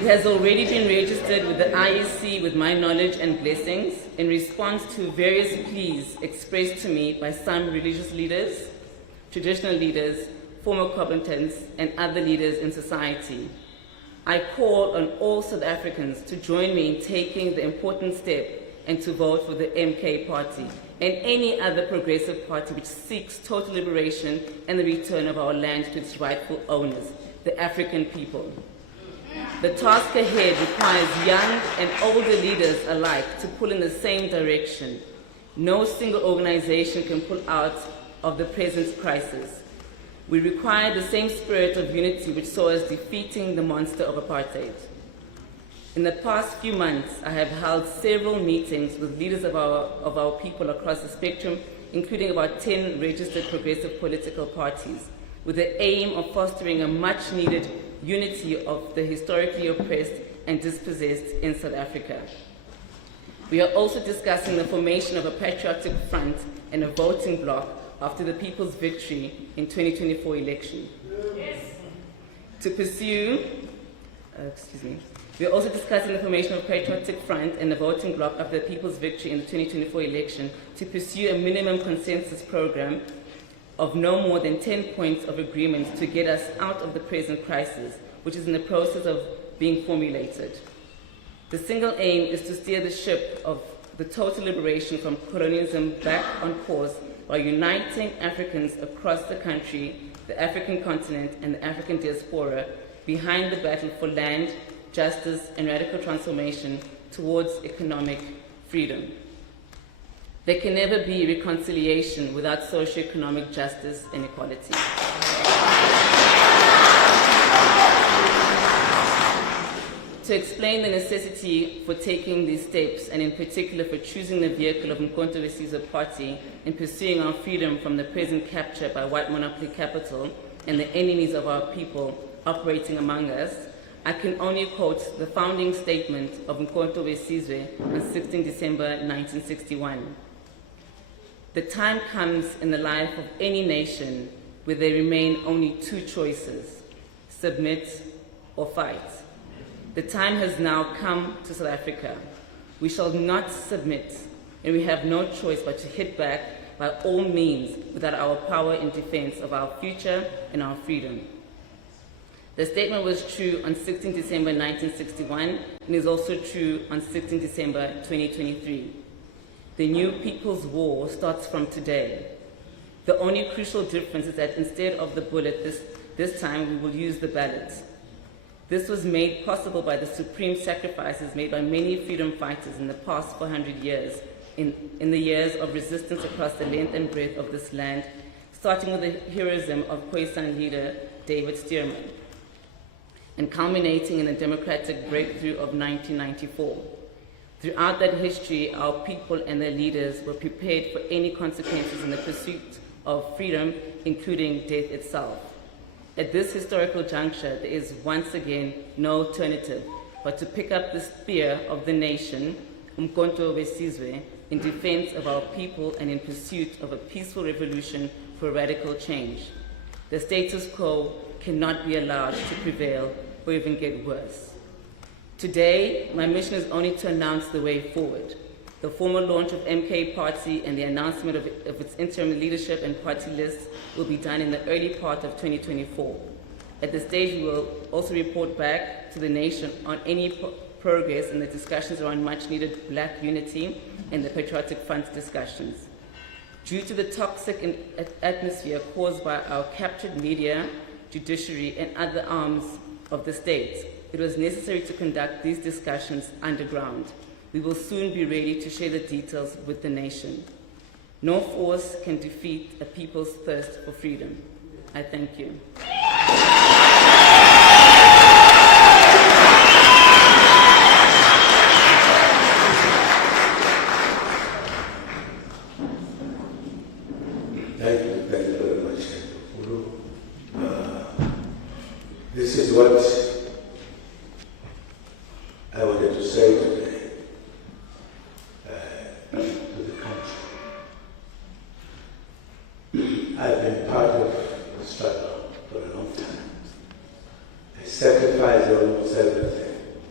It has already been registered with the IEC with my knowledge and blessings in response to various pleas expressed to me by some religious leaders, traditional leaders, former combatants, and other leaders in society. I call on all South Africans to join me in taking the important step and to vote for the MK party and any other progressive party which seeks total liberation and the return of our land to its rightful owners, the African people. The task ahead requires young and older leaders alike to pull in the same direction. No single organization can pull out of the present crisis. We require the same spirit of unity which saw us defeating the monster of apartheid. In the past few months, I have held several meetings with leaders of our people across the spectrum, including about 10 registered progressive political parties, with the aim of fostering a much-needed unity of the historically oppressed and dispossessed in South Africa. We are also discussing the formation of a patriotic front and a voting bloc after the people's victory in 2024 election. Yes. We are also discussing the formation of a patriotic front and a voting bloc after the people's victory in the 2024 election to pursue a minimum consensus program of no more than 10 points of agreement to get us out of the present crisis, which is in the process of being formulated. The single aim is to steer the ship of the total liberation from colonialism back on course by uniting Africans across the country, the African continent, and the African diaspora behind the battle for land, justice, and radical transformation towards economic freedom. There can never be reconciliation without socio-economic justice and equality. To explain the necessity for taking these steps, and in particular for choosing the vehicle of Mkhonto we Sizwe Party in pursuing our freedom from the present capture by white monopoly capital and the enemies of our people operating among us, I can only quote the founding statement of Mkhonto we Sizwe on 16 December 1961. The time comes in the life of any nation where there remain only two choices: submit or fight. The time has now come to South Africa. We shall not submit, and we have no choice but to hit back by all means without our power in defense of our future and our freedom. The statement was true on 16 December 1961 and is also true on 16 December 2023. The new People's War starts from today. The only crucial difference is that instead of the bullet this time, we will use the ballot. This was made possible by the supreme sacrifices made by many freedom fighters in the past 400 years, in the years of resistance across the length and breadth of this land, starting with the heroism of Khoisan leader David Stearman, and culminating in the democratic breakthrough of 1994. Throughout that history, our people and their leaders were prepared for any consequences in the pursuit of freedom, including death itself. At this historical juncture, there is once again no alternative but to pick up the spear of the nation, Mkhonto we Sizwe, in defense of our people and in pursuit of a peaceful revolution for radical change. The status quo cannot be allowed to prevail or even get worse. Today, my mission is only to announce the way forward. The formal launch of MK Party and the announcement of its interim leadership and party lists will be done in the early part of 2024. At this stage, we will also report back to the nation on any progress in the discussions around much-needed black unity and the Patriotic Front discussions. Due to the toxic atmosphere caused by our captured media, judiciary, and other arms of the state, it was necessary to conduct these discussions underground. We will soon be ready to share the details with the nation. No force can defeat a people's thirst for freedom. I thank you. Thank you very much, Fulu. This is what I wanted to say today to the country. I've been part of the struggle for a long time. I sacrificed almost everything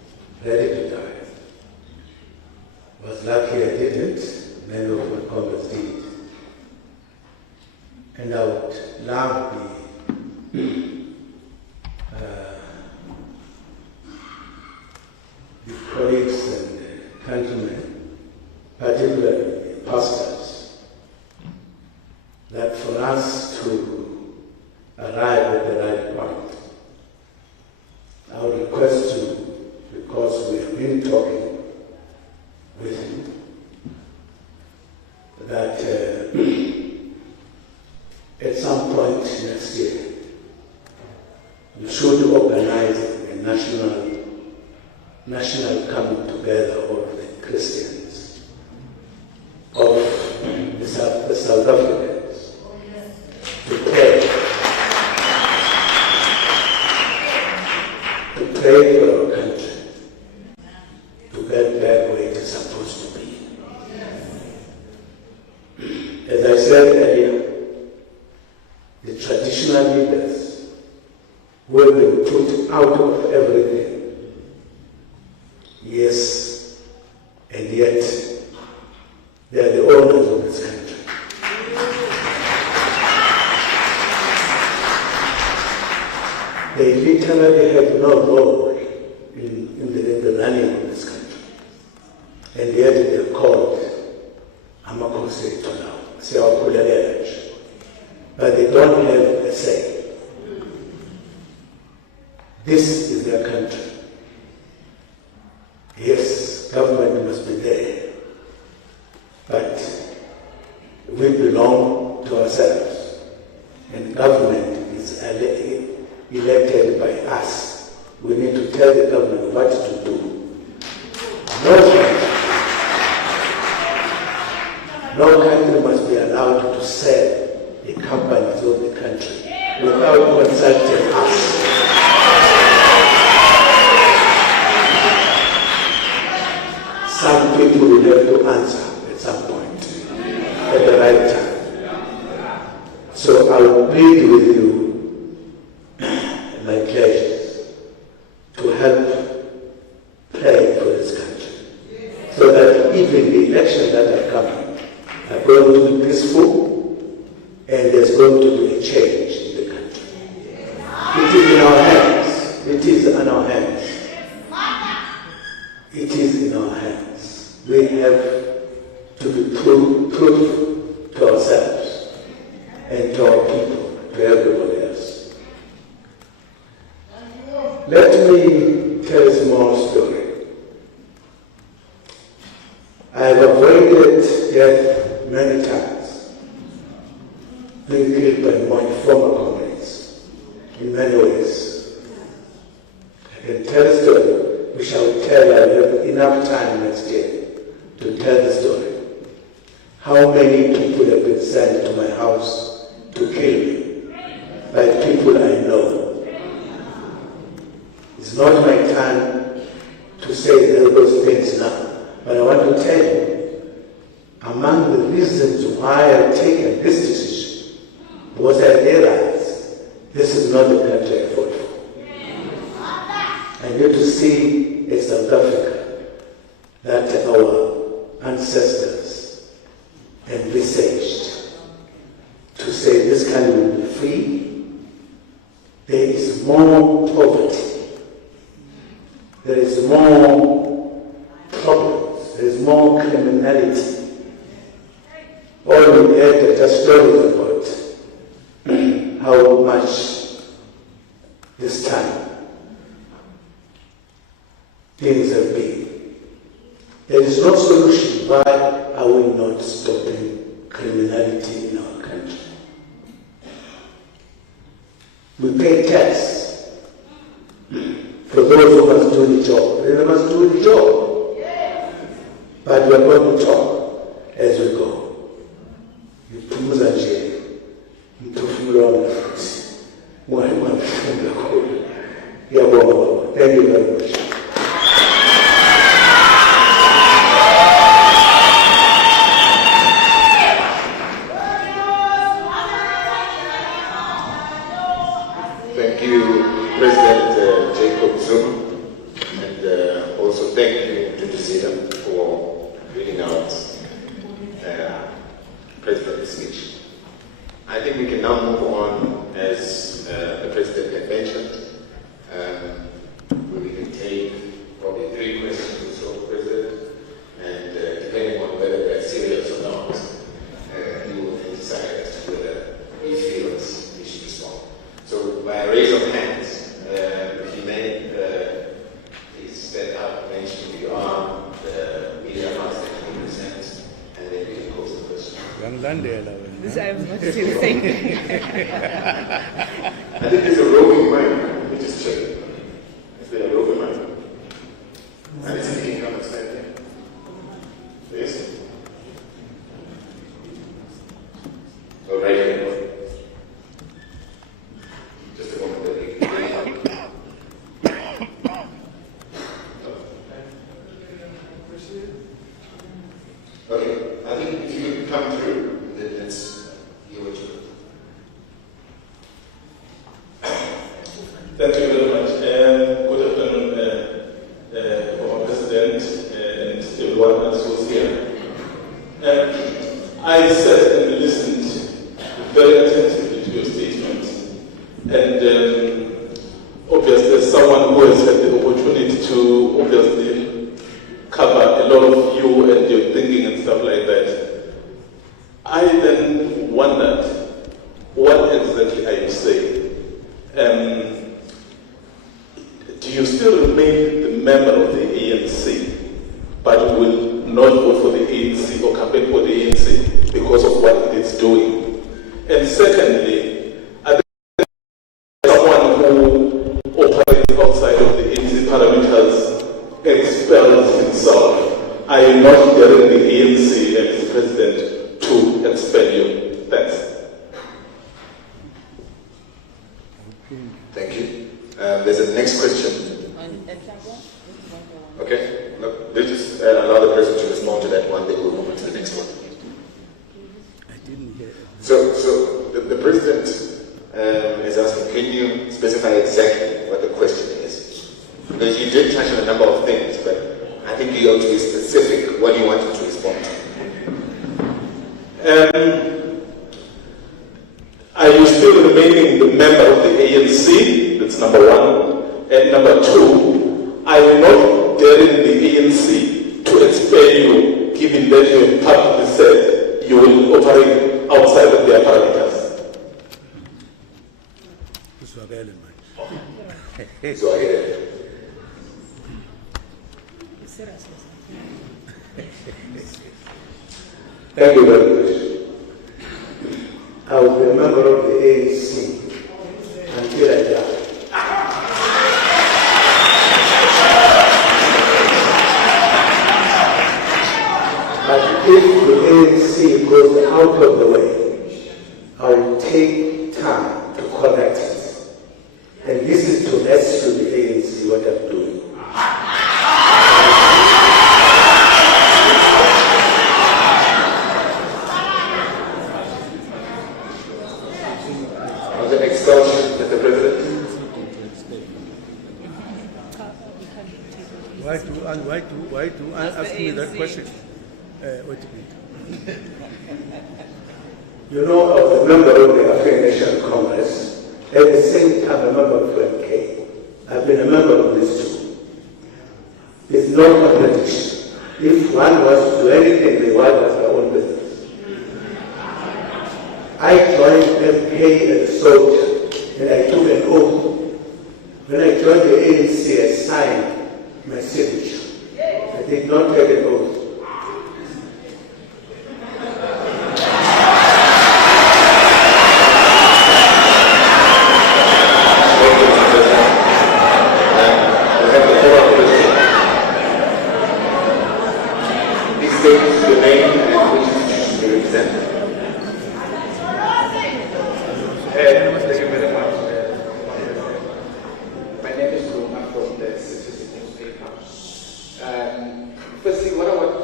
and I would love the colleagues and countrymen, particularly pastors, that for us to arrive at the right point, I would request you, because we have been talking with him, that at some point next year, we should organize a national coming together of the Christians, of the South Africans, to pray for our country, to get back where it is supposed to be. As I said earlier, the traditional leaders who have been put out of everything, yes, and yet they are the owners of this country. They literally have no role in the running of this country, and yet they are called but they don't have a say. This is their country. Yes, government must be there, but we belong to ourselves, and government is elected by us. We need to tell the government what to do. No country must be allowed to sell the companies of the country without consulting us. Some people will have to answer at some point, at the right time. So I will plead with you, my pledges, to help pray for this country, so that even the elections that are coming are going to be peaceful, and there's going to be a change in the country. It is in our hands. It is in our hands. It is in our hands. We have to be truthful to ourselves and to our people, to everybody else. Let me tell a small story. I have avoided death many times, being killed by my former comrades in many ways. I can tell a story, which I will tell. I will have enough time next year to tell the story. How many people have been sent to my house to kill me by people I know. It's not my time to say those things now, but I want to tell you, among the reasons why I've taken this decision was I realized this is not the country I fought for. I need to see a South Africa that our ancestors envisaged, to say this country will be free. There is more poverty. There is more problems. There is more criminality. All we had are just stories about how much this time things have been. There is no solution. Why are we not stopping criminality in our country? We pay tax for those who must do the job. They must do the job. But we are going to talk as we go. Thank you very much. Thank you, President Jacob Zuma, and also thank you to Gisela for reading out President's speech. I think we can now move on, as the President had mentioned. We can take probably 3 questions or so, President, and depending on whether they're serious or not, you will then decide as to whether he feels he should respond. So by a raise of hands, if you may please stand up, mention who you are, the media house that you represent, and then we can pose the question. This I was about to say the same thing. I think there's a roving mic. Let me just check. Is there a roving mic? And it's speaking up and standing. Yes? Oh, right here. Just a moment. Okay, I think if you could come through, then let's hear what you do. Thank you very much. Good afternoon, former President and everyone else who's here. I sat and listened very attentively to your statement, and obviously, as someone who has had the opportunity to obviously cover a lot of you and your thinking and stuff like that, I then wondered, what exactly are you saying? Do you still remain the member of the ANC, but will not vote for the ANC or campaign for the ANC because of what it is doing? And secondly, are there someone who operates outside of the ANC parameters expels himself? Are you not daring the ANC and its president to expel you? Thanks. Thank you. There's a next question. Okay. Look, let's just allow the president to respond to that one, then we'll move on to the next one. I didn't hear it. So the president is asking, can you specify exactly what the question is? Because you did touch on a number of things, but I think you ought to be specific what you wanted to respond to. Are you still remaining the member of the ANC? That's number one. And number two, are you not daring the ANC to expel you, given that you have publicly said you will operate outside of their parameters? Thank you very much. I will be a member of the ANC until I die. But if the ANC goes out of the way, I will take time to correct it. And this is to rescue the ANC what I'm doing. The next question, Mr. President. Why do ask me that question? Wait a minute. You know, I was a member of the African National Congress, at the same time a member of FMK. I've been a member of these two. It's no contradiction. If one wants to do anything, the one has their own business. I joined FMK as a soldier, and I took an oath. When I joined the ANC, I signed my signature. I did not take an oath. Thank you very much. My name is Zuma from the Citizen Newspaper. Firstly, what I want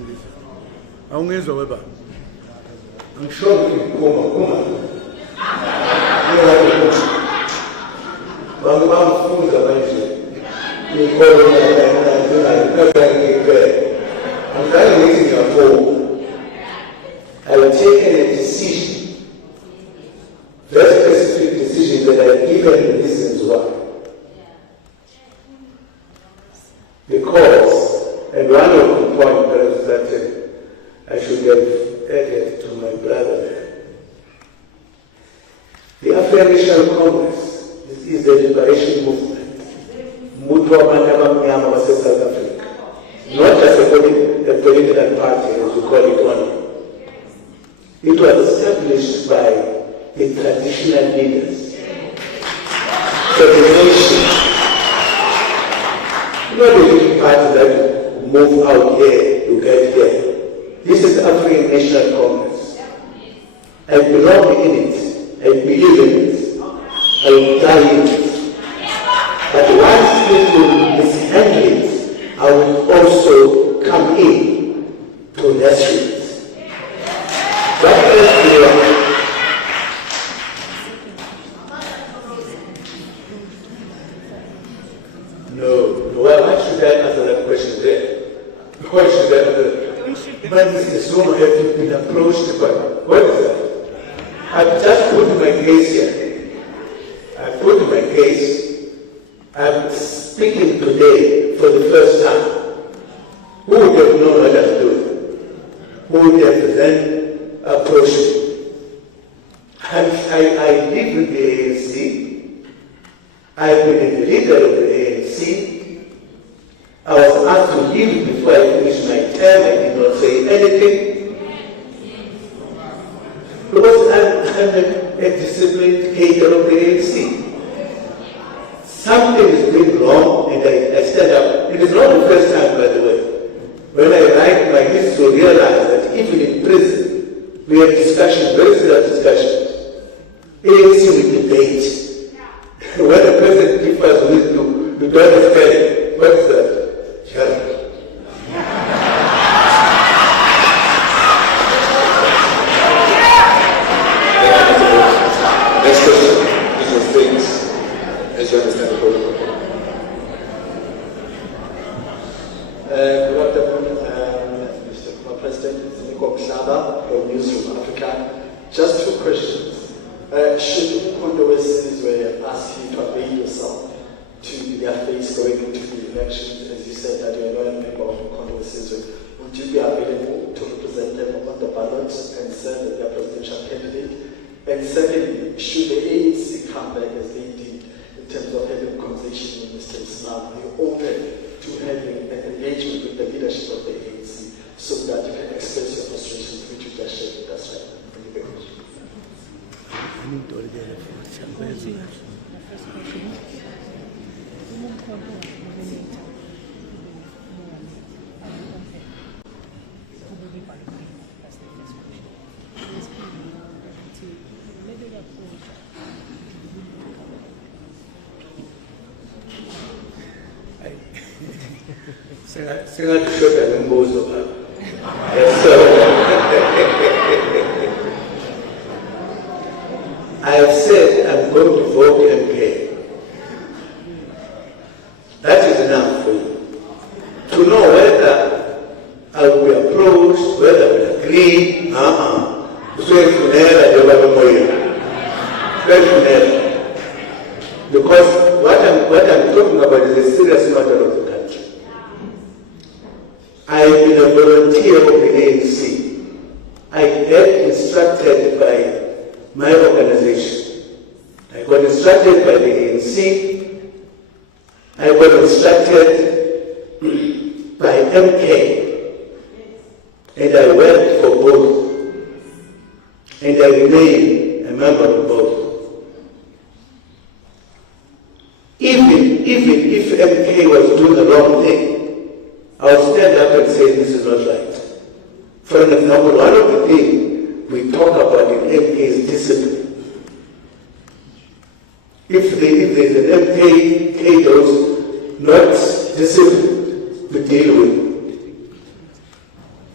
isingisi. Awungezwa weba. Angisho kuma. Bamfunza manje. Inkolo I'm trying to make it form. I have taken a decision, very specific decision that I even listened to her. Because, and one of the points that I should have added to my brother, the African National Congress is the liberation movement. South Africa. Not just a political party, as we call it only. It was established by the traditional leaders. So the nation, not a big party that move out here, you get here. This is the African National Congress. I belong in it. I believe in it. I will die in it. But once people mishandle it, I will also come in to nurture it. That is clear. No. Why should I answer that question there? Why should I answer that? But Mr. Zuma has been approached by, what is that? I've just put my case here. I put my case. I'm speaking today for the first time. Who would have known what I'm doing? Who would have then approached me? I live with the ANC. I've been the leader of the ANC. I was asked to leave before I finished my term. I did not say anything. Because I'm a disciplined cadre of the ANC. Something is doing wrong and I stand up. It is not the first time, by the way. When I write my history, I realize that even in prison, we have discussions, very serious discussions. ANC will debate. When the president differs with you don't understand. What is that? Shut Next question. This was things. As you understand the protocol. Good afternoon, Mr. President. It's Nico Ksaba from News from Africa. Just two questions. Should controversies were asked you to avail yourself to their face going into the elections, as you said that you are not a member of controversies, would you be available to represent them on the ballot and serve as their presidential candidate? And secondly, should the ANC come back as they did in terms of having a conversation with Mr. Islam, are you open to having an engagement with the leadership of the ANC so that you can express your frustrations, which you just shared with us right now? Thank you very much. Singatishoda nembuzo baba. I have said I'm going to vote MK. That is enough for you. To know whether I will be approached, whether I will agree, because what I'm talking about is a serious matter of the country. I have been a volunteer of the ANC. I get instructed by my organization. I got instructed by the ANC. I got instructed by MK. And I worked for both. And I remain a member of both. Even if MK was doing the wrong thing, I would stand up and say this is not right. For example, one of the things we talk about in MK is discipline. If there's an MK those not disciplined to deal with,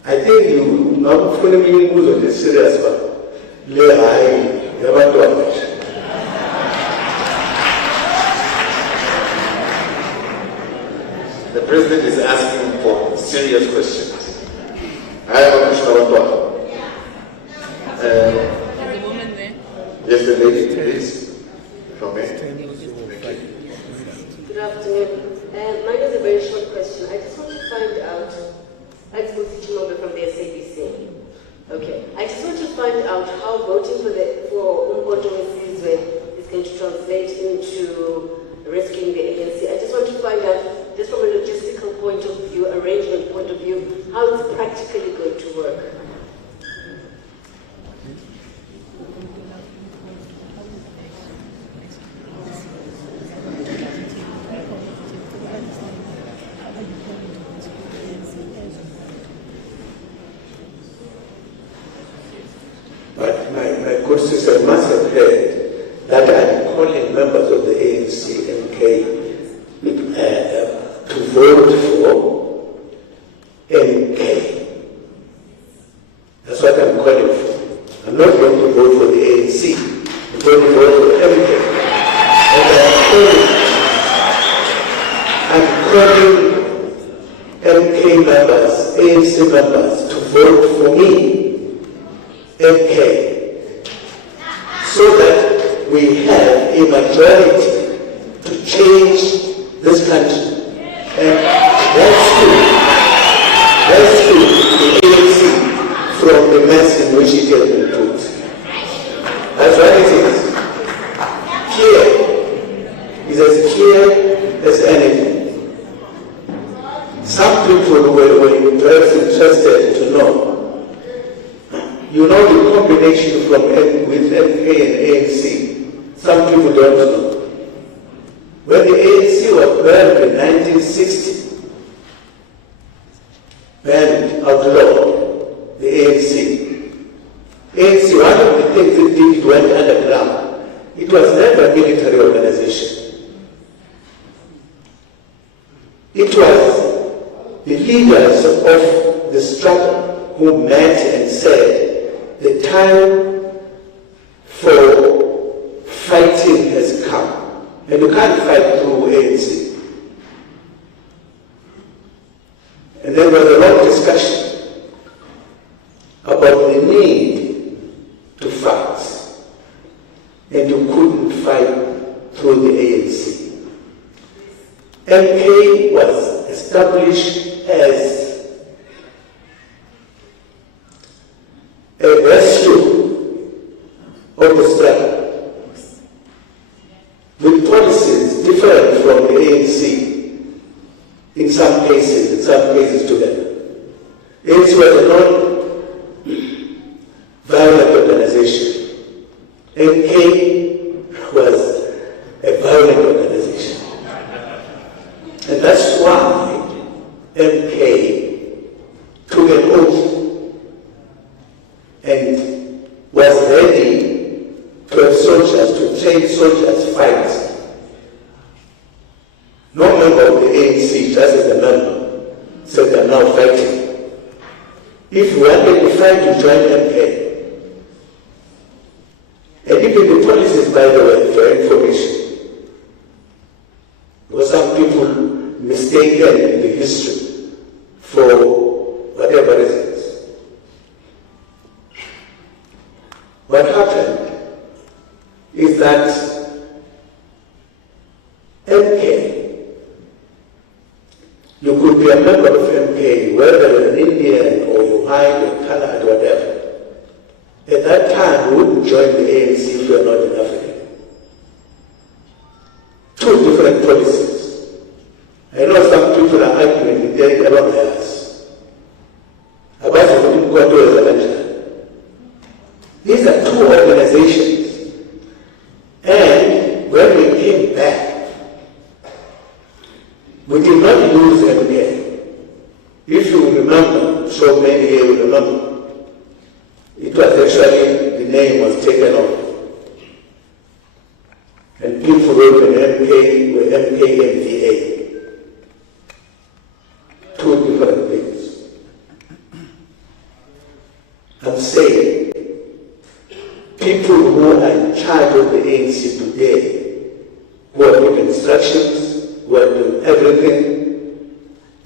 I think you not fully mean the serious one. I never done it. The President is asking for serious questions. I have a question about There's a woman there. yes, the lady, please. From me. Good afternoon. Mine is a very short question. I just want to find out, I'm Chichimombe from the SABC. Okay. I just want to find out how voting for Umboto Wesizwe is going to translate into rescuing the ANC. I just want to find out, just from a logistical point of view, arrangement point of view, how it's practically going to work. But my good sister must have heard that I'm calling members of the ANC MK to vote for MK. That's what I'm calling for. I'm not going to vote for the ANC. I'm going to vote for MK. And I'm calling MK members, ANC members, to vote for me, MK, so that we have a majority to change this country. And rescue the ANC from the mess in which it has been put. That's what it is. Clear. It's as clear as anything. Some people were perhaps interested to know. You know the combination with MK and ANC. Some people don't know. When the ANC was banned in 1960, banned, outlawed, the ANC. ANC, one of the things it did, it went underground. It was never a military organization. It was the leaders of the struggle who met and said, the time for fighting has come. And you can't fight through ANC. And there was a long discussion about the need to fight. And you couldn't fight through the ANC. MK was established as a rescue of the struggle, with policies different from the ANC in some cases together. ANC was a non-violent organization. MK was a violent organization. And that's why MK took an oath and was ready to have soldiers, to train soldiers fight. No member of the ANC, just as a member, said they are now fighting. If you wanted to fight, you join MK. And even the policies, by the way, for information, because some people mistaken in the history for whatever reasons. What happened is that MK, you could be a member of MK, whether you're an Indian or you hide or colored, whatever. At that time, you wouldn't join the ANC if you're not an African. Two different policies. I know some people are arguing with their lawyers about these are two organizations. And when we came back, we did not lose MK. If you remember, so many here will remember, it was actually, the name was taken off. And people wrote an MK with MKMVA. Two different things.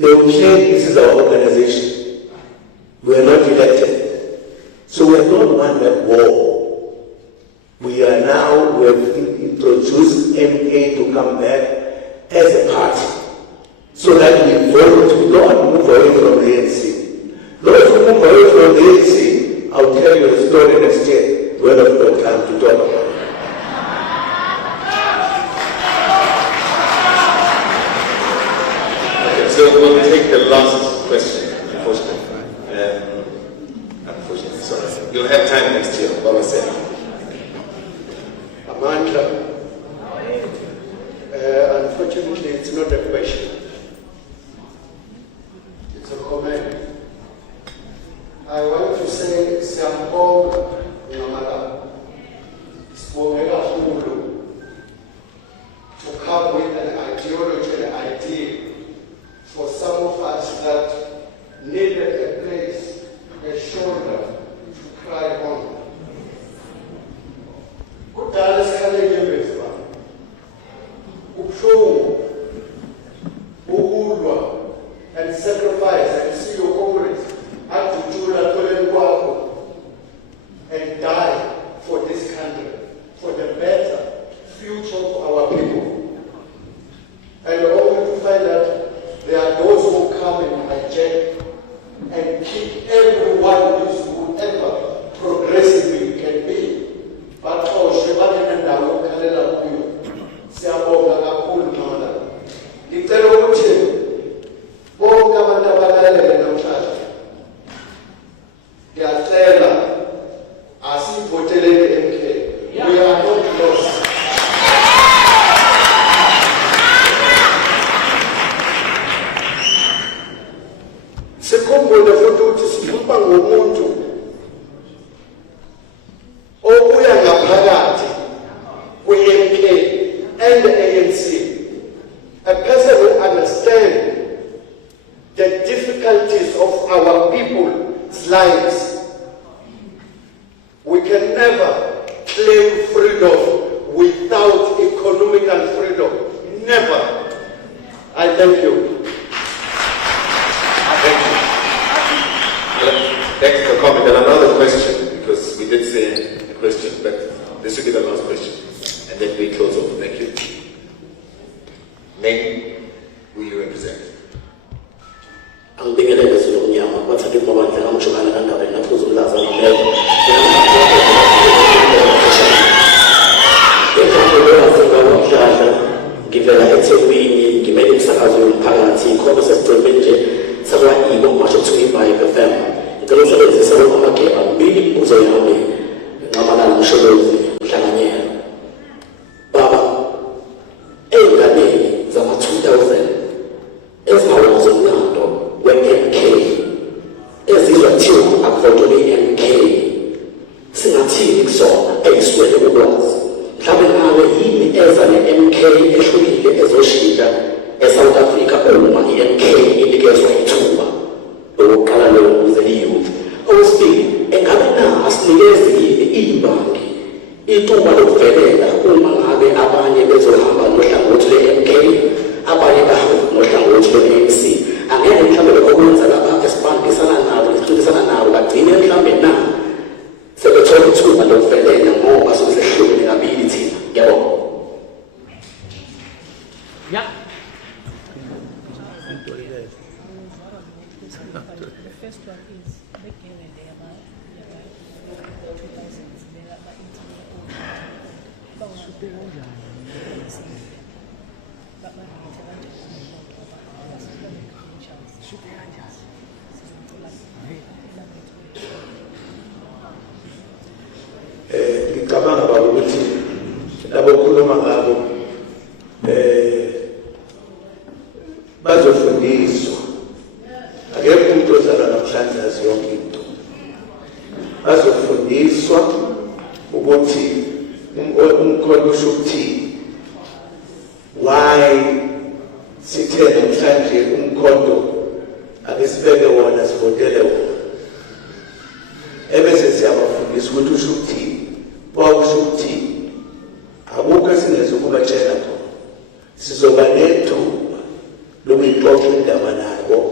They will say this is our organization. We are not elected. So we don't want that war. We have introduced MA to come back as a party. So that we vote, we don't move away from the ANC. Those who move away from the ANC, I'll tell you a story next year when I've got time to talk about it. Okay, so we'll take the last question, unfortunately. Unfortunately, sorry. You'll have time next year, Baba said. Amandla, unfortunately, it's not a question. It's a comment. I want to say, Siyambonga Ngamala, Sibongela kakhulu, to come with an ideology and idea for some of us that needed a place, a shoulder to cry on. Kudala sikhaleke emvezi bami. Ubuhlungu, ukulwa, and sacrifice, and see your comrades adutshula toleni kwakho and die for this country, for the better future of our people. And only to find that there are those who come and hijack and keep everyone whoever progressively can be. Baxoshwe banendawo yokukhalela kuyo. Siyabonga kakhulu Nqamala. Ngicela ukuthi bonke abantu abalalele namhlanje ngiyacela asivotelele MK. We are not lost. Sikhumbule futhi ukuthi sikhuluma ngomuntu obuya ngaphakathi kwe-MK and the ANC, a person who understands the difficulties of our people's lives. We can never claim freedom without economical freedom. Never. I thank you. Thanks for comment. And another question, because we did say a question, but this will be the last question. And then we close off. Thank you. Name who you represent. Angibingelele Zulunyama bathathe kumabandla amjokana kandaba naphuzu umlaza nomelo. Ngivela eThekwini ngimele umsakazo womphakathi ikhona sesicembe nje sakwa ibo masho 25 FM. Ngicela usebenzise amageba mbili imibuzo yami Nqamala nomsholozi uhlanganyela. Baba enganeni zama 2000 ezihawu zomlando we-MK ezizwa kuthiwa akuvotele i-MK singathini kusona eyiswele ukwazi mhlawumbe ngabe yini eza ne-MK ehlukile ezoshintsha eSouth Africa uma i-MK inikezwa ithuba lokuqala lo ukuze i-youth. Okwesibili, engabe na asinikeze yini imbangi ithuba lokuvelela uma ngabe abanye bezohamba nohlangothi lwe-MK abanye bahamba nohlangothi lwe-ANC. Angeke mhlawumbe lokho kwenza laba esibambisana nabo esixhuntisana nabo bagcine mhlawumbe na sebethola ithuba lokuvelela ngoba sokusehlukene kabili thina. Ngiyabonga. Yeah. The first one is making a day about 2000s. They are about ngicabanga baba ukuthi labo khuluma ngabo bazofundiswa. Akekho umuntu ozalwa namhlanje azi yonke into. Bazofundiswa ukuthi umkhondo usho ukuthini. Why sithe namhlanje umkhondo akesibeke wona sivotele wona. Ebese siyabafundisa ukuthi usho ukuthini. Bawusho ukuthini. Akukho esingezokubatshela khona. Sizoba nethuba lokuyixoxa indaba nabo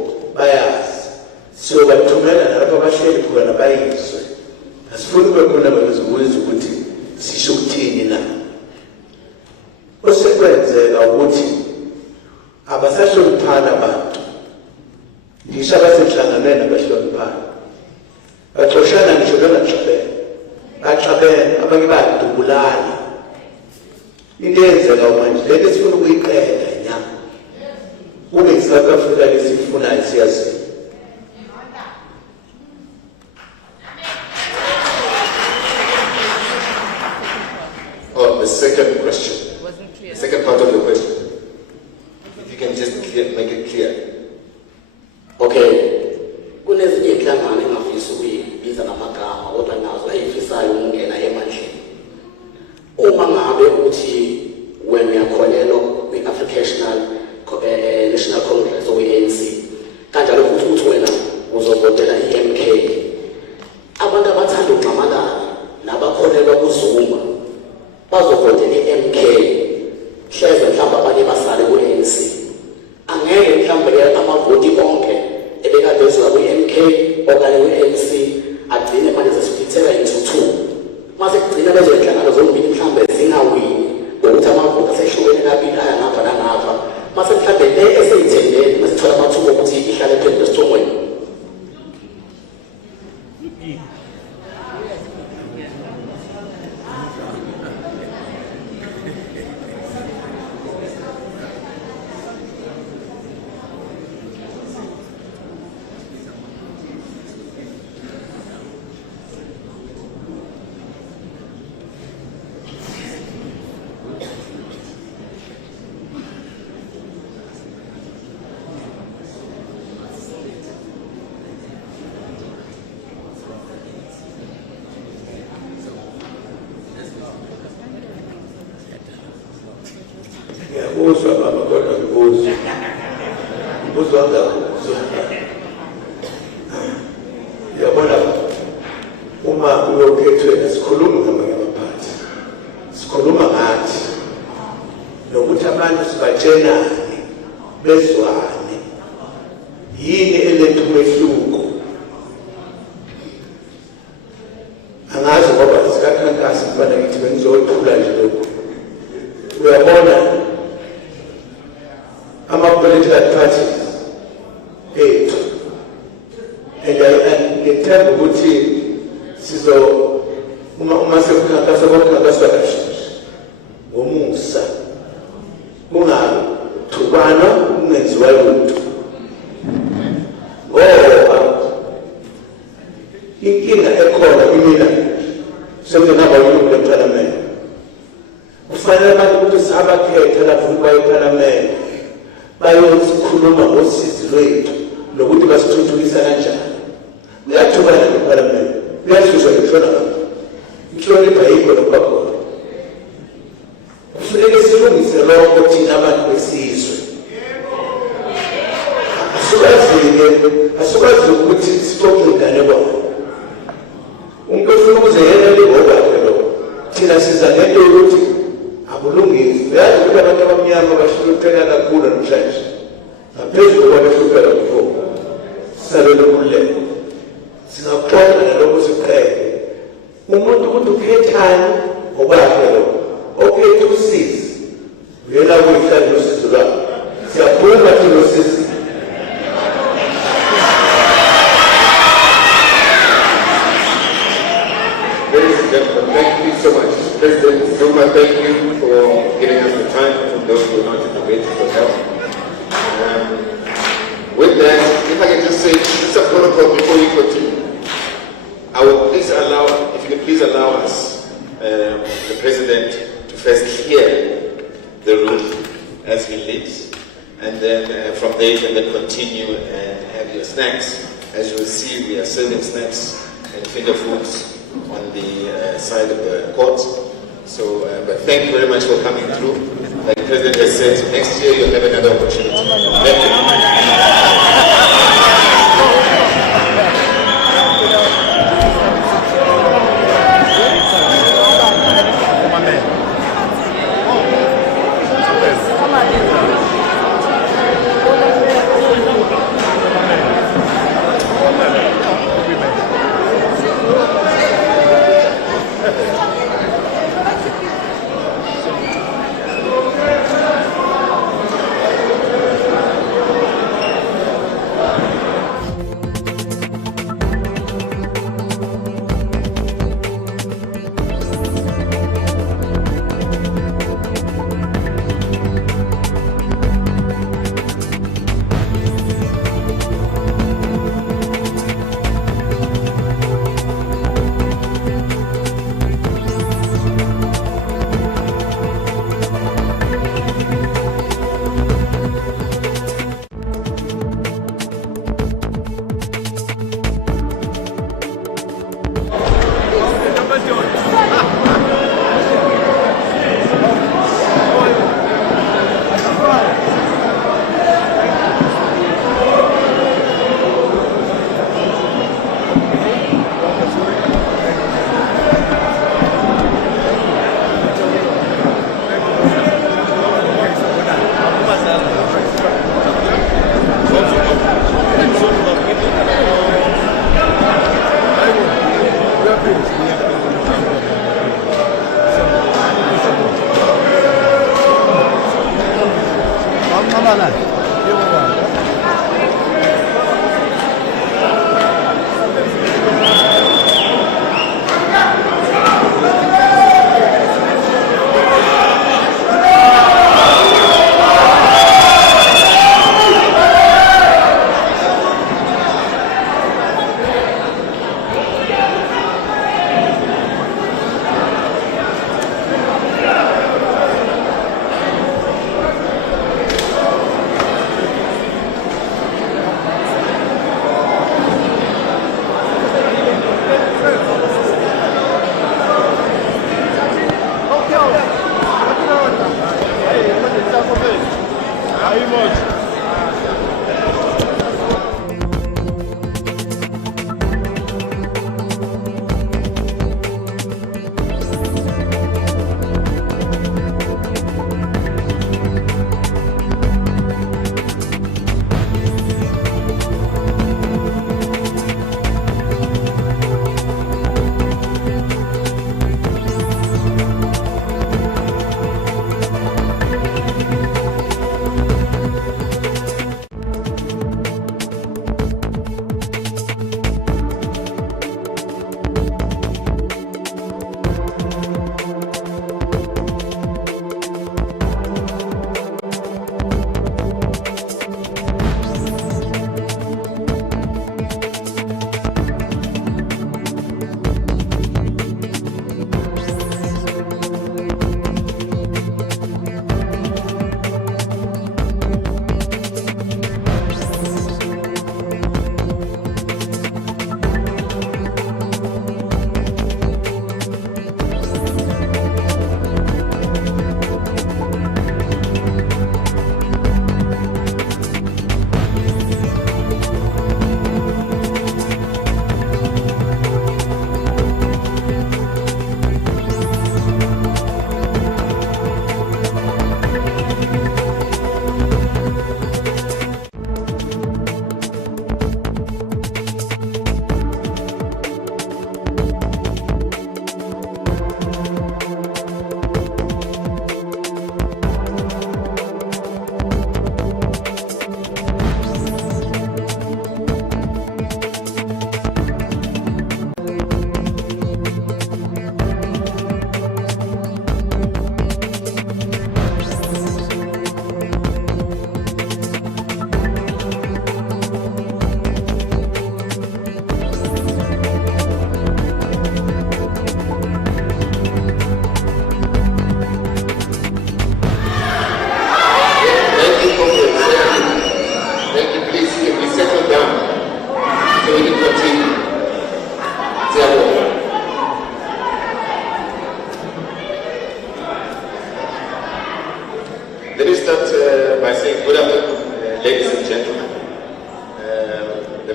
So bathumela nalapho abahleli khona bayizwe. Asifuni bekhona bazobuza ukuthi sisho ukuthini na. Osekwenzeka ukuthi abasahloniphana abantu. Ngisho abasenhlanganweni abahloniphana. Baxoshana ngisho bengaxabene. Baxabene abanye bayadubulana. Into eyenzeka manje lento sifuna ukuyiqeda nyama. Kube South Africa lesifunayo siyazi. Oh, the second question. Wasn't clear. The second part of the question. If you can just make it clear. Okay. Kunezinye inhlangano engafisa ukuyibiza namagama kodwa nazo ayifisayo ukungena emandleni. Uma ngabe uthi when uyakholelwa kwi-African National Congress or ANC, kanjalo futhi uthi wena uzovotela i-MK. Abantu abathanda ukungqamalana nabakholelwa kuZuma bazovotela i-MK. Hleze mhlawumbe abanye basale ku-ANC. Angeke mhlawumbe amavoti onke ebekade ezoya kwi-MK okanye kwi-ANC agcine manje sesifitheka into two. Mase kugcina lezo zinhlangano zombili mhlawumbe zingawini ngokuthi amavoti asehlukene kabili aya ngapha nangapha. Mase mhlawumbe le eseyithembele masithola amathuba ukuthi ihlale phezulu esithongweni. Ngiyabuzwa baba kodwa ngibuzwa. Ngibuzwa ngakuzwa. Yabona uma uyokhethwe sikhuluma ngamanye amaphathi. Sikhuluma ngathi nokuthi abantu sibatshelane bezwane. Yini eletha umehluko? Angazi ngoba isikhankasi kufanele ngithi bengizothula nje lokho. Uyabona ama-political parties ethu and ngithemba ukuthi uma sekukhankasa kokukhankaswa kashintsha ngomusa kungathukwana kungenziwa lutho ngoba inkinga ekhona kimina sengingaba yilungu lephalamende. Kufanele abantu ukuthi sabakhetha lapho bayePhalamende bayosikhuluma ngosizi lwethu nokuthi basithuthukisa kanjani. Kuyathukana nePhalamende, kuyahlushwa ngishona ngapha. Inhlonipho ayikho lokho khona. Kufanele silungise lokho thina abantu besizwe. Asukwazi ukuthi sixoxe ingane kwabo. Umuntu ofuna ukuze yena lihokwakhe lokho. Thina siza ngento yokuthi akulungisi. Uyazi ukuthi abantu abamnyama bahlupheka kakhulu namhlanje. Ngaphezulu kwabahlupheka before. Sisabele ukululeka. Singaxoxa nalokho siqhele. Umuntu ukuthi ukhethani ngokwakhe lokho. Okhetha usizi. Uyela kuyihlala nosizi lwakhe. Siyaphuma thina usizi. Ladies and gentlemen, thank you so much. President Zuma, thank you for giving us the time, from those who are not in the waiting for help. With that, if I can just say, just a protocol before we continue. I will please allow, if you can please allow us, the President, to first clear the room as he leaves, and then from there you can then continue and have your snacks. As you will see, we are serving snacks and finger foods on the side of the court. So, but thank you very much for coming through. Like the President has said, next year you'll have another opportunity. Thank you.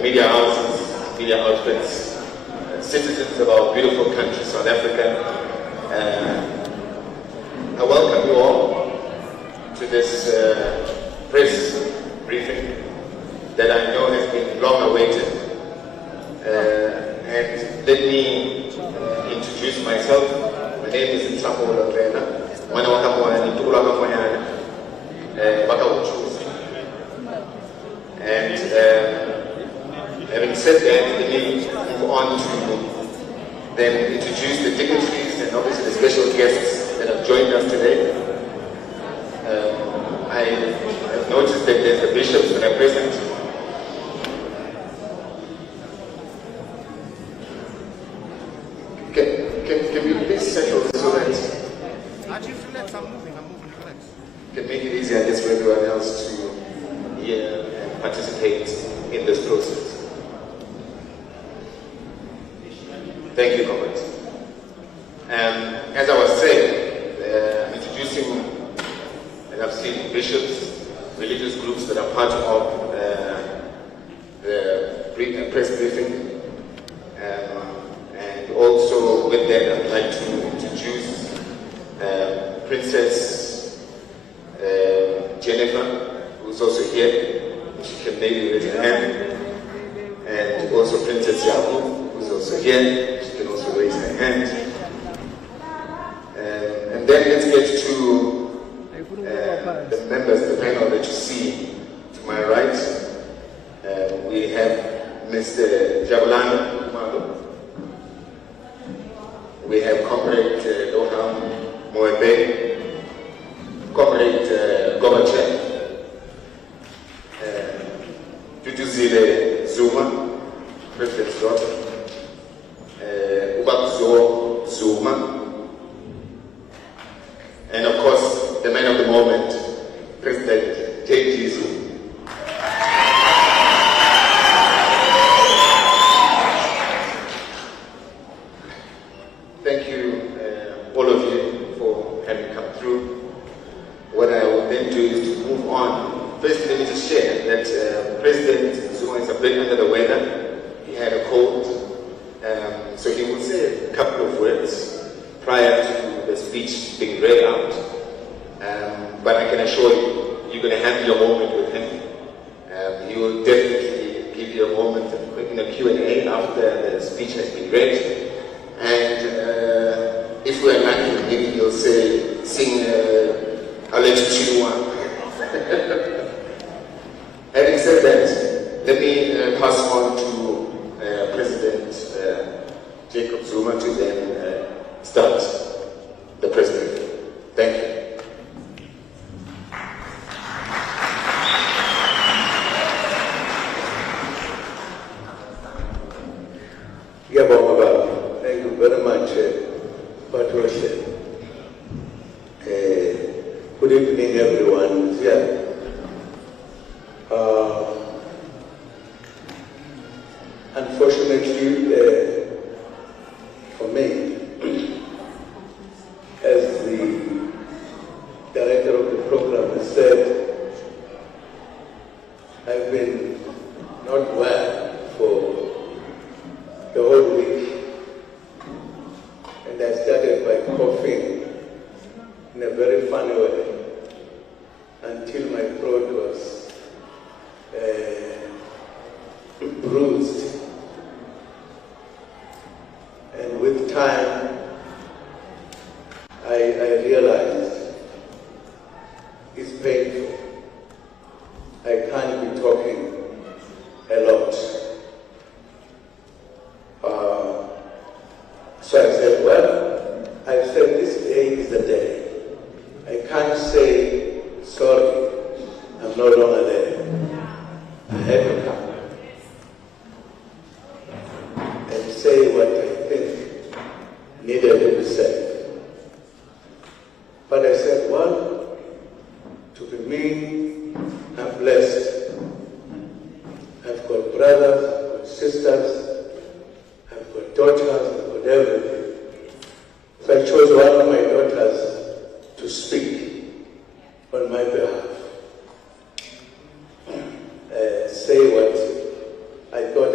media houses, media outfits, citizens of our beautiful country, South Africa. I welcome you all to this press briefing that I know has been long awaited. And let me introduce myself. My name is Nsapo Lorena. And having said that, let me move on to then introduce the dignitaries and obviously the special guests that have joined us today. I have noticed that there's the bishops that are present. Can you please settle so that can make it easier, I guess, for everyone else to hear and participate in this process. Thank you, comrades. As I was saying, introducing, and I've seen bishops, religious groups that are part of the press briefing, and also with that, I'd like to introduce Princess Jennifer, who's also here. She can maybe raise her hand, and also Princess Yabu, who's also here. She can also raise her hand. And then let's get to the members of the panel that you see to my right. We have Mr. Jabulani Kumalo. We have Comrade Doham Moebe, Comrade Gobachev, Tutuzile Zuma, President's daughter, Ubakzo Zuma, and of course, the man of the moment, President J.G. Zuma. Thank you, all of you, for having come through. What I will then do is to move on. First, let me just share that President Zuma is a bit under the weather. He had a cold, so he will say a couple of words prior to the speech being read out. But I can assure you, you're going to have your moment with him. He will definitely give you a moment in a Q&A after the speech has been read. And if we're lucky, maybe he'll say, sing I'll let you choose one. Having said that, let me pass on to President Jacob Zuma to then start the president. Thank you. Thank you very much, what was said. Good evening, everyone. Yeah. Unfortunately, for me, as the director of the program has said, I've been not well for the whole week. And I started by coughing in a very funny way until my throat was bruised. And with time, I realized it's painful. I can't be talking a lot. So I said, well, I've said this day is the day. I can't say, sorry, I'm no longer there. I had to come and say what I think needed to be said. But I said, well, to be me, I'm blessed. I've got brothers, I've got sisters, I've got daughters, I've got everything. So I chose one of my daughters to speak on my behalf. Say what I thought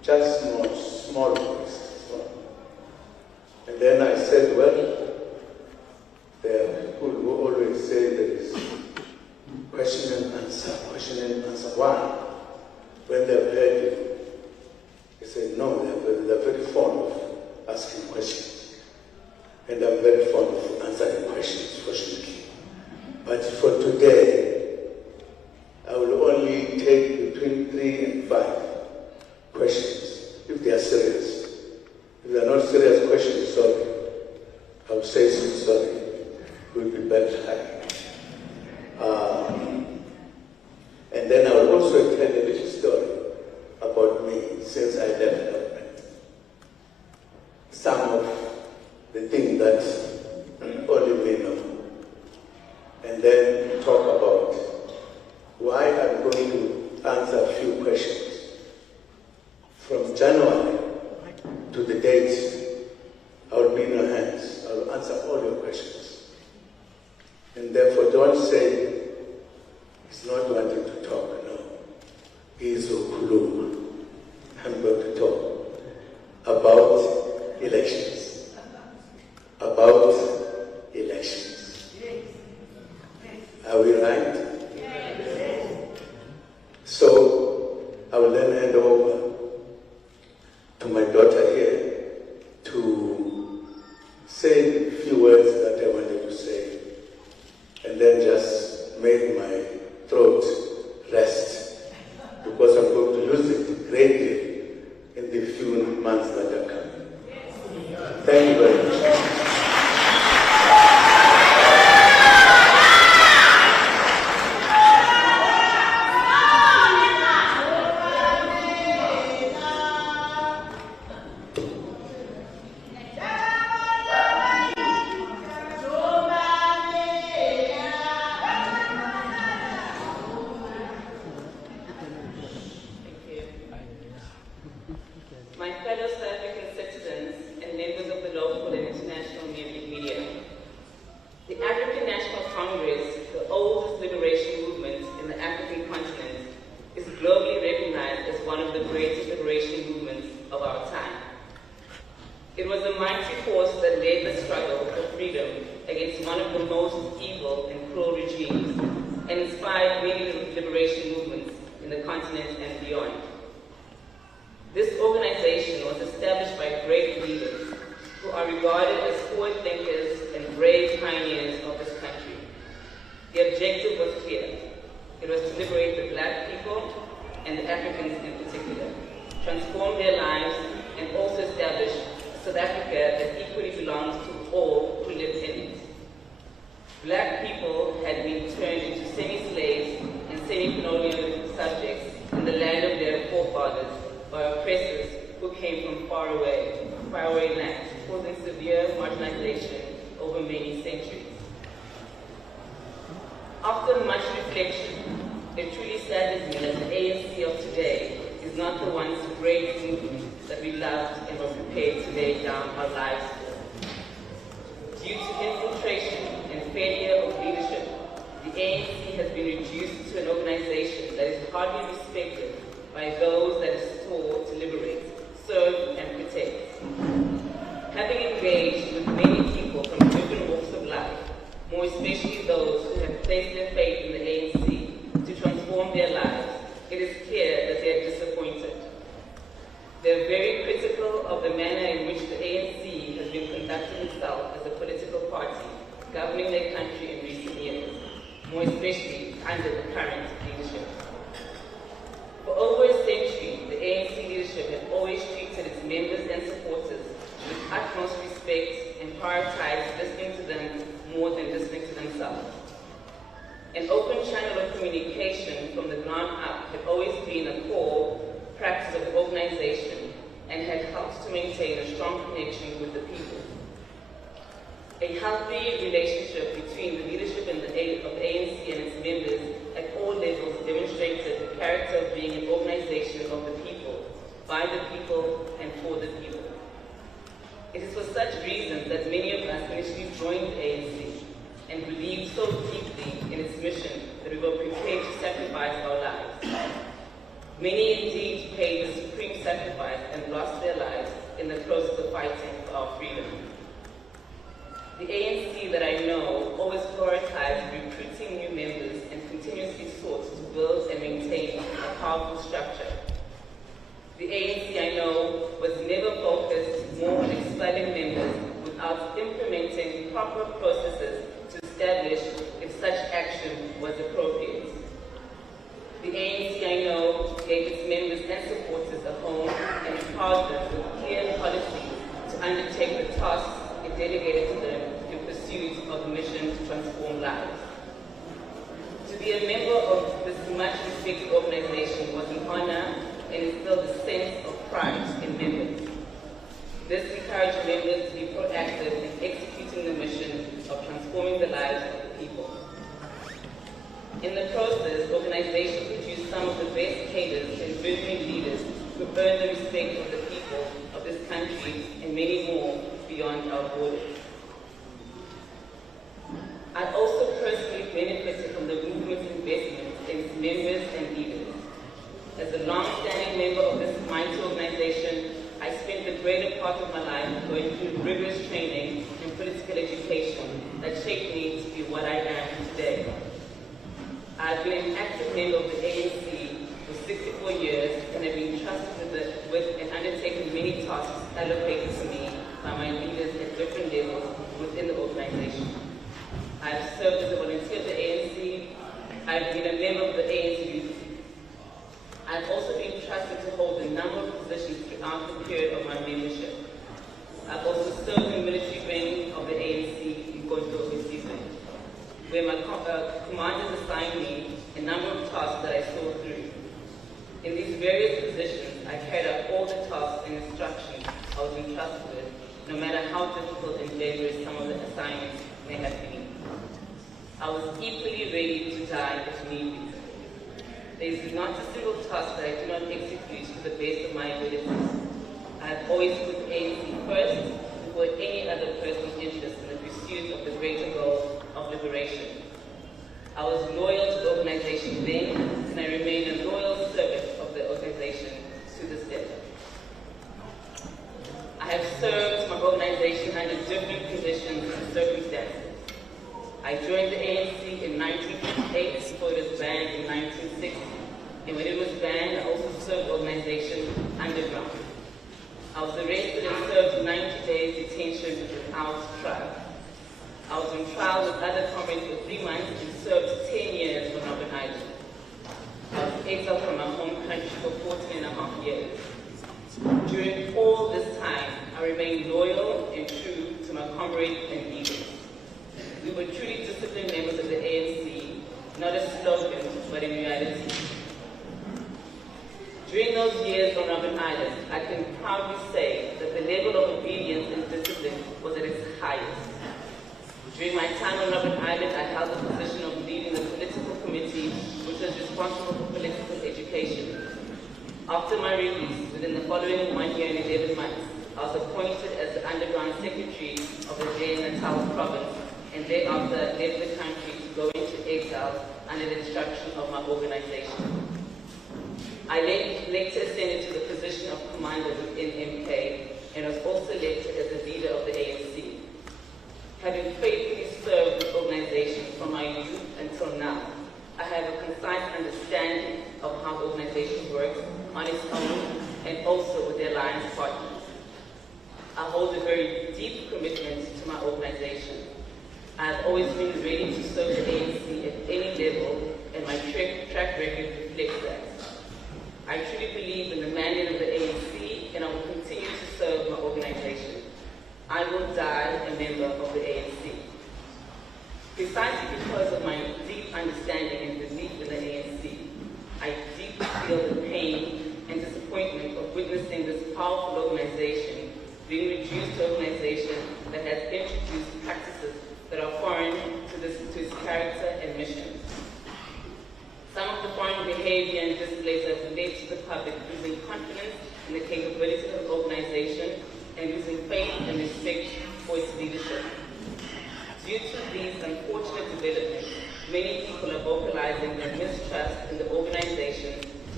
just small voice. And then I said, well, there are people who always say there is question and answer. Why? When they've heard you, they say, no, they're very fond of asking questions. And I'm very fond of answering questions, fortunately. But for today, I will only take between 3 and 5 questions, if they are serious. If they are not serious questions, sorry. I will say sorry. It will be better. And then I will also tell a little story about me since I left government. Some of the things that only me know. And then talk about why I'm going to answer a few questions. From January to the date, I will be in your hands. I will answer all your questions. And therefore, don't say he's not wanting to talk. No. He is Okuluma. I'm going to talk about elections. About elections. Are we right? So, I will then hand over to my daughter here to say a few words that I wanted to say, and then just make my throat rest, because I'm going to use it greatly in the few months that are coming. Thank you very much. My fellow South African citizens and members of the local and international media, the African National Congress, the oldest liberation movement in the African continent, is globally recognized as one of the greatest liberation movements of our time. It was a mighty force that led the struggle for freedom against one of the most evil and cruel regimes and inspired many liberation movements in the continent and beyond. This organization was established by great leaders who are regarded as forward thinkers and brave pioneers of this country. The objective was clear. It was to liberate the Black people and the Africans in particular, transform their lives, and also establish South Africa that equally belongs to all who live in it. Black people had been turned into semi-slaves and semi-colonial subjects in the land of their forefathers by oppressors who came from faraway lands, causing severe marginalization over many centuries. After much reflection, it truly saddens me that the ANC of today is not the once great movement that we loved and were prepared to lay down our lives for. Due to infiltration and failure of leadership, the ANC has been reduced to an organization that is hardly respected by those that it sought to liberate, serve, and protect. Having engaged with many people from different walks of life, more especially those who have placed their faith in the ANC to transform their lives, it is clear that they are disappointed. They are very critical of the manner in which the ANC has been conducting itself as a political party, governing their country in recent years, more especially under the current leadership. For over a century, the ANC leadership has always treated its members and supporters with utmost respect and prioritized listening to them more than listening to themselves. An open channel of communication from the ground up had always been a core practice of the organization and had helped to maintain a strong connection with the people. A healthy relationship between the leadership and of the ANC and its members at all levels demonstrated the character of being an organization of the people, by the people, and for the people. It is for such reasons that many of us initially joined the ANC and believed so deeply in its mission that we were prepared to sacrifice our lives. Many indeed paid the supreme brutally sacrificed and lost their lives in the process of fighting for our freedom. The ANC that I know always prioritized recruiting new members and continuously sought to build and maintain a powerful structure. The ANC I know was never focused more on expelling members without implementing proper processes to establish if such action was appropriate. The ANC I know gave its members and supporters a home and empowered them with clear policies to undertake the tasks it delegated to them in pursuit of the mission to transform lives. To be a member of this much respected organization was an honor and instilled a sense of pride in members. This encouraged members to be proactive in executing the mission of transforming the lives of the people. In the process, the organization produced some of the best cadres and visionary leaders who earned the respect of the people of this country and many more beyond our borders. I also personally benefited from the movement's investment in its members and leaders. As a long-standing member of this mighty organization, I spent the greater part of my life going through rigorous training and political education that shaped me to be what I am today. I've been an active member of the ANC for 64 years and have been trusted with and undertaken many tasks allocated to me by my leaders at different levels within the organization. I've served as a volunteer of the ANC. I've been a member of the ANC Youth. I've also been trusted to hold a number of positions throughout the period of my membership. I've also served in military training of the ANC in Gonto season, where my commanders assigned me a number of tasks that I saw through. In these various positions, I carried out all the tasks and instructions I was entrusted with, no matter how difficult and dangerous some of the assignments may have been. I was equally ready to die if need be. There is not a single task that I do not execute to the best of my abilities. I have always put ANC first before any other person's interest in the pursuit of the greater goal of liberation. I was loyal to the organization then, and I remain a loyal servant of the organization to this day. I have served my organization under different conditions and circumstances. I joined the ANC in 1958 before it was banned in 1960. And when it was banned, I also served the organization underground. I was arrested and served 90 days detention without trial. I was on trial with other comrades for 3 months and served 10 years on Robben Island. I was exiled from my home country for 14.5 years. During all this time, I remained loyal and true to my comrades and leaders. We were truly disciplined members of the ANC, not a slogan, but in reality. During those years on Robben Island, I can proudly say that the level of obedience and discipline was at its highest. During my time on Robben Island, I held the position of leading the political committee, which was responsible for political education. After my release, within the following 1 year and 11 months, I was appointed as the underground secretary of the Natal province, and thereafter left the country to go into exile under the instruction of my organization. I later ascended to the position of commander within MK and was also elected as the leader of the ANC. Having faithfully served the organization from my youth until now, I have a concise understanding of how the organization works on its own and also with their alliance partners. I hold a very deep commitment to my organization. I have always been ready to serve the ANC at any level, and my track record reflects that. I truly believe in the mandate of the ANC, and I will continue to serve my organization. I will die a member of the ANC. Precisely because of my deep understanding and belief in the ANC, I deeply feel the pain and disappointment of witnessing this powerful organization being reduced to an organization that has introduced practices that are foreign to its character and mission. Some of the foreign behavior and displays have led to the public losing confidence in the capability of the organization and losing faith and respect for its leadership. Due to these unfortunate developments, many people are vocalizing their mistrust in the organization to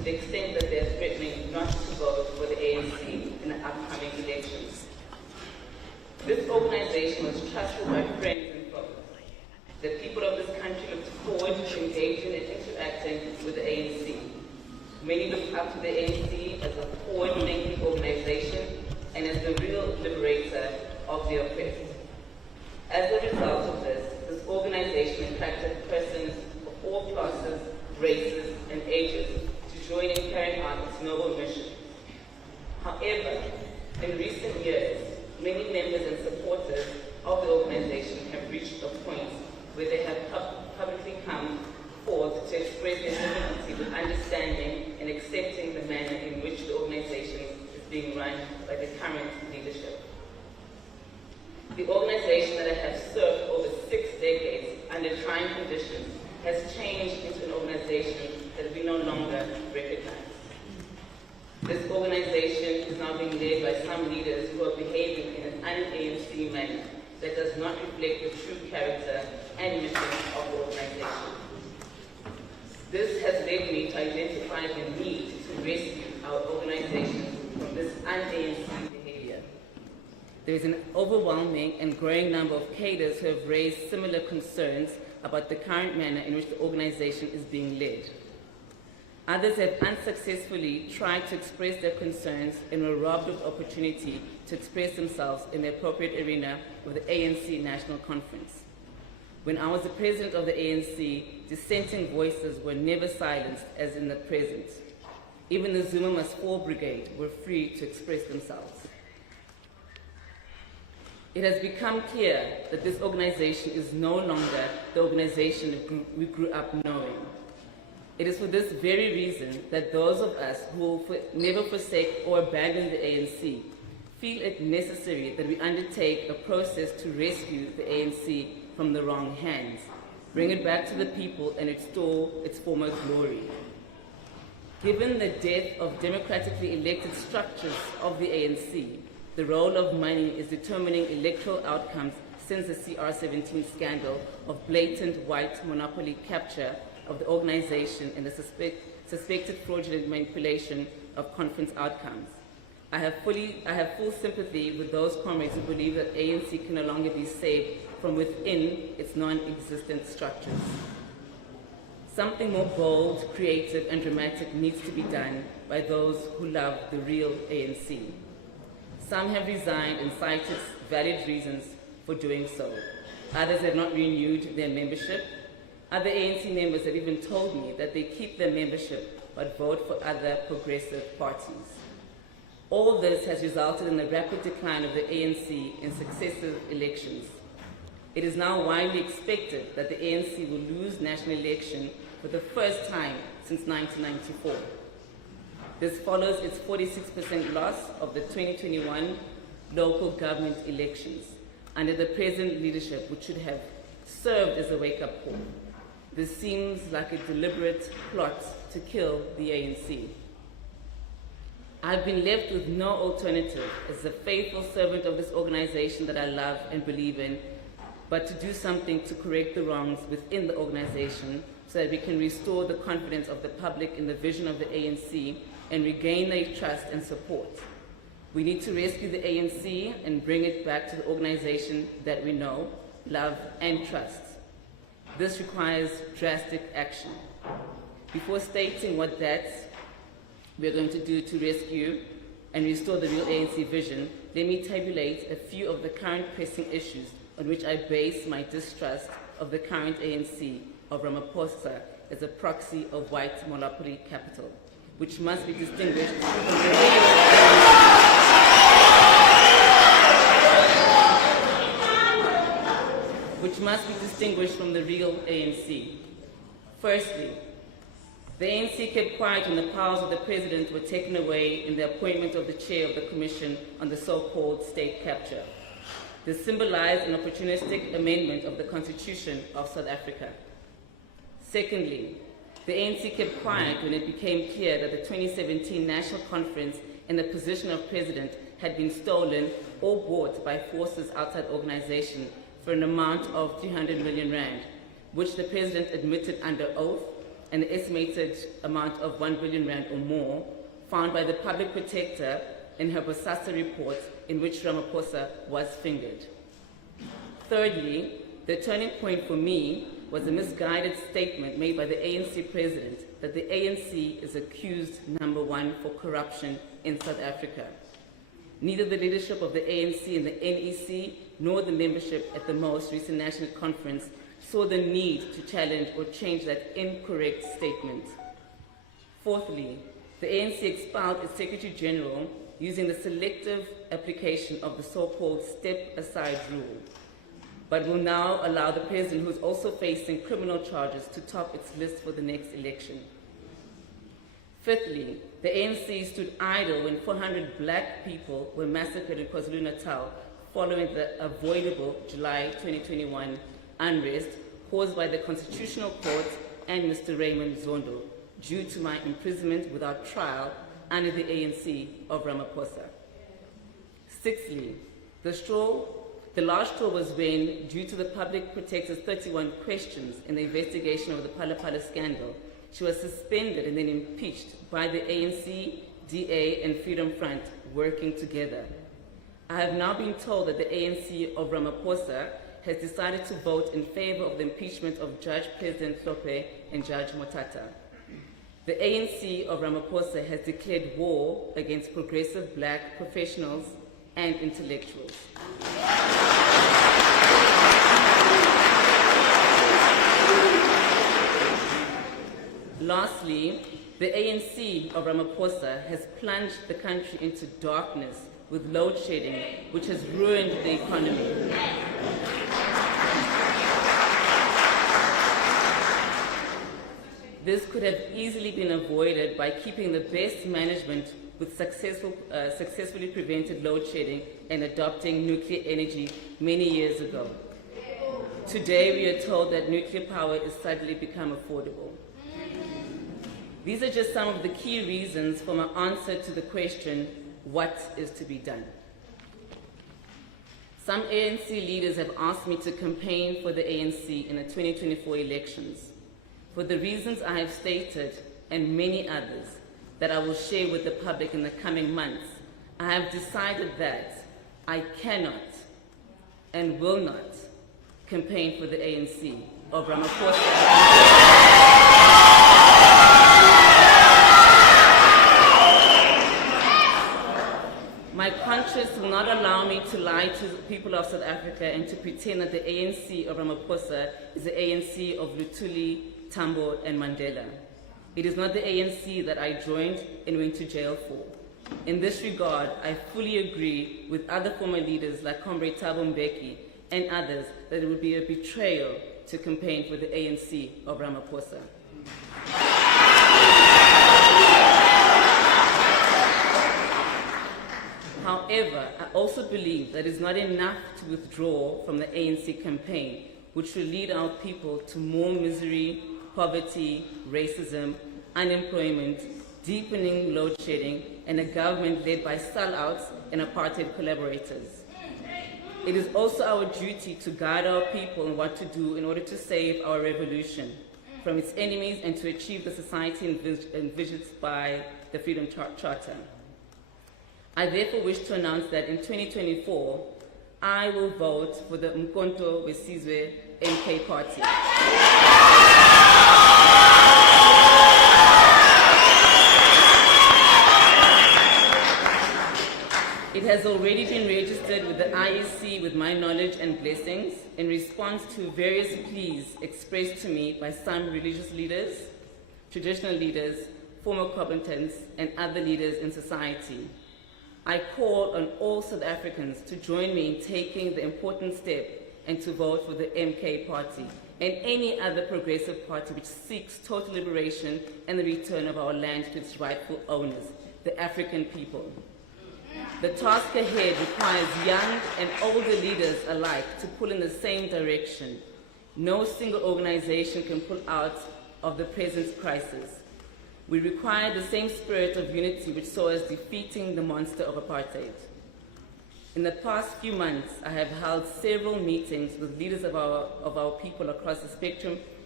to the extent that they are threatening not to vote for the ANC in the upcoming elections. This organization was trusted by friends and foes. The people of this country looked forward to engaging and interacting with the ANC. Many looked up to the ANC as a forward-thinking organization and as the real liberator of the oppressed. As a result of this organization attracted persons of all classes, races, and ages to join in carrying out its noble mission. However, in recent years, many members and supporters of the organization have reached a point where they have publicly come forth to express their difficulty with understanding and accepting the manner in which the organization is being run by the current leadership. The organization that I have served over 6 decades under trying conditions has changed into an organization that we no longer recognize. This organization is now being led by some leaders who are behaving in an un-ANC manner that does not reflect the true character and mission of the organization. This has led me to identify the need to rescue our organization from this un-ANC behavior. There is an overwhelming and growing number of cadres who have raised similar concerns about the current manner in which the organization is being led. Others have unsuccessfully tried to express their concerns and were robbed of opportunity to express themselves in the appropriate arena of the ANC National Conference. When I was the president of the ANC, dissenting voices were never silenced as in the present. Even the Zuma Must Fall Brigade were free to express themselves. It has become clear that this organization is no longer the organization we grew up knowing. It is for this very reason that those of us who will never forsake or abandon the ANC feel it necessary that we undertake a process to rescue the ANC from the wrong hands, bring it back to the people and restore its former glory. Given the death of democratically elected structures of the ANC, the role of money is determining electoral outcomes since the CR17 scandal of blatant white monopoly capture of the organization and the suspected fraudulent manipulation of conference outcomes. I have full sympathy with those comrades who believe that ANC can no longer be saved from within its non-existent structures. Something more bold, creative, and dramatic needs to be done by those who love the real ANC. Some have resigned and cited valid reasons for doing so. Others have not renewed their membership. Other ANC members have even told me that they keep their membership but vote for other progressive parties. All this has resulted in the rapid decline of the ANC in successive elections. It is now widely expected that the ANC will lose national election for the first time since 1994. This follows its 46% loss of the 2021 local government elections under the present leadership, which should have served as a wake-up call. This seems like a deliberate plot to kill the ANC. I've been left with no alternative as a faithful servant of this organization that I love and believe in, but to do something to correct the wrongs within the organization so that we can restore the confidence of the public in the vision of the ANC and regain their trust and support. We need to rescue the ANC and bring it back to the organization that we know, love, and trust. This requires drastic action. Before stating what we're going to do to rescue and restore the real ANC vision, let me tabulate a few of the current pressing issues on which I base my distrust of the current ANC of Ramaphosa as a proxy of white monopoly capital, which must be distinguished from the real ANC. Firstly, the ANC kept quiet when the powers of the president were taken away in the appointment of the chair of the Commission on the so-called state capture. This symbolized an opportunistic amendment of the Constitution of South Africa. Secondly, the ANC kept quiet when it became clear that the 2017 National Conference and the position of president had been stolen or bought by forces outside the organization for an amount of 300 million rand, which the president admitted under oath and the estimated amount of 1 billion rand or more found by the public protector in her Bosasa report, in which Ramaphosa was fingered. Thirdly, the turning point for me was a misguided statement made by the ANC president that the ANC is accused, number one, for corruption in South Africa. Neither the leadership of the ANC and the NEC nor the membership at the most recent national conference saw the need to challenge or change that incorrect statement. Fourthly, the ANC expelled its Secretary General using the selective application of the so-called step-aside rule, but will now allow the president, who is also facing criminal charges, to top its list for the next election. Fifthly, the ANC stood idle when 400 black people were massacred in KwaZulu-Natal following the avoidable July 2021 unrest caused by the Constitutional Court and Mr. Raymond Zondo due to my imprisonment without trial under the ANC of Ramaphosa. Sixthly, the last straw was when, due to the public protector's 31 questions in the investigation of the Phala Phala scandal, she was suspended and then impeached by the ANC, DA, and Freedom Front working together. I have now been told that the ANC of Ramaphosa has decided to vote in favor of the impeachment of Judge President Hlophe and Judge Motata. The ANC of Ramaphosa has declared war against progressive black professionals and intellectuals. Lastly, the ANC of Ramaphosa has plunged the country into darkness with load shedding, which has ruined the economy. This could have easily been avoided by keeping the best management with successfully prevented load shedding and adopting nuclear energy many years ago. Today, we are told that nuclear power is suddenly become affordable. These are just some of the key reasons for my answer to the question, what is to be done? Some ANC leaders have asked me to campaign for the ANC in the 2024 elections. For the reasons I have stated, and many others that I will share with the public in the coming months, I have decided that I cannot and will not campaign for the ANC of Ramaphosa. My conscience will not allow me to lie to the people of South Africa and to pretend that the ANC of Ramaphosa is the ANC of Luthuli, Tambo, and Mandela. It is not the ANC that I joined and went to jail for. In this regard, I fully agree with other former leaders like Comrade Thabo Mbeki and others that it would be a betrayal to campaign for the ANC of Ramaphosa. However, I also believe that it is not enough to withdraw from the ANC campaign, which will lead our people to more misery, poverty, racism, unemployment, deepening load shedding, and a government led by sellouts and apartheid collaborators. It is also our duty to guide our people in what to do in order to save our revolution from its enemies and to achieve the society envisioned by the Freedom Charter. I therefore wish to announce that in 2024, I will vote for the Umkhonto weSizwe MK party. It has already been registered with the IEC with my knowledge and blessings in response to various pleas expressed to me by some religious leaders, traditional leaders, former combatants, and other leaders in society. I call on all South Africans to join me in taking the important step and to vote for the MK party and any other progressive party which seeks total liberation and the return of our land to its rightful owners, the African people. The task ahead requires young and older leaders alike to pull in the same direction. No single organization can pull out of the present crisis. We require the same spirit of unity which saw us defeating the monster of apartheid. In the past few months, I have held several meetings with leaders of our people across the spectrum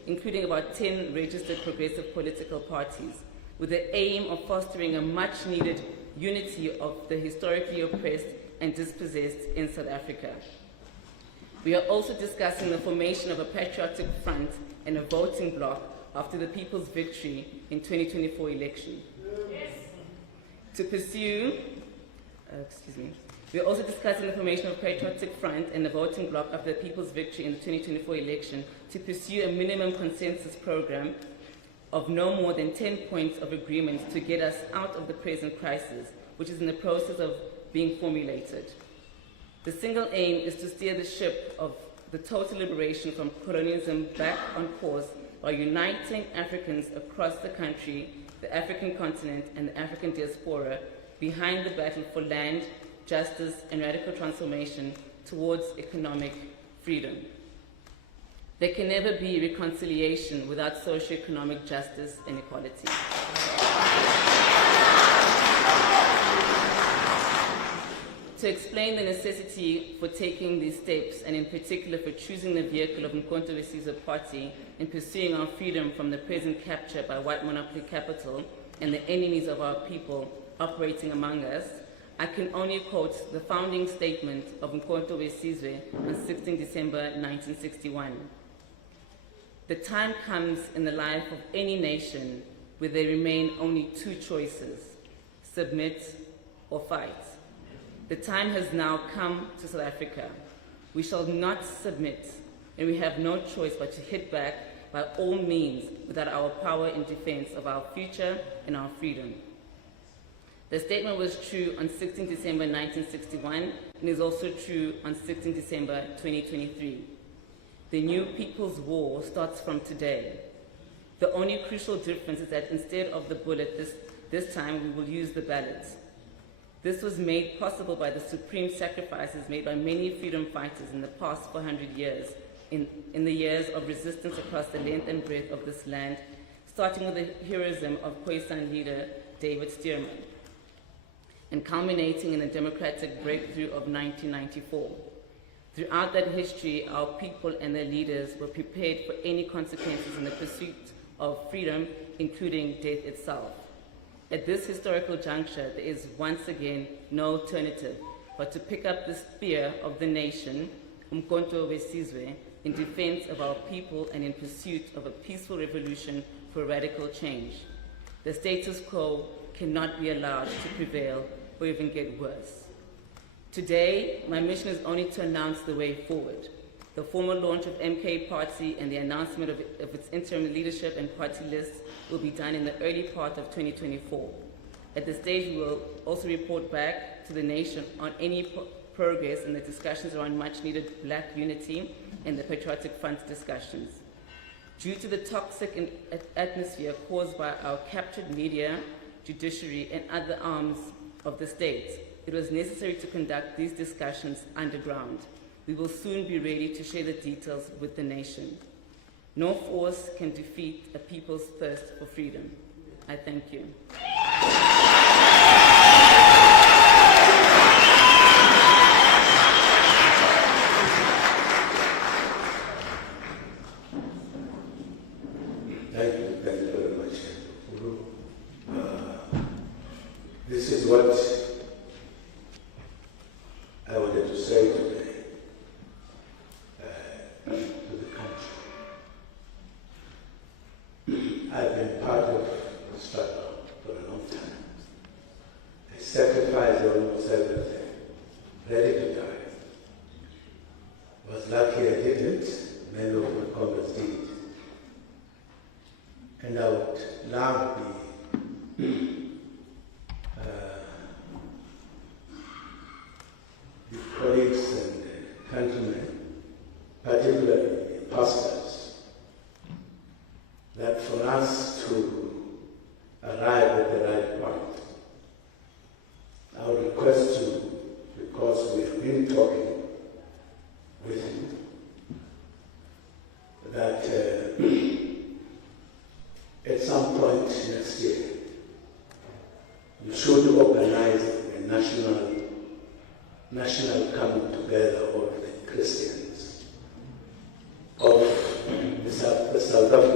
including about 10 registered progressive political parties, with the aim of fostering a much-needed unity of the historically oppressed and dispossessed in South Africa. We are also discussing the formation of a patriotic front and a voting bloc after the people's victory in 2024 election. To pursue, we are also discussing the formation of a patriotic front and a voting bloc after the people's victory in the 2024 election to pursue a minimum consensus program of no more than 10 points of agreement to get us out of the present crisis, which is in the process of being formulated. The single aim is to steer the ship of the total liberation from colonialism back on course by uniting Africans across the country, the African continent, and the African diaspora behind the battle for land, justice, and radical transformation towards economic freedom. There can never be reconciliation without socio-economic justice and equality. To explain the necessity for taking these steps, and in particular for choosing the vehicle of Mkhonto we Sizwe Party in pursuing our freedom from the present capture by white monopoly capital and the enemies of our people operating among us, I can only quote the founding statement of Mkhonto we Sizwe on 16 December 1961. The time comes in the life of any nation where there remain only two choices: submit or fight. The time has now come to South Africa. We shall not submit, and we have no choice but to hit back by all means without our power in defense of our future and our freedom. The statement was true on 16 December 1961 and is also true on 16 December 2023. The new People's War starts from today. The only crucial difference is that instead of the bullet this time, we will use the ballot. This was made possible by the supreme sacrifices made by many freedom fighters in the past 400 years, in the years of resistance across the length and breadth of this land, starting with the heroism of Khoisan leader David Stearman, and culminating in the democratic breakthrough of 1994. Throughout that history, our people and their leaders were prepared for any consequences in the pursuit of freedom, including death itself. At this historical juncture, there is once again no alternative but to pick up the spear of the nation, Mkhonto we Sizwe, in defense of our people and in pursuit of a peaceful revolution for radical change. The status quo cannot be allowed to prevail or even get worse. Today, my mission is only to announce the way forward. The formal launch of MK Party and the announcement of its interim leadership and party lists will be done in the early part of 2024. At this stage, we will also report back to the nation on any progress in the discussions around much-needed black unity and the Patriotic Front discussions. Due to the toxic atmosphere caused by our captured media, judiciary, and other arms of the state, it was necessary to conduct these discussions underground. We will soon be ready to share the details with the nation. No force can defeat a people's thirst for freedom. I thank you. Thank you very much. This is what I wanted to say today. To the country. I've been part of the struggle for a long time. I sacrificed almost everything, ready to die. Was lucky I didn't, many of my comrades did. And I would now be the colleagues and countrymen, particularly pastors, that for us to arrive at the right point, I would request you, because we have been talking with you, that at some point next year, you should organize a national coming together of the Christians of the South African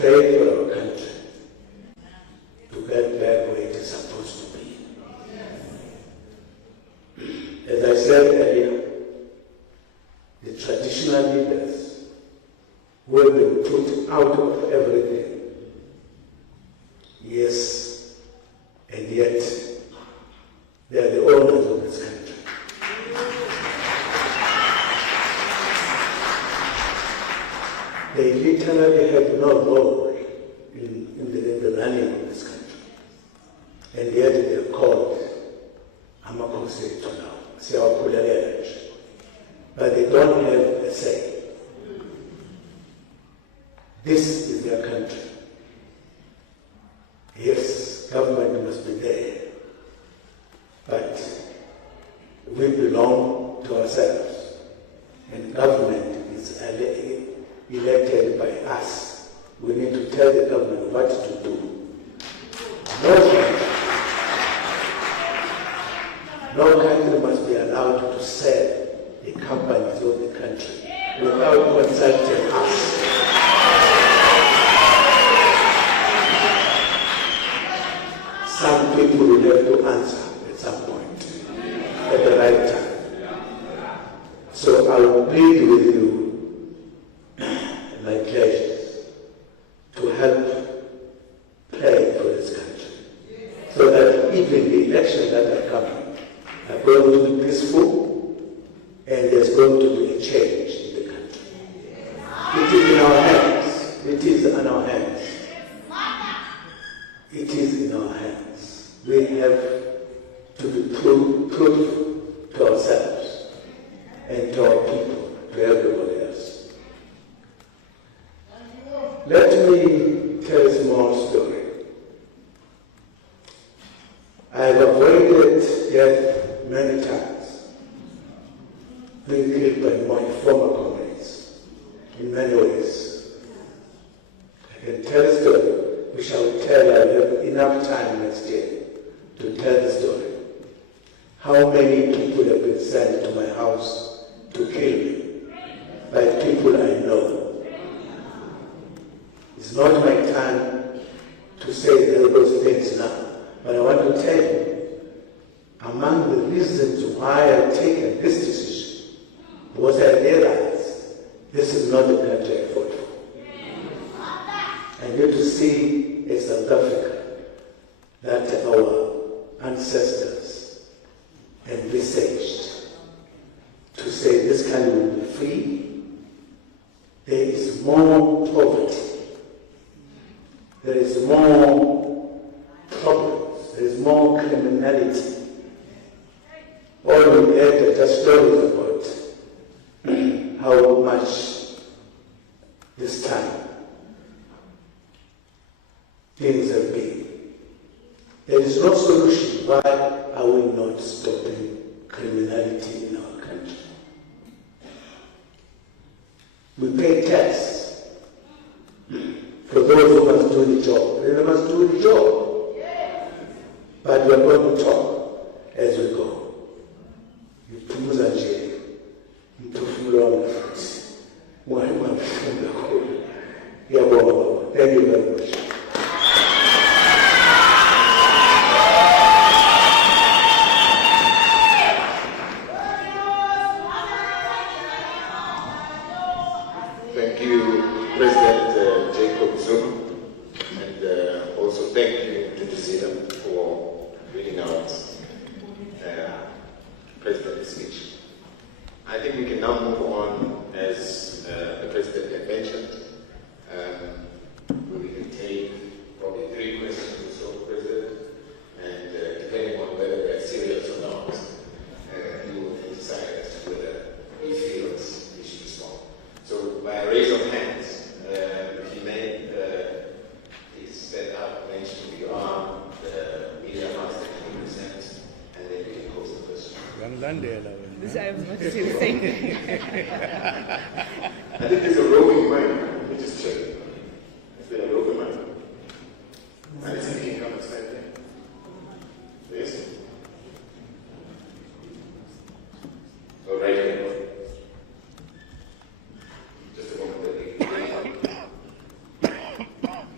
pray for our country to get back where it is supposed to be. As I said earlier, the traditional leaders who have been put out of everything, yes, and yet they are the owners of this country. They literally have no role in the running of this country. And yet they are called Amakoseto now, but they don't have a say. This is their country. Yes, government must be there, but we belong to ourselves, and government is elected by us. We need to tell the government what to do. No country must be allowed to sell the companies of the country without consulting us. Some people will have to answer at some point, at the right time. So I will plead with you, my pledges, to help pray for this country, so that even the elections that are coming are going to be peaceful, and there's going to be a change in the country. It is in our hands. It is in our hands. It is in our hands. We have to be truthful to ourselves and to our people, to everybody else. Let me tell a small story. I have avoided death many times, being killed by my former comrades in many ways. I can tell a story, which I will tell. I will have enough time next year to tell the story. How many people have been sent to my house to kill me by people I know. It's not my time to say those things now, but I want to tell you, among the reasons why I've taken this decision was I realized this is not the country I fought for. I need to see a South Africa that our ancestors envisaged, to say this country will be free. There is more poverty. There is more problems. There is more criminality. All we had are just stories about how much this time things have been. There is no solution. Why are we not stopping criminality in our country? We pay tax for those who must do the job. They must do the job. But we are going to talk as we go. Tumuza nje, mtufumula wanafuti. Mwalimu amefunda kule. Ya baba. Thank you very much. Thank you, President Jacob Zuma, and also thank you to the Senate for reading out President's speech. I think we can now move on, as the President had mentioned. We will take probably 3 questions or so, President, and depending on whether they're serious or not, you will decide as to whether he feels he should respond. So by a raise of hands, he made his set up, mentioned you are the media master, can you present, and then you can pose the question. This I was about to say the same thing. I think there's a roving mic. Let me just check. Is there a roving mic? And it's thinking how much time there. Yes? So right here. Just a moment.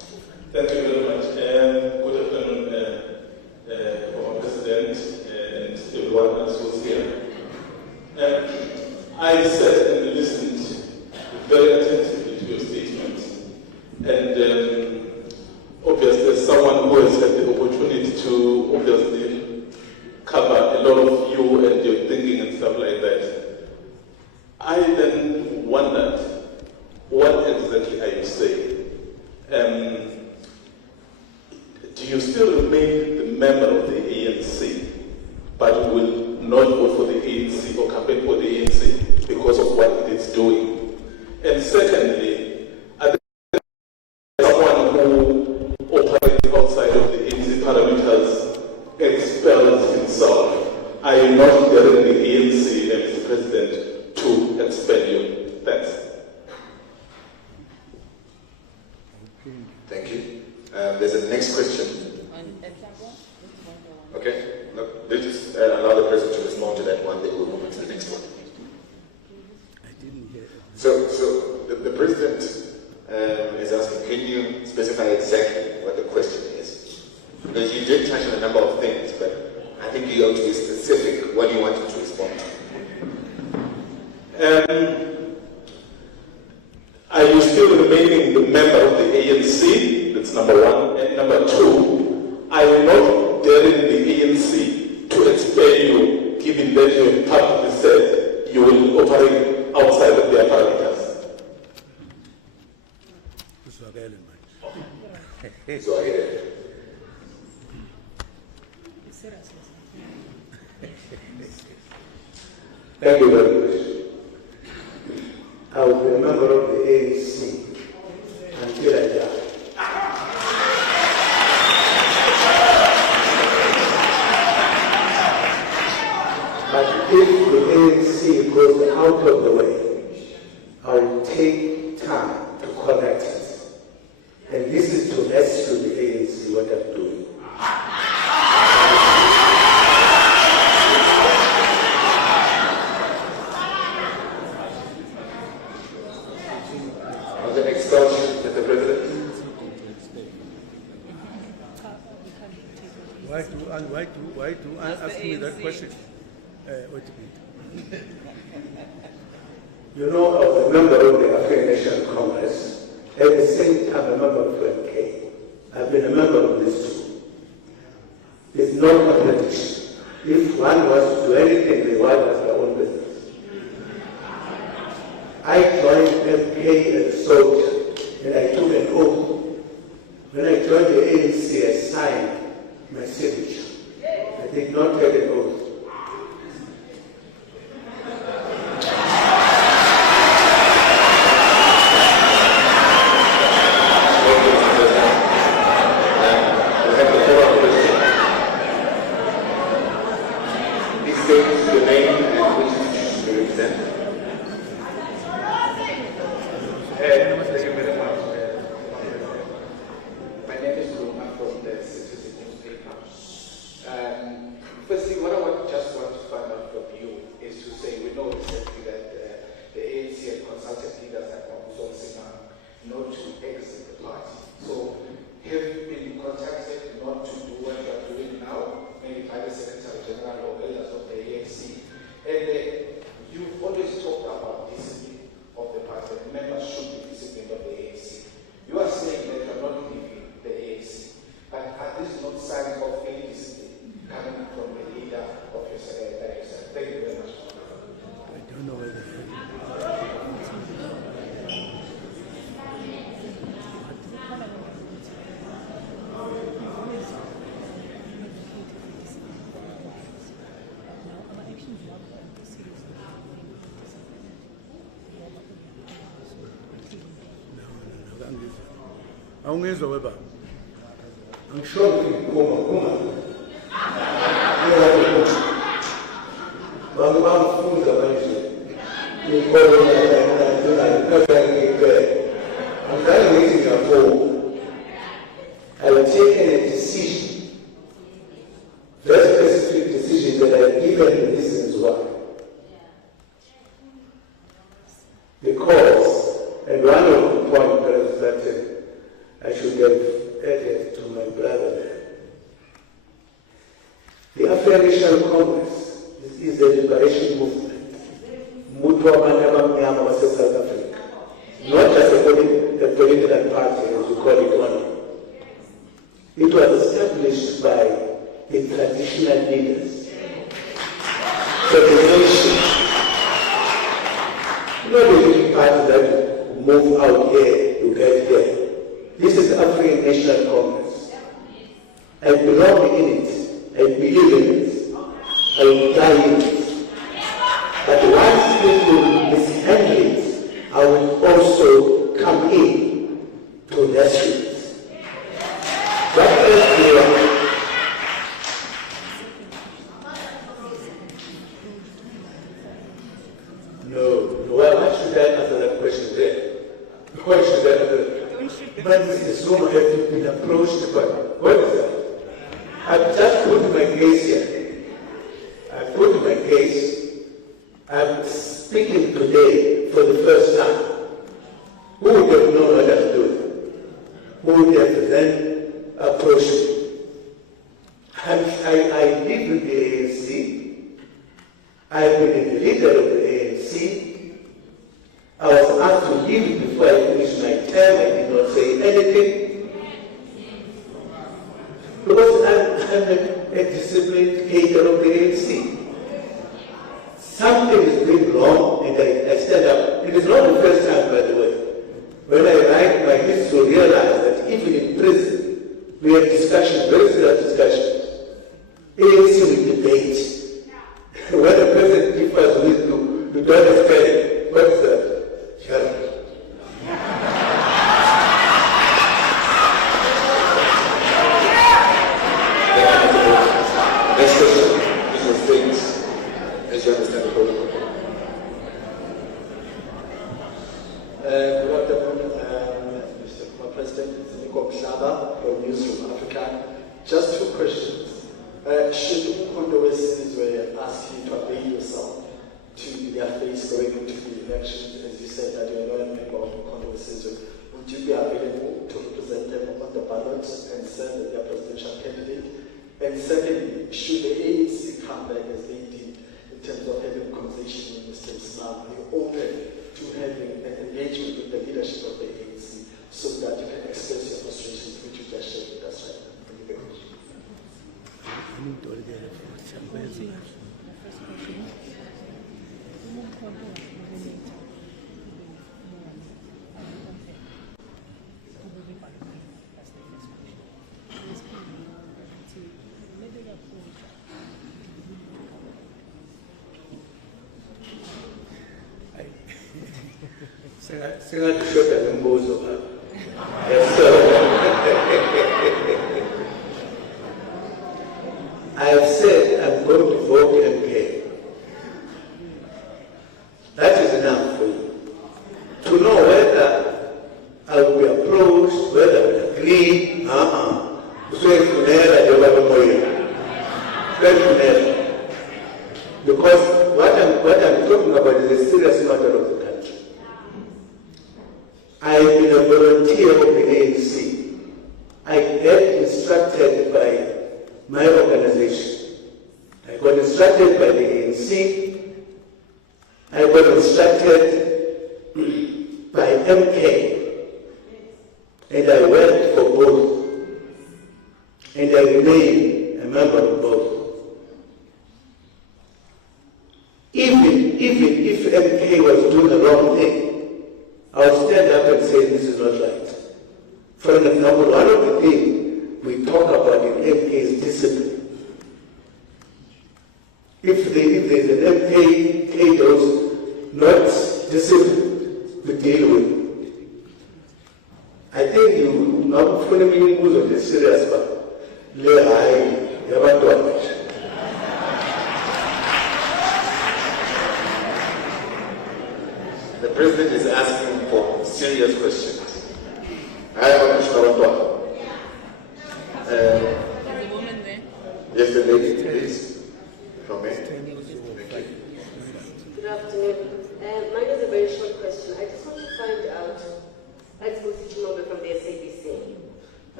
Thank you very much. Good afternoon, former President and everyone else who's here. I sat and listened very attentively to your statement, and obviously, as someone who has had the opportunity to obviously cover a lot of you and your thinking and stuff like that, I then wondered, what exactly are you saying? Do you still remain the member of the ANC, but will not vote for the ANC or campaign for the ANC because of what it is doing? And secondly, are there someone who operates outside of the ANC parameters expels himself? Are you not daring the ANC, Mr. President, to expel you? Thanks. Thank you. There's a next question. Okay. Look, let's just allow the President to respond to that one, then we'll move on to the next one. I didn't hear it. So the President is asking, can you specify exactly what the question is? Because you did touch on a number of things, but I think you ought to be specific what you wanted to respond to. Are you still remaining the member of the ANC? That's number one. And number two, are you not daring the ANC to expel you, given that you have publicly said you will operate outside of their parameters? Thank you very much. I will be a member of the ANC until I die. But if the ANC goes out of the way, I will take time to correct it. And this is to rescue the ANC what I'm doing. Why do ask me that question? You know, I was a member of the African National Congress, at the same time a member of FNK. I've been a member of this too. It's no contradiction. If one wants to do anything, they want as their own business. I joined FNK as a soldier, and I took an oath. When I joined the ANC, I signed my signature. I did not take an oath. Firstly, what I just want to find out from you is to say, we know recently that the ANC and consultant leaders like Zuma not to exit the party. So have you been contacted not to do what you are doing now, maybe by the Secretary General or elders of the ANC? And you've always talked about discipline of the party. Members should be disciplined of the ANC. You are saying that you are not leaving the ANC, but are these not signs of any discipline coming from the leader of your secretary? Thank you very much. I don't know whether. Awungizwa weba. Angisho kuma. Bangifunda manje. Inkolo I have taken a decision, very specific decision that I given reasons why. Because, and one of the points that I should have added to my brother there. The African National Congress is a liberation movement. South Africa. Not just a political party, as we call it only. It was established by the traditional leaders for the nation. Not a little party that move out here to get here. This is the African National Congress. I belong in it. I believe in it. I will die in it. But once people mishandle it, I will also come in to their streets. What else do you want? No. Why should I answer that question there? Why should I answer that? But Mr. Zuma has been approached by, what is that? I've just put my case here. I've put my case. I'm speaking today for the first time. Who would have known what I'm doing? Who would have then approached me? I live with the ANC. I've been the leader of the ANC. I was asked to leave before I finished my term. I did not say anything. Because I'm a disciplined hater of the ANC. Something is doing wrong, and I stand up. It is not the first time, by the way. When I write my history, realize that even in prison, we have discussions, very serious discussions. ANC will debate. When the president differs with you don't understand. What is that? Shut up. Next question, Mr. States, as you understand the protocol. Good afternoon, Mr. President. It's Nico Mhlaba from Newsroom Africa. Just two questions. Should Umkhonto were asked you to avail yourself to their face going into the elections, as you said that you're not a member of Umkhonto would you be available to represent them on the ballot and serve as their presidential candidate? And secondly, should the ANC come back as they did in terms of having a conversation with Mr. Islam, are you open to having an engagement with the leadership of the ANC so that you can express your frustrations, which you just shared with us right now? Thank you very much. Singakushoda ngombuzo baba. Yes, sir. I have said I'm going to vote MK. That is enough for you. To know whether I will be approached, whether I will agree, because what I'm talking about is a serious matter of the country. I've been a volunteer of the ANC. I get instructed by my organization. I got instructed by the ANC. I got instructed by MK. And I worked for both. And I remain a member of both. Even if MK was doing the wrong thing, I would stand up and say this is not right. For example, one of the things we talk about in MK is discipline. If there's an MK those not disciplined to deal with, I think you not going to be able to serious but the president is asking for serious questions. I have a question. There's a woman there. Yes, the lady, please. From me. Good afternoon. Mine is a very short question. I just want to find out, I suppose it's a number from the SABC.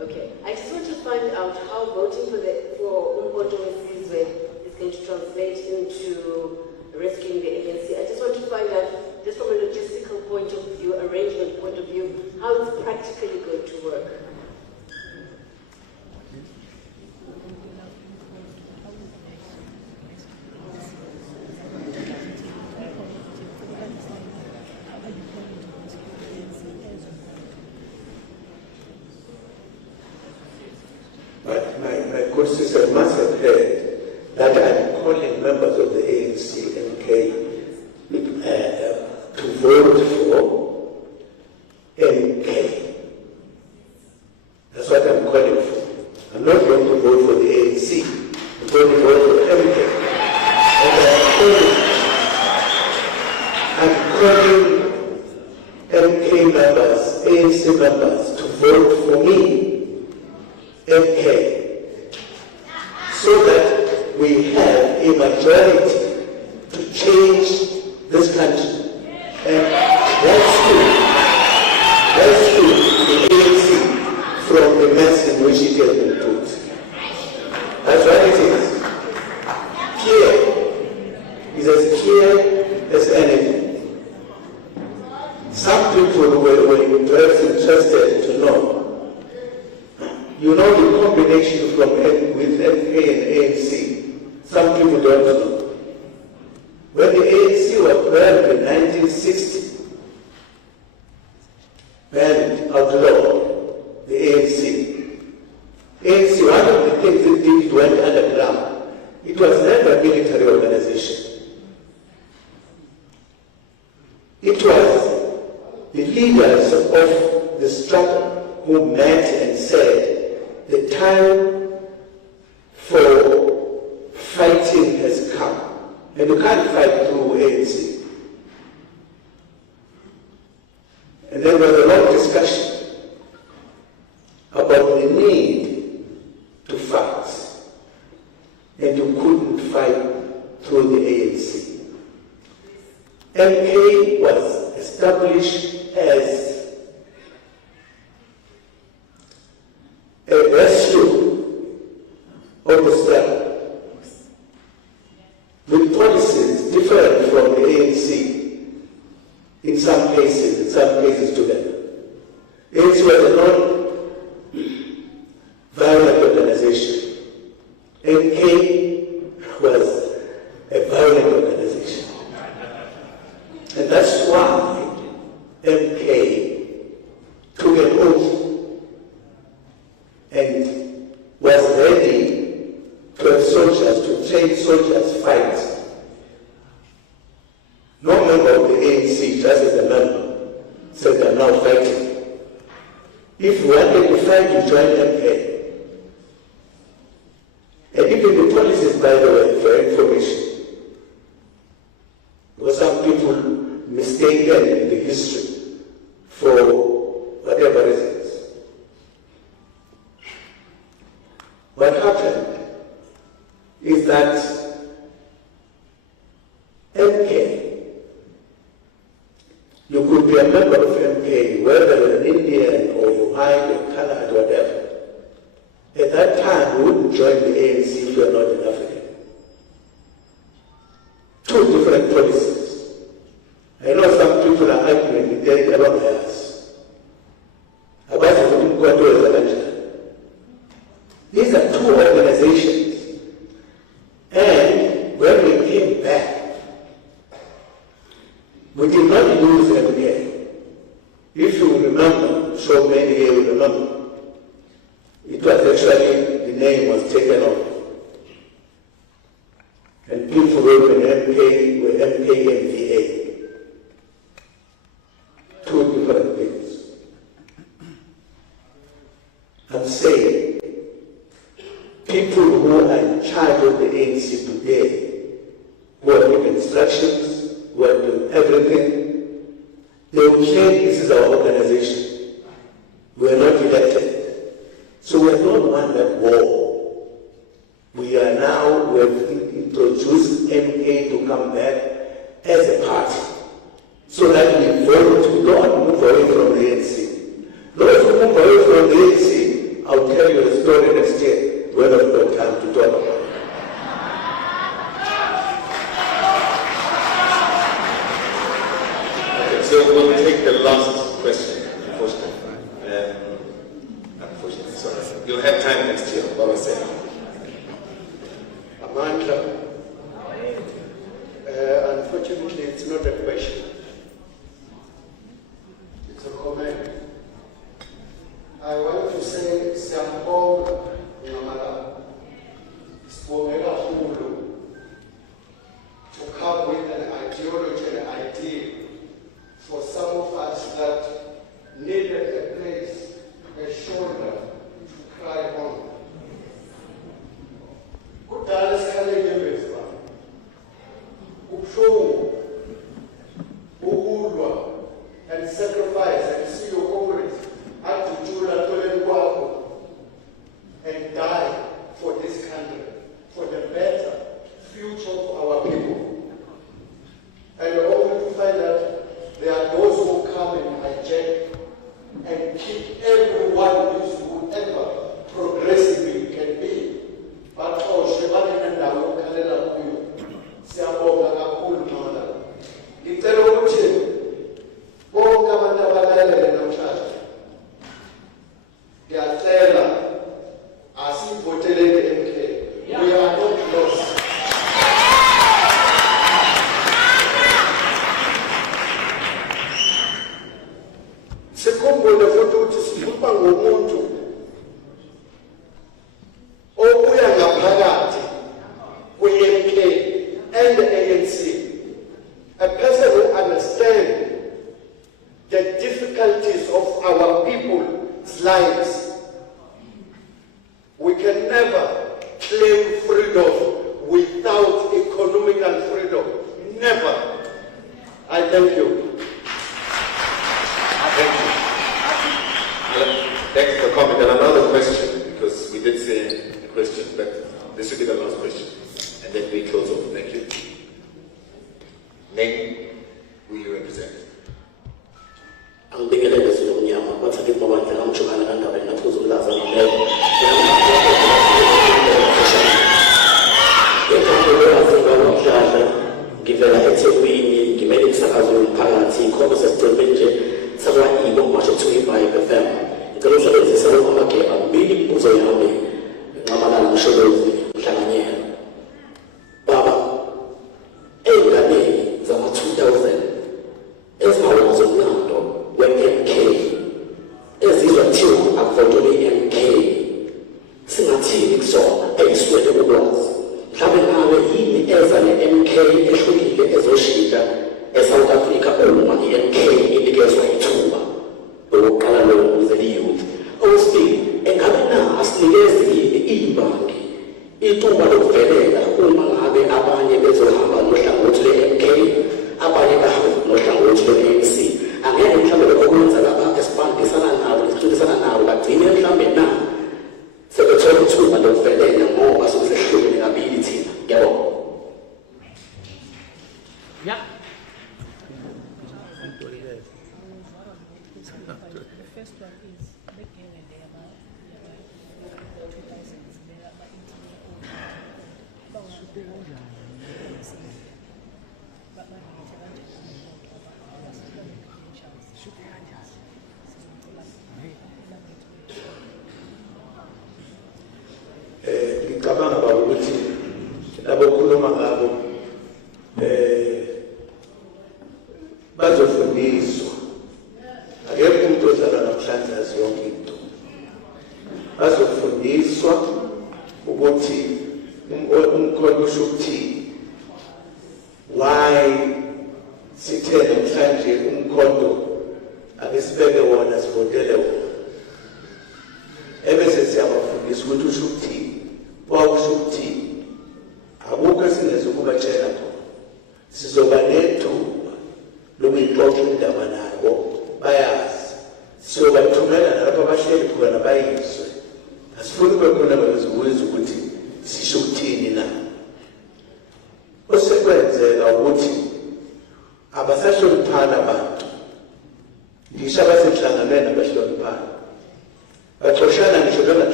Okay. I just want to find out how voting for Umpoto Wesizwe is going to translate into rescuing the ANC. I just want to find out, just from a logistical point of view, arrangement point of view, how it's practically going to work. But my good sister must have heard that I'm calling members of the ANC MK to vote for MK. That's what I'm calling for. I'm not going to vote for the ANC. I'm going to vote for MK. And I'm calling MK members, ANC members to vote for me. MK, so that we have a majority to change this country. And rescue the ANC from the mess in which it has been put. That's what it is. Clear. It's as clear as anything. Some people were perhaps interested to know. You know the combination with MK and ANC. Some people don't know. When the ANC was banned in 1960, banned, outlawed, the ANC. ANC, one of the things it did, it went underground. It was never a military organization. It was the leaders of the struggle who met and said, the time for fighting has come. And you can't fight through ANC. And there was a long discussion about the need to fight. And you couldn't fight through the ANC. MK was established as a rescue of the struggle, with policies different from the ANC in some cases together. ANC was a non-violent organization. MK was a violent organization. And that's why MK took an oath and was ready to have soldiers, to train soldiers fight. No member of the ANC, just as a member, said I'm now fighting. If you wanted to fight, you join MK. And even the policies, by the way, for information, because some people mistaken in the history for whatever reasons. What happened is that MK, you could be a member of MK, whether you're an Indian or you hide or colored, whatever. At that time, you wouldn't join the ANC if you're not an African. Two different policies. I know some people are arguing with their own hairs. About it, we go to a country. These are two organizations. And when we came back, we did not lose MK. If you remember, so many here will remember, it was actually, the name was taken off. And people were MK and VA. Two different things. I'm saying, people who are in charge of the ANC today, who are giving instructions, who are doing everything, they will say this is our organization. We are not elected. So we have not won that war. We have introduced MK to come back as a party. So that we vote, we don't move away from the ANC. Those who move away from the ANC I'll tell you a story next year when I've got time to talk about it. So we'll take the last question, unfortunately. Unfortunately, sorry. You'll have time next year, what was saying. Amandla, unfortunately, it's not a question. It's a comment. I want to say, Siyambonga Ngamala, Sibongela kakhulu, to come with an ideology and idea for some of us that needed a place, a shoulder to cry on. Kudala sikhaleke emveza ubuhlungu, ukulwa and sacrifice and see your comrades adutshula atholeni kwakho and die for this country, for the better future of our people. And only to find that there are those who come and hijack and keep everyone whoever progressively can be. But for Shebani and Dawo Kalela Kuyo, Siabonga Kakul Mala. Itelo Uchi, Bonga Matabalele and Church. They are Taylor, Asi Potele MK. We are not lost. Sikhumbule futhi ukuthi sikhuluma ngomuntu obuya ngaphakathi kwi-MK and the ANC, a person who understands the difficulties of our people's lives. We can never claim freedom without economical freedom. Never. I thank you. Thank you for coming. And another question, because we did say a question, but this will be the last question. And then we close off. Thank you. Name who you represent. I'm beginning to see you. What's a bit more like I'm trying to understand. I'm supposed to last a minute. Give a heads of me, give me some as well. Party, conversation to mention. Someone even watch it to him by the family. The Russian is a little bit of a big Muzoyami, Namana Shodo, Shananya. Baba, Egani, Zama 2000, as I was in Lando, when MK, as is a two, unfortunately MK, Sinati, so, explain the words. Having he as an MK, as Oshita, as South Africa, or money MK in the gas way too. Kalalo the youth. Osti, and Kabina as the e-bank. Ito malo federa, Umalabe, Abani, Bezohamba, Noshan, MK, Abani, Noshan, MC, and then in Shabbat, Ogunza, expand the Sana, to the Sana, but in the Shamina. So the 22 malo federa, more as a human ability. Go. Yeah. The first one is making a day about 2000s, ngicabanga baba ukuthi labo khuluma ngabo bazofundiswa. Akekho umuntu ozalwa namhlanje azi yonke into. Bazofundiswa ukuthi umkhondo usho ukuthini. Why sithe namhlanje umkhondo akesibeke wona sivotele wona. Ebese siyabafundisa ukuthi usho ukuthini. Wakusho ukuthini. Akukho esingeze ukubatshela khona. Sizoba nethuba lokuyixoxa indaba nabo bayazi. Siyobathumela nalapho abahleli khona bayizwe. Asifuni bekhona bezokwenza ukuthi sisho ukuthini na. Osekwenzeka ukuthi abasahloniphana abantu. Ngisho abasenhlanganweni abahloniphana. Baxoshana ngisho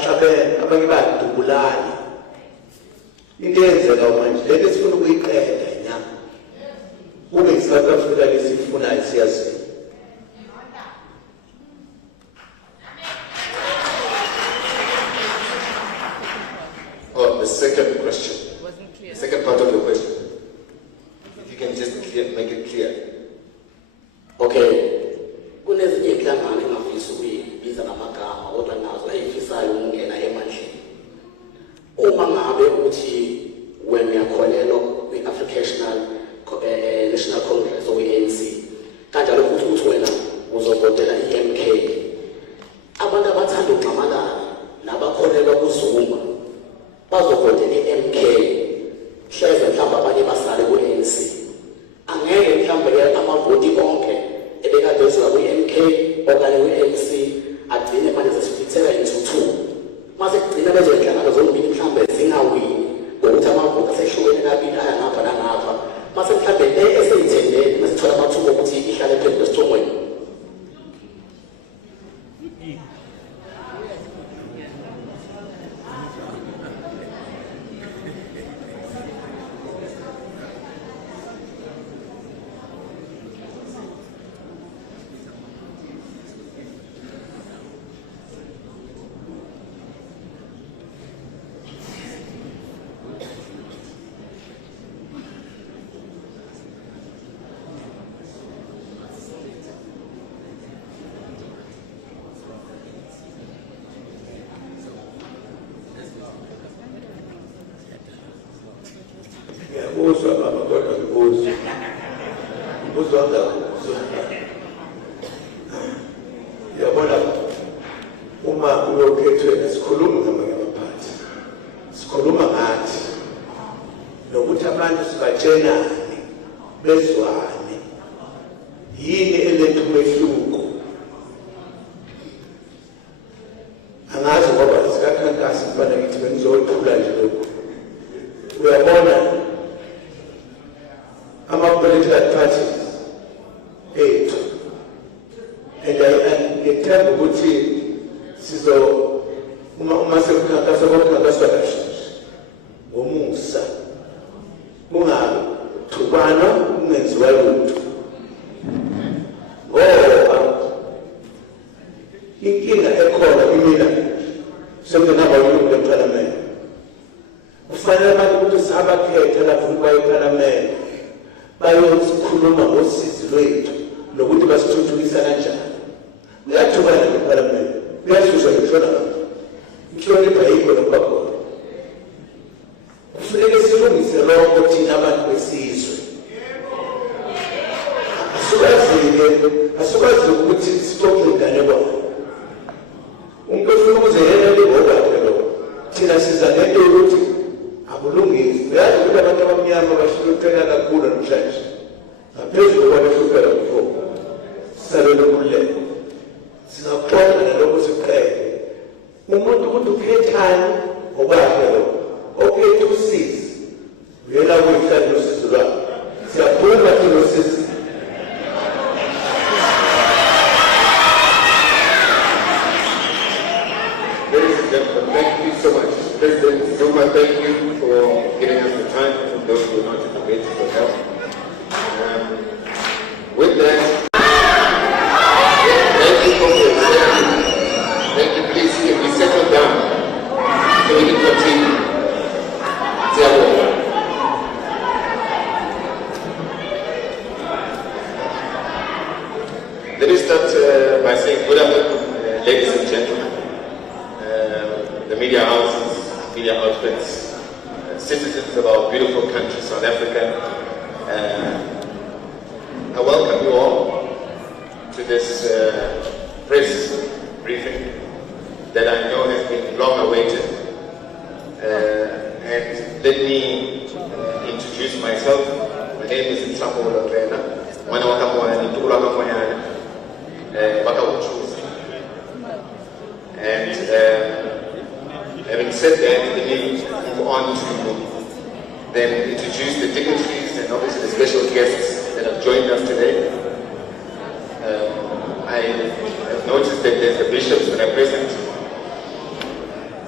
bayaxabene abanye bayadubulana into eyenzeka manje lento esifuna ukuyiqeda nyama kube i-South Africa lesifunayo siyazi. Oh, the second question. Wasn't clear. The second part of your question. If you can just make it clear. Okay. Kunezinye inhlangano engafisa ukuyibiza ngamagama kodwa nazo eyifisayo ukungena emandleni. Uma ngabe uthi when uyakholelwa kwi-African National Congress or ANC kanjalo futhi uthi wena uzovotela i-MK, abantu abathanda ukunxamalala nabakholelwa kuZuma bazovotela i-MK hleze mhlawumbe abanye basale ku-ANC. Angeke mhlawumbe amavoti onke ebekade eziwa kwi-MK okanye kwi-ANC agcine manje sesifitheka into two. Mase kugcina lezo zinhlangano zombili mhlawumbe zingawini ngokuthi amavoti asehlukene kabili aya ngapha nangapha. Mase mhlawumbe le eseyithendele masithola amathuba ukuthi ihlale phezu kwesithongweni. Ngiyabuzwa baba kodwa ngibuzwa. Ngibuzwa ngakuzwa. Yabona uma uyokhethwe sikhuluma ngamanye amaphathi. Sikhuluma ngathi nokuthi abantu sibatshelane bezwane. Yini eletha umehluko? Angazi ngoba sikakhankasi mfana ngithi bengizothula nje lokho. Uyabona ama-political parties ethu and ngithemba ukuthi uma sekukhankasa kokhankaswa kashintsha ngomusa kungathukwana kungenziwa lutho ngoba inkinga ekhona kimina sekungaba yilungu lephalamende. Kufanele abantu ukuthi sabakhetha lapho bayePhalamende bayosikhuluma ngosizi lwethu nokuthi basithuthukisa kanjani. Kuyathukana nePhalamende, kuyashusha inhlonipho. Inhlonipho ayikho lokho khona. Kufanele silungise lokho thina abantu besizwe. Asukwazi ukuthi sixoxe inganekwane. Umuntu ofuna ukuzelela ngokwakhe lokho. Thina siza nento yokuthi akulungisi. Uyazi ukuthi abantu abamnyama bahlupheka kakhulu namhlanje. Ngaphezulu kwabahlupheka before. Sisabele ukululeka. Singaxoxa nalokho sikuqede. Umuntu ukuthi ukhethani ngokwakhe lokho. Okhetha usizi. Uyela kuyihlala nosizi lwakhe. Siyaphuma thina usizi. Ladies and gentlemen, thank you so much. President Zuma, thank you for giving us the time, and those who are not in the bed for help. With that, thank you for your attention. Thank you. Please, can we settle down so we can continue? Let me start by saying good afternoon, ladies and gentlemen. The media houses, media outlets, citizens of our beautiful country, South Africa. I welcome you all to this press briefing that I know has been long awaited. And let me introduce myself. My name is Nsapo Lorena. Mwana wakamwana, nitukula wakamwana, baka uchuzi. And having said that, let me move on to then introduce the dignitaries and obviously the special guests that have joined us today. I have noticed that there's the bishops that are present.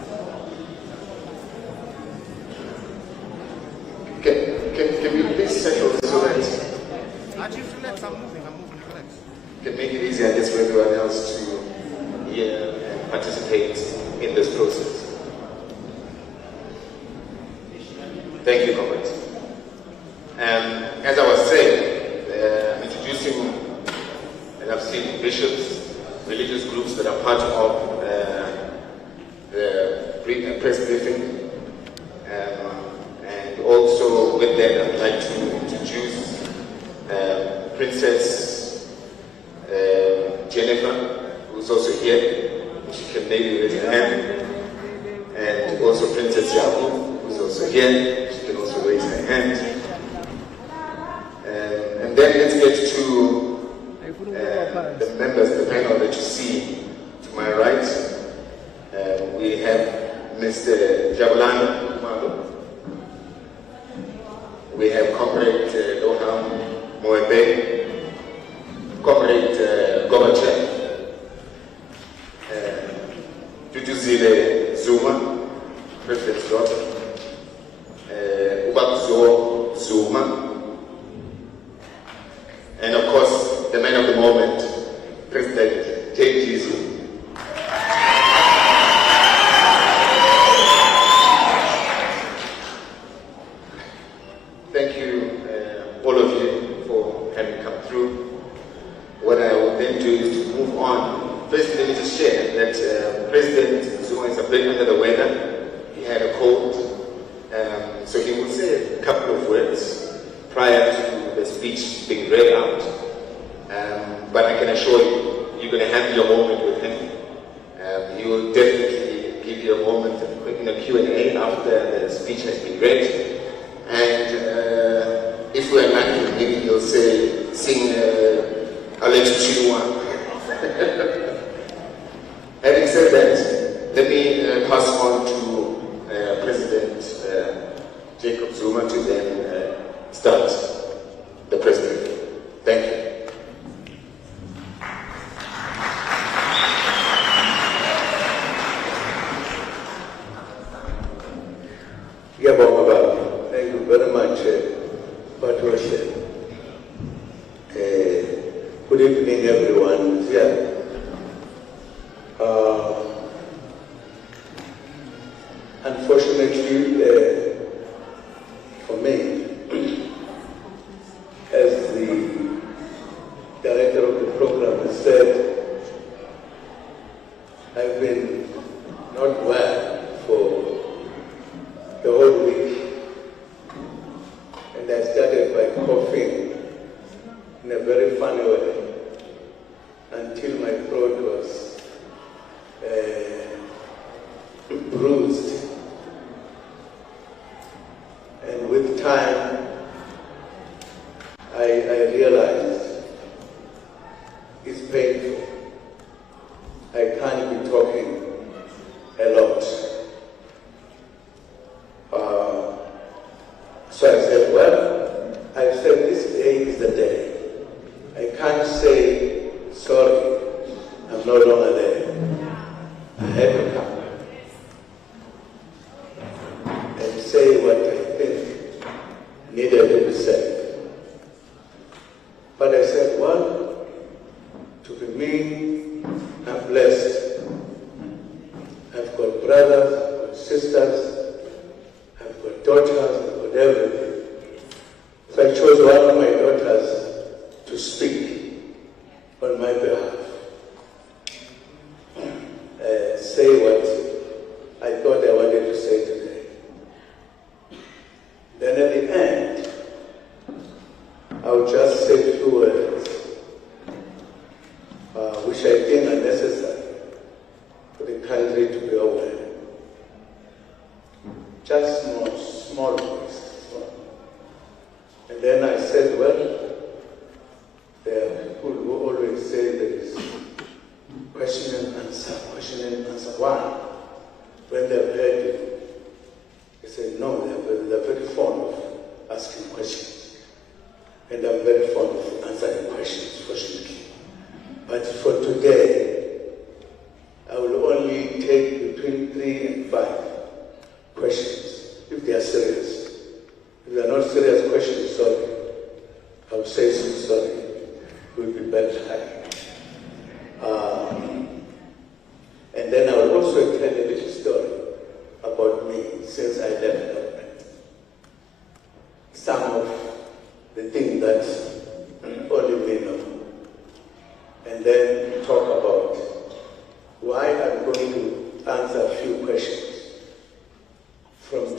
this process. Thank you, comrades. As I was saying, introducing, and I've seen bishops, religious groups that are part of the press briefing, and also with that I'd like to introduce Princess Jennifer, who's also here. She can maybe raise her hand. And also Princess Yaku, who's also here. She can also raise her hand. And then let's get to the members of the panel that you see to my right. We have Mr. Jabulani Kumalo. We have Comrade Loham Moebe, Comrade Gobachev, Tutuzile Zuma, President's daughter, Ubakzo Zuma, and of course, the man of the moment, President J.G. Zuma. Thank you, all of you, for having come through. What I will then do is to move on. First, let me just share that President Zuma is a bit under the weather. He had a cold, so he will say a couple of words prior to the speech being read out. But I can assure you, you're going to have your moment with him. He will definitely give you a moment in a Q&A after the speech has been read. And if we're lucky, maybe he'll say, sing Alex Chinua. Having said that, let me pass on to President Jacob Zuma to then start the president. Thank you. Thank you very much, Patricia. Good evening, everyone. Yeah. Unfortunately, for me, as the director of the program has said, I've been not well for the whole week, and I started by coughing in a very funny way until my throat was bruised. And with time, I realized it's painful. I can't be talking a lot. So I said, well, I said this day is the day. I can't say, sorry, I'm no longer there. I had to come and say what I think needed to be said. But I said, well, to be me, I'm blessed. I've got brothers, I've got sisters, I've got daughters, I've got everything. So I chose one of my daughters to speak on my behalf. Say what I thought I wanted to say today. Then at the end, I'll just say a few words, which I think are necessary for the country to be aware. Just small voice. And then I said, well, there are people who always say there is question and answer. Why? When they've heard you, they say, no, they're very fond of asking questions. And I'm very fond of answering questions, fortunately. But for today, I will only take between 3 and 5 questions, if they are serious. If they are not serious questions, sorry. I will say so sorry. It will be better. And then I will also tell a little story.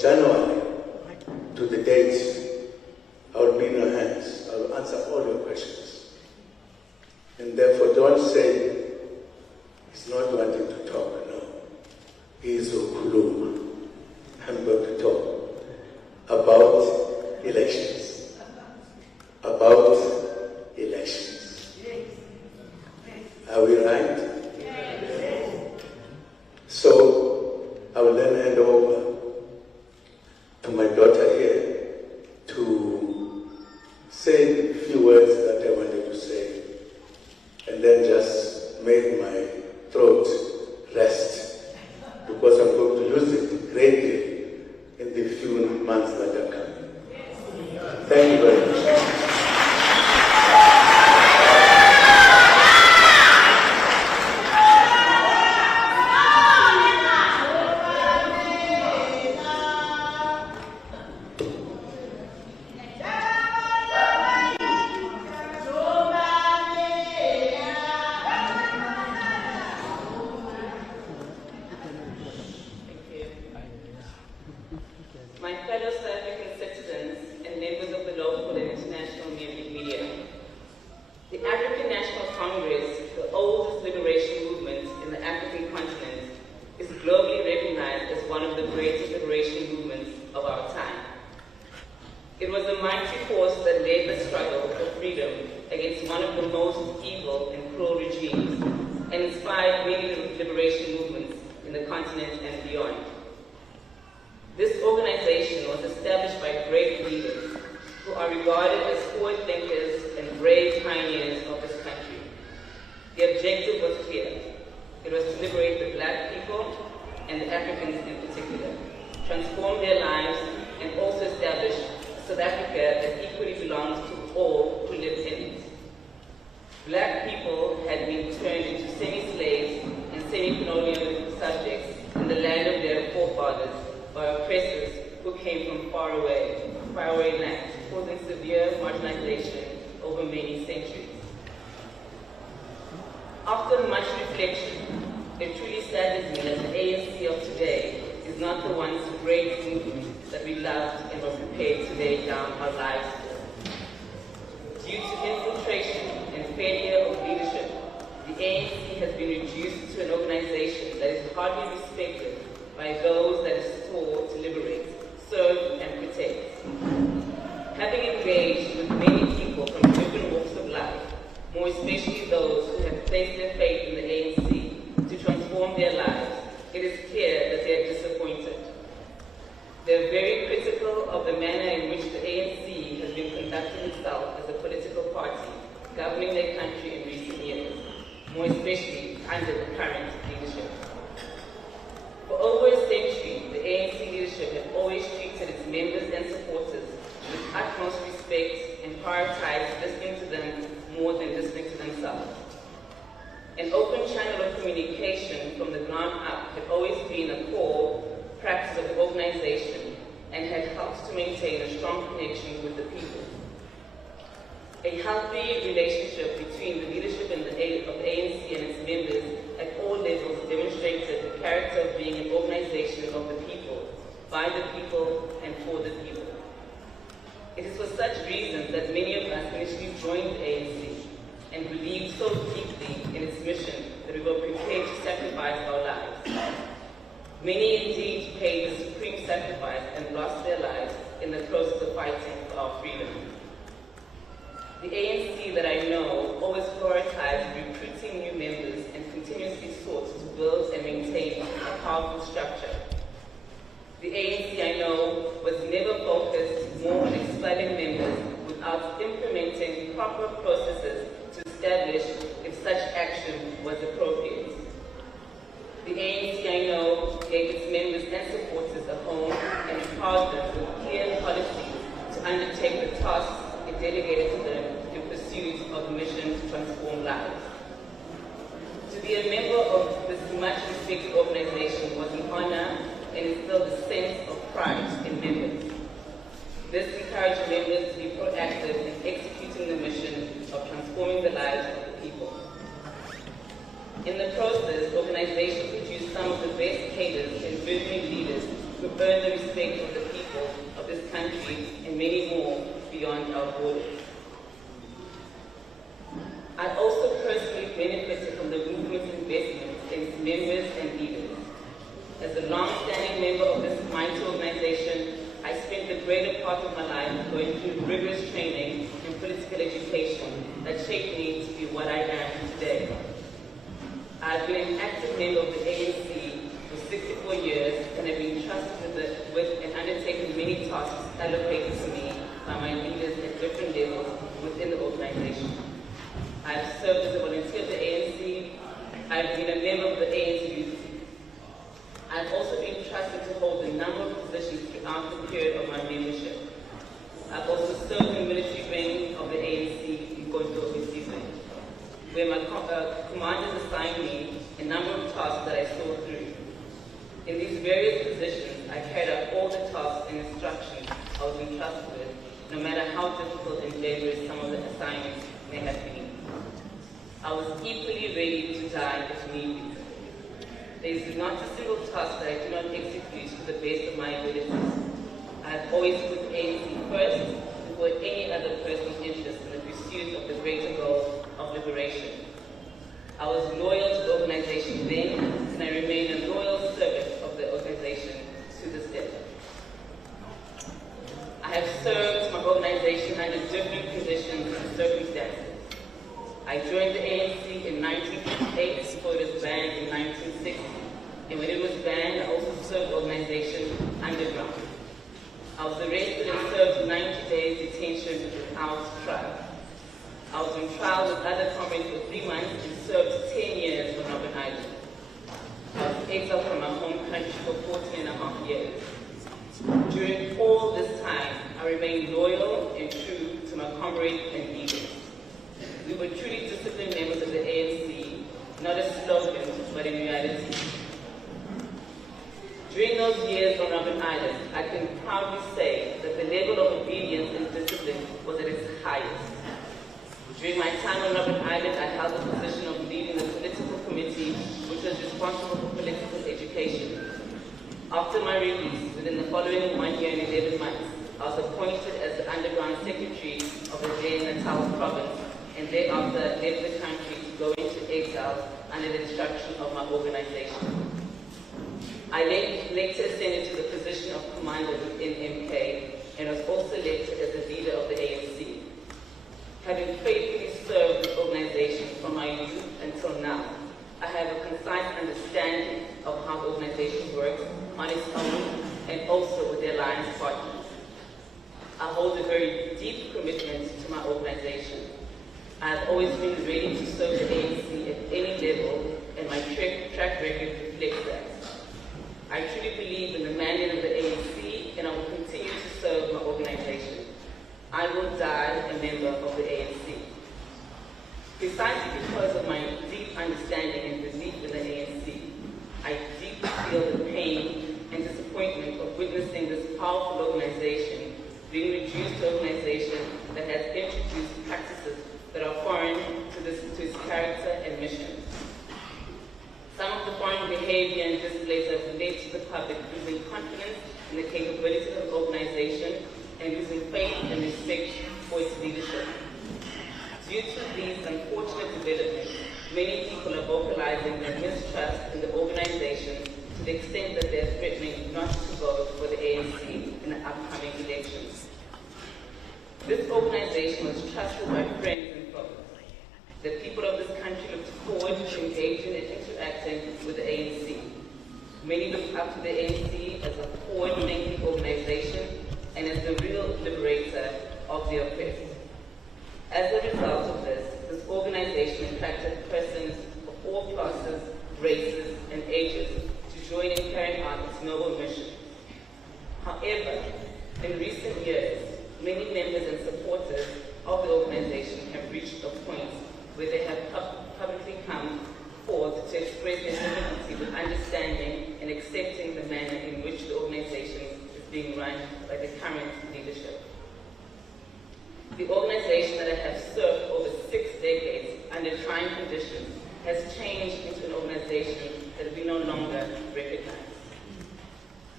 January to the date, I will be in your hands. I will answer all your questions. And therefore, don't say he's not wanting to talk. No. He is Ukuluma. I'm going to talk about elections. About elections. Are we right? So, I will then hand over to my daughter here to say a few words that I wanted to say, and then just make my throat rest, because I'm going to use it greatly in the few months that are coming. Thank you very much. My fellow South African citizens and members of the local and international media, the African National Congress, the oldest liberation movement in the African continent, is globally recognized as one of the greatest liberation movements of our time. It was a mighty force that led the struggle for freedom against one of the most evil and cruel regimes, and inspired many liberation movements in the continent and beyond. This organization was established by great leaders who are regarded as forward thinkers and brave pioneers of this country. The objective was clear. It was to liberate the Black people and the Africans in particular, transform their lives, and also establish South Africa that equally belongs to all who live in it. Black people had been turned into semi-slaves and semi-colonial subjects in the land of their forefathers by oppressors who came from faraway lands, causing severe marginalization over many centuries. After much reflection, it truly saddens me that the ANC of today is not the once great movement that we loved and were prepared to lay down our lives for. Due to infiltration and failure of leadership, the ANC has been reduced to an organization that is hardly respected by those that it sought to liberate, serve, and protect. Having engaged with many people from different walks of life, more especially those who have placed their faith in the ANC to transform their lives, it is clear that they are disappointed. They are very critical of the manner in which the ANC has been conducting itself as a political party, governing their country in recent years, more especially under the current leadership. For over a century, the ANC leadership has always treated its members and supporters with utmost respect and prioritized listening to them more than listening to themselves. An open channel of communication from the ground up had always been a core practice of the organization and had helped to maintain a strong connection with the people. A healthy relationship between the leadership of the ANC and its members at all levels demonstrated the character of being an organization of the people, by the people, and for the people. It is for such reasons that many of us initially joined the ANC and believed so deeply in its mission that we were prepared to sacrifice our lives. Many indeed paid the supreme sacrifice and lost their lives in the process of fighting for our freedom. The ANC that I know always prioritized recruiting new members and continuously sought to build and maintain a powerful structure. The ANC I know was never focused more on expelling members without implementing proper processes to establish if such action was appropriate. The ANC I know gave its members and supporters a home and empowered them with clear policies to undertake the tasks it delegated to them in pursuit of the mission to transform lives. To be a member of this much respected organization was an honor and instilled a sense of pride in members. This encouraged members to be proactive in executing the mission of transforming the lives of the people. In the process, the organization produced some of the best cadres and visionary leaders who to earn the respect of the people of this country and many more beyond our borders. I also personally benefited from the movement's investment in its members and leaders. As a long-standing member of this mighty organization, I spent the greater part of my life going through rigorous training and political education that shaped me to be what I am today. I've been an active member of the ANC for 64 years and have been trusted with and undertaken many tasks allocated to me by my leaders at different levels within the organization. I have served as a volunteer of the ANC. I've been a member of the ANC Youth. I've also been trusted to hold a number of positions throughout the period of my membership. I've also served in the military wing of the ANC in Gonto season, where my commanders assigned me a number of tasks that I saw through. In these various positions, I carried out all the tasks and instructions I was entrusted with, no matter how difficult and dangerous some of the assignments may have been. I was equally ready to die if need be. There is not a single task that I do not execute to the best of my abilities. I have always put ANC first before any other person's interest in the pursuit of the greater goal of liberation. I was loyal to the organization then, and I remain a loyal servant of the organization to this day. I have served my organization under different conditions and circumstances. I joined the ANC in 1958 before it was banned in 1960. And when it was banned, I also served the organization underground. I was arrested and served 90 days detention without trial. I was on trial with other comrades for 3 months and served 10 years on Robben Island. I was exiled from my home country for 14.5 years. During all this time, I remained loyal and true to my comrades and leaders. We were truly disciplined members of the ANC, not a slogan, but in reality. During those years on Robben Island, I can proudly say that the level of obedience and discipline was at its highest. During my time on Robben Island, I held the position of leading the political committee, which was responsible for political education. After my release, within the following 1 year and 11 months, I was appointed as the underground secretary of the KwaZulu-Natal province, and thereafter left the country to go into exile under the instruction of my organization. I later ascended to the position of commander within MK and was also elected as the leader of the ANC. Having faithfully served the organization from my youth until now, I have a concise understanding of how the organization works on its own and also with their alliance partners. I hold a very deep commitment to my organization. I have always been ready to serve the ANC at any level, and my track record reflects that. I truly believe in the mandate of the ANC, and I will continue to serve my organization. I will die a member of the ANC. Precisely because of my deep understanding and belief in the ANC, I deeply feel the pain and disappointment of witnessing this powerful organization being reduced to an organization that has introduced practices that are foreign to its character and mission. Some of the foreign behavior and displays have led to the public losing confidence in the capability of the organization and losing faith and respect for its leadership. Due to these unfortunate developments, many people are vocalizing their mistrust in the organization to the extent that they are threatening not to vote for the ANC in the upcoming elections. This organization was trusted by friends and foes. The people of this country looked forward to engaging and interacting with the ANC. Many looked up to the ANC as a forward-thinking organization and as the real liberator of the oppressed. As a result of this organization attracted persons of all classes, races, and ages to join in carrying out its noble mission. However, in recent years, many members and supporters of the organization have reached a point where they have publicly come forward to express their difficulty with understanding and accepting the manner in which the organization is being run by the current leadership. The organization that I have served over 6 decades under trying conditions has changed into an organization that we no longer recognize.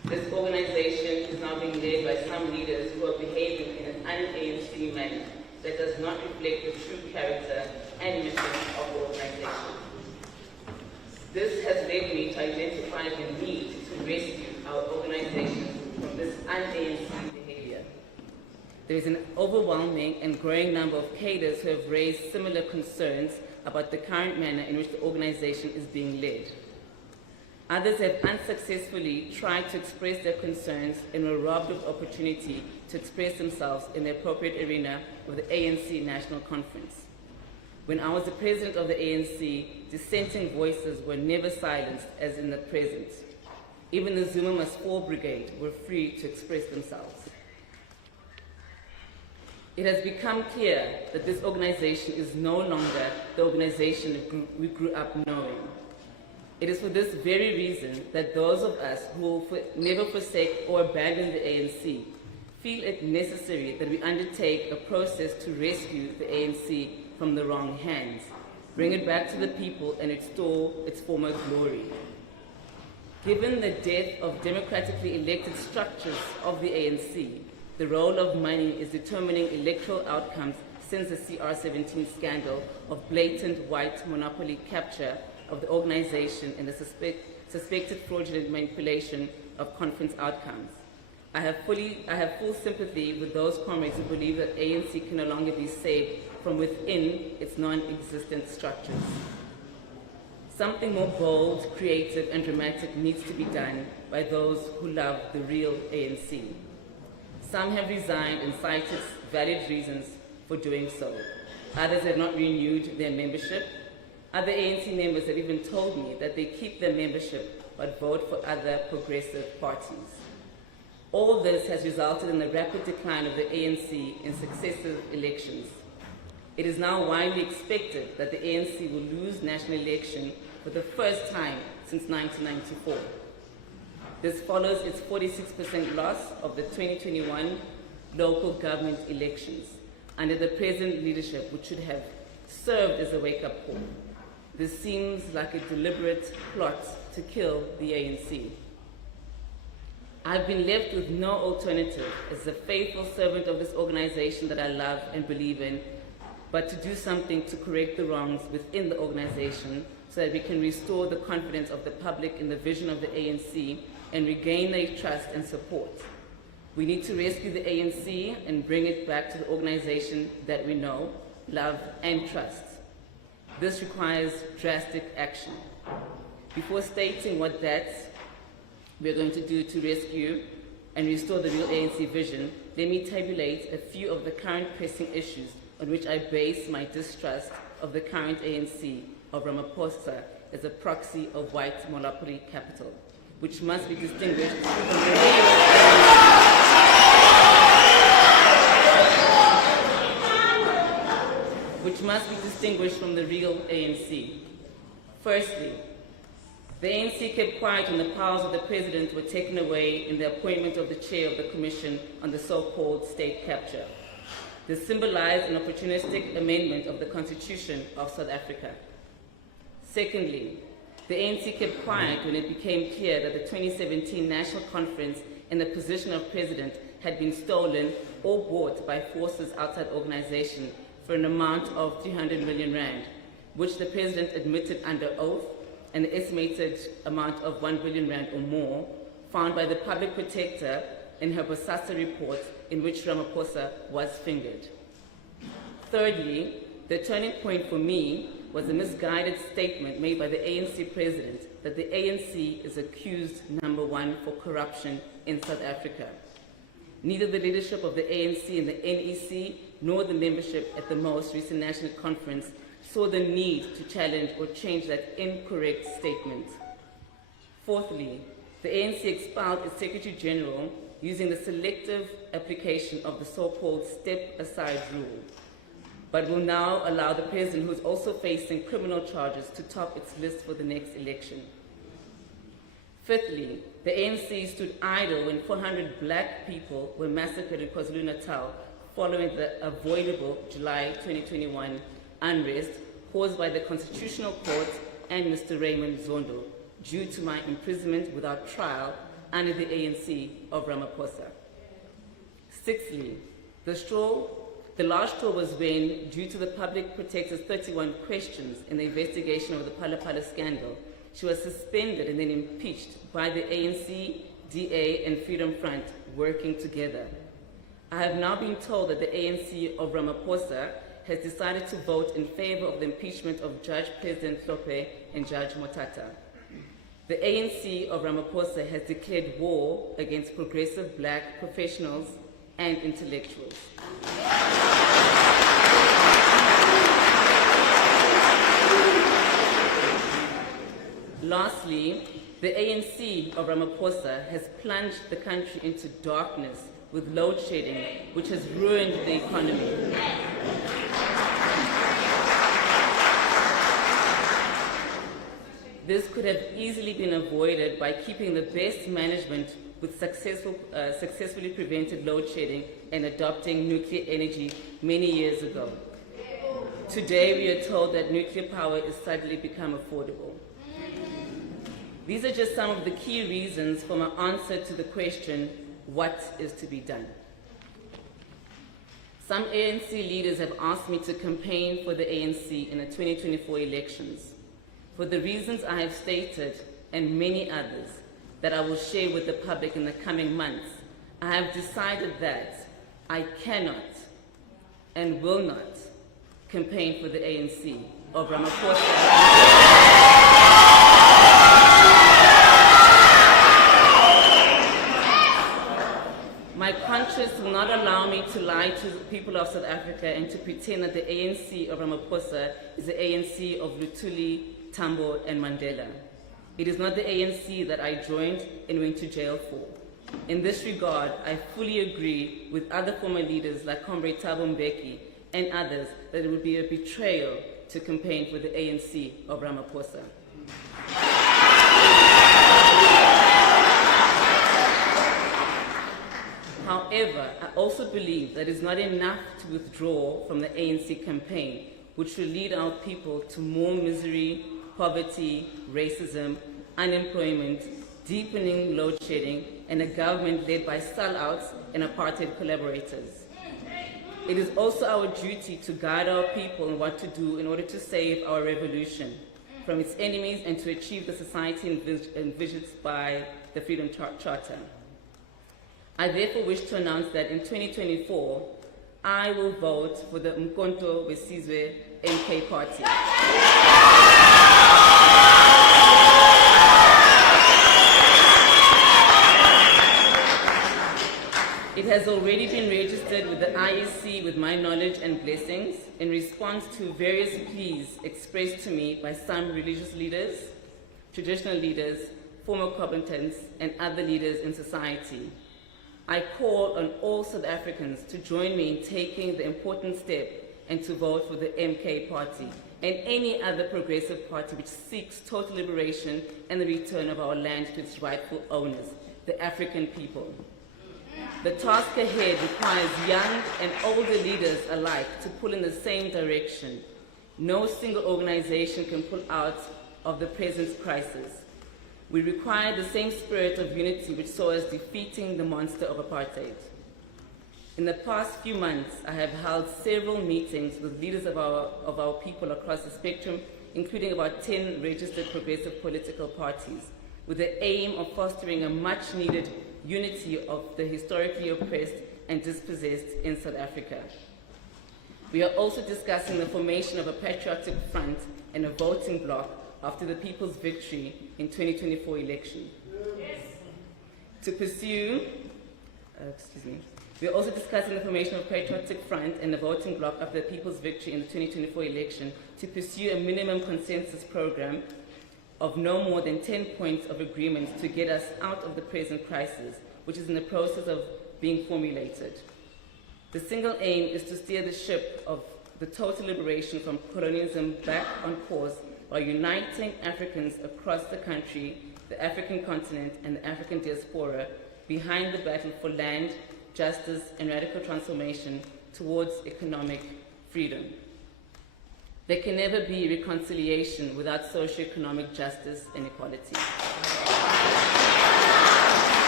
This organization is now being led by some leaders who are behaving in an un-ANC manner that does not reflect the true character and mission of the organization. This has led me to identify the need to rescue our organization from this un-ANC behavior. There is an overwhelming and growing number of cadres who have raised similar concerns about the current manner in which the organization is being led. Others have unsuccessfully tried to express their concerns and were robbed of opportunity to express themselves in the appropriate arena of the ANC National Conference. When I was the president of the ANC, dissenting voices were never silenced as in the present. Even the Zuma Must Fall Brigade were free to express themselves. It has become clear that this organization is no longer the organization we grew up knowing. It is for this very reason that those of us who will never forsake or abandon the ANC feel it necessary that we undertake a process to rescue the ANC from the wrong hands, bring it back to the people and restore its former glory. Given the death of democratically elected structures of the ANC, the role of money is determining electoral outcomes since the CR17 scandal of blatant white monopoly capture of the organization and the suspected fraudulent manipulation of conference outcomes. I have full sympathy with those comrades who believe that ANC can no longer be saved from within its non-existent structures. Something more bold, creative, and dramatic needs to be done by those who love the real ANC. Some have resigned and cited valid reasons for doing so. Others have not renewed their membership. Other ANC members have even told me that they keep their membership but vote for other progressive parties. All this has resulted in the rapid decline of the ANC in successive elections. It is now widely expected that the ANC will lose national election for the first time since 1994. This follows its 46% loss of the 2021 local government elections under the present leadership, which should have served as a wake-up call. This seems like a deliberate plot to kill the ANC. I've been left with no alternative as a faithful servant of this organization that I love and believe in, but to do something to correct the wrongs within the organization so that we can restore the confidence of the public in the vision of the ANC and regain their trust and support. We need to rescue the ANC and bring it back to the organization that we know, love, and trust. This requires drastic action. Before stating what we're going to do to rescue and restore the real ANC vision, let me tabulate a few of the current pressing issues on which I base my distrust of the current ANC of Ramaphosa as a proxy of white monopoly capital, which must be distinguished from the real ANC. Firstly, the ANC kept quiet when the powers of the president were taken away in the appointment of the chair of the Commission on the so-called state capture. This symbolized an opportunistic amendment of the Constitution of South Africa. Secondly, the ANC kept quiet when it became clear that the 2017 National Conference and the position of president had been stolen or bought by forces outside the organization for an amount of 300 million rand, which the president admitted under oath, and the estimated amount of 1 billion rand or more, found by the public protector in her Bosasa report in which Ramaphosa was fingered. Thirdly, the turning point for me was a misguided statement made by the ANC president that the ANC is accused, number one, for corruption in South Africa. Neither the leadership of the ANC and the NEC nor the membership at the most recent national conference saw the need to challenge or change that incorrect statement. Fourthly, the ANC expelled its Secretary General using the selective application of the so-called step-aside rule, but will now allow the president, who is also facing criminal charges, to top its list for the next election. Fifthly, the ANC stood idle when 400 black people were massacred in KwaZulu-Natal following the avoidable July 2021 unrest caused by the Constitutional Court and Mr. Raymond Zondo due to my imprisonment without trial under the ANC of Ramaphosa. Sixthly, the last straw was when, due to the public protector's 31 questions in the investigation of the Phala Phala scandal, she was suspended and then impeached by the ANC, DA, and Freedom Front working together. I have now been told that the ANC of Ramaphosa has decided to vote in favor of the impeachment of Judge President Hlophe and Judge Motata. The ANC of Ramaphosa has declared war against progressive black professionals and intellectuals. Lastly, the ANC of Ramaphosa has plunged the country into darkness with load shedding, which has ruined the economy. This could have easily been avoided by keeping the best management with successfully prevented load shedding and adopting nuclear energy many years ago. Today, we are told that nuclear power is suddenly become affordable. These are just some of the key reasons for my answer to the question, what is to be done? Some ANC leaders have asked me to campaign for the ANC in the 2024 elections. For the reasons I have stated, and many others that I will share with the public in the coming months, I have decided that I cannot and will not campaign for the ANC of Ramaphosa. My conscience will not allow me to lie to the people of South Africa and to pretend that the ANC of Ramaphosa is the ANC of Luthuli, Tambo, and Mandela. It is not the ANC that I joined and went to jail for. In this regard, I fully agree with other former leaders like Comrade Thabo Mbeki and others that it would be a betrayal to campaign for the ANC of Ramaphosa. However, I also believe that it is not enough to withdraw from the ANC campaign, which will lead our people to more misery, poverty, racism, unemployment, deepening load shedding, and a government led by sellouts and apartheid collaborators. It is also our duty to guide our people in what to do in order to save our revolution from its enemies and to achieve the society envisioned by the Freedom Charter. I therefore wish to announce that in 2024, I will vote for the Umkhonto weSizwe MK party. It has already been registered with the IEC with my knowledge and blessings in response to various pleas expressed to me by some religious leaders, traditional leaders, former combatants, and other leaders in society. I call on all South Africans to join me in taking the important step and to vote for the MK party and any other progressive party which seeks total liberation and the return of our land to its rightful owners, the African people. The task ahead requires young and older leaders alike to pull in the same direction. No single organization can pull out of the present crisis. We require the same spirit of unity which saw us defeating the monster of apartheid. In the past few months, I have held several meetings with leaders of our people across the spectrum, including about 10 registered progressive political parties, with the aim of fostering a much-needed unity of the historically oppressed and dispossessed in South Africa. We are also discussing the formation of a patriotic front and a voting bloc after the people's victory in 2024 election. We are also discussing the formation of a patriotic front and a voting bloc after the people's victory in the 2024 election to pursue a minimum consensus program of no more than 10 points of agreement to get us out of the present crisis, which is in the process of being formulated. The single aim is to steer the ship of the total liberation from colonialism back on course by uniting Africans across the country, the African continent, and the African diaspora behind the battle for land, justice, and radical transformation towards economic freedom. There can never be reconciliation without socio-economic justice and equality.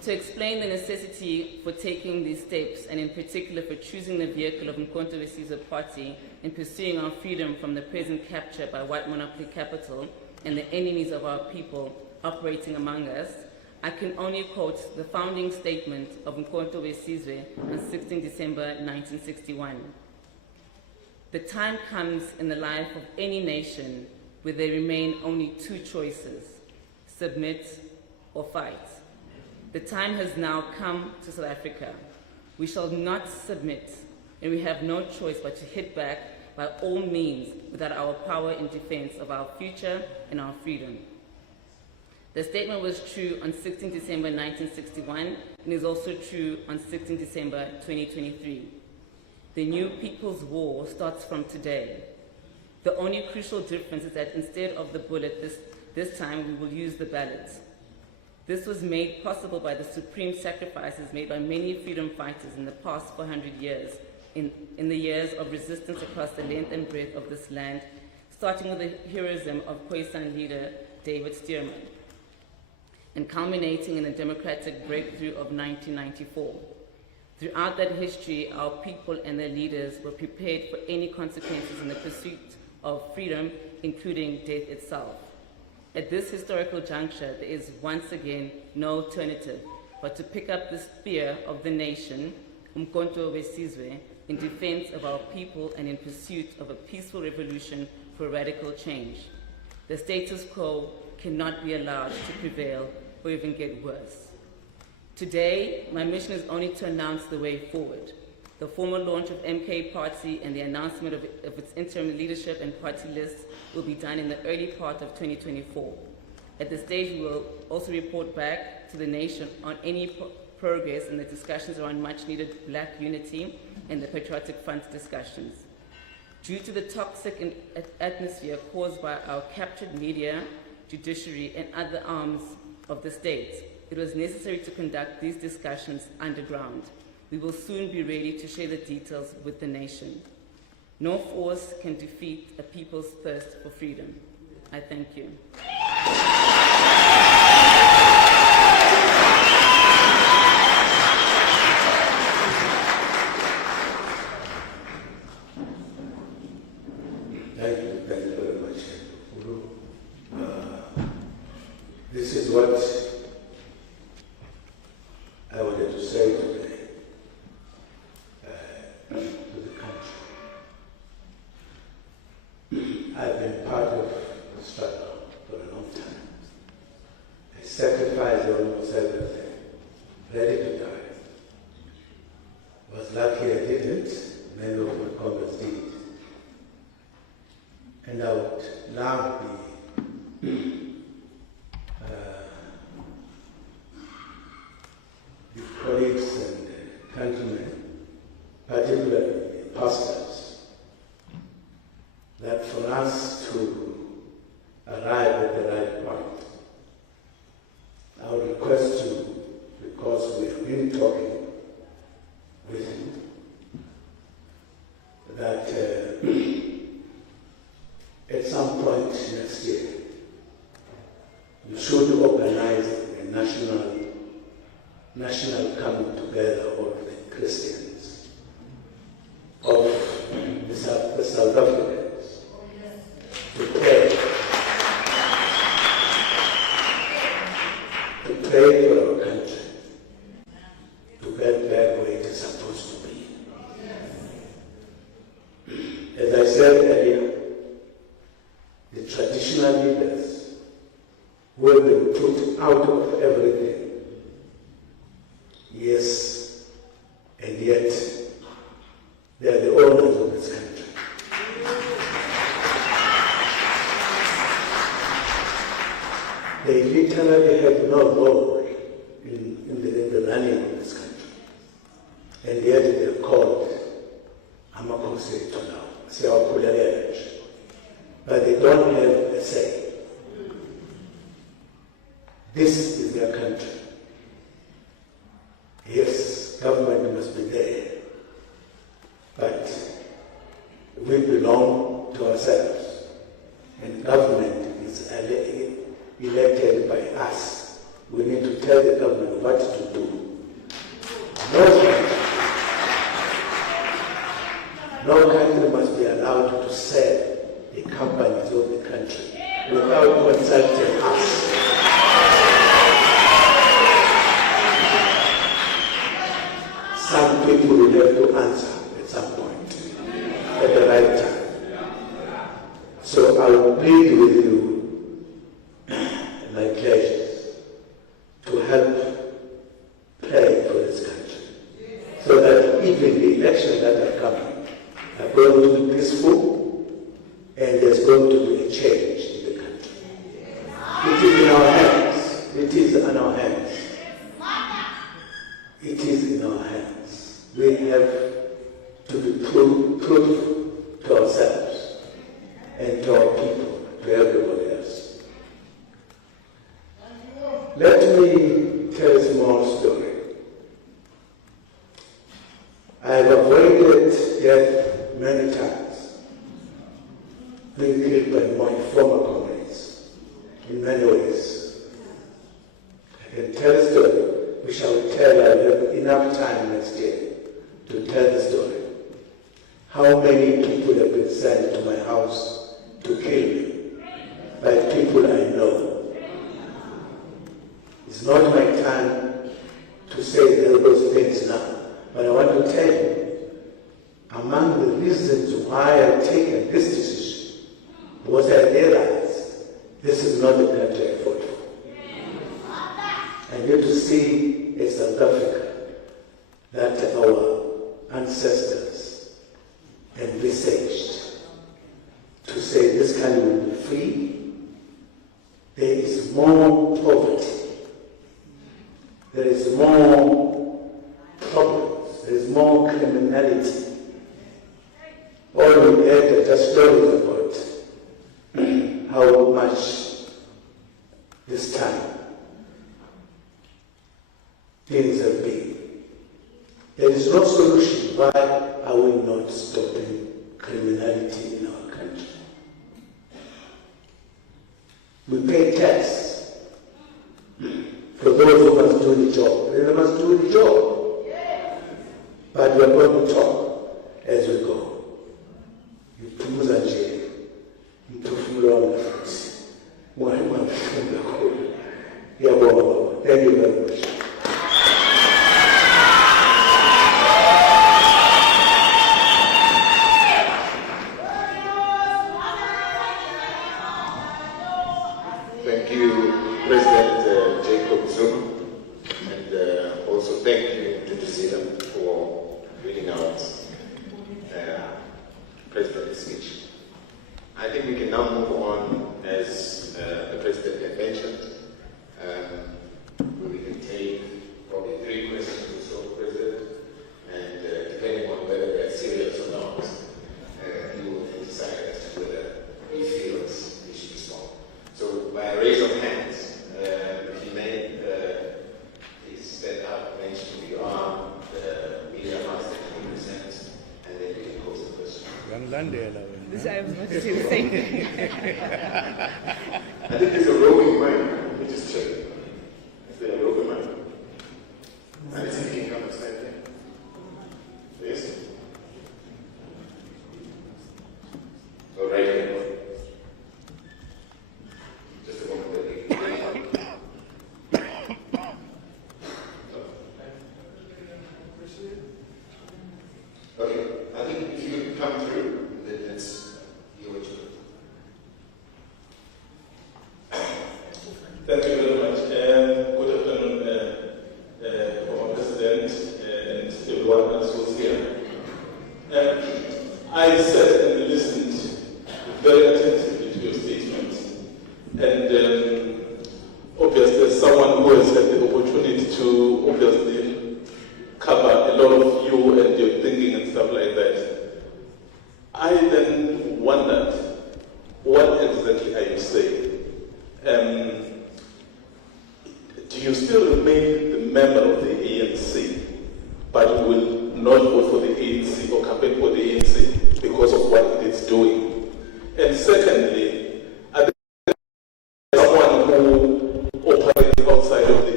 To explain the necessity for taking these steps, and in particular for choosing the vehicle of Mkhonto we Sizwe Party in pursuing our freedom from the present capture by white monopoly capital and the enemies of our people operating among us, I can only quote the founding statement of Mkhonto we Sizwe on 16 December 1961. The time comes in the life of any nation where there remain only two choices: submit or fight. The time has now come to South Africa. We shall not submit, and we have no choice but to hit back by all means without our power in defense of our future and our freedom. The statement was true on 16 December 1961 and is also true on 16 December 2023. The new People's War starts from today. The only crucial difference is that instead of the bullet this time we will use the ballot. This was made possible by the supreme sacrifices made by many freedom fighters in the past 400 years, in the years of resistance across the length and breadth of this land, starting with the heroism of Khoisan leader David Stearman, and culminating in the democratic breakthrough of 1994. Throughout that history, our people and their leaders were prepared for any consequences in the pursuit of freedom, including death itself. At this historical juncture, there is once again no alternative but to pick up the spear of the nation, Mkhonto we Sizwe, in defense of our people and in pursuit of a peaceful revolution for radical change. The status quo cannot be allowed to prevail or even get worse. Today, my mission is only to announce the way forward. The formal launch of MK Party and the announcement of its interim leadership and party lists will be done in the early part of 2024. At this stage, we will also report back to the nation on any progress in the discussions around much-needed black unity and the Patriotic Front discussions. Due to the toxic atmosphere caused by our captured media, judiciary, and other arms of the state, it was necessary to conduct these discussions underground. We will soon be ready to share the details with the nation. No force can defeat a people's thirst for freedom. I thank you. Thank you very much, Uru. This is what I wanted to say today. To the country. I've been part of the struggle for a long time. I sacrificed almost everything, ready to die. Was lucky I didn't, many of my colleagues did. And I would now the colleagues and countrymen, particularly pastors, that for us to arrive at the right point, I would request you, because we have been talking with you, that at some point next year, you should organize a national coming together of the Christians, of the South Africans, to pray for our country, to get back where it is supposed to be. As I said earlier, the traditional leaders who have been put out of everything, yes, and yet they are the owners of this country. They literally have no role in the running of this country. And yet they are called Amakosi now, but they don't have a say. This is their country. Yes, government must be there, but we belong to ourselves, and government is elected by us, we need to tell the government what to do. No country must be allowed to sell the companies of the country without consulting us. Some people will have to answer at some point, at the right time. So I will plead with you, my pledges, to help play for this country, so that even the elections that are coming are going to be peaceful and there's going to be a change in the country. It is in our hands. It is in our hands. It is in our hands. We have to be proof to ourselves and to our people, to everybody else. Let me tell a small story. I have avoided death many times, being killed by my former comrades in many ways. I can tell a story, which I will tell. I will have enough time next year to tell the story. How many people have been sent to my house to kill me by people I know. It's not my time to say all those things now, but I want to tell you, among the reasons why I've taken this decision was I realized this is not the country I fought for. I need to see a South Africa that our ancestors envisaged, to say this country will be free. There is more poverty. There is more problems. There is more criminality. All we had are just stories about how much this time things have been. There is no solution. Why are we not stopping criminality in our country? We pay tax for those who must do the job. They must do the job. But we are going to talk as we go. Ituza nje, itufumula wanafuti. Mwalimu amefunda kule. Ya baba. Thank you very much. Thank you, President Jacob Zuma, and also thank you to Zuma for reading out President's speech. I think we can now move on, as the President had mentioned. We can take probably 3 questions or so, President, and depending on whether they're serious or not, you will decide as to whether he feels he should respond. So by a raise of hands, if you may please stand up, mention who you are, the media house that you represent, and then you can pose the question. This I was about to say the same thing. I think there's a roving mic. Let me just check. Is there a roving mic? And it's in come and stand there. Yes? So right here. Just a moment. Okay, I think if you can come through, then let's hear what you do. Thank you very much. Good afternoon, former President and everyone else who's here. I sat and listened very attentively to your statement. And obviously, as someone who has had the opportunity to obviously cover a lot of you and your thinking and stuff like that, I then wondered, what exactly are you saying? Do you still remain the member of the ANC, but you will not vote for the ANC or campaign for the ANC because of what it is doing? And secondly, are there someone who operates outside of the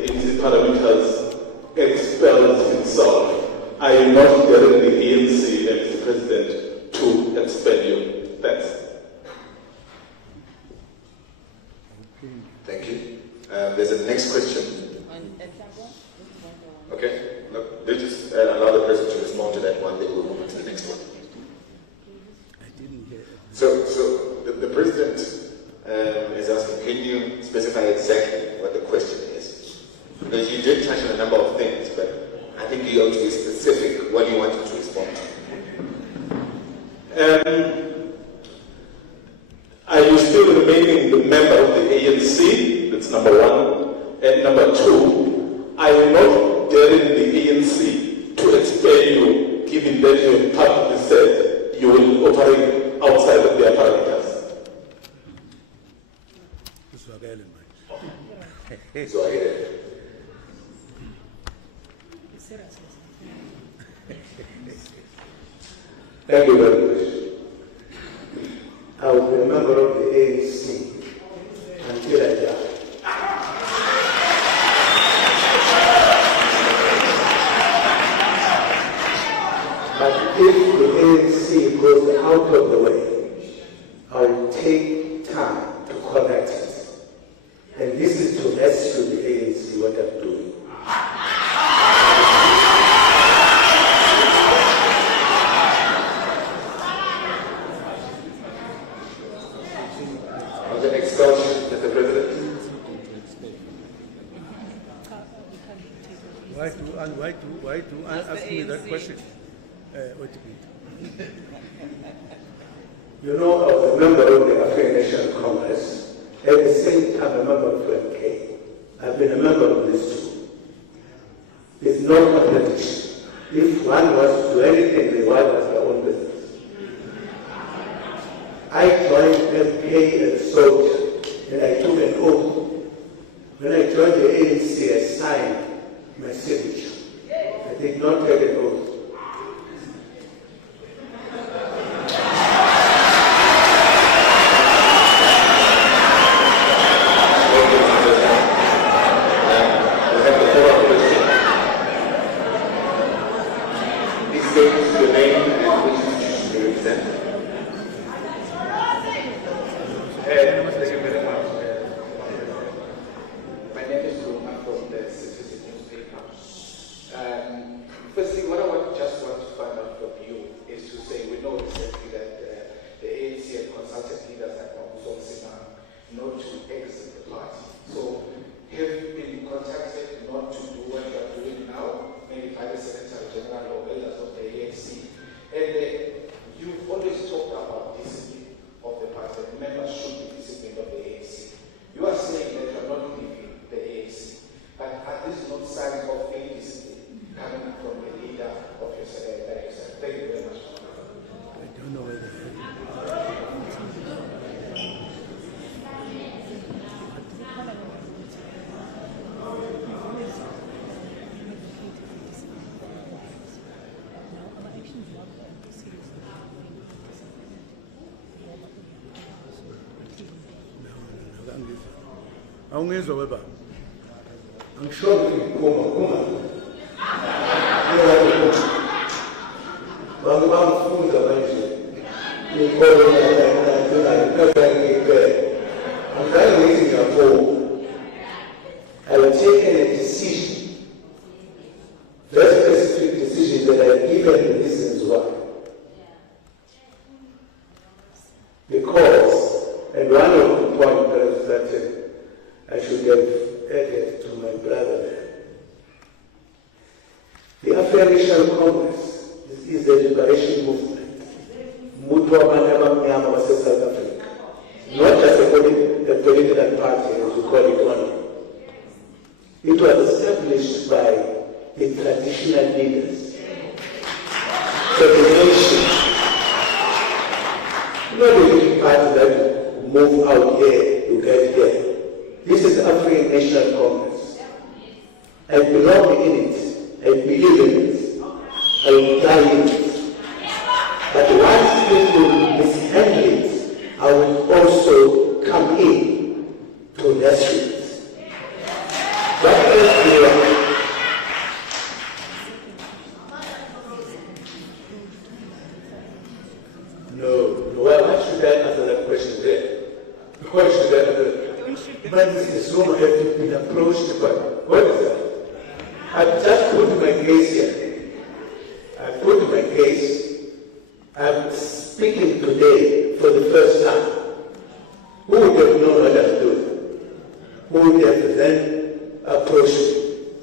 Because you did touch on a number of things, but I think you ought to be specific what you wanted to respond to. Are you still remaining the member of the ANC? That's number one. And number two, are you not daring the ANC to expel you, given that you have publicly said you will operate outside of the apparatus? So I Thank you very much. I will be a member of the ANC until I die. But if the ANC goes out of the way, I will take time to correct it. And this is to rescue the ANC what I'm doing. On the next question, Mr. President. Why do ask me that question? You know, I was a member of the African National Congress, at the same time a member of FMK. I've been a member of this too. It's no contradiction. If one wants to do anything, they want as their own business. I joined FMK as a soldier, and I took an oath. When I joined the ANC, I signed my signature. I did not take an oath. My name is Zuma from the Citizen newspaper. Firstly, what I just want to find out from you is to say, we know recently that the ANC had consulted leaders like Zuma not to exit the party. So have you been contacted not to do what you are doing now, maybe by the Secretary General or elders of the ANC? And you've always talked about discipline of the party. Members should be disciplined of the ANC. You are saying that you are not leaving the ANC, but are these not signs of failed discipline coming from the leader of your secretary? Thank you very much. I don't know whether. Awungizwa weba. Angisho ukuthi kuma. Bangifunda manje. Ikolo I'm trying to make it forward. I have taken a decision, very specific decision that I given reasons why. Because, and one of the points that I should have added to my brother there. The African National Congress is a liberation movement. South Africa. Not just a political party, as we call it only. It was established by the traditional leaders. So the nation, not a little party that move out here, you get here. This is the African National Congress. I belong in it. I believe in it. I will die in it. But once people mishandle it, I will also come in to rescue it. What else do you want? No. Why should I answer that question there? Why should I answer that? But Mr. Zuma has been approached by, what is that? I've just put my case here. I've put my case. I'm speaking today for the first time. Who would have known what I'm doing? Who would have then approached me?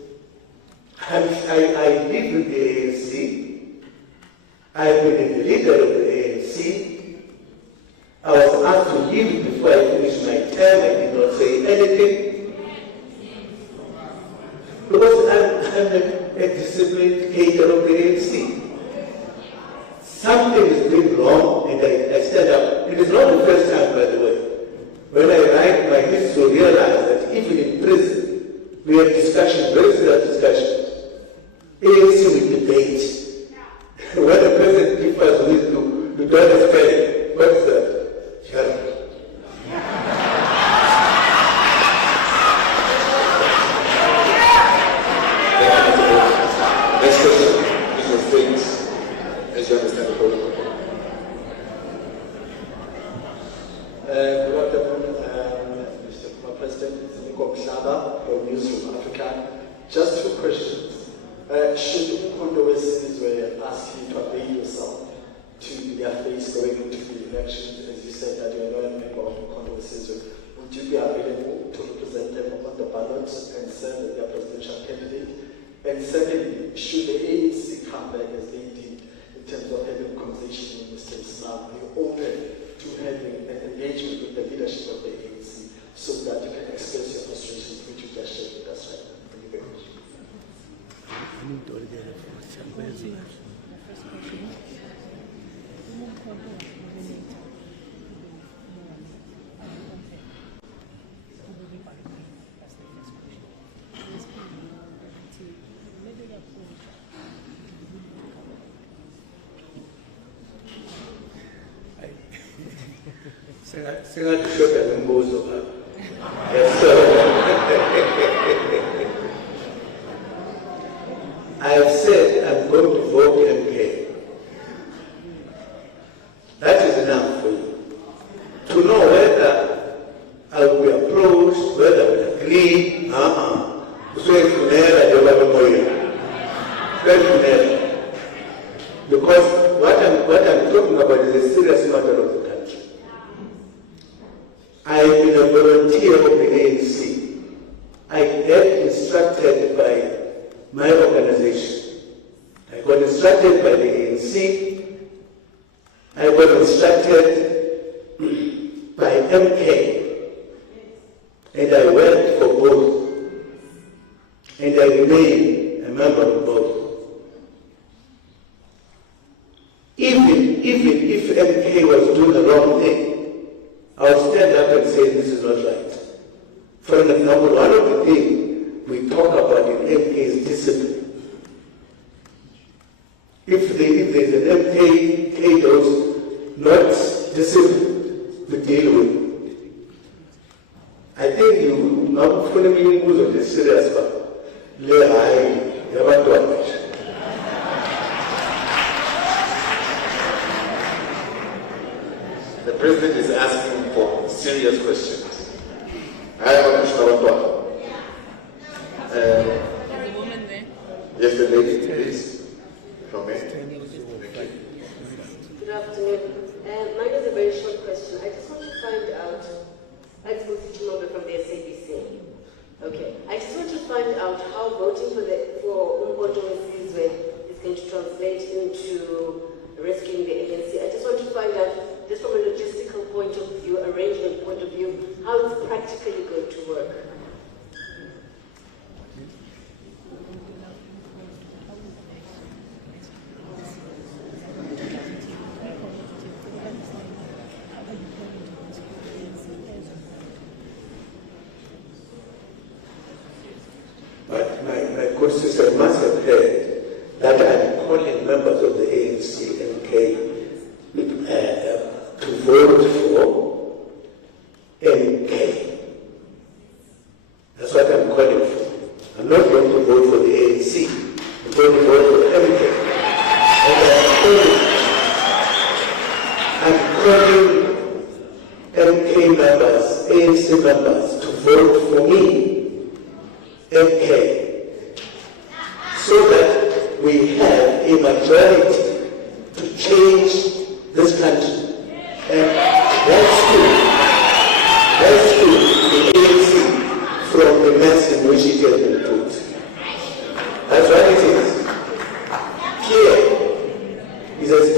I've been the leader of the ANC. I was asked to leave before I finished my term. I did not say anything. Because I'm a disciplined cadre of the ANC. Something is doing wrong, and I stand up. It is not the first time, by the way. When I write my history, I realize that even in prison, we have discussions, very serious discussions. ANC will debate. When the president differs with you don't understand. What is that? Shut Next question, Mr. States, as you understand the protocol. Good afternoon, Mr. President. It's Nico Mhlaba from Newsroom Africa. Just two questions. Should Umkhonto wesizwe ask you to avail yourself to their face going into the elections, as you said that you are not a member of Umkhonto wesizwe, would you be available to represent them on the ballot and serve as their presidential candidate? And secondly, should the ANC come back as they did in terms of having a conversation with Mr. Islam, are you open to having an engagement with the leadership of the ANC so that you can express your frustrations, which you just shared with us right now? Thank you very much. Singakushoda ngombuzo baba. Yes, sir. I have said I'm going to vote MK. That is enough for you. To know whether I will be approached, whether I will agree, because what I'm talking about is a serious matter of the country. I've been a volunteer of the ANC. I get instructed by my organization. I got instructed by the ANC. I got instructed by MK. And I worked for both. And I remain a member of both. Even if MK was doing the wrong thing, I would stand up and say this is not right. For example, one of the things we talk about in MK is discipline. If there's an MK those not disciplined to deal with, I think you not fully mean of this serious but The President is asking for serious questions. I have a question. There's a woman there. Yes, the lady, please. From me. Good afternoon. Mine is a very short question. I just want to find out, exposition number from the SABC. Okay. I just want to find out how voting for Umkhonto wesizwe is going to translate into rescuing the ANC. I just want to find out, just from a logistical point of view, arrangement point of view, how it's practically going to work. But my good sister must have heard that I'm calling members of the ANC and MK to vote for MK. That's what I'm calling for. I'm not going to vote for the ANC. I'm going to vote for MK. And I'm calling MK members, ANC members to vote for me, MK, so that we have a majority to change this country. And rescue the ANC from the mess in which it has been put. That's what it is. Here is as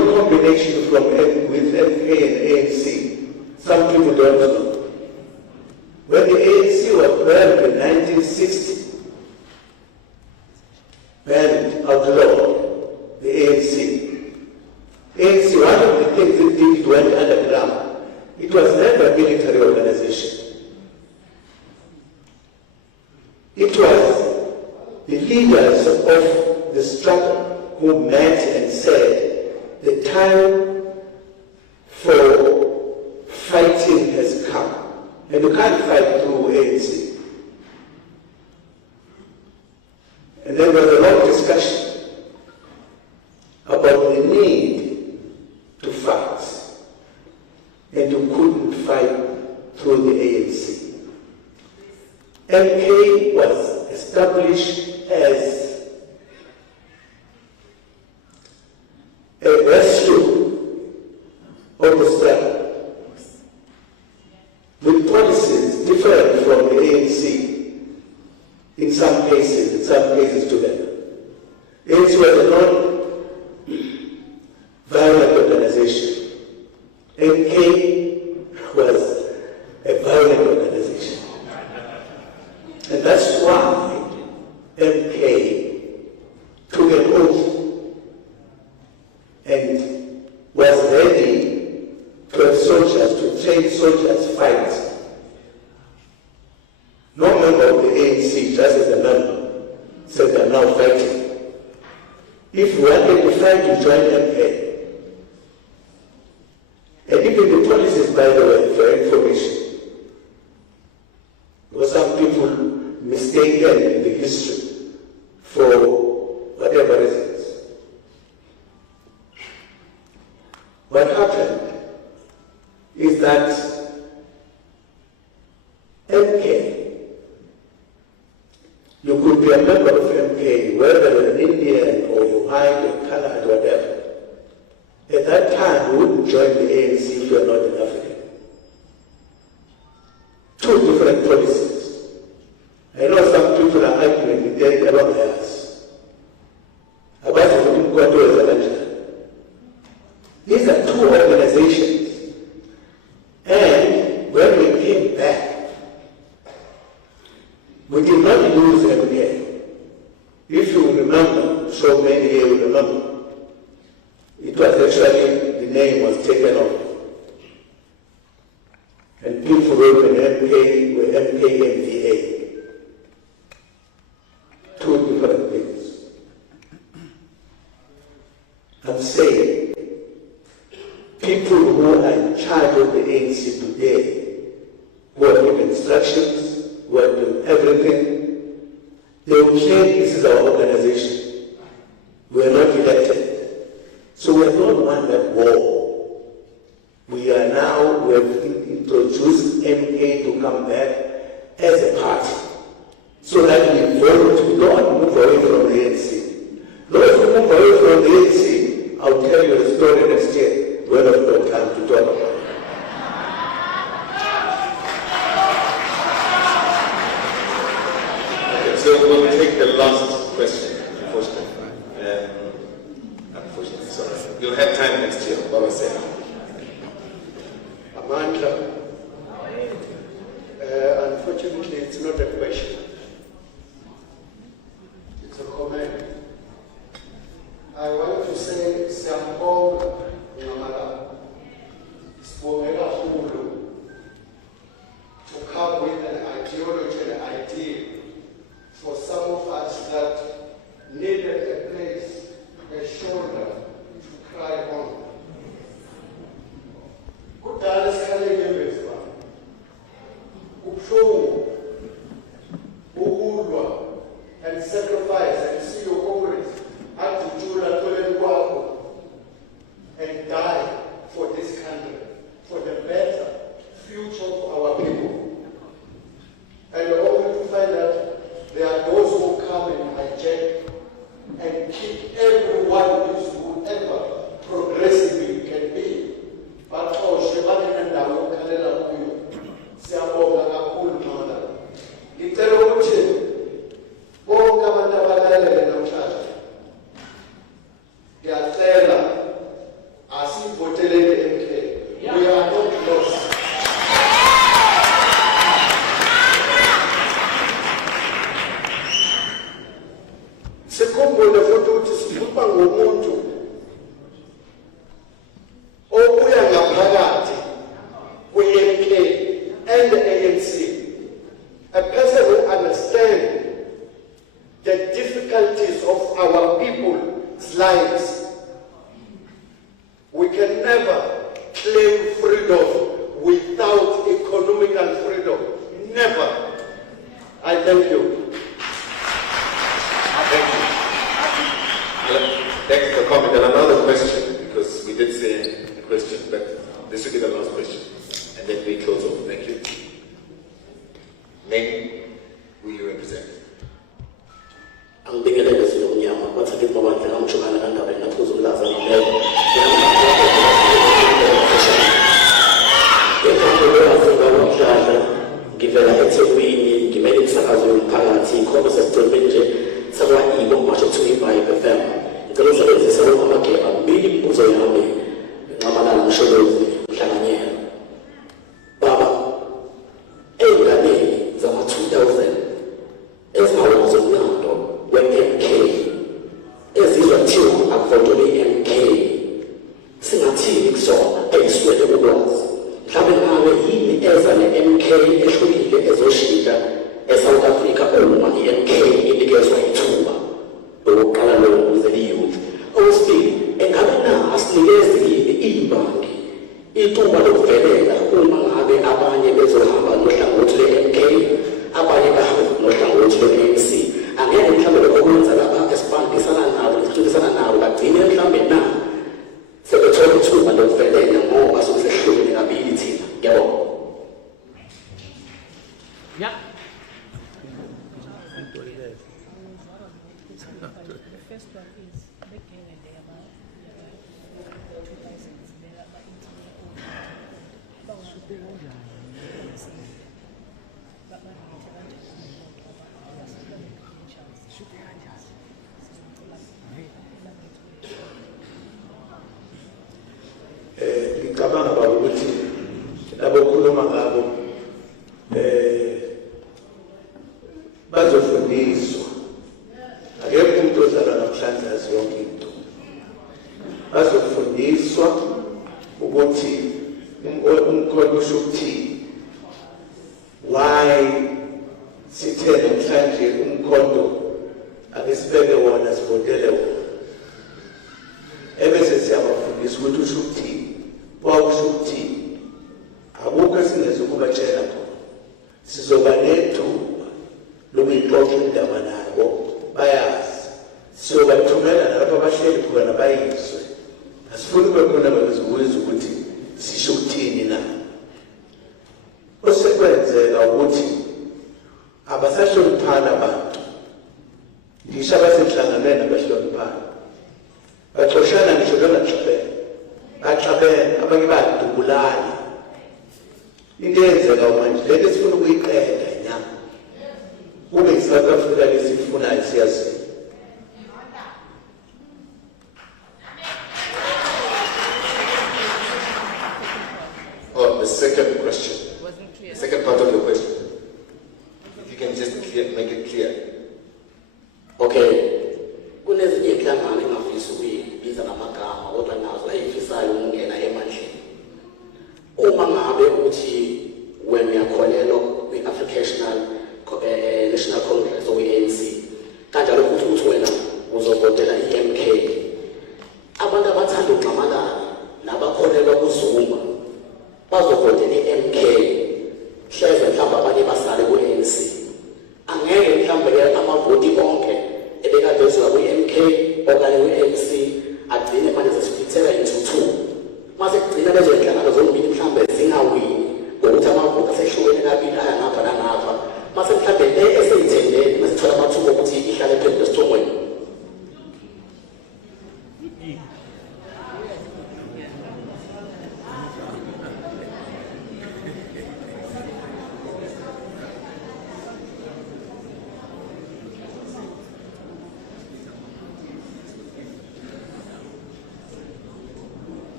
odd combination with MK and ANC. Some people don't know. When the ANC was banned in 1960, banned, outlawed, the ANC. ANC, one of the things it did, it went underground. It was never a military organization. It was the leaders of the struggle who met and said, the time for fighting has come. And you can't fight through ANC. And then there was a long discussion about the need to fight. And you couldn't fight through the ANC. MK was established as a rescue of the struggle, with policies different from the ANC in some cases together. ANC was a non-violent organization. MK was a violent organization. And that's why MK took an oath and was ready to have soldiers, to train soldiers fight. No member of the ANC, just as a member, said they are now fighting. If you wanted to fight, you join MK. And even the policies, by the way, for information, because some people mistaken in the history for whatever reasons. What happened is that MK, you could be a member of MK, whether you're an Indian or you hide or colored, whatever. At that time, you wouldn't join the ANC if you're not an African. Two different policies. I know some people are arguing with them about theirs. About the These are two organizations. And when we came back, we did not lose MK. If you remember, so many here will remember, it was actually, the name was taken off. And people wrote an MK were MKMVA. Two different things. I'm saying, people who are in charge of the ANC today, who are giving instructions, who are doing everything, they will say this is our organization. We are not elected. So we have not won that war. We have introduced MK to come back as a party. So that we vote, we don't move away from the ANC. Those who move away from the ANC, I'll tell you a story next year when I've got time to talk about it. Okay, so we'll take the last question, unfortunately. Unfortunately, sorry. You'll have time next year, what was said. Amandla, unfortunately, it's not a question. It's a comment. I want to say, Siyambonga Ngamala, Sibongela Hulu, to come with an ideology and an idea for some of us that needed a place, a shoulder to cry on. Kudala sikhaleke bezwa. Ubuhlungu, ukulwa, and sacrifice, and see your comrades adutshula toleni kwakho and die for this country, for the better future of our people. And only to find that there are those who come and hijack and kick everyone whoever progressively can be. Baxoshe banendawo yokukhalela kuyo. Siyabonga kakhulu mama. Ngicela ukuthi bonke abantu abalalele namhlanje, ngiyacela asivotelele MK. We are not lost. Sikhumbule futhi ukuthi sikhuluma ngomuntu obuya ngaphakathi kwi-MK and the ANC, a person who understands the difficulties of our people's lives. We can never claim freedom without economical freedom. Never. I thank you. Thank you. Thanks for comment. And another question, because we did say a question, but this will be the last question. And then we close off. Thank you. Name who you represent. I'm beginning to see what's a bit more than I'm trying to understand. I'm supposed to last a minute. Given a head we give it some party, converse to mention someone even much to me by the family. The result is a woman came a million books around me. Namana shows Shananya. Baba, Engane, Zama 2000. As I was in Nando, when MK, as is a tune, unfortunately MK. Sing a team song, I swear the was. Having as an MK, as Oshita, as South Africa, all the MK in the girls' way too. But Kalalo was the youth. Oh, still, and Kalana, as the E-Bank, it took one of Federa, Umanga, Abani, Bezohama, Nosham, MK, Abani, Nosham, MC, and then in Kamala, Oman, Span, the Sana, to the Sana, but in the Kamena. So the total two and of Federa, more as with a shooting ability. Go. Yeah. The first one is back in the day about 2000s. There are about 18 ngicabanga baba ukuthi abokhuluma ngabo bazofundiswa. Akekho umuntu ozalwa namhlanje azi yonke into. Bazofundiswa ukuthi umkhondo usho ukuthini. Why sithe namhlanje umkhondo akesibeke wona sivotele wona. Ebese siyabafundisa ukuthi usho ukuthini. Wawusho ukuthini. Akukho esingeze ukubatshela khona. Sizoba nethuba lokuyixoxa indaba nabo bayazi. Siyobathumela nalapho abahleli khona bayizwe. Asifuni bekhona bezokwenza ukuthi sisho ukuthini na. Osekwenzeka ukuthi abasahloniphana abantu. Ngisho abasenhlanganweni abahloniphana. Baxoshana ngisho longaxabene. Baxabene abanye badubulana. Into eyenzeka manje lento esifuna ukuyiqeda nyama. Kube iSouth Africa lesifunayo siyazi. Oh, the second question. Wasn't clear. The second part of your question. If you can just make it clear. Okay. Kunezinye inhlangano engafisa ukuyibiza ngamagama kodwa nazo ayifisayo ukungena emandleni. Uma ngabe uthi when uyakholelwa kwi-African National Congress or ANC, kanjalo futhi wena uzovotela i-MK. Abantu abathanda uxamalala nabakholelwa kuZuma bazovotela i-MK. Hleze mhlawumbe abanye basale ku-ANC. Angeke mhlawumbe amavoti onke ebekade eziwa kwi-MK okanye kwi-ANC agcine manje sesifitheka into two. Mase kugcina lezo zinhlangano zombili mhlawumbe zingawini ngokuthi amavoti asehlukene kabili aya ngapha nangapha. Mase mhlawumbe le eseyithendele masithola amathuba ukuthi ihlale phezu esithongweni.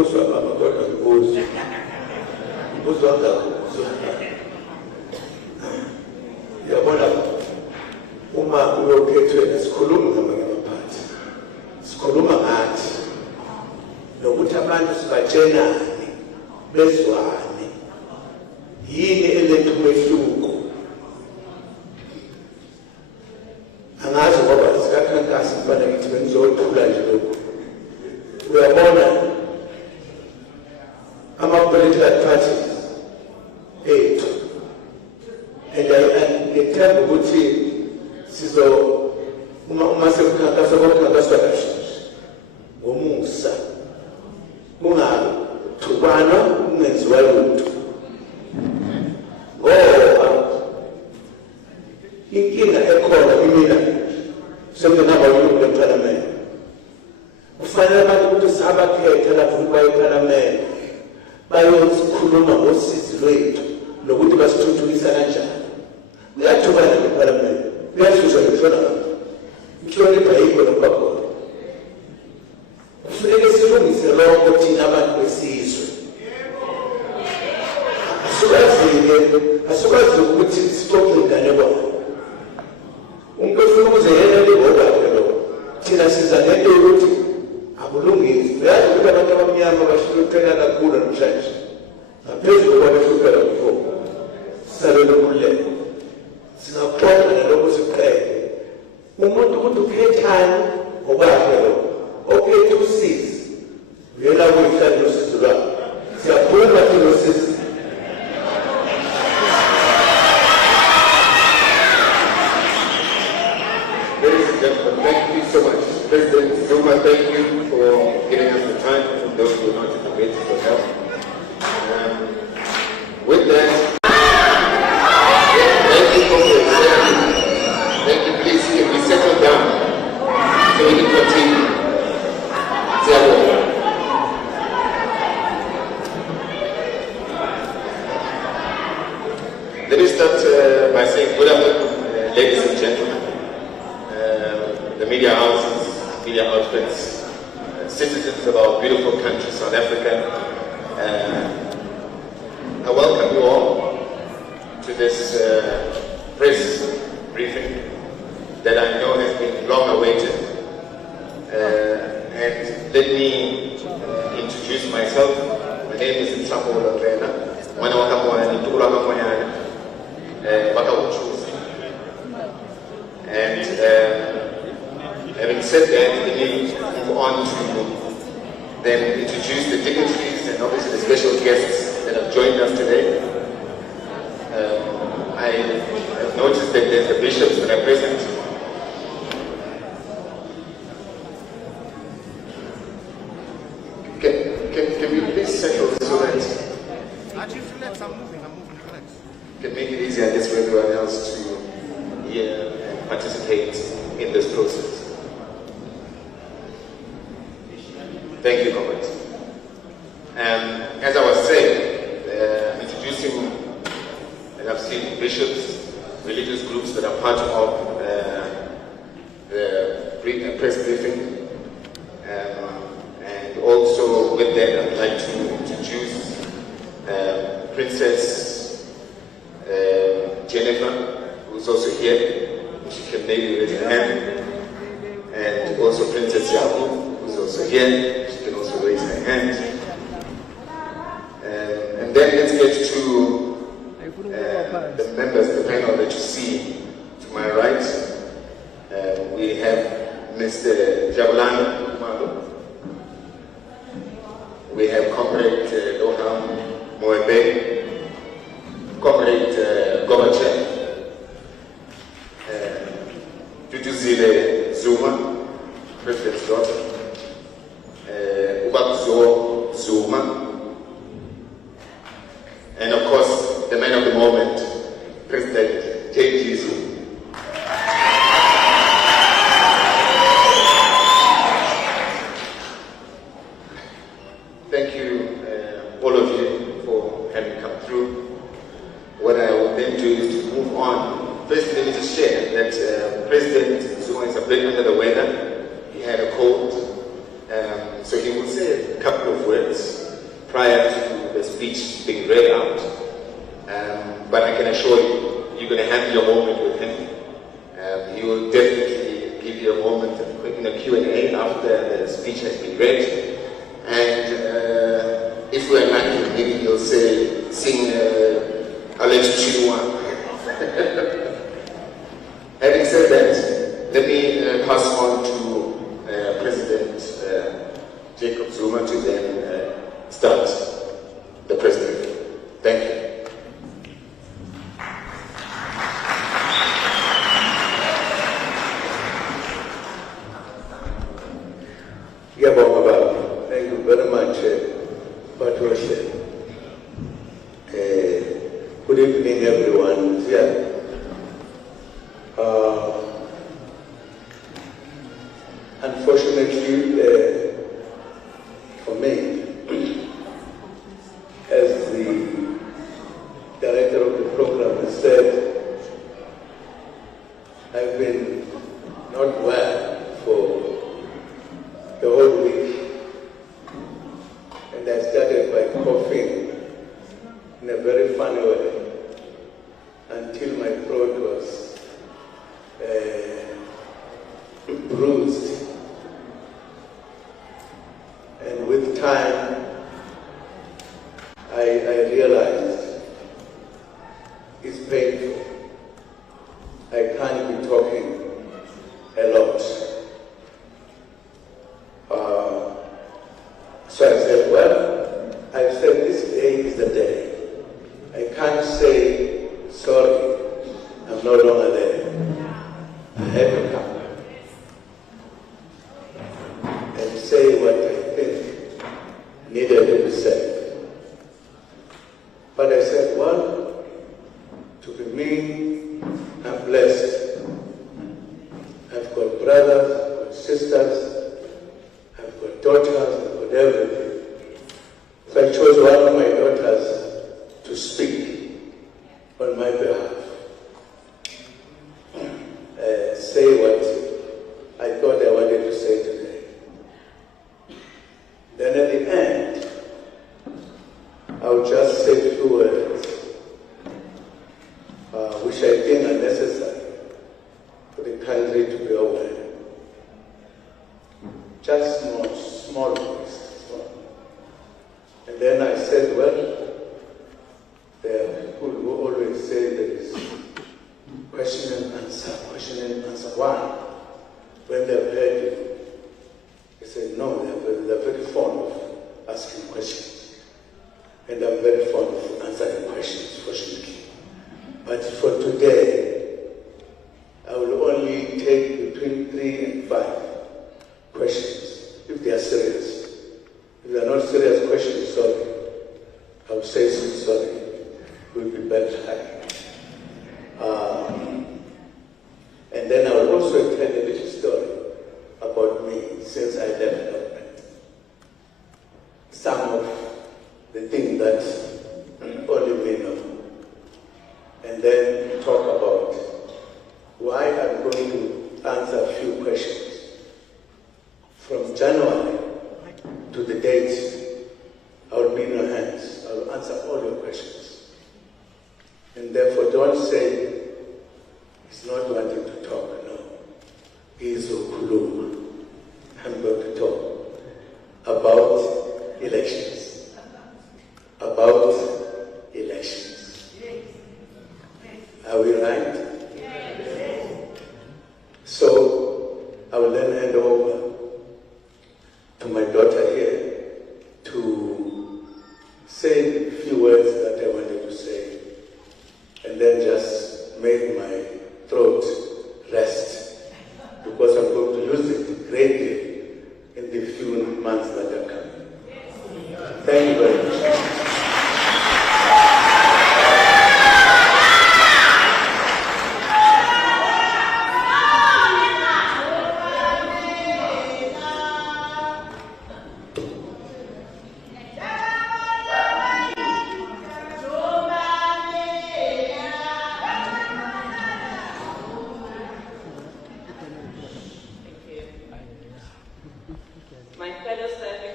ngiyabuzwa baba kodwa ngibuzwa. Ngibuzwa ngakuzwa. Yabona uma uyokhethwe sikhuluma ngamanye amaphathi. Sikhuluma ngathi nokuthi abantu sibatshelane bezwane. Yini eletha umehluko? Angazi ngoba sikakhankasi mfana ngithi bengizothula nje lokho. Uyabona ama-political parties ethu and ngithemba ukuthi uma sekukhankasa kokukhankaswa kashintsha ngomusa kungathukwana kungenziwa lutho ngoba inkinga ekhona kimina sengingaba yilungu lephalamende kufanele abantu ukuthi sabakhetha lapho baye ephalamende bayosikhuluma ngosizi lwethu nokuthi basithuthukisa kanjani. Kuyathukana ephalamende kuyashusha ngishona inhlonipha yikho nokuba khona. Kufuneke silungise lokho thina abantu besizwe. Asukwazi ukuthi sixoxe inganekwane. Umuntu ofuna ukuze yena lihokwakhe lokho thina siza nento yokuthi akulungisi. Uyazi ukuthi abantu abamnyama bahlupheka kakhulu namhlanje ngaphezulu kwabahlupheka before. Sisalele ukululeka singaxoxa nalokho siqhele umuntu ukuthi ukhethani ngokwakhe lokho okhetha usizi uyela kuyihlala nosizi lwakhe siyaphuma thina usizi. Ladies and gentlemen, thank you so much. President Zuma, thank you for giving us the time, and those who are not in the waiting for help. With that, thank you for your service. Thank you, please, can we settle down so we can continue? Let me start by saying good afternoon, ladies and gentlemen. The media houses, media outlets, citizens of our beautiful country, South Africa. I welcome you all to this press briefing that I know has been long awaited. And let me introduce myself. My name is Nsapo Lorena. And having said that, let me move on to then introduce the dignitaries and obviously the special guests that have joined us today. I have noticed that there's the bishops that are present. Can we please settle so that can make it easier, I guess, for everyone else to hear and participate in this process. Thank you, comrades. As I was saying, introducing, and I've seen bishops, religious groups that are part of the press briefing, and also with that I'd like to introduce Princess Jennifer, who's also here. She can maybe raise her hand. And also Princess Yabu, who's also here. She can also raise her hand. And then let's get to the members, the panel that you see to my right. We have Mr. Jabulani Kumalo. We have Comrade Loham Moebe. Comrade Gobachev, Tutuzile Zuma, President's daughter, Ubakzo Zuma, and of course the man of the moment, President J.G. Zuma. Thank you, all of you, for having come through. What I will then do is to move on. First, let me just share that President Zuma is a bit under the weather. He had a cold. So he will say a couple of words prior to the speech being read out. But I can assure you, you're going to have your moment with him. He will definitely give you a moment in a Q&A after the speech has been read. And if we're lucky, maybe he'll say, sing I'll let you choose one. Having said that, let me pass on to President Jacob Zuma to then start the president. Thank you. Thank you very much, Patricia. Good evening, everyone. Yeah. Unfortunately, for me, as the director of the program has said, I've been not well for the whole week, and I started by coughing in a very funny way until my throat was bruised. And with time, I realized it's painful. I can't be talking a lot. So I said, well, I've said this day is the day. I can't say, sorry, I'm no longer there. I had to come and say what I think needed to be said. But I said, well, to be me, I'm blessed. I've got brothers, I've got sisters, I've got daughters, I've got everything. So I chose one of my daughters to speak on my behalf. Say what I thought I wanted to say today. Then at the end, I'll just say a few words, which I think are necessary for the country to be aware. Just small voice. And then I said, well, there are people who always say there is question and answer. Why? When they've heard you, they say, no, they're very fond of asking questions. And I'm very fond of answering questions, fortunately. But for today, I will only take between 3 and 5 questions, if they are serious. If they are not serious questions, sorry. I will say sorry. It will be better. And then I will also tell a little story about me since I left government. Some of the things that only me know. And then talk about why I'm going to answer a few questions. From January to the date, I will be in your hands. I will answer all your questions. And therefore, don't say he's not wanting to talk. No. He is Okuluma. I'm going to talk about elections. About elections. Are we right? So, I will then hand over to my daughter here to say a few words that I wanted to say, and then just make my throat rest, because I'm going to use it greatly in the few months that are coming. Thank you very much. My fellow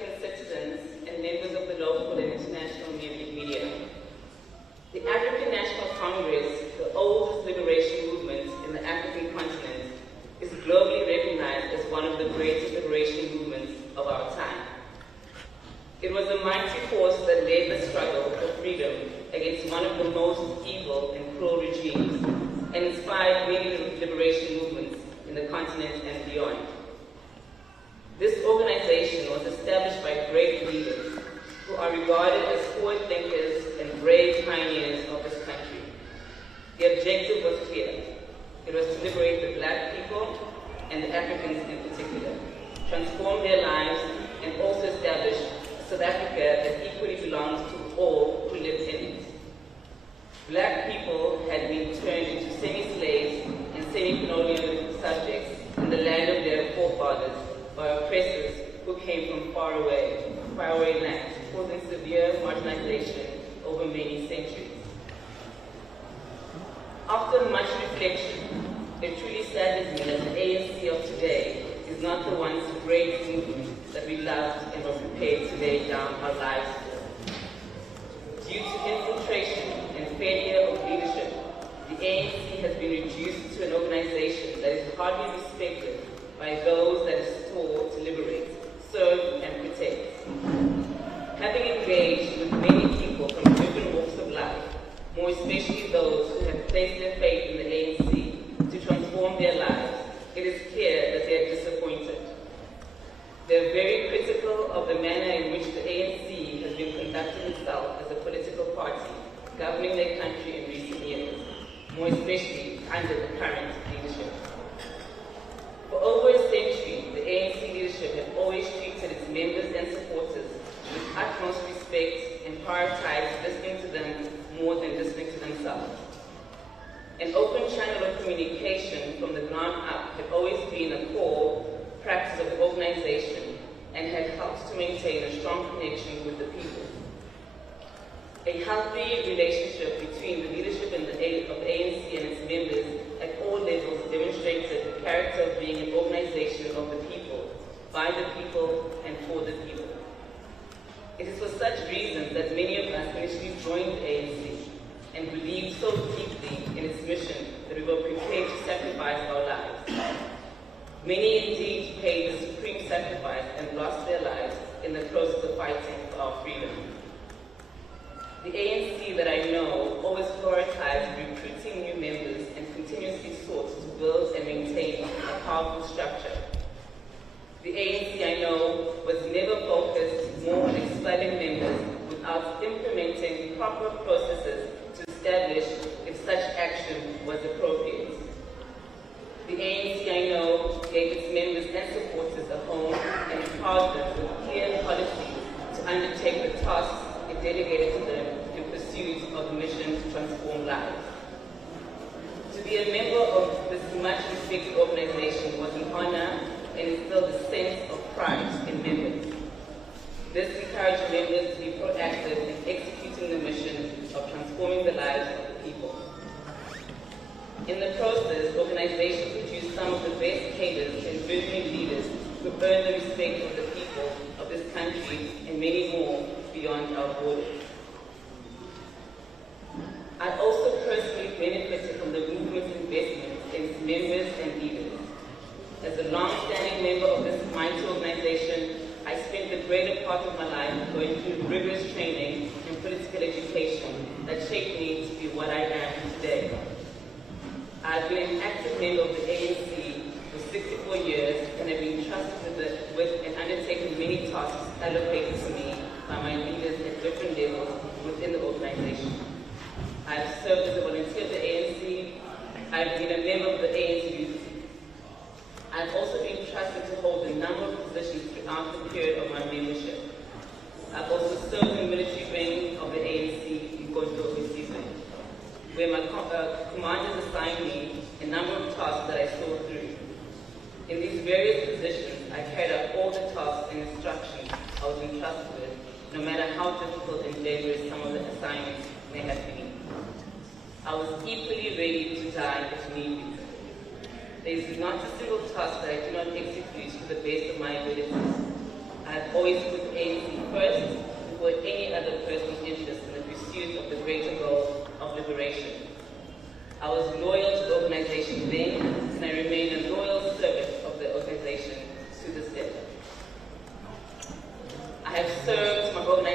was a mighty force that led the struggle for freedom against one of the most evil and cruel regimes and inspired many liberation movements in the continent and beyond. This organization was established by great leaders who are regarded as forward thinkers and brave pioneers of this country. The objective was clear. It was to liberate the black people and the Africans in particular, transform their lives, and also establish South Africa that equally belongs to all who live in it. Black people had been turned into semi-slaves and semi-colonial subjects in the land of their forefathers by oppressors who came from faraway lands, causing severe marginalization over many centuries. After much reflection, it truly saddens me that the ANC of today is not the once great movement that we loved and were prepared to lay down our lives for. Due to infiltration and failure of leadership, the ANC has been reduced to an organization that is hardly respected by those that it sought to liberate, serve, and protect. Having engaged with many people from different walks of life, more especially those who have placed their faith in the ANC to transform their lives, it is clear that they are disappointed. They are very critical of the manner in which the ANC has been conducting itself as a political party, governing their country in recent years, more especially under the current leadership. For over a century, the ANC leadership has always treated its members and supporters with utmost respect and prioritized listening to them more than listening to themselves. An open channel of communication from the ground up had always been a core practice of the organization and had helped to maintain a strong connection with the people. A healthy relationship between the leadership of the ANC and its members at all levels demonstrated the character of being an organization of the people, by the people, and for the people. It is for such reasons that many of us initially joined the ANC and believed so deeply in its mission that we were prepared to sacrifice our lives. Many indeed paid the supreme sacrifice and lost their lives in the process of fighting for our freedom. The ANC that I know always prioritized recruiting new members and continuously sought to build and maintain a powerful structure. The ANC I know was never focused more on expelling members without implementing proper processes to establish if such action was appropriate. The ANC I know gave its members and supporters a home and empowered them with clear policies to undertake the tasks it delegated to them in pursuit of the mission to transform lives. To be a member of this much respected organization was an honor and instilled a sense of pride in members. This encouraged members to be proactive in executing the mission of transforming the lives of the people. In the process, the organization produced some of the best cadres and visionary leaders who earned the respect of the people of this country and many more beyond our borders. I also personally benefited from the movement's investment in its members and leaders. As a long-standing member of this mighty organization, I spent the greater part of my life going through rigorous training and political education that shaped me to be what I am today. I've been an active member of the ANC for 64 years and have been trusted with and undertaken many tasks allocated to me by my leaders at different levels within the organization. I've served as a volunteer of the ANC. I've been a member of the ANC Youth. I've also been trusted to hold a number of positions throughout the period of my membership. I've also served in military training of the ANC in Gonto season, where my commanders assigned me a number of tasks that I saw through. In these various positions, I carried out all the tasks and instructions I was entrusted with, no matter how difficult and dangerous some of the assignments may have been. I was equally ready to die if need be. There is not a single task that I do not execute to the best of my abilities. I have always put ANC first before any other person's interest in the pursuit of the greater goal of liberation. I was loyal to the organization then, and I remain a loyal servant of the organization to this day. I have served my organization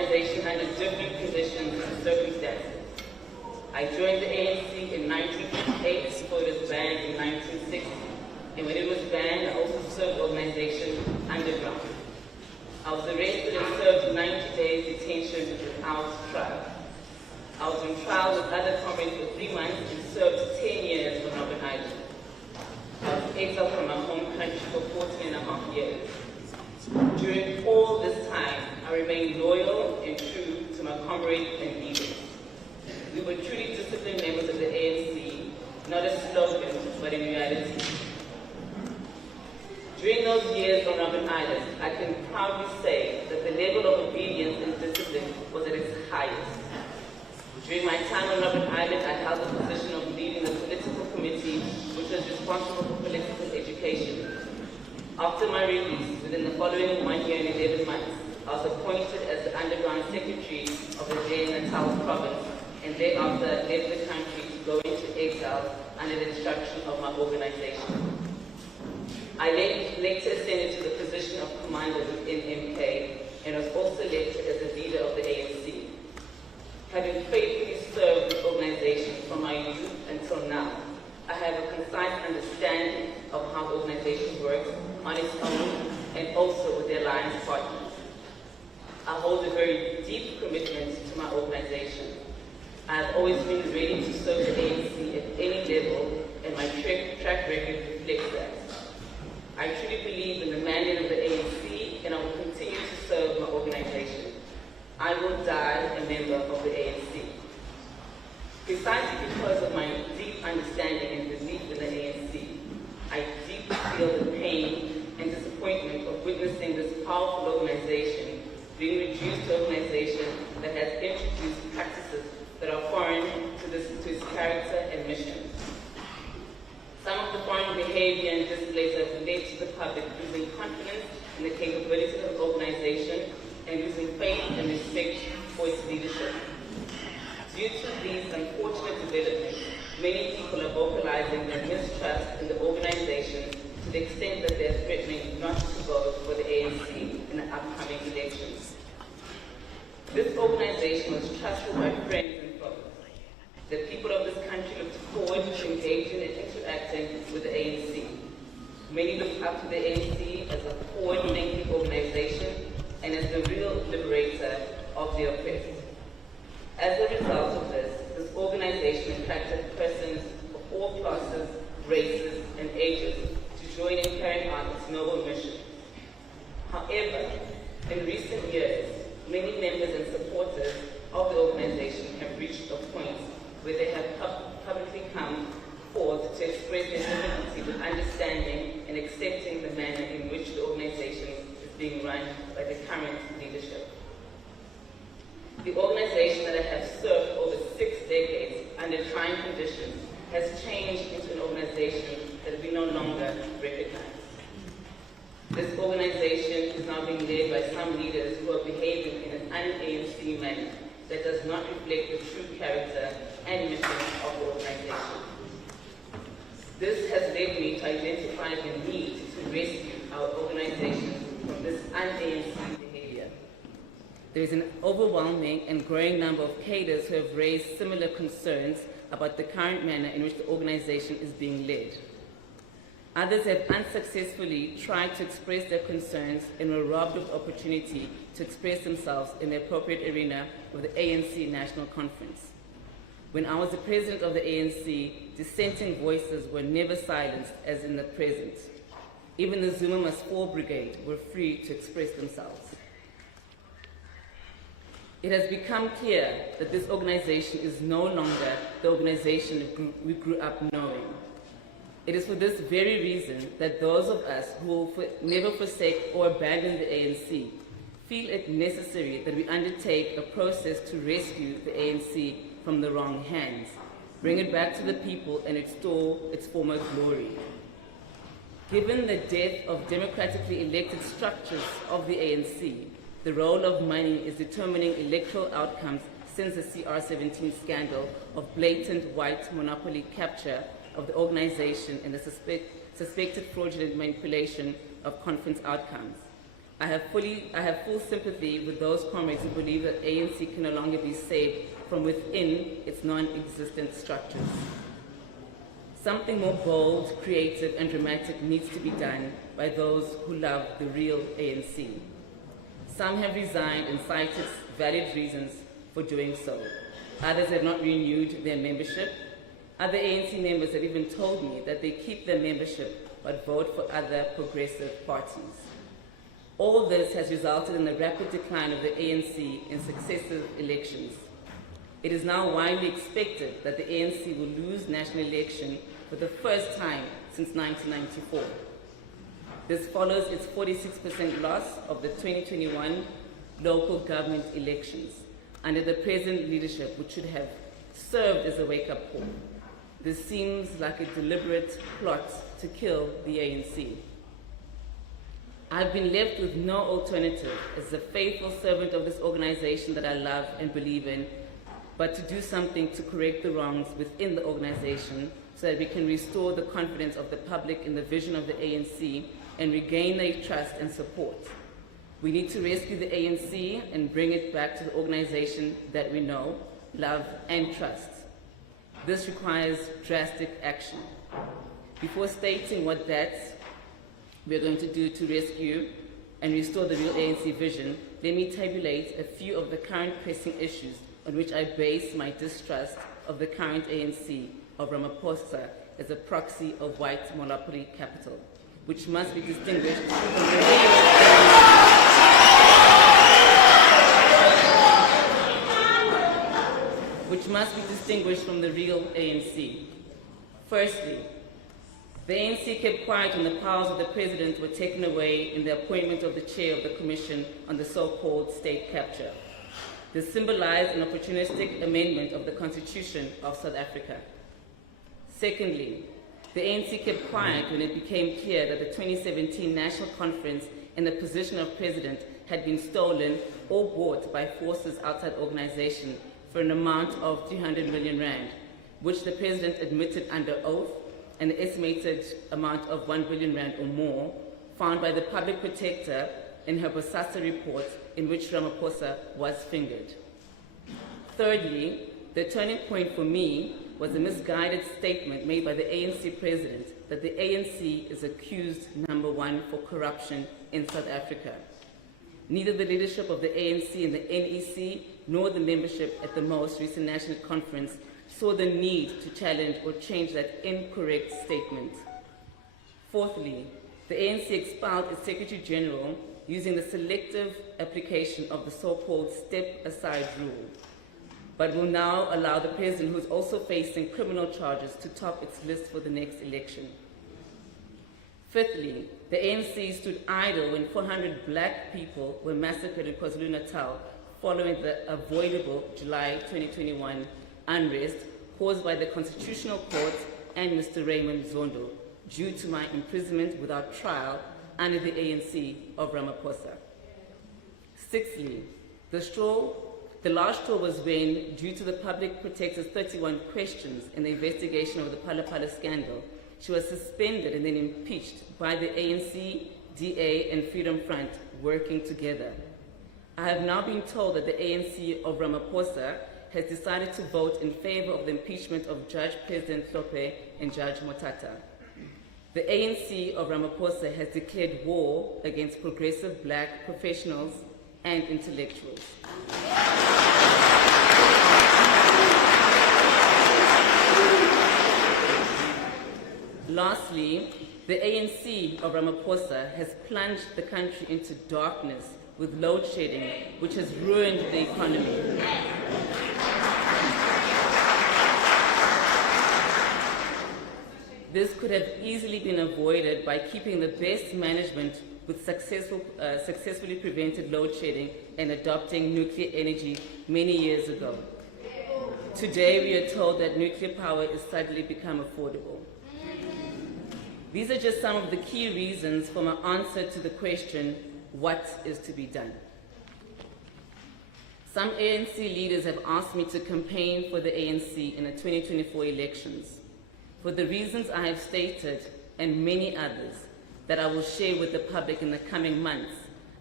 I joined the ANC in 1958 before it was banned in 1960. And when it was banned, I also served the organization underground. I was arrested and served 90 days detention without trial. I was on trial with other comrades for 3 months and served 10 years on Robben Island. I was exiled from my home country for 14.5 years. During all this time, I remained loyal and true to my comrades and leaders. We were truly disciplined members of the ANC, not a slogan, but in reality. During those years on Robben Island, I can proudly say that the level of obedience and discipline was at its highest. During my time on Robben Island, I held the position of leading the political committee, which was responsible for political education. After my release, within the following 1 year and 11 months, I was appointed as the underground secretary of the N18L province, and thereafter left the country to go into exile under the instruction of my organization. I later ascended to the position of commander within MK and was also elected as the leader of the ANC. Having faithfully served the organization from my youth until now, I have a concise understanding of how the organization works on its own and also with their alliance partners. I hold a very deep commitment to my organization. I have always been ready to serve the ANC at any level, and my track record reflects that. I truly believe in the mandate of the ANC, and I will continue to serve my organization. I will die a member of the ANC. Precisely because of my deep understanding and belief in the ANC, I deeply feel the pain and disappointment of witnessing this powerful organization being reduced to an organization that has introduced practices that are foreign to its character and mission. Some of the foreign behavior and displays have led to the public losing confidence in the capability of the organization and losing faith and respect for its leadership. Due to these unfortunate developments, many people are vocalizing their mistrust in the organization to the extent that they are threatening not to vote for the ANC in the upcoming elections. This organization was trusted by friends and foes. The people of this country looked forward to engaging and interacting with the ANC. Many looked up to the ANC as a forward-thinking organization and as the real liberator of the oppressed. As a result of this organization attracted persons of all classes, races, and ages to join in carrying out its noble mission. However, in recent years, many members and supporters of the organization have reached a point where they have publicly come forth to express their difficulty with understanding and accepting the manner in which the organization is being run by the current leadership. The organization that I have served over 6 decades under trying conditions has changed into an organization that we no longer recognize. This organization is now being led by some leaders who are behaving in an un-ANC manner that does not reflect the true character and mission of the organization. This has led me to identify the need to rescue our organization from this un-ANC behavior. There is an overwhelming and growing number of cadres who have raised similar concerns about the current manner in which the organization is being led. Others have unsuccessfully tried to express their concerns and were robbed of opportunity to express themselves in the appropriate arena of the ANC National Conference. When I was the president of the ANC, dissenting voices were never silenced as in the present. Even the Zuma Must Fall Brigade were free to express themselves. It has become clear that this organization is no longer the organization we grew up knowing. It is for this very reason that those of us who will never forsake or abandon the ANC feel it necessary that we undertake a process to rescue the ANC from the wrong hands, bring it back to the people and restore its former glory. Given the death of democratically elected structures of the ANC, the role of money is determining electoral outcomes since the CR17 scandal of blatant white monopoly capture of the organization and the suspected fraudulent manipulation of conference outcomes. I have full sympathy with those comrades who believe that ANC can no longer be saved from within its non-existent structures. Something more bold, creative, and dramatic needs to be done by those who love the real ANC. Some have resigned and cited valid reasons for doing so. Others have not renewed their membership. Other ANC members have even told me that they keep their membership but vote for other progressive parties. All this has resulted in the rapid decline of the ANC in successive elections. It is now widely expected that the ANC will lose national election for the first time since 1994. This follows its 46% loss of the 2021 local government elections under the present leadership, which should have served as a wake-up call. This seems like a deliberate plot to kill the ANC. I've been left with no alternative as a faithful servant of this organization that I love and believe in, but to do something to correct the wrongs within the organization so that we can restore the confidence of the public in the vision of the ANC and regain their trust and support. We need to rescue the ANC and bring it back to the organization that we know, love, and trust. This requires drastic action. Before stating what we're going to do to rescue and restore the real ANC vision, let me tabulate a few of the current pressing issues on which I base my distrust of the current ANC of Ramaphosa as a proxy of white monopoly capital, which must be distinguished from the real ANC. Firstly, the ANC kept quiet when the powers of the president were taken away in the appointment of the chair of the Commission on the so-called state capture. This symbolized an opportunistic amendment of the Constitution of South Africa. Secondly, the ANC kept quiet when it became clear that the 2017 National Conference and the position of president had been stolen or bought by forces outside the organization for an amount of 300 million rand, which the president admitted under oath, and the estimated amount of 1 billion rand or more found by the public protector in her Bosasa report in which Ramaphosa was fingered. Thirdly, the turning point for me was a misguided statement made by the ANC president that the ANC is accused, number one, for corruption in South Africa. Neither the leadership of the ANC and the NEC nor the membership at the most recent national conference saw the need to challenge or change that incorrect statement. Fourthly, the ANC expelled its Secretary General using the selective application of the so-called step-aside rule, but will now allow the president, who is also facing criminal charges, to top its list for the next election. Fifthly, the ANC stood idle when 400 black people were massacred in KwaZulu-Natal following the avoidable July 2021 unrest caused by the Constitutional Court and Mr. Raymond Zondo due to my imprisonment without trial under the ANC of Ramaphosa. Sixthly, the last straw was when, due to the public protector's 31 questions in the investigation of the Phala Phala scandal, she was suspended and then impeached by the ANC, DA, and Freedom Front working together. I have now been told that the ANC of Ramaphosa has decided to vote in favor of the impeachment of Judge President Hlophe and Judge Motata. The ANC of Ramaphosa has declared war against progressive black professionals and intellectuals. Lastly, the ANC of Ramaphosa has plunged the country into darkness with load shedding, which has ruined the economy. This could have easily been avoided by keeping the best management with successfully prevented load shedding and adopting nuclear energy many years ago. Today, we are told that nuclear power is suddenly become affordable. These are just some of the key reasons for my answer to the question, what is to be done? Some ANC leaders have asked me to campaign for the ANC in the 2024 elections. For the reasons I have stated, and many others that I will share with the public in the coming months,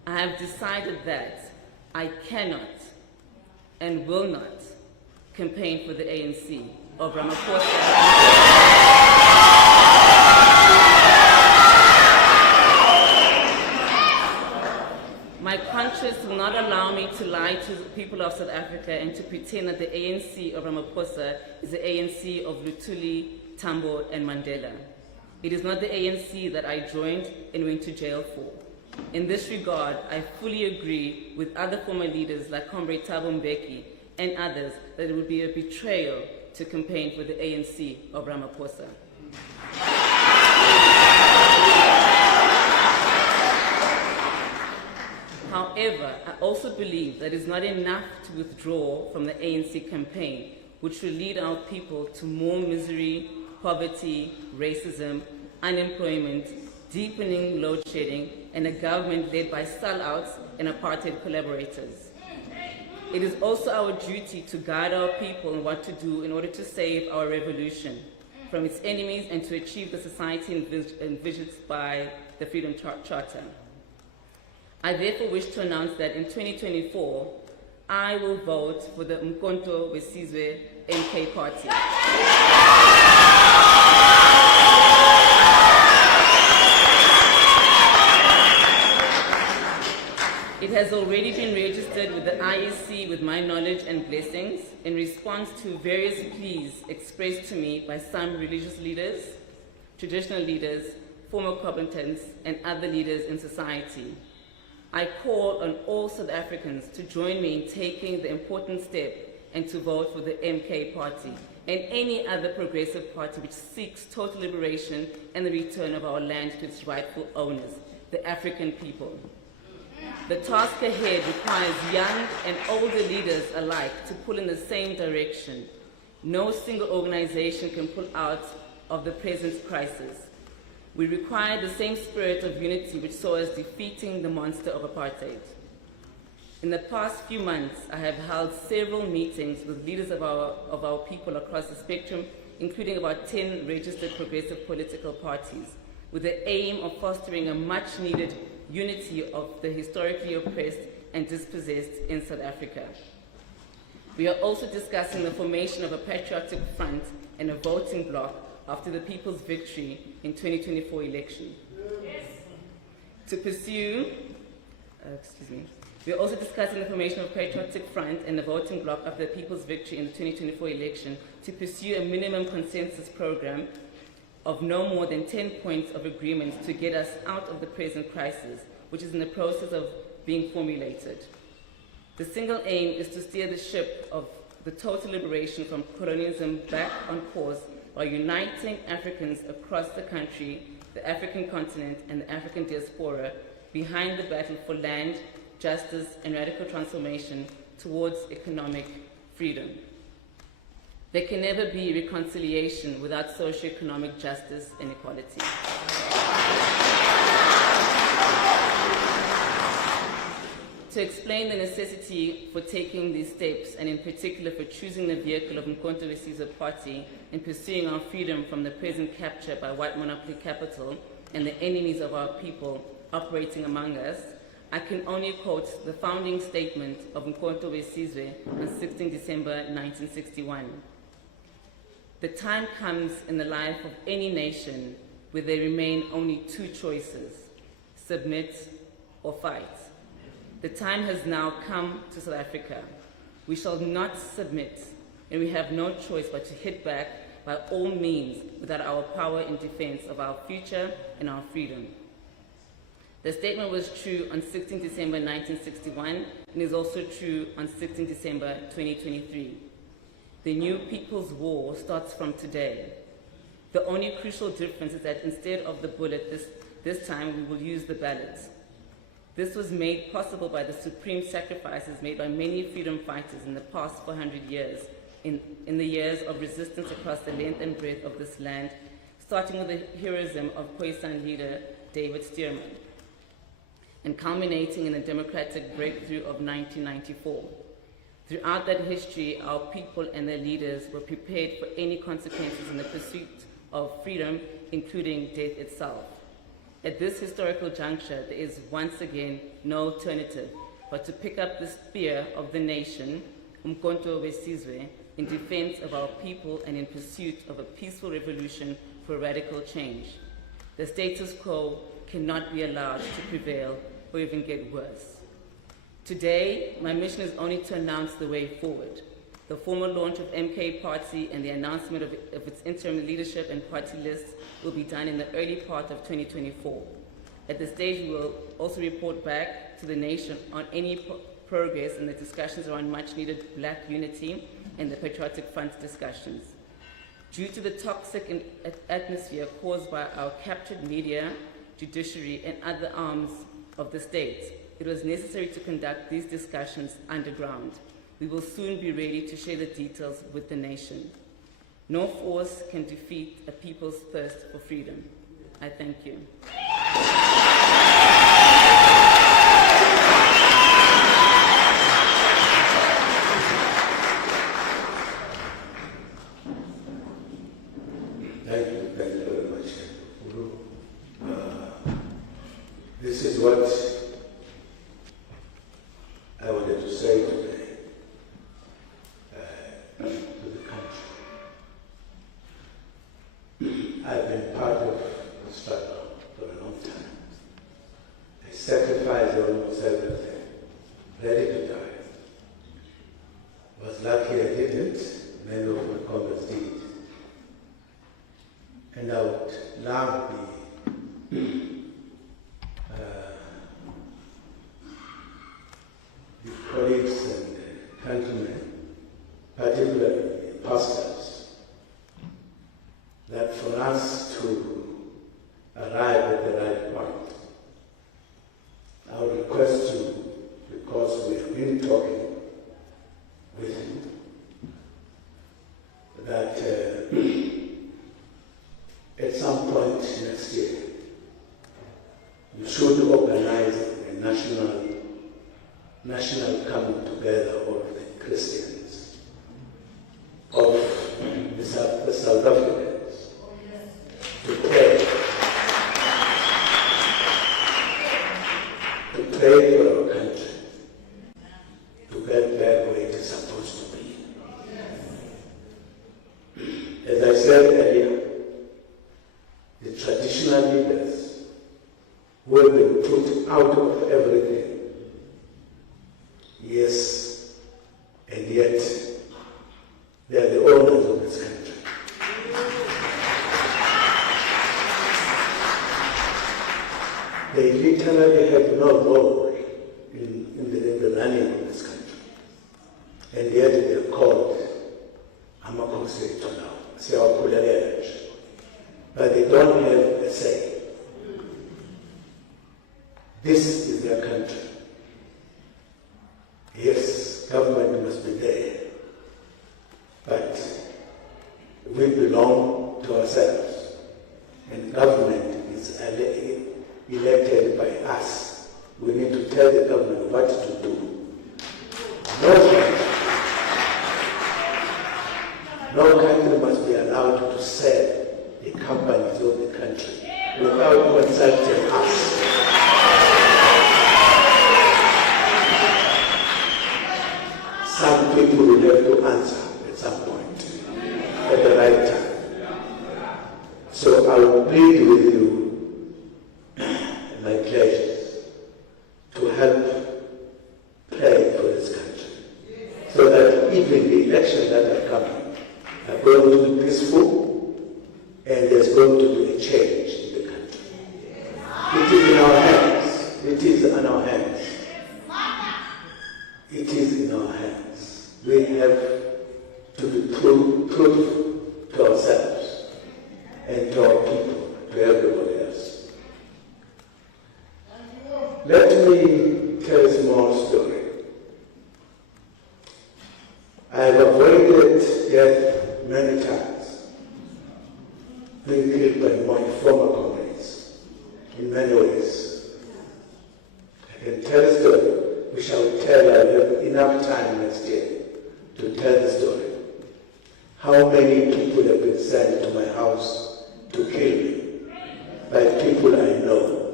I have decided that I cannot and will not campaign for the ANC of Ramaphosa. My conscience will not allow me to lie to the people of South Africa and to pretend that the ANC of Ramaphosa is the ANC of Luthuli, Tambo, and Mandela. It is not the ANC that I joined and went to jail for. In this regard, I fully agree with other former leaders like Comrade Thabo Mbeki and others that it would be a betrayal to campaign for the ANC of Ramaphosa. However, I also believe that it is not enough to withdraw from the ANC campaign, which will lead our people to more misery, poverty, racism, unemployment, deepening load shedding, and a government led by sellouts and apartheid collaborators. It is also our duty to guide our people in what to do in order to save our revolution from its enemies and to achieve the society envisioned by the Freedom Charter. I therefore wish to announce that in 2024, I will vote for the Umkhonto weSizwe MK party. It has already been registered with the IEC with my knowledge and blessings in response to various pleas expressed to me by some religious leaders, traditional leaders, former combatants, and other leaders in society. I call on all South Africans to join me in taking the important step and to vote for the MK party and any other progressive party which seeks total liberation and the return of our land to its rightful owners, the African people. The task ahead requires young and older leaders alike to pull in the same direction. No single organization can pull out of the present crisis. We require the same spirit of unity which saw us defeating the monster of apartheid. In the past few months, I have held several meetings with leaders of our people across the spectrum, including about 10 registered progressive political parties, with the aim of fostering a much-needed unity of the historically oppressed and dispossessed in South Africa. We are also discussing the formation of a patriotic front and a voting bloc after the people's victory in 2024 election. We are also discussing the formation of a patriotic front and a voting bloc after the people's victory in the 2024 election to pursue a minimum consensus program of no more than 10 points of agreement to get us out of the present crisis, which is in the process of being formulated. The single aim is to steer the ship of the total liberation from colonialism back on course by uniting Africans across the country, the African continent, and the African diaspora behind the battle for land, justice, and radical transformation towards economic freedom. There can never be reconciliation without socio-economic justice and equality. To explain the necessity for taking these steps, and in particular for choosing the vehicle of Umkhonto weSizwe party in pursuing our freedom from the present capture by white monopoly capital and the enemies of our people operating among us, I can only quote the founding statement of Umkhonto weSizwe on 16 December 1961. The time comes in the life of any nation where there remain only two choices: submit or fight. The time has now come to South Africa. We shall not submit, and we have no choice but to hit back by all means without our power in defense of our future and our freedom. The statement was true on 16 December 1961 and is also true on 16 December 2023. The new People's War starts from today. The only crucial difference is that instead of the bullet this time, we will use the ballot. This was made possible by the supreme sacrifices made by many freedom fighters in the past 400 years, in the years of resistance across the length and breadth of this land, starting with the heroism of Khoisan leader David Stearman, and culminating in the democratic breakthrough of 1994. Throughout that history, our people and their leaders were prepared for any consequences in the pursuit of freedom, including death itself. At this historical juncture, there is once again no alternative but to pick up the spear of the nation, Umkhonto weSizwe, in defense of our people and in pursuit of a peaceful revolution for radical change. The status quo cannot be allowed to prevail or even get worse. Today, my mission is only to announce the way forward. The formal launch of MK Party and the announcement of its interim leadership and party lists will be done in the early part of 2024. At this stage, we will also report back to the nation on any progress in the discussions around much-needed Black unity and the Patriotic Front discussions. Due to the toxic atmosphere caused by our captured media, judiciary, and other arms of the state, it was necessary to conduct these discussions underground. We will soon be ready to share the details with the nation. No force can defeat a people's thirst for freedom. I thank you. Thank you very much. This is what I wanted to say today to the country. I've been part of the struggle for a long time. I sacrificed almost everything, ready to die. Was lucky I didn't, many of my colleagues did. And I would now the colleagues and countrymen, particularly pastors, that for us to arrive at the right point, I would request you, because we have been talking with you, that at some point next year, you should organize a national coming together of the Christians, of the South Africans, to pray for our country, to get back where it is supposed to be. As I said earlier, the traditional leaders who have been put out of everything. Yes, and yet they are the owners of this country. They literally have no role in the running of this country. And yet they are called Amakhosito now, but they don't have a say. This is their country. Yes, government must be there, but we belong to ourselves, and government is elected by us. We need to tell the government what to do. No country must be allowed to sell the companies of the country without consulting us. Some people will have to answer at some point, at the right time. So I will plead with you, my pledges, to help pray for this country, so that even the elections that are coming are going to be peaceful, and there's going to be a change in the country. It is in our hands. It is in our hands. It is in our hands. We have to be proof to ourselves and to our people, to everybody else. Let me tell a small story. I have avoided death many times, being killed by my former comrades in many ways. I can tell a story. We shall tell, I have enough time next year to tell the story. How many people have been sent to my house to kill me by people I know.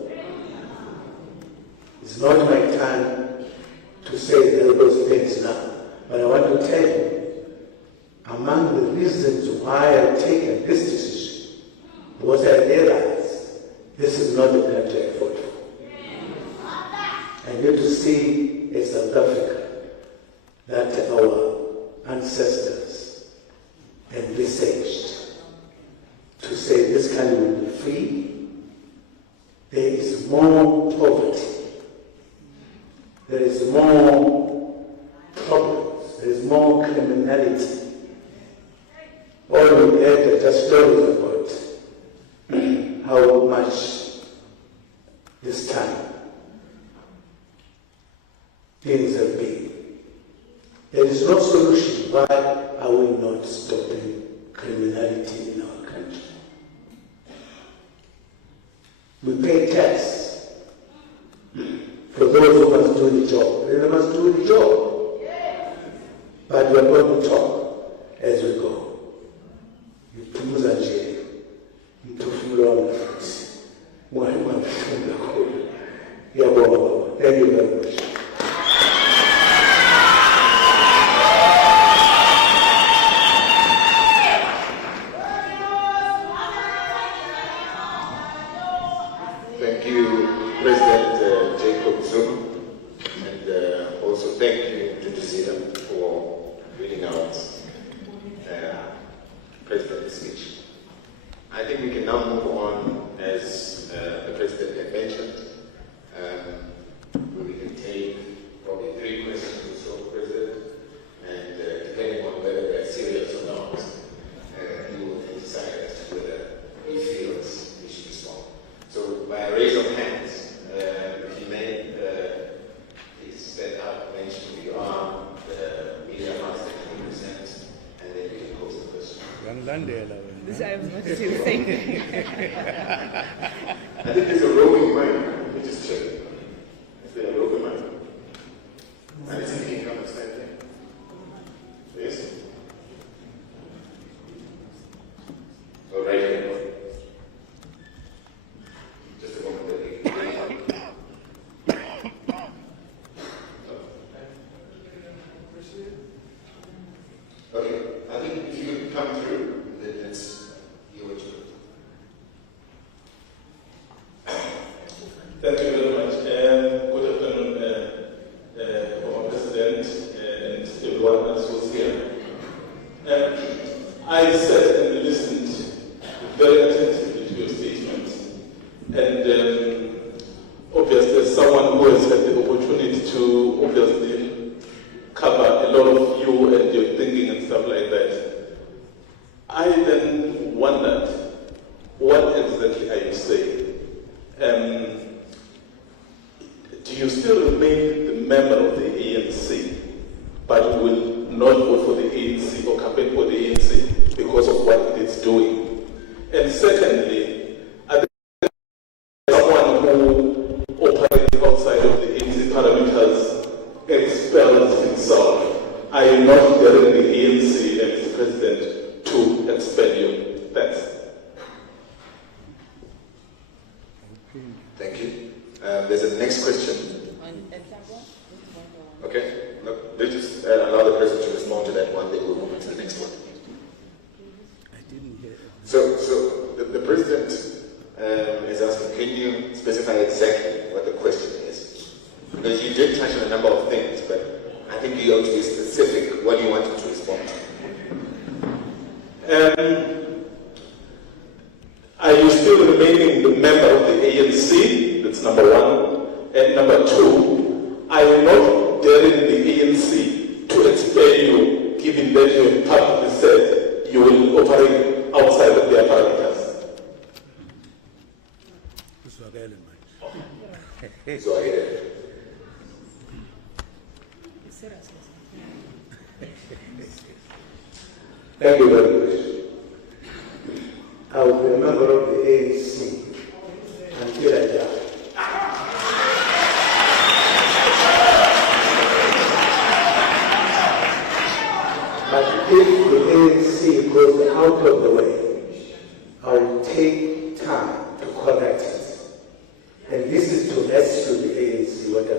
It's not my time to say all those things now, but I want to tell you, among the reasons why I've taken this decision was I realized this is not the country I fought for. I need to see a South Africa that our ancestors envisaged to say this country will be free. There is more poverty. There is more problems. There is more criminality. All we had are just stories about how much this time things have been. There is no solution. Why are we not stopping criminality in our country? We pay tax for those who must do the job. They must do the job. But we are going to talk as we go. Ituza nje, itufula wanafunzi. Mwalimu amefunga kule. Ya baba. Thank you very much. Thank you, President Jacob Zuma, and also thank you to Dusida for reading out President's speech. I think we can now move on, as the President had mentioned. We can take probably 3 questions or so, President, and depending on whether they're serious or not, you will then decide as to whether he feels we should respond. So, by a raise of hands, if you may please stand up, mention who you are, the media house that you represent, and then you can pose the question. This I was not to say the same thing. I think there's a roving mic. Let me just check. Is there a roving mic? And it's in the comment stand there. Yes? Oh, right here. Just a moment. Okay, I think if you could come through, then let's hear what you Thank you very much. Good afternoon, former President and everyone else who's here. I sat and listened very attentively to your statement, and obviously, as someone who has had the opportunity to obviously cover a lot of you and your thinking and stuff like that, I then wondered, what exactly are you saying? Do you still remain the member of the ANC, but will not vote for the ANC or campaign for the ANC because of what it is doing? And secondly, are there someone who operates outside of the ANC parameters expels himself? Are you not daring the ANC and Mr. President to expel you? Thanks. Thank you. There's a next question. Okay. No, let's just allow the President to respond to that one, then we'll move on to the next one. I didn't hear it. So the President is asking, can you specify exactly what the question is? Because you did touch on a number of things, but I think you ought to be specific what you wanted to respond to. Are you still remaining the member of the ANC? That's number one. And number two, are you not daring the ANC to expel you, given that you have publicly said you will operate outside of their parameters? So I Thank you very much. I will be a member of the ANC until I die. But if the ANC goes out of the way, I will take time to correct it. And this is to rescue the ANC, what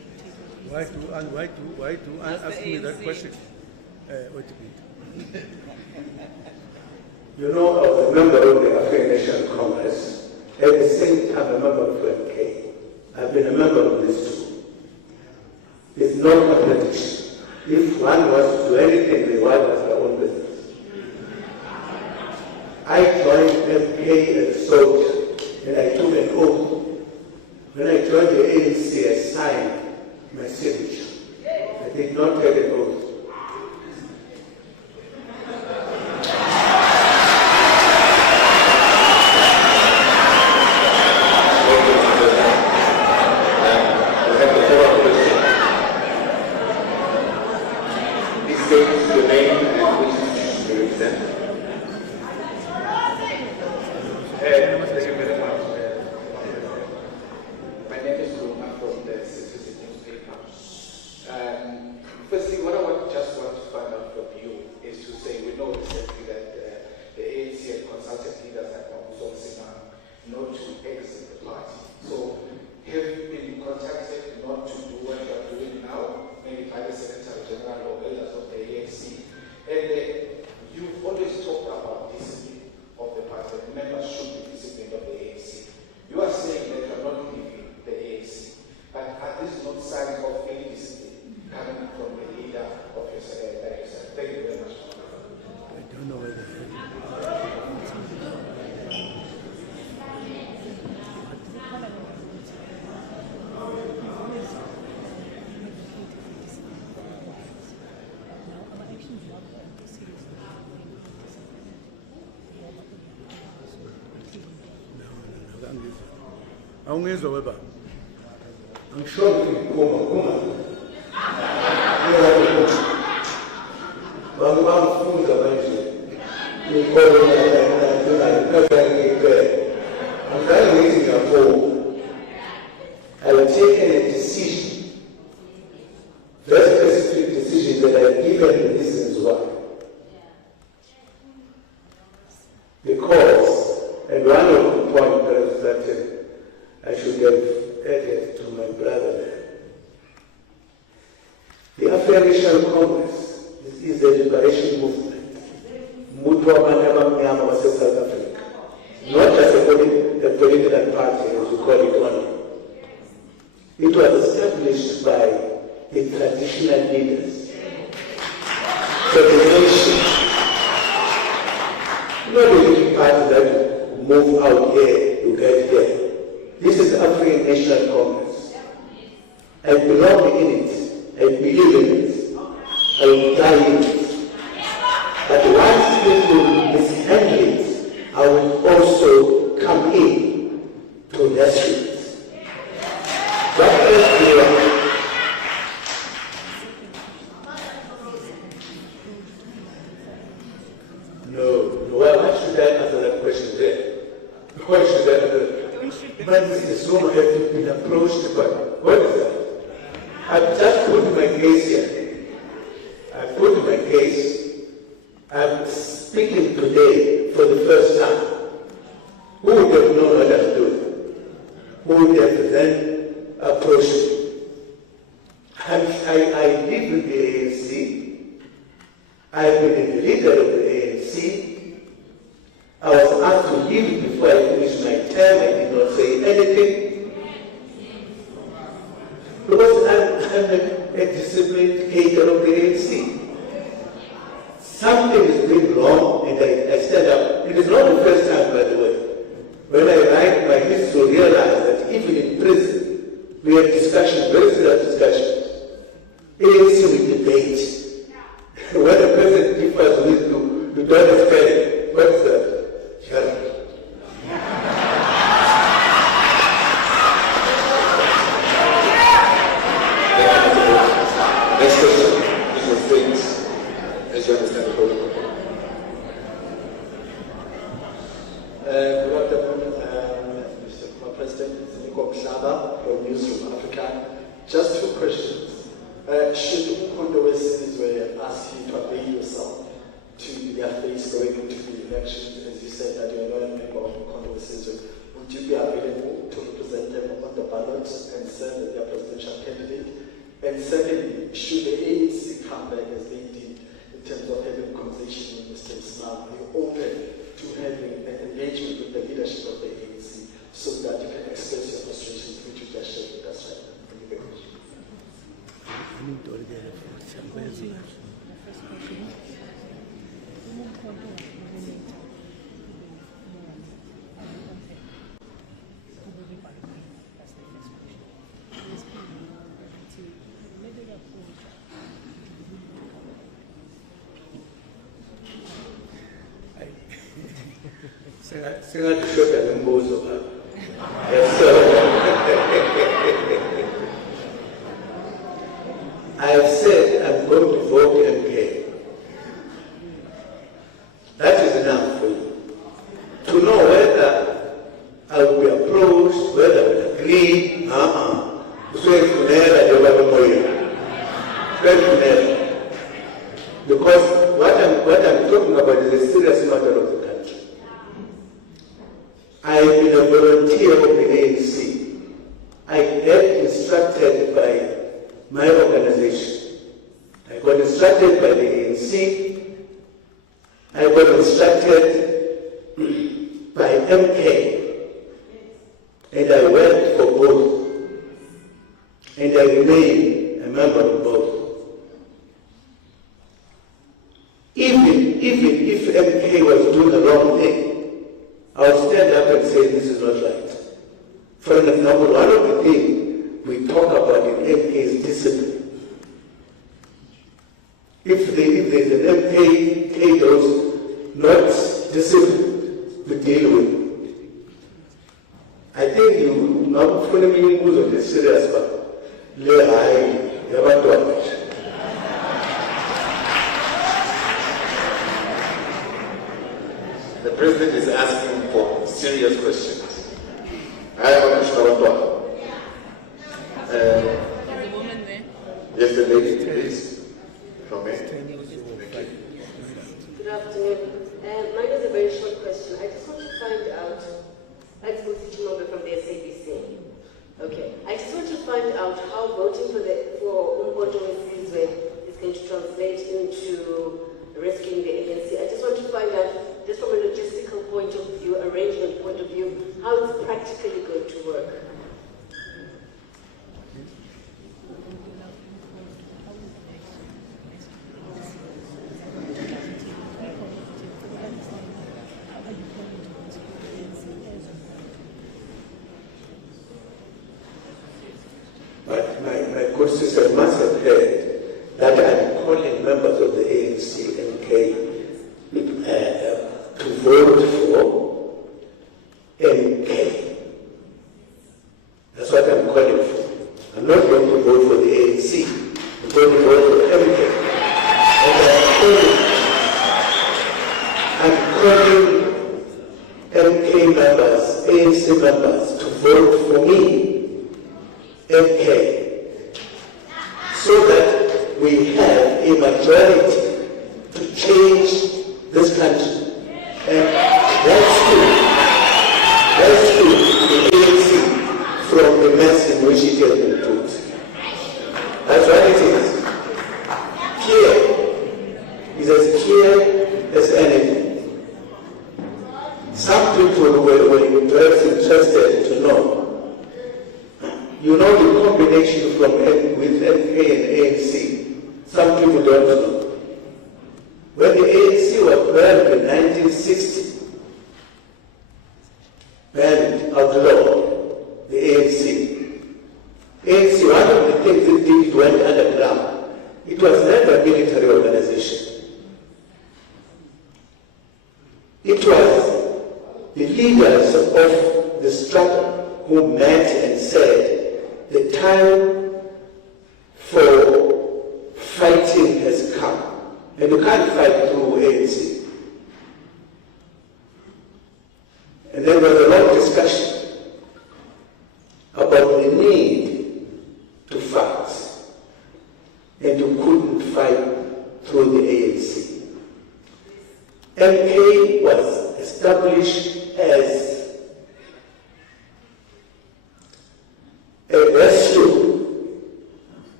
Why do ask me that question? Wait a minute. You know, I was a member of the African National Congress, at the same time a member of FMK. I've been a member of this too. It's not contradiction. If one wants to do anything, they want as their own business. I joined FMK as a soldier, and I took an oath. When I joined the ANC, I signed my signature. I did not take an oath. My name is Zuma from the Citizen newspaper. Firstly, what I just want to find out from you is to say, we know recently that the ANC and consultant leaders like Zuma not to exit the party. So have you been contacted not to do what you are doing now, maybe by the Secretary General or elders of the ANC? And you've always talked about discipline of the party. Members should be disciplined of the ANC. You are saying that you are not leaving the ANC, but are these not signs of any discipline coming from the leader of your side? Thank you very much. I don't know whether. Awungizwa weba. Angisho kuma. Bangifunda manje. Ikolo I'm trying to I have taken a decision, very specific decision that I've given reasons why. Because, and one of the points that I should have added to my brother there. The African National Congress is a liberation movement. South Africa. Not just a political party, as you call it only. It was established by the traditional leaders. Federation. Not a little party that move out here, you get here. This is the African National Congress. I belong in it. I believe in it. I will die in it. But once people mishandle it, I will also come in to rescue it. What else do you want? No. Why should I answer that question there? Why should I answer that? But Mr. Zuma has been approached by, what is that? I've just put my case here. I've put my case. I'm speaking today for the first time. Who would have known what I'm doing? Who would have then approached me? I live with the ANC. I've been the leader of the ANC. I was asked to leave before I finished my term. I did not say anything. Because I'm a disciplined hater of the ANC. Something is going wrong, and I stand up. It is not the first time, by the way. When I write my history, I realize that even in prison, we have discussions, very serious discussions. ANC will debate. When the president differs with you, you don't understand. What is that? Shut up. Next question. Mr. States, as you understand the protocol. Good afternoon, Mr. President. It's Nico Mhlaba from Newsroom Africa. Just two questions. Should Mkondo were asked you to avail yourself to their face going into the elections, as you said that you're not a member of Mkondo would you be available to represent them on the ballot and serve as their presidential candidate? And secondly, should the ANC come back as they did in terms of having a conversation with Mr. Ismail, are you open to having an engagement with the leadership of the ANC so that you can express your frustrations, which you just shared with us right now? Thank you very much. Singatishoda ngembuzo baba. Yes, sir. I have said I'm going to vote MK. That is enough for you. To know whether I will be approached, whether I will agree, because what I'm talking about is a serious matter of the country. I've been a volunteer of the ANC. I get instructed by my organization. I got instructed by the ANC. I got instructed by MK. And I worked for both. And I remain a member of both. Even if MK was doing the wrong thing, I would stand up and say this is not right. For example, one of the things we talk about in MK is discipline. If there's an MK who's not disciplined, we deal with it. I think you not fully meaning who's on this serious, but the President is asking for serious questions. I am a Commissioner. There's a woman there. Yes, the lady, please. From me. Good afternoon. Mine is a very short question. I just want to find out, let's go to Chimombe from the SABC. Okay. I just want to find out how voting for Umboto Wesizwe is going to translate into rescuing the ANC. I just want to find out, just from a logistical point of view, arrangement point of view, how it's practically going to work. But my good sister must have heard that I'm calling members of the ANC MK to vote for MK. That's what I'm calling for. I'm not going to vote for the ANC. I'm going to vote for MK. And I'm calling MK members, ANC members to vote for me, MK, so that we have a majority to change this country. And that's the ANC from the mess in which it has been put. That's what it is. Clear. It's as clear as anything. Some people were interested to know. You know the combination with MK and ANC. Some people don't know. When the ANC was banned in 1960, banned, outlawed, the ANC. ANC, one of the things it did, it went underground. It was never a military organization. It was the leaders of the struggle who met and said, the time for fighting has come. And you can't fight through ANC. And then there was a lot of discussion about the need to fight. And you couldn't fight through the ANC. MK was established as a rescue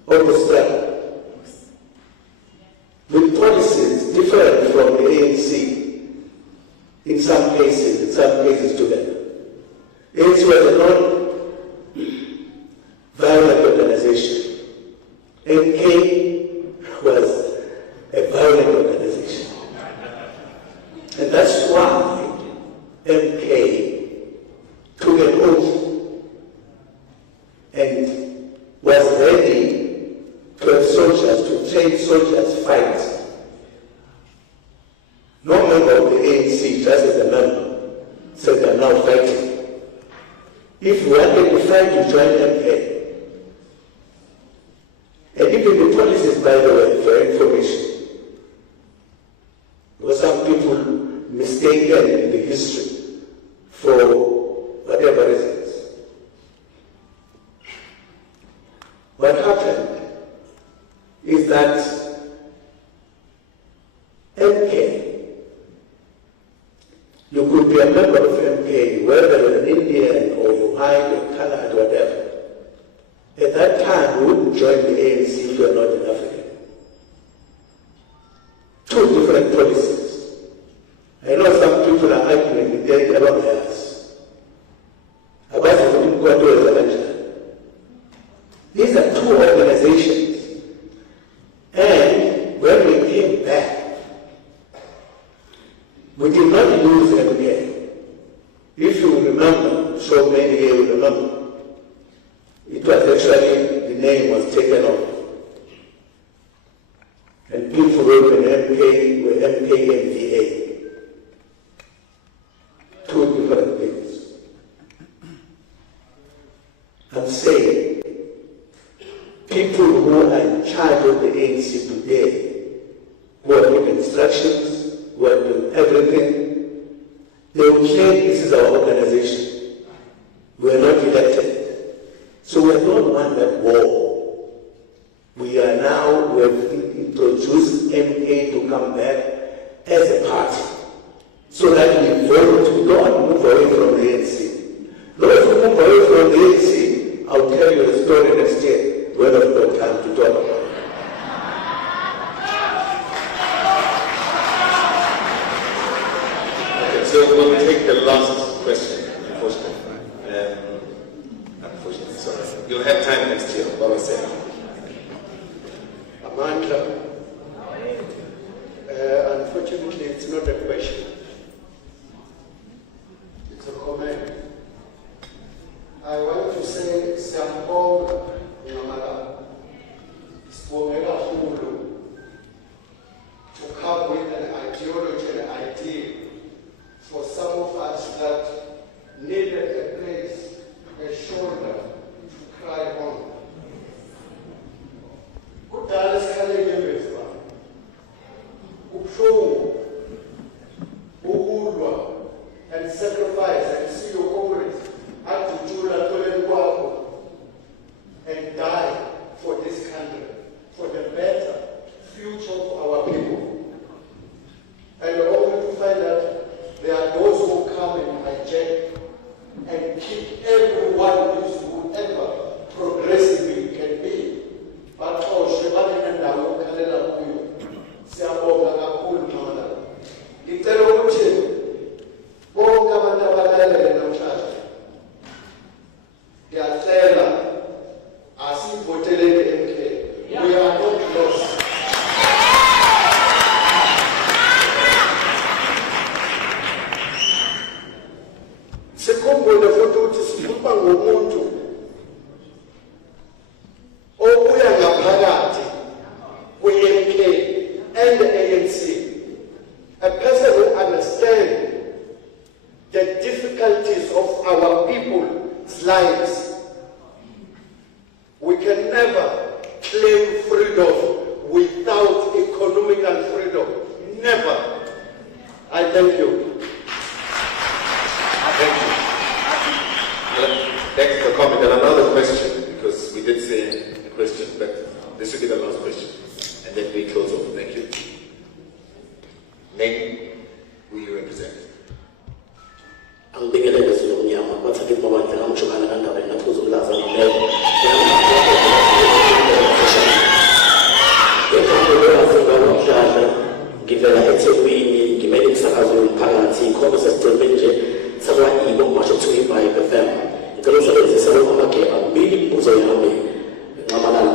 of the struggle, with policies different from the ANC in some cases together. ANC was a non-violent organization. MK was a violent organization. And that's why MK took an oath and was ready to have soldiers, to train soldiers fight. No member of the ANC, just as a member, said they're now fighting. If you wanted to fight, you join MK. And even the policies, by the way, for information, because some people mistaken in the history for whatever reasons. What happened is that MK, you could be a member of MK, whether you're an Indian or you hide or colored, whatever. At that time, you wouldn't join the ANC if you're not an African. Two different policies. I know some people are arguing with their long hairs. These are two organizations. And when we came back, we did not lose MK. If you remember, so many here will remember, it was actually, the name was taken off. And people were MKMVA. Two different things. I'm saying, people who are in charge of the ANC today, who are giving instructions, who are doing everything, they will say this is our organization. We are not elected. So we don't want that war. We have introduced MK to come back as a party. So that we vote, we don't move away from the ANC. Those who move away from the ANC, I'll tell you a story next year when I've got time to talk about it. Okay, so we'll take the last question, unfortunately. Sorry. You'll have time next year, what was said. Amandla, unfortunately, it's not a question. It's a comment. I want to say, Siyambonga, Ngamala, Sibongela kakhulu, to come with an ideology and an idea for some of us that needed a place, a shoulder to cry on. Kudala sikhaleke bezwa. Ubuhlungu, ukulwa, and sacrifice, and see your comrades adutshula toleni kwakho and die for this country, for the better future of our people. And only to find that there are those who come and hijack and keep everyone whoever progressively can be. Baxoshwe babe nendawo yokukhalela kuyo. Siyabonga kakhulu Mama. Ngicela ukuthi bonke abantu abalalele namhlanje ngiyacela asivotelele MK. We are not lost. Sikhumbule futhi ukuthi sikhuluma ngomuntu obuya ngaphakathi kwe-MK and the ANC, a person who understands the difficulties of our people's lives. We can never claim freedom without economical freedom. Never. I thank you. Thank you. Thanks for comment. And another question, because we did say a question, but this will be the last question. And then we close off. Thank you. Name who you represent. Angibingelele Zulumnyama, bathathe mabandla amjokana kandaweni naphuzu umlaza nomelo.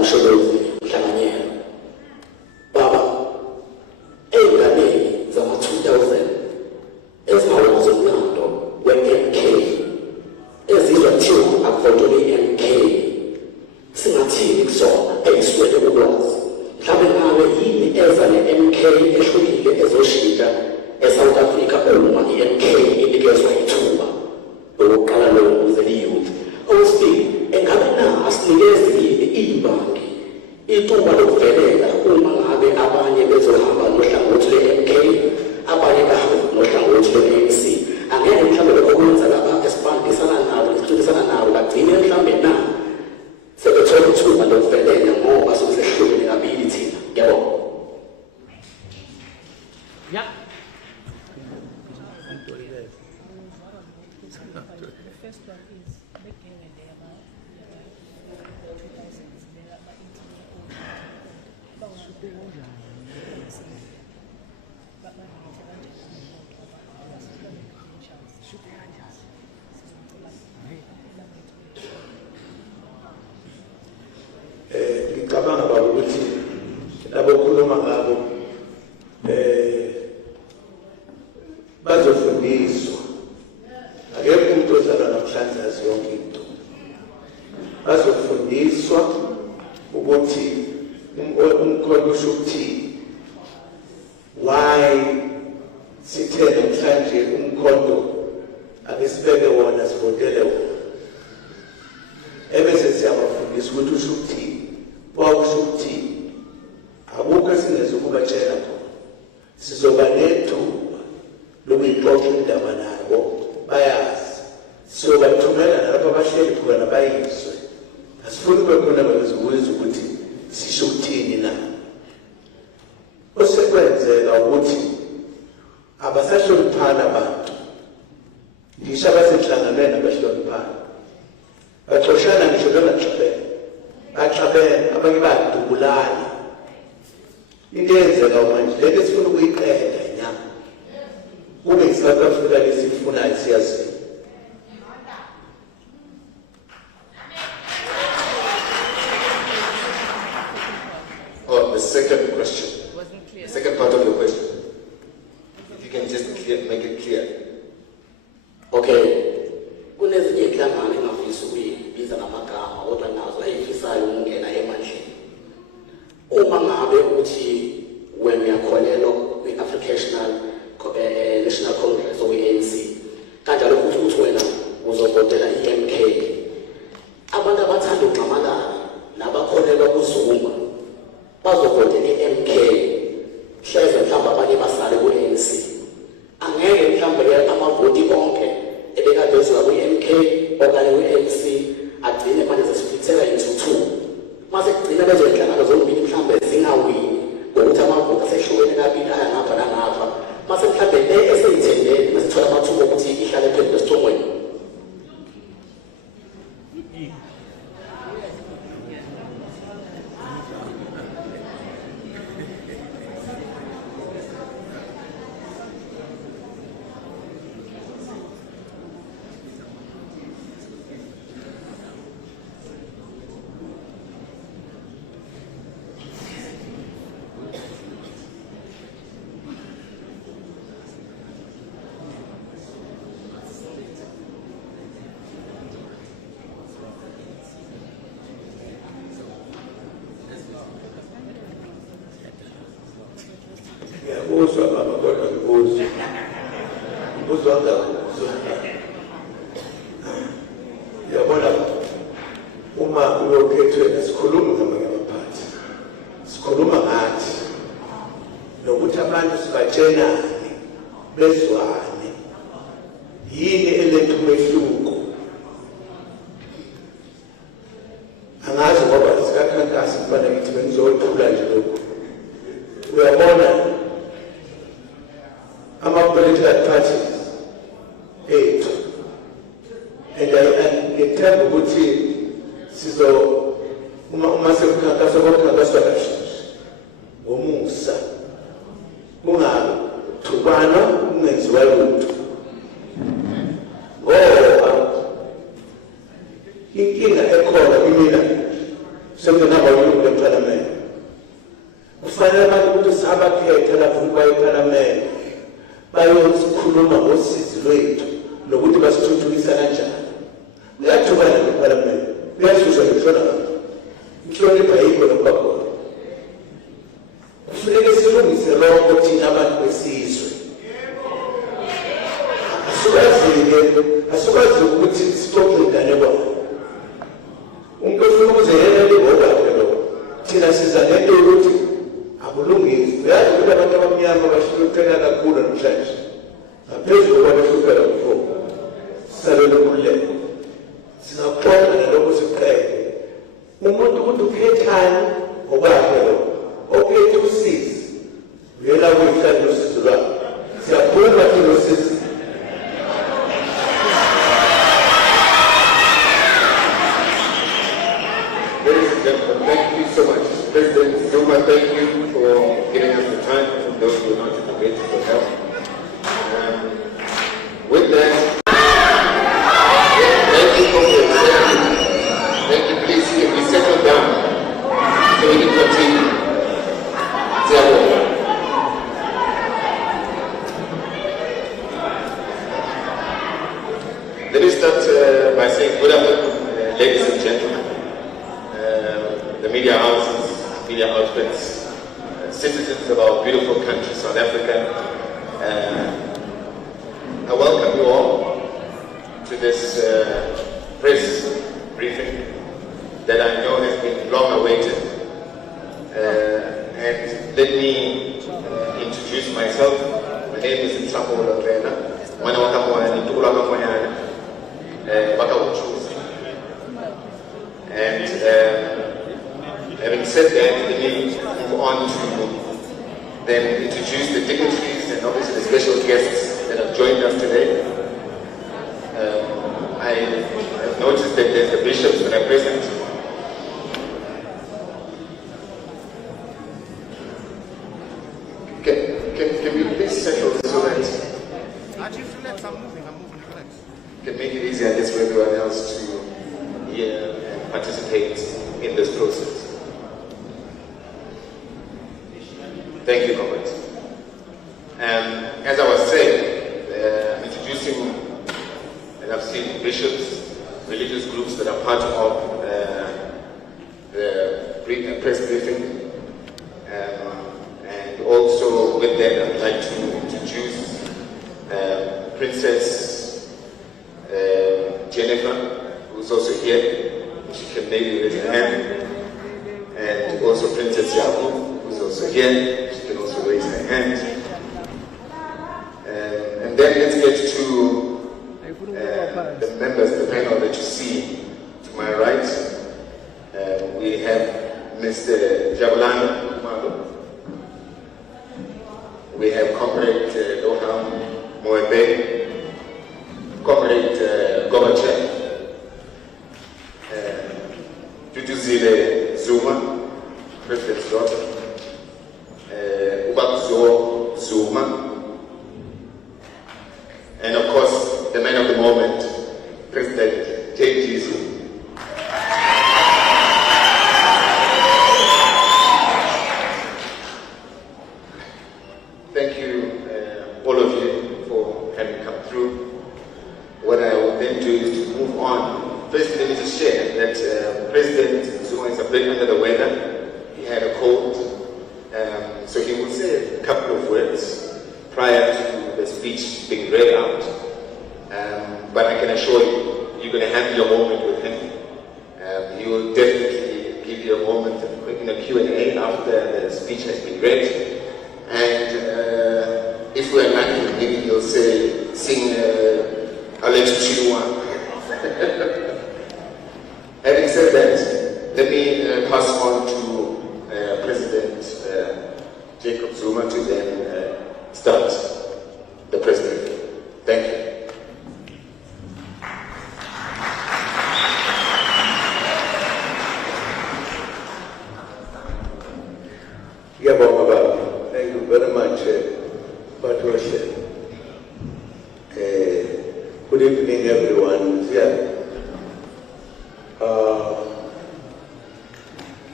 Msholozi Mhlanganyela. Baba, ey'nganeni zama-2000 ezingawenza zomlando we-MK ezizwa kuthiwa akuvotele i-MK singathini kusona ey'swele ulwazi mhlawumbe ngabe yini eza ne-MK ehlukile ezoshintsha eSouth Africa uma i-MK inikezwa ithuba lokuqala lokuze liyouth. Okwesibili, engabe na asinikeze yini iy'mbangi ithuba lokuvelela uma ngabe abanye bezohamba nohlangothi lwe-MK abanye bahambe nohlangothi lwe-ANC. Angeke mhlawumbe lokho kwenza lapha esibambisana nabo esixoxisana nabo bagcine mhlawumbe na sebethola ithuba lokuvelela ngoba sokusehlukene kabili thina. Ngiyabonga. Yeah. The first one is making a day about 2000s. There are about 18 ngicabanga baba ukuthi labo khuluma ngabo bazofundiswa. Akekho umuntu ozalwa namhlanje azi yonke into. Bazofundiswa ukuthi umkhondo usho ukuthini. Why sithe namhlanje umkhondo akesibeke wona sivotele wona. Ebese siyabafundisa ukuthi usho ukuthini. Wakusho ukuthini. Akukho esingezokubatshela khona. Sizoba nethuba lokuyixoxa indaba nabo bayazi. Siyobathumela nalapho abahleli khona bayizwe. Asifuni kube khona abazobuza ukuthi sisho ukuthini na. Osekwenzeka ukuthi abasahloniphana abantu. Ngisho abasenhlanganweni abahloniphana. Baxoshana ngisho bengaxabene. Baxabene abanye badubulana. Into eyenzeka manje lento esifuna ukuyiqeda nyama. Kube iSouth Africa lesifunayo siyazi. Oh, the second question. Wasn't clear. The second part of your question. If you can just make it clear. Okay. Kunezinye inhlangano engafisa ukuyibiza ngamagama kodwa nazo eyifisayo ukungena emandleni. Uma ngabe uthi when uyakholelwa kwi-African National Congress or ANC kanjalo futhi uthi wena uzovotela i-MK, abantu abathanda ukugxamalala nabakholelwa kuZuma bazovotela i-MK hleze mhlawumbe abanye basale ku-ANC. Angeke mhlawumbe amavoti onke ebekade eziwa kwi-MK okanye kwi-ANC agcine manje sesifithela into two. Mase kugcina lezo zinhlangano zombili mhlawumbe zingawini ngokuthi amavoti asehlukene kabili aya ngapha nangapha. Mase mhlawumbe le eseyithendele masithola amathuba ukuthi ihlale phezu kwesithongweni. Ngiyabuzwa baba kodwa ngibuzwa. Ngibuzwa ngakuzwa. Yabona uma uyokhethwe sikhuluma ngamanye amaphathi. Sikhuluma ngathi nokuthi abantu sibatshelane bezwane. Yini eletha umehluko? Angazi ngoba sikakhankasi mfana ngithi bengizothula nje lokho. Uyabona ama-political parties ethu and ngithemba ukuthi uma sekukhankasa kokhankaswa kahle ngomusa kungathukwana kungenziwa lutho ngoba inkinga ekhona kimina sekunaba yilungu lephalamende. Kufanele abantu ukuthi sabakhetha lapho ephalamende bayosikhuluma ngosizi lwethu nokuthi basithuthukisa kanjani. Kuyathukana ephalamende, kuyashusha kushona inhlonipha yikho lokho khona. Kufuneka silungise lokho thina abantu besizwe. Asukwazi ukuthi sixoxe inganekwane. Umuntu ofuna ukuzelela lihoba phela thina siza nento yokuthi akulungisi. Uyazi ukuthi abantu abamnyama bahlupheka kakhulu namhlanje. Ngaphezulu kwabahlupheka before. Sisalele kulelo. Singaxoxa nalokho sikuqede. Umuntu ukuthi ukhethani ngokwakhe lo. Okhethe usizi. Uyela kuyihlala nosizi lwakhe. Siyaphuma thina usizi. Thank you so much. President Zuma, thank you for giving us the time, and those who are not in the debate for help. With that, thank you for your time. Thank you, please, can we settle down so we can continue? Let me start by saying good afternoon, ladies and gentlemen. The media houses, media outlets, citizens of our beautiful country, South Africa. I welcome you all to this press briefing that I know has been long awaited. And let me introduce myself. My name is Nsapo Lorena. And having said that, let me move on to then introduce the dignitaries and obviously the special guests that have joined us today. I have noticed that there's the bishops that are present. Can we please settle so that can make it easier, I guess, for everyone else to hear and participate in this process. Thank you, comrades. As I was saying, introducing, and I've seen bishops, religious groups that are part of the press briefing, and also with that I'd like to introduce Princess Jennifer, who's also here. She can maybe raise her hand. And also Princess Yabu, who's also here. She can also raise her hand. And then let's get to the members of the panel that you see to my right. We have Mr. Jabulani Kumalo. We have Comrade Loham Moebe. Comrade Gobachev, Tutuzile Zuma, President's daughter, Ubakzo Zuma, and of course, the man of the moment, President J.G. Zuma. Thank you, all of you, for having come through. What I will then do is to move on. First, let me just share that President Zuma is a bit under the weather. He had a cold. So he will say a couple of words prior to the speech being read out. But I can assure you, you're going to have your moment with him. He will definitely give you a moment in a Q&A after the speech has been read. And if we're lucky, maybe he'll say, sing I'll let you choose one. Having said that, let me pass on to President Jacob Zuma to then start the president. Thank you. Thank you very much, Patricia. Good evening, everyone. Yeah.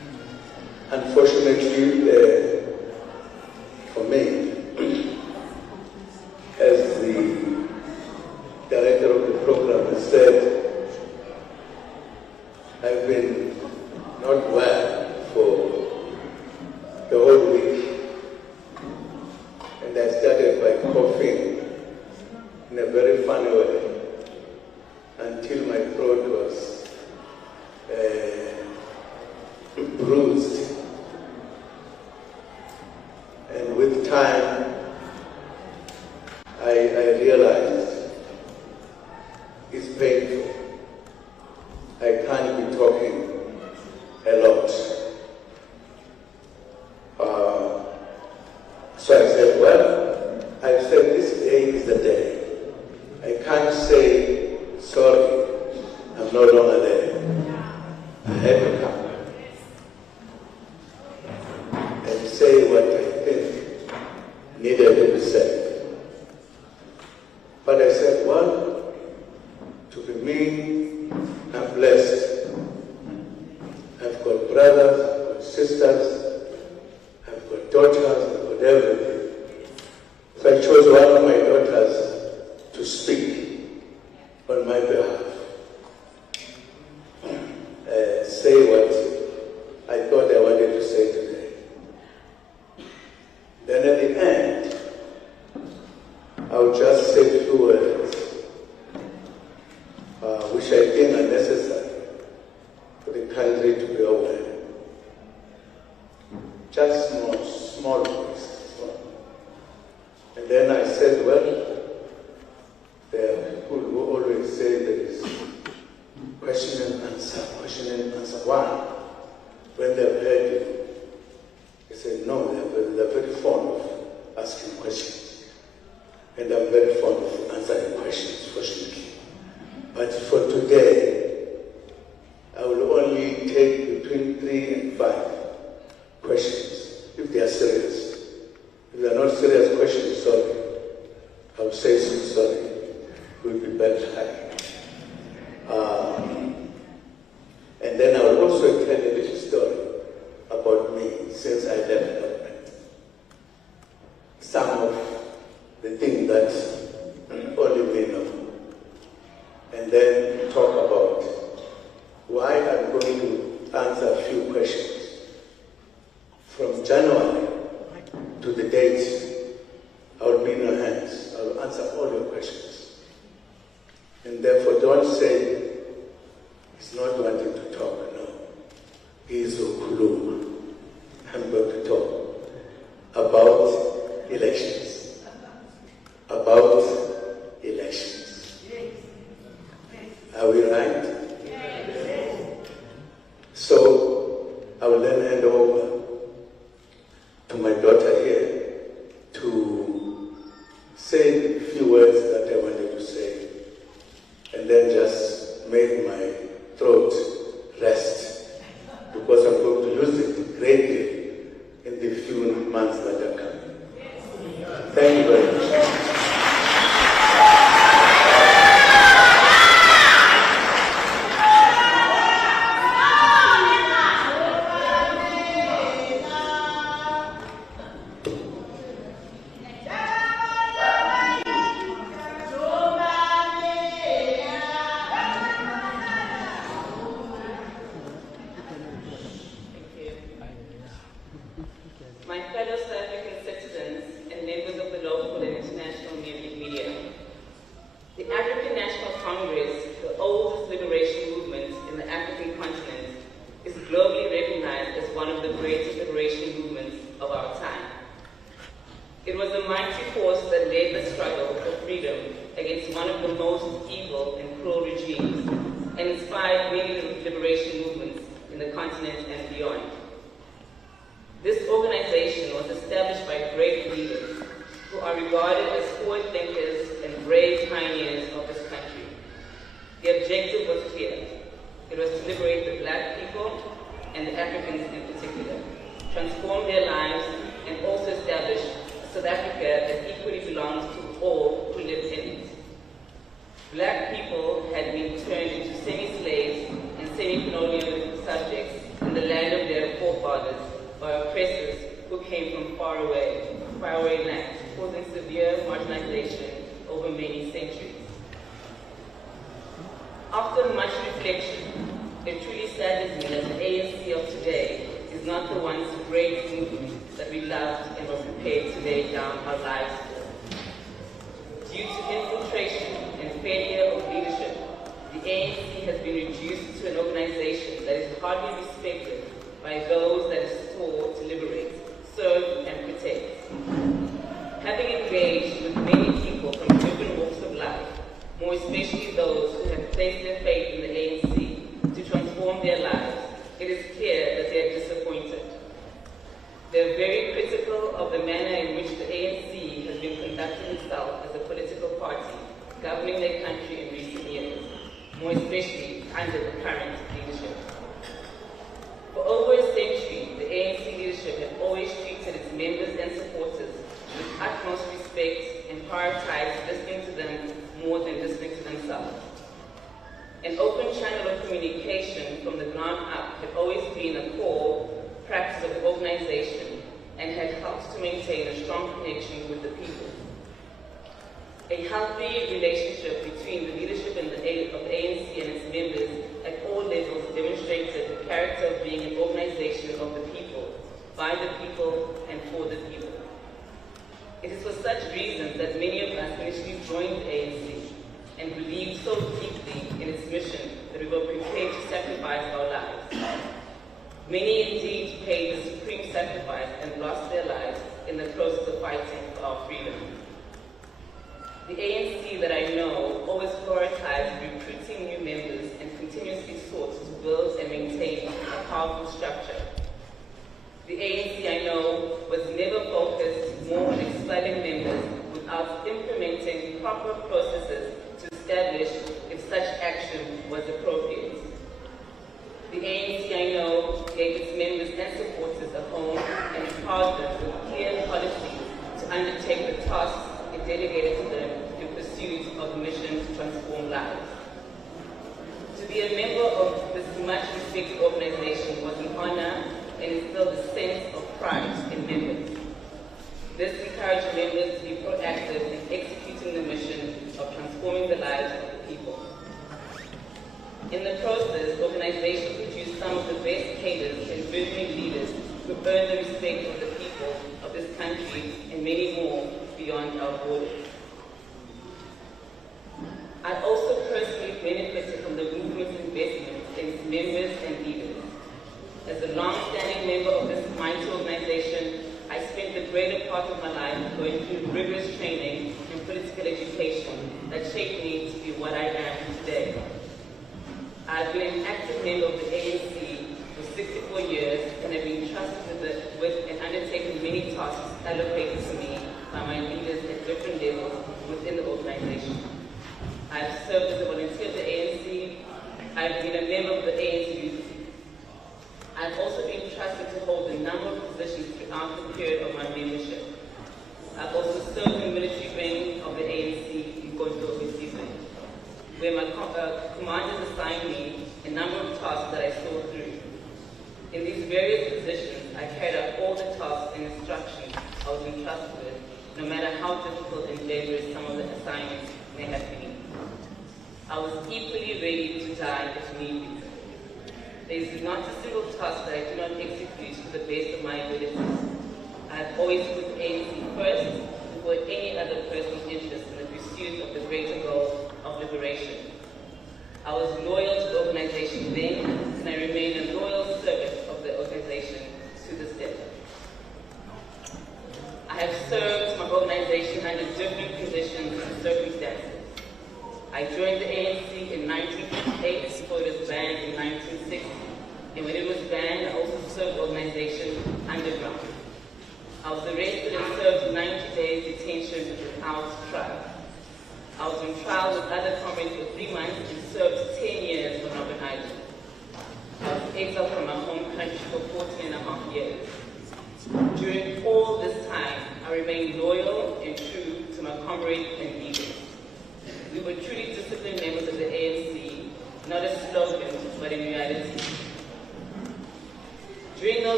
Unfortunately, for me, as the director of the program has said, I've been not well for the whole week, and I started by coughing in a very funny way until my throat was bruised. And with time, I realized it's painful. I can't be talking a lot. So I said, well, I said this day is the day. I can't say, sorry, I'm no longer there. I had to come and say what I think needed to be said. But I said, well, to be me, I'm blessed. I've got brothers, I've got sisters, I've got daughters, I've got everything. So I chose one of my daughters to speak on my behalf. Say what I thought I wanted to say today. Then at the end, I'll just say a few words, which I think are necessary for the country to be aware. Just small voice. And then I said, well, there are people who always say there is question and answer. Why? When they've heard you, they say, no, they're very fond of asking questions. And I'm very fond of answering questions, fortunately. But for today, I will only take between 3 and 5 questions, if they are serious. If they are not serious questions, sorry. I will say so sorry. It will be better. And then I will also tell a little story about me since I left government. Some of the things that only me know. And then talk about why I'm going to answer a few questions. From January to the date, I will be in your hands. I will answer all your questions. And therefore, don't say he's not wanting to talk. No. He is Okuluma. I'm going to talk about elections. About elections. Are we right? So, I will then hand over to my daughter here to say a few words that I wanted to say, and then just make my throat rest, because I'm going to use it greatly in the few months that are coming. Thank you very much. My fellow South African citizens and members of the local and international media, the African National Congress, the oldest liberation movement in the African continent, is globally recognized as one of the greatest liberation movements of our time. It was a mighty force that led the struggle for freedom against one of the most evil and cruel regimes and inspired many liberation movements in the continent and beyond. This organization was established by great leaders who are regarded as forward thinkers and brave pioneers of this country. The objective was clear. It was to liberate the Black people and the Africans in particular, transform their lives, and also establish a South Africa that equally belongs to all who live in it. Black people had been turned into semi-slaves and semi-colonial subjects in the land of their forefathers by oppressors who came from faraway lands, causing severe marginalization over many centuries. After much reflection, it truly saddens me that the ANC of today is not the once great movement that we loved and were prepared to lay down our lives for. Due to infiltration and failure of leadership, the ANC has been reduced to an organization that is hardly respected by those that it sought to liberate, serve, and protect. Having engaged with many people from different walks of life, more especially those who have placed their faith in the ANC to transform their lives, it is clear that they are disappointed. They are very critical of the manner in which the ANC has been conducting itself as a political party, governing their country in recent years, more especially under the current leadership. For over a century, the ANC leadership has always treated its members and supporters with utmost respect and prioritized listening to them more than listening to themselves. An open channel of communication from the ground up had always been a core practice of the organization and had helped to maintain a strong connection with the people. A healthy relationship between the leadership of the ANC and its members at all levels demonstrated the character of being an organization of the people, by the people, and for the people. It is for such reasons that many of us initially joined the ANC and believed so deeply in its mission that we were prepared to sacrifice our lives. Many indeed paid the supreme sacrifice and lost their lives in the process of fighting for our freedom. The ANC that I know always prioritized recruiting new members and continuously sought to build and maintain a powerful structure. The ANC I know was never focused more on expelling members without implementing proper processes to establish if such action was appropriate. The ANC I know gave its members and supporters a home and empowered them with clear policies to undertake the tasks it delegated to them in pursuit of the mission to transform lives. To be a member of this much respected organization was an honor and instilled a sense of pride in members. This encouraged members to be proactive in executing the mission of transforming the lives of the people. In the process, the organization produced some of the best cadres and visionary leaders who earned the respect of the people of this country and many more beyond our borders. I also personally benefited from the movement's investment in its members and leaders. As a long-standing member of this mighty organization, I spent the greater part of my life going through rigorous training and political education that shaped me to be what I am today. I've been an active member of the ANC for 64 years and have been trusted with and undertaken many tasks allocated to me by my leaders at different levels within the organization. I've served as a volunteer of the ANC. I've been a member of the ANC Youth. I've also been trusted to hold a number of positions throughout the period of my membership. I've also served in military training of the ANC in Gonto, where my commanders assigned me a number of tasks that I saw through. In these various positions, I carried out all the tasks and instructions I was entrusted with, no matter how difficult and dangerous some of the assignments may have been. I was equally ready to die if need be. There is not a single task that I do not execute to the best of my abilities. I have always put ANC first before any other person's interest in the pursuit of the greater goal of liberation. I was loyal to the organization then, and I remain a loyal servant of the organization to this day. I have served my organization under different conditions and circumstances. I joined the ANC in 1958 before it was banned in 1960. And when it was banned, I also served the organization underground. I was arrested and served 90 days detention without trial. I was on trial with other comrades for 3 months and served 10 years on Robben Island. I was exiled from my home country for 14.5 years. During all this time, I remained loyal and true to my comrades and leaders. We were truly disciplined members of the ANC, not a slogan, but in reality. During those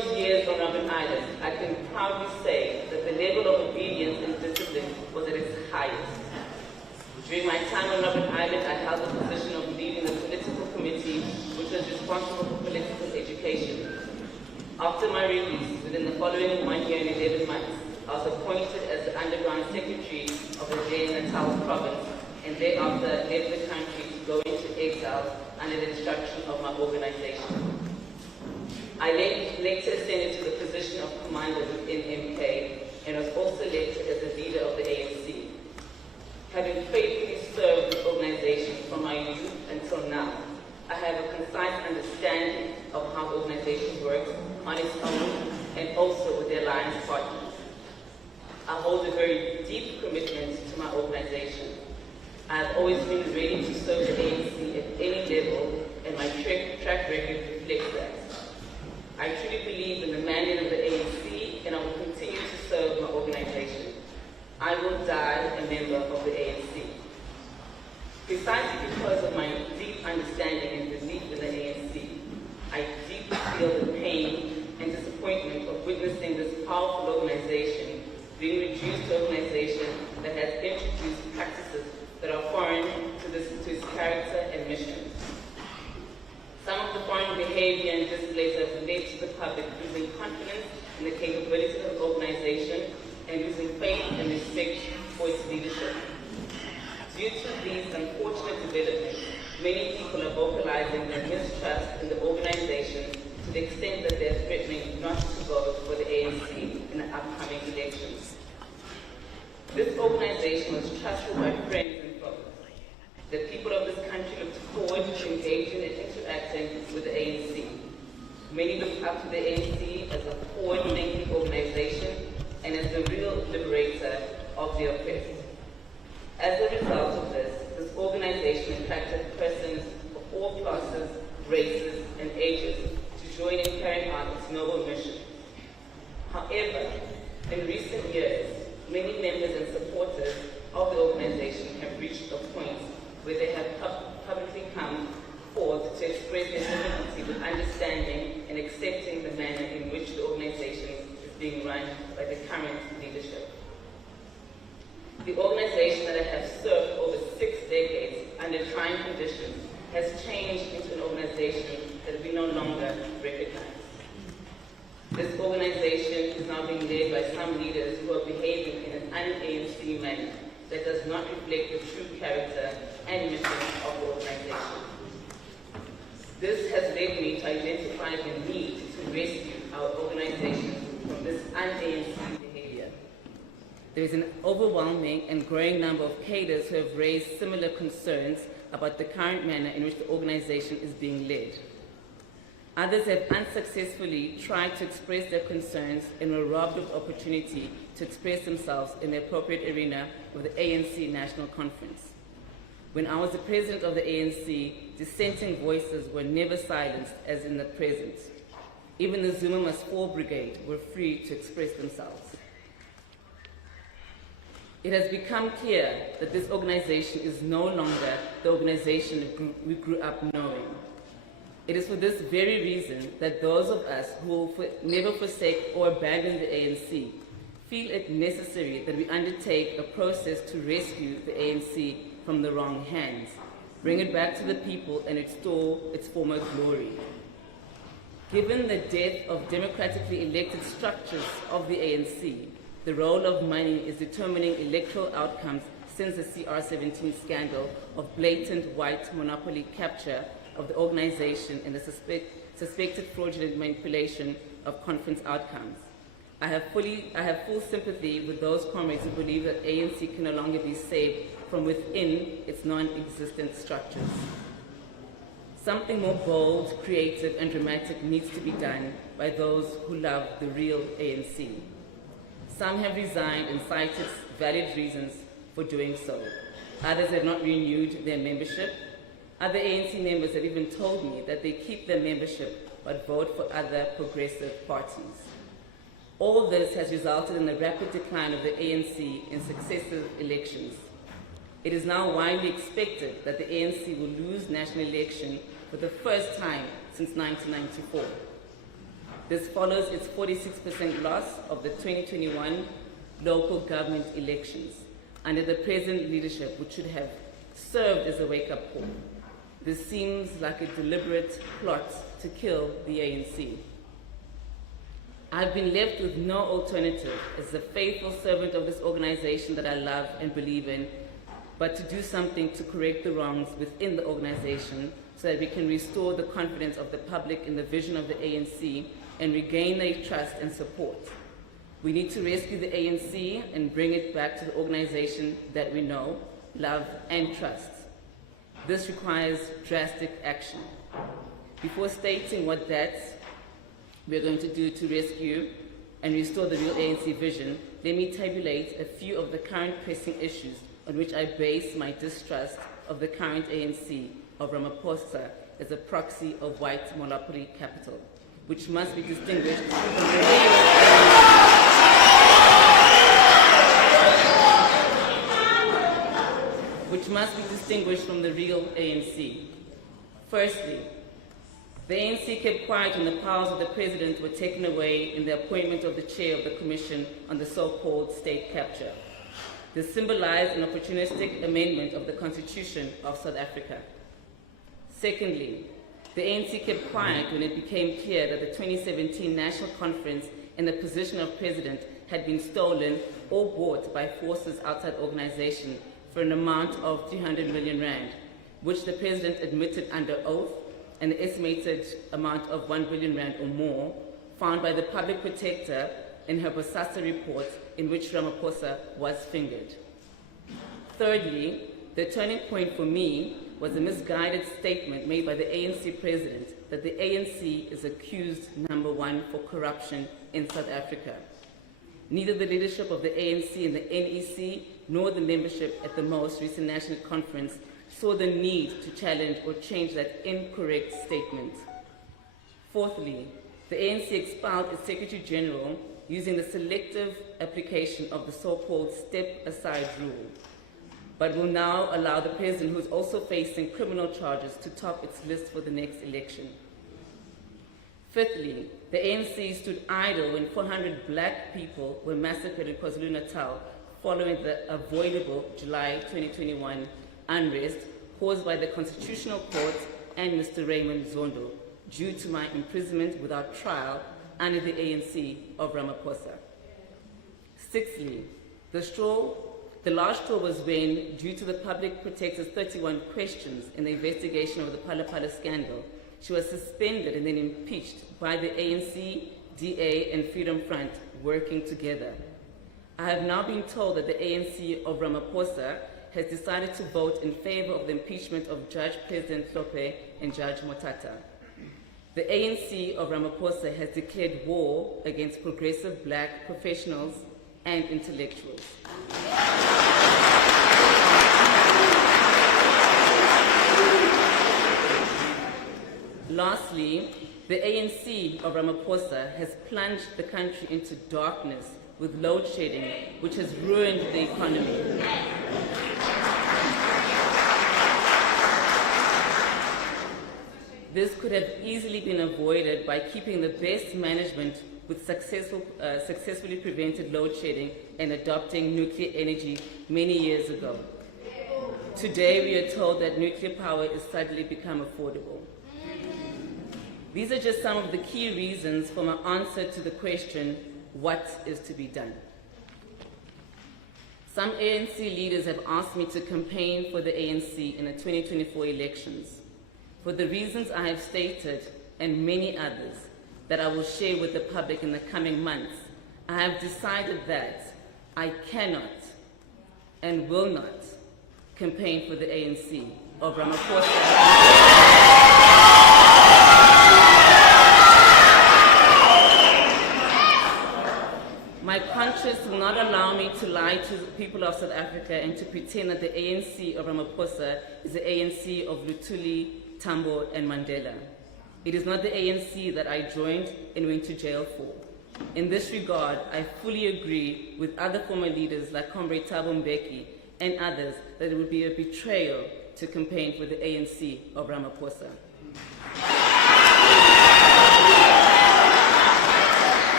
those years on Robben Island, I can proudly say that the level of obedience and discipline was at its highest. During my time on Robben Island, I held the position of leading the political committee, which was responsible for political education. After my release, within the following 1 year and 11 months, I was appointed as the underground secretary of the N18L province, and thereafter led the country to go into exile under the instruction of my organization. I later ascended to the position of commander within MK and was also elected as the leader of the ANC. Having faithfully served the organization from my youth until now, I have a concise understanding of how the organization works on its own and also with their alliance partners. I hold a very deep commitment to my organization. I have always been ready to serve the ANC at any level, and my track record reflects that. I truly believe in the mandate of the ANC, and I will continue to serve my organization. I will die a member of the ANC. Precisely because of my deep understanding and belief in the ANC, I deeply feel the pain and disappointment of witnessing this powerful organization being reduced to an organization that has introduced practices that are foreign to its character and mission. Some of the foreign behavior and displays have led to the public losing confidence in the capability of the organization and losing faith and respect for its leadership. Due to these unfortunate developments, many people are vocalizing their mistrust in the organization to the extent that they are threatening not to vote for the ANC in the upcoming elections. This organization was trusted by friends and foes. The people of this country looked forward to engaging and interacting with the ANC. Many looked up to the ANC as a forward-thinking organization and as the real liberator of the oppressed. As a result of this organization attracted persons of all classes, races, and ages to join in carrying out its noble mission. However, in recent years, many members and supporters of the organization have reached a point where they have publicly come forth to express their difficulty with understanding and accepting the manner in which the organization is being run by the current leadership. The organization that I have served over 6 decades under trying conditions has changed into an organization that we no longer recognize. This organization is now being led by some leaders who are behaving in an un-ANC manner that does not reflect the true character and mission of the organization. This has led me to identify the need to rescue our organization from this un-ANC behavior. There is an overwhelming and growing number of cadres who have raised similar concerns about the current manner in which the organization is being led. Others have unsuccessfully tried to express their concerns and were robbed of opportunity to express themselves in the appropriate arena of the ANC National Conference. When I was the president of the ANC, dissenting voices were never silenced as in the present. Even the Zuma Must Fall Brigade were free to express themselves. It has become clear that this organization is no longer the organization we grew up knowing. It is for this very reason that those of us who will never forsake or abandon the ANC feel it necessary that we undertake a process to rescue the ANC from the wrong hands, bring it back to the people and restore its former glory. Given the death of democratically elected structures of the ANC, the role of money is determining electoral outcomes since the CR17 scandal of blatant white monopoly capture of the organization and the suspected fraudulent manipulation of conference outcomes. I have full sympathy with those comrades who believe that ANC can no longer be saved from within its non-existent structures. Something more bold, creative, and dramatic needs to be done by those who love the real ANC. Some have resigned and cited valid reasons for doing so. Others have not renewed their membership. Other ANC members have even told me that they keep their membership but vote for other progressive parties. All this has resulted in the rapid decline of the ANC in successive elections. It is now widely expected that the ANC will lose national election for the first time since 1994. This follows its 46% loss of the 2021 local government elections under the present leadership, which should have served as a wake-up call. This seems like a deliberate plot to kill the ANC. I've been left with no alternative as a faithful servant of this organization that I love and believe in, but to do something to correct the wrongs within the organization so that we can restore the confidence of the public in the vision of the ANC and regain their trust and support. We need to rescue the ANC and bring it back to the organization that we know, love, and trust. This requires drastic action. Before stating what we're going to do to rescue and restore the real ANC vision, let me tabulate a few of the current pressing issues on which I base my distrust of the current ANC of Ramaphosa as a proxy of white monopoly capital, which must be distinguished from the real ANC. Firstly, the ANC kept quiet when the powers of the president were taken away in the appointment of the chair of the Commission on the so-called state capture. This symbolized an opportunistic amendment of the Constitution of South Africa. Secondly, the ANC kept quiet when it became clear that the 2017 National Conference and the position of president had been stolen or bought by forces outside the organization for an amount of 300 million rand, which the president admitted under oath, and the estimated amount of 1 billion rand or more, found by the public protector in her Bosasa report in which Ramaphosa was fingered. Thirdly, the turning point for me was a misguided statement made by the ANC president that the ANC is accused, number one, for corruption in South Africa. Neither the leadership of the ANC and the NEC nor the membership at the most recent national conference saw the need to challenge or change that incorrect statement. Fourthly, the ANC expelled its Secretary General using the selective application of the so-called step-aside rule, but will now allow the president, who is also facing criminal charges, to top its list for the next election. Fifthly, the ANC stood idle when 400 black people were massacred in KwaZulu-Natal following the avoidable July 2021 unrest caused by the Constitutional Court and Mr. Raymond Zondo due to my imprisonment without trial under the ANC of Ramaphosa. Sixthly, the last straw was when, due to the public protector's 31 questions in the investigation of the Phala Phala scandal, she was suspended and then impeached by the ANC, DA, and Freedom Front working together. I have now been told that the ANC of Ramaphosa has decided to vote in favor of the impeachment of Judge President Hlophe and Judge Motata. The ANC of Ramaphosa has declared war against progressive black professionals and intellectuals. Lastly, the ANC of Ramaphosa has plunged the country into darkness with load shedding, which has ruined the economy. This could have easily been avoided by keeping the best management with successfully prevented load shedding and adopting nuclear energy many years ago. Today, we are told that nuclear power has suddenly become affordable. These are just some of the key reasons for my answer to the question, what is to be done? Some ANC leaders have asked me to campaign for the ANC in the 2024 elections. For the reasons I have stated, and many others that I will share with the public in the coming months, I have decided that I cannot and will not campaign for the ANC of Ramaphosa. My conscience will not allow me to lie to the people of South Africa and to pretend that the ANC of Ramaphosa is the ANC of Luthuli, Tambo, and Mandela. It is not the ANC that I joined and went to jail for. In this regard, I fully agree with other former leaders like Comrade Thabo Mbeki and others that it would be a betrayal to campaign for the ANC of Ramaphosa.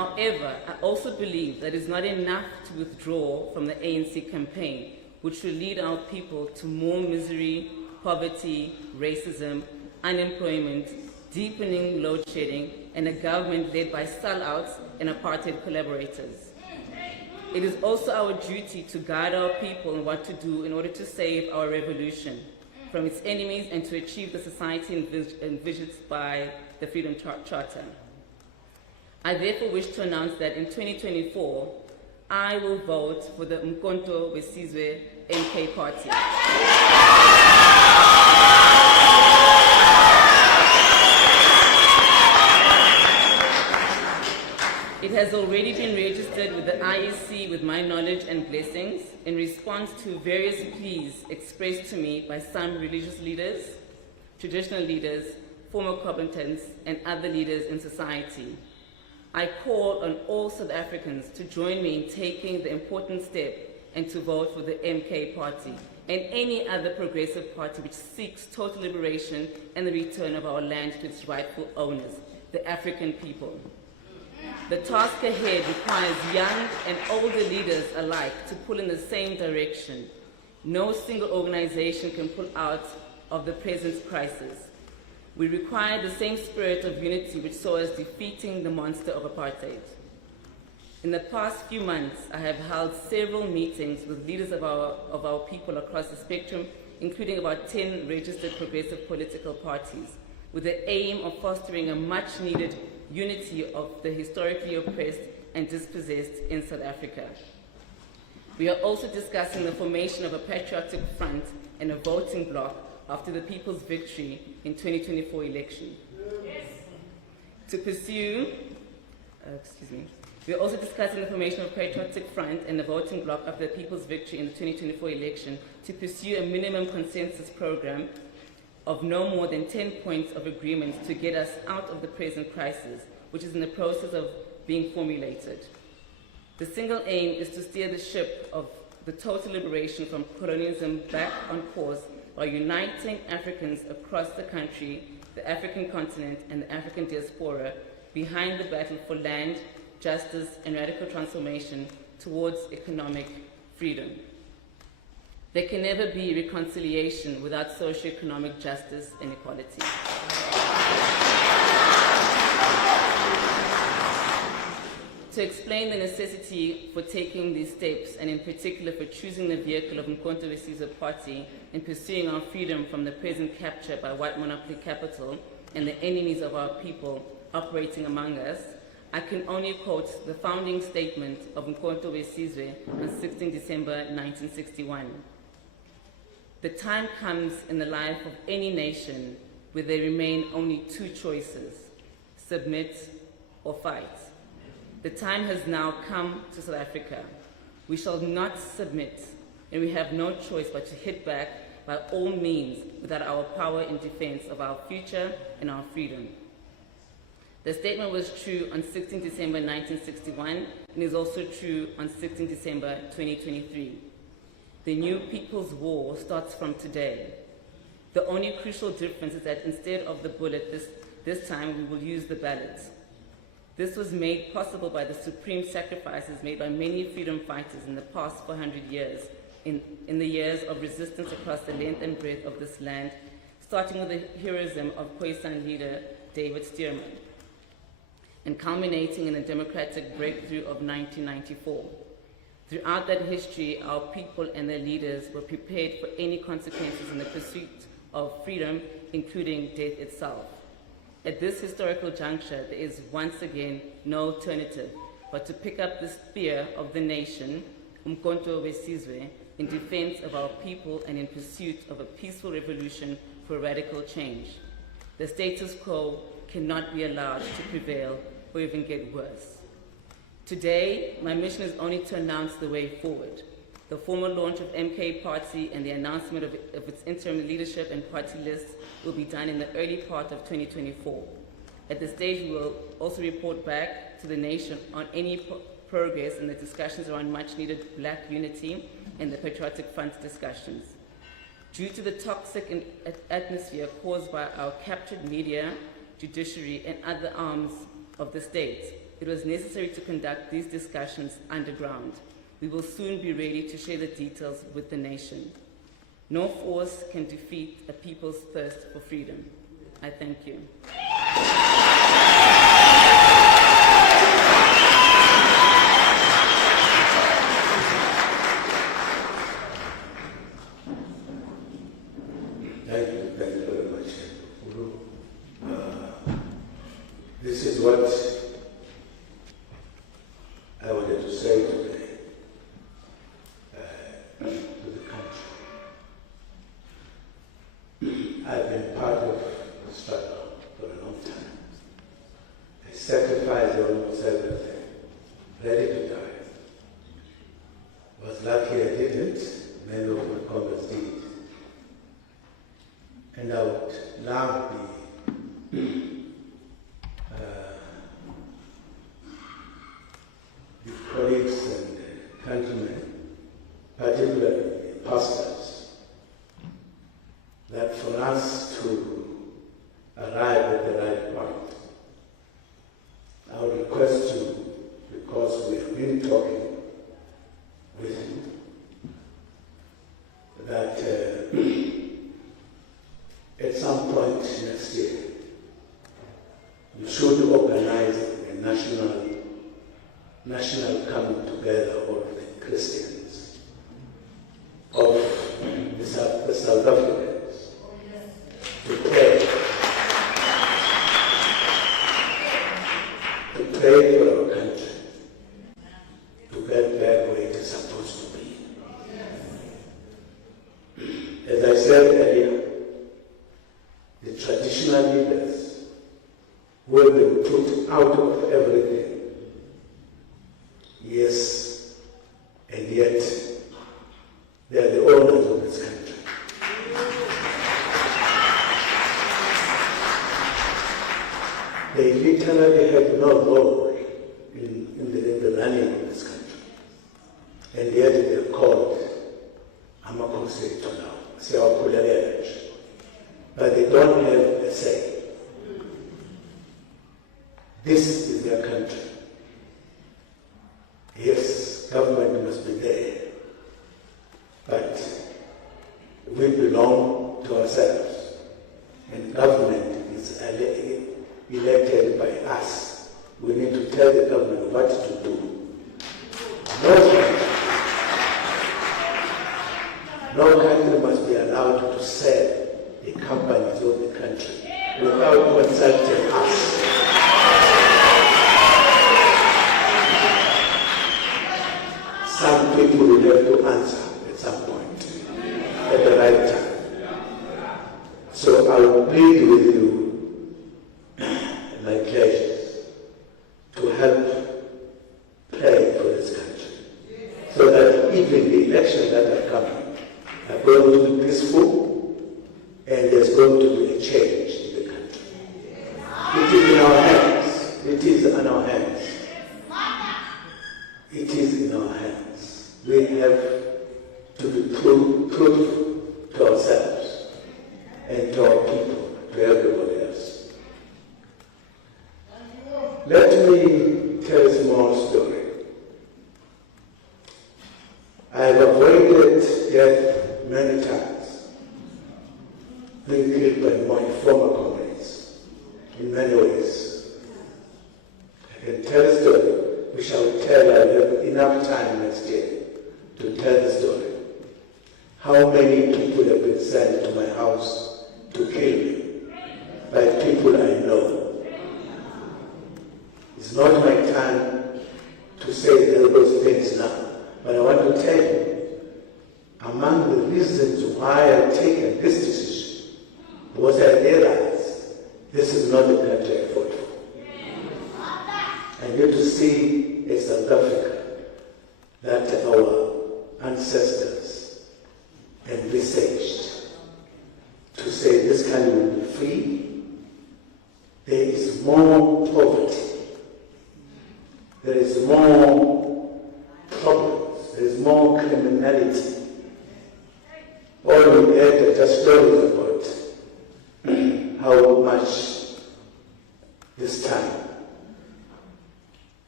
However, I also believe that it is not enough to withdraw from the ANC campaign, which will lead our people to more misery, poverty, racism, unemployment, deepening load shedding, and a government led by sellouts and apartheid collaborators. It is also our duty to guide our people in what to do in order to save our revolution from its enemies and to achieve the society envisioned by the Freedom Charter. I therefore wish to announce that in 2024, I will vote for the Umkhonto weSizwe MK party. It has already been registered with the IEC with my knowledge and blessings in response to various pleas expressed to me by some religious leaders, traditional leaders, former combatants, and other leaders in society. I call on all South Africans to join me in taking the important step and to vote for the MK party and any other progressive party which seeks total liberation and the return of our land to its rightful owners, the African people. The task ahead requires young and older leaders alike to pull in the same direction. No single organization can pull out of the present crisis. We require the same spirit of unity which saw us defeating the monster of apartheid. In the past few months, I have held several meetings with leaders of our people across the spectrum, including about 10 registered progressive political parties, with the aim of fostering a much-needed unity of the historically oppressed and dispossessed in South Africa. We are also discussing the formation of a patriotic front and a voting bloc after the people's victory in 2024 election. We are also discussing the formation of a patriotic front and a voting bloc after the people's victory in the 2024 election to pursue a minimum consensus program of no more than 10 points of agreement to get us out of the present crisis, which is in the process of being formulated. The single aim is to steer the ship of the total liberation from colonialism back on course by uniting Africans across the country, the African continent, and the African diaspora behind the battle for land, justice, and radical transformation towards economic freedom. There can never be reconciliation without socio-economic justice and equality. To explain the necessity for taking these steps, and in particular for choosing the vehicle of Umkhonto weSizwe party in pursuing our freedom from the present capture by white monopoly capital and the enemies of our people operating among us, I can only quote the founding statement of Umkhonto weSizwe on 16 December 1961. The time comes in the life of any nation where there remain only two choices: submit or fight. The time has now come to South Africa. We shall not submit, and we have no choice but to hit back by all means without our power in defense of our future and our freedom. The statement was true on 16 December 1961 and is also true on 16 December 2023. The new People's War starts from today. The only crucial difference is that instead of the bullet this time, we will use the ballot. This was made possible by the supreme sacrifices made by many freedom fighters in the past 400 years, in the years of resistance across the length and breadth of this land, starting with the heroism of Khoisan leader David Stearman, and culminating in the democratic breakthrough of 1994. Throughout that history, our people and their leaders were prepared for any consequences in the pursuit of freedom, including death itself. At this historical juncture, there is once again no alternative but to pick up the spear of the nation, Umkhonto weSizwe, in defense of our people and in pursuit of a peaceful revolution for radical change. The status quo cannot be allowed to prevail or even get worse. Today, my mission is only to announce the way forward. The formal launch of MK Party and the announcement of its interim leadership and party lists will be done in the early part of 2024. At this stage, we will also report back to the nation on any progress in the discussions around much-needed black unity and the Patriotic Front discussions. Due to the toxic atmosphere caused by our captured media, judiciary, and other arms of the state, it was necessary to conduct these discussions underground. We will soon be ready to share the details with the nation. No force can defeat a people's thirst for freedom. I thank you. Thank you very much. This is what I wanted to say today to the country. I've been part of the struggle for a long time. I sacrificed almost everything, ready to die. Was lucky I didn't, many of my colleagues did. And I would love the colleagues and countrymen, particularly pastors, that for us to arrive at the right point, I would request you, because we have been talking with you, that at some point next year, we should organize a national coming together of the Christians, of the South Africans, to pray for our country, to get back where it is supposed to be. As I said earlier, the traditional leaders who have been put out of everything. Yes, and yet they are the owners of this country. They literally have no role in the running of this country. And yet they are called Amakosi now, but they don't have a say. This is their country. Yes, government must be there, but we belong to ourselves, and government is elected by us. We need to tell the government what to do. No country must be allowed to sell the companies of the country without consulting us. Some people will have to answer at some point, at the right time. So I will plead with you, my pledges, to help pray for this country, so that even the elections that are coming are going to be peaceful, and there's going to be a change in the country. It is in our hands. It is in our hands. It is in our hands. We have to be truthful to ourselves and to our people, to everybody else. Let me tell a small story. I have avoided death many times, being killed by my former comrades in many ways. I can tell a story, which I will tell. I will have enough time next year to tell the story. How many people have been sent to my house to kill me by people I know. It's not my time to say those things now, but I want to tell you, among the reasons why I've taken this decision was I realized this is not the country I fought for. I need to see a South Africa that our ancestors envisaged, to say this country will be free. There is more poverty. There is more problems. There is more criminality. All we had are just stories about how much this time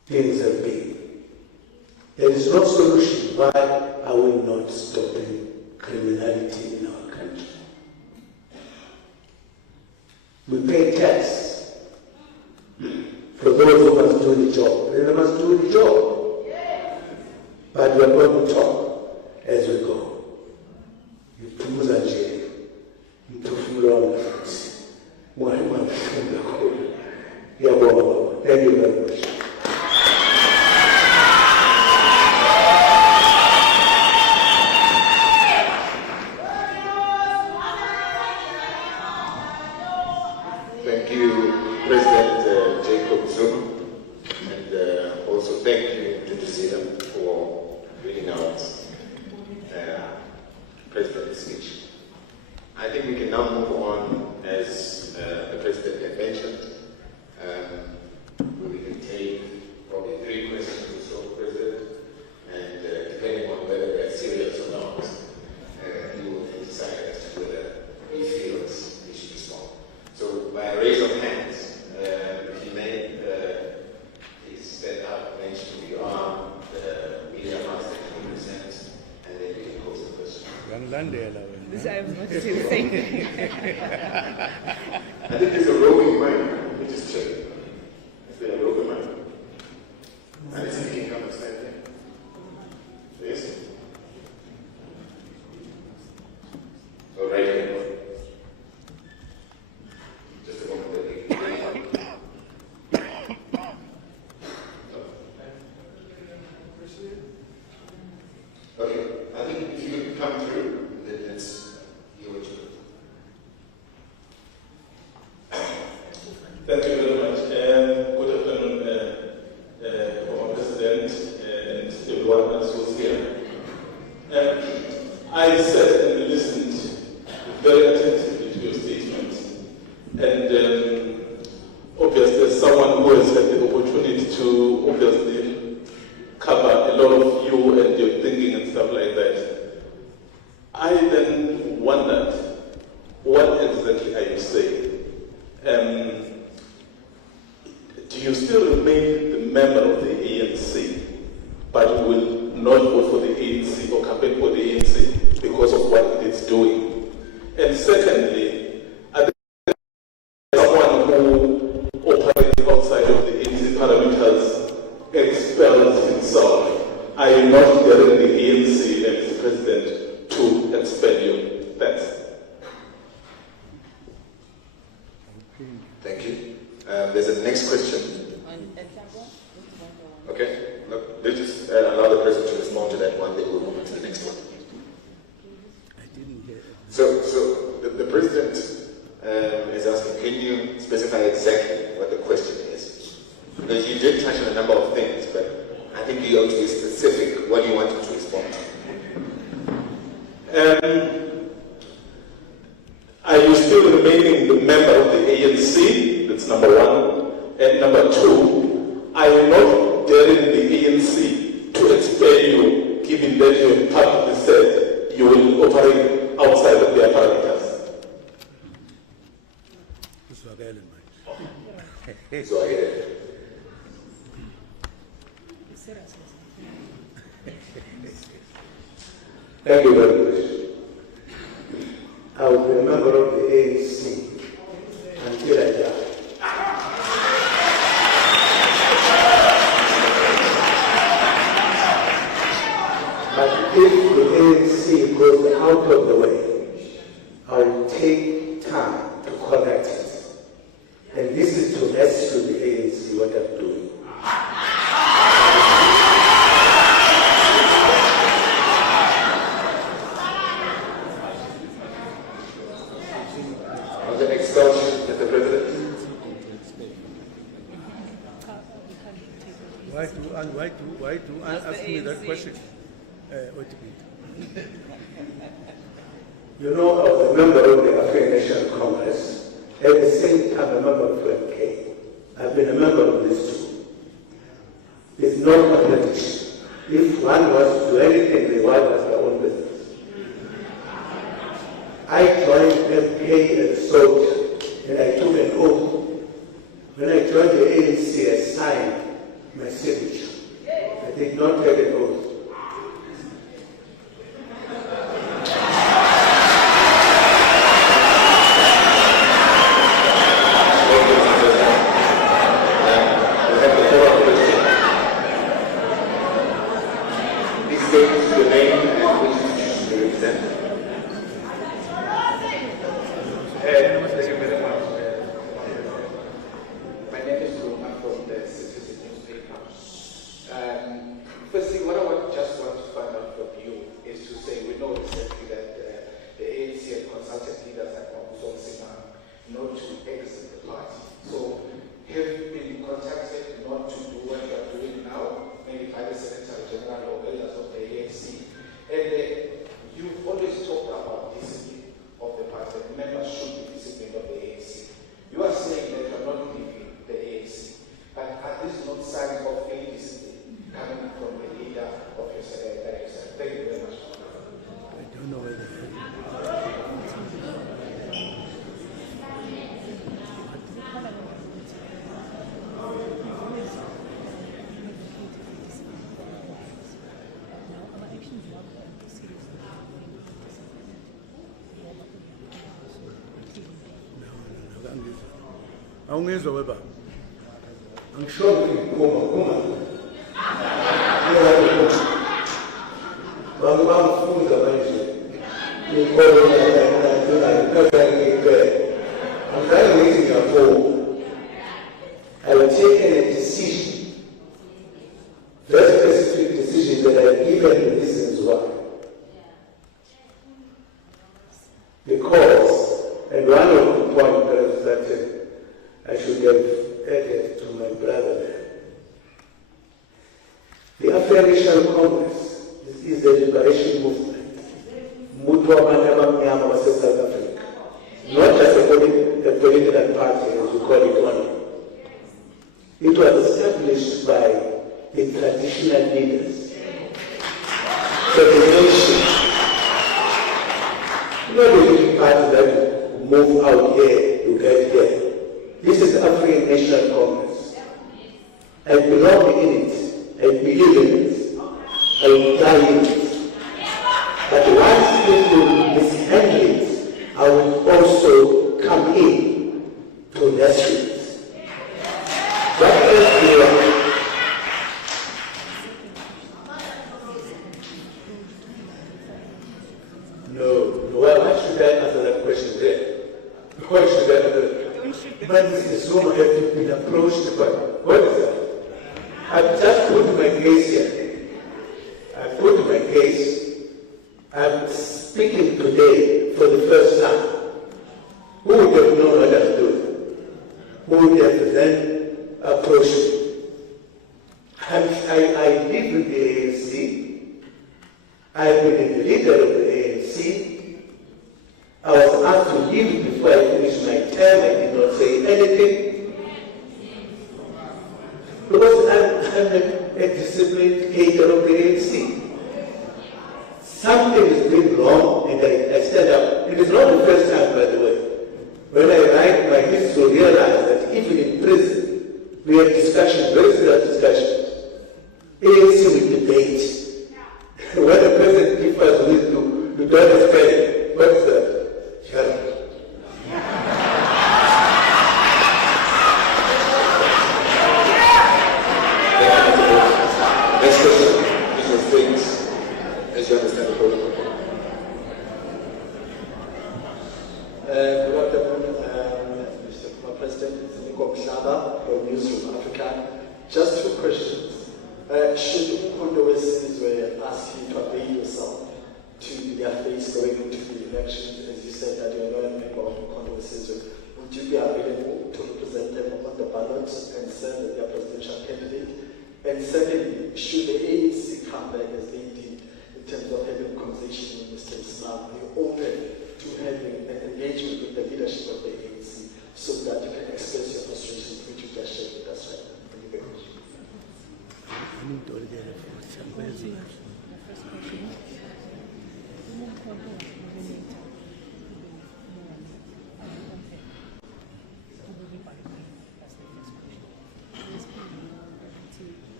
things have been. There is no solution why are we not stopping criminality in our country. We pay tax for those who must do the job. They must do the job. But we are going to talk as we go. Ituza nje, itufula mfuti. Mwalimu anafunda kule. Ya baba. Thank you very much. Thank you, President Jacob Zuma, and also thank you to the Zuma for reading out President's speech. I think we can now move on, as the President had mentioned. We can take probably 3 questions or so, President, and depending on whether they're serious or not, you will then decide as to whether he feels he should respond. So by a raise of hands, if you may please stand up, mention who you are, the media house that you represent, and then you can pose the question. This I was going to say the same thing. I think there's a roving mic. Let me just check. Is there a roving mic? And it's in the come and stand there. Yes? So right here. Just a moment. Okay, I think if you can come through, then let's hear what you do. Thank you very much. Good afternoon, former President and everyone else who's here. I sat and listened very attentively to your statement, and obviously, as someone who has had the opportunity to obviously cover a lot of you and your thinking and stuff like that, I then wondered, what exactly are you saying? Do you still remain the member of the ANC, but you will not vote for the ANC or campaign for the ANC because of what it is doing? And secondly, are there someone who operates outside of the ANC parameters expels himself? Are you not daring the ANC and Mr. President to expel you? Thanks. Thank you. There's a next question. Okay. Look, let's just allow the President to respond to that one, then we'll move on to the next one. I didn't hear it. So the President is asking, can you specify exactly what the question is? Because you did touch on a number of things, but I think you ought to be specific what you want him to respond to. Are you still remaining the member of the ANC? That's number one. And number two, are you not daring the ANC to expel you, given that you have publicly said you will operate outside of their parameters? So I Thank you very much. I will be a member of the ANC until I die. But if the ANC goes out of the way, I will take time to correct it. And this is to rescue the ANC what I'm doing. On the expulsion, Mr. President. Why do ask me that question? You know, I was a member of the African National Congress, at the same time a member of FMK. I've been a member of this too. It's no contradiction. If one wants to do anything, they want as their own business. I joined FMK as a soldier, and I took an oath. When I joined the ANC, I signed my signature. I did not take an oath. My name is Zuma from the Citizen newspaper. Firstly, what I just want to find out from you is to say, we know recently that the ANC and consultant leaders like Zuma not to exit the party. So have you been contacted not to do what you are doing now, maybe by the Secretary General or elders of the ANC? And you've always talked about discipline of the party. Members should be disciplined of the ANC. You are saying that you are not leaving the ANC, but are these not signs of failed discipline coming from the leader of your direction? Thank you very much. I don't know whether. Awungizwa weba. Angisho kuma. Bangifunza manje. Inkolo I'm trying to raise your phone. I have taken a decision, very specific decision that I given reasons why. Because, and one of the points that I should have added to my brother there. The Afro-National Congress is the liberation movement. South Africa. Not just a political party, as we call it only. It was established by the traditional leaders. So the nation, not a little party that move out here, you get here. This is the African National Congress. I belong in it. I believe in it. I will die in it. But once people mishandle it, I will also come in to their streets. What else do you want? No. Why should I answer that question there? Why should I answer that? But Mr. Zuma has been approached by, what is that? I've just put my case here. I've put my case. I'm speaking today for the first time. Who would have known what I'm doing? Who would have then approached me? I live with the ANC. I've been the leader of the ANC. I was asked to leave before I finished my term. I did not say anything. Because I'm a disciplined hater of the ANC. Something is doing wrong, and I stand up. It is not the first time, by the way. When I write my history, I realize that even in prison, we have discussions, very serious discussions. ANC will debate. When the president differs with you don't understand. What is that? Shut up. Next question, Mr. Springs, as you understand the protocol. Good afternoon, Mr. President. It's Nico Mhlaba from Newsroom Africa. Just two questions. Should Umkhonto were asked you to avail yourself to their face going into the elections, as you said that you're not a member of Umkhonto would you be available to represent them on the ballot and serve as their presidential candidate? And secondly, should the ANC come back as they did in terms of having a conversation with Mr. Islam, are you open to having an engagement with the leadership of the ANC so that you can express your frustrations, which you just shared with us right now? Thank you very much.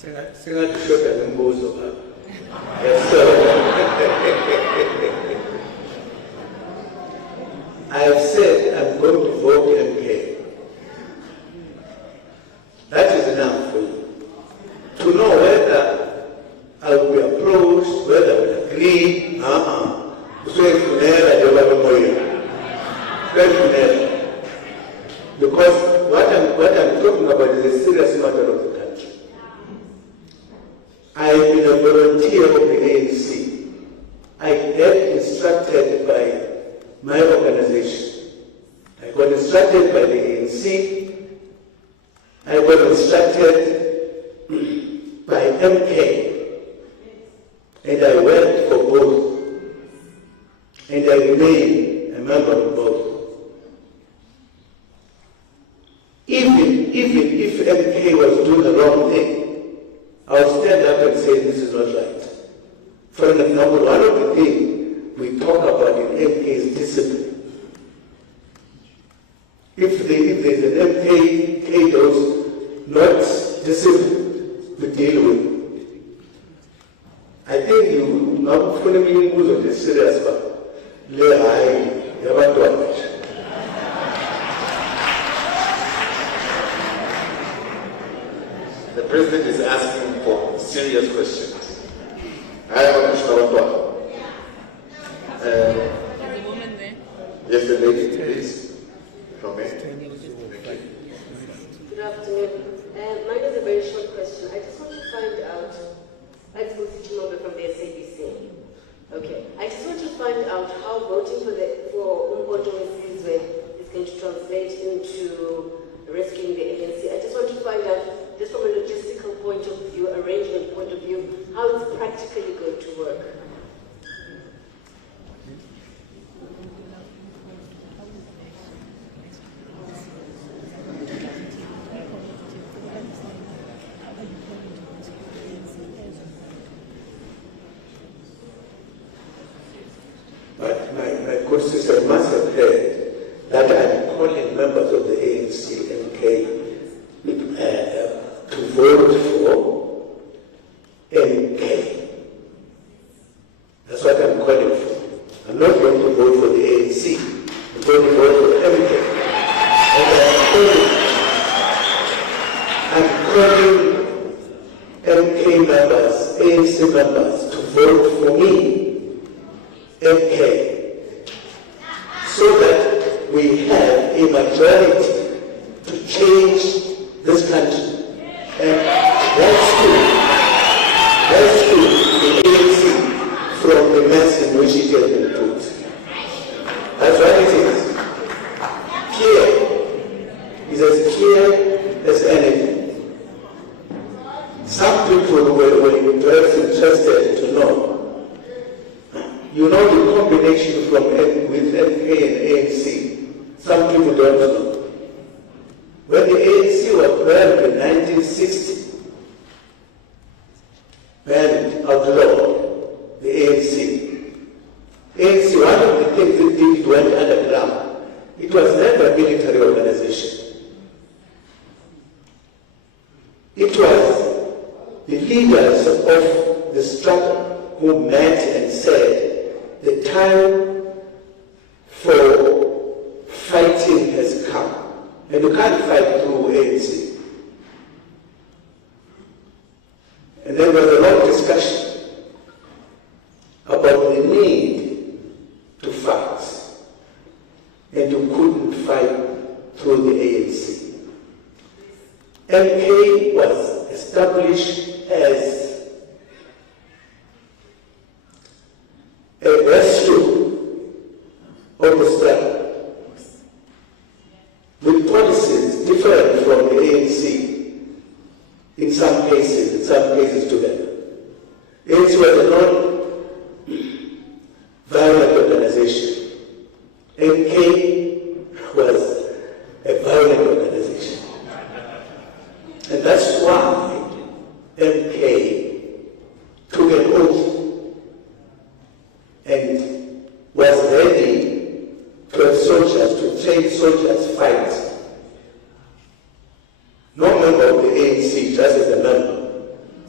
Singatishoda nembuzo baba. Yes, so I've said I'm going to vote MK. That is enough for you. To know whether I will be approached, whether I will agree, because what I'm talking about is a serious matter of the country. I've been a volunteer of the ANC. I get instructed by my organization. I got instructed by the ANC. I got instructed by MK. And I worked for both. And I remain a member of both. Even if MK was doing the wrong thing, I'll stand up and say this is not right. For example, one of the things we talk about in MK is discipline. If there's an MK dose not disciplined, we deal with it. I think you not fully use this serious but the president is asking for serious questions. I have a question about one. There's a woman there. Yes, the lady, please. From me. Good afternoon. Mine is a very short question. I just want to find out, let's go to number from the SABC. Okay. I just want to find out how voting for Umboto Wesizwe is going to translate into rescuing the ANC. I just want to find out, just from a logistical point of view, arrangement point of view, how it's practically going to work. But my good sister must have heard that I'm calling members of the ANC MK to vote for MK. That's what I'm calling for. I'm not going to vote for the ANC. I'm going to vote for MK. And I'm calling MK members, ANC members to vote for me, MK, so that we have a majority to change this country. And that's the ANC from the mess in which it has been put. That's what it is. Clear. It's as clear as anything. Some people were perhaps interested to know. You know the combination with MK and ANC. Some people don't know. When the ANC was banned in 1960, banned, outlawed, the ANC. ANC, one of the things it did, it went underground. It was never a military organization. It was the leaders of the struggle who met and said, the time for fighting has come. And you can't fight through ANC. And then there was a lot of discussion about the need to fight. And you couldn't fight through the ANC. MK was established as a rescue of the struggle, with policies different from the ANC in some cases together. ANC was a non-violent organization. MK was a violent organization. And that's why MK took an oath and was ready to have soldiers, to train soldiers fight. No member of the ANC, just as a member,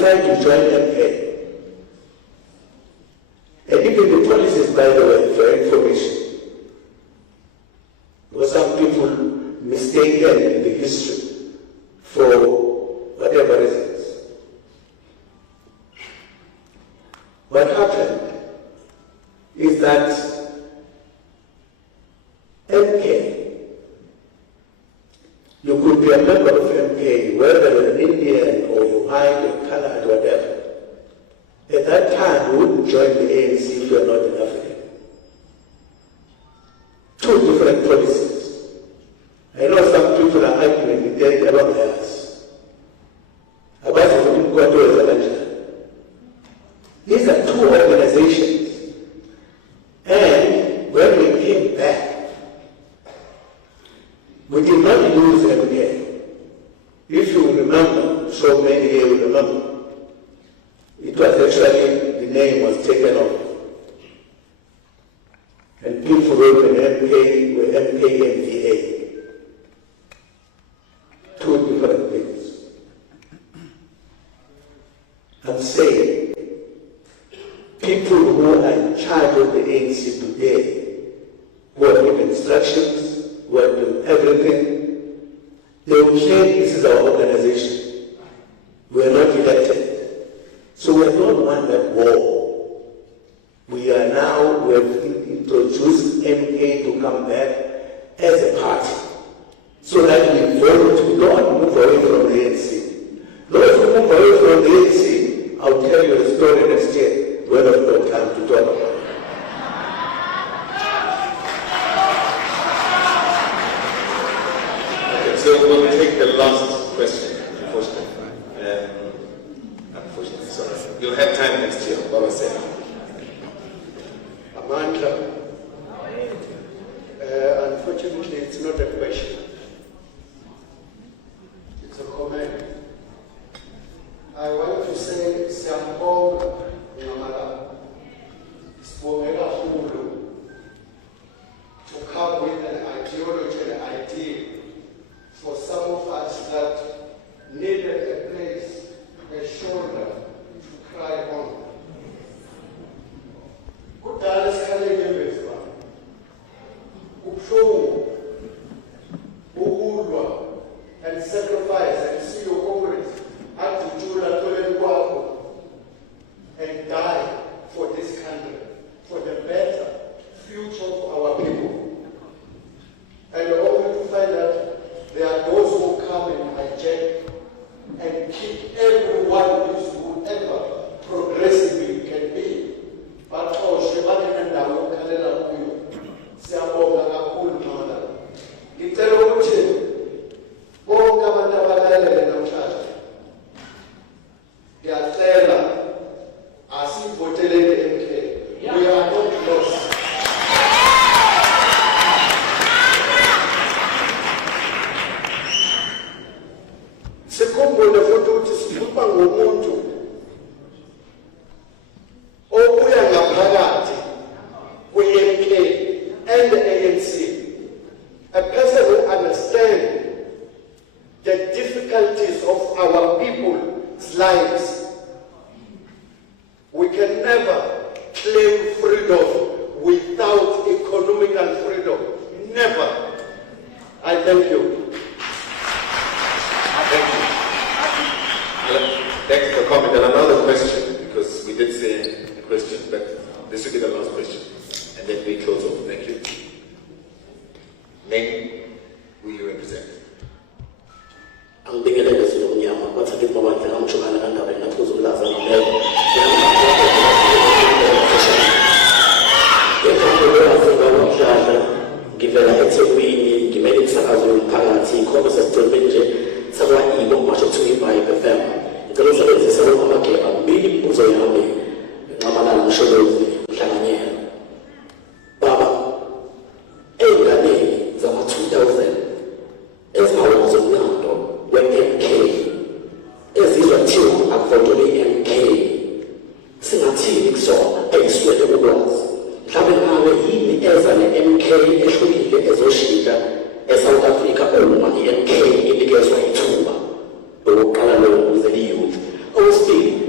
tried to join MK. And even the policies, by the way, for information, because some people mistaken the history for whatever reasons. What happened is that MK, you could be a member of MK, whether you're an Indian or you white or colored, whatever. At that time, you wouldn't join the ANC if you are not an African. Two different policies. I know some people are arguing with their about theirs. These are two organizations. And when we came back, we did not lose MK. If you remember, so many here will remember, it was actually, the name was taken off. And people wrote an MK were MKMVA. Two different things. I'm saying, people who are in charge of the ANC today, who are giving instructions, who are doing everything, they will say this is our organization. We are not elected. So we have not won that war. We have introduced MK to come back as a party. So that we vote, we don't move away from the ANC. Those who move away from the ANC, I'll tell you a story next year when I've got time to talk about it. Okay, so we'll take the last question, unfortunately. Sorry. You'll have time next year, Baba said. Amandla, unfortunately, it's not a question. It's a comment. I want to say, Siyambonga Ngamala, Sibongela Hulu, to come with an ideology and idea for some of us that needed a place, a shoulder, cry on. Kudala sikhaleke emvezwa. Ubuhlungu, ukulwa, and sacrifice, and see your comrades adutshula toleni kwakho and die for this country, for the better future of our people. And only to find that there are those who come and hijack and kick everyone whoever progressively can be. But siyabonga kakhulu mama. Ngicela ukuthi bonke abantu abalalele namhlanje, ngiyacela asivotelele MK. We are not lost. Sikhumbule futhi ukuthi sikhuluma ngomuntu obuya ngaphakathi kwi-MK and the ANC, a person who understands the difficulties of our people's lives. We can never claim freedom without economical freedom. Never. I thank you. Thank you for comment. And another question, because we did say a question, but this will be the last question. And then we close off. Thank you. Name who you represent. I'm beginning to see you. What's a bit more like I'm trying to understand. I'm supposed to last a minute. Given a head of me, give me some as well. Party, conversation to me. Someone even watch it to me by the family. The result is a lot of a million people around me. I'm not sure those Baba, Engane, Zama 2000, as I was in London, when MK, as is a team, I thought to be MK. Sing a team, so I swear the words. Traveling as an MK, as Oshita, as South Africa, all money MK in the girls' way too. But what can I know with the youth? Oh, still.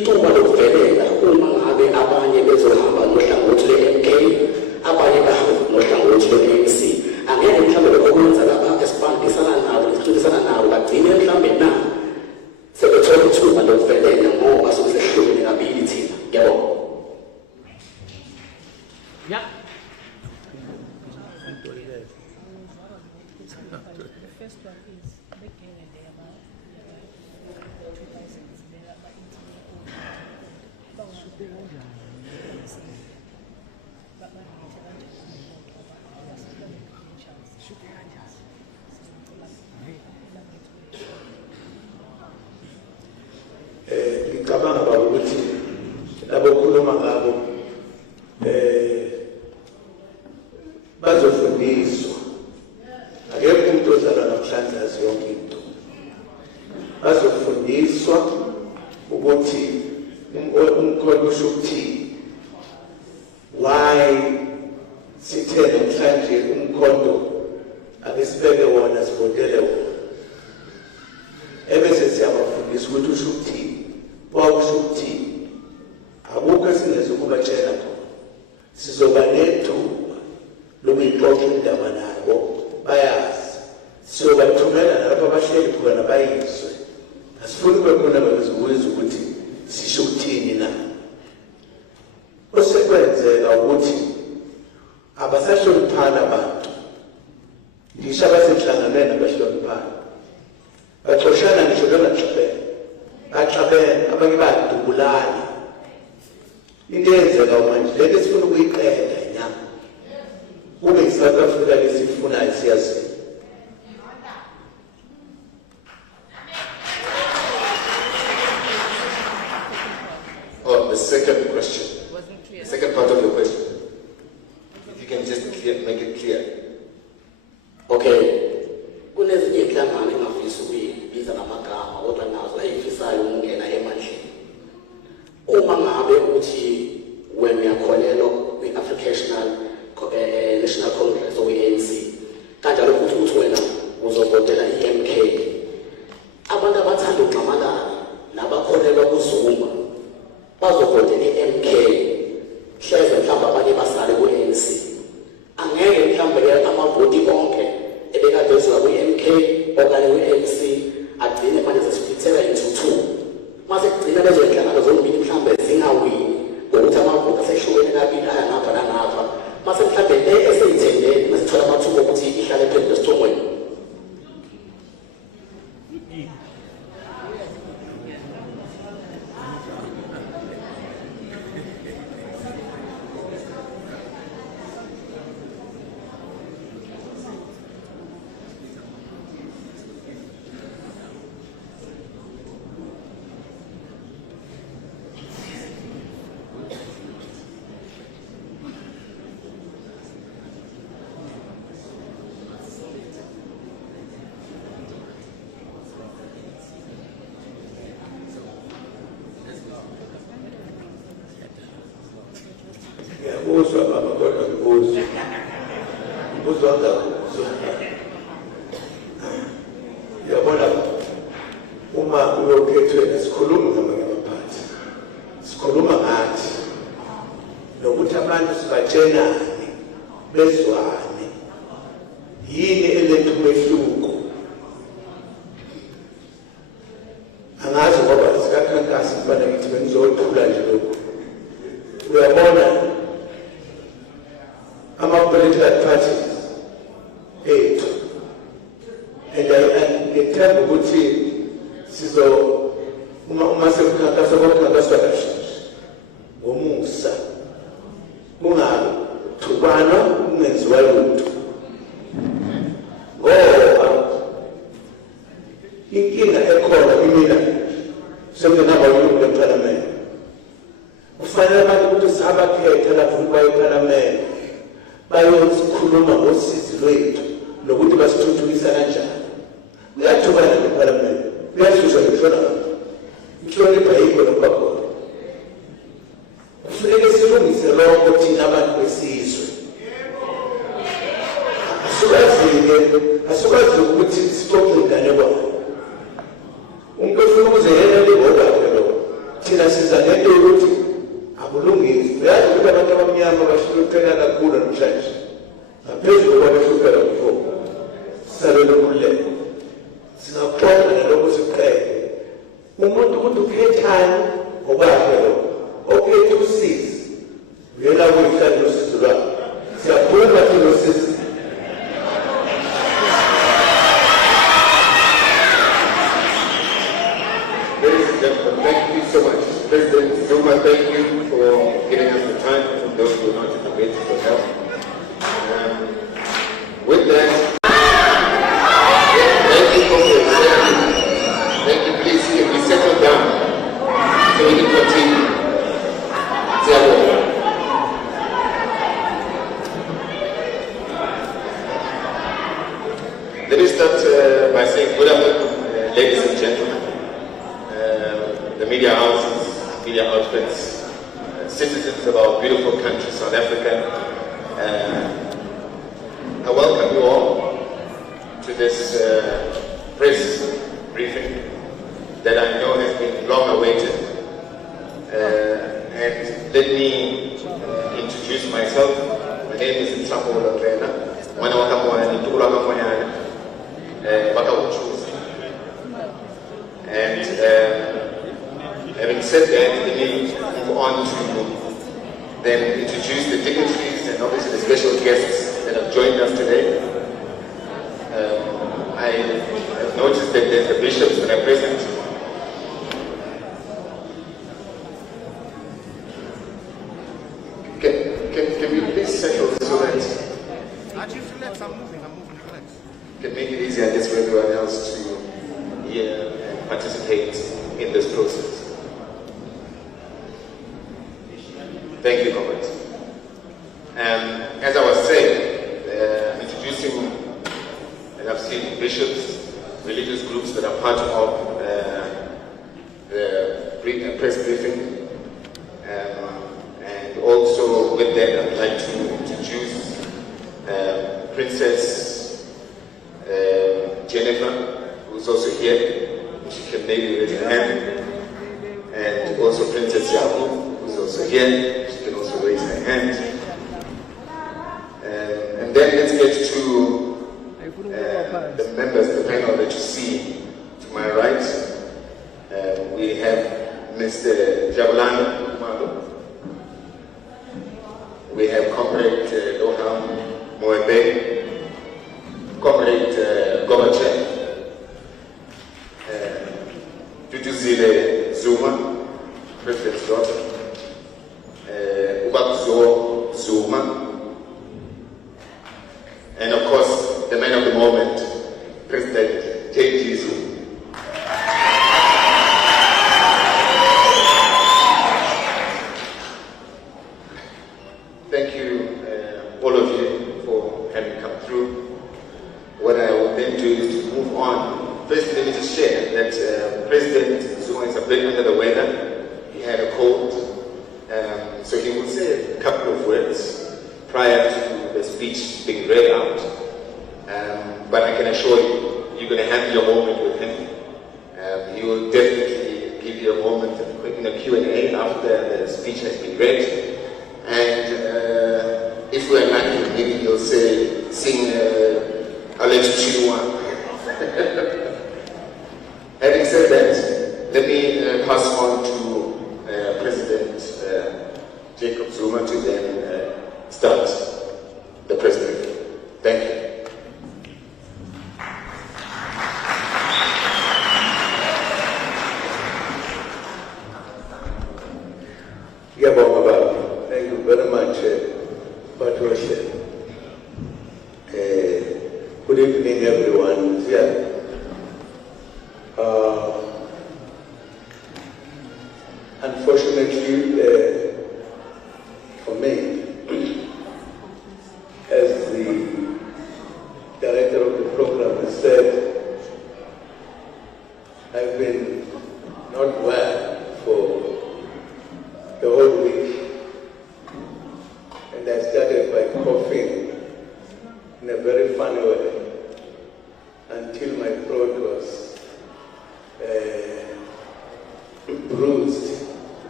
ithuba lokuvelela uma ngabe abanye bezohamba nohlangothi lwe-MK abanye bahamba nohlangothi lwe-ANC angeke mhlawumbe lokho kwenza lapha esibambisana nabo esithulisana nabo bagcine mhlawumbe na sebethola ithuba lokuvelela ngoba sokusehlukene kabili thina ngiyabonga. Yeah. The first one is making a day about 2000. Ngicabanga baba ukuthi labo khuluma ngabo bazofundiswa. Akekho umuntu ozalwa namhlanje azi yonke into. Bazofundiswa ukuthi umkhonto usho ukuthini. Why sithe namhlanje umkhonto akesibeke wona sivotele wona. Ebese siyabafundisa ukuthi usho ukuthini. Wakusho ukuthini. Akukho esingezokubatshela khona. Sizoba nethuba lokuyixoxa indaba nabo bayazi. Siyobathumela nalapho abahleli khona bayizwe. Asifuni bekhona bezokwenza ukuthi sisho ukuthini na. Osekwenzeka ukuthi abasahloniphana abantu. Ngisho abasenhlanganweni abahloniphana. Baxoshana ngisho bengaxabene. Baxabene abanye badubulana. Into eyenzeka manje lento esifuna ukuyiqeda nyama. Kube iSouth Africa lesifunayo siyazi. Oh, the second question. Wasn't clear. The second part of your question. If you can just make it clear. Okay. Kunezinye inhlangano engafisa ukuyibiza namagama kodwa nazo ayifisayo ukungena emandleni. Uma ngabe uthi when uyakholelwa kwi-African National Congress or ANC kanjalo futhi uthi wena uzovotela i-MK, abantu abathanda ukunqamalala nabakholelwa kuZuma bazovotela i-MK hleze mhlawumbe abanye basale ku-ANC. Angeke mhlawumbe amavoti onke ebekade eziwa kwi-MK okanye kwi-ANC agcine manje sesifithela into two. Mase kugcina lezo zinhlangano zombili mhlawumbe zingawini ngokuthi amavoti asehlukene kabili aya ngapha nangapha. Mase mhlawumbe le eseyithembele masithola amathuba ukuthi ihlale phezulu esithongweni. Ngiyabuzwa baba kodwa ngibuzwa. Ngibuzwa ngakuzwa. Yabona uma uyokhethwe sikhuluma ngamanye amaphathi. Sikhuluma ngathi nokuthi abantu sibatshelane bezwane. Yini eletha umehluko? Angazi ngoba sikakhankasi kufanele ngithi bengizothula nje lokho. Uyabona political parties ethu and ngethemba ukuthi sizo uma sekukhankasa kokhankaswa kahle ngomusa kungathukwana kungenziwa lutho ngoba inkinga ekhona kimina sekungaba yilungu leParliament kufanele abantu ukuthi sabakhetha lapho bayiParliament bayosikhuluma ngosizi lwethu nokuthi basithuthukisa kanjani. Uyathukana neParliament, uyazuzwa ngishona inhlonipha yikho lokho khona. Kufanele silungise lokho thina abantu besizwe. Asukwazi ukuthi sixoxe ingane kwayo. Umuntu ufuna ukuzeyela liboka phela. Thina thina siza ngento yokuthi akulungisi uyazi ukuthi abantu abamnyama bahlupheka kakhulu namhlanje ngaphezulu kwabahlupheka before sisalele kulelo singaxoxa nalokho siqele umuntu ukuthi ukhethani ngokwakhe lo okhethe usizi uyela kuyihla nosizo lwakhe siyaphuma thina usizi. Ladies and gentlemen, thank you so much. President Zuma, thank you for giving us the time, and those who are not in the waiting for help. With that, thank you for your attention. Thank you, please, if we settle down so we can continue. Let me start by saying good afternoon, ladies and gentlemen. The media houses, media outfits, citizens of our beautiful country, South Africa. I welcome you all to this press briefing that I know has been long awaited. And let me introduce myself. My name is Nsapo Lorena. And having said that, let me move on to then introduce the dignitaries and obviously the special guests that have joined us today. I have noticed that there's the bishops that are present. Can we please settle so that can make it easier, I guess, for everyone else to hear and participate in this process. Thank you, comrades. As I was saying, introducing, and I've seen bishops, religious groups that are part of the press briefing, and also with that, I'd like to introduce Princess Jennifer, who's also here. She can maybe raise her hand, and also Princess Yabu, who's also here. She can also raise her hand. And then let's get to the members of the panel that you see to my right. We have Mr. Jabulani Umalo. We have Comrade Loham Moebe, Comrade Gobachev, Tutuzile Zuma, President's daughter, Ubakzo Zuma, and of course, the man of the moment, President J.G. Zuma. Thank you, all of you, for having come through. What I will then do is to move on. First, let me just share that President Zuma is a bit under the weather. He had a cold, so he will say a couple of words prior to the speech being read out. But I can assure you, you're going to have your moment with him. He will definitely give you a moment in a Q&A after the speech has been read. And if we're lucky, maybe he'll say, sing Alex Chinua. Having said that, let me pass on to President Jacob Zuma to then start the president. Thank you. Thank you very much, Patricia. Good evening, everyone. Yeah. Unfortunately, for me, as the director of the program has said, I've been not well for the whole week. And I started by coughing in a very funny way until my throat was bruised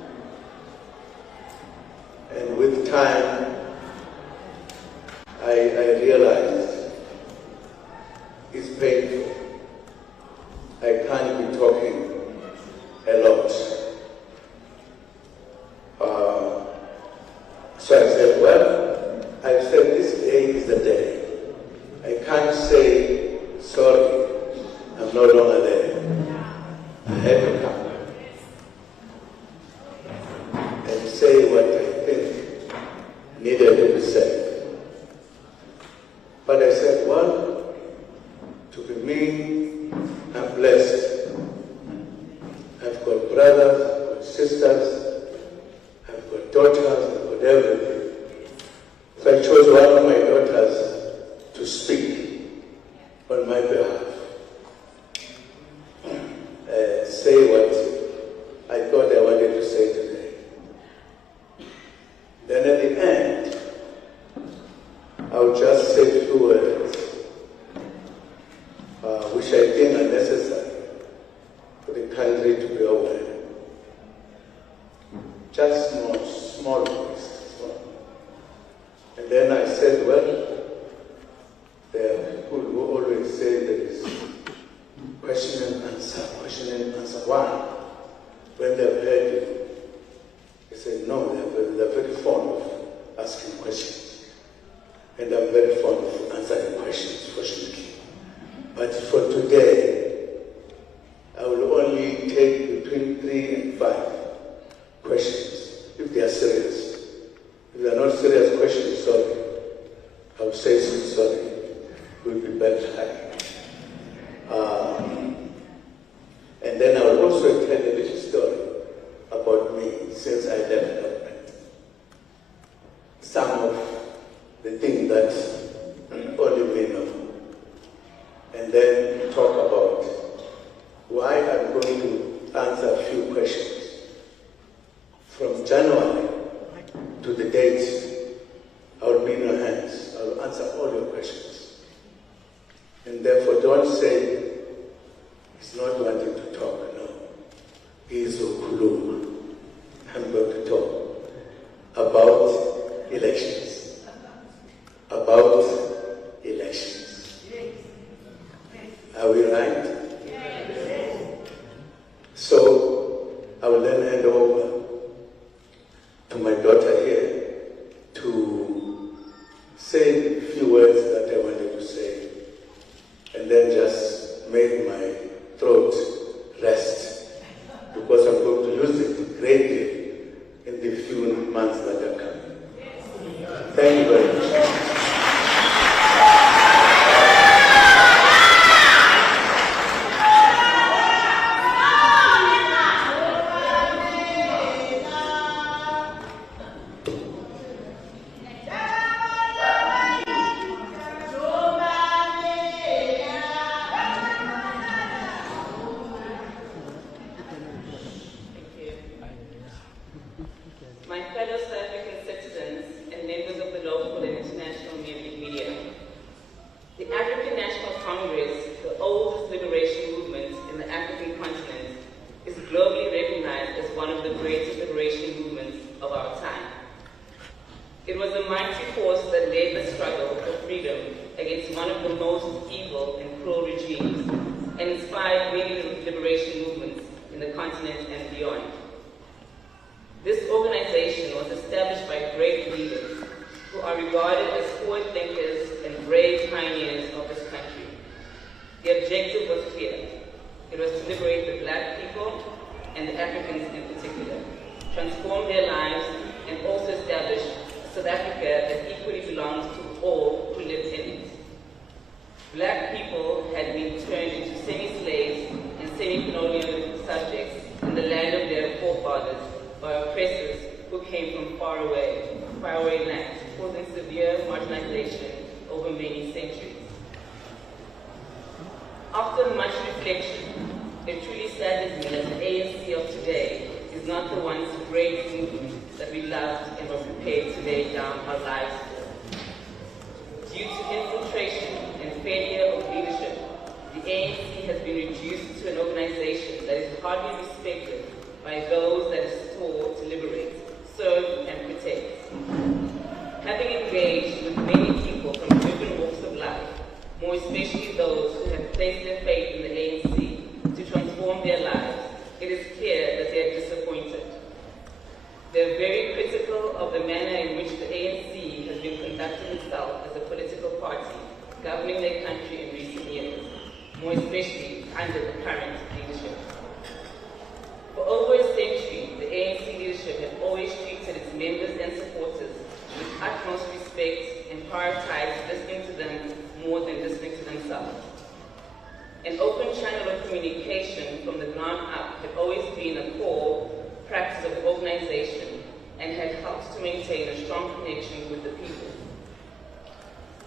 So I said, well, I said this day is the day. I can't say, sorry, I'm no longer there. I had to come and say what I think needed to be said. But I said, well, to be me, I'm blessed. I've got brothers, I've got sisters, I've got daughters, I've got everything. So I chose one of my daughters to speak on my behalf. Say what I thought I wanted to say today. Then at the end, I'll just say a few words, which I think are necessary for the country to be aware. Just small voice. And then I said, well, there are people who always say there is question and answer. Why? When they've heard you, they say, no, they're very fond of asking questions. And I'm very fond of answering questions, fortunately. But for today, I will only take between 3 and 5 questions, if they are serious. If they are not serious questions, sorry. I will say sorry. It will be better. And then I will also tell a little story about me since I left government. Some of the things that only me know. And then talk about why I'm going to answer a few questions. From January to the date, I will be in your hands. I will answer all your questions. And therefore, don't say he's not wanting to talk. No. He is Okuluma. I'm going to talk about elections. About elections. Are we right? So, I will then hand over to my daughter here to say a few words that I wanted to say, and then just make my throat rest, because I'm going to use it greatly in the few months that are coming. Thank you very much. My fellow South African citizens and members of the local and international media, the African National Congress, the oldest liberation movement in the African continent, is globally recognized as one of the greatest liberation movements of our time. It was a mighty force that led the struggle for freedom against one of the most evil and cruel regimes and inspired many liberation movements in the continent and beyond. This organization was established by great leaders who are regarded as forward thinkers and brave pioneers of this country. The objective was clear. It was to liberate the Black people and the Africans in particular, transform their lives, and also establish a South Africa that equally belongs to all who live in it. Black people had been turned into semi-slaves and semi-colonial subjects in the land of their forefathers by oppressors who came from faraway lands, causing severe marginalization over many centuries. After much reflection, it truly saddens me that the ANC of today is not the once great movement that we loved and were prepared to lay down our lives for. Due to infiltration and failure of leadership, the ANC has been reduced to an organization that is hardly respected by those that it swore to liberate, serve, and protect. Having engaged with many people from different walks of life, more especially those who have placed their faith in the ANC to transform their lives, it is clear that they are disappointed. They are very critical of the manner in which the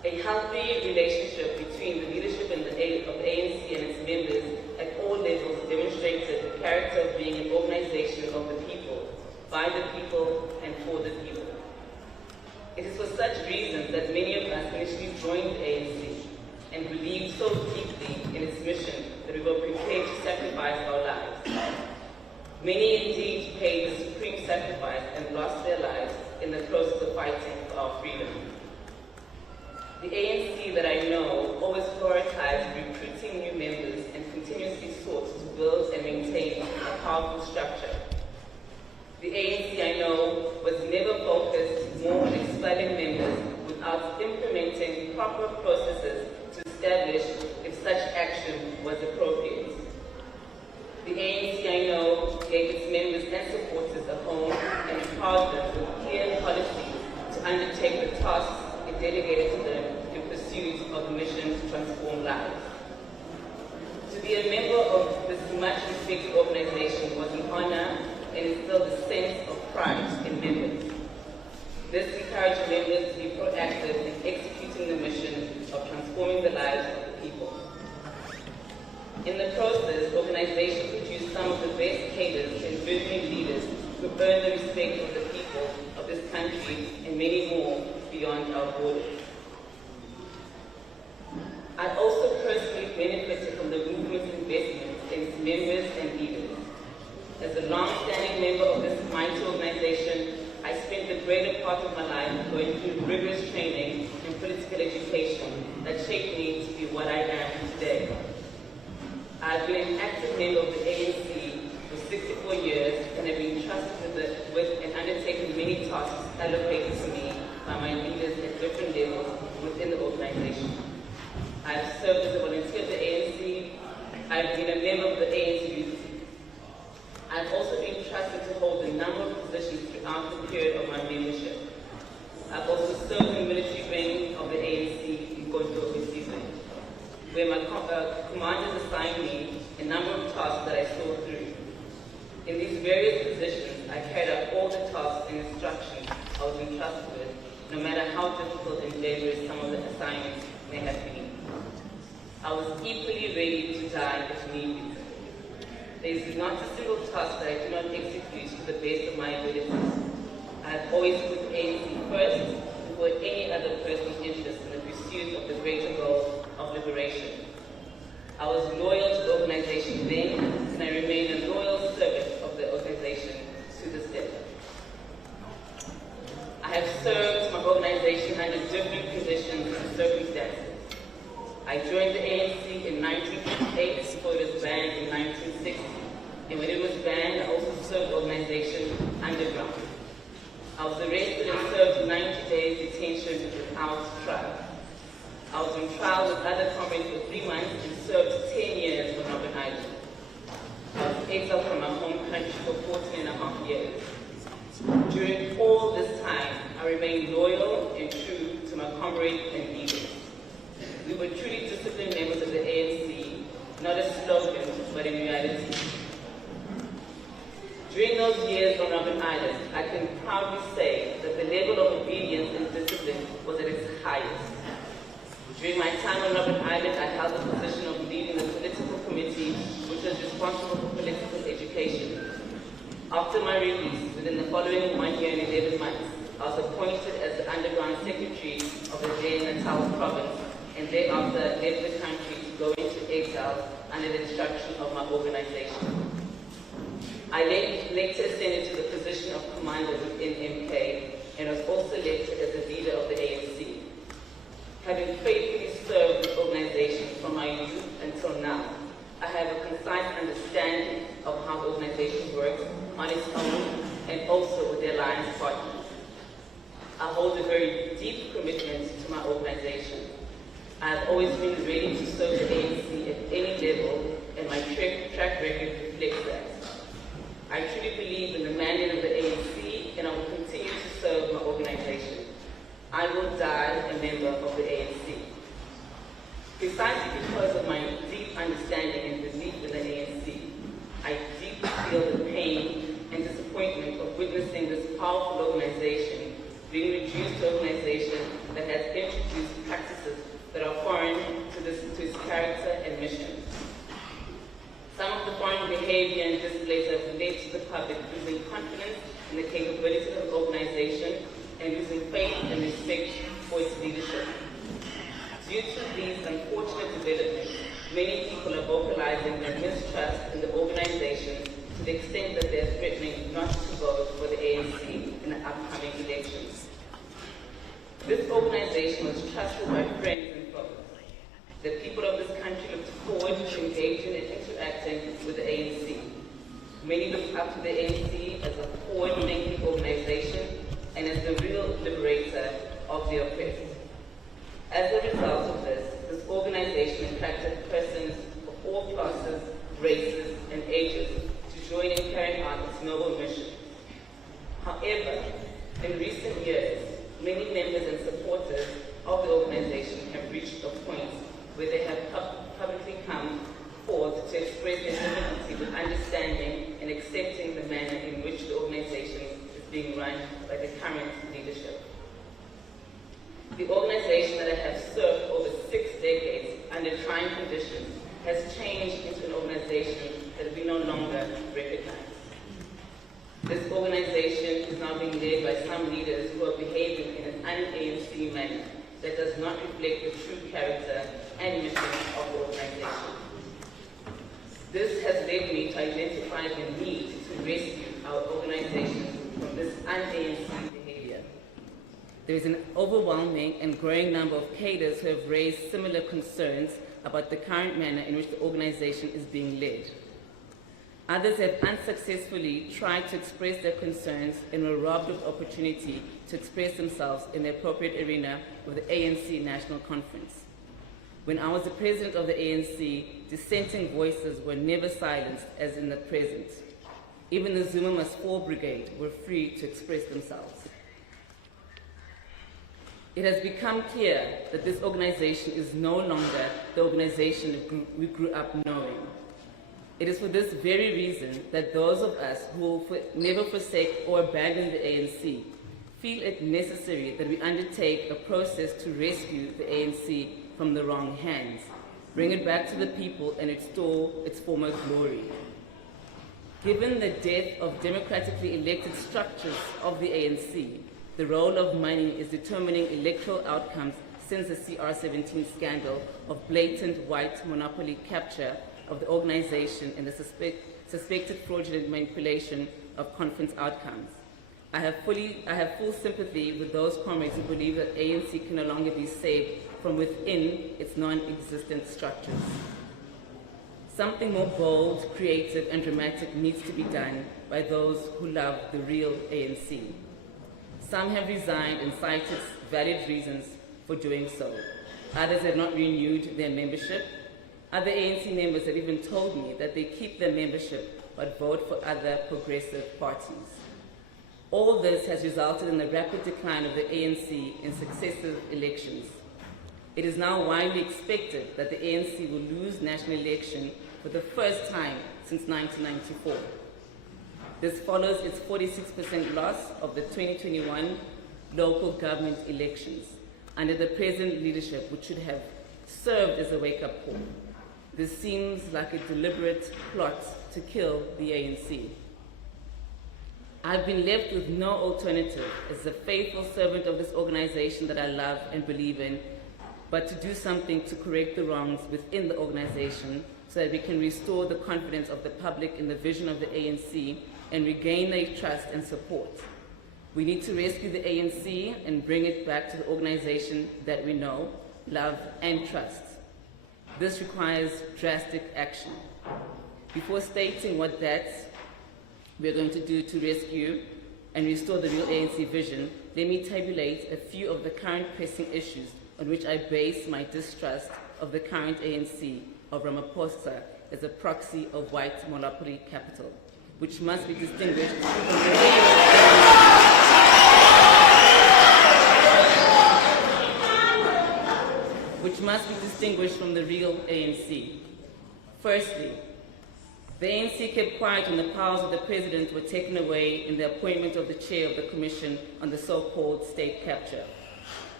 A healthy relationship between the leadership of the ANC and its members at all levels demonstrated the character of being an organization of the people, by the people, and for the people. It is for such reasons that many of us initially joined the ANC and believed so deeply in its mission that we were prepared to sacrifice our lives. Many indeed paid the supreme sacrifice and lost their lives in the process of fighting for our freedom. The ANC that I know always prioritized recruiting new members and continuously sought to build and maintain a powerful structure. The ANC I know was never focused more on expelling members without implementing proper processes to establish if such action was appropriate. The ANC I know gave its members and supporters a home and empowered them with clear policies to undertake the tasks it delegated to them in pursuit of the mission to transform lives. To be a member of this much respected organization was an honor and instilled a sense of pride in members. This encouraged members to be proactive in executing the mission of transforming the lives of the people. In the process, the organization produced some of the best cadres and visionary leaders who earned the respect of the people of this country and many more beyond our borders. I also personally benefited from the movement's investments in its members and leaders. As a long-standing member of this mighty organization, I spent the greater part of my life going through rigorous training and political education that shaped me to be what I am today. I've been an active member of the ANC for 64 years and have been trusted with and undertaken many tasks allocated to me by my leaders at different levels within the organization. I've served as a volunteer of the ANC. I've been a member of the ANC youth. I've also been trusted to hold a number of positions throughout the period of my membership. I've also served in the military wing of the ANC in Gonto, where my commanders assigned me a number of tasks that I saw through. In these various positions, I carried out all the tasks and instructions I was entrusted with, no matter how difficult and dangerous some of the assignments may have been. I was equally ready to die if need be. There is not a single task that I do not execute to the best of my abilities. I have always put ANC first before any other person's interest in the pursuit of the greater goal of liberation. I was loyal to the organization then, and I remain a loyal servant of the organization to this day. I have served my organization under different conditions and circumstances. I joined the ANC in 1958 before it was banned in 1960. And when it was banned, I also served the organization underground. I was arrested and served 90 days detention without trial. I was on trial with other comrades for 3 months and served 10 years on Robben Island. I was exiled from my home country for 14.5 years. During all this time, I remained loyal and true to my comrades and leaders. We were truly disciplined members of the ANC, not a slogan, but in reality. During those years on Robben Island, I can proudly say that the level of obedience and discipline was at its highest. During my time on Robben Island, I held the position of leading the political committee, which was responsible for political education. After my release, within the following 1 year and 11 months, I was appointed as the underground secretary of the Natal province, and thereafter left the country to go into exile under the instruction of my organization. I later ascended to the position of commander within MK and was also elected as the leader of the ANC. Having faithfully served the organization from my youth until now, I have a concise understanding of how the organization works on its own and also with their alliance partners. I hold a very deep commitment to my organization. I have always been ready to serve the ANC at any level, and my track record reflects that. I truly believe in the mandate of the ANC, and I will continue to serve my organization. I will die a member of the ANC. Precisely because of my deep understanding and belief in the ANC, I deeply feel the pain and disappointment of witnessing this powerful organization being reduced to an organization that has introduced practices that are foreign to its character and mission. Some of the foreign behavior and displays have led to the public losing confidence in the capability of the organization and losing faith and respect for its leadership. Due to these unfortunate developments, many people are vocalizing their mistrust in the organization to the extent that they are threatening not to vote for the ANC in the upcoming elections. This organization was trusted by friends and foes. The people of this country looked forward to engaging and interacting with the ANC. Many looked up to the ANC as a forward-thinking organization and as the real liberator of the oppressed. As a result of this organization attracted persons of all classes, races, and ages to join in carrying out its noble mission. However, in recent years, many members and supporters of the organization have reached a point where they have publicly come forth to express their difficulty with understanding and accepting the manner in which the organization is being run by the current leadership. The organization that I have served over 6 decades under trying conditions has changed into an organization that we no longer recognize. This organization is now being led by some leaders who are behaving in an un-ANC manner that does not reflect the true character and mission of the organization. This has led me to identify the need to rescue our organization from this un-ANC behavior. There is an overwhelming and growing number of cadres who have raised similar concerns about the current manner in which the organization is being led. Others have unsuccessfully tried to express their concerns and were robbed of opportunity to express themselves in the appropriate arena of the ANC National Conference. When I was the president of the ANC, dissenting voices were never silenced as in the present. Even the Zuma Must Fall Brigade were free to express themselves. It has become clear that this organization is no longer the organization we grew up knowing. It is for this very reason that those of us who will never forsake or abandon the ANC feel it necessary that we undertake a process to rescue the ANC from the wrong hands, bring it back to the people and restore its former glory. Given the death of democratically elected structures of the ANC, the role of money is determining electoral outcomes since the CR17 scandal of blatant white monopoly capture of the organization and the suspected fraudulent manipulation of conference outcomes. I have full sympathy with those comrades who believe that ANC can no longer be saved from within its non-existent structures. Something more bold, creative, and dramatic needs to be done by those who love the real ANC. Some have resigned and cited valid reasons for doing so. Others have not renewed their membership. Other ANC members have even told me that they keep their membership but vote for other progressive parties. All this has resulted in the rapid decline of the ANC in successive elections. It is now widely expected that the ANC will lose national election for the first time since 1994. This follows its 46% loss of the 2021 local government elections under the present leadership, which should have served as a wake-up call. This seems like a deliberate plot to kill the ANC. I've been left with no alternative as a faithful servant of this organization that I love and believe in, but to do something to correct the wrongs within the organization so that we can restore the confidence of the public in the vision of the ANC and regain their trust and support. We need to rescue the ANC and bring it back to the organization that we know, love, and trust. This requires drastic action. Before stating what we're going to do to rescue and restore the real ANC vision, let me tabulate a few of the current pressing issues on which I base my distrust of the current ANC of Ramaphosa as a proxy of white monopoly capital, which must be distinguished from the real ANC. Firstly, the ANC kept quiet when the powers of the president were taken away in the appointment of the chair of the Commission on the so-called state capture.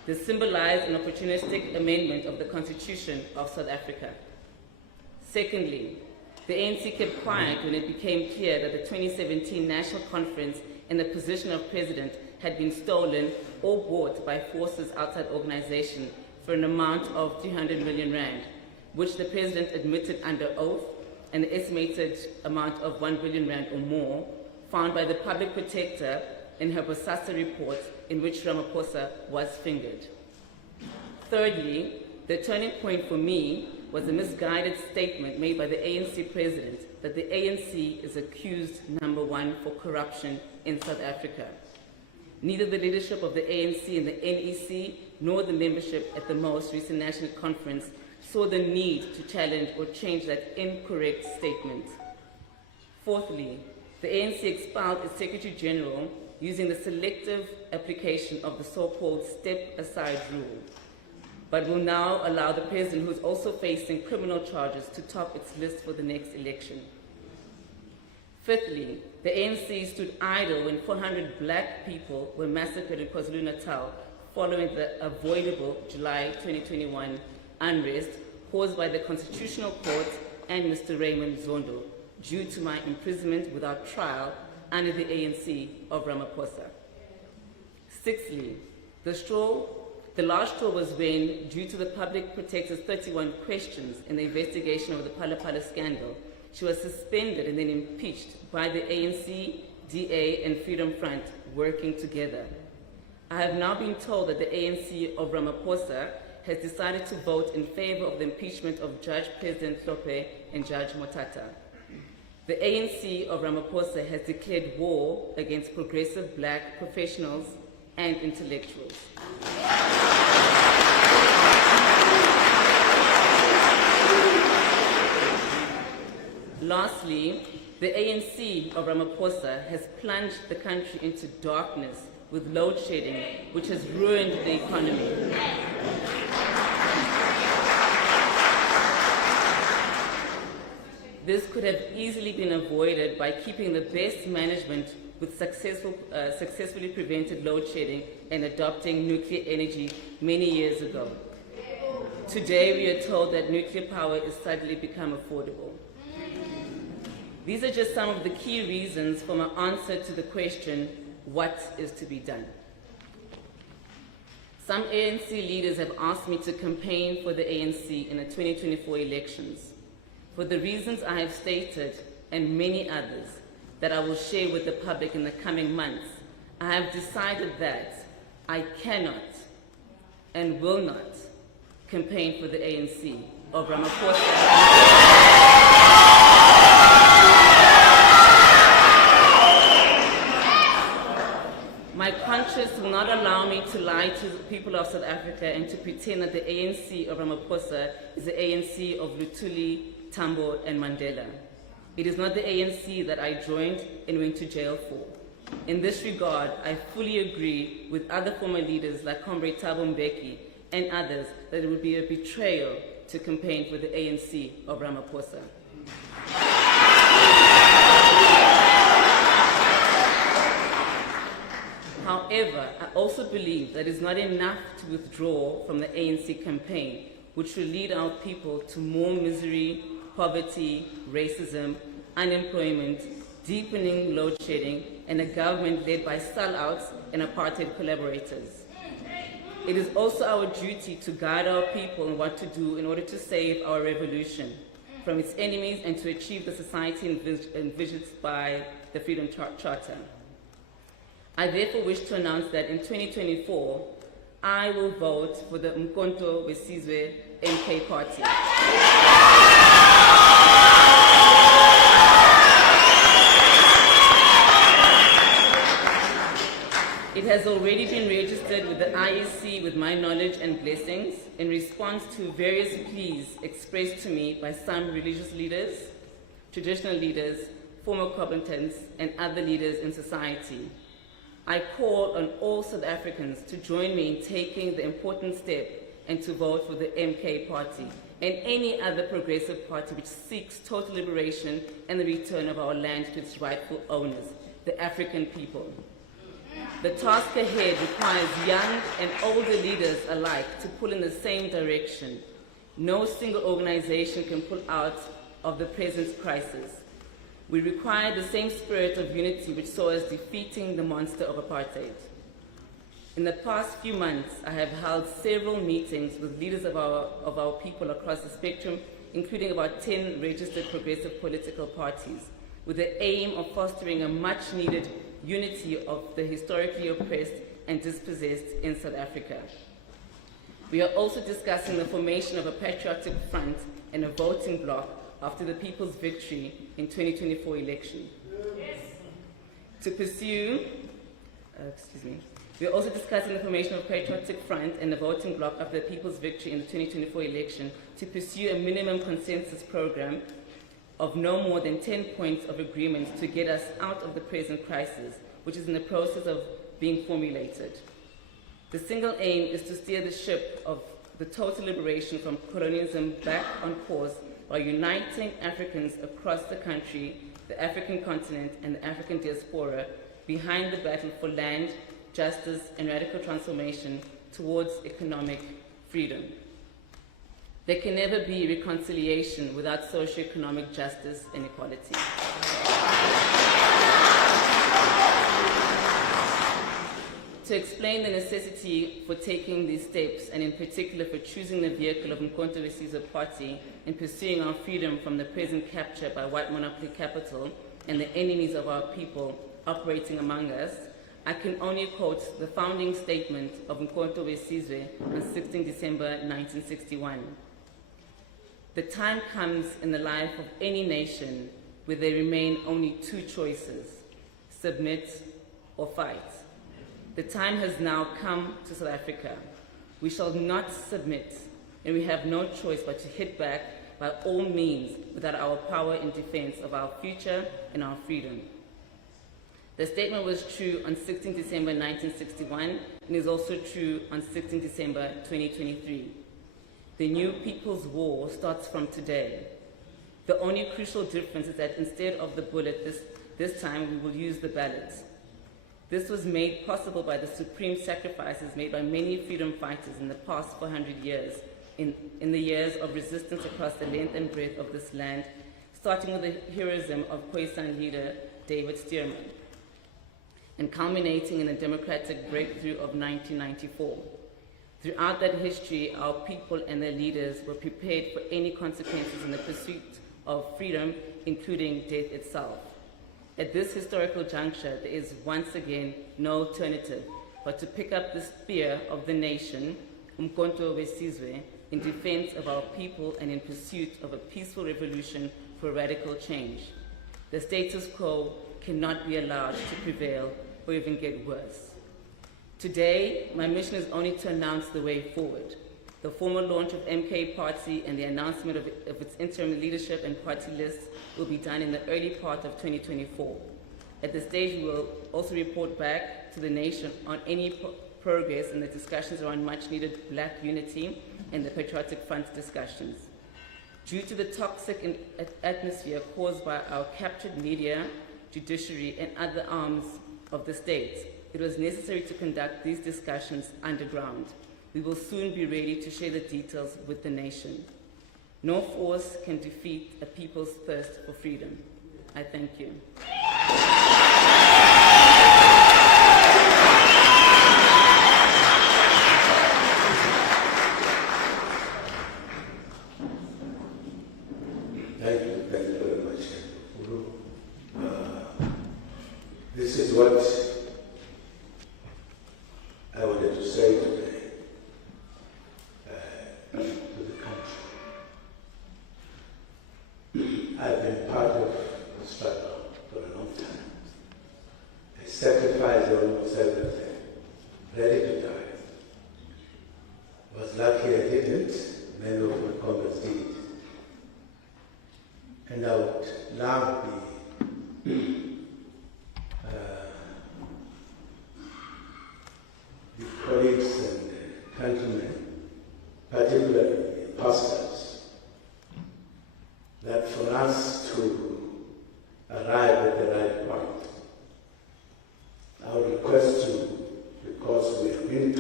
This symbolized an opportunistic amendment of the Constitution of South Africa. Secondly, the ANC kept quiet when it became clear that the 2017 National Conference and the position of president had been stolen or bought by forces outside the organization for an amount of 300 million rand, which the president admitted under oath, and the estimated amount of 1 billion rand or more found by the public protector in her Bosasa report, in which Ramaphosa was fingered. Thirdly, the turning point for me was a misguided statement made by the ANC president that the ANC is accused, number one, for corruption in South Africa. Neither the leadership of the ANC and the NEC nor the membership at the most recent national conference saw the need to challenge or change that incorrect statement. Fourthly, the ANC expelled its Secretary General using the selective application of the so-called step-aside rule, but will now allow the president, who is also facing criminal charges, to top its list for the next election. Fifthly, the ANC stood idle when 400 black people were massacred in KwaZulu-Natal following the avoidable July 2021 unrest caused by the Constitutional Court and Mr. Raymond Zondo due to my imprisonment without trial under the ANC of Ramaphosa. Sixthly, the last straw was when, due to the public protector's 31 questions in the investigation of the Phala Phala scandal, she was suspended and then impeached by the ANC, DA, and Freedom Front working together. I have now been told that the ANC of Ramaphosa has decided to vote in favor of the impeachment of Judge President Hlophe and Judge Motata. The ANC of Ramaphosa has declared war against progressive black professionals and intellectuals. Lastly, the ANC of Ramaphosa has plunged the country into darkness with load shedding, which has ruined the economy. This could have easily been avoided by keeping the best management with successfully prevented load shedding and adopting nuclear energy many years ago. Today, we are told that nuclear power is suddenly become affordable. These are just some of the key reasons for my answer to the question, what is to be done? Some ANC leaders have asked me to campaign for the ANC in the 2024 elections. For the reasons I have stated, and many others that I will share with the public in the coming months, I have decided that I cannot and will not campaign for the ANC of Ramaphosa. My conscience will not allow me to lie to the people of South Africa and to pretend that the ANC of Ramaphosa is the ANC of Luthuli, Tambo, and Mandela. It is not the ANC that I joined and went to jail for. In this regard, I fully agree with other former leaders like Comrade Thabo Mbeki and others that it would be a betrayal to campaign for the ANC of Ramaphosa. However, I also believe that it is not enough to withdraw from the ANC campaign, which will lead our people to more misery, poverty, racism, unemployment, deepening load shedding, and a government led by sellouts and apartheid collaborators. It is also our duty to guide our people in what to do in order to save our revolution from its enemies and to achieve the society envisioned by the Freedom Charter. I therefore wish to announce that in 2024, I will vote for the Umkhonto weSizwe MK party. It has already been registered with the IEC with my knowledge and blessings in response to various pleas expressed to me by some religious leaders, traditional leaders, former combatants, and other leaders in society. I call on all South Africans to join me in taking the important step and to vote for the MK party and any other progressive party which seeks total liberation and the return of our land to its rightful owners, the African people. The task ahead requires young and older leaders alike to pull in the same direction. No single organization can pull out of the present crisis. We require the same spirit of unity which saw us defeating the monster of apartheid. In the past few months, I have held several meetings with leaders of our people across the spectrum, including about 10 registered progressive political parties, with the aim of fostering a much-needed unity of the historically oppressed and dispossessed in South Africa. We are also discussing the formation of a patriotic front and a voting bloc after the people's victory in 2024 election. Yes. To pursue, we are also discussing the formation of a patriotic front and a voting bloc after the people's victory in the 2024 election to pursue a minimum consensus program of no more than 10 points of agreement to get us out of the present crisis, which is in the process of being formulated. The single aim is to steer the ship of the total liberation from colonialism back on course by uniting Africans across the country, the African continent, and the African diaspora behind the battle for land, justice, and radical transformation towards economic freedom. There can never be reconciliation without socio-economic justice and equality. To explain the necessity for taking these steps, and in particular for choosing the vehicle of Mkhonto we Sizwe Party in pursuing our freedom from the present capture by white monopoly capital and the enemies of our people operating among us, I can only quote the founding statement of Mkhonto we Sizwe on 16 December 1961. The time comes in the life of any nation where there remain only two choices: submit or fight. The time has now come to South Africa. We shall not submit, and we have no choice but to hit back by all means without our power in defense of our future and our freedom. The statement was true on 16 December 1961 and is also true on 16 December 2023. The new People's War starts from today. The only crucial difference is that instead of the bullet this time, we will use the ballot. This was made possible by the supreme sacrifices made by many freedom fighters in the past 400 years, in the years of resistance across the length and breadth of this land, starting with the heroism of Khoisan leader David Stearman, and culminating in the democratic breakthrough of 1994. Throughout that history, our people and their leaders were prepared for any consequences in the pursuit of freedom, including death itself. At this historical juncture, there is once again no alternative but to pick up the spear of the nation, Mkhonto we Sizwe, in defense of our people and in pursuit of a peaceful revolution for radical change. The status quo cannot be allowed to prevail or even get worse. Today, my mission is only to announce the way forward. The formal launch of MK Party and the announcement of its interim leadership and party lists will be done in the early part of 2024. At this stage, we will also report back to the nation on any progress in the discussions around much-needed black unity and the Patriotic Front discussions. Due to the toxic atmosphere caused by our captured media, judiciary, and other arms of the state, it was necessary to conduct these discussions underground. We will soon be ready to share the details with the nation. No force can defeat a people's thirst for freedom. I thank you. Thank you very much. This is what I wanted to say today to the country. I've been part of the struggle for a long time. I sacrificed almost everything, ready to die. Was lucky I didn't, many of my colleagues did. And I would now be the colleagues and countrymen, particularly pastors, that for us to arrive at the right point, I would request you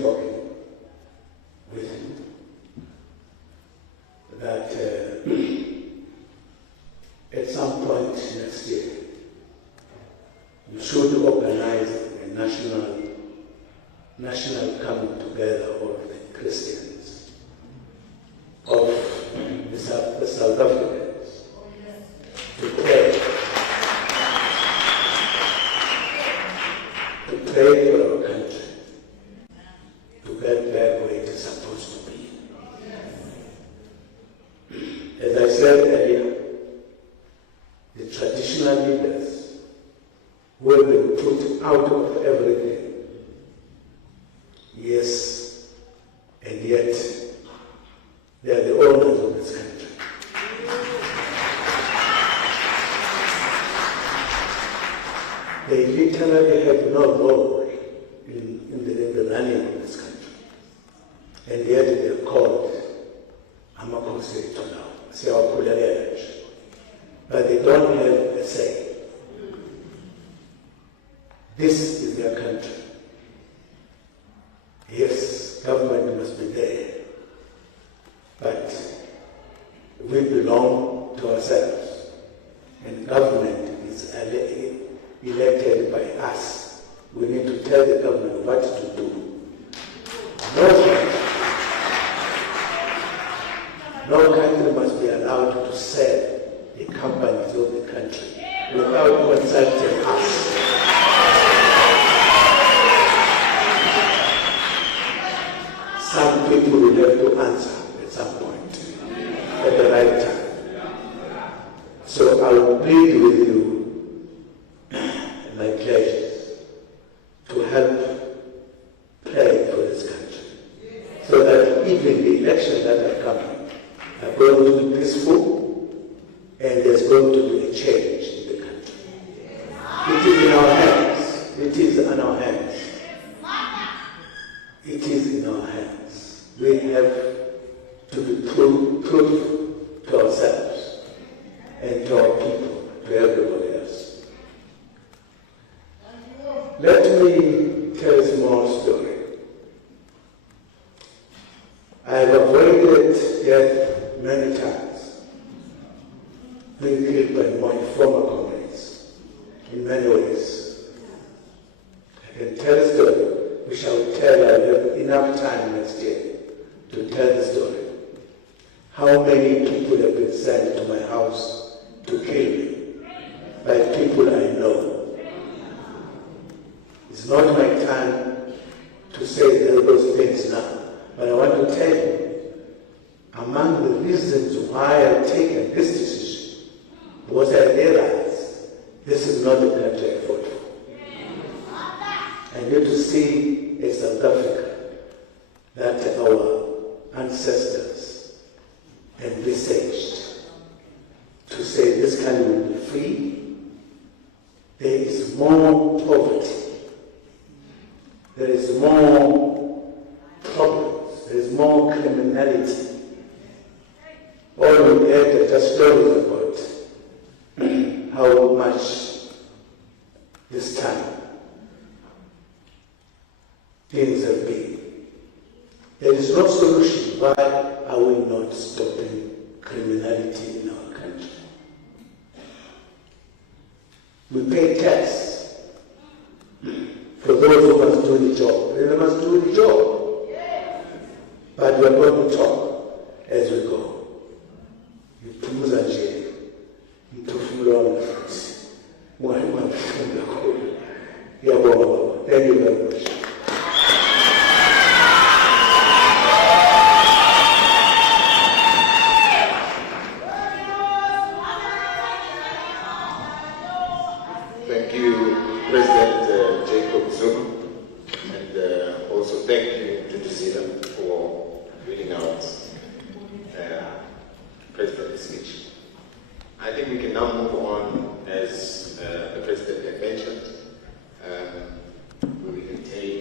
talking with you that at some point next year, you should organize a national coming together of the Christians, of the South Africans, to pray for our country, to get back where it is supposed to be. As I said earlier, the traditional leaders who have been put out of everything, yes, and yet they are the owners of this country. They literally have no role in the running of this country. And yet they are called Amakosi now, but they don't have a say. This is their country. Yes, government must be there, but we belong to ourselves, and government is elected by us. We need to tell the government what to do. No country must be allowed to sell the companies of the country without consulting us. Some people will have to answer at some point, at the right time. So I will plead with you, my pledges, to help pray for this country, so that even the elections that are coming are going to be peaceful, and there's going to be a change in the country. It is in our hands. It is in our hands. It is in our hands. We have to be proof to ourselves and to our people, to everybody else. Let me tell a small story. I have avoided death many times, being killed by my former comrades in many ways. I can tell a story. We shall tell, I have enough time next year to tell the story. How many people have been sent to my house to kill me by people I know. It's not my time to say those things now, but I want to tell you, among the reasons why I've taken this decision was I realized this is not the country I fought for. I need to see a South Africa that our ancestors envisaged, to say this country will be free. There is more poverty. There is more problems. There is more criminality. All we had are just stories about how much this time things have been. There is no solution. Why are we not stopping criminality in our country? We pay tax for those who must do the job. They must do the job. But we are going to talk as we go. Ipumuza nje, mtufumula wa mfuti. Mwalimu mfumula kule. Ya baba. Thank you very much. Thank you, President Jacob Zuma, and also thank you to Dusila for reading out President's speech. I think we can now move on, as the President had mentioned. We will entertain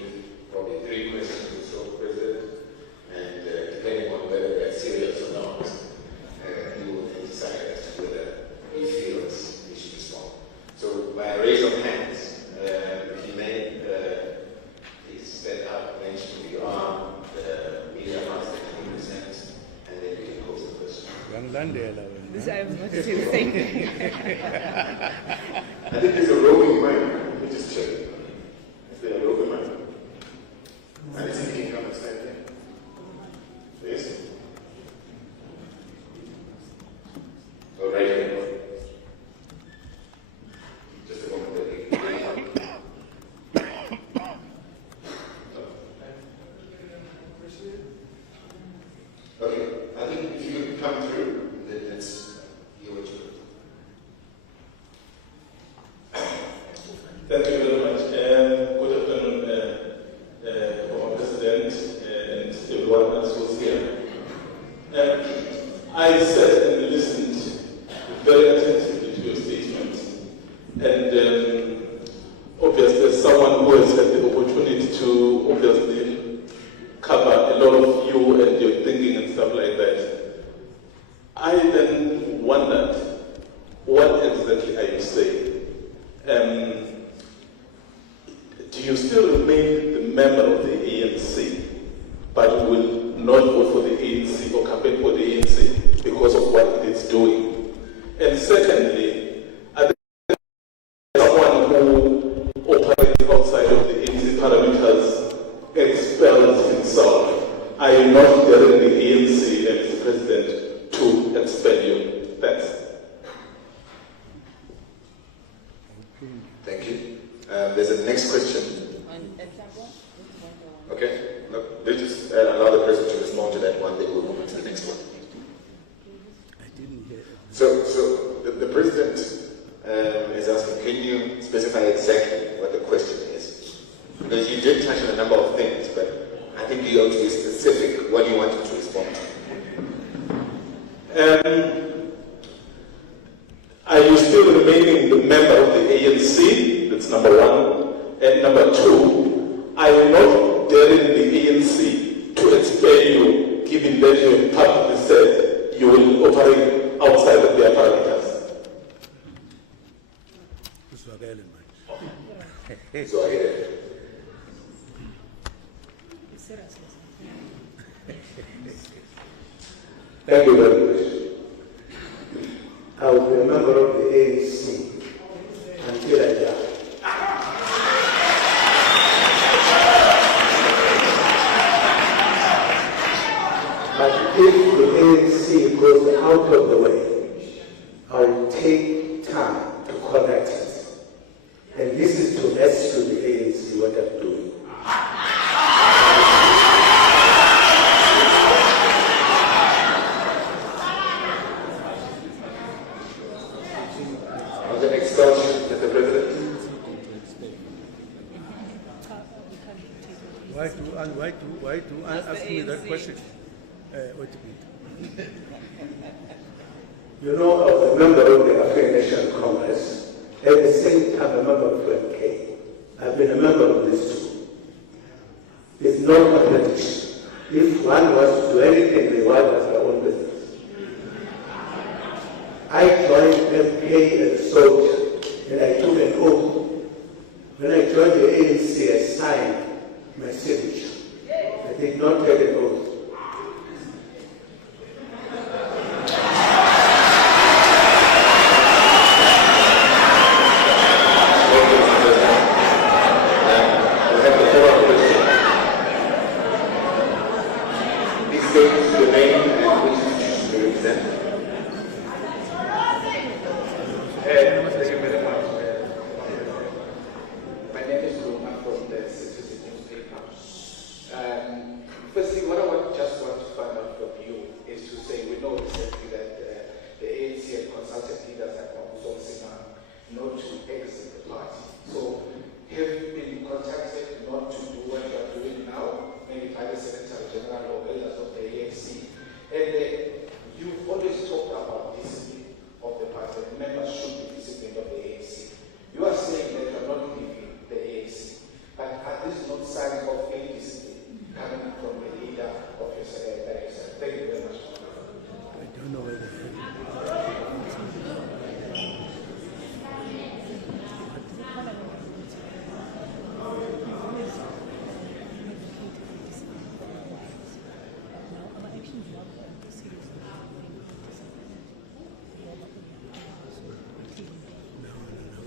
This I was about to say the same thing. I think it's a roving mind. Let me just check. Is there a roving mind? And is it can come and stand there? Yes? Oh, right here. Just a moment. Okay, I think if you could come through, then let's hear what you Thank you very much. Good afternoon, former President and everyone else who's here. I sat and listened very attentively to your statement, and obviously, as someone who has had the opportunity to obviously cover a lot of you and your thinking and stuff like that, I then wondered, what exactly are you saying? Do you still remain the member of the ANC, but will not vote for the ANC or campaign for the ANC because of what it is doing? And secondly, are there someone who operates outside of the ANC parameters expels himself? Are you not daring the ANC, Mr. President, to expel you? Thanks. Thank you. There's a next question. Okay. No, let's just allow the president to respond to that one, then we'll move on to the next one. I didn't hear it. So the president is asking, can you specify exactly what the question is? Because you did touch on a number of things, but I think you ought to be specific what you wanted to respond to. Are you still remaining the member of the ANC? That's number one. And number two, are you not daring the ANC to expel you, given that you have publicly said you will operate outside of their parameters? So I Thank you very much. I will be a member of the ANC until I die. But if the ANC goes out of the way, I will take time to correct it. And this is to rescue the ANC what I'm doing. On the next question, Mr. President. Why do ask me that question? Wait a minute. You know, I was a member of the African National Congress, at the same time a member of FMK. I've been a member of this too. It's not competition. If one wants to do anything, they want as their own business. I joined FMK as a soldier, and I took an oath. When I joined the ANC, I signed my signature. I did not take an oath. Thank you very much. My name is Zuma from the Citizen newspaper. Firstly, what I want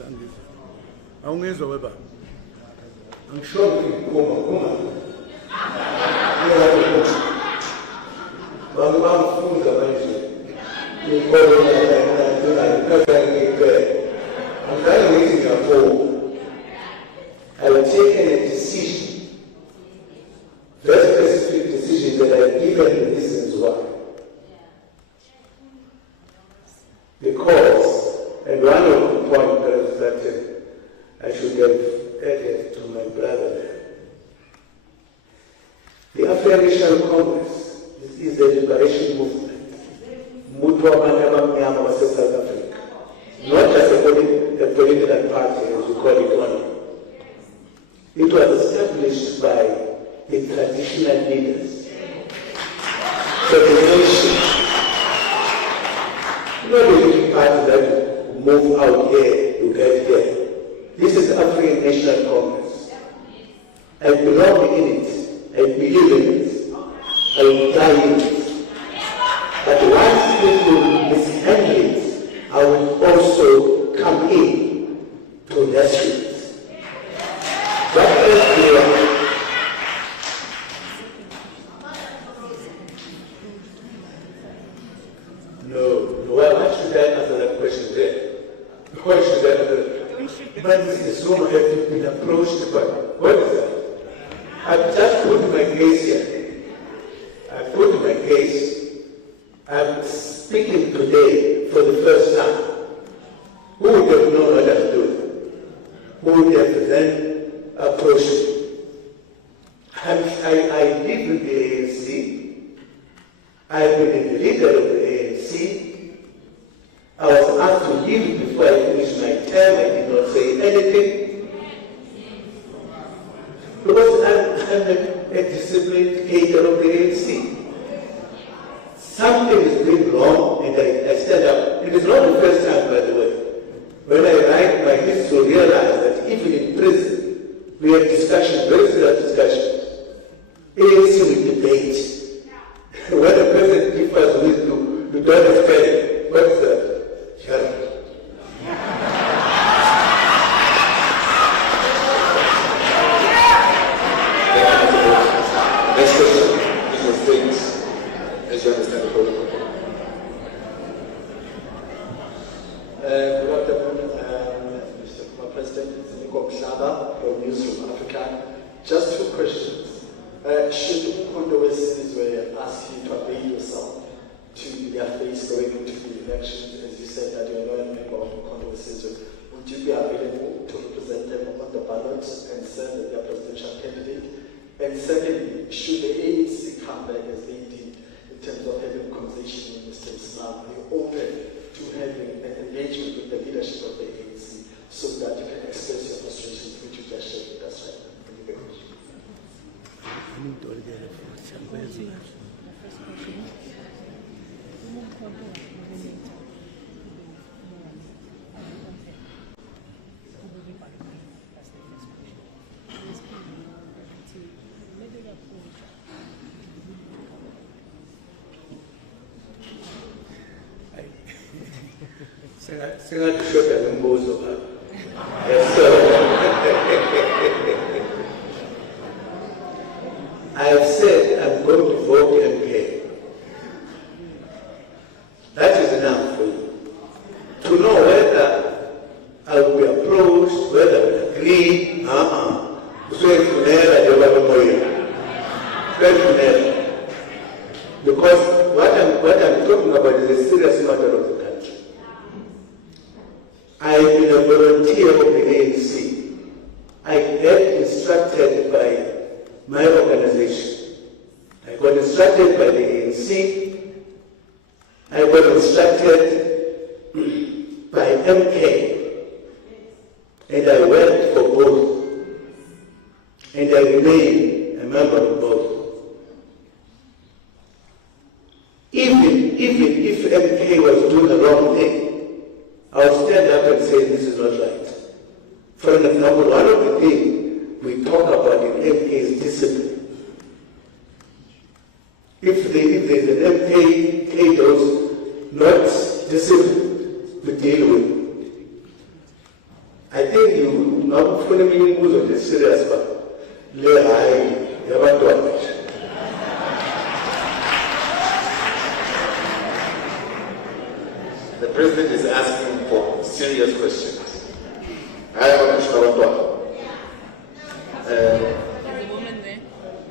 Awungizwa weba. Angisho kuma. Bangifunda manje. Ikolo I'm waiting for. I have taken a decision, very specific decision that I've given reasons why. Because, and one of the points that I should have added to my brother there, the African National Congress is the liberation movement. South Africa. Not just a political party, as we call it only. It was established by the traditional leaders for the nation. Not a little party that move out here to get here. This is the African National Congress. I belong in it. I believe in it. I will die in it. But once people mishandle it, I will also come in to rescue it. That is clear. No. Why should I answer that question there? Why should I answer that? But Mr. Zuma has been approached by, what is that? I've just put my case here. I've put my case. I'm speaking today for the first time. Who would have known what I'm doing? Who would have then approached me? I live with the ANC. I've been the leader of the ANC. I was asked to leave before I finished my term. I did not say anything. Because I'm a disciplined hater of the ANC. Something is doing wrong, and I stand up. It is not the first time, by the way. When I write my history, realize that even in prison, we have discussions, very serious discussions. ANC will debate. When the president differs with you don't understand. What is that? Shut up. Next question, Mr. States, as you understand the protocol. Good afternoon, Mr. President. It's Nico Klaba from Newsroom Africa. Just two questions. Should controversies were asked you to avail yourself to their face going into the elections, as you said that you're not a member of controversies, would you be available to represent them on the ballot and serve as their presidential candidate? And secondly, should the ANC come back as they did in terms of having a conversation with Mr. Islam, are you open to having an engagement with the leadership of the ANC so that you can express your frustrations, which you just shared with us right now? Thank you very much. Singakushoda ngombuzo lapha. Yes, sir. I have said I'm going to vote MK. That is enough for you. To know whether I will be approached, whether I will agree, because what I'm talking about is a serious matter of the country. I've been a volunteer of the ANC. I got instructed by my organization. I got instructed by the ANC. I got instructed by MK. And I worked for both. And I remain a member of both. Even if MK was doing the wrong thing, I would stand up and say this is not right. For example, one of the things we talk about in MK is discipline. If there's an MK those not disciplined, we deal with.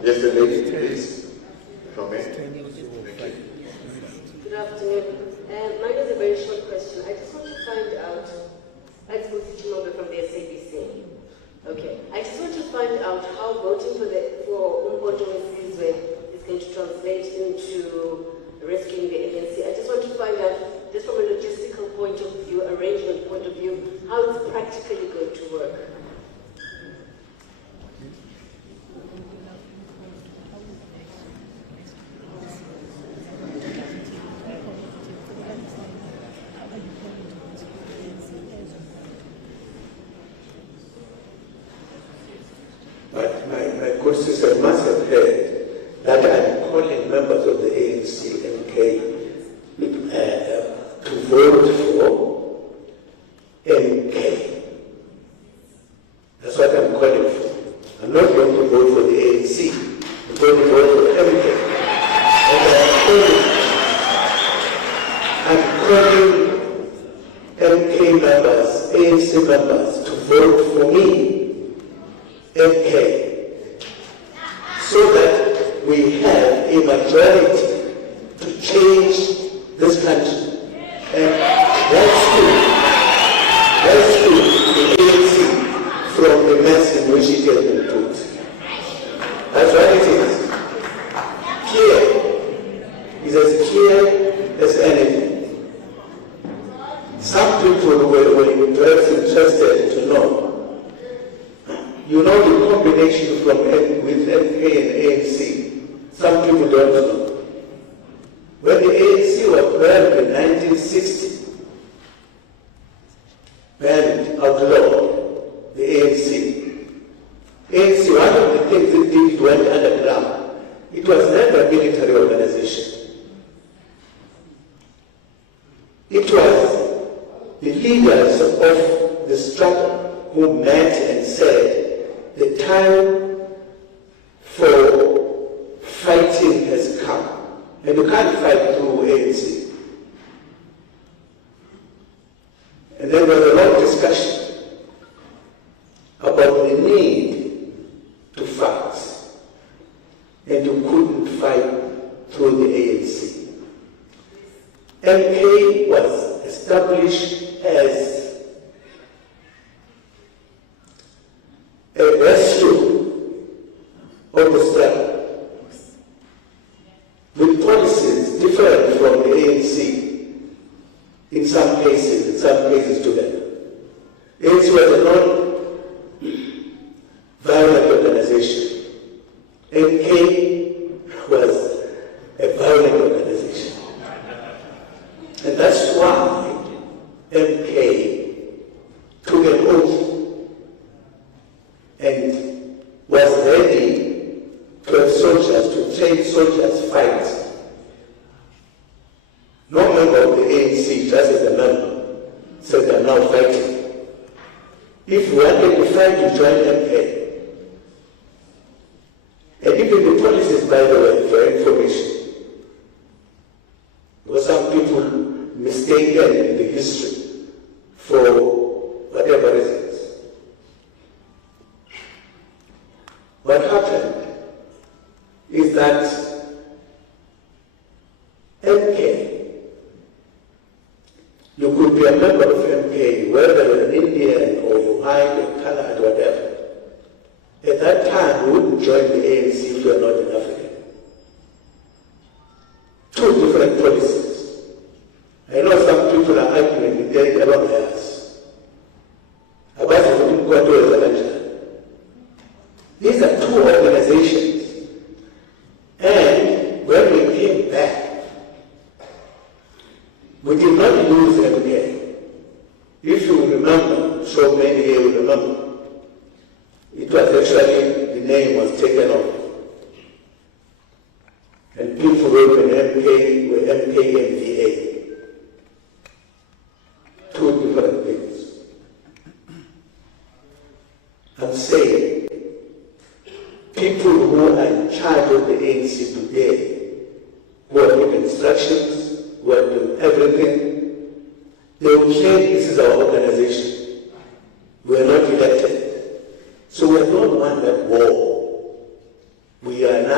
Yes, the lady, please. From me. Good afternoon. Mine is a very short question. I just want to find out, exposition number from the SABC. Okay. I just want to find out how voting for Umpoto Sizwe is going to translate into rescuing the ANC. I just want to find out, just from a logistical point of view, arrangement point of view, how it's practically going to work. But my good sister must have heard that I'm calling members of the ANC MK to vote for MK. That's what I'm calling for. I'm not going to vote for the ANC. I'm going to vote for MK. And I'm calling MK members, ANC members to vote for me. MK, so that we have a majority to change this country. And that's the ANC from the mess in which it has been put. That's what it is. Clear. It's as clear as anything. Some people were perhaps interested to know. You know the combination with MK and ANC. Some people don't know. When the ANC was banned in 1960, banned, outlawed, the ANC. ANC, one of the things it did, it went underground. It was never a military organization. It was the leaders of the struggle who met and said, the time for fighting has come. And you can't fight through ANC. And then there was a long discussion about the need to fight. And you couldn't fight through the ANC. MK was established as a rescue of the struggle, with policies different from the ANC in some cases together. ANC was a non-violent organization. MK was a violent organization. And that's why MK took an oath and was ready to have soldiers, to train soldiers fight. No member of the ANC, just as a member, said I'm now fighting. If you wanted to fight, you join MK. And even the policies, by the way, for information, because some people mistaken in the history for whatever reasons. What happened is that MK, you could be a member of MK, whether you're an Indian or you hide or colored, whatever. At that time, you wouldn't join the ANC if you're not an African. Two different policies. I know some people are arguing with their about theirs. About it, wouldn't go to a election. These are two organizations. And when we came back, we did not lose MK. If you remember, so many here will remember, it was actually, the name was taken off. And people were MK and VA. Two different things. I'm saying, people who are in charge of the ANC today, who are giving instructions, who are doing everything, they will say this is our organization. We are not elected. So we are not one that war. We are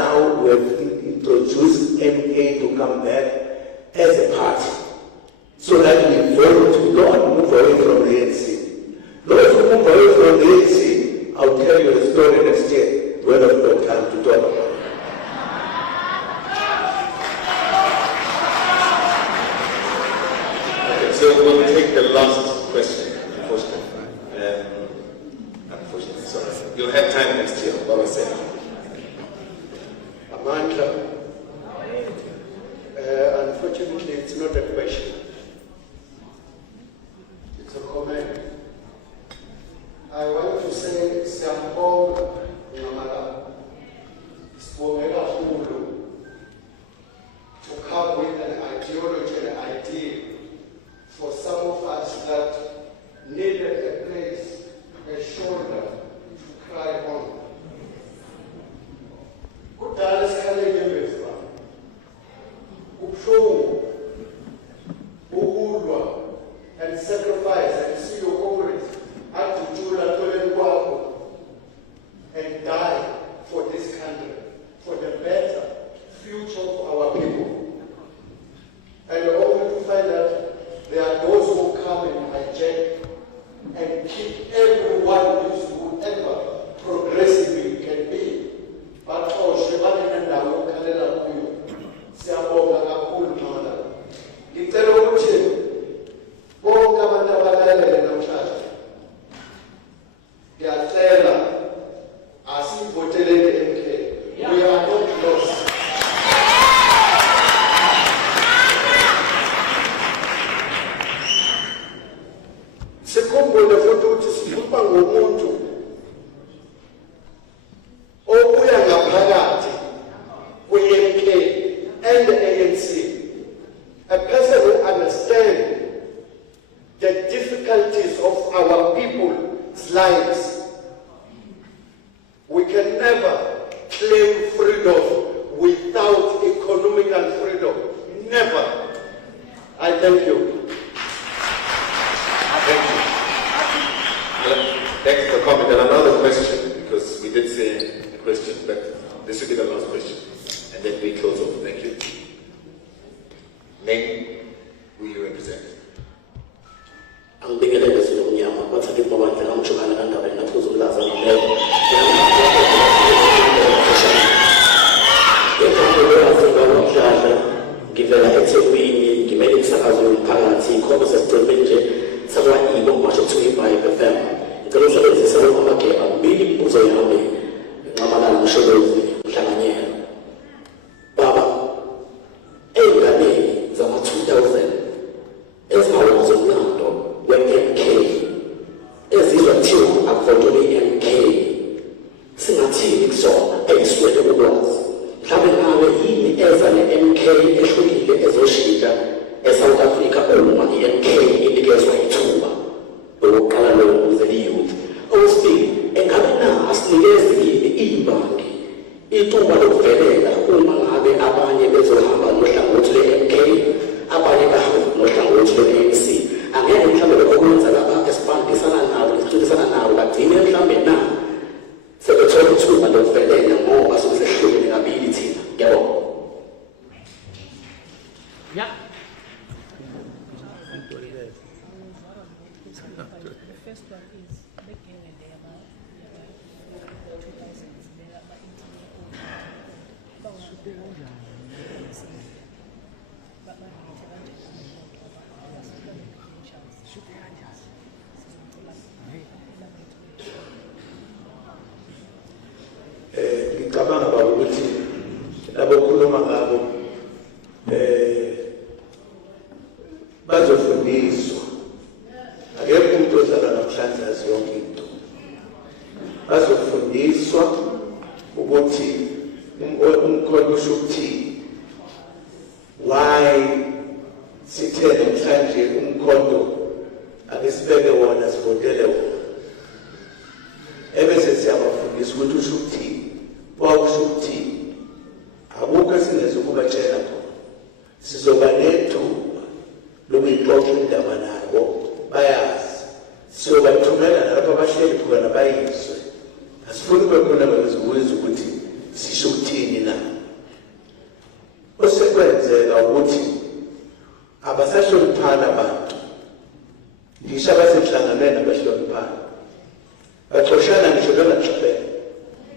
come back as a party so that we vote. We don't want to move away from the ANC. Those who move away from the ANC, I'll tell you a story next year when I've got time to talk about it. So we'll take the last question, unfortunately. Unfortunately, sorry. You'll have time next year, what was said. Amandla, unfortunately, it's not a question. It's a comment. I want to say, Siyambonga Ngamala, Sibongela kakhulu, to come with an ideology and an idea for some of us that needed a place, a shoulder to cry on. Kudala sikhaleke emveza ubuhlungu, ukulwa and sacrifice and see your comrades adutshula atholeni kwakho and die for this country, for the better future of our people. And only to find that there are those who come and hijack and keep everyone whoever progressively can be. But for Shebani and Dawo, Siyabonga kakhulu Mama. Ngicela ukuthi bonke abantu abalalele namhlanje ngiyacela asivotelele MK. We are not lost. Sikhumbule futhi ukuthi sikhuluma ngomuntu obuya ngaphakathi kwi-MK and the ANC, a person who understands the difficulties of our people's lives. We can never claim freedom without economical freedom. Never. I thank you. Thank you. Thanks for comment. And another question, because we did say a question, but this will be the last question. And then we close off. Thank you. Name who you represent. Angibingelele sinomnyama bathathe imabandla amjokana kandaba naphuzu ulaza ngileyo ngivela eThekwini ngimele isakazo yomphakathi khona sesicela nje sakwa ibo masho Vibe FM ngicela usebenzise amageba amabili imbuzo yami nqamalana umsholozi uhlanganyela baba enganeni zama 2000 ezimawo zomlando we-MK ezizwa kuthiwa akuvotele i-MK singathini kusona eyiswele ukwazi mhlawumbe ngabe yini eza ne-MK ehlukile ezoshintsha eSouth Africa uma i-MK inikezwa ithuba lokuqala lokuze liyouth. Okwesibili, engabe na asinikeze yini imbangi ithuba lokuvelela uma ngabe abanye bezohamba nohlangothi lwe-MK abanye bahamba nohlangothi lwe-ANC. Angeke mhlawumbe lokho kwenza laba esibambisana nabo esixoxisana nabo bagcine mhlawumbe na sebethola ithuba lokuvelela ngoba sokusehlukene kabili thina. Ngiyabonga. Yeah. The first one is making a day about 2000s. There are about 18 ngicabanga baba ukuthi labo khuluma ngabo bazofundiswa. Akekho umuntu ohlala namhlanje azi yonke into. Bazofundiswa ukuthi umkhondo usho ukuthini, why sithe namhlanje umkhondo akesibeke wona sivotele wona, ebese siyabafundisa ukuthi usho ukuthini, wakusho ukuthini. Akukho esingeza ukubatshela khona, sizoba nethuba lokuyixoxa indaba nabo bayazi, siyobathumela nalapho abahleli khona bayizwe. Asifuni kube khona bezokwenza ukuthi sisho ukuthini na.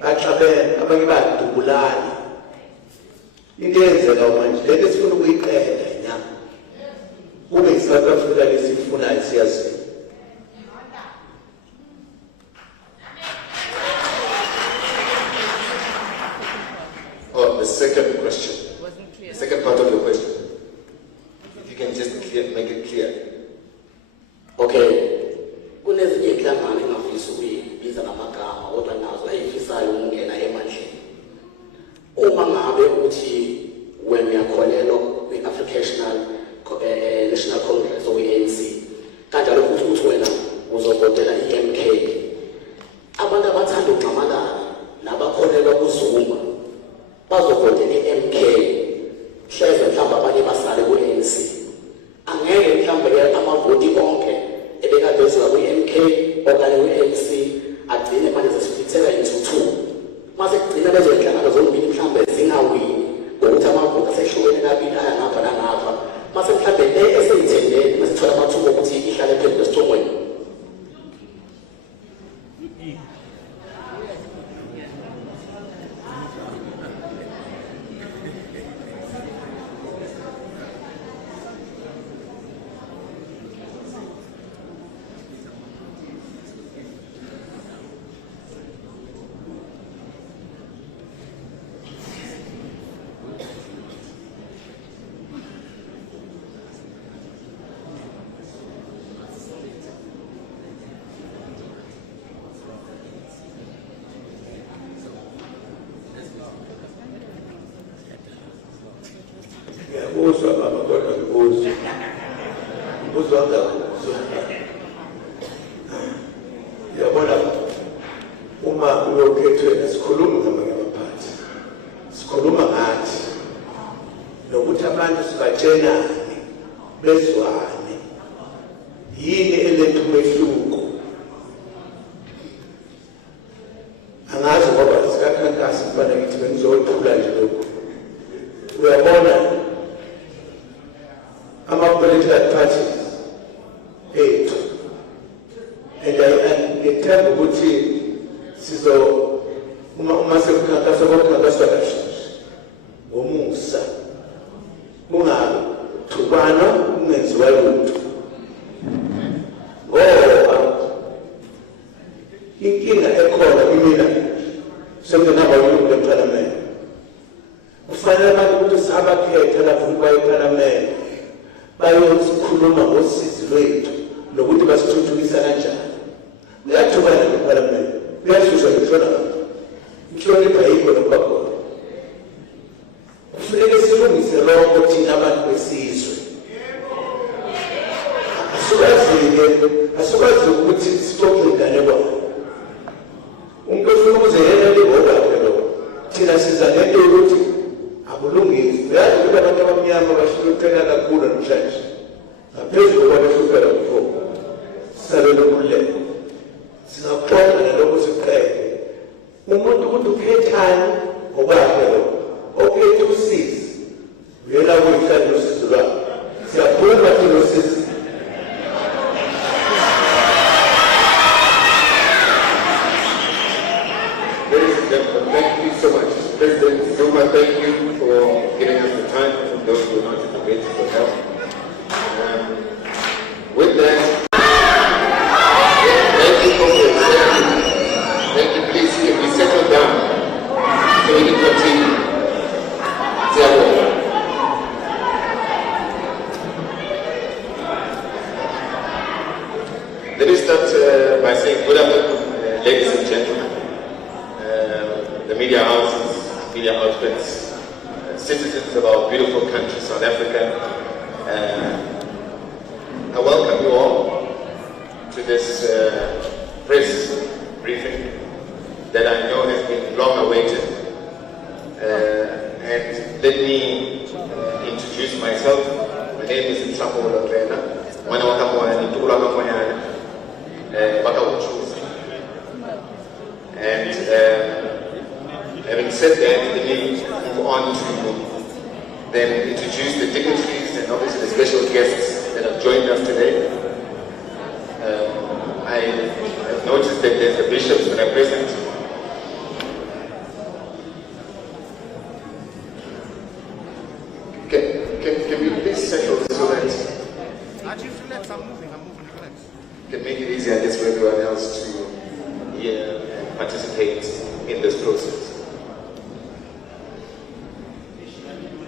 baxabene abanye badubulana into eyenzeka manje lento esifuna ukuyiqeda nyama kube i-South Africa lesifunayo siyazi. Oh, the second question. Wasn't clear. The second part of your question. If you can just make it clear. Okay. Kunezinye inhlangano engafisa ukuyibiza ngamagama kodwa nazo ayifisayo ukungena emandleni. Uma ngabe uthi when uyakholelwa kwi-African National Congress or ANC kanjalo futhi uthi wena uzovotela i-MK, abantu abathanda ukungcamalala nabakholelwa kuZuma bazovotela i-MK hleze mhlawumbe abanye basale ku-ANC. Angeke mhlawumbe amavoti onke ebekade eziwa kwi-MK okanye kwi-ANC agcine manje sesifitheka into two. Mase kugcina lezo zinhlangano zombili mhlawumbe zingawini ngokuthi amavoti asehlukene kabili aya ngapha nangapha. Mase mhlawumbe le eseyithendele masithola amathuba okuthi ihlale phezu kwesithongweni. Ngiyabuzwa baba kodwa ngibuzwa. Ngibuzwa ngakho. Yabona uma uyokhethwe sikhuluma ngamanye amaphathi. Sikhuluma ngathi nokuthi abantu sibatshelane bezwane. Yini eletha umehluko? Angazi ngoba sikakhankasi mfana ngithi bengizothula nje lokho. Uyabona ama-political parties ethu and ngithemba ukuthi uma sekukhankasa kokukhankaswa kahle ngomusa kungathukwana kungenziwa lutho ngoba inkinga ekhona kimina sengingaba yilungu lephalamende kufanele abantu ukuthi sabakhetha lapho bayePhalamende bayosikhuluma ngosizi lwethu nokuthi basithuthukisa kanjani. Kuyathukana nePhalamende, kuyashusha ngihlona inhlonipha yikho lokho khona. Kufanele silungise lokho thina abantu besizwe. Asukwazi ukuthi sixoxe ingane kwayo. Umuntu ofuna ukuzelela lihoba phela thina siza ngento yokuthi akulungisi. Uyazi ukuthi abantu abamnyama bahlupheka kakhulu namhlanje. Ngaphezulu kwabahlupheka before. Sisabele ukululeka. Singaxoxa nalokho sikuqede. Umuntu ukuthi ukhethani ngokwakhe lo. Okhethe usizi. Uyela kuyihlala nosizi lwakhe. Siyaphuma thina usizi. Ladies and gentlemen, thank you so much. President Zuma, thank you for giving us the time, and those who are not in the debate for help. With that, thank you for your time. Thank you, please, can we settle down so we can continue? Let me start by saying good afternoon, ladies and gentlemen. The media houses, media outlets, citizens of our beautiful country, South Africa. I welcome you all to this press briefing that I know has been long awaited. And let me introduce myself. My name is Nsapo Lorena. Mwana wakamwana ni tukula kamwana baka uchuzi. And having said that, let me move on to then introduce the dignitaries and obviously the special guests that have joined us today. I have noticed that there's the bishops that are present.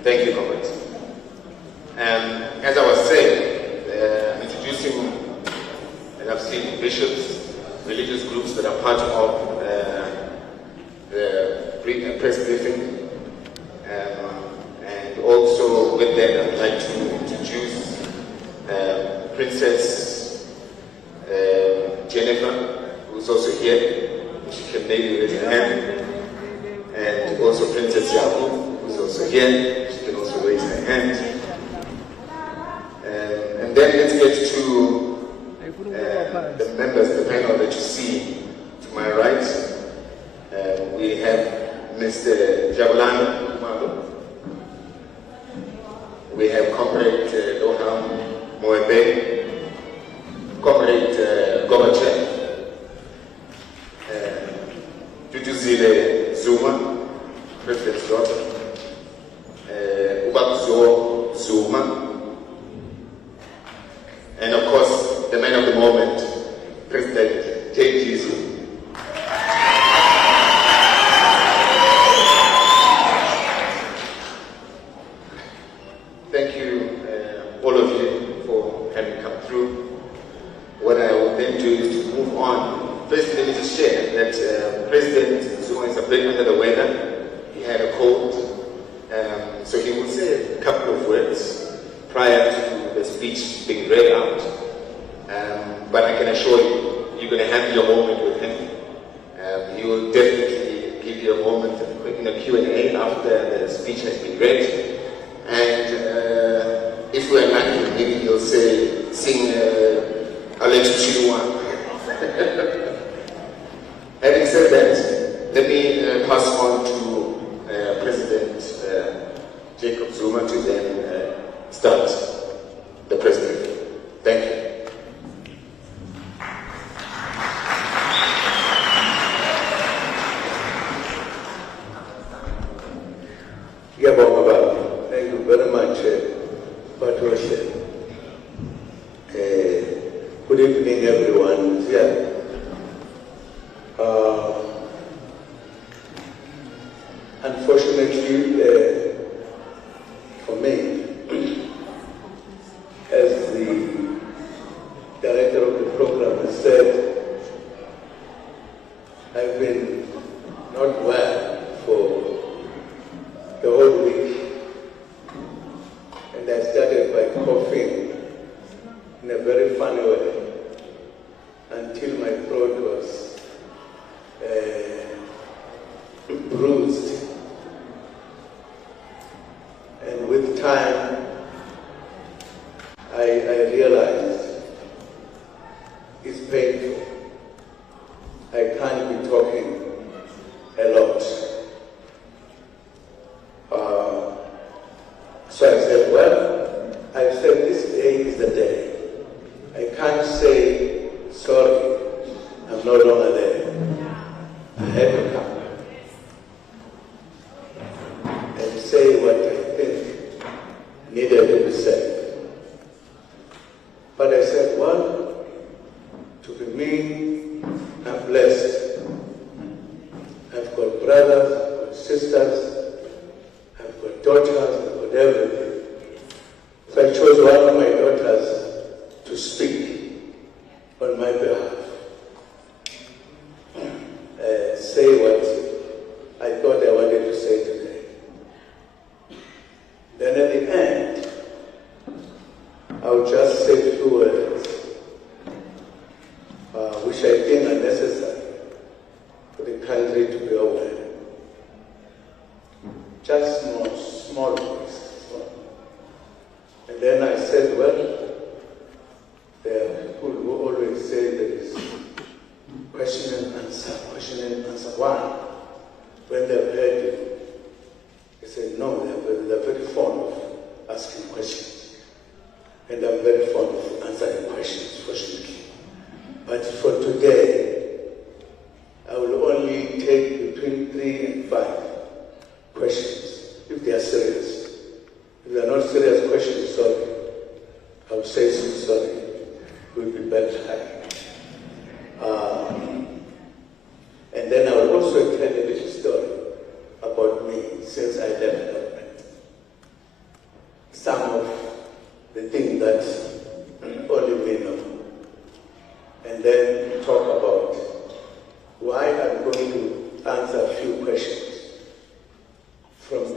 Thank you, comrades. As I was saying, introducing, and I've seen bishops, religious groups that are part of the press briefing, and also with that I'd like to introduce Princess Jennifer, who's also here. She can maybe raise her hand. And also Princess Yaku, who's also here. She can also raise her hand. And then let's get to the members, the panel that you see to my right. We have Mr. Jabalani Kumalo. We have Comrade Loham Moebe, Comrade Gobachev, Tutuzile Zuma, President's daughter, Ubakzo Zuma, and of course, the man of the moment, President J.G. Zuma. Thank you, all of you, for having come through. What I will then do is to move on. First, let me just share that President Zuma is a bit under the weather. He had a cold, so he will say a couple of words prior to the speech being read out. But I can assure you, you're going to have your moment with him. He will definitely give you a moment in a Q&A after the speech has been read. And if we're lucky, maybe he'll say, sing Alex Chilwa. Having said that, let me pass on to President Jacob Zuma to then start the president. Thank you. Thank you very much, Patricia. Good evening, everyone. Yeah. Unfortunately, for me, as the director of the program has said, I've been not well for the whole week, and I started by coughing in a very funny way until my throat was bruised. And with time, I realized it's painful. I can't be talking a lot. So I said, well, I said this day is the day. I can't say, sorry, I'm no longer there. I had to come and say what I think needed to be said. But I said, well, to be me, I'm blessed. I've got brothers, I've got sisters, I've got daughters, I've got everything. So I chose one of my daughters to speak on my behalf. Say what I thought I wanted to say today. Then at the end, I'll just say a few words, which I think are necessary for the country to be aware. Just small voice. And then I said, well, there are people who always say there is question and answer. Why? When they've heard you, they say, no, they're very fond of asking questions. And I'm very fond of answering questions, fortunately. But for today, I will only take between 3 and 5 questions, if they are serious. If they are not serious questions, sorry. I will say so sorry. We'll be better. And then I will also tell a little story about me since I left government.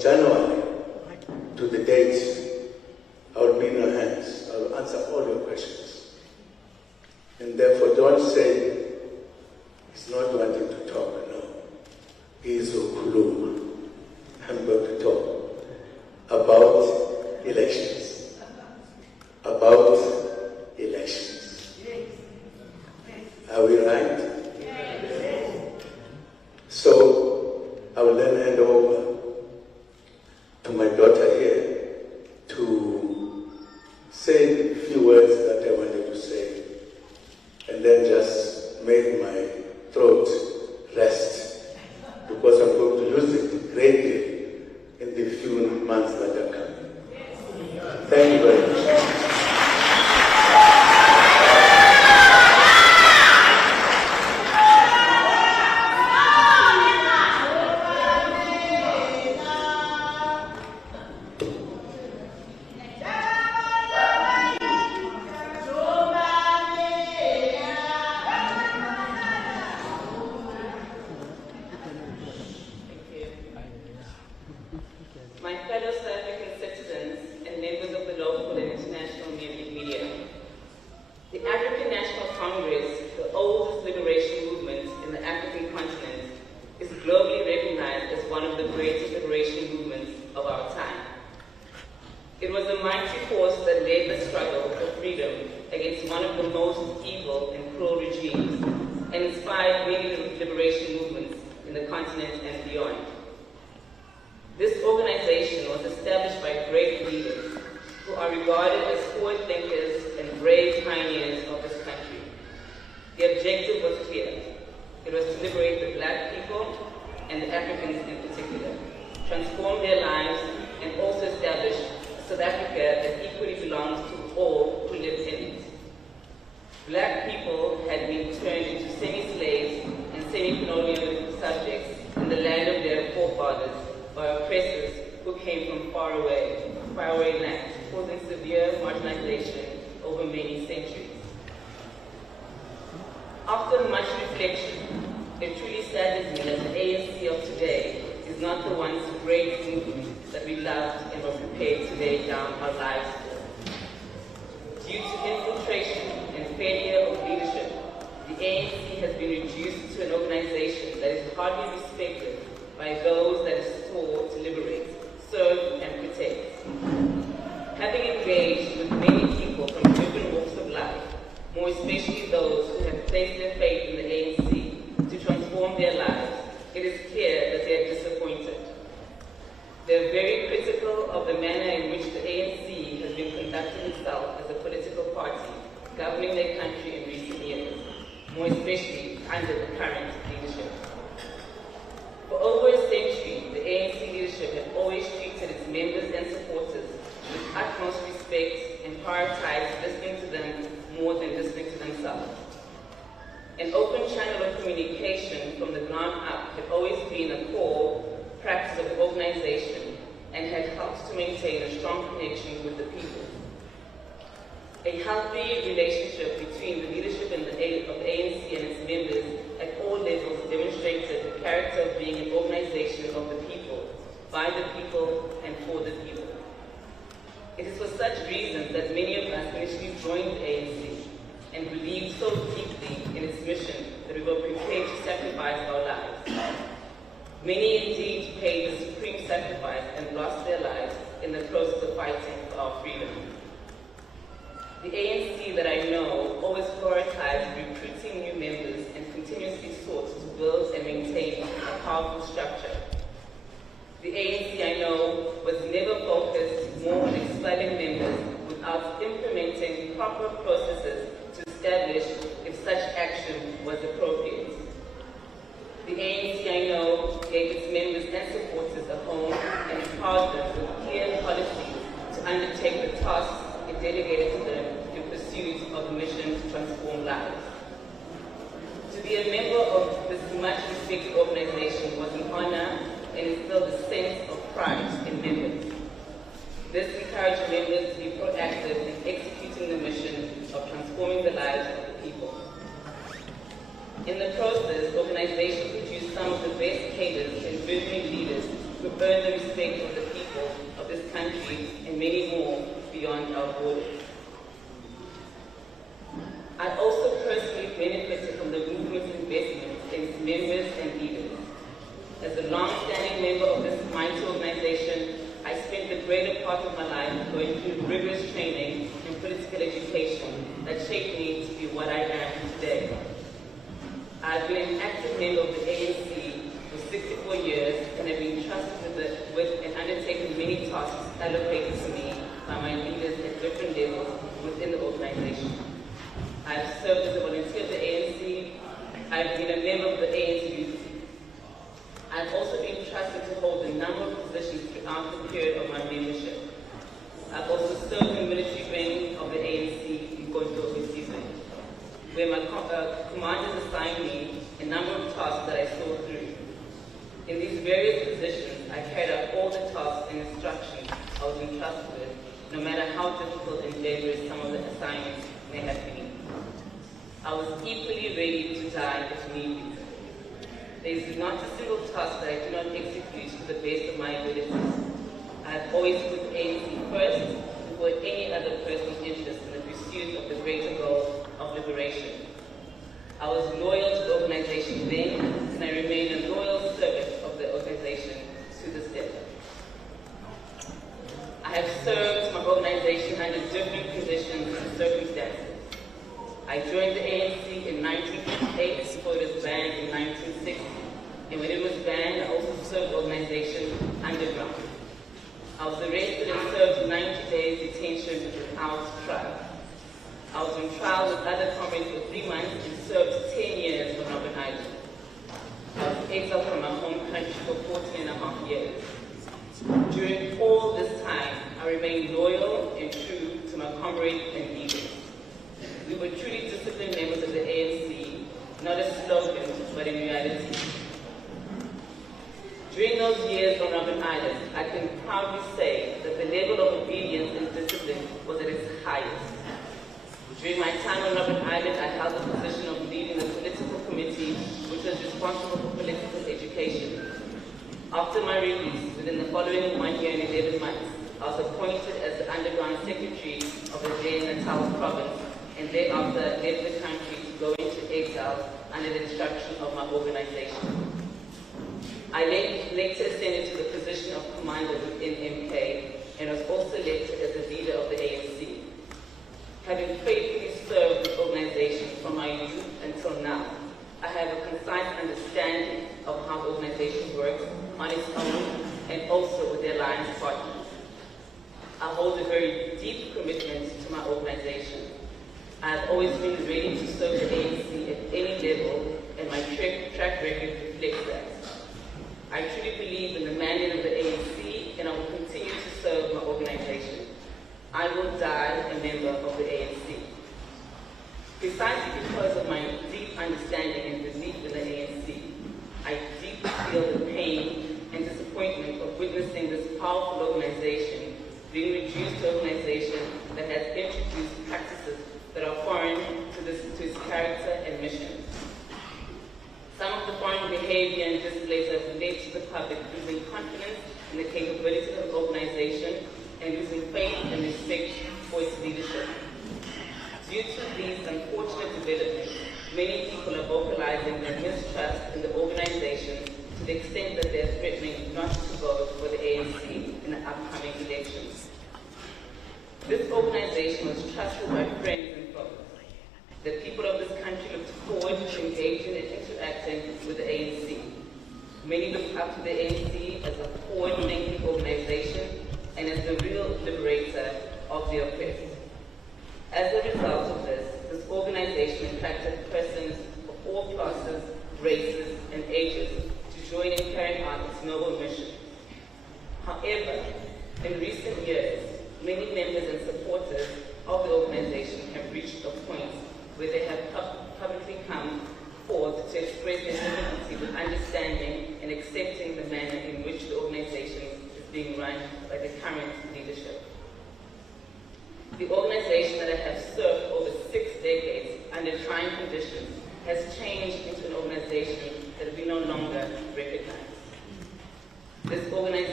January to the date, I will be in your hands. I will answer all your questions. And therefore, don't say he's not wanting to talk. No. He is Ukuluma. I'm going to talk about elections. About elections. Are we right? So, I will then hand over to my daughter here to say a few words that I wanted to say, and then just make my throat rest, because I'm going to use it greatly in the few months that are coming. Thank you very much. My fellow South African citizens and members of the local and international media, the African National Congress, the oldest liberation movement in the African continent, is globally recognized as one of the greatest liberation movements of our time. It was a mighty force that led the struggle for freedom against one of the most evil and cruel regimes, and inspired many liberation movements in the continent and beyond. This organization was established by great leaders who are regarded as forward thinkers and brave pioneers of this country. The objective was clear. It was to liberate the Black people and the Africans in particular, transform their lives, and also establish a South Africa that equally belongs to all who live in it. Black people had been turned into semi-slaves and semi-colonial subjects in the land of their forefathers by oppressors who came from faraway lands, causing severe marginalization over many centuries. After much reflection, it truly saddens me that the ANC of today is not the once great movement that we loved and were prepared to lay down our lives for. Due to infiltration and failure of leadership, the ANC has been reduced to an organization that is hardly respected by those that it sought to liberate, serve, and protect. Having engaged with many people from different walks of life, more especially those who have placed their faith in the ANC to transform their lives, it is clear that they are disappointed. They are very critical of the manner in which the ANC has been conducting itself as a political party, governing their country in recent years, more especially under the current leadership. For over a century, the ANC leadership has always treated its members and supporters with utmost respect and prioritized listening to them more than listening to themselves. An open channel of communication from the ground up had always been a core practice of the organization and had helped to maintain a strong connection with the people. A healthy relationship between the leadership of the ANC and its members at all levels demonstrated the character of being an organization of the people, by the people, and for the people. It is for such reasons that many of us initially joined the ANC and believed so deeply in its mission that we were prepared to sacrifice our lives. Many indeed paid the supreme sacrifice and lost their lives in the process of fighting for our freedom. The ANC that I know always prioritized recruiting new members and continuously sought to build and maintain a powerful structure. The ANC I know was never focused more on expelling members without implementing proper processes to establish if such action was appropriate. The ANC I know gave its members and supporters a home and empowered them with clear policies to undertake the tasks it delegated to them in pursuit of the mission to transform lives. To be a member of this much respected organization was an honor and instilled a sense of pride in members. This encouraged members to be proactive in executing the mission of transforming the lives of the people. In the process, the organization produced some of the best cadres and visionary leaders who to earn the respect of the people of this country and many more beyond our borders. I also personally benefited from the movement's investment in its members and leaders. As a long-standing member of this mighty organization, I spent the greater part of my life going through rigorous training and political education that shaped me to be what I am today. I've been an active member of the ANC for 64 years and have been trusted with and undertaken many tasks allocated to me by my leaders at different levels within the organization. I've served as a volunteer of the ANC. I've been a member of the ANC Youth. I've also been trusted to hold a number of positions throughout the period of my membership. I've also served in the military wing of the ANC in Gonto season, where my commanders assigned me a number of tasks that I saw through. In these various positions, I carried out all the tasks and instructions I was entrusted with, no matter how difficult and dangerous some of the assignments may have been. I was equally ready to die if need be. There is not a single task that I do not execute to the best of my abilities. I have always put ANC first before any other person's interest in the pursuit of the greater goal of liberation. I was loyal to the organization then, and I remain a loyal servant of the organization to this day. I have served my organization under different conditions and circumstances. I joined the ANC in 1958 before it was banned in 1960. And when it was banned, I also served the organization underground. I was arrested and served 90 days detention without trial. I was on trial with other comrades for 3 months and served 10 years on Robben Island. I was exiled from my home country for 14.5 years. During all this time, I remained loyal and true to my comrades and leaders. We were truly disciplined members of the ANC, not a slogan, but in reality. During those years on Robben Island, I can proudly say that the level of obedience and discipline was at its highest. During my time on Robben Island, I held the position of leading the political committee, which was responsible for political education. After my release, within the following 1 year and 11 months, I was appointed as the underground secretary of the Natal province, and thereafter left the country to go into exile under the instruction of my organization. I later ascended to the position of commander within MK and was also elected as the leader of the ANC. Having faithfully served the organization from my youth until now, I have a concise understanding of how the organization works on its own and also with their alliance partners. I hold a very deep commitment to my organization. I have always been ready to serve the ANC at any level, and my track record reflects that. I truly believe in the mandate of the ANC, and I will continue to serve my organization. I will die a member of the ANC. Precisely because of my deep understanding and belief in the ANC, I deeply feel the pain and disappointment of witnessing this powerful organization being reduced to an organization that has introduced practices that are foreign to its character and mission. Some of the foreign behavior and displays have led to the public losing confidence in the capability of the organization and losing faith and respect for its leadership. Due to these unfortunate developments, many people are vocalizing their mistrust in the organization to the extent that they are threatening not to vote for the ANC in the upcoming elections. This organization was trusted by friends and foes. The people of this country looked forward to engaging and interacting with the ANC. Many looked up to the ANC as a forward-thinking organization and as the real liberator of the oppressed. As a result of this organization attracted persons of all classes, races, and ages to join in carrying out its noble mission. However, in recent years, many members and supporters of the organization have reached a point where they have publicly come forward to express their difficulty with understanding and accepting the manner in which the organization is being run by the current leadership. The organization that I have served over 6 decades under trying conditions has changed into an organization that we no longer recognize. This organization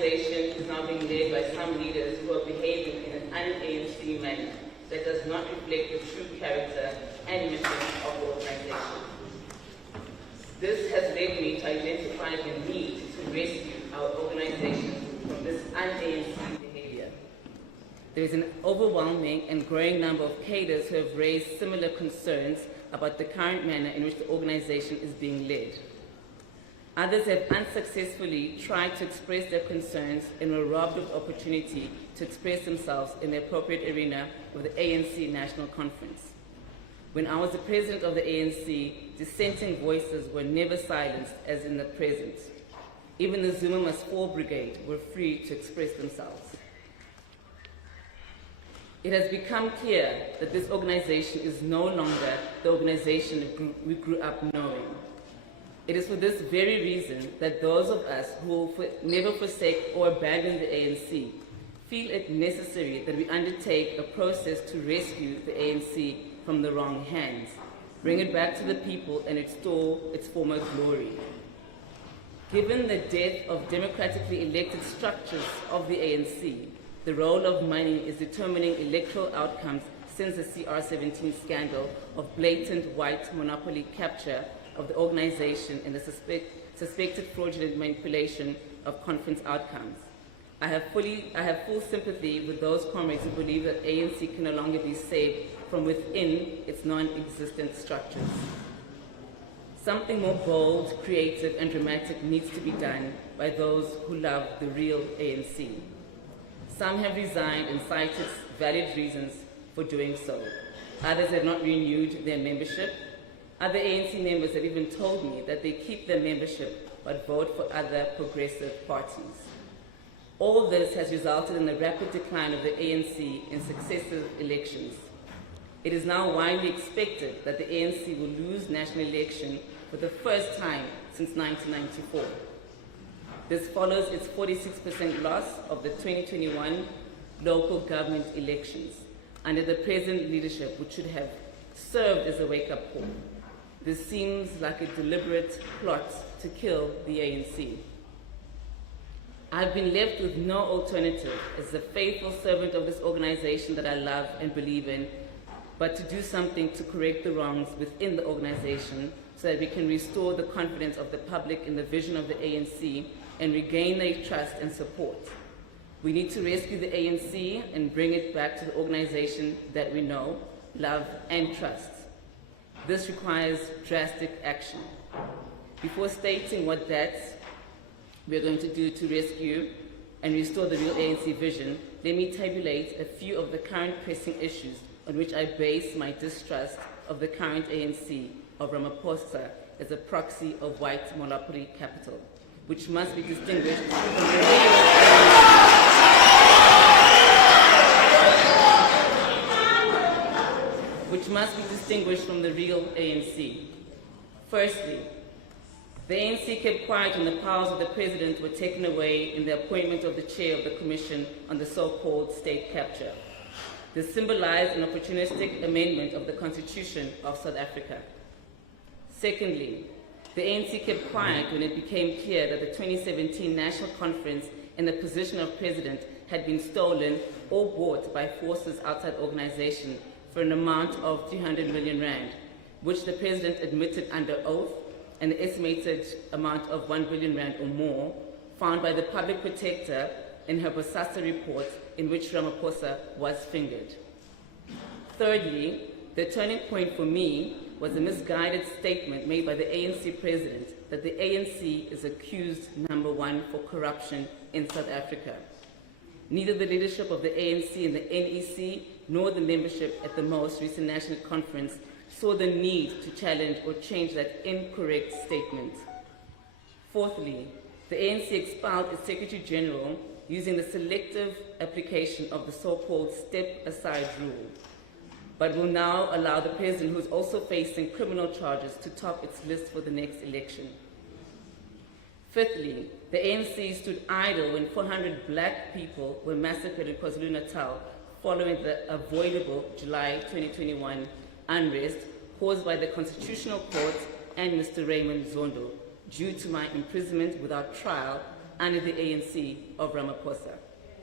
being led by some leaders who are behaving in an un-ANC manner that does not reflect the true character and mission of the organization. This has led me to identify the need to rescue our organization from this un-ANC behavior. There is an overwhelming and growing number of cadres who have raised similar concerns about the current manner in which the organization is being led. Others have unsuccessfully tried to express their concerns and were robbed of opportunity to express themselves in the appropriate arena of the ANC National Conference. When I was the president of the ANC, dissenting voices were never silenced as in the present. Even the Zuma Must Fall Brigade were free to express themselves. It has become clear that this organization is no longer the organization we grew up knowing. It is for this very reason that those of us who will never forsake or abandon the ANC feel it necessary that we undertake a process to rescue the ANC from the wrong hands, bring it back to the people and restore its former glory. Given the death of democratically elected structures of the ANC, the role of money is determining electoral outcomes since the CR17 scandal of blatant white monopoly capture of the organization and the suspected fraudulent manipulation of conference outcomes. I have full sympathy with those comrades who believe that ANC can no longer be saved from within its non-existent structures. Something more bold, creative, and dramatic needs to be done by those who love the real ANC. Some have resigned and cited valid reasons for doing so. Others have not renewed their membership. Other ANC members have even told me that they keep their membership but vote for other progressive parties. All this has resulted in the rapid decline of the ANC in successive elections. It is now widely expected that the ANC will lose national election for the first time since 1994. This follows its 46% loss of the 2021 local government elections under the present leadership, which should have served as a wake-up call. This seems like a deliberate plot to kill the ANC. I've been left with no alternative as a faithful servant of this organization that I love and believe in, but to do something to correct the wrongs within the organization so that we can restore the confidence of the public in the vision of the ANC and regain their trust and support. We need to rescue the ANC and bring it back to the organization that we know, love, and trust. This requires drastic action. Before stating what we're going to do to rescue and restore the real ANC vision, let me tabulate a few of the current pressing issues on which I base my distrust of the current ANC of Ramaphosa as a proxy of white monopoly capital, which must be distinguished from the real ANC. Firstly, the ANC kept quiet when the powers of the president were taken away in the appointment of the chair of the Commission on the so-called state capture. This symbolized an opportunistic amendment of the Constitution of South Africa. Secondly, the ANC kept quiet when it became clear that the 2017 National Conference and the position of president had been stolen or bought by forces outside the organization for an amount of 300 million rand, which the president admitted under oath, and the estimated amount of 1 billion rand or more, found by the public protector in her Bosasa report in which Ramaphosa was fingered. Thirdly, the turning point for me was a misguided statement made by the ANC president that the ANC is accused, number one, for corruption in South Africa. Neither the leadership of the ANC and the NEC nor the membership at the most recent national conference saw the need to challenge or change that incorrect statement. Fourthly, the ANC expelled its Secretary General using the selective application of the so-called step-aside rule, but will now allow the president, who is also facing criminal charges, to top its list for the next election. Fifthly, the ANC stood idle when 400 black people were massacred in KwaZulu-Natal following the avoidable July 2021 unrest caused by the Constitutional Court and Mr. Raymond Zondo due to my imprisonment without trial under the ANC of Ramaphosa.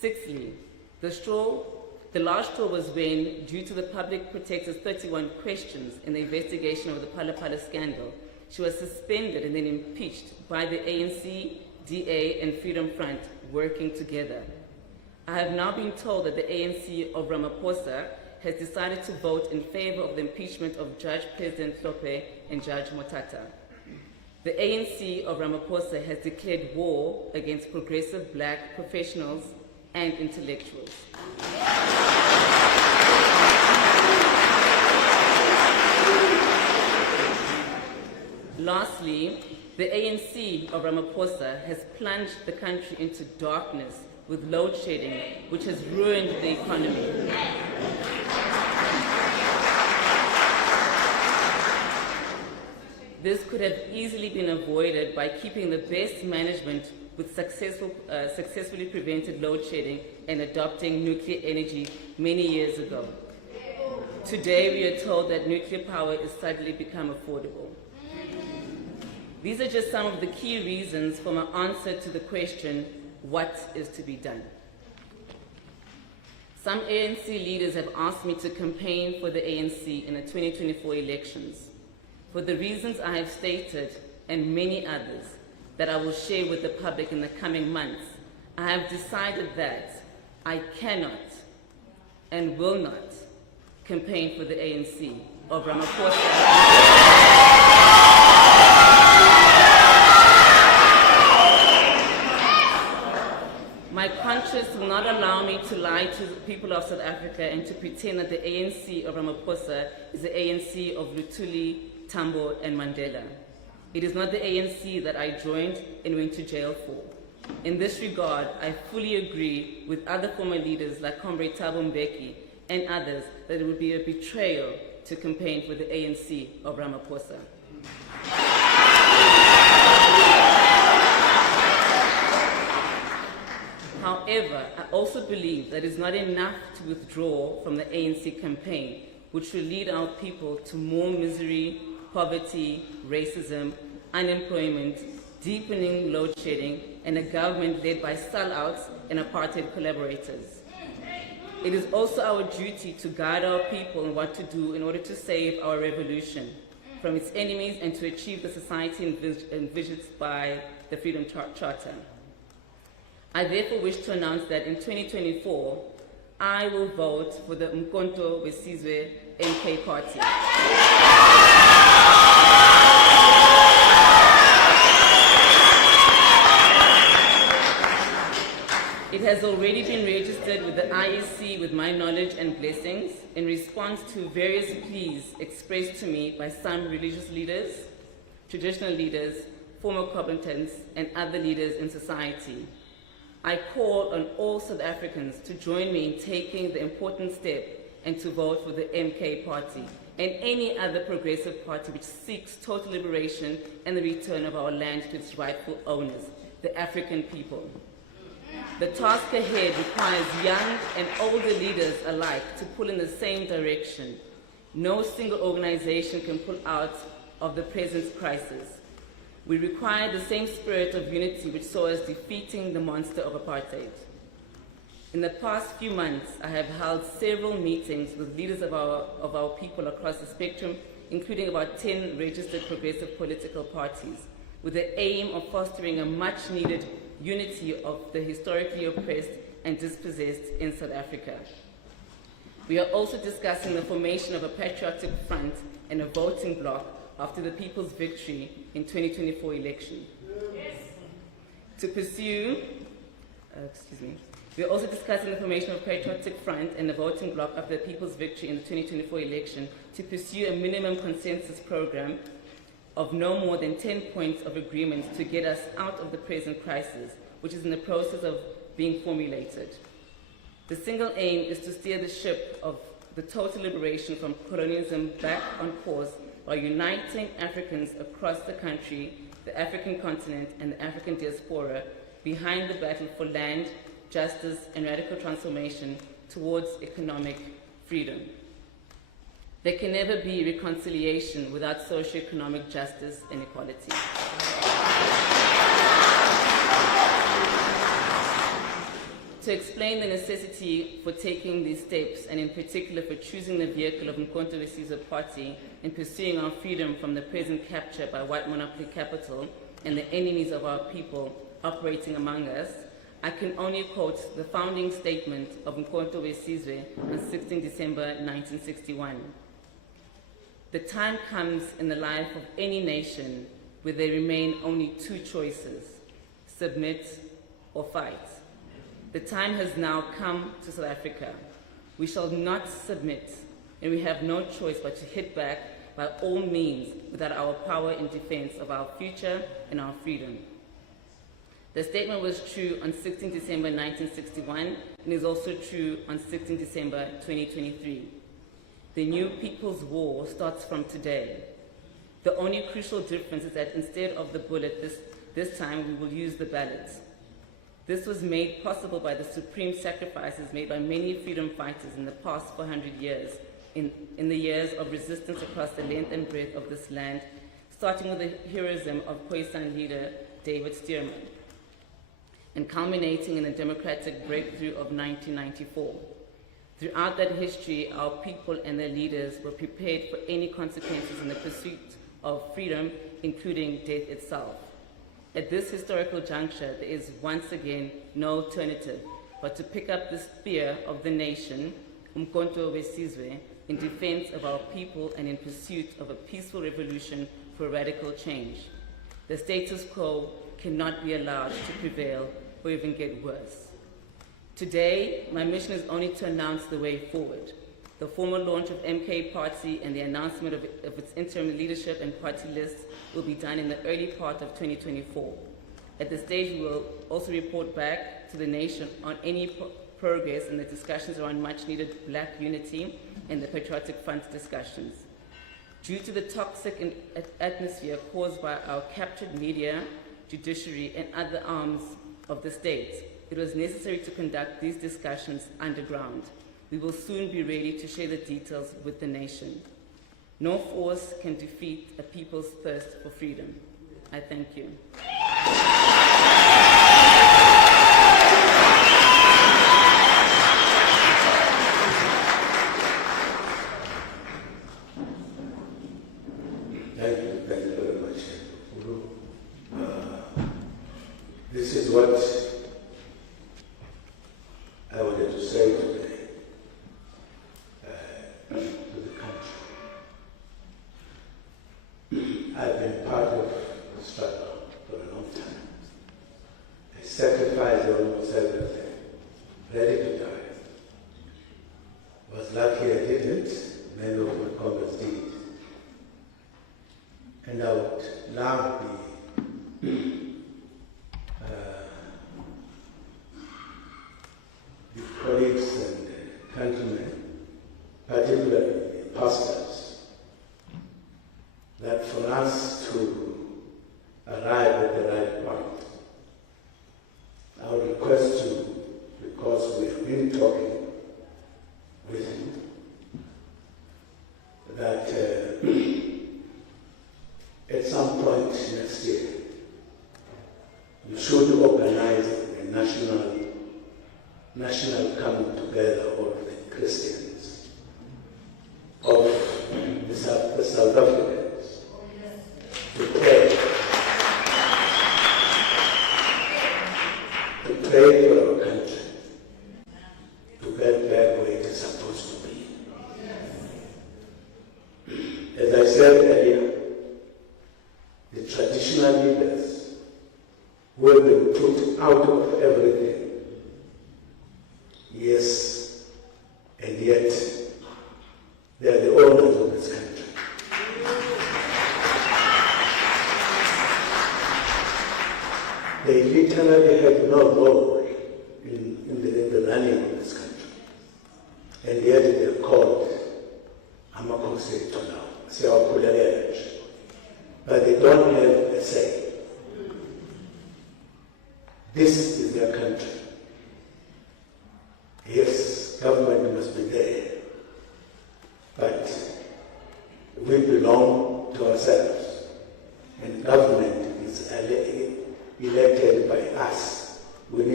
Sixthly, the last straw was when, due to the public protector's 31 questions in the investigation of the Phala Phala scandal, she was suspended and then impeached by the ANC, DA, and Freedom Front working together. I have now been told that the ANC of Ramaphosa has decided to vote in favor of the impeachment of Judge President Hlophe and Judge Motata. The ANC of Ramaphosa has declared war against progressive black professionals and intellectuals. Lastly, the ANC of Ramaphosa has plunged the country into darkness with load shedding, which has ruined the economy. This could have easily been avoided by keeping the best management with successfully prevented load shedding and adopting nuclear energy many years ago. Today, we are told that nuclear power is suddenly become affordable. These are just some of the key reasons for my answer to the question, what is to be done? Some ANC leaders have asked me to campaign for the ANC in the 2024 elections. For the reasons I have stated, and many others that I will share with the public in the coming months, I have decided that I cannot and will not campaign for the ANC of Ramaphosa. My conscience will not allow me to lie to the people of South Africa and to pretend that the ANC of Ramaphosa is the ANC of Luthuli, Tambo, and Mandela. It is not the ANC that I joined and went to jail for. In this regard, I fully agree with other former leaders like Comrade Thabo Mbeki and others that it would be a betrayal to campaign for the ANC of Ramaphosa. However, I also believe that it is not enough to withdraw from the ANC campaign, which will lead our people to more misery, poverty, racism, unemployment, deepening load shedding, and a government led by sellouts and apartheid collaborators. It is also our duty to guide our people in what to do in order to save our revolution from its enemies and to achieve the society envisioned by the Freedom Charter. I therefore wish to announce that in 2024, I will vote for the Umkhonto weSizwe MK party. It has already been registered with the IEC with my knowledge and blessings in response to various pleas expressed to me by some religious leaders, traditional leaders, former combatants, and other leaders in society. I call on all South Africans to join me in taking the important step and to vote for the MK party and any other progressive party which seeks total liberation and the return of our land to its rightful owners, the African people. The task ahead requires young and older leaders alike to pull in the same direction. No single organization can pull out of the present crisis. We require the same spirit of unity which saw us defeating the monster of apartheid. In the past few months, I have held several meetings with leaders of our people across the spectrum, including about 10 registered progressive political parties, with the aim of fostering a much-needed unity of the historically oppressed and dispossessed in South Africa. We are also discussing the formation of a patriotic front and a voting bloc after the people's victory in 2024 election. We are also discussing the formation of a patriotic front and a voting bloc after the people's victory in the 2024 election to pursue a minimum consensus program of no more than 10 points of agreement to get us out of the present crisis, which is in the process of being formulated. The single aim is to steer the ship of the total liberation from colonialism back on course by uniting Africans across the country, the African continent, and the African diaspora behind the battle for land, justice, and radical transformation towards economic freedom. There can never be reconciliation without socio-economic justice and equality. To explain the necessity for taking these steps, and in particular for choosing the vehicle of Mkhonto we Sizwe Party in pursuing our freedom from the present capture by white monopoly capital and the enemies of our people operating among us, I can only quote the founding statement of Mkhonto we Sizwe on 16 December 1961. The time comes in the life of any nation where there remain only two choices: submit or fight. The time has now come to South Africa. We shall not submit, and we have no choice but to hit back by all means without our power in defense of our future and our freedom. The statement was true on 16 December 1961 and is also true on 16 December 2023. The new People's War starts from today. The only crucial difference is that instead of the bullet this time we will use the ballot. This was made possible by the supreme sacrifices made by many freedom fighters in the past 400 years, in the years of resistance across the length and breadth of this land, starting with the heroism of Khoisan leader David Stearman, and culminating in the democratic breakthrough of 1994. Throughout that history, our people and their leaders were prepared for any consequences in the pursuit of freedom, including death itself. At this historical juncture, there is once again no alternative but to pick up the spear of the nation, Mkhonto we Sizwe, in defense of our people and in pursuit of a peaceful revolution for radical change. The status quo cannot be allowed to prevail or even get worse. Today, my mission is only to announce the way forward. The formal launch of MK Party and the announcement of its interim leadership and party lists will be done in the early part of 2024. At this stage, we will also report back to the nation on any progress in the discussions around much-needed black unity and the Patriotic Front discussions. Due to the toxic atmosphere caused by our captured media, judiciary, and other arms of the state, it was necessary to conduct these discussions underground. We will soon be ready to share the details with the nation. No force can defeat a people's thirst for freedom. I thank you. Thank you very much. This is what I wanted to say today. To the country. I've been part of the struggle for a long time. I sacrificed almost everything, ready to die. Was lucky I didn't, many of my colleagues did. And I would now the colleagues and countrymen, particularly pastors, that for us to arrive at the right point, I would request you, because we have been talking with you, that at some point next year, you should organize a national coming together of the Christians, of the South Africans, to pray for our country, to get back where it is supposed to be. As I said earlier, the traditional leaders who have been put out of everything, yes, and yet they are the owners of this country. They literally have no role in the running of this country. And yet they are called Amakosi now, but they don't have a say. This is their country. Yes, government must be there, but we belong to ourselves, and government is elected by us. We need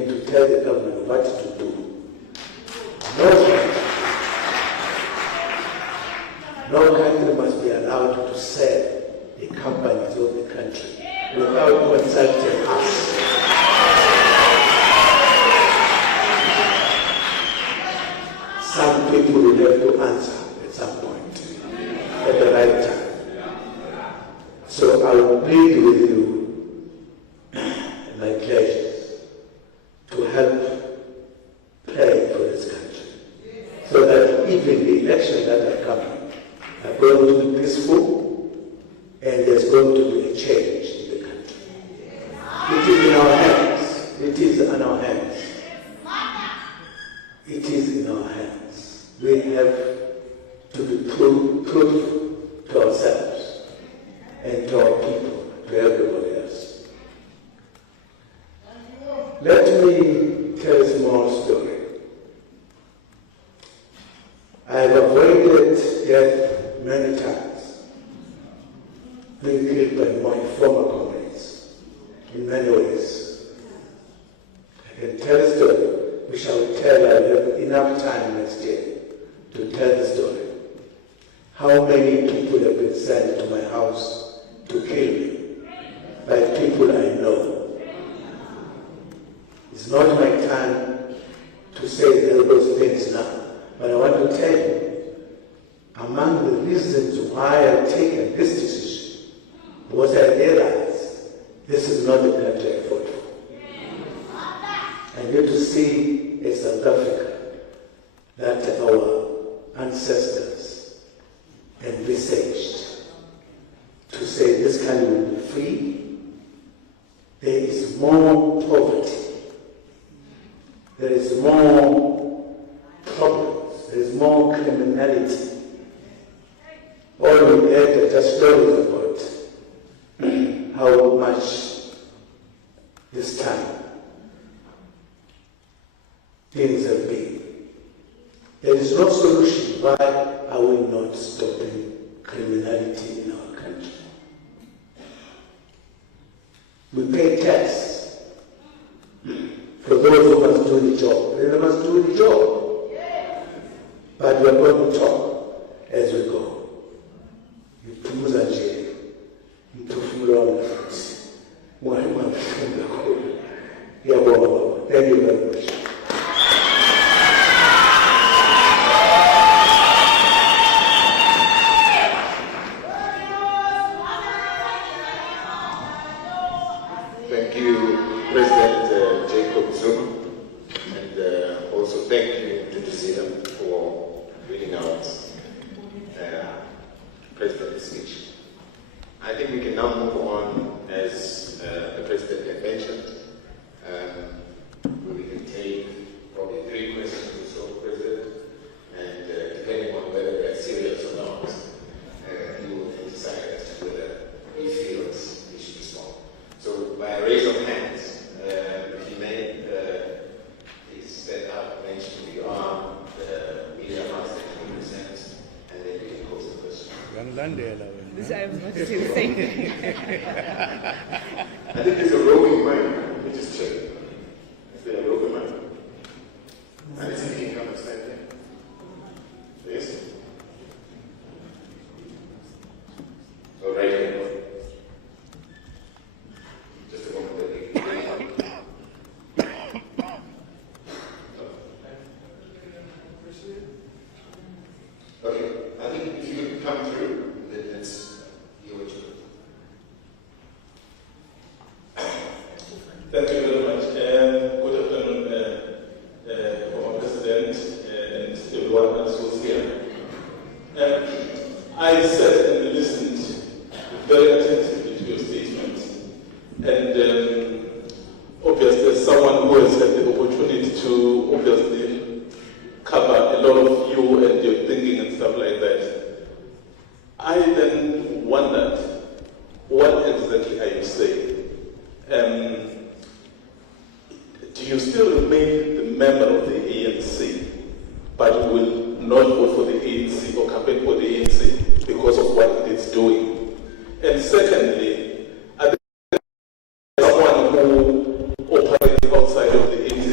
me to tell the government what to do. No country must be allowed to sell the companies of the country without consulting us. Some people will have to answer at some point, at the right time. So I will plead with you, my pledges, to help play for this country, so that even the elections that are coming are going to be peaceful and there's going to be a change in the country. It is in our hands. It is in our hands. It is in our hands. We have to be truthful to ourselves and to our people, to everybody else. Let me tell a small story. I have avoided death many times, being killed by my former comrades in many ways. I can tell a story, which I will tell. I will have enough time next year to tell the story. How many people have been sent to my house to kill me by people I know. It's not my time to say those things now, but I want to tell you, among the reasons why I've taken this decision was I realized this is not the country I fought for. I need to see a South Africa that our ancestors envisaged, to say this country will be free. There is more poverty. There is more problems. There is more criminality. All we had are just stories about how much this time things have been. There is no solution. Why are we not stopping criminality in our country? We pay tax for those who must do the job. They must do the job. But we are going to talk as we go. Thank you very much. Thank you, President Jacob Zuma, and also thank you to Zuma for reading out President's speech. I think we can now move on, as the President had mentioned. We can take probably 3 questions or so, President, and depending on whether they're serious or not, you will then decide as to whether he feels he should respond. So by a raise of hands, if you may please stand up, mention who you are, the media house that you represent, and then you can pose the question. This I was about to say the same thing. I think there's a roving mic. Let me just check. Is there a roving mic? And it's if you can come and stand there. Yes? So right here. Just a moment. Okay, I think if you could come through, then let's hear what you do. Thank you very much. Good afternoon, former President and everyone else who's here. I sat and listened very attentively to your statement, and obviously, as someone who has had the opportunity to obviously cover a lot of you and your thinking and stuff like that, I then wondered, what exactly are you saying? Do you still remain the member of the ANC, but will not vote for the ANC or campaign for the ANC because of what it is doing? And secondly, are there someone who operates outside of the ANC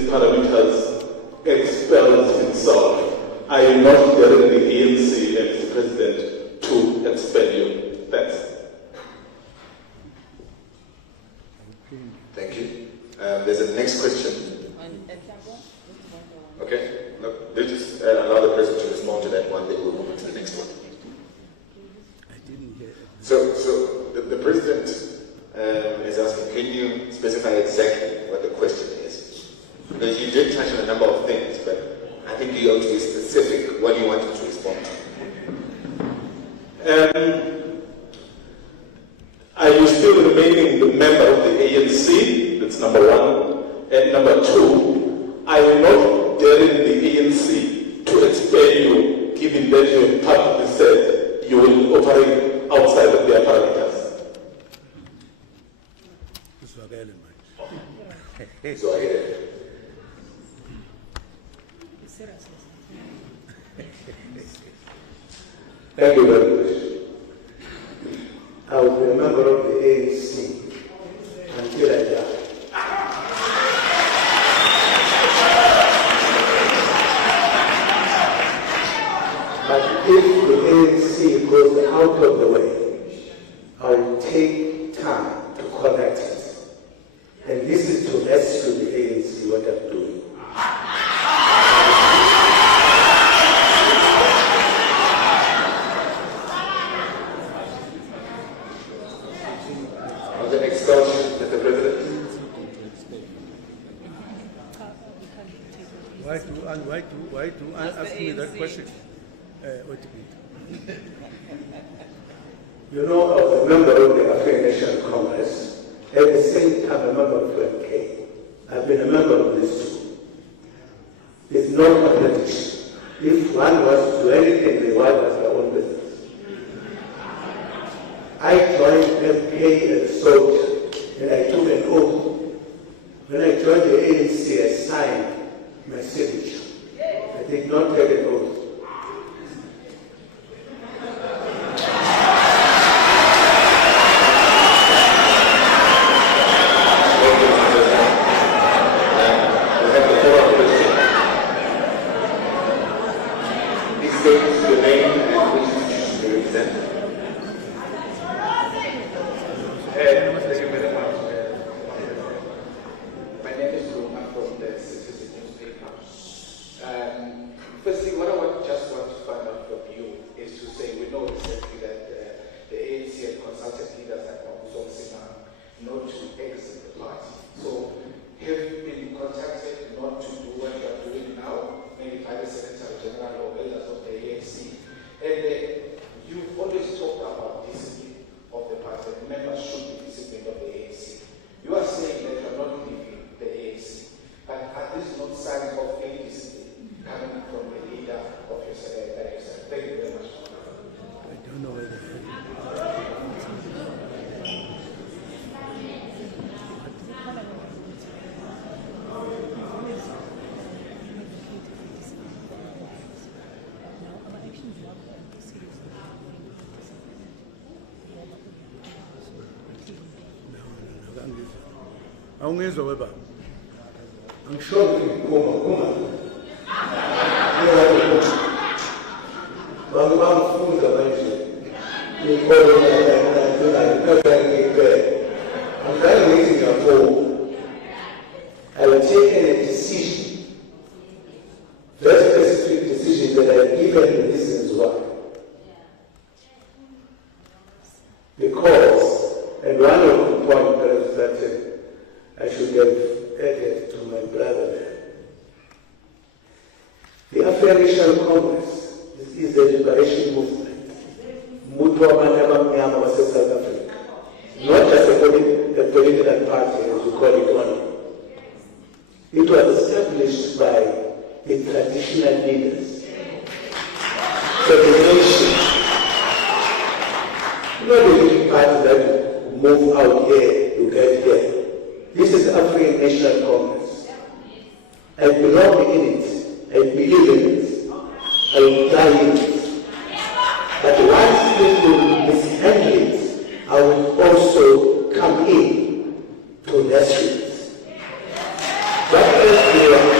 parameters expels himself, are you not daring the ANC and the president to expel you? Thanks. Thank you. There's a next question. Okay. No, let's just allow the president to respond to that one, then we'll move on to the next one. I didn't hear it. So the president is asking, can you specify exactly what the question is? Because you did touch on a number of things, but I think you ought to be specific what you wanted to respond to. Are you still remaining the member of the ANC? That's number one. And number two, are you not daring the ANC to expel you, given that you have publicly said you will operate outside of their parameters? So I Thank you very much. I will be a member of the ANC until I die. But if the ANC goes out of the way, I will take time to correct it. And this is to rescue the ANC, what I'm doing. On the expulsion, Mr. President. Why do ask me that question? You know, I was a member of the African National Congress, at the same time a member of FMK. I've been a member of this too. It's no contradiction. If one wants to do anything, they want as their own business. I joined FMK as a soldier, and I took an oath. When I joined the ANC, I signed my signature. I did not take an oath. My name is Zuma from the Citizen newspaper. Firstly, what I just want to find out from you is to say, we know recently that the ANC had consulted leaders like Zuma not to exit the party. So have you been contacted not to do what you are doing now, maybe by the Secretary General or elders of the ANC? And you've always talked about discipline of the party. Members should be disciplined of the ANC. You are saying that you are not leaving the ANC, but are these not signs of any discipline coming from the leader of your secretary? Thank you very much. I don't know whether. Awungizwa weba. Angisho kuma. Bangifunda manje. Ikolo I'm trying to make it home. I will take a decision, very specific decision that I given reasons why. Because, and one of the points that I should have added to my brother there. The African National Congress is a liberation movement. South Africa. Not just a political party, as we call it only. It was established by the traditional leaders. So the nation, not a big party that move out here, you get here. This is the African National Congress. I belong in it. I believe in it. I will die in it. But once people mishandle it, I will also come in to rescue it. What else do you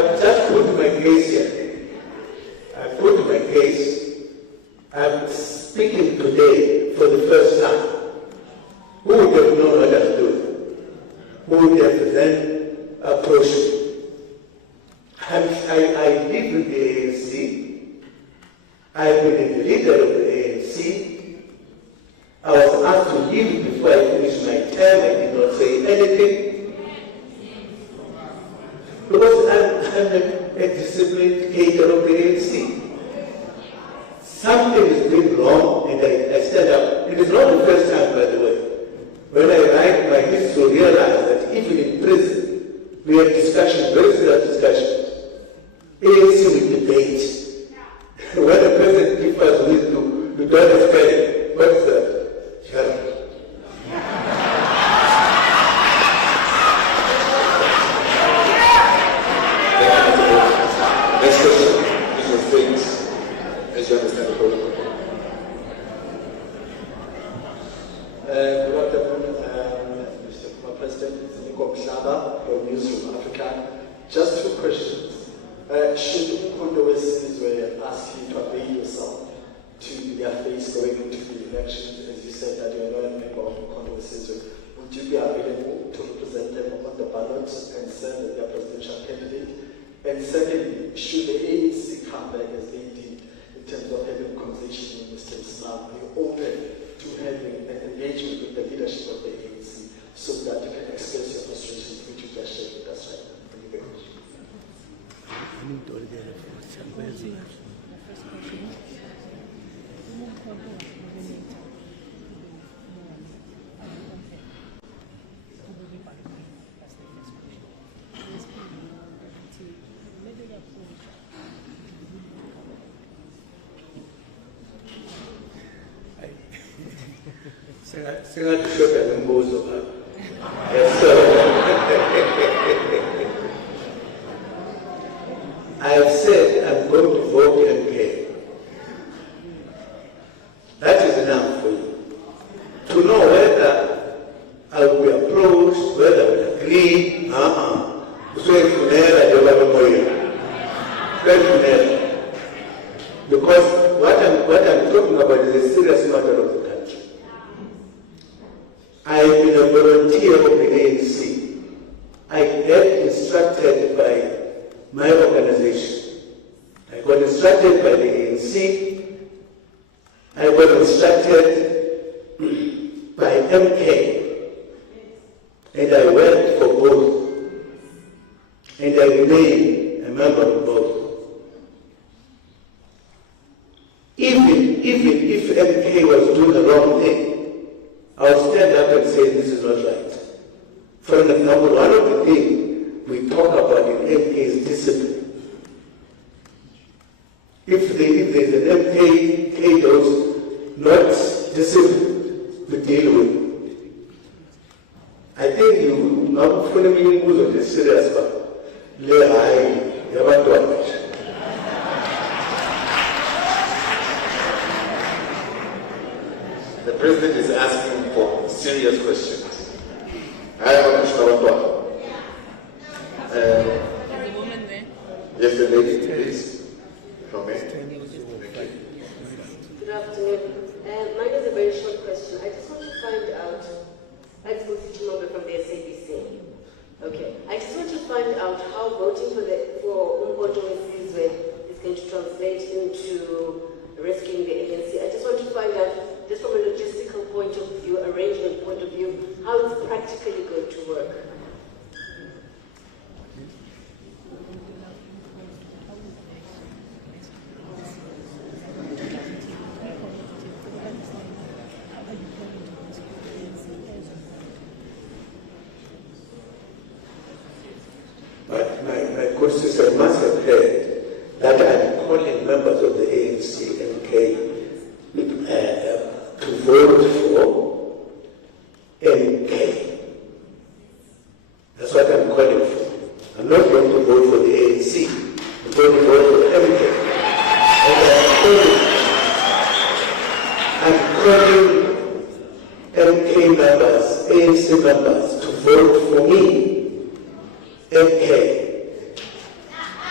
I've just put my case here. I've put my case. I'm speaking today for the first time. Who would have known what I'm doing? Who would have then approached me? I live with the ANC. I've been the leader of the ANC. I was asked to leave before I finished my term. I did not say anything. Because I'm a disciplined cadre of the ANC. Something is doing wrong and I stand up. It is not the first time, by the way. When I write my history, I realize that even in prison, we have discussions, very serious discussions. ANC will debate. When the president differs with you don't understand. What is that? Shut up. Next question. Mr. States, as you understand the protocol. Good afternoon, Mr. President. It's Nico Mhlaba from Newsroom Africa. Just two questions. Should Mkondo Wesizwe ask you to avail yourself to their face going into the elections, as you said that you are not a member of Mkondo Wesizwe, would you be available to represent them on the ballot and serve as their presidential candidate? And secondly, should the ANC come back as they did in terms of having a conversation with Mr. Islam, are you open to having an engagement with the leadership of the ANC so that you can express your frustrations, which you just shared with us right now? Thank you very much. Singakushoda ngombuzo lapha. Yes, sir. I've said I'm going to vote MK. That is enough for you. To know whether I will be approached, whether I will agree, because what I'm talking about is a serious matter of the country. I've been a volunteer of the ANC. I get instructed by my organization. I got instructed by the ANC. I got instructed by MK. And I worked for both. And I remain a member of both. Even if MK was doing the wrong thing, I would stand up and say this is not right. For example, one of the things we talk about in MK is discipline. If there's an MK those not disciplined to deal with, I think you not fully mean of this serious but the president is asking for serious questions. I have a question. There's a woman there. Yes, the lady, please. From me. Good afternoon. Mine is a very short question. I just want to find out, let's go to Chimombe from the SABC. Okay. I just want to find out how voting for Umkhonto Wesizwe is going to translate into rescuing the ANC. I just want to find out, just from a logistical point of view, arrangement point of view, how it's practically going to work. But my good sister must have heard that I'm calling members of the ANC and MK to vote for MK. That's what I'm calling for. I'm not going to vote for the ANC. I'm going to vote for MK. And I'm calling MK members, ANC members to vote for me. MK.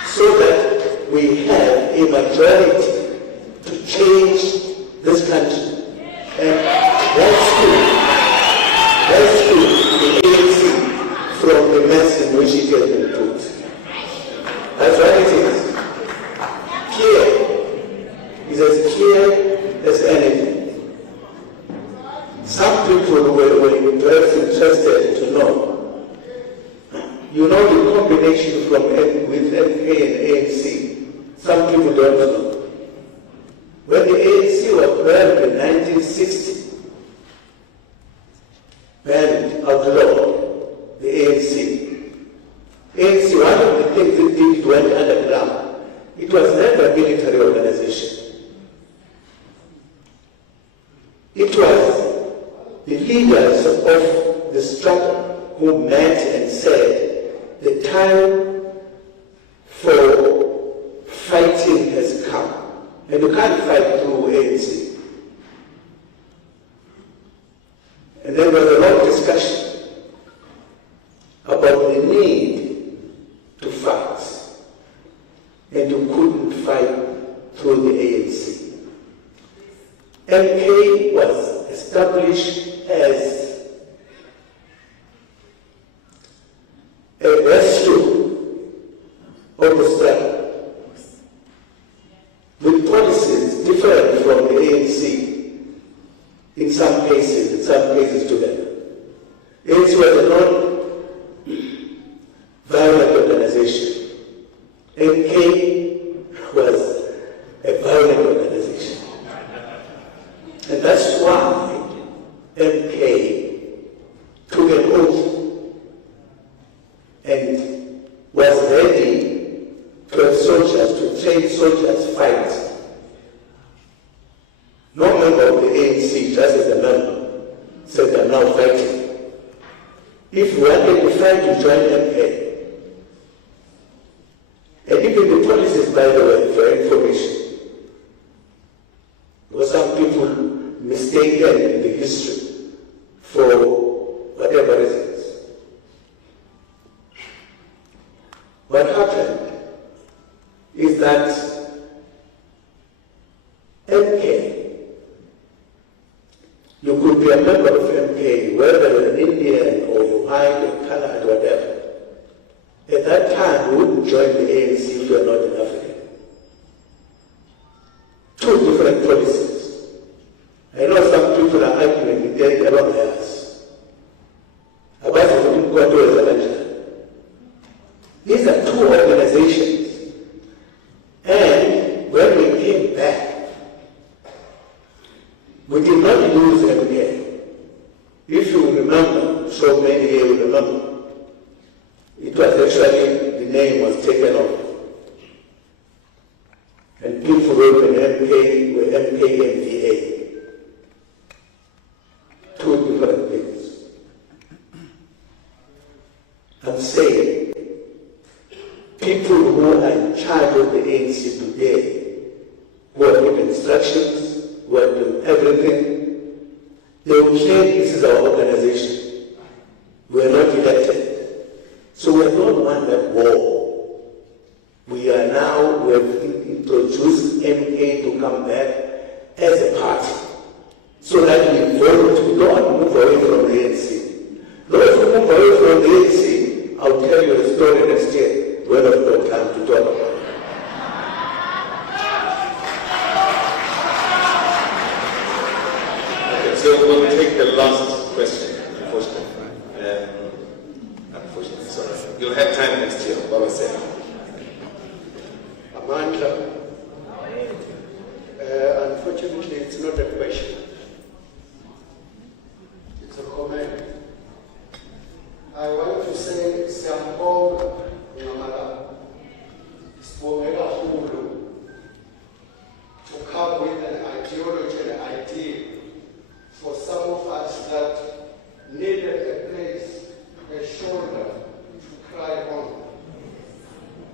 we have a majority to change this country. And that's the ANC from the mess in which it has been put. That's what it is. Clear. It's as clear as anything. Some people were interested to know. You know the combination with MK and ANC. Some people don't know. When the ANC was banned in 1960, banned, outlawed, the ANC. ANC, one of the things it did, it went underground. It was never a military organization. It was the leaders of the struggle who met and said, the time for fighting has come. And you can't fight through ANC. And then there was a long discussion about the need to fight. And you couldn't fight through the ANC. MK was established as a rescue of the struggle, with policies different from the ANC in some cases together. ANC was a non-violent organization. MK was a violent organization. And that's why MK took an oath and was ready to have soldiers, to train soldiers fight. No member of the ANC, just as a member, said they're now fighting. If you wanted to fight, you join MK. And even the policies, by the way, for information, because some people mistaken in the history for whatever reasons. What happened is that MK, you could be a member of MK, whether you're an Indian or you're white or colored, whatever. At that time, you wouldn't join the ANC if you're not an African. Two different policies. I know some people are arguing with their long hairs. These are two organizations. And when we came back, we did not lose MK. If you remember, so many here will remember, it was actually, the name was taken off. And people wrote an MK were MKMVA. Two different things. I'm saying, people who are in charge of the ANC today, who are giving instructions, who are doing everything, they will say this is our organization. We are not elected. So we have not won that war. We have introduced MK to come back as a party. So that we vote, we don't move away from the ANC. Those who move away from the ANC, I'll tell you a story next year when I've got time to talk about it. Okay, so we'll take the last question, unfortunately, sorry. You'll have time next year, Baba said. Amandla, unfortunately, it's not a question. It's a comment. I want to say, Siyambonga, Ngamala, Sibongela Hulu, to come with an ideology and an idea for some of us that needed a place, a shoulder to cry on.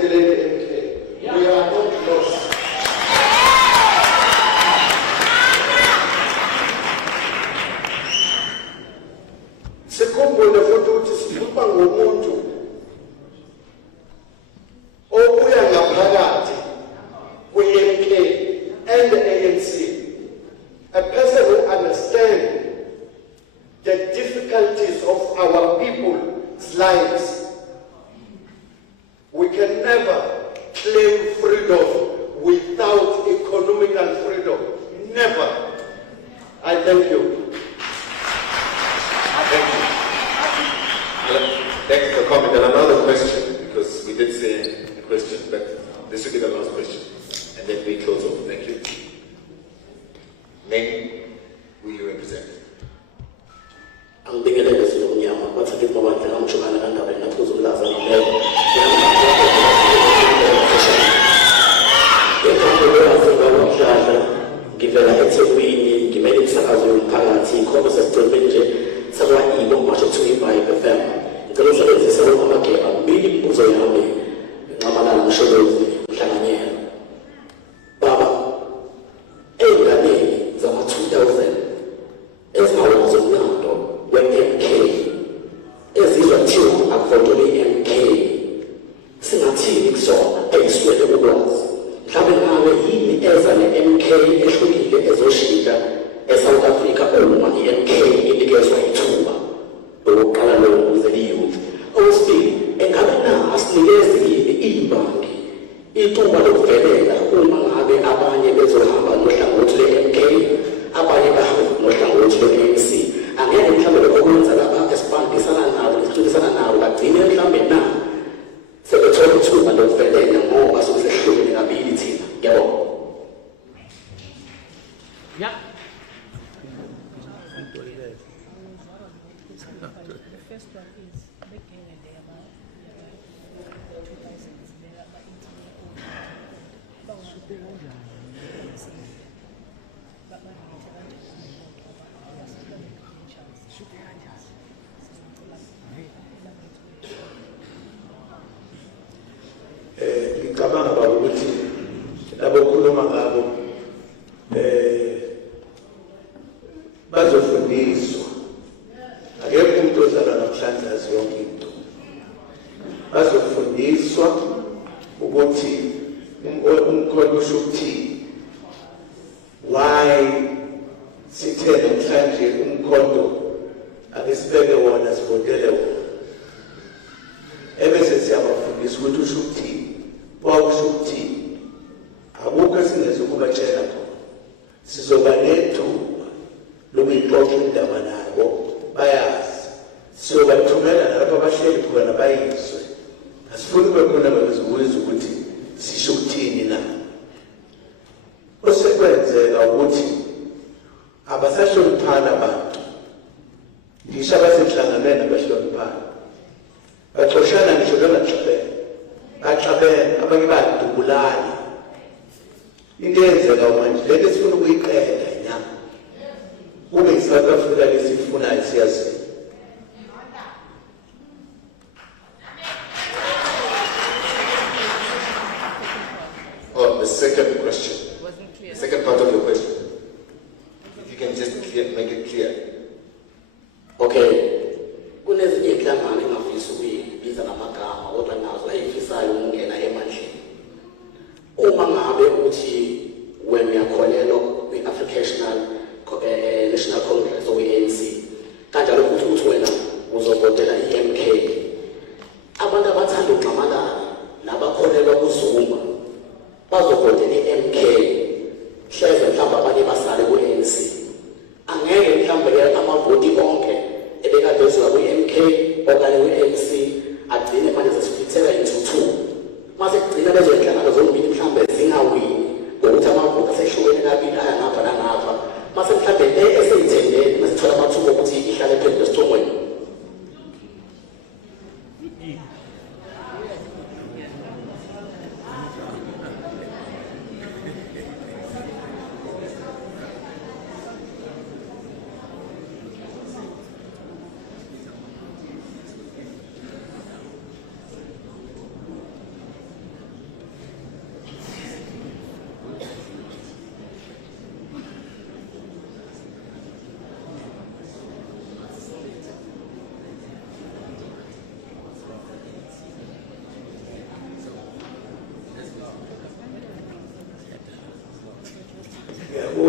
speculated MK. We are not lost. Sikhumbule futhi ukuthi sikhuluma ngomuntu obuya ngaphakathi kwi-MK and the ANC, a person who understands the difficulties of our people's lives. We can never claim freedom without economical freedom. Never. I thank you. Thank you for comment. And another question, because we did say a question, but this will be the last question. And then we close off. Thank you. Name, who you represent? I'm thinking that this is what's a bit more like I'm trying to understand and put some last on give a heads of winning, give it some as your party, covers a statement, someone even much to me by the family. The result is a market, a million was a army, Namana Shadow, Shananya. Baba, Engane, Zama 2000, as I was a Nando, when MK, as is a tune, unfortunately MK, Sinati, so, extra the was. Kabinale yini eza ne-MK ehlukile ezoshida eSouth Africa uma i-MK inikezwa ithuba lokuqala lokuze liyouth. Okwesibili, engabe na asinikeze yini imbangi ithuba lokuvelela uma ngabe abanye bezohamba nohlangothi lwe-MK, abanye bahamba nohlangothi lwe-ANC. Angeke mhlawumbe lokho kwenza lapha esibambisana nabo nesithulisana nabo bagcine mhlawumbe na sebethola ithuba lokuvelela ngoba sokusehlukene kabili thina. Yabo. Yeah. The first one is making a day about 2000s. There are about 18 ngicabanga baba ukuthi labo khuluma ngabo bazofundiswa. Akekho umuntu ozalwa namhlanje azi yonke into. Bazofundiswa ukuthi umkhondo usho ukuthini, why sithe namhlanje umkhondo akesibeke wona sivotele wona, ebese siyabafundisa ukuthi usho ukuthini, wawusho ukuthini. Akukho esingezukubatshela khona, sizoba nethuba lokuyixoxa indaba nabo bayazi, siyobathumela nalapho abahleli khona bayizwe. Asifuni kube khona bezobuza ukuthi sisho ukuthini na. Osekwenzeka ukuthi abasahloniphana abantu, ngisho abasenhlanganweni abahloniphana, baxoshana ngisho bengaxabene, baxabene, abanye bayadubulana. Into eyenzeka manje lento esifuna ukuyiqeda nyama kube iSouth Africa lesifunayo siyazi. Oh, the second question. Wasn't clear. The second part of your question. If you can just make it clear. Okay. Kunezinye inhlangano engafisa ukuyibiza namagama kodwa nazo ayifisayo ukungena emandleni. Uma ngabe uthi when uyakholelwa kwi-African National Congress or ANC, kanjalo futhi uthi wena uzovotela i-MK, abantu abathanda uxamalala nabakholelwa kuZuma bazovotela i-MK, hleze mhlawumbe abanye basale ku-ANC. Angeke mhlawumbe amavoti onke ebekade eziwa kwi-MK okanye kwi-ANC agcine manje sesifitheka into two. Mase kugcina lezo zinhlangano zombili mhlawumbe zingawini ngokuthi amavoti asehlukene kabili aya ngapha nangapha. Mase mhlawumbe le eseyithendele masithola amathuba ukuthi ihlale phezu esithongweni.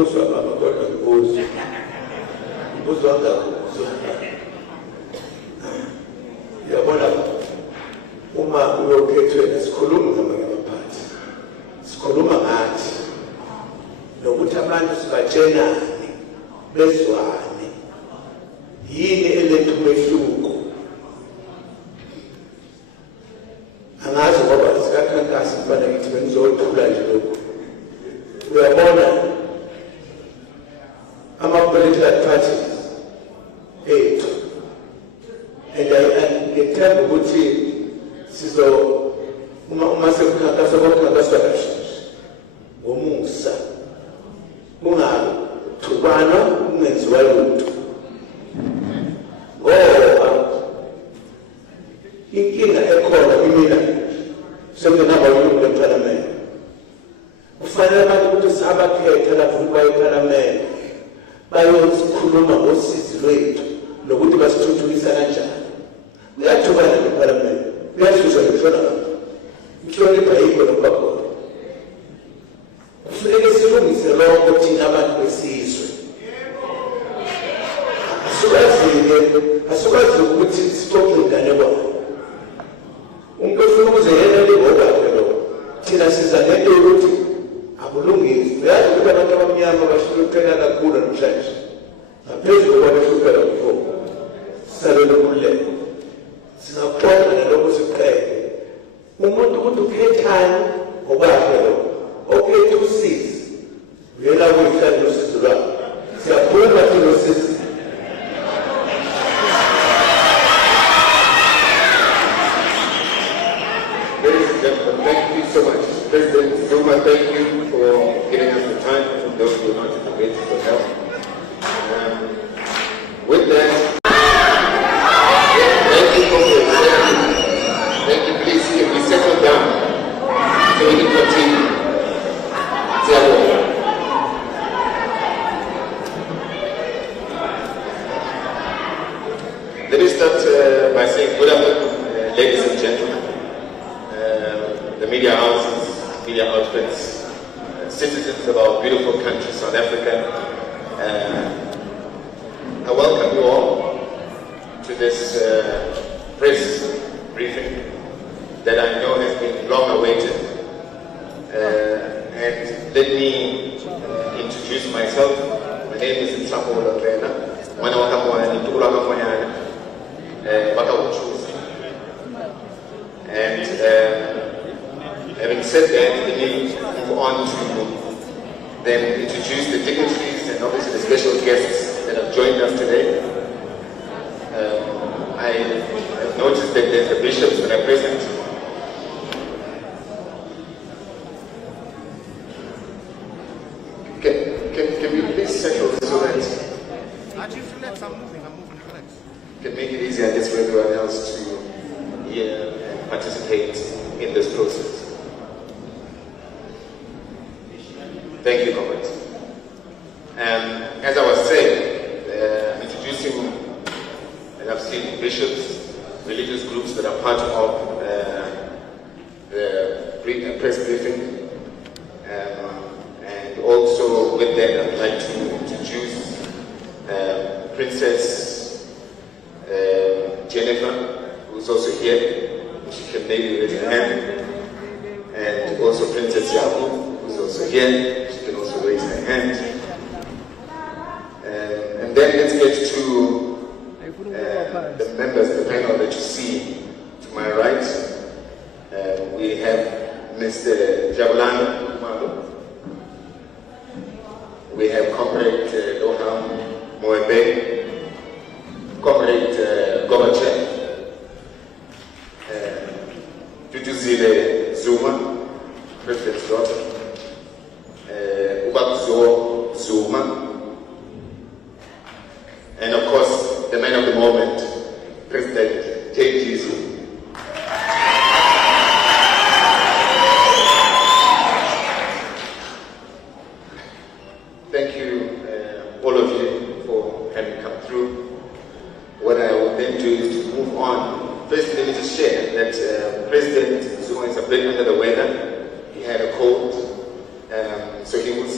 ngiyabuzwa baba kodwa ngibuzwa ngakuzwa. Yabona uma uyokhethwe sikhuluma ngamanye amaphathi. Sikhuluma ngathi nokuthi abantu sibatshenani bezwane. Yini eletha umehluko? Angazi ngoba sikakhankasi mfana ngithi bengizothula nje lokho. Uyabona ama-political parties ethu and ngithemba ukuthi uma sekukhankasa kokhankaswa kahle ngomusa kungathukwana kungenziwa lutho ngoba inkinga ekhona kimina sengingaba yilungu lephalamende kufanele abantu ukuthi sabakhetha lapho baye ephalamende bayosikhuluma ngosizi lwethu nokuthi basithuthukisa kanjani. Kuyathukana lephalamende kuyasuzwa ngishona inhlonipha yikho nokuba khona. Kufuneke silungise lokho thina abantu besizwe. Asukwazi ukuthi sixoxe inganekwane. Umuntu ofuna ukuze yena lihokwakhe lo thina siza nento yokuthi akulungisi. Uyazi ukuthi abantu abamnyama bahlupheka kakhulu namhlanje ngaphezulu kwabahlupheka before. Sisalele kulelo singaxoxa nalokho siqhele umuntu ukuthi ukhethani ngokwakhe lo okhetha usizi uyela kuyihlala nosizi lwakhe siyaphuma thina usizi. Ladies and gentlemen, thank you so much. President Zuma, thank you for giving us the time, and those who are not in the waiting for help. With that, thank you for your attention. Thank you, please, if we settle down so we can continue. Let me start by saying good afternoon, ladies and gentlemen, the media houses, media outfits, citizens of our beautiful country, South Africa. I welcome you all to this press briefing that I know has been long awaited. And let me introduce myself. My name is Nsapo Lorena. And having said that, let me move on to then introduce the dignitaries and obviously the special guests that have joined us today. I have noticed that there's the bishops that are present. Can we please settle so that can make it easier, I guess, for everyone else to hear and participate in this process. Thank you, comrades. As I was saying, introducing, and I've seen bishops, religious groups that are part of the press briefing, and also with that, I'd like to introduce Princess Jennifer, who's also here. She can maybe raise her hand, and also Princess Yabu, who's also here. She can also raise her hand. And then let's get to the members of the panel that you see to my right. We have Mr. Jabulan Umaru. We have Comrade Loham Moebe, Comrade Gobachev, Tutuzile Zuma, President's daughter, Ubakzo Zuma, and of course, the man of the moment, President J.G. Zuma. Thank you, all of you, for having come through. What I will then do is to move on. First, let me just share that President Zuma is a bit under the weather. He had a cold, so he will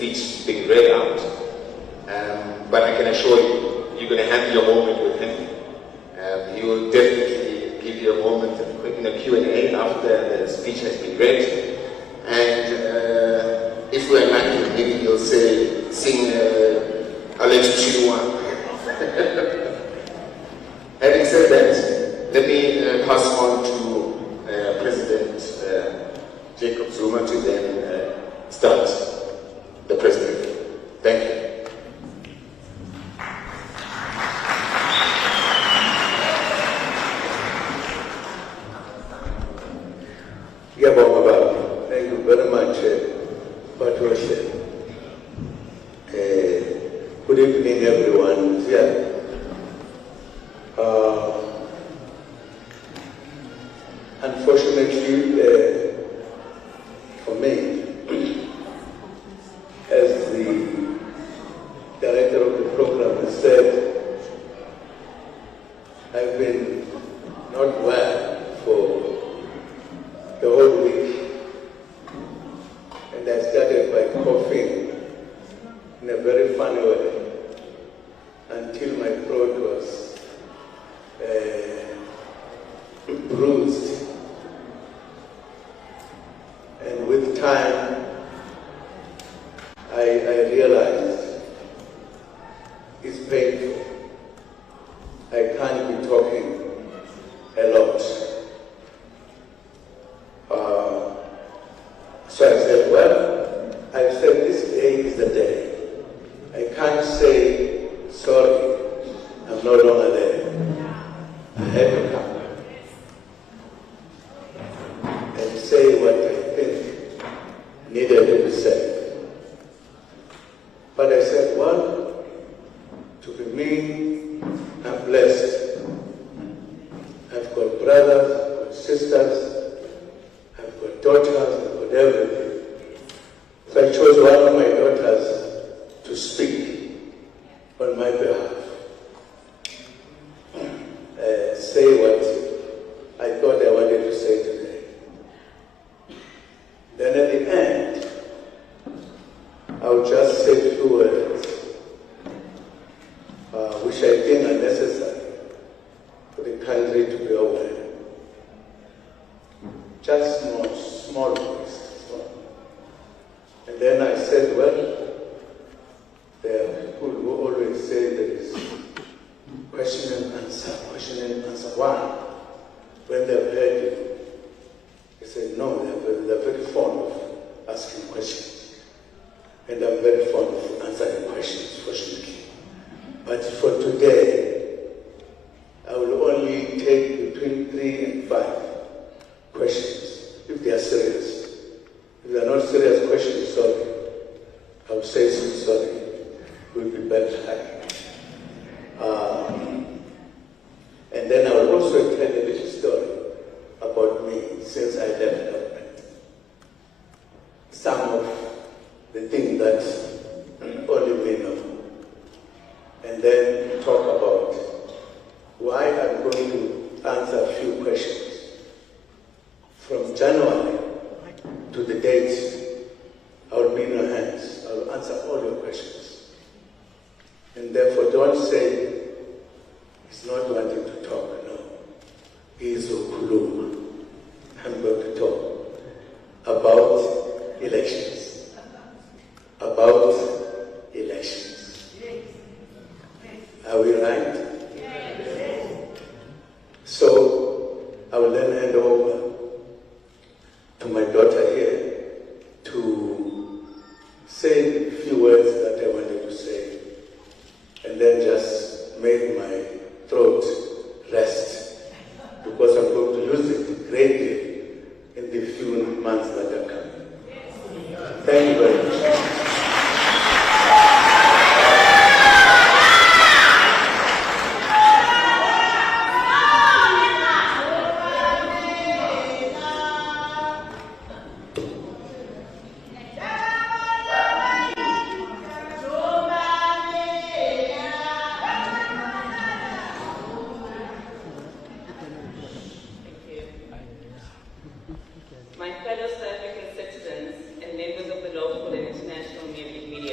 speech being read out. But I can assure you, you're going to have your moment with him. He will definitely give you a moment in a Q&A after the speech has been read. And if we're lucky, maybe he'll say, sing I'll let you choose one. Having said that, let me pass on to President Jacob Zuma to then start the president. Thank you. Thank you very much, Patricia. Good evening, everyone. Yeah. Unfortunately, for me, as the director of the program has said, I've been not well for the whole week, and I started by coughing in a very funny way until my throat was bruised. And with time, I realized it's painful. I can't be talking a lot. So I said, well, I said this day is the day. I can't say, sorry, I'm no longer there. I had to come and say what I think needed to be said. But I said, well, to be me, I'm blessed. I've got brothers, I've got sisters, I've got daughters, I've got everything. So I chose one of my daughters to speak on my behalf. Say what I thought I wanted to say today. Then at the end, I'll just say a few words, which I think are necessary for the country to be aware. Just small voice. And then I said, well, there are people who always say there is question and answer. Why? When they've heard you, they say, no, they're very fond of asking questions. And I'm very fond of answering questions, fortunately. But for today, I will only take between 3 and 5 questions, if they are serious. If they are not serious questions, sorry. I will say sorry. It will be better. And then I will also tell a little story about me since I left government. Some of the things that only me know. And then talk about why I'm going to answer a few questions. From January to the date, I will be in your hands. I will answer all your questions. And therefore, don't say he's not wanting to talk. No. He is Okuluma. I'm going to talk about elections. About elections. Are we right? So, I will then hand over to my daughter here to say a few words that I wanted to say, and then just make my throat rest, because I'm going to use it greatly in the few months that are coming. Thank you very much. My fellow South African citizens and members of the local and international media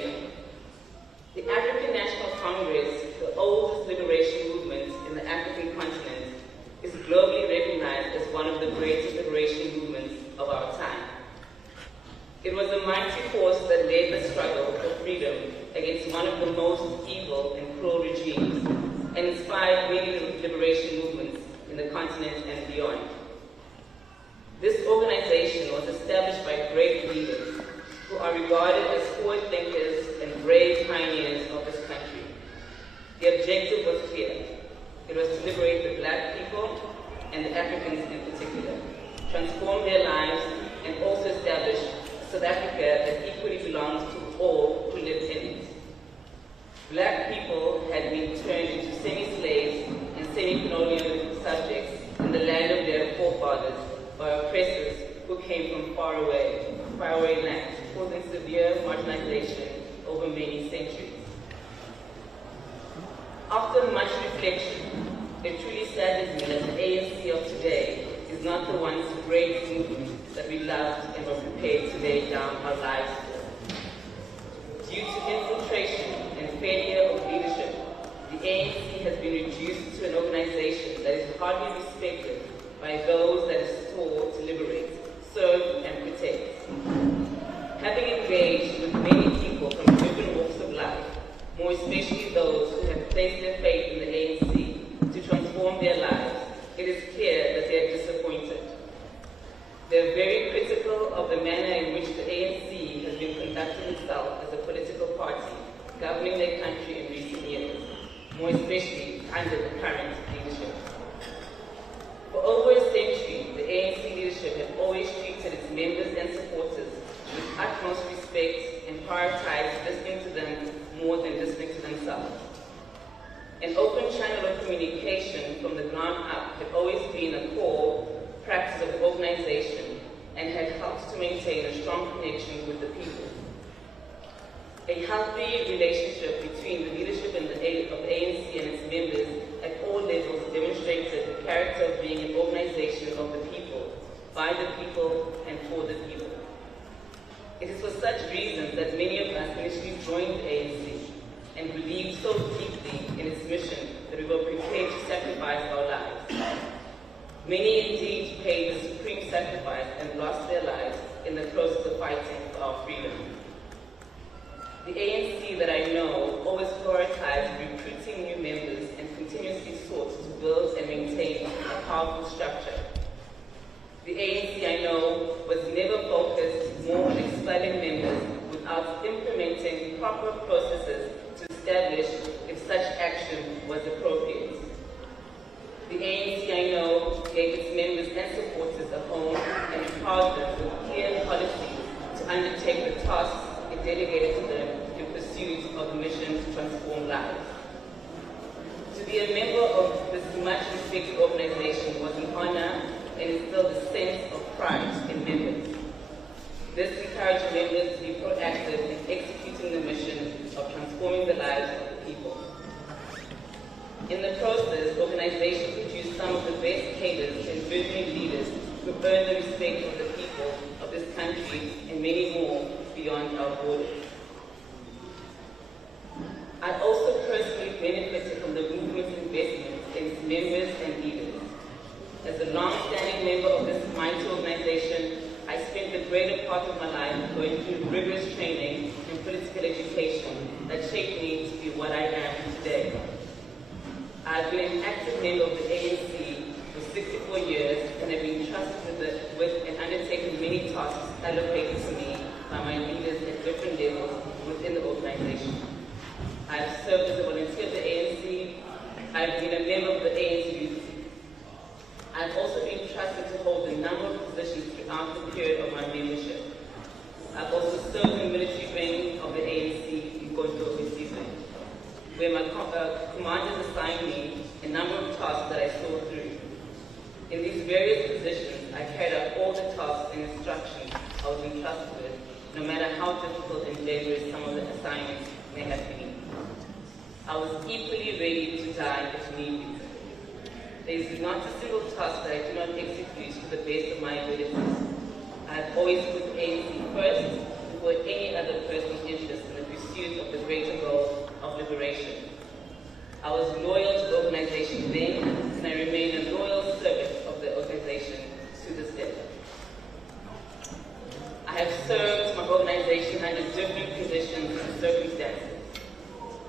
greatest liberation movements of our time. It was a mighty force that led the struggle for freedom against one of the most evil and cruel regimes and inspired many liberation movements in the continent and beyond. This organization was established by great leaders who are regarded as forward thinkers and brave pioneers of this country. The objective was clear. It was to liberate the black people and the Africans in particular, transform their lives, and also establish South Africa that equally belongs to all who live in it. Black people had been turned into semi-slaves and semi-colonial subjects in the land of their forefathers by oppressors who came from faraway lands, causing severe marginalization over many centuries. After much reflection, it truly saddens me that the ANC of today is not the once great movement that we loved and were prepared to lay down our lives for. Due to infiltration and failure of leadership, the ANC has been reduced to an organization that is hardly respected by those that it sought to liberate, serve, and protect. Having engaged with many people from different walks of life, more especially those who have placed their faith in the ANC to transform their lives, it is clear that they are disappointed. They are very critical of the manner in which the ANC has been conducting itself as a political party, governing their country in recent years, more especially under the current leadership. For over a century, the ANC leadership has always treated its members and supporters with utmost respect and prioritized listening to them more than listening to themselves. An open channel of communication from the ground up had always been a core practice of the organization and had helped to maintain a strong connection with the people. A healthy relationship between the leadership and of the ANC and its members at all levels demonstrated the character of being an organization of the people, by the people, and for the people. It is for such reasons that many of us initially joined the ANC and believed so deeply in its mission that we were prepared to sacrifice our lives. Many indeed paid the supreme sacrifice and lost their lives in the process of fighting for our freedom. The ANC that I know always prioritized recruiting new members and continuously sought to build and maintain a powerful structure. The ANC I know was never focused more on expelling members without implementing proper processes to establish if such action was appropriate. The ANC I know gave its members and supporters a home and empowered them with clear policies to undertake the tasks it delegated to them in pursuit of the mission to transform lives. To be a member of this much respected organization was an honor and instilled a sense of pride in members. This encouraged members to be proactive in executing the mission of transforming the lives of the people. In the process, the organization produced some of the best cadres and visionary leaders who earned the respect of the people of this country and many more beyond our borders. I also personally benefited from the movement's investment in its members and leaders. As a long-standing member of this mighty organization, I spent the greater part of my life going through rigorous training and political education that shaped me to be what I am today. I've been an active member of the ANC for 64 years and have been trusted with and undertaken many tasks allocated to me by my leaders at different levels within the organization. I've served as a volunteer of the ANC. I've been a member of the ANC Youth. I've also been trusted to hold a number of positions throughout the period of my membership. I've also served in the military wing of the ANC in Gonto season, where my commanders assigned me a number of tasks that I saw through. In these various positions, I carried out all the tasks and instructions I was entrusted with, no matter how difficult and dangerous some of the assignments may have been. I was equally ready to die if need be. There is not a single task that I do not execute to the best of my abilities. I have always put ANC first before any other person's interest in the pursuit of the greater goal of liberation. I was loyal to the organization then, and I remain a loyal servant of the organization to this day.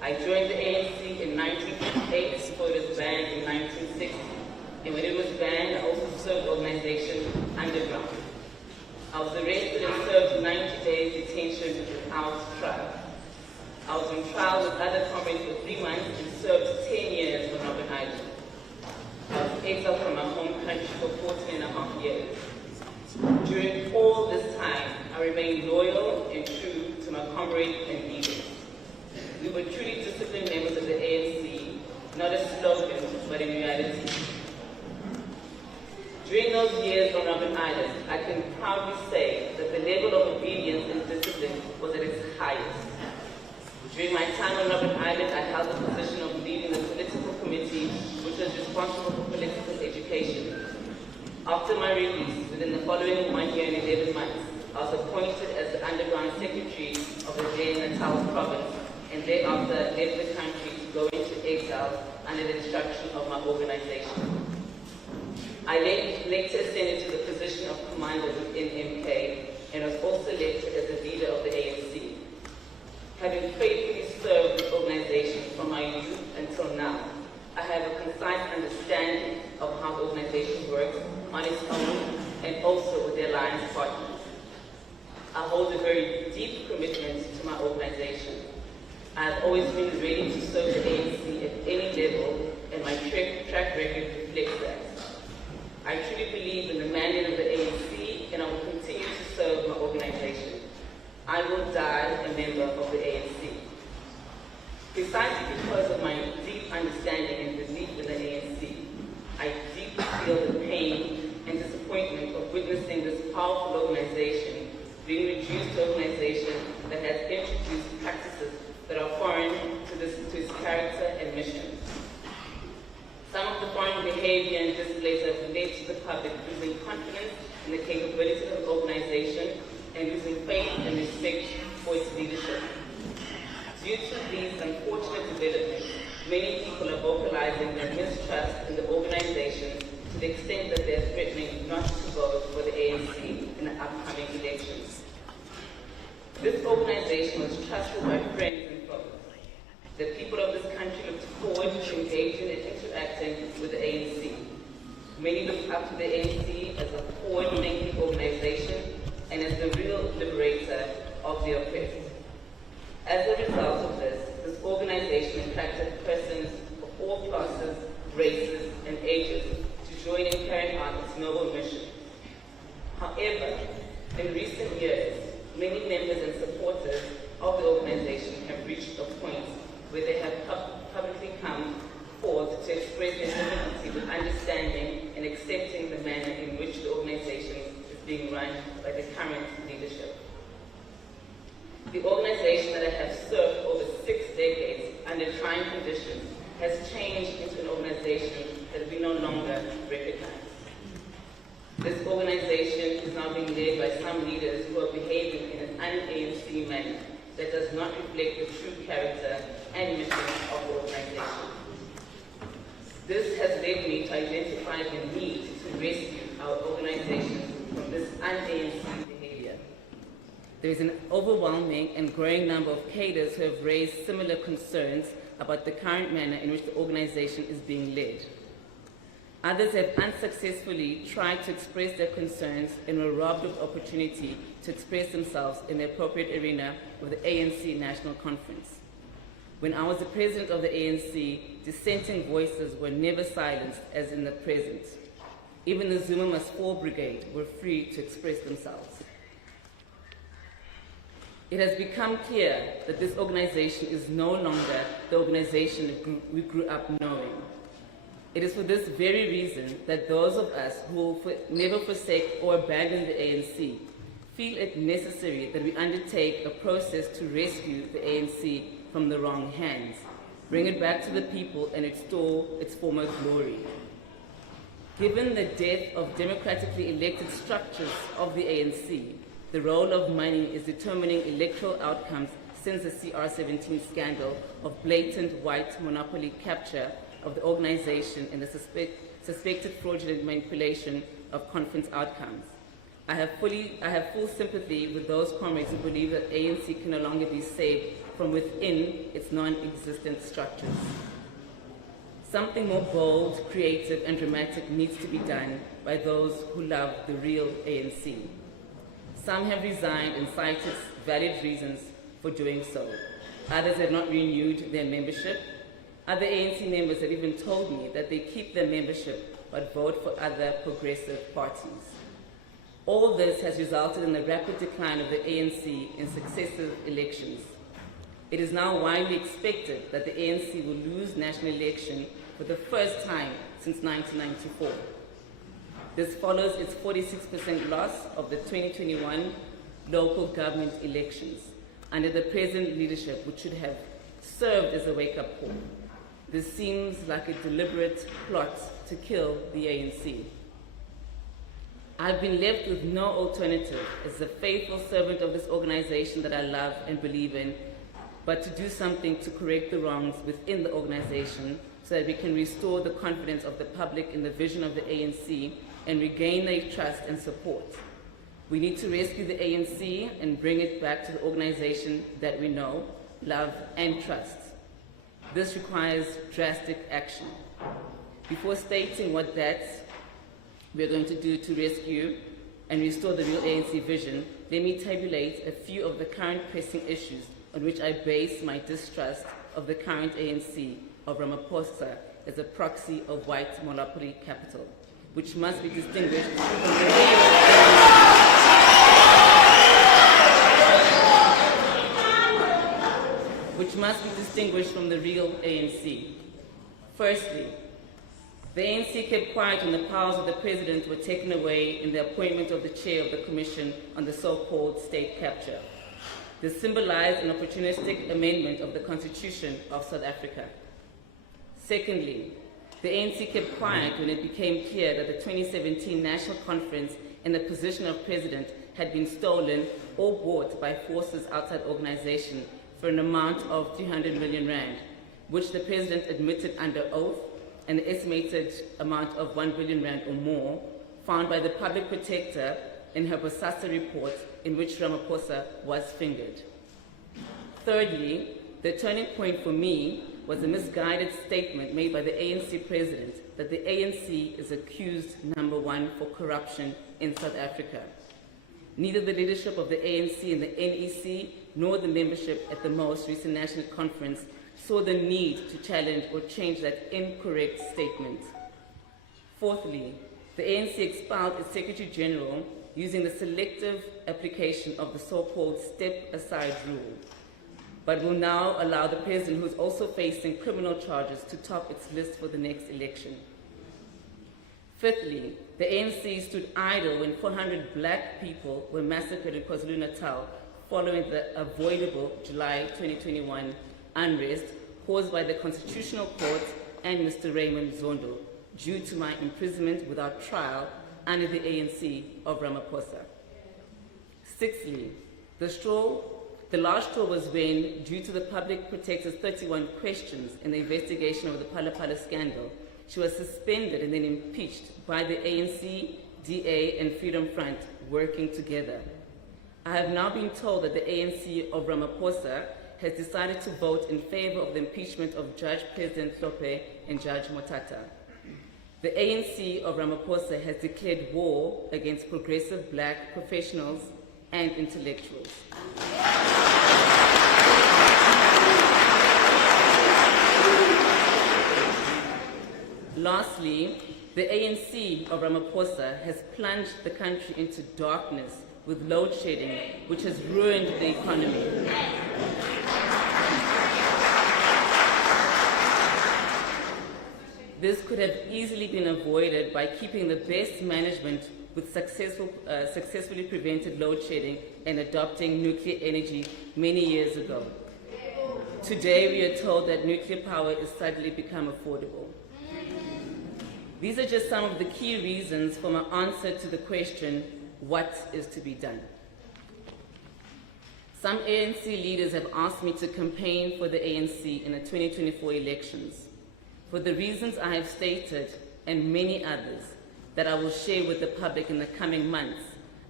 I joined the ANC in 1958 before it was banned in 1960. And when it was banned, I also served the organization underground. I was arrested and served 90 days detention without trial. I was on trial with other comrades for 3 months and served 10 years on Robben Island. I was exiled from my home country for 14.5 years. During all this time, I remained loyal and true to my comrades and leaders. We were truly disciplined members of the ANC, not a slogan, but in reality. During those years on Robben Island, I can proudly say that the level of obedience and discipline was at its highest. During my time on Robben Island, I held the position of leading the political committee, which was responsible for political education. After my release, within the following 1 year and 11 months, I was appointed as the underground secretary of the N18L province, and thereafter left the country to go into exile under the instruction of my organization. I later ascended to the position of commander within MK, and was also elected as the leader of the ANC. Having faithfully served the organization from my youth until now, I have a concise understanding of how the organization works on its own and also with their alliance partners. I hold a very deep commitment to my organization. I have always been ready to serve the ANC at any level, and my track record reflects that. I truly believe in the mandate of the ANC, and I will continue to serve my organization. I will die a member of the ANC. Precisely because of my deep understanding and belief in the ANC, I deeply feel the pain and disappointment of witnessing this powerful organization being reduced to an organization that has introduced practices that are foreign to its character and mission. Some of the foreign behavior and displays have led to the public losing confidence in the capability of the organization and losing faith and respect for its leadership. Due to these unfortunate developments, many people are vocalizing their mistrust in the organization to the extent that they are threatening not to vote for the ANC in the upcoming elections. This organization was trusted by friends and foes. The people of this country looked forward to engaging and interacting with the ANC. Many looked up to the ANC as a forward-thinking organization and as the real liberator of the oppressed. As a result of this organization attracted persons of all classes, races, and ages to join in carrying out its noble mission. However, in recent years, many members and supporters of the organization have reached a point where they have publicly come forward to express their difficulty with understanding and accepting the manner in which the organization is being run by the current leadership. The organization that I have served over 6 decades under trying conditions has changed into an organization that we no longer recognize. This organization is now being led by some leaders who are behaving in an un-ANC manner that does not reflect the true character and mission of the organization. This has led me to identify the need to rescue our organization from this un-ANC behavior. There is an overwhelming and growing number of cadres who have raised similar concerns about the current manner in which the organization is being led. Others have unsuccessfully tried to express their concerns and were robbed of opportunity to express themselves in the appropriate arena of the ANC National Conference. When I was the president of the ANC, dissenting voices were never silenced as in the present. Even the Zuma Must Fall Brigade were free to express themselves. It has become clear that this organization is no longer the organization we grew up knowing. It is for this very reason that those of us who will never forsake or abandon the ANC feel it necessary that we undertake a process to rescue the ANC from the wrong hands, bring it back to the people and restore its former glory. Given the death of democratically elected structures of the ANC, the role of money is determining electoral outcomes since the CR17 scandal of blatant white monopoly capture of the organization and the suspected fraudulent manipulation of conference outcomes. I have full sympathy with those comrades who believe that ANC can no longer be saved from within its non-existent structures. Something more bold, creative, and dramatic needs to be done by those who love the real ANC. Some have resigned and cited valid reasons for doing so. Others have not renewed their membership. Other ANC members have even told me that they keep their membership but vote for other progressive parties. All this has resulted in the rapid decline of the ANC in successive elections. It is now widely expected that the ANC will lose national election for the first time since 1994. This follows its 46% loss of the 2021 local government elections under the present leadership, which should have served as a wake-up call. This seems like a deliberate plot to kill the ANC. I've been left with no alternative as a faithful servant of this organization that I love and believe in, but to do something to correct the wrongs within the organization so that we can restore the confidence of the public in the vision of the ANC and regain their trust and support. We need to rescue the ANC and bring it back to the organization that we know, love, and trust. This requires drastic action. Before stating what we're going to do to rescue and restore the real ANC vision, let me tabulate a few of the current pressing issues on which I base my distrust of the current ANC of Ramaphosa as a proxy of white monopoly capital, which must be distinguished from the real ANC. Firstly, the ANC kept quiet when the powers of the president were taken away in the appointment of the chair of the Commission on the so-called state capture. This symbolized an opportunistic amendment of the Constitution of South Africa. Secondly, the ANC kept quiet when it became clear that the 2017 National Conference and the position of president had been stolen or bought by forces outside the organization for an amount of 300 million rand, which the president admitted under oath, and the estimated amount of 1 billion rand or more, found by the public protector in her Bosasa report in which Ramaphosa was fingered. Thirdly, the turning point for me was a misguided statement made by the ANC president that the ANC is accused #1 for corruption in South Africa. Neither the leadership of the ANC and the NEC nor the membership at the most recent national conference saw the need to challenge or change that incorrect statement. Fourthly, the ANC expelled its Secretary General using the selective application of the so-called step-aside rule, but will now allow the president, who is also facing criminal charges, to top its list for the next election. Fifthly, the ANC stood idle when 400 black people were massacred in KwaZulu-Natal following the avoidable July 2021 unrest caused by the Constitutional Court and Mr. Raymond Zondo due to my imprisonment without trial under the ANC of Ramaphosa. Sixthly, the last straw was when, due to the public protector's 31 questions in the investigation of the Phala Phala scandal, she was suspended and then impeached by the ANC, DA, and Freedom Front working together. I have now been told that the ANC of Ramaphosa has decided to vote in favor of the impeachment of Judge President Hlophe and Judge Motata. The ANC of Ramaphosa has declared war against progressive black professionals and intellectuals. Lastly, the ANC of Ramaphosa has plunged the country into darkness with load shedding, which has ruined the economy. This could have easily been avoided by keeping the best management with successfully prevented load shedding and adopting nuclear energy many years ago. Today we are told that nuclear power is suddenly become affordable. These are just some of the key reasons for my answer to the question, what is to be done? Some ANC leaders have asked me to campaign for the ANC in the 2024 elections. For the reasons I have stated, and many others that I will share with the public in the coming months,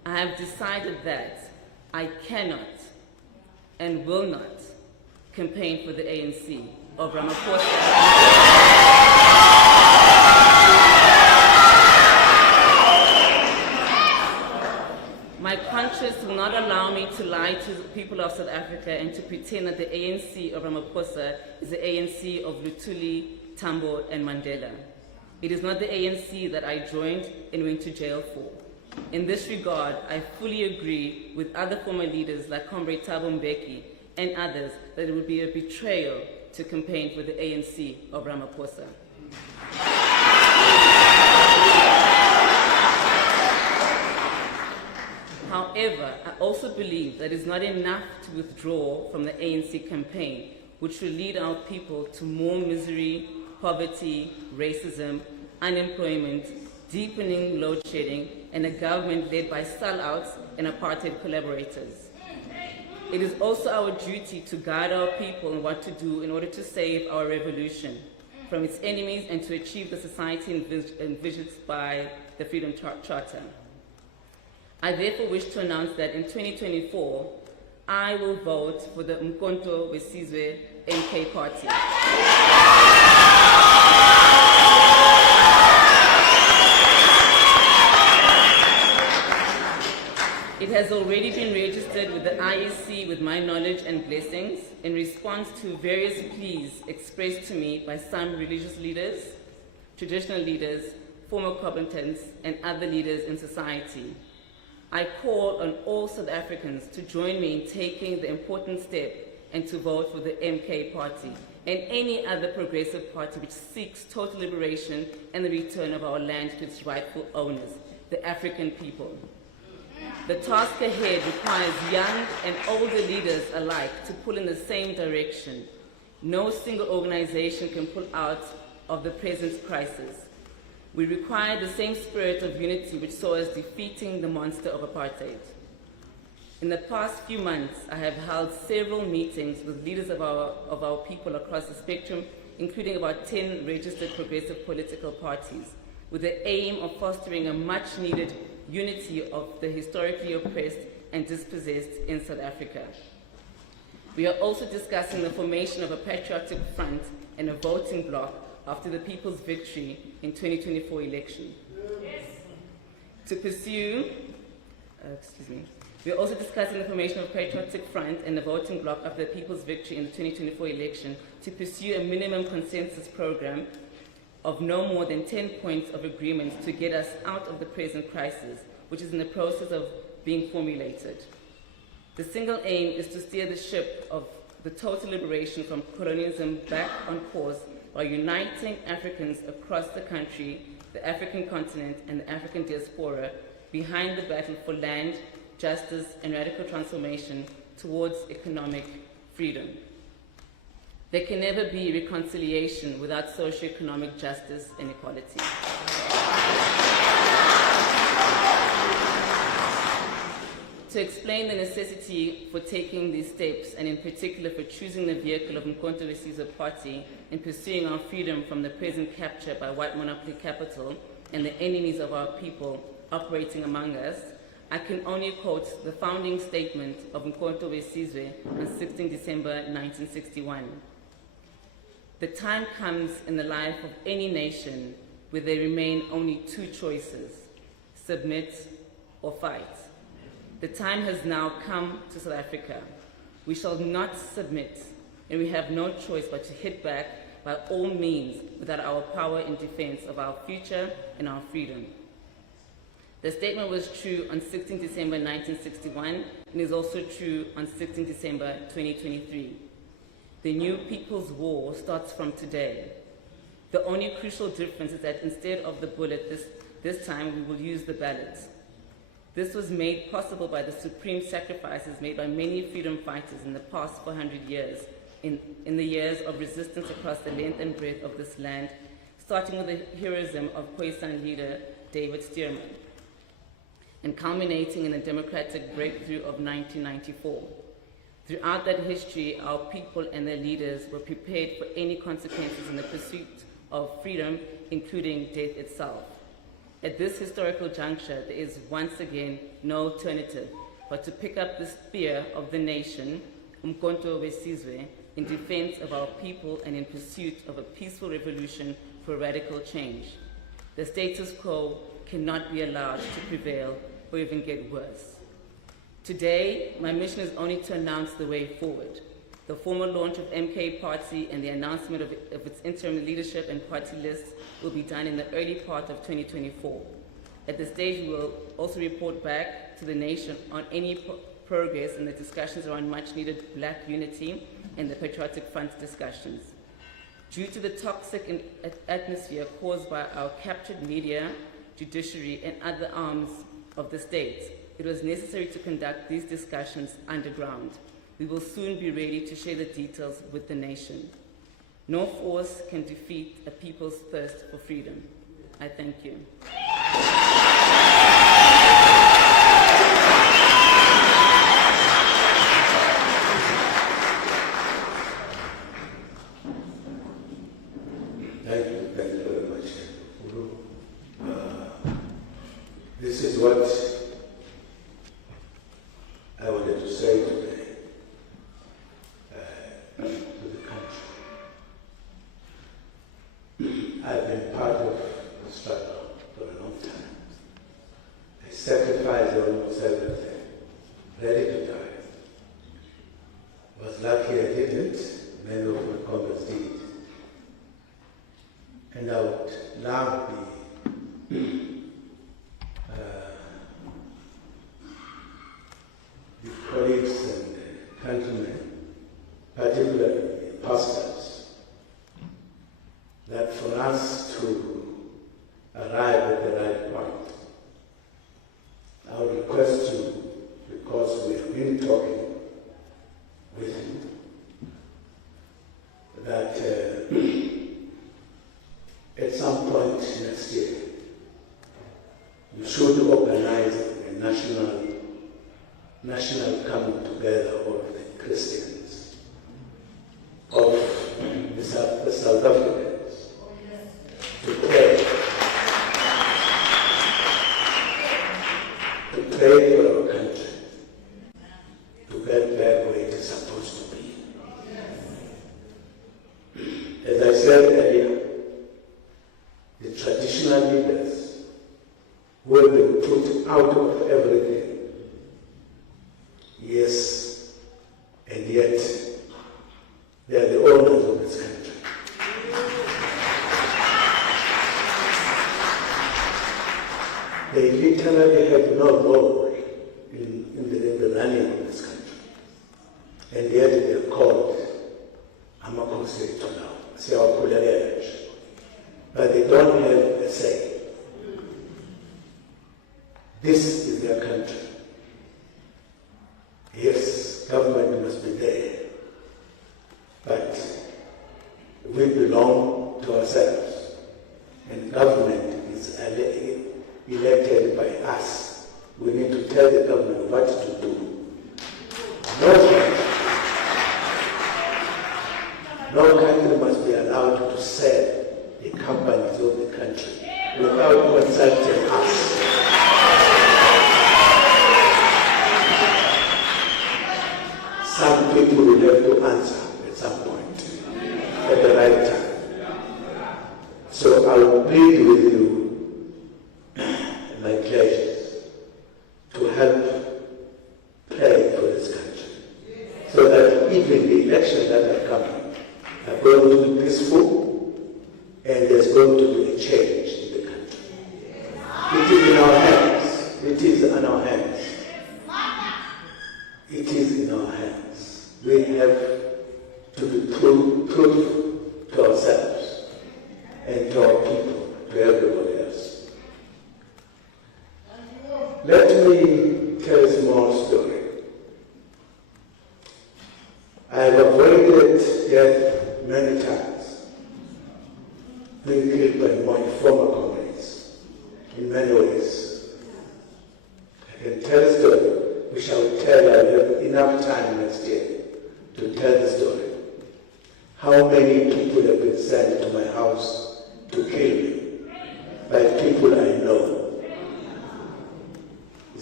I have decided that I cannot and will not campaign for the ANC of Ramaphosa. My conscience will not allow me to lie to the people of South Africa and to pretend that the ANC of Ramaphosa is the ANC of Luthuli, Tambo, and Mandela. It is not the ANC that I joined and went to jail for. In this regard, I fully agree with other former leaders like Comrade Thabo Mbeki and others that it would be a betrayal to campaign for the ANC of Ramaphosa. However, I also believe that it is not enough to withdraw from the ANC campaign, which will lead our people to more misery, poverty, racism, unemployment, deepening load shedding, and a government led by sellouts and apartheid collaborators. It is also our duty to guide our people in what to do in order to save our revolution from its enemies and to achieve the society envisioned by the Freedom Charter. I therefore wish to announce that in 2024, I will vote for the Umkhonto weSizwe MK party. It has already been registered with the IEC with my knowledge and blessings in response to various pleas expressed to me by some religious leaders, traditional leaders, former combatants, and other leaders in society. I call on all South Africans to join me in taking the important step and to vote for the MK party and any other progressive party which seeks total liberation and the return of our land to its rightful owners, the African people. The task ahead requires young and older leaders alike to pull in the same direction. No single organization can pull out of the present crisis. We require the same spirit of unity which saw us defeating the monster of apartheid. In the past few months, I have held several meetings with leaders of our people across the spectrum, including about 10 registered progressive political parties, with the aim of fostering a much-needed unity of the historically oppressed and dispossessed in South Africa. We are also discussing the formation of a patriotic front and a voting bloc after the people's victory in 2024 election. We are also discussing the formation of a patriotic front and a voting bloc after the people's victory in the 2024 election to pursue a minimum consensus program of no more than 10 points of agreement to get us out of the present crisis, which is in the process of being formulated. The single aim is to steer the ship of the total liberation from colonialism back on course by uniting Africans across the country, the African continent, and the African diaspora behind the battle for land, justice, and radical transformation towards economic freedom. There can never be reconciliation without socio-economic justice and equality. To explain the necessity for taking these steps, and in particular for choosing the vehicle of Umkhonto weSizwe party in pursuing our freedom from the present capture by white monopoly capital and the enemies of our people operating among us, I can only quote the founding statement of Umkhonto weSizwe on 16 December 1961. The time comes in the life of any nation where there remain only two choices: submit or fight. The time has now come to South Africa. We shall not submit, and we have no choice but to hit back by all means without our power in defense of our future and our freedom. The statement was true on 16 December 1961 and is also true on 16 December 2023. The new People's War starts from today. The only crucial difference is that instead of the bullet this time, we will use the ballot. This was made possible by the supreme sacrifices made by many freedom fighters in the past 400 years, in the years of resistance across the length and breadth of this land, starting with the heroism of Khoisan leader David Stearman, and culminating in the democratic breakthrough of 1994. Throughout that history, our people and their leaders were prepared for any consequences in the pursuit of freedom, including death itself. At this historical juncture, there is once again no alternative but to pick up the spear of the nation, Umkhonto weSizwe, in defense of our people and in pursuit of a peaceful revolution for radical change. The status quo cannot be allowed to prevail or even get worse. Today, my mission is only to announce the way forward. The formal launch of MK Party and the announcement of its interim leadership and party lists will be done in the early part of 2024. At this stage, we will also report back to the nation on any progress in the discussions around much-needed black unity and the Patriotic Front discussions. Due to the toxic atmosphere caused by our captured media, judiciary, and other arms of the state, it was necessary to conduct these discussions underground. We will soon be ready to share the details with the nation. No force can defeat a people's thirst for freedom. I thank you. Thank you very much. This is what I wanted to say today to the country. I've been part of the struggle for a long time. I sacrificed almost everything, ready to die. Was lucky I didn't, many of my colleagues did. And I would now the colleagues and countrymen, particularly pastors, that for us to arrive at the right point, I would request you, because we have been talking with you, that at some point next year, you should organize a national coming together of the Christians, of the South Africans, to pray for our country, to get back where it is supposed to be. As I said earlier, the traditional leaders who have been put out of everything. Yes, and yet they are the owners of this country. They literally have no role in the running of this country. And yet they are called Amakhoseti now, but they don't have a say. This is their country. Yes, government must be there, but we belong to ourselves, and government is elected by us. We need to tell the government what to do. No country must be allowed to sell the companies of the country without consulting us. Some people will have to answer at some point, at the right time. So I will plead with you, my pledges, to help pray for this country, so that even the elections that are coming are going to be peaceful, and there's going to be a change in the country. It is in our hands. It is in our hands. It is in our hands. We have to be truthful to ourselves and to our people, to everybody else. Let me tell a small story. I have avoided death many times, being killed by my former comrades in many ways. I can tell a story, which I will tell. I will have enough time next year to tell the story. How many people have been sent to my house to kill me by people I know.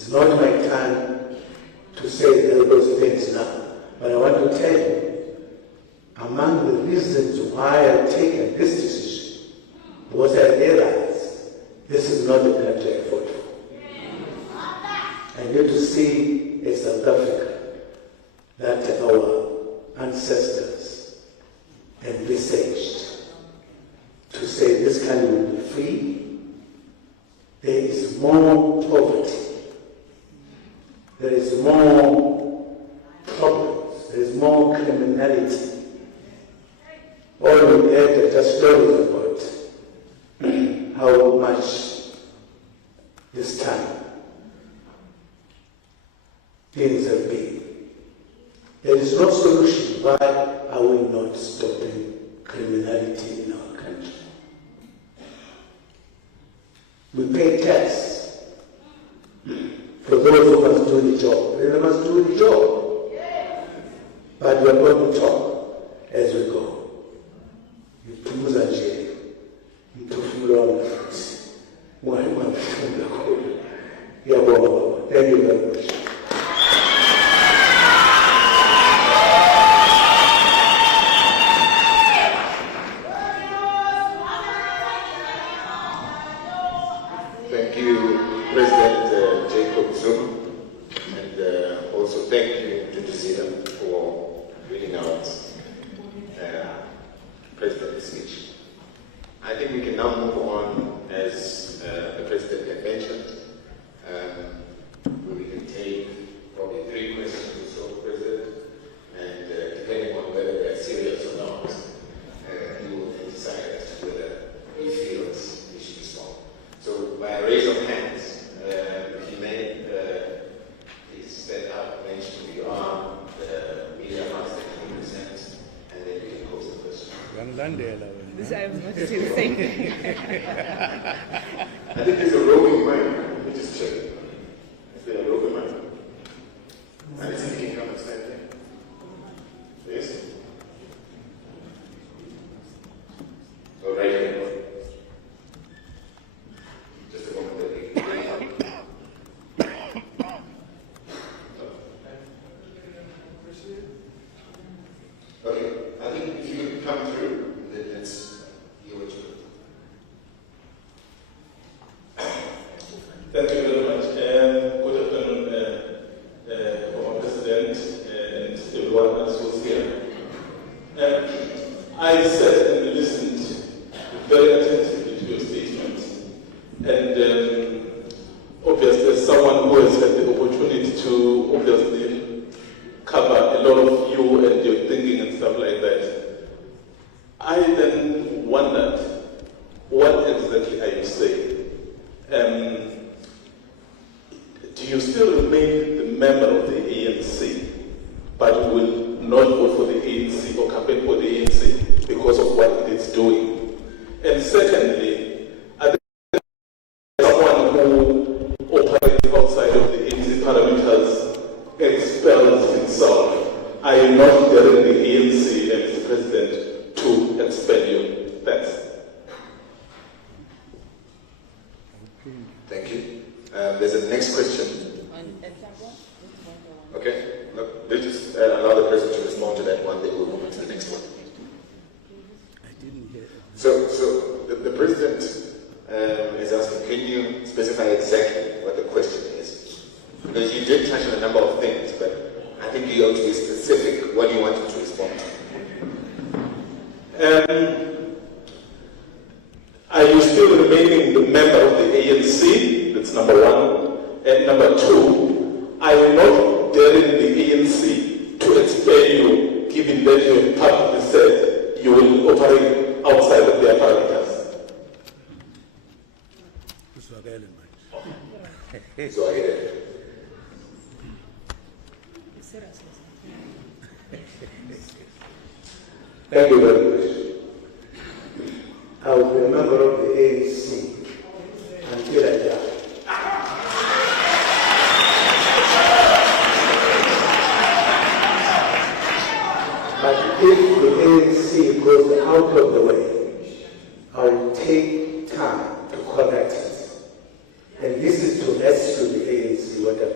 It's not my time to say all those things now, but I want to tell you, among the reasons why I've taken this decision was I realized this is not the country I fought for. I need to see a South Africa that our ancestors envisaged to say this country will be free. There is more poverty. There is more problems. There is more criminality. All we had are just stories about how much this time things have been. There is no solution. Why are we not stopping criminality in our country? We pay tax for those who must do the job. They must do the job. But we are going to talk as we go. Ituza nje, itufumula wanafunzi. Mwalimu amefunda kule. Ya baba. Thank you very much. Thank you, President Jacob Zuma, and also thank you to Zuma for reading out President's speech. I think we can now move on, as the President had mentioned. We can take probably 3 questions or so, President, and depending on whether they're serious or not, you will then decide as to whether he feels he should respond. So by a raise of hands, if you may please stand up, mention who you are, the media house that you represent, and then you can pose the question. This I was going to say the same thing. I think there's a roving mic. Let me just check. Is there a roving mic? And it's if you can come and stand there. Yes? So right here. Just a moment. Okay, I think if you can come through, then let's hear what you do. Thank you very much. Good afternoon, former President and everyone else who's here. I sat and listened very attentively to your statement, and obviously, as someone who has had the opportunity to obviously cover a lot of you and your thinking and stuff like that, I then wondered, what exactly are you saying? Do you still remain the member of the ANC, but will not vote for the ANC or campaign for the ANC because of what it is doing? And secondly, are there someone who operates outside of the ANC parameters expels himself? Are you not daring the ANC, Mr. President, to expel you? Thanks. Thank you. There's a next question. Okay. Look, let's just allow the President to respond to that one, then we'll move on to the next one. I didn't hear it. So the President is asking, can you specify exactly what the question is? Because you did touch on a number of things, but I think you ought to be specific what you wanted to respond to. Are you still remaining the member of the ANC? That's number one. And number two, are you not daring the ANC to expel you, given that you have publicly said you will operate outside of their parameters? So again. Thank you very much. I will be a member of the ANC until I die. But if the ANC goes out of the way, I will take time to correct it. And this is to rescue the ANC, what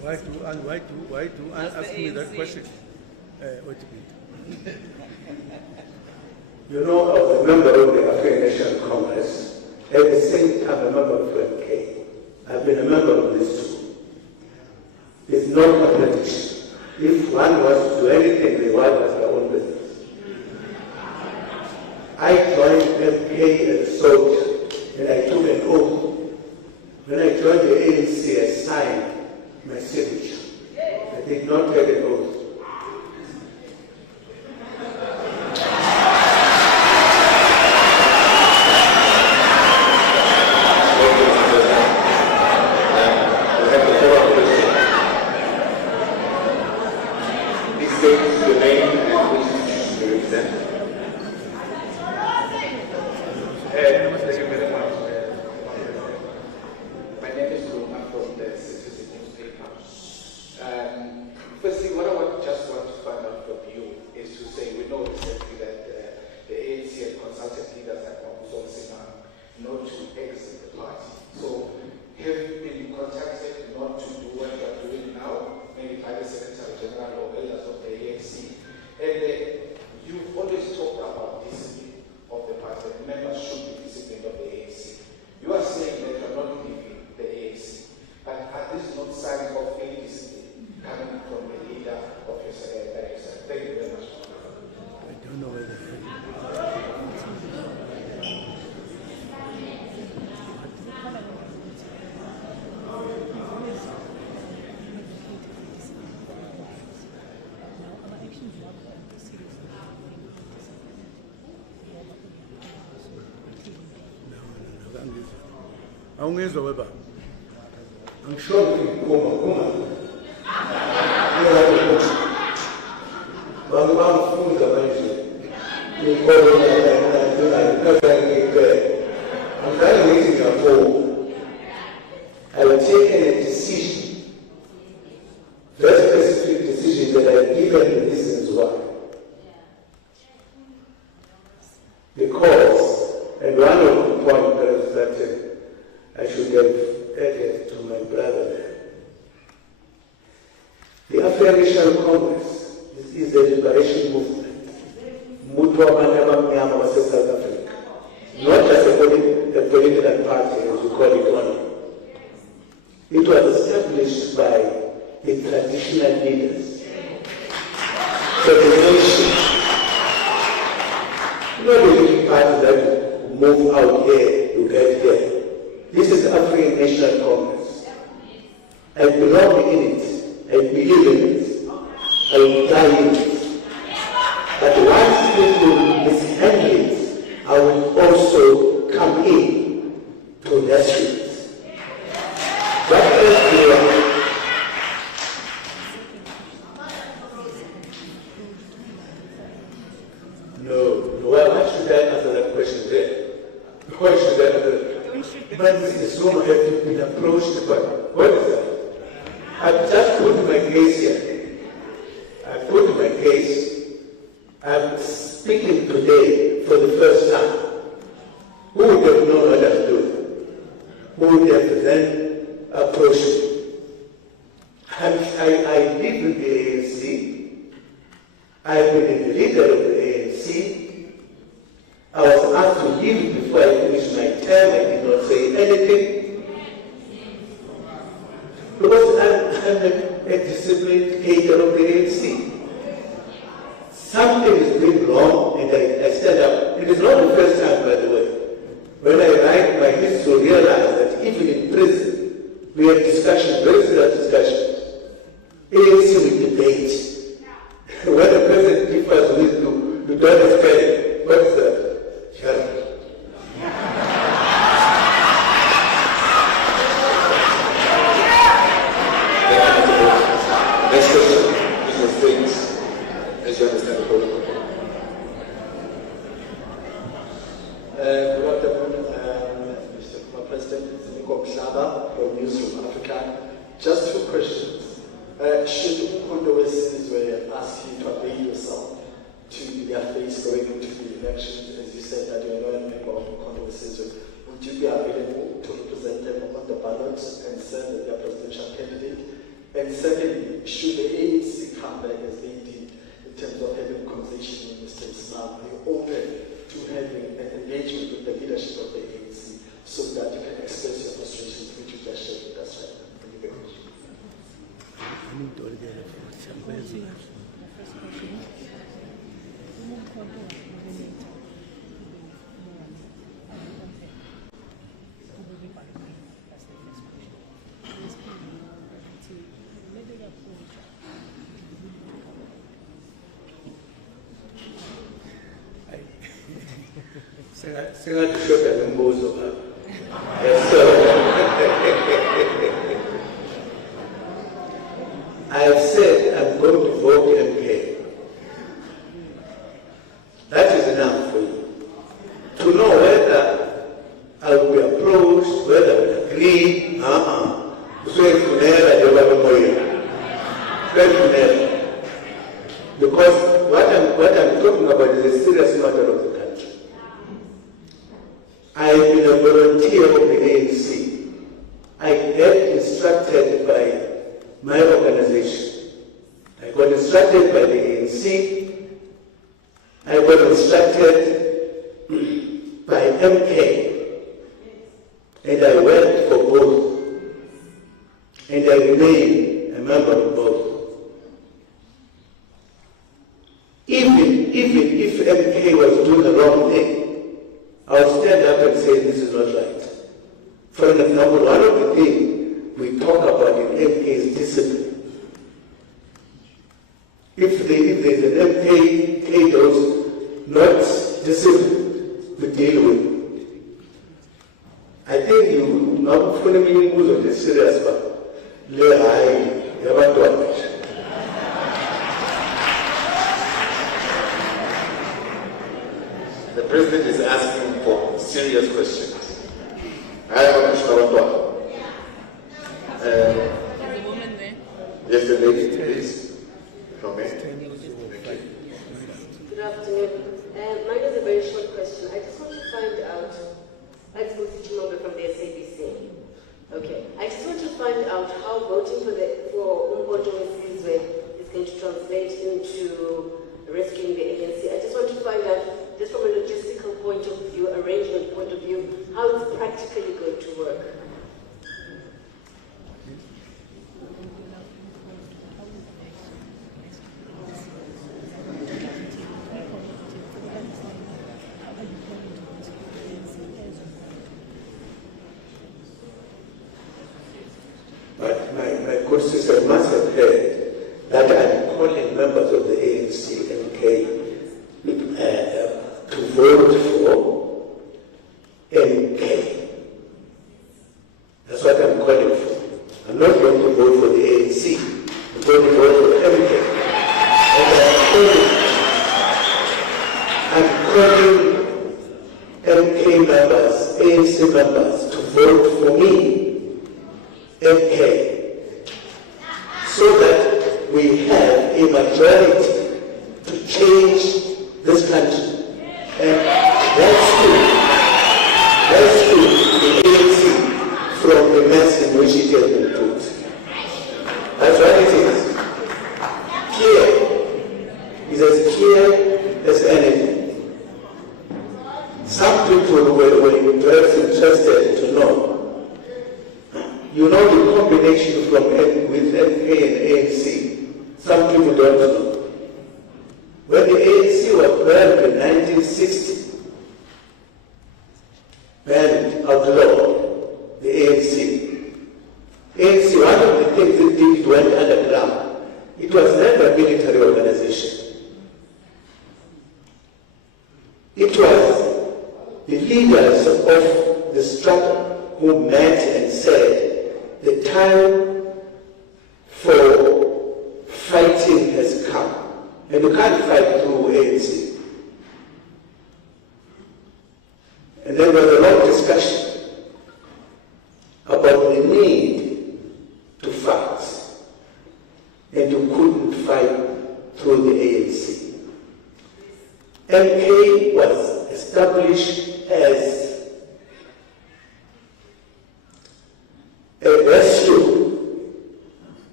Why do ask me that question? Wait a minute. You know, I was a member of the African National Congress, at the same time a member of FMK. I've been a member of this too. It's not competition. If one wants to do anything, they want as their own business. I joined FMK as a soldier, and I took an oath. When I joined the ANC, I signed my signature. I did not take an oath. My name is Zuma from the Citizen newspaper. Firstly, what I just want to find out from you is to say, we know recently that the ANC and consultant leaders like Zuma not to exit the party. So have you been contacted not to do what you are doing now, maybe by the Secretary General or elders of the ANC? And you've always talked about discipline of the party. Members should be disciplined of the ANC. You are saying that you are not leaving the ANC, but are these not signs of any discipline coming from the leader of your side? Thank you very much. I don't know whether. Awungizwa weba. Angisho kuma. Bangifunda manje. Ikolo I'm graduating at 4. I have taken a decision, very specific decision that I given reasons why. Because, and one of the points that I should have added to my brother there. The African National Congress is a liberation movement. South Africa. Not just a political party, as we call it only. It was established by the traditional leaders. Federation. Not a little party that move out here to get here. This is the African National Congress. I belong in it. I believe in it. I will die in it. But once people mishandle it, I will also come in to that street. That is clear. No. Why should I answer that question there? Why should I answer that? But Mr. Zuma has been approached by, what is that? I've just put my case here. I've put my case. I'm speaking today for the first time. Who would have known what I'm doing? Who would have then approached me? I live with the ANC. I've been the leader of the ANC. I was asked to leave before I finished my term. I did not say anything. Because I'm a disciplined hater of the ANC. Something is doing wrong, and I stand up. It is not the first time, by the way. When I write my history, I realize that even in prison, we have discussions, very serious discussions. ANC will debate. When the president differs with you don't understand. What is that? Shut up. Next question, Mr. States, as you understand the protocol. Good afternoon, Mr. President. It's Nico Mhlaba from Newsroom Africa. Just 2 questions. Should Umkhonto ask you to avail yourself to their face going into the elections, as you said that you're not a member of Umkhonto would you be available to represent them on the ballot and serve as their presidential candidate? And secondly, should the ANC come back as they did in terms of having a conversation with Mr. Islam, are you open to having an engagement with the leadership of the ANC so that you can express your frustrations, which you just shared with us right now? Thank you very much. Singakushoda ngombuzo lapha. I have said I'm going to vote MK. That is enough for you. To know whether I will be approached, whether I will agree, because what I'm talking about is a serious matter of the country. I've been a volunteer of the ANC. I get instructed by my organization. I got instructed by the ANC. I got instructed by MK. And I worked for both. And I remain a member of both. Even if MK was doing the wrong thing, I'll stand up and say this is not right. For example, one of the things we talk about in MK is discipline. If there's an MK who's not disciplined, we deal with it. I think you not fully mean who's this serious, but the President is asking for serious questions. I have a question about one. There's a woman there. Yes, the lady, please. From me. Good afternoon. Mine is a very short question. I just want to find out, let's go to Chimombe from the SABC. Okay. I just want to find out how voting for Umboto Wesizwe is going to translate into rescuing the ANC. I just want to find out, just from a logistical point of view, arrangement point of view, how it's practically going to work. But my good sister must have heard that I'm calling members of the ANC MK to vote for MK. That's what I'm calling for. I'm not going to vote for the ANC. I'm going to vote for MK. And I'm calling MK members, ANC members to vote for me, MK, so that we have a majority to change this country. And rescue the ANC from the mess in which it has been put. That's what it is. Clear. It's as clear as anything. Some people were perhaps interested to know. You know the combination with MK and ANC. Some people don't know. When the ANC was banned in 1960, banned, outlawed, the ANC. ANC, one of the things it did, it went underground. It was never a military organization. It was the leaders of the struggle who met and said, the time for fighting has come. And you can't fight through ANC. And then there was a long discussion about the need to fight. And you couldn't fight through the ANC. MK was established as a rescue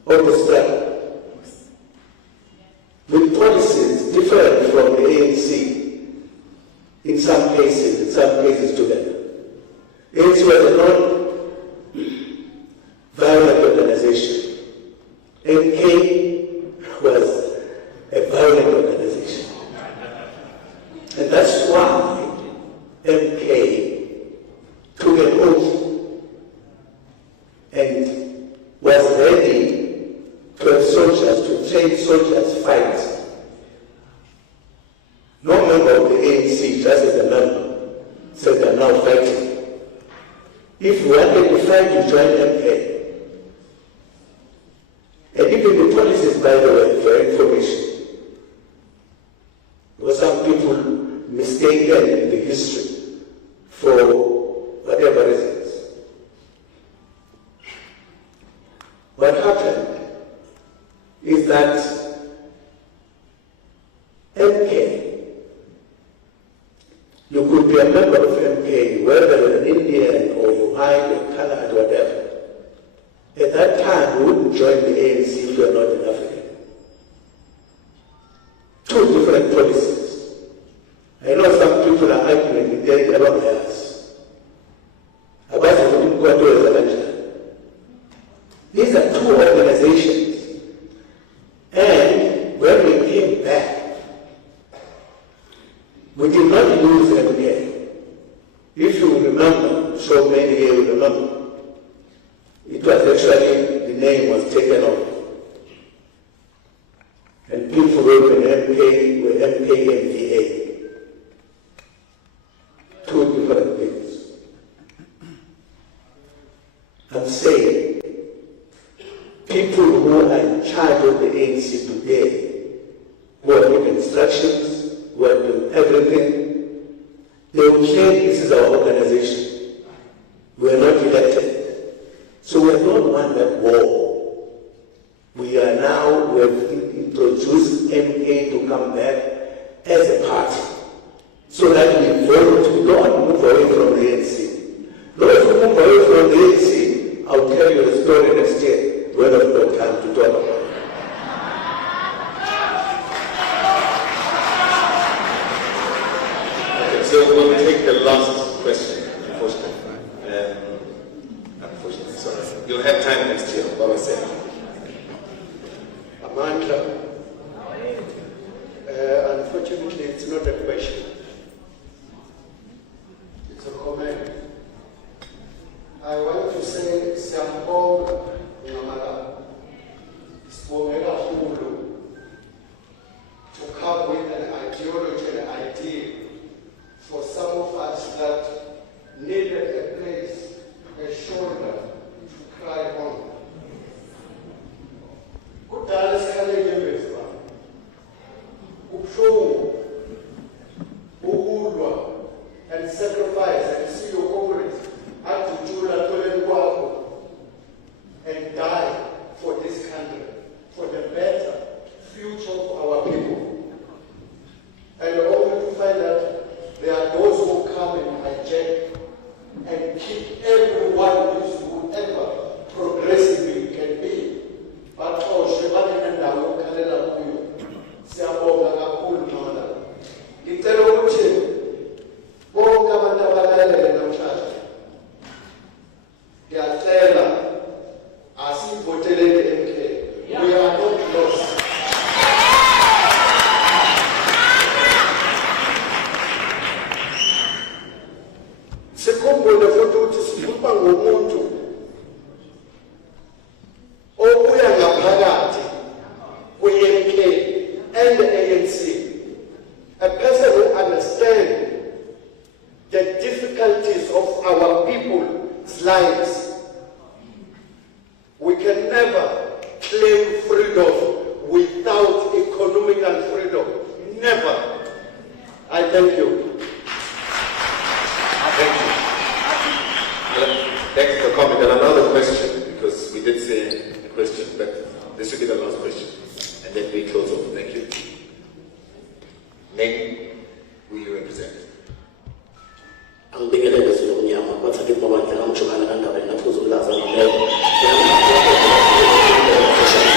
of the struggle, with policies different from the ANC in some cases together. ANC was a non-violent organization. MK was a violent organization. And that's why MK took an oath and was ready to have soldiers, to train soldiers fight. No member of the ANC, just as a member, said they're now fighting. If you wanted to fight, you join MK. And even the policies, by the way, for information, because some people mistaken in the history for whatever reasons. What happened is that MK, you could be a member of MK, whether you're an Indian or you hide or colored, whatever. At that time, you wouldn't join the ANC if you're not an African. Two different policies. I know some people are arguing with their along us. These are two organizations. And when we came back, we did not lose MK. If you remember, so many here will remember, it was actually, the name was taken off. And people were MKMVA. Two different things. I'm saying, people who are in charge of the ANC today, who are giving instructions, who are doing everything, they will say this is our organization. We are not elected. So we have not won that war. We have introduced MK to come back as a party. So that we vote, we don't move away from the ANC. Those who move away from the ANC, I'll tell you the story next year when I've got time to talk about it. Okay, so we'll take the last question, unfortunately, sorry. You'll have time next year, Baba said. Amandla, unfortunately, it's not a question. It's a comment. I want to say, Siyambonga, Ngamala, Sibongela Hulu, to come with an ideology and idea for some of us that needed a place, a shoulder to cry on. Kudala sikhaleke bezwa. Ubuhlungu, ukulwa, and sacrifice, and see your comrades adutshula toleni kwakho and die for this country, for the better future of our people. And only to find that there are those who come and hijack and keep everyone whoever progressively can be. But siyabonga kakhulu Mama. Ngicela ukuthi bonke abantu abalalele namhlanje ngiyacela asivotelele MK. We are not lost. Sikhumbule futhi ukuthi sikhuluma ngomuntu obuya ngaphakathi kwi-MK and the ANC, a person who understands the difficulties of our people's lives. We can never claim freedom without economical freedom. Never. I thank you. Thank you. Thanks for comment. And another question, because we did say a question, but this will be the last question. And then we close off. Thank you. Name, who you represent? Angibingelele sinomnyama bathathe mabandla amjokana kandabe naphuzu ulaza naleyo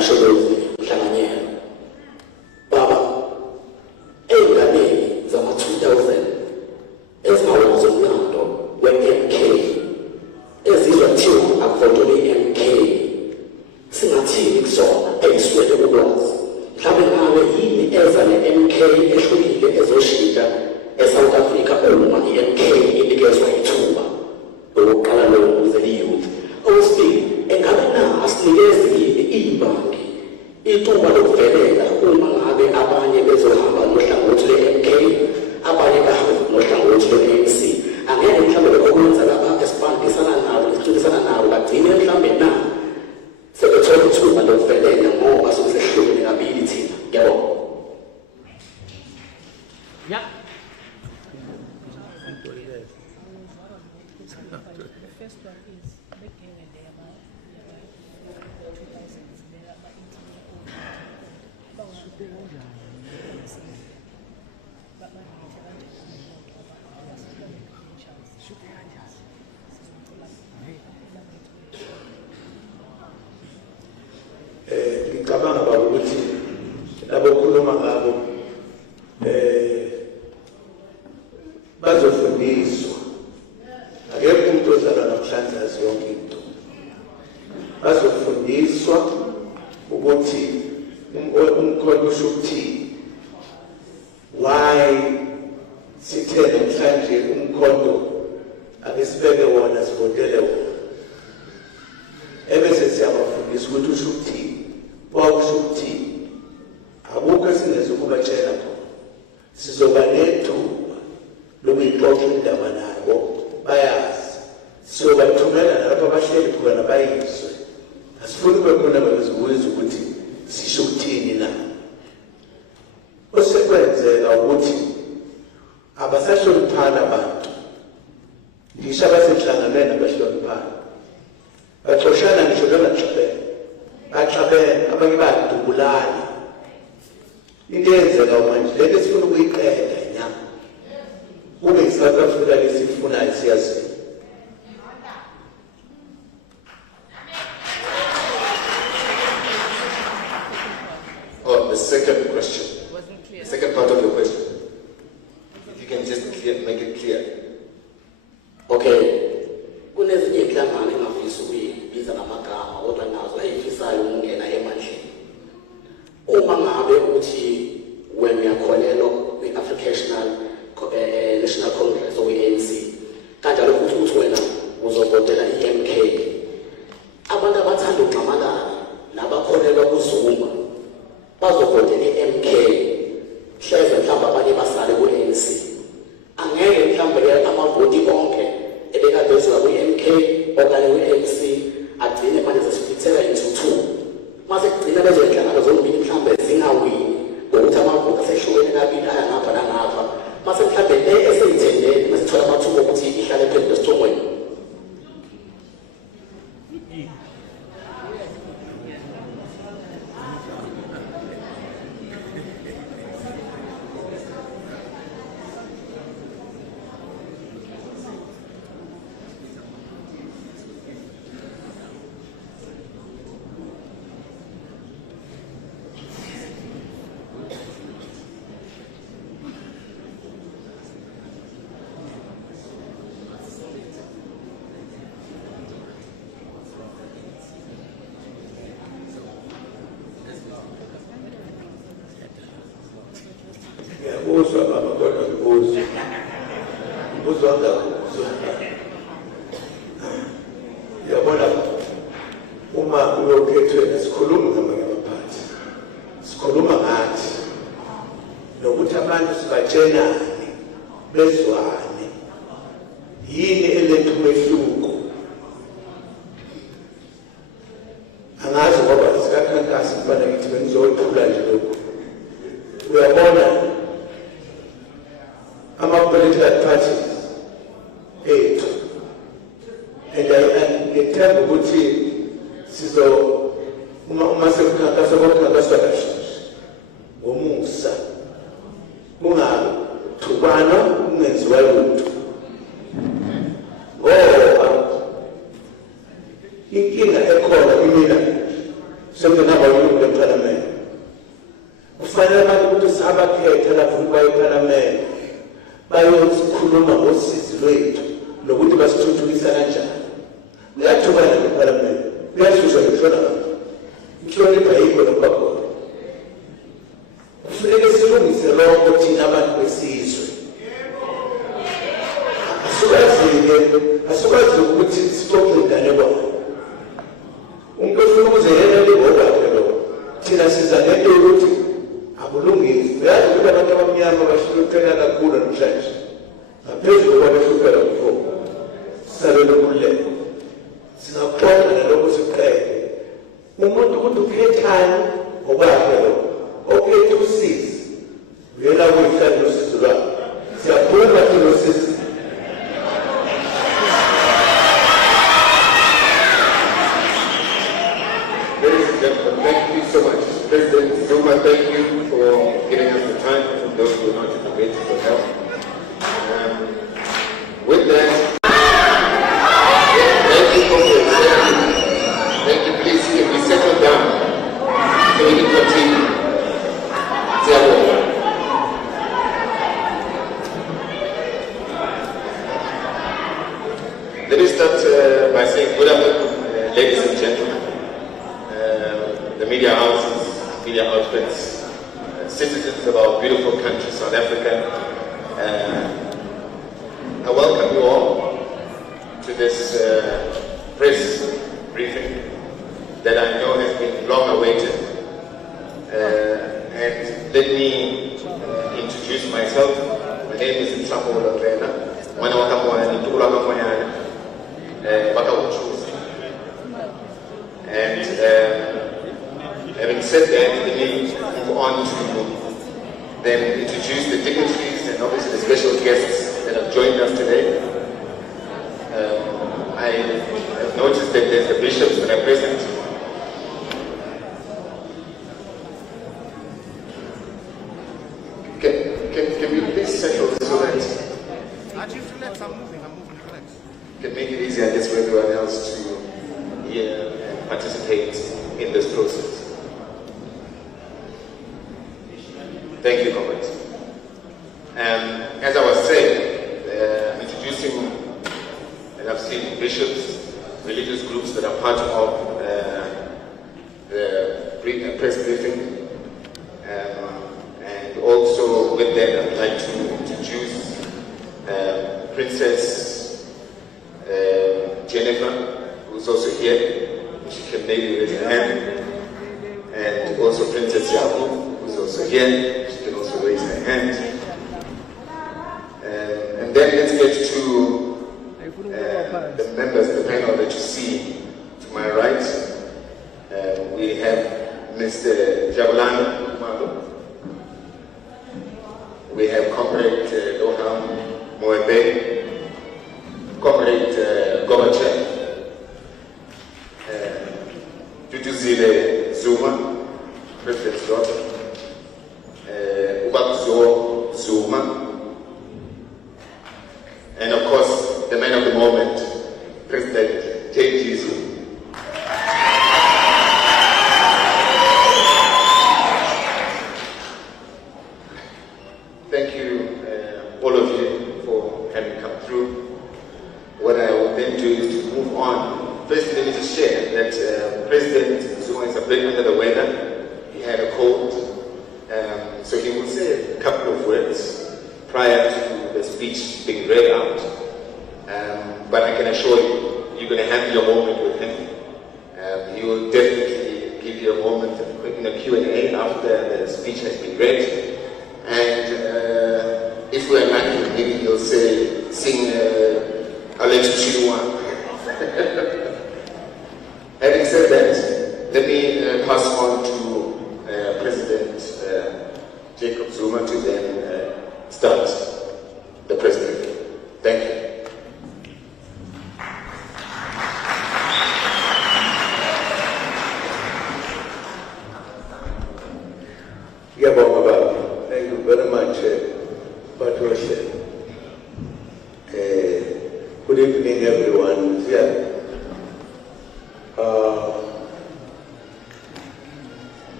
Msholozi Mhlanganyela. Baba, ey'nganeni zama-2000 ezingawenza zomlando we-MK ezizwa kuthiwa akuvotele i-MK singathini kusona ey'swele ulwazi mhlawumbe ngabe yini eza ne-MK ehlukile ezoshintsha eSouth Africa uma i-MK inikezwa ithuba lokuqala lokuze liyouth. Okwesibili, engabe na asinikeze yini iy'mbangi ithuba lokuvelela uma ngabe abanye bezohamba nohlangothi lwe-MK abanye bahambe nohlangothi lwe-ANC. Angeke mhlawumbe lokho kwenza laba esibambisana nabo esithulisana nabo bagcine mhlawumbe na sebethola ithuba lokuvelela ngoba sokusehlukene kabili thina. Ngiyabonga. Yeah. The first one is making a day about 2000s. There are about 18 ngicabanga baba ukuthi labokhuluma ngabo bazofundiswa. Akekho umuntu ozalwa namhlanje azi yonke into. Bazofundiswa ukuthi umkhondo usho ukuthini. Why sithe namhlanje umkhondo akesibeke wona sivotele wona. Ebese siyabafundisa ukuthi usho ukuthini. Wakusho ukuthini. Akukho esingeze ukubatshela khona. Sizoba nethuba lokuyixoxa indaba nabo bayazi. Siyobathumela nalapho abahleli khona bayizwe. Asifuni bekhona bezobuza ukuthi sisho ukuthini na. Osekwenzeka ukuthi abasahloniphana abantu. Ngisho abasenhlanganweni abahloniphana. Baxoshana ngisho bemaxabene. Baxabene abanye badubulana. Into eyenzeka manje lento esifuna ukuyiqeda nyama. Kube iSouth Africa lesifunayo siyazi. Oh, the second question. Wasn't clear. The second part of your question. If you can just make it clear. Okay. Kunezinye inhlangano engafisa ukuyibiza ngamagama kodwa nazo eyifisayo ukungena emandleni. Uma ngabe uthi when uyakholelwa kwi-African National Congress or ANC kanjalo futhi uthi wena uzovotela i-MK, abantu abathanda ukugxamalala nabakholelwa kuZuma bazovotela i-MK hleze mhlawumbe abanye basale ku-ANC. Angeke mhlawumbe amavoti onke ebekade eziwa kwi-MK okanye kwi-ANC agcine manje sesifitheka into two. Mase kugcina lezo zinhlangano zombili mhlawumbe zingawini ngokuthi amavoti asehlukene kabili aya ngapha nangapha. Mase mhlawumbe le eseyithendele masithola amathuba ukuthi ihlale phezu esithongweni. Ngiyabuzwa baba kodwa ngibuzwa. Ngibuzwa ngakuzwa. Yabona uma uyokhethwe sikhuluma ngamanye amaphathi. Sikhuluma ngathi nokuthi abantu sibatshelane bezwane. Yini eletha umehluko? Angazi ngoba sikakhankasi mfana ngithi bengizothula nje lokho. Uyabona ama-political parties ethu and ngithemba ukuthi uma sekukhankasa kokhankaswa kahle ngomusa kungathukwana kungenziwa lutho ngoba inkinga ekhona kimina sengingaba amalungu eParliament. Kufanele abantu ukuthi sabakhetha lapho eParliament bayokhuluma ngosizi lwethu nokuthi basithuthukisa kanjani. Kuyathukana eParliament, kuyashusha ngishona inhlonipho ayikho lapha khona. Kufanele silungise lokho thina abantu besizwe. Asukwazi ukuthi sixoxe ingane kwabo. Umuntu ofuna ukuzelela libokwakhe lo. Thina siza nento yokuthi akulungisi. Uyazi ukuthi abantu abamnyama bahlupheka kakhulu namhlanje. Ngaphezulu kwabahlupheka before. Sisabele ukululeka. Singaxoxa nalokho sikuqede. Umuntu ukuthi ukhethani ngokwakhe lo. Okhetha usizi. Uyela kuyifana nosizo lwakhe. Siyaphuma thina usizi. Thank you so much. President Zuma, thank you for giving us the time, and those who are not in the debate for help. With that, thank you for your thank you. Please, if we settle down, so we can continue. Let me start by saying good afternoon, ladies and gentlemen. The media houses, media outlets, citizens of our beautiful country, South Africa. I welcome you all to this press briefing that I know has been long awaited. And let me introduce myself. My name is Nsapo Lorena. And having said that, let me move on to then introduce the dignitaries and obviously the special guests that have joined us today. I have noticed that there's the bishops that are present. Can we please settle so that can make it easier, I guess, for everyone else to hear and participate in this process. Thank you, comrades. As I was saying, introducing, and I've seen bishops, religious groups that are part of the press briefing, and also with that I'd like to introduce Princess Jennifer, who's also here. She can maybe raise her hand. And also Princess Yabu, who's also here. She can also raise her hand. And then let's get to the members of the panel that you see to my right. We have Mr. Jabulani Umalo. We have Comrade Doham Moebe. Comrade Gobachev, Tutuzile Zuma, President's daughter, Ubakzo Zuma, and of course, the man of the moment, President J.G. Zuma. Thank you, all of you, for having come through. What I will then do is to move on. First, let me just share that President Zuma is a bit under the weather. He had a cold. So he will say a couple of words prior to the speech being read out. But I can assure you, you're going to have your moment with him. He will definitely give you a moment in a Q&A after the speech has been read. And if we're lucky, maybe he'll say, sing Alex Chilwan. Having said that, let me pass on to President Jacob Zuma to then start the president. Thank you. Thank you very much, Patricia. Good evening, everyone.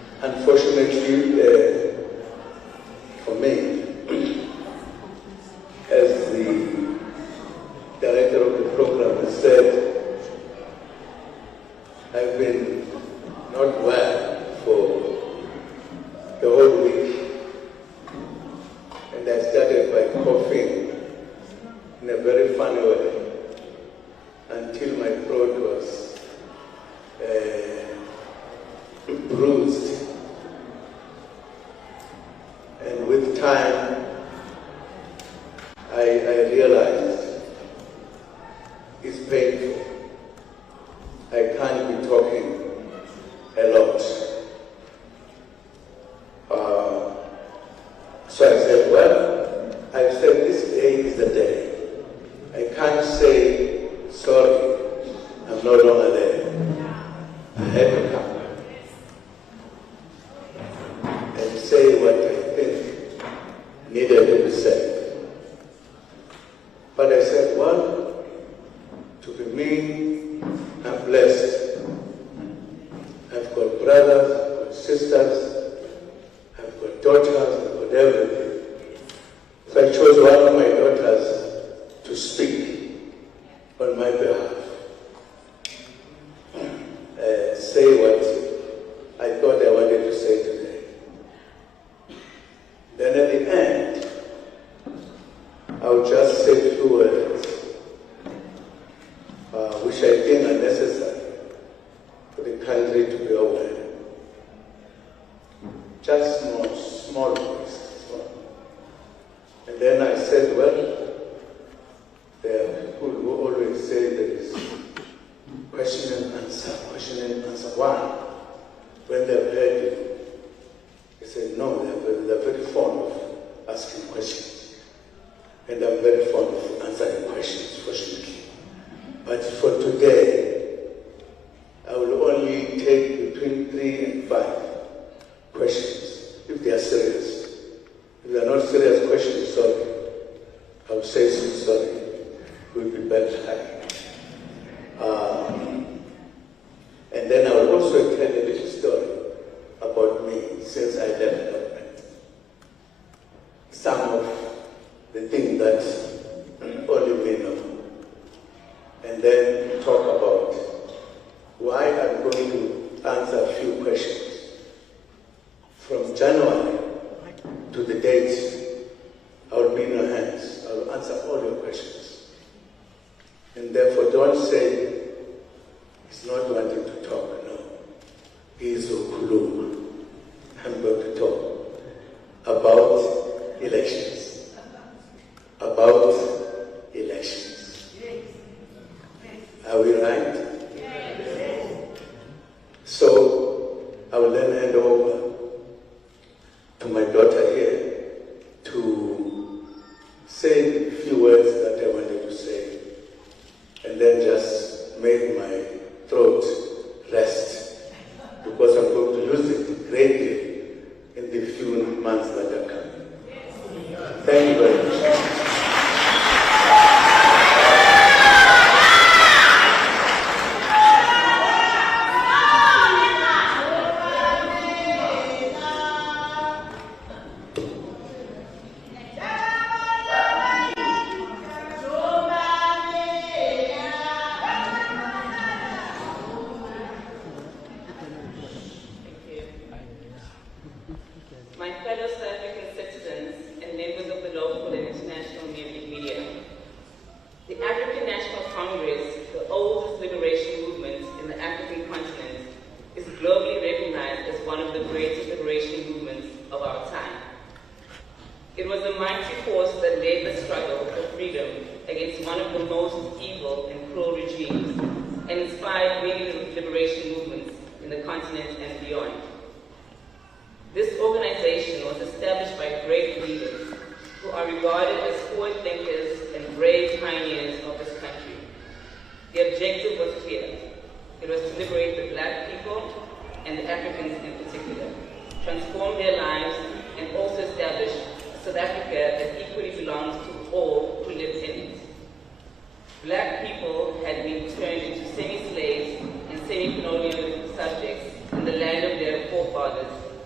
Unfortunately, for me, as the director of the program has said, I've been not well for the whole week, and I started by coughing in a very funny way until my throat was bruised. And with time, I realized it's painful. I can't be talking a lot. So I said, well, I've said this day is the day. I can't say, sorry, I'm no longer there. I had to come and say what I think needed to be said. But I said, well, to be me, I'm blessed. I've got brothers, I've got sisters, I've got daughters, I've got everything. So I chose one of my daughters to speak on my behalf. Say what I thought I wanted to say today. Then at the end, I'll just say a few words, which I think are necessary for the country to be aware. Just small voice. And then I said, well, there are people who always say there is question and answer. Why? When they've heard you, they say, no, they're very fond of asking questions. And I'm very fond of answering questions, fortunately. But for today, I will only take between 3 and 5 questions, if they are serious. If they are not serious questions, sorry. I will say sorry. It will be better. And then I will also tell a little story about me since I left government. Some of the things that only me know. And then talk about why I'm going to answer a few questions. From January to the date, I will be in your hands. I will answer all your questions. And therefore, don't say he's not wanting to talk. No. He is Okuluma. I'm going to talk about elections. About elections. Are we right? So, I will then hand over to my daughter here to say a few words that I wanted to say, and then just make my throat rest, because I'm going to use it greatly in the few months that are coming. Thank you very much. My fellow South African citizens and members of the local and international media, the African National Congress, the oldest liberation movement in the African continent, is globally recognized as one of the greatest liberation movements of our time. It was a mighty force that led the struggle for freedom against one of the most evil and cruel regimes and inspired many liberation movements in the continent and beyond. This organization was established by great leaders who are regarded as forward thinkers and brave pioneers of this country. The objective was clear. It was to liberate the Black people and the Africans in particular, transform their lives, and also establish a South Africa that equally belongs to all who live in it. Black people had been turned into semi-slaves and semi-colonial subjects in the land of their forefathers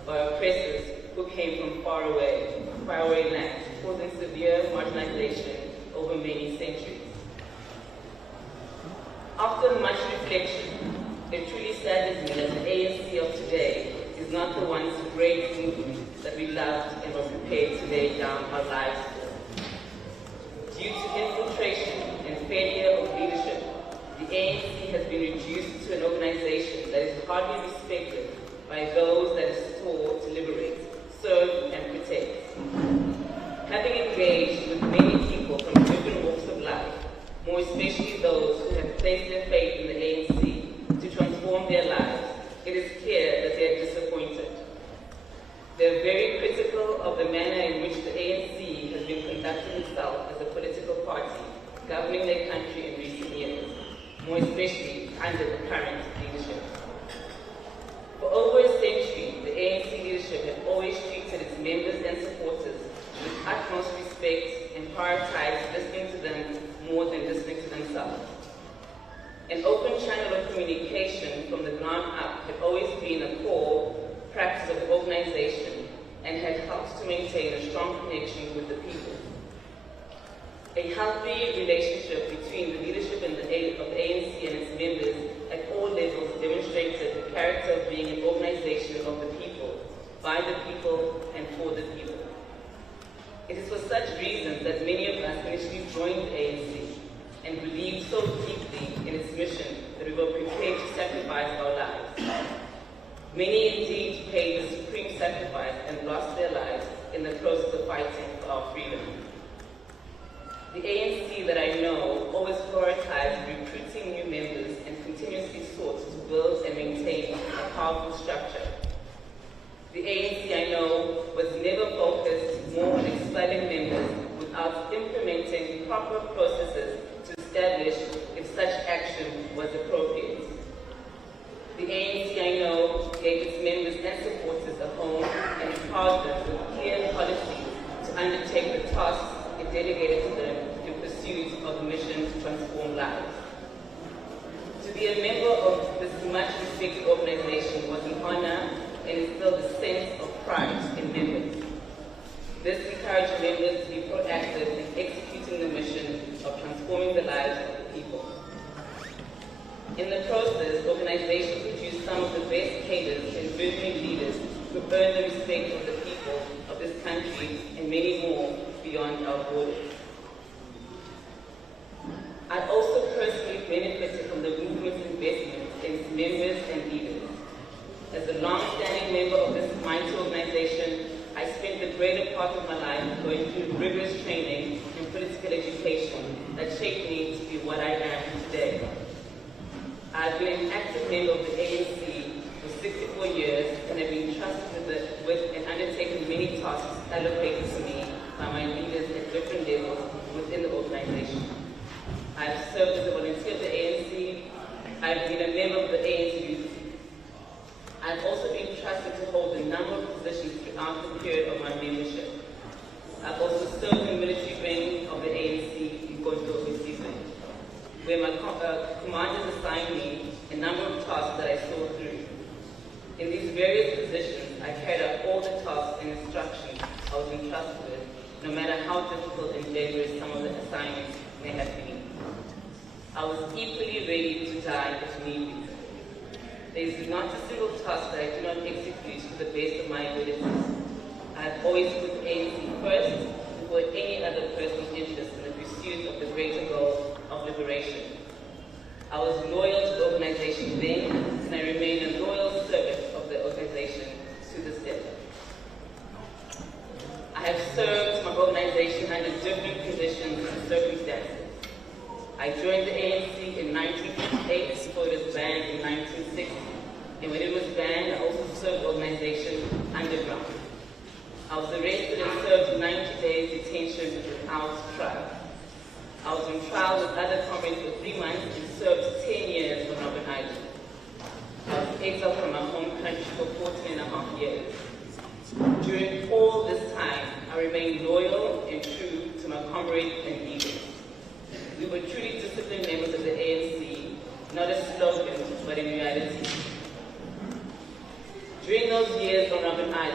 by oppressors who came from faraway lands, causing severe marginalization over many centuries. After much reflection, it truly saddens me that the ANC of today is not the once great movement that we loved and were prepared to lay down our lives for. Due to infiltration and failure of leadership, the ANC has been reduced to an organization that is hardly respected by those that it sought to liberate, serve, and protect. Having engaged with many people from different walks of life, more especially those who have placed their faith in the ANC to transform their lives, it is clear that they are disappointed. They are very critical of the manner in which the ANC has been conducting itself as a political party, governing their country in recent years, more especially under the current leadership. For over a century, the ANC leadership has always treated its members and supporters with utmost respect and prioritized listening to them more than listening to themselves. An open channel of communication from the ground up had always been a core practice of the organization and had helped to maintain a strong connection with the people. A healthy relationship between the leadership of the ANC and its members at all levels demonstrated the character of being an organization of the people, by the people, and for the people. It is for such reasons that many of us initially joined the ANC and believed so deeply in its mission that we were prepared to sacrifice our lives. Many indeed paid the supreme sacrifice and lost their lives in the process of fighting for our freedom. The ANC that I know always prioritized recruiting new members and continuously sought to build and maintain a powerful structure. The ANC I know was never focused more on expelling members without implementing proper processes to establish if such action was appropriate. The ANC I know gave its members and supporters a home and empowered them with clear policies to undertake the tasks it delegated to them in pursuit of the mission to transform lives. To be a member of this much respected organization was an honor and instilled a sense of pride in members. This encouraged members to be proactive in executing the mission of transforming the lives of the people. In the process, the organization produced some of the best cadres and visionary leaders who earned the respect of the people of this country and many more beyond our borders. I also personally benefited from the movement's investment in its members and leaders. As a long-standing member of this mighty organization, I spent the greater part of my life going through rigorous training and political education that shaped me to be what I am today. I've been an active member of the ANC for 64 years and have been trusted with and undertaken many tasks allocated to me by my leaders at different levels within the organization. I've served as a volunteer of the ANC. I've been a member of the ANC Youth. I've also been trusted to hold a number of positions throughout the period of my membership. I've also served in military training of the ANC in Gonto season, where my commanders assigned me a number of tasks that I saw through. In these various positions, I carried out all the tasks and instructions I was entrusted with, no matter how difficult and dangerous some of the assignments may have been. I was equally ready to die if need be. There is not a single task that I do not execute to the best of my abilities. I have always put ANC first before any other person's interest in the pursuit of the greater goal of liberation. I was loyal to the organization then, and I remain a loyal servant of the organization to this day. I have served my organization under different conditions and circumstances. I joined the ANC in 1958 before it was banned in 1960. And when it was banned, I also served the organization underground. I was arrested and served 90 days detention without trial. I was on trial with other comrades for 3 months and served 10 years on Robben Island. I was exiled from my home country for 14.5 years. During all this time, I remained loyal and true to my comrades and leaders. We were truly disciplined members of the ANC, not a slogan, but in reality. During those years on Robben Island,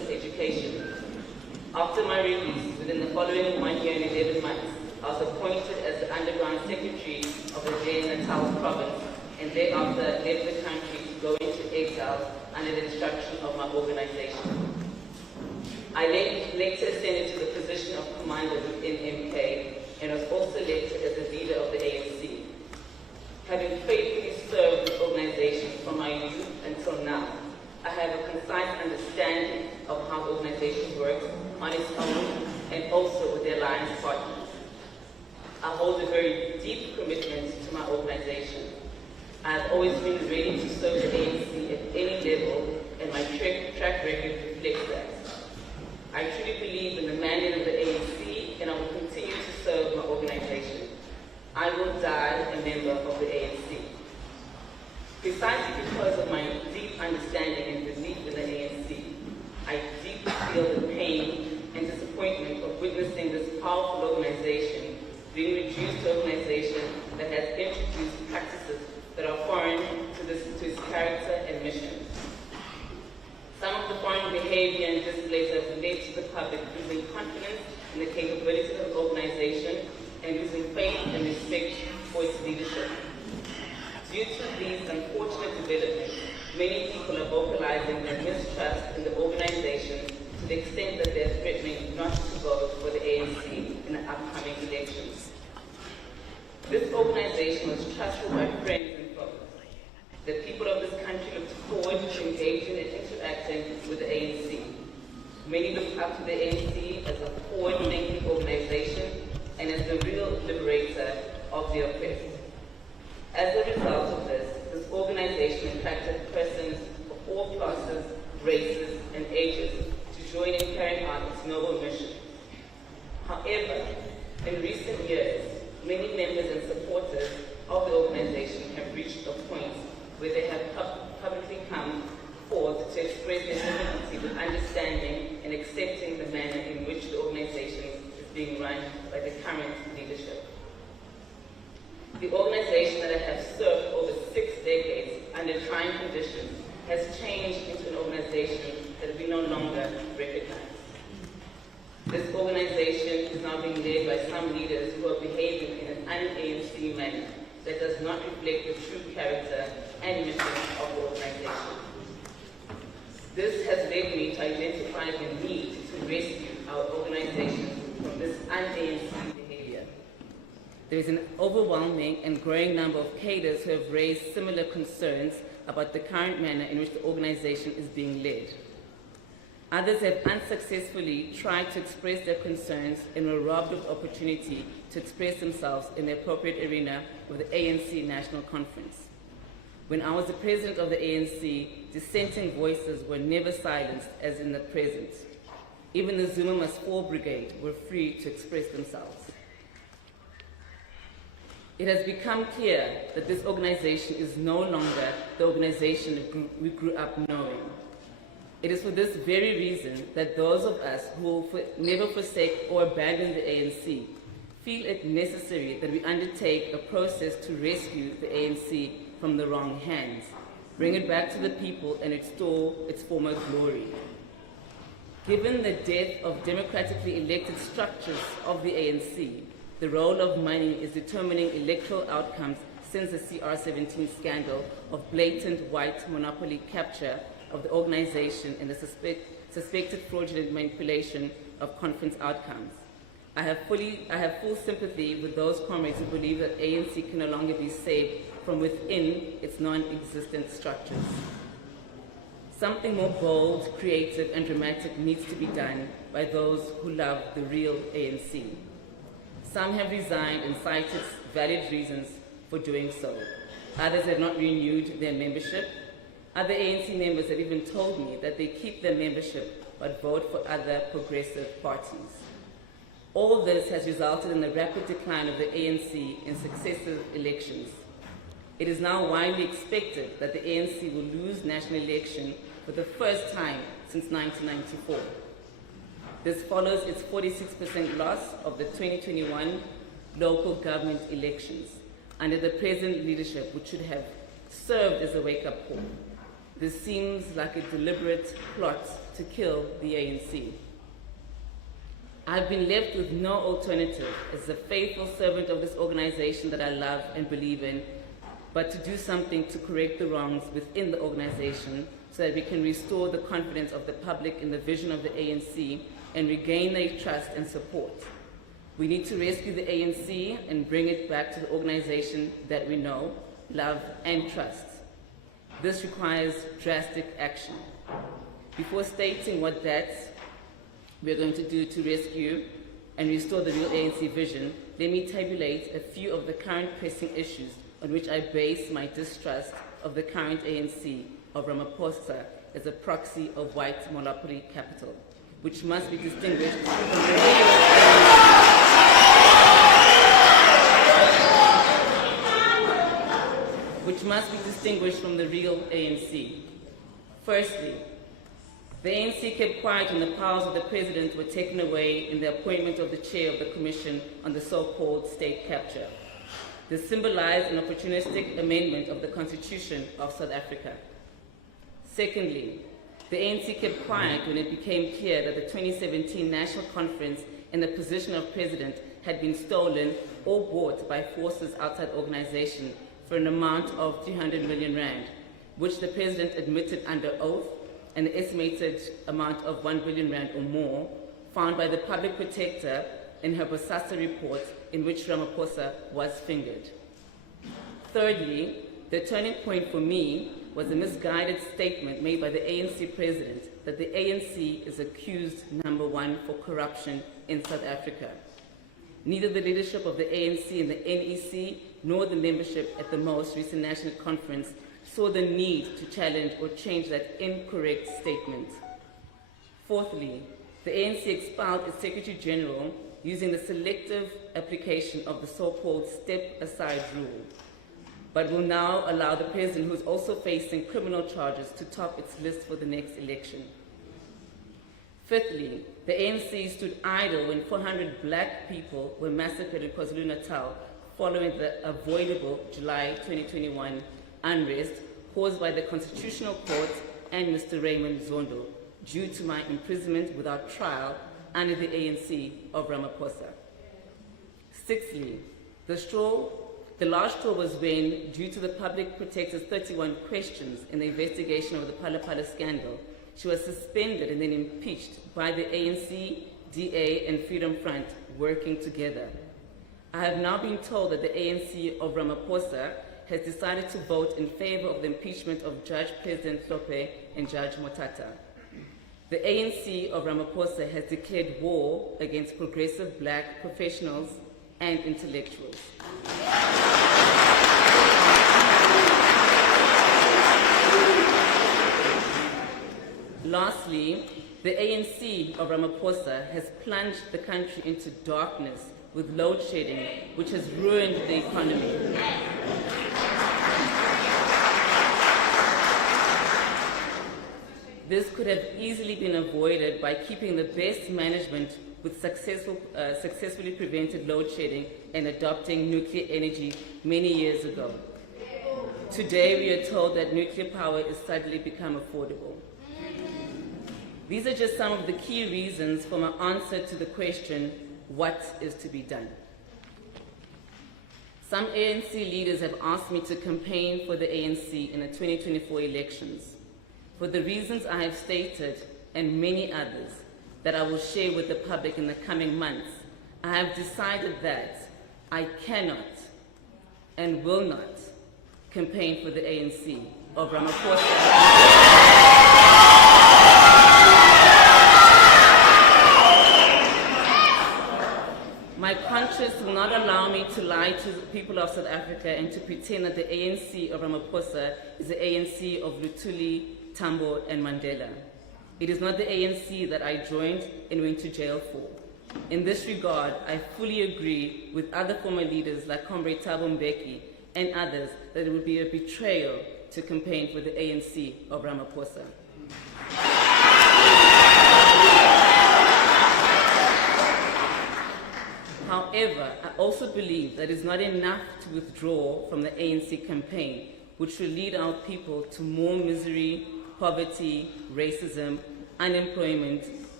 After my release, within the following 1 year and 11 months, I was appointed as the underground secretary of the N18L province, and thereafter left the country to go into exile under the instruction of my organization. I later ascended to the position of commander within MK and was also elected as the leader of the ANC. Having faithfully served the organization from my youth until now, I have a concise understanding of how the organization works on its own and also with the alliance partners. I hold a very deep commitment to my organization. I have always been ready to serve the ANC at any level, and my track record reflects that. I truly believe in the mandate of the ANC, and I will continue to serve my organization. I will die a member of the ANC. Precisely because of my deep understanding and belief in the ANC, I deeply feel the pain and disappointment of witnessing this powerful organization being reduced to an organization that has introduced practices that are foreign to its character and mission. Some of the foreign behavior and displays have led to the public losing confidence in the capabilities of the organization and losing faith and respect for its leadership. Due to these unfortunate developments, many people are vocalizing their mistrust in the organization to the extent that they are threatening not to vote for the ANC in the upcoming elections. This organization was trusted by friends and foes. The people of this country looked forward to engaging and interacting with the ANC. Many looked up to the ANC as a forward-thinking organization and as the real liberator of the oppressed. As a result of this organization attracted persons of all classes, races, and ages to join in carrying out its noble mission. However, in recent years, many members and supporters of the organization have reached a point where they have publicly come forth to express their difficulty with understanding and accepting the manner in which the organization is being run by the current leadership. The organization that I have served over 6 decades under trying conditions has changed into an organization that we no longer recognize. This organization is now being led by some leaders who are behaving in an un-ANC manner that does not reflect the true character and mission of the organization. This has led me to identify the need to rescue our organization from this un-ANC behavior. There is an overwhelming and growing number of cadres who have raised similar concerns about the current manner in which the organization is being led. Others have unsuccessfully tried to express their concerns and were robbed of opportunity to express themselves in the appropriate arena with the ANC National Conference. When I was the president of the ANC, dissenting voices were never silenced as in the present. Even the Zuma Must Fall Brigade were free to express themselves. It has become clear that this organization is no longer the organization we grew up knowing. It is for this very reason that those of us who will never forsake or abandon the ANC feel it necessary that we undertake a process to rescue the ANC from the wrong hands, bring it back to the people and restore its former glory. Given the death of democratically elected structures of the ANC, the role of money is determining electoral outcomes since the CR17 scandal of blatant white monopoly capture of the organization and the suspected fraudulent manipulation of conference outcomes. I have full sympathy with those comrades who believe that ANC can no longer be saved from within its non-existent structures. Something more bold, creative, and dramatic needs to be done by those who love the real ANC. Some have resigned and cited valid reasons for doing so. Others have not renewed their membership. Other ANC members have even told me that they keep their membership but vote for other progressive parties. All this has resulted in the rapid decline of the ANC in successive elections. It is now widely expected that the ANC will lose national election for the first time since 1994. This follows its 46% loss of the 2021 local government elections under the present leadership, which should have served as a wake-up call. This seems like a deliberate plot to kill the ANC. I've been left with no alternative as a faithful servant of this organization that I love and believe in, but to do something to correct the wrongs within the organization so that we can restore the confidence of the public in the vision of the ANC and regain their trust and support. We need to rescue the ANC and bring it back to the organization that we know, love, and trust. This requires drastic action. Before stating what we're going to do to rescue and restore the real ANC vision, let me tabulate a few of the current pressing issues on which I base my distrust of the current ANC of Ramaphosa as a proxy of white monopoly capital, which must be distinguished from the real ANC. Firstly, the ANC kept quiet when the powers of the president were taken away in the appointment of the chair of the Commission on the so-called state capture. This symbolized an opportunistic amendment of the Constitution of South Africa. Secondly, the ANC kept quiet when it became clear that the 2017 National Conference and the position of president had been stolen or bought by forces outside the organization for an amount of 300 million rand, which the president admitted under oath, and the estimated amount of 1 billion rand or more, found by the public protector in her Bosasa report in which Ramaphosa was fingered. Thirdly, the turning point for me was a misguided statement made by the ANC president that the ANC is accused, number one, for corruption in South Africa. Neither the leadership of the ANC and the NEC nor the membership at the most recent national conference saw the need to challenge or change that incorrect statement. Fourthly, the ANC expelled its Secretary General using the selective application of the so-called step-aside rule, but will now allow the president, who is also facing criminal charges, to top its list for the next election. Fifthly, the ANC stood idle when 400 black people were massacred in KwaZulu-Natal following the avoidable July 2021 unrest caused by the Constitutional Court and Mr. Raymond Zondo due to my imprisonment without trial under the ANC of Ramaphosa. Sixthly, the last straw was when, due to the public protector's 31 questions in the investigation of the Phala Phala scandal, she was suspended and then impeached by the ANC, DA, and Freedom Front working together. I have now been told that the ANC of Ramaphosa has decided to vote in favor of the impeachment of Judge President Hlophe and Judge Motata. The ANC of Ramaphosa has declared war against progressive black professionals and intellectuals. Lastly, the ANC of Ramaphosa has plunged the country into darkness with load shedding, which has ruined the economy. This could have easily been avoided by keeping the best management with successfully prevented load shedding and adopting nuclear energy many years ago. Today, we are told that nuclear power is suddenly become affordable. These are just some of the key reasons for my answer to the question, what is to be done? Some ANC leaders have asked me to campaign for the ANC in the 2024 elections. For the reasons I have stated, and many others that I will share with the public in the coming months, I have decided that I cannot and will not campaign for the ANC of Ramaphosa. My conscience will not allow me to lie to the people of South Africa and to pretend that the ANC of Ramaphosa is the ANC of Luthuli, Tambo, and Mandela. It is not the ANC that I joined and went to jail for. In this regard, I fully agree with other former leaders like Comrade Thabo Mbeki and others that it would be a betrayal to campaign for the ANC of Ramaphosa. However, I also believe that it is not enough to withdraw from the ANC campaign, which will lead our people to more misery, poverty, racism, unemployment,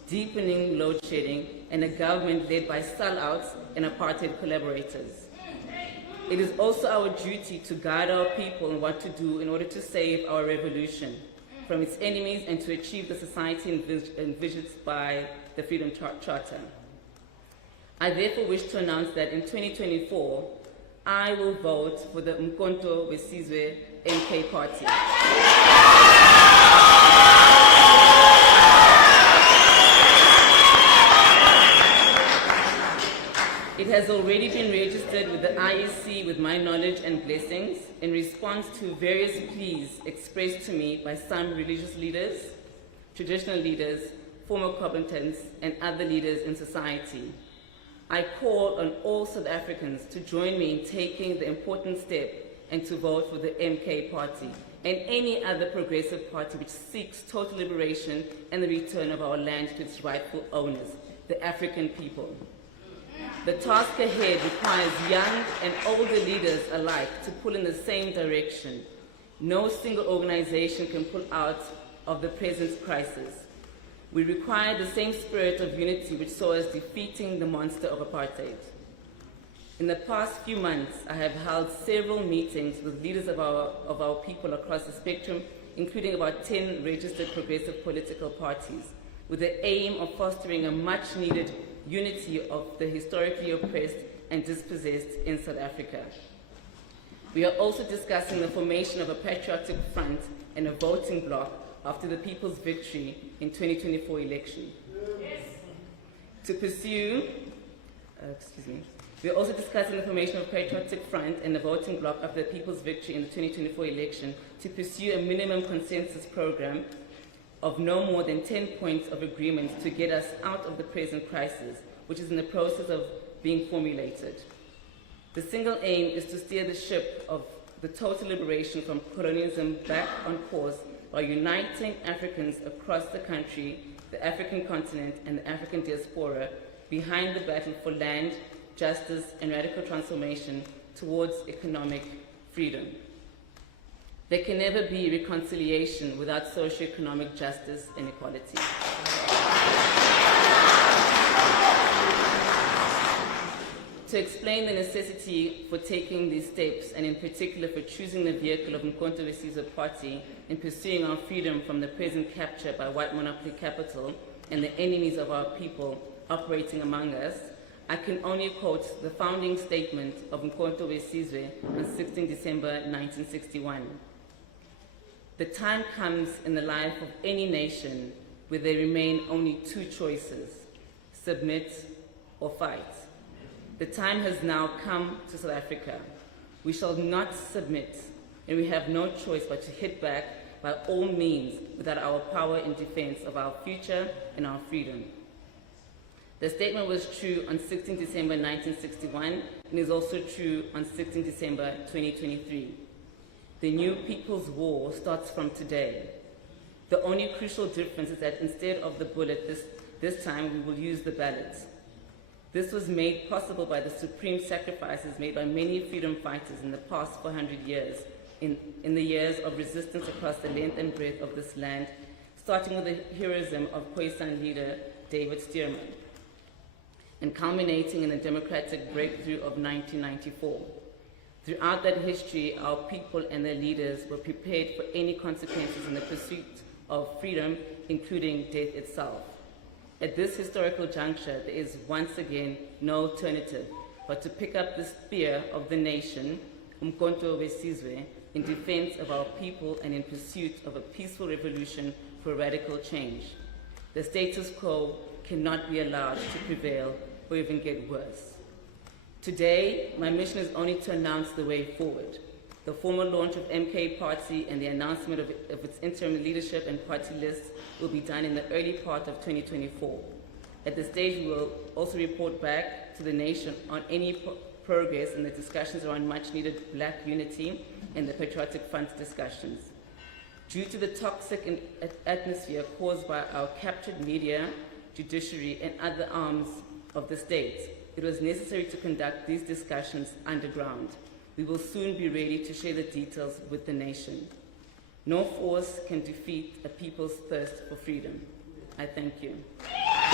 deepening load shedding, and a government led by sellouts and apartheid collaborators. It is also our duty to guide our people in what to do in order to save our revolution from its enemies and to achieve the society envisioned by the Freedom Charter. I therefore wish to announce that in 2024, I will vote for the Umkhonto weSizwe MK party. It has already been registered with the IEC with my knowledge and blessings in response to various pleas expressed to me by some religious leaders, traditional leaders, former combatants, and other leaders in society. I call on all South Africans to join me in taking the important step and to vote for the MK party and any other progressive party which seeks total liberation and the return of our land to its rightful owners, the African people. The task ahead requires young and older leaders alike to pull in the same direction. No single organization can pull out of the present crisis. We require the same spirit of unity which saw us defeating the monster of apartheid. In the past few months, I have held several meetings with leaders of our people across the spectrum, including about 10 registered progressive political parties, with the aim of fostering a much-needed unity of the historically oppressed and dispossessed in South Africa. We are also discussing the formation of a patriotic front and a voting bloc after the people's victory in 2024 election. We are also discussing the formation of a patriotic front and a voting bloc after the people's victory in the 2024 election to pursue a minimum consensus program of no more than 10 points of agreement to get us out of the present crisis, which is in the process of being formulated. The single aim is to steer the ship of the total liberation from colonialism back on course by uniting Africans across the country, the African continent, and the African diaspora behind the battle for land, justice, and radical transformation towards economic freedom. There can never be reconciliation without socio-economic justice and equality. To explain the necessity for taking these steps, and in particular for choosing the vehicle of Umkhonto weSizwe party in pursuing our freedom from the present capture by white monopoly capital and the enemies of our people operating among us, I can only quote the founding statement of Umkhonto weSizwe on 16 December 1961. The time comes in the life of any nation where there remain only two choices: submit or fight. The time has now come to South Africa. We shall not submit, and we have no choice but to hit back by all means without our power in defense of our future and our freedom. The statement was true on 16 December 1961 and is also true on 16 December 2023. The new People's War starts from today. The only crucial difference is that instead of the bullet this time, we will use the ballot. This was made possible by the supreme sacrifices made by many freedom fighters in the past 400 years, in the years of resistance across the length and breadth of this land, starting with the heroism of Khoisan leader David Stearman, and culminating in the democratic breakthrough of 1994. Throughout that history, our people and their leaders were prepared for any consequences in the pursuit of freedom, including death itself. At this historical juncture, there is once again no alternative but to pick up the spear of the nation, Umkhonto weSizwe, in defense of our people and in pursuit of a peaceful revolution for radical change. The status quo cannot be allowed to prevail or even get worse. Today, my mission is only to announce the way forward. The formal launch of MK Party and the announcement of its interim leadership and party lists will be done in the early part of 2024. At this stage, we will also report back to the nation on any progress in the discussions around much-needed black unity and the Patriotic Front discussions. Due to the toxic atmosphere caused by our captured media, judiciary, and other arms of the state, it was necessary to conduct these discussions underground. We will soon be ready to share the details with the nation. No force can defeat a people's thirst for freedom. I thank you.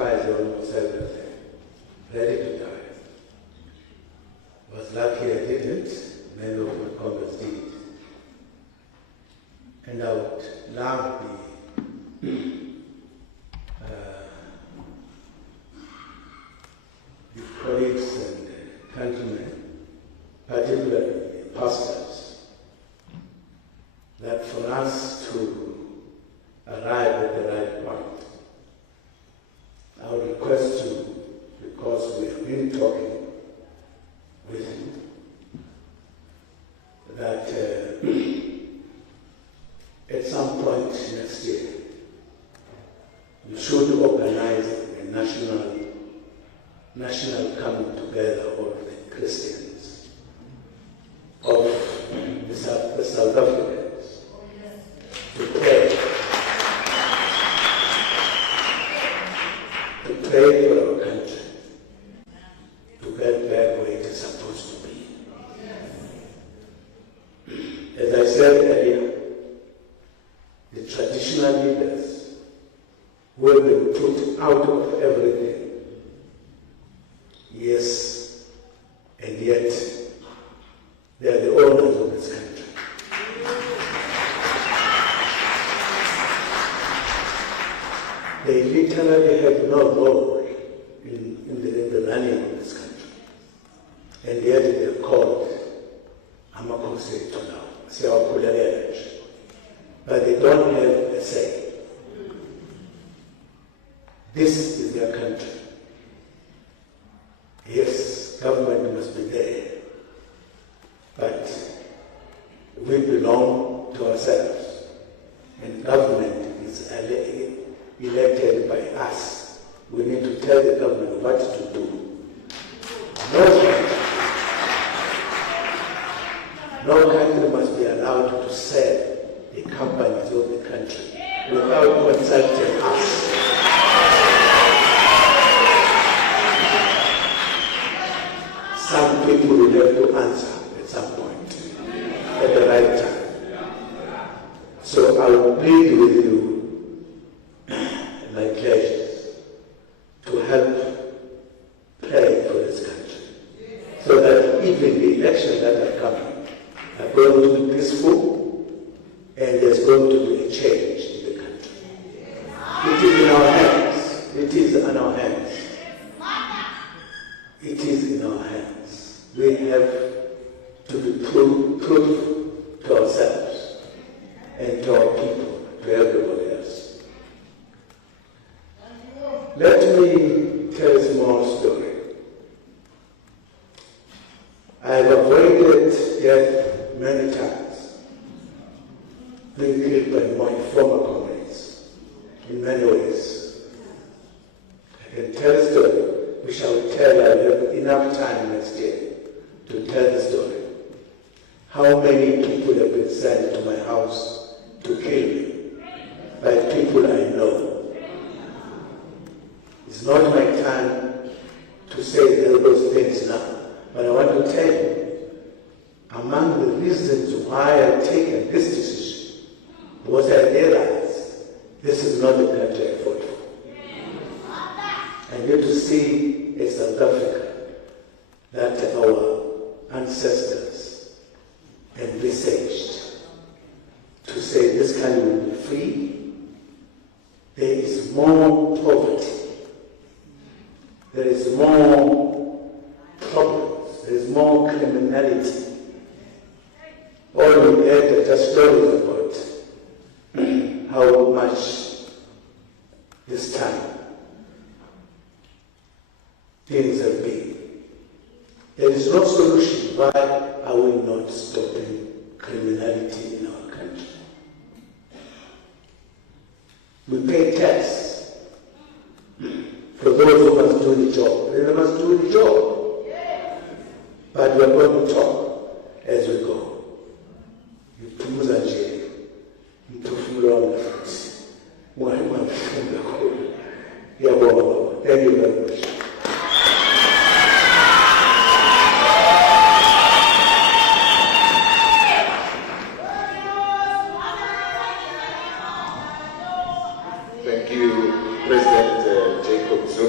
sacrifice almost everything, ready to die. I was lucky I didn't, many of my colleagues did. And I would love the colleagues and countrymen, particularly pastors, that for us to arrive at the right point, I would request you, because we have been talking with you, that at some point next year, we should organize a national coming together of the Christians, of the South Africans, to pray for our country, to get back where it is supposed to be. As I said earlier, the traditional leaders who have been put out of everything, yes, and yet they are the owners of this country. They literally have no role in the running of this country. And yet they are called Amakosi now, but they don't have a say. This is their country. Yes, government must be there, but we belong to ourselves, and government is elected by us. We need to tell the government what to do. No country must be allowed to sell the companies of the country without consulting us. Some people will have to answer at some point, at the right time. So I will plead with you, my pledges, to help pray for this country, so that even the elections that are coming are going to be peaceful, and there's going to be a change in the country. It is in our hands. It is in our hands. It is in our hands. We have to be proof to ourselves and to our people, to everybody else. Let me tell a small story. I have avoided death many times, being killed by my former comrades in many ways. I can tell a story, which I will tell. I will have enough time next year to tell the story. How many people have been sent to my house to kill me by people I know. It's not my time to say those things now, but I want to tell you, among the reasons why I've taken this decision was I realized this is not the country I fought for. I need to see a South Africa that our ancestors envisaged, to say this country will be free. There is more poverty. There is more problems. There is more criminality. All we had are just stories about how much this time things have been. There is no solution. Why are we not stopping criminality in our country? We pay tax for those who must do the job. They must do the job. But we are going to talk as we go. Tumuza nje, mtufumula wa mfuti, mwalimu mfumu lakulu. Ya baba. Thank you very much. Thank you, President Jacob Zuma.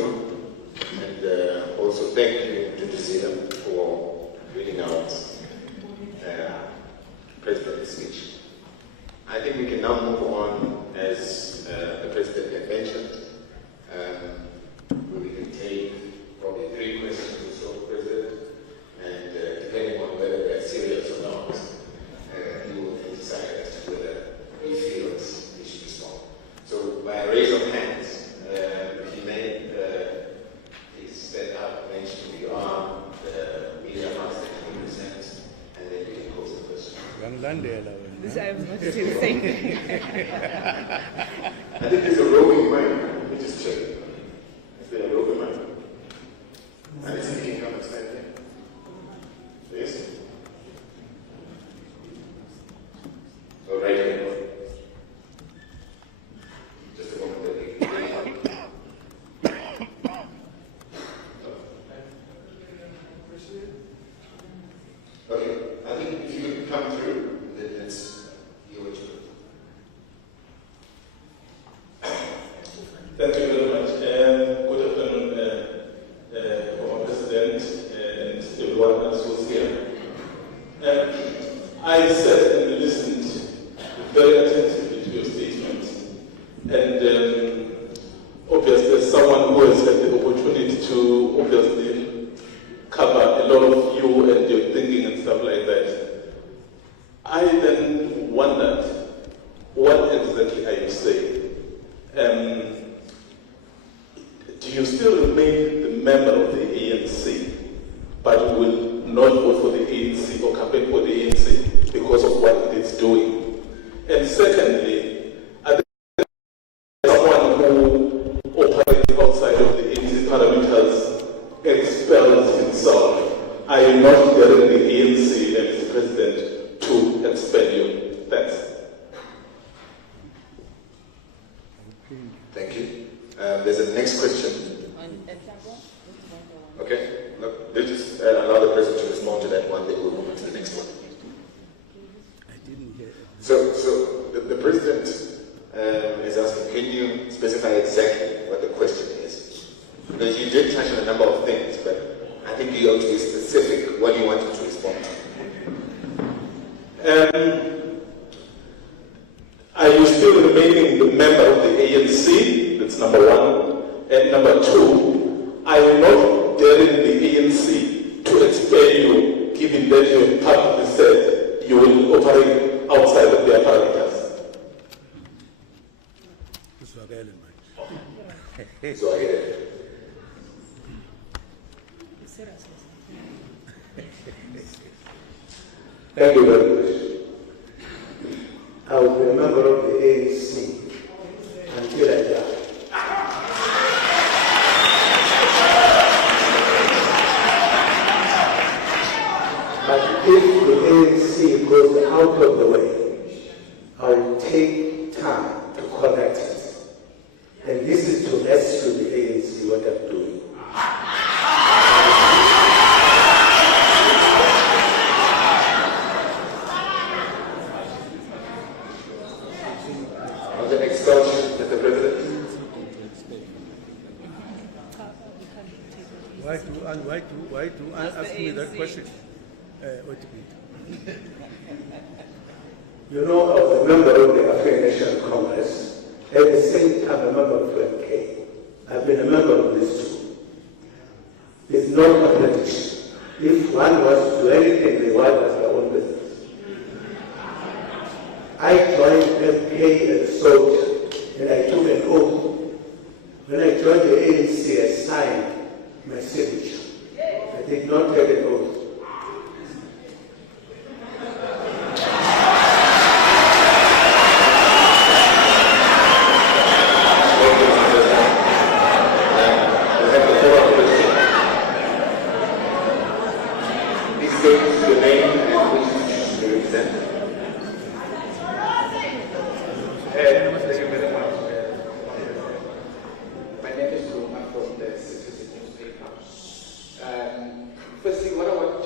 This I was going to say the same thing. I think there's a roving mind. Let me just check. Is there a roving mind? And it's in the comment slide there. Yes? So right here. Just a moment. Okay, I think if you could come through, then let's hear what you Thank you very much. Good afternoon, former President and everyone else who's here. I sat and listened very attentively to your statement, and obviously, as someone who has had the opportunity to obviously cover a lot of you and your thinking and stuff like that, I then wondered, what exactly are you saying? Do you still remain the member of the ANC, but will not vote for the ANC or campaign for the ANC because of what it is doing? And secondly, are there someone who operates outside of the ANC parameters expels himself? Are you not daring the ANC and its president to expel you? Thanks. Thank you. There's a next question. Okay. Look, let's just allow the president to respond to that one, then we'll move on to the next one. I didn't hear it. So the president is asking, can you specify exactly what the question is? Because you did touch on a number of things, but I think you ought to be specific what you wanted to respond to. Are you still remaining the member of the ANC? That's number one. And number two, are you not daring the ANC to expel you, given that you have publicly said you will operate outside of their parameters? So again. Thank you very much. I will be a member of the ANC until I die. But if the ANC goes out of the way, I will take time to correct it. And this is to rescue the ANC, what I'm doing. On the next question, Mr. President. Why do ask me that question? You know, I was a member of the African National Congress, at the same time a member of FMK. I've been a member of this too. It's not contradiction. If one wants to do anything, they want as their own business. I joined FMK as a soldier, and I took an oath. When I joined the ANC, I signed my signature. I did not take an oath. My name is Zuma from the Citizen newspaper. Firstly, what I want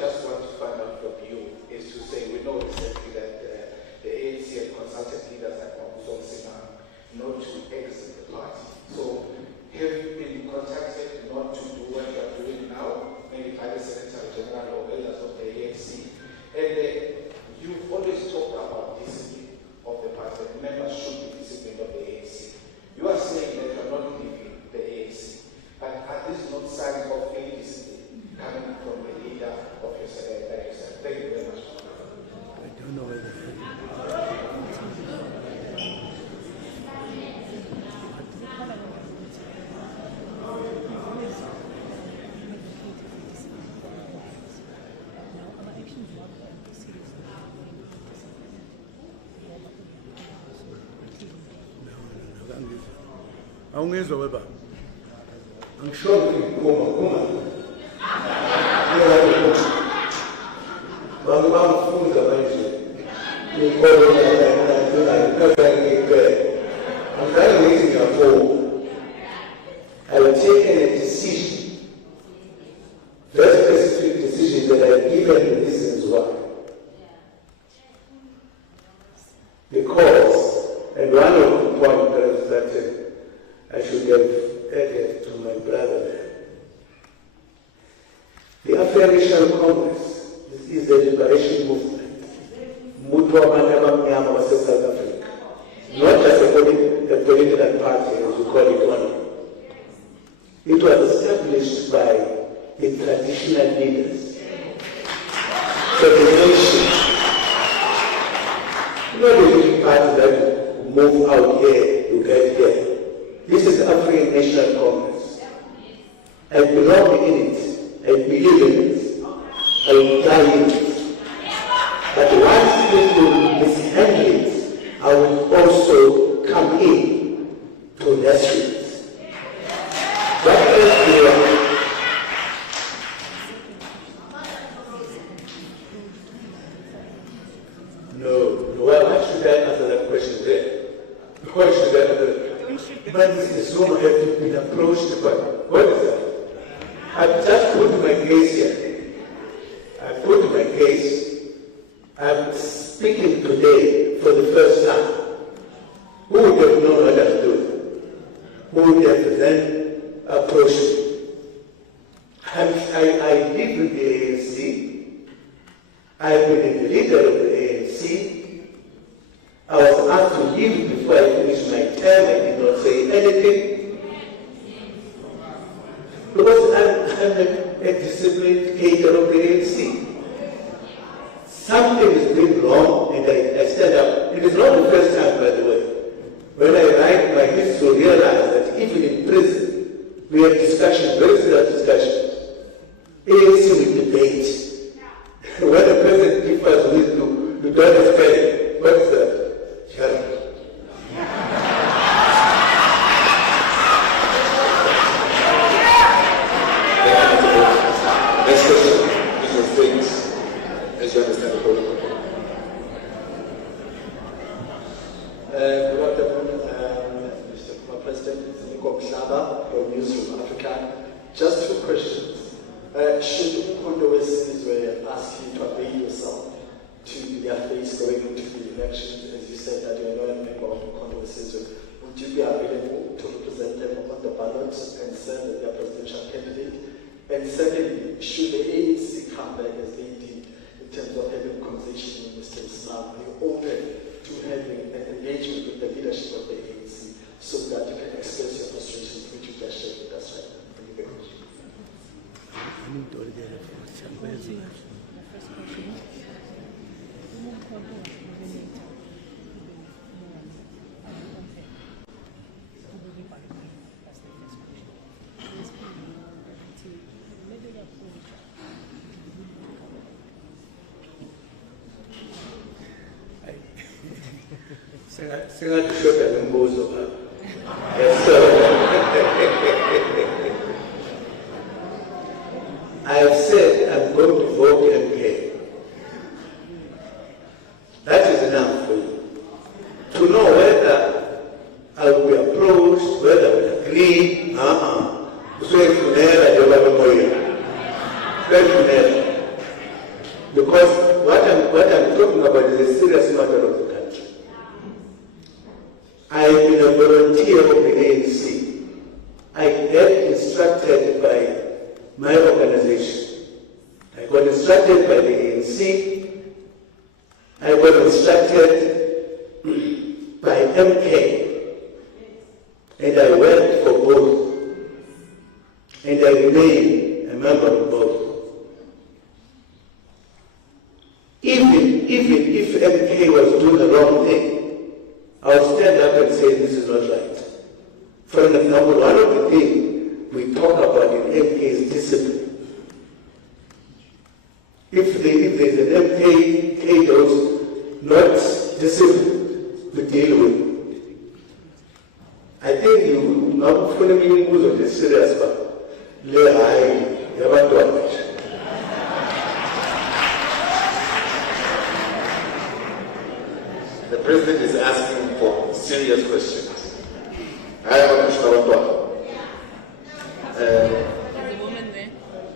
Awungizwa weba. Angisho kuma. Bangifunda manje. Inkolo I'm trying to make it a form. I have taken a decision, very specific decision that I've given reasons why. Because, and one of the points that I should have added to my brother there, the African Congress is a liberation movement. South Africa. Not just a political party, as we call it one. It was established by the traditional leaders. So the nation, not a big party that move out here to get here. This is the African National Congress. I belong in it. I believe in it. I will die in it. But once people mishandle it, I will also come in to their streets. What else do you want? No. Why should I answer that question there? Why should I answer that? But Mr. Zuma have been approached by, what is that? I've just put my case here. I've put my case. I'm speaking today for the first time. Who would have known what I'm doing? Who would have then approached me? I live with the ANC. I've been the leader of the ANC. I was asked to leave before I finished my term. I did not say anything. Because I'm a disciplined cadre of the ANC. Something is being wrong, and I stand up. It is not the first time, by the way. When I write my history, I realize that even in prison, we have discussions, very serious discussions. ANC will debate. When the president differs with you don't understand. What is that? Shut up. Next question, Mr. Springs, as you understand the protocol. Good afternoon, Mr. President. It's Nico Mhlaba from Newsroom Africa. Just two questions. Should Umkhonto wesizwe ask you to avail yourself to their face going into the elections, as you said that you are not a member of Umkhonto wesizwe, would you be available to represent them on the ballot and serve as their presidential candidate? And secondly, should the ANC come back as they did in terms of having a conversation with Mr. Islam, are you open to having an engagement with the leadership of the ANC so that you can express your frustrations, which you just shared with us right now? Thank you very much. Singakushoda ngombuzo baba. Yes, sir. I have said I'm going to vote MK. That is enough for you. To know whether I will be approached, whether I will agree, because what I'm talking about is a serious matter of the country. I've been a volunteer of the ANC. I get instructed by my organization. I got instructed by the ANC. I got instructed by MK. And I worked for both. And I remain a member of both. Even if MK was doing the wrong thing, I would stand up and say this is not right. For example, one of the things we talk about in MK is discipline. If there's an MK those not disciplined, we deal with.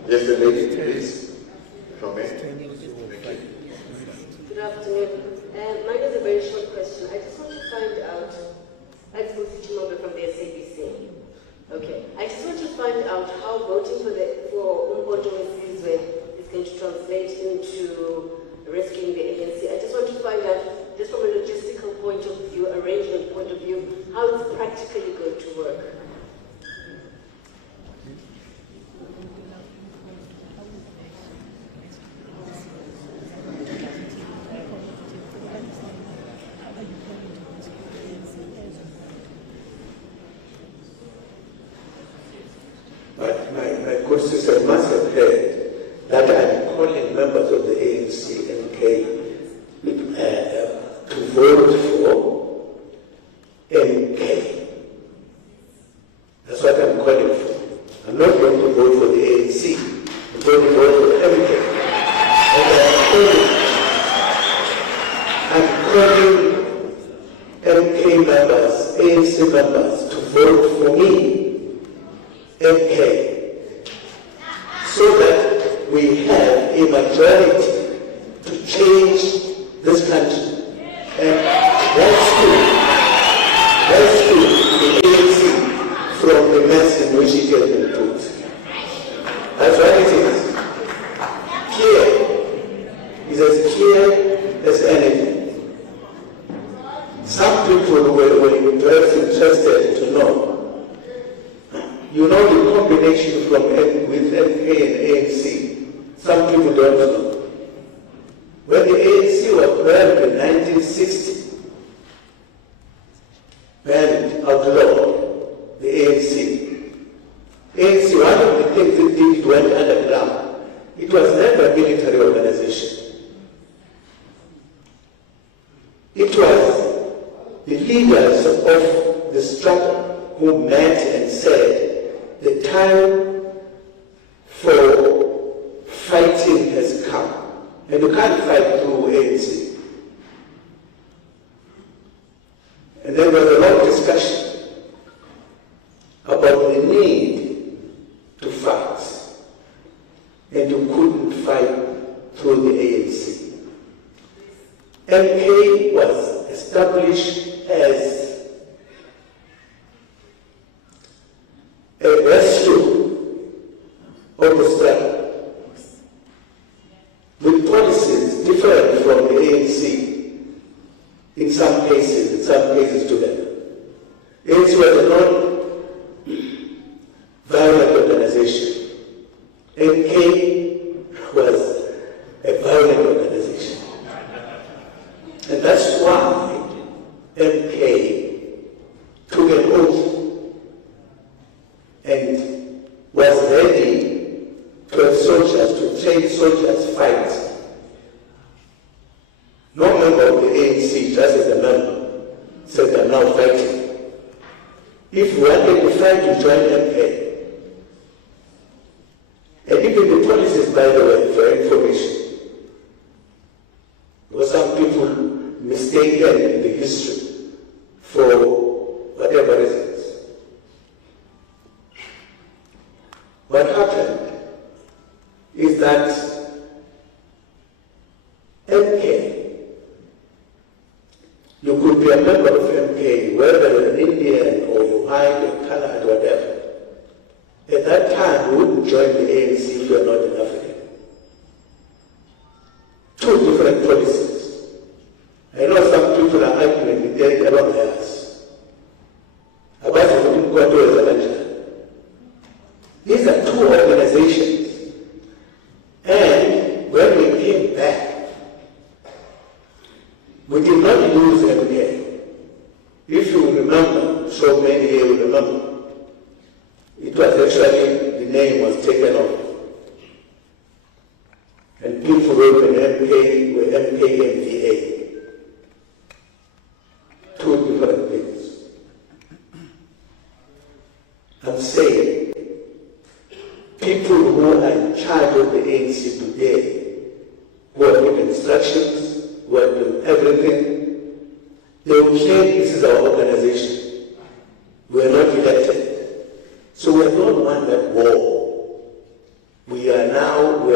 Yes, the lady, please. From me. Good afternoon. Mine is a very short question. I just want to find out, ex-constituent member from the SABC. Okay. I just want to find out how voting for Umboto Wesizwe is going to translate into rescuing the ANC. I just want to find out, just from a logistical point of view, arrangement point of view, how it's practically going to work. But my good sister must have heard that I'm calling members of the ANC and MK to vote for MK. That's what I'm calling for. I'm not going to vote for the ANC. I'm going to vote for MK. And I'm calling MK members, ANC members to vote for me. MK, so that we have a majority to change this country. And rescue the ANC from the mess in which it has been put. That's what it is. Clear. It's as clear as anything. Some people were perhaps interested to know. You know the combination with MK and ANC. Some people don't know. When the ANC was banned in 1960, banned, outlawed, the ANC. ANC, one of the things it did, it went underground. It was never a military organization. It was the leaders of the struggle who met and said, the time for fighting has come. And you can't fight through ANC. And then there was a long discussion about the need to fight. And you couldn't fight through the ANC. MK was established as a rescue of the struggle, with policies different from the ANC in some cases together. ANC was a non-violent organization. MK was a violent organization. And that's why MK took an oath and was ready to have soldiers, to train soldiers fight. No member of the ANC, just as a member, said I'm now fighting. If you wanted to fight, you join MK. And even the policies, by the way, for information, because some people mistaken in the history for whatever reasons. What happened is that MK, you could be a member of MK, whether you're an Indian or you hide or colored, whatever. At that time, you wouldn't join the ANC if you're not an African. Two different policies. I know some people are arguing with their about theirs. About the wouldn't go to a These are two organizations. And when we came back, we did not lose MK. If you remember, so many here will remember, it was actually, the name was taken off. And people wrote an MK were MKMVA. Two different things. I'm saying, people who are in charge of the ANC today, who are giving instructions, who are doing everything, they will say this is our organization. We are not elected. So we have not won that war. We are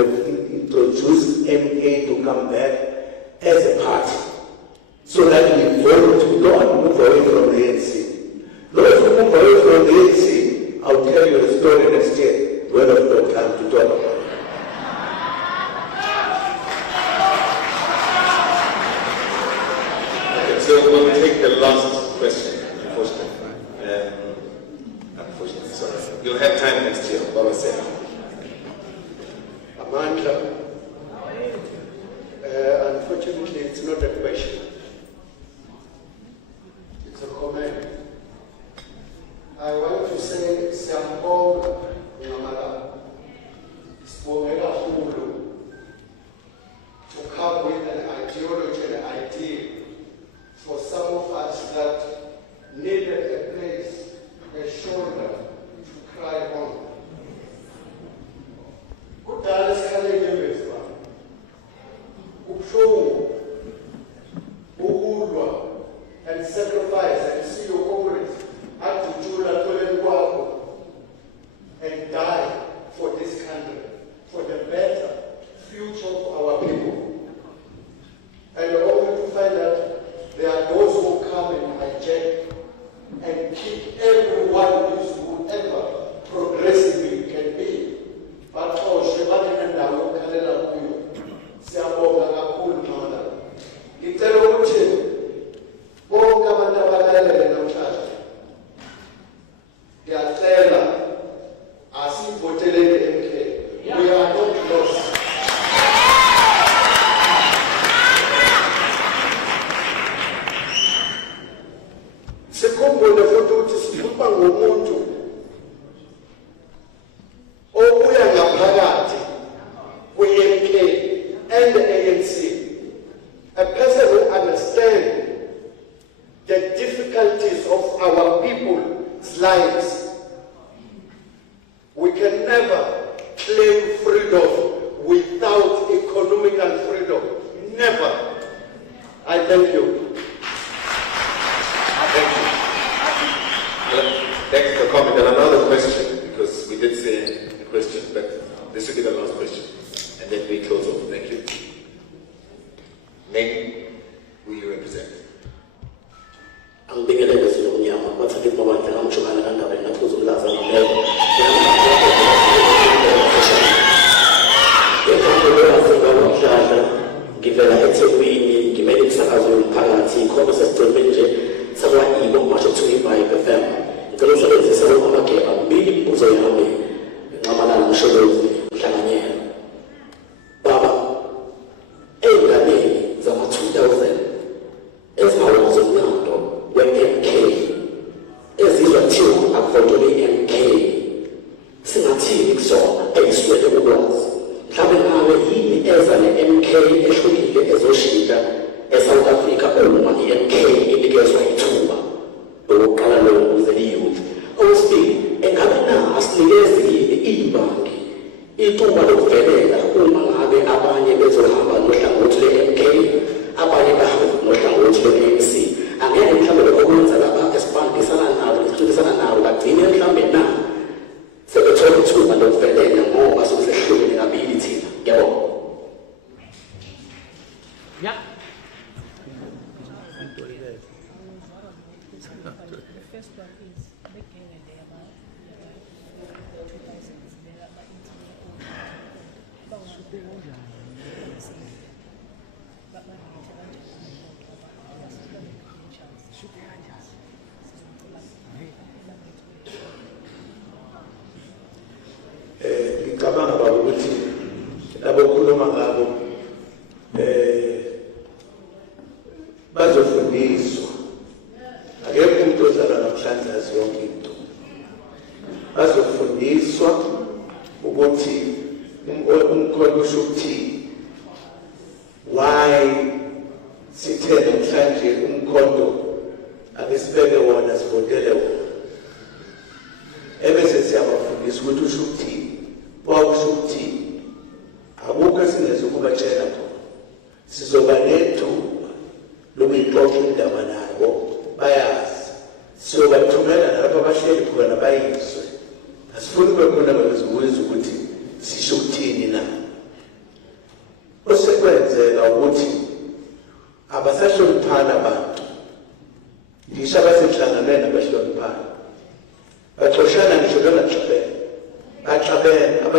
have introduced MA to come back as a party, so that we vote, we don't move away from the ANC. Those who move away from the ANC, I'll tell you a story next year when I've got time to talk about it. So we'll take the last question, unfortunately. Unfortunately, sorry. You'll have time next year, Baba said. Amandla, unfortunately, it's not a question. It's a comment. I want to say, Siyambonga Ngamala, Sibongela Hulu, to come with an ideology and an idea for some of us that needed a place, a shoulder to cry on. Kudala sikhaleke bezwa. Ubuhlungu, ukulwa, and sacrifice, and see your comrades adutshula toleni kwakho and die for this country, for the better future of our people. And only to find that there are those who come and hijack and kick everyone whoever progressively can be. But for Shebaki and Dawo Kalela Kuyo, Siabonga Kapul Manda. Itelo Uche, Bonga Mandabalele and Ochaja. They are clever. As if Botele MK. We are not lost. Sekumbo lefoto uthi sikhuluma ngomuntu obuya ngaphakathi kwi-MK and the ANC, a person who understands the difficulties of our people's lives. We can never claim freedom without economical freedom. Never. I thank you. Thank you for coming. And another question, because we did say a question, but this will be the last question. And then we close off. Thank you. Name who you represent. I'm beginning to see Yama, but I get my wife and I'm trying to end up in a close of last and give a heads of we give it Sakazu Palati, Commons to Minje, Sawa Ibo, much to me by the family. The Rosa is a Samake, a million Uzoyami, Namana Shodo, Shananye. Baba, Egani, Zama 2000, as I was in Nando, when MK, as is a two, unfortunately MK, Sinati, so, extra the was. Having hii as an MK eshukile ezoshika eSouth Africa olumani MK inikezwa ithuba lokuqala lokuzeli youth. Okwesibili, engabe na asinikeze ibhanki ithuba lokuvelela uma ngabe abanye bezohamba nohlangothi lwe-MK, abanye bahamba nohlangothi lwe-ANC. Angeke mhlawumbe lokho kwenza lapha esibambisana nabo, esithulisana nabo bagcine mhlawumbe na sebethola ithuba lokuvelela ngoba sokusehlukene kabili thina. Yabo. Yeah. The first one is making a day about 2000. There are about ngicabanga baba ukuthi abokhuluma ngabo bazofundiswa. Akekho umuntu ozalwa namhlanje azi yonke into. Bazofundiswa ukuthi umkhonto usho ukuthini, why sithe namhlanje umkhonto akesibeke wona sivotele wona, ebese siyabafundisa ukuthi usho ukuthini, wawusho ukuthini. Akukho esingezukubatshela khona, sizoba nethuba lokuyixoxa indaba nabo bayazi, siyobathumela nalapho abahleli khona bayizwe. Asifuni kube khona bezokwenza ukuthi sisho ukuthini na.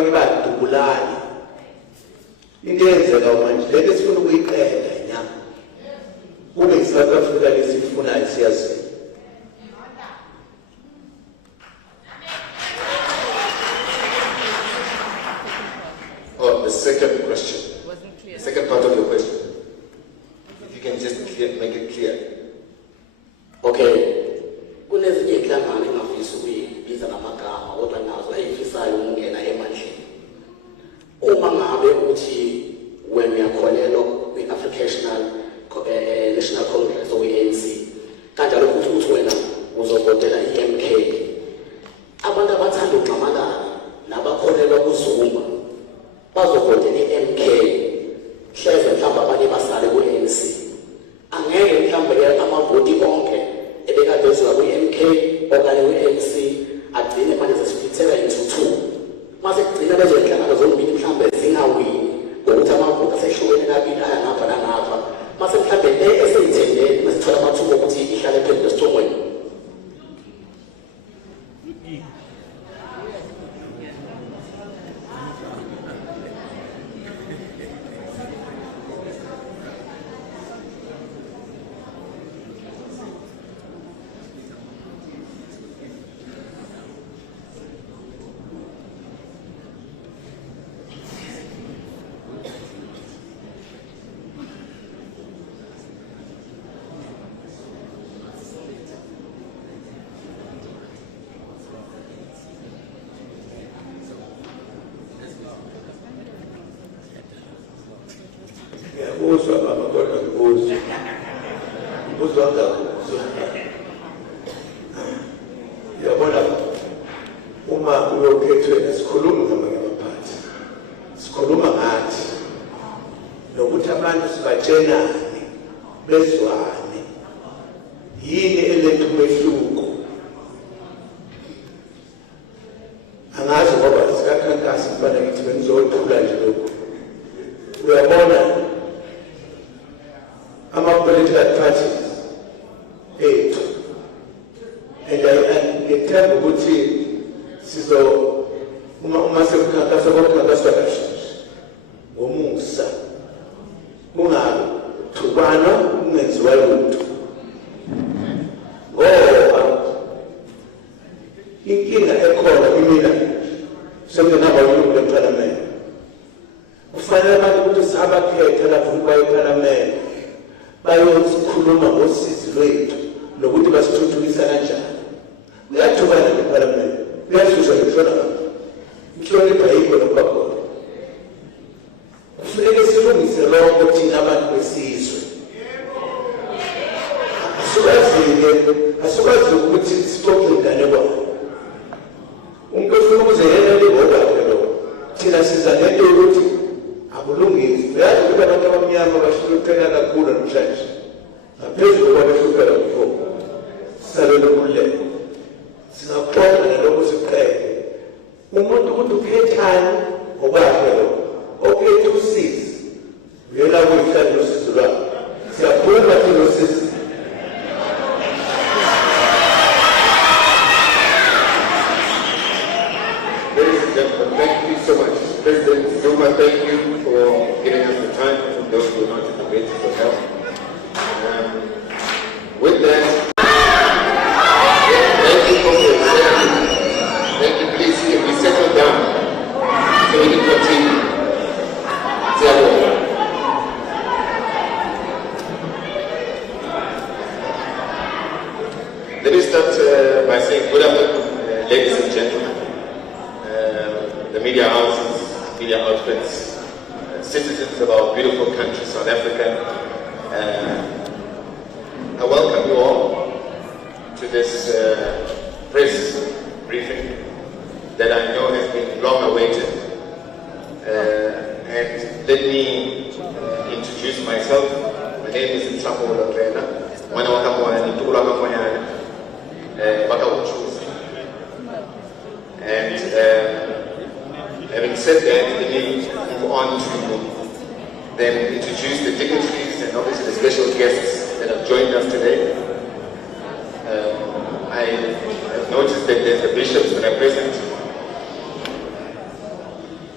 abanye badubulane. Into eyenzeka manje lento esifuna ukuyiqeda nyama. Kube iSouth Africa lesifunayo siyazi. Oh, the second question. Wasn't clear. The second part of your question. If you can just make it clear. Okay. Kunezinye inhlangano engafisa ukuyibiza ngamagama kodwa nazo eyifisayo ukungena emandleni. Uma ngabe uthi when uyakholelwa kwi-African National Congress or ANC, kanjalo futhi uthi wena uzovotela i-MK. Abantu abathanda ukugxamalala nabakholelwa kuZuma bazovotela i-MK. Hleze mhlawumbe abanye basale ku-ANC. Angeke mhlawumbe amavoti onke ebekade eziwa kwi-MK okanye kwi-ANC agcine manje sesifitheka into two. Mase kugcina lezo zinhlangano zombili mhlawumbe zingawini ngokuthi amavoti asehlukene kabili aya ngapha nangapha. Mase mhlawumbe le eseyithendele masithola amathuba okuthi ihlale phezulu esithongweni. Ngiyabuzwa baba kodwa ngibuzwa. Ngibuzwa ngakuzwa. Yabona uma uyokhethwe sikhuluma ngamanye amaphathi. Sikhuluma ngathi nokuthi abantu sibatshelane bezwane. Yini eletha umehluko? Angazi ngoba sikakhankasi kufanele ngithi bengizothula nje lokho. Uyabona ama-political parties ethu and ngethemba ukuthi uma sekukhankasa kokukhankaswa kashintsha ngomusa kungathukwana kungenziwa lutho ngoba inkinga ekhona kimina sengingaba yilungu lephalamende. Kufanele abantu ukuthi sabakhetha lapho baye eParliament bayosikhuluma ngosizi lwethu nokuthi basithuthukisa kanjani. Kuyathukana eParliament, kuyashusha ngishona ngapha. Inhlonipho ayikho lokho khona. Kufanele silungise lokho thina abantu besizwe. Asukwazi ukuthi sixoxe inganekwane. Umuntu ofuna ukuzelela lihoba lo. Thina siza nento yokuthi akulungisi. Uyazi ukuthi abantu abamnyama bahlupheka kakhulu namhlanje. Ngaphezulu kwabahlupheka before. Sisalele kulelo. Singaxoxa nalokho siqede. Umuntu ukuthi ukhethani ngokwakhe lo. Okhetha usizi. Uyela kuyihlala nosizi lwakhe. Siyaphuma thina usizi. Ladies and gentlemen, thank you so much. President Zuma, thank you for giving us the time, and those who are not in the waiting for help. With that, thank you for your attention. Thank you, please, can we settle down so we can continue? Let me start by saying good afternoon, ladies and gentlemen. The media houses, media outfits, citizens of our beautiful country, South Africa. I welcome you all to this press briefing that I know has been long awaited. And let me introduce myself. My name is Nsapo Lorena. And having said that, let me move on to then introduce the dignitaries and obviously the special guests that have joined us today. I have noticed that there's the bishops that are present.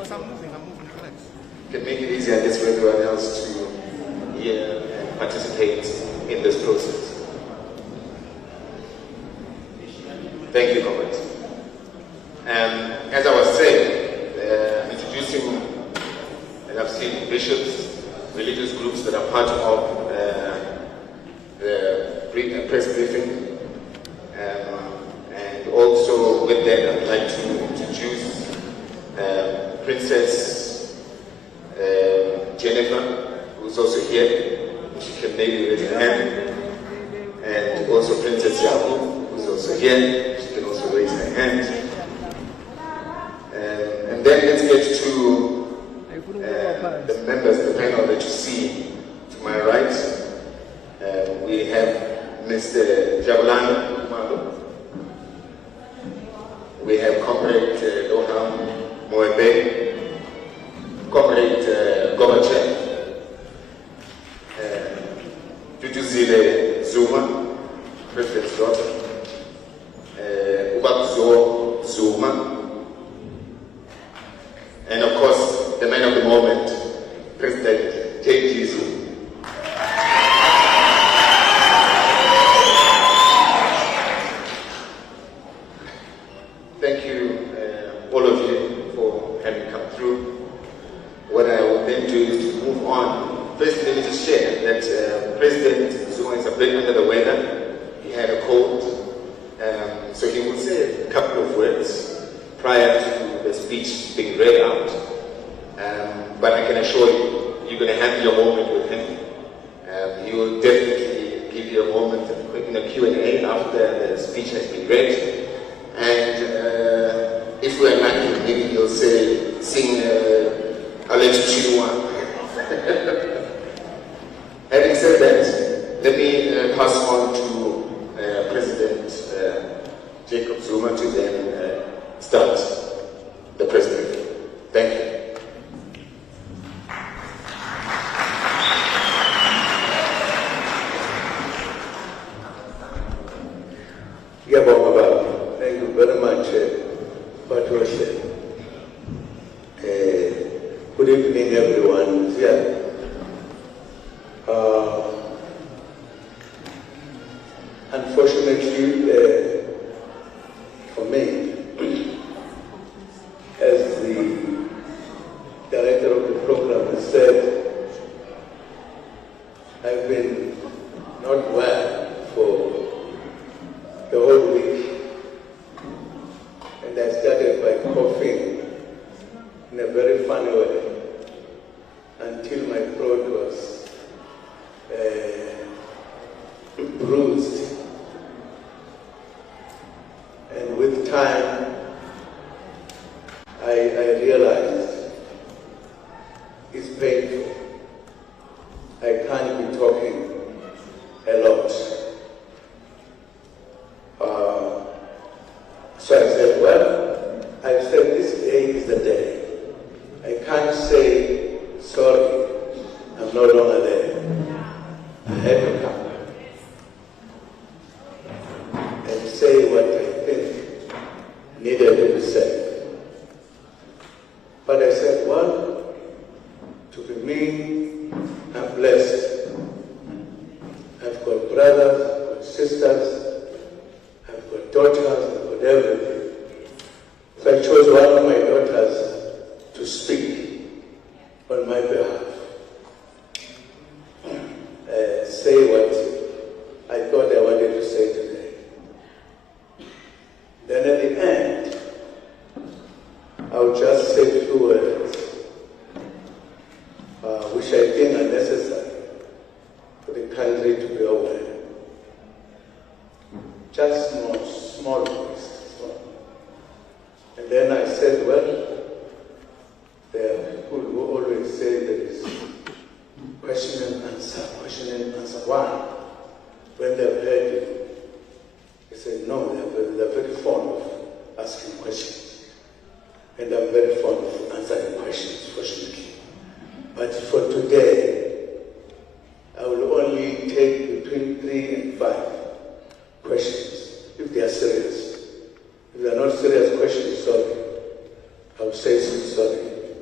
I'm moving, relax. Can make it easier, I guess, for everyone else to hear and participate in this process. Thank you, comrades. As I was saying, introducing, and I've seen bishops, religious groups that are part of the press briefing, and also with that I'd like to introduce Princess Jennifer, who's also here. She can maybe raise her hand. And also Princess Yabu, who's also here. She can also raise her hand. And then let's get to the members, the panel that you see to my right. We have Mr. Jabulani Kumalo. We have Comrade Doham Moebe, Comrade Gobachev, Tutuzile Zuma, President's daughter, Ubakzo Zuma, and of course, the man of the moment, President J.G. Zuma. Thank you, all of you, for having come through. What I will then do is to move on. First, let me just share that President Zuma is a bit under the weather. He had a cold, so he will say a couple of words prior to the speech being read out. But I can assure you, you're going to have your moment with him. He will definitely give you a moment in a Q&A after the speech has been read. And if we're lucky, maybe he'll say, sing I'll let you choose one. Having said that, let me pass on to President Jacob Zuma to then start the president. Thank you. Thank you very much, Patricia. Good evening, everyone. Yeah. Unfortunately, for me, as the director of the program has said, I've been not well for the whole week. And I started by coughing in a very funny way until my throat was bruised. And with time, I realized it's painful. I can't be talking a lot. So I said, well, I've said this day is the day. I can't say, sorry, I'm no longer there. I had to come and say what I think needed to be said. But I said, well, to be me, I'm blessed. I've got brothers, I've got sisters, I've got daughters, I've got everything. So I chose one of my daughters to speak on my behalf. Say what I thought I wanted to say today. Then at the end, I'll just say a few words, which I think are necessary for the country to be aware. Just small voice. And then I said, well, there are people who always say there is question and answer. Why? When they've heard you, they say, no, they're very fond of asking questions. And I'm very fond of answering questions, fortunately. But for today, I will only take between 3 and 5 questions, if they are serious. If they are not serious questions, sorry. I will say sorry.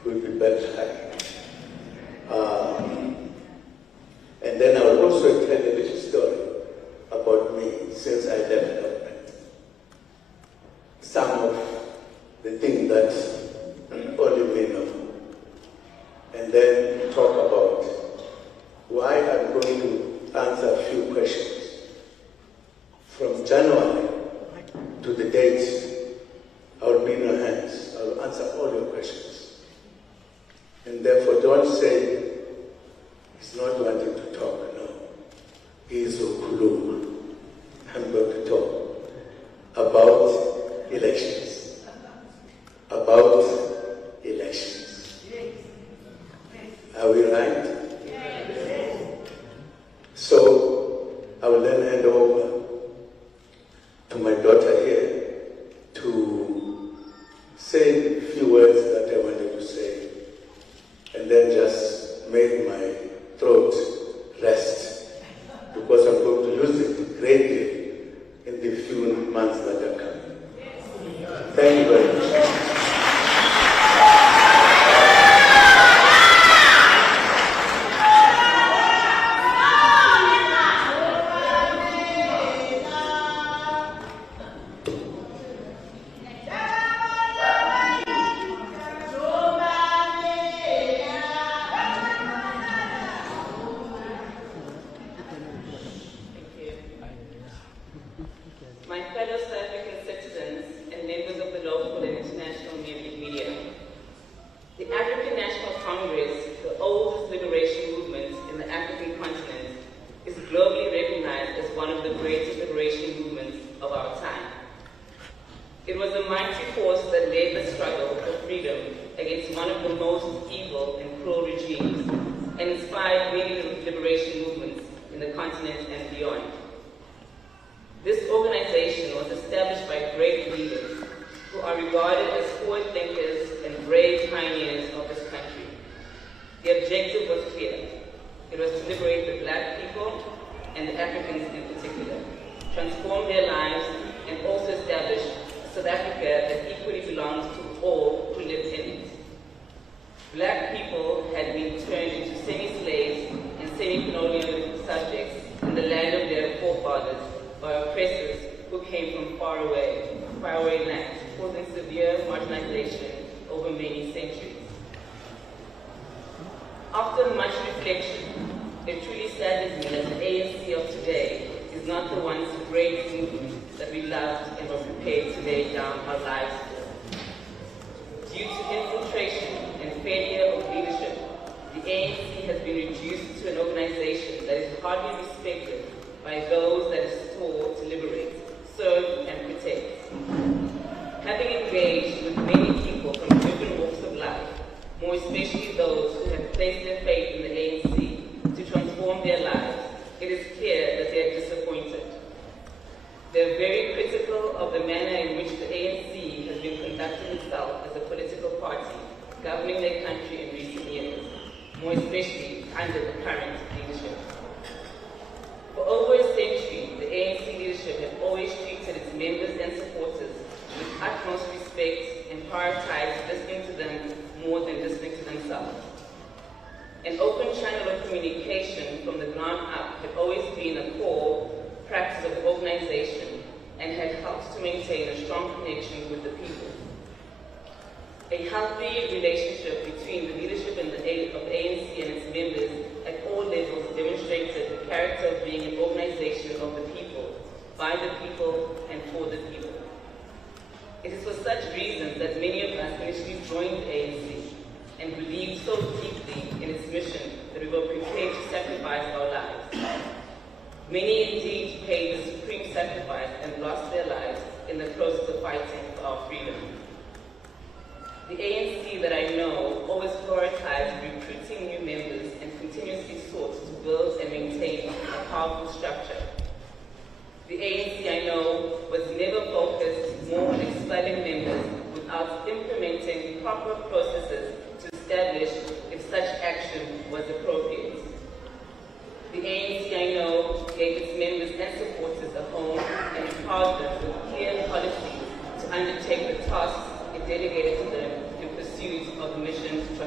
will be better. And then I will also tell a little story about me since I left government. Some of the things that only me know. And then talk about why I'm going to answer a few questions. From January to the date, I will be in your hands. I will answer all your questions. And therefore, don't say he's not wanting to talk. No. He is Okuluma. I'm going to talk about elections. About elections. Are we right? So, I will then hand over to my daughter here to say a few words that I wanted to say, and then just make my throat rest, because I'm going to use it greatly in the few months that are coming. Thank you very much. My fellow South African citizens and members of the local and international media, the African National Congress, the oldest liberation movement in the African continent, is globally recognized as one of the greatest liberation movements of our time. It was a mighty force that led the struggle for freedom against one of the most evil and cruel regimes, and inspired many liberation movements in the continent and beyond. This organization was established by great leaders who are regarded as forward thinkers and brave pioneers of this country. The objective was clear. It was to liberate the Black people and the Africans in particular, transform their lives, and also establish South Africa that equally belongs to all who live in it. Black people had been turned into semi-slaves and semi-colonial subjects in the land of their forefathers by oppressors who came from faraway lands, causing severe marginalization over many centuries. After much reflection, it truly saddens me that the ANC of today is not the once great movement that we loved and were prepared to lay down our lives for. Due to infiltration and failure of leadership, the ANC has been reduced to an organization that is hardly respected by those that it sought to liberate, serve, and protect. Having engaged with many people from different walks of life, more especially those who have placed their faith in the ANC to transform their lives, it is clear that they are disappointed. They are very critical of the manner in which the ANC has been conducting itself as a political party, governing their country in recent years, more especially under the current leadership. For over a century, the ANC leadership has always treated its members and supporters with utmost respect and prioritized listening to them more than listening to themselves. An open channel of communication from the ground up had always been a core practice of the organization and had helped to maintain a strong connection with the people. A healthy relationship between the leadership and of the ANC and its members at all levels demonstrated the character of being an organization of the people, by the people, and for the people. It is for such reasons that many of us initially joined the ANC and believed so deeply in its mission that we were prepared to sacrifice our lives. Many indeed paid the supreme sacrifice and lost their lives in the process of fighting for our freedom. The ANC that I know always prioritized recruiting new members and continuously sought to build and maintain a powerful structure. The ANC I know was never focused more on expelling members without implementing proper processes to establish if such action was appropriate. The ANC I know gave its members and supporters a home and empowered them with clear policies to undertake the tasks it delegated to them in pursuit of the mission to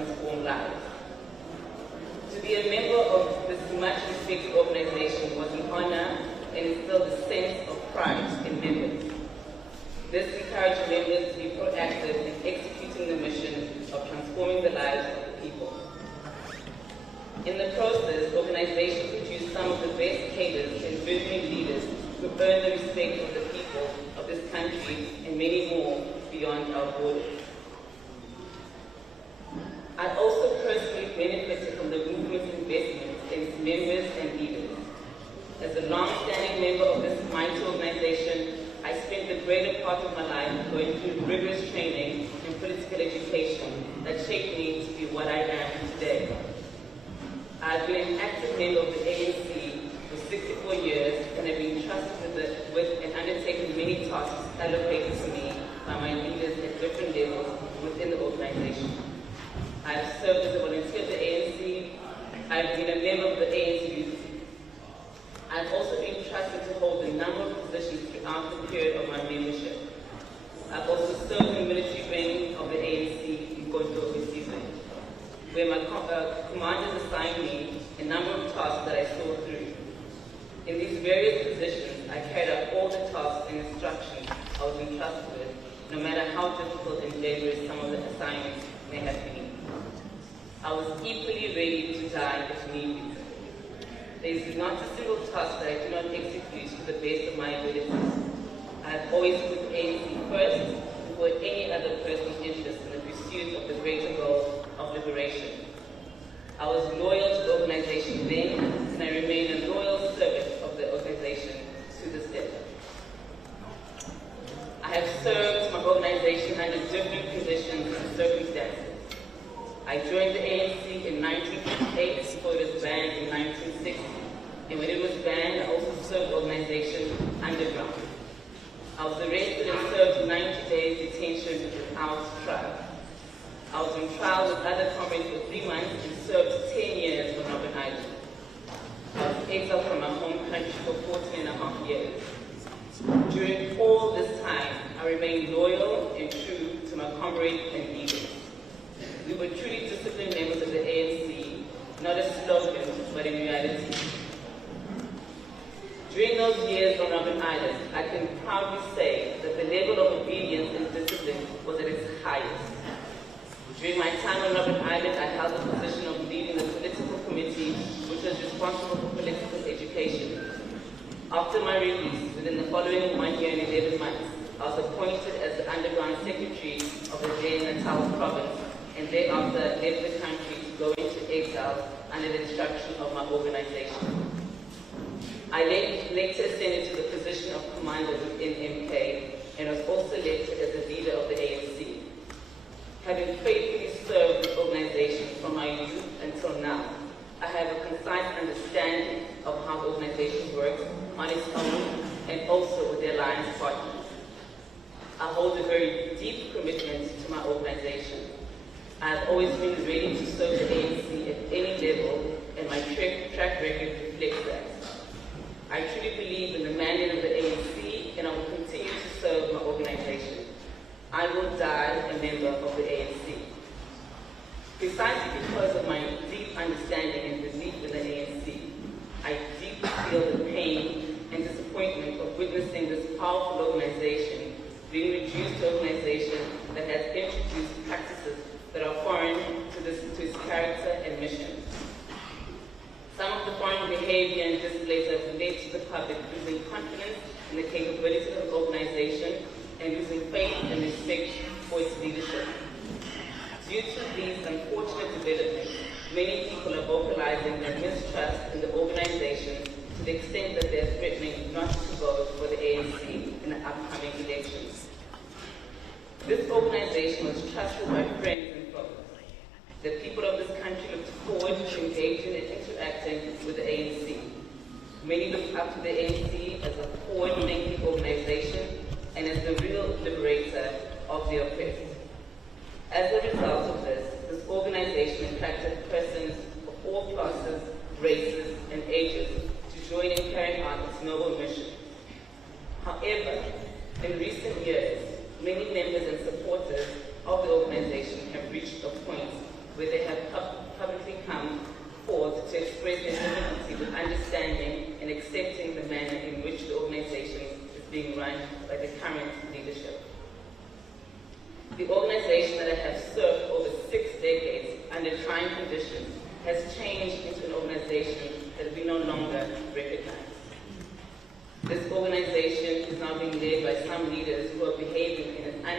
respect of the people of this country and many more beyond our borders. I also personally benefited from the movement's investment in its members and leaders. As a long-standing member of this mighty organization, I spent the greater part of my life going through rigorous training and political education that shaped me to be what I am today. I've been an active member of the ANC for 64 years and have been trusted with and undertaken many tasks allocated to me by my leaders at different levels within the organization. I have served as a volunteer of the ANC. I've been a member of the ANC Youth. I've also been trusted to hold a number of positions throughout the period of my membership. I've also served in the military wing of the ANC in Gonto, where my commanders assigned me a number of tasks that I saw through. In these various positions, I carried out all the tasks and instructions I was entrusted with, no matter how difficult and dangerous some of the assignments may have been. I was equally ready to die if need be. There is not a single task that I do not execute to the best of my abilities. I have always put ANC first before any other person's interest in the pursuit of the greater goal of liberation. I was loyal to the organization then, and I remain a loyal servant of the organization to this day. I have served my organization under different conditions and circumstances. I joined the ANC in 1958 before it was banned in 1960. And when it was banned, I also served the organization underground. I was arrested and served 90 days detention without trial. I was on trial with other comrades for 3 months and served 10 years on Robben Island. I was exiled from my home country for 14.5 years. During all this time, I remained loyal and true to my comrades and leaders. We were truly disciplined members of the ANC, not a slogan, but in reality. During those years on Robben Island, I can proudly say that the level of obedience and discipline was at its highest. During my time on Robben Island, I held the position of leading the political committee, which was responsible for political education. After my release, within the following 1 year and 11 months, I was appointed as the underground secretary of the Natal province, and thereafter left the country to go into exile under the instruction of my organization. I later ascended to the position of commander within MK and was also elected as the leader of the ANC. Having faithfully served the organization from my youth until now, I have a concise understanding of how the organization works on its own and also with their alliance partners. I hold a very deep commitment to my organization. I have always been ready to serve the ANC at any level, and my track record reflects that. I truly believe in the mandate of the ANC, and I will continue to serve my organization. I will die a member of the ANC. Precisely because of my deep understanding and belief in the ANC, I deeply feel the pain and disappointment of witnessing this powerful organization being reduced to an organization that has introduced practices that are foreign to its character and mission. Some of the foreign behavior and displays have led to the public losing confidence in the capability of the organization and losing faith and respect for its leadership. Due to these unfortunate developments, many people are vocalizing their mistrust in the organization to the extent that they are threatening not to vote for the ANC in the upcoming elections. This organization was trusted by friends and foes. The people of this country looked forward to engaging and interacting with the ANC. Many looked up to the ANC as a forward-thinking organization and as the real liberator of the oppressed. As a result of this organization attracted persons of all classes, races, and ages to join in carrying out its noble mission. However, in recent years, many members and supporters of the organization have reached a point where they have publicly come forth to express their difficulty with understanding and accepting the manner in which the organization is being run by the current leadership. The organization that I have served over 6 decades under trying conditions has changed into an organization that we no longer recognize. This organization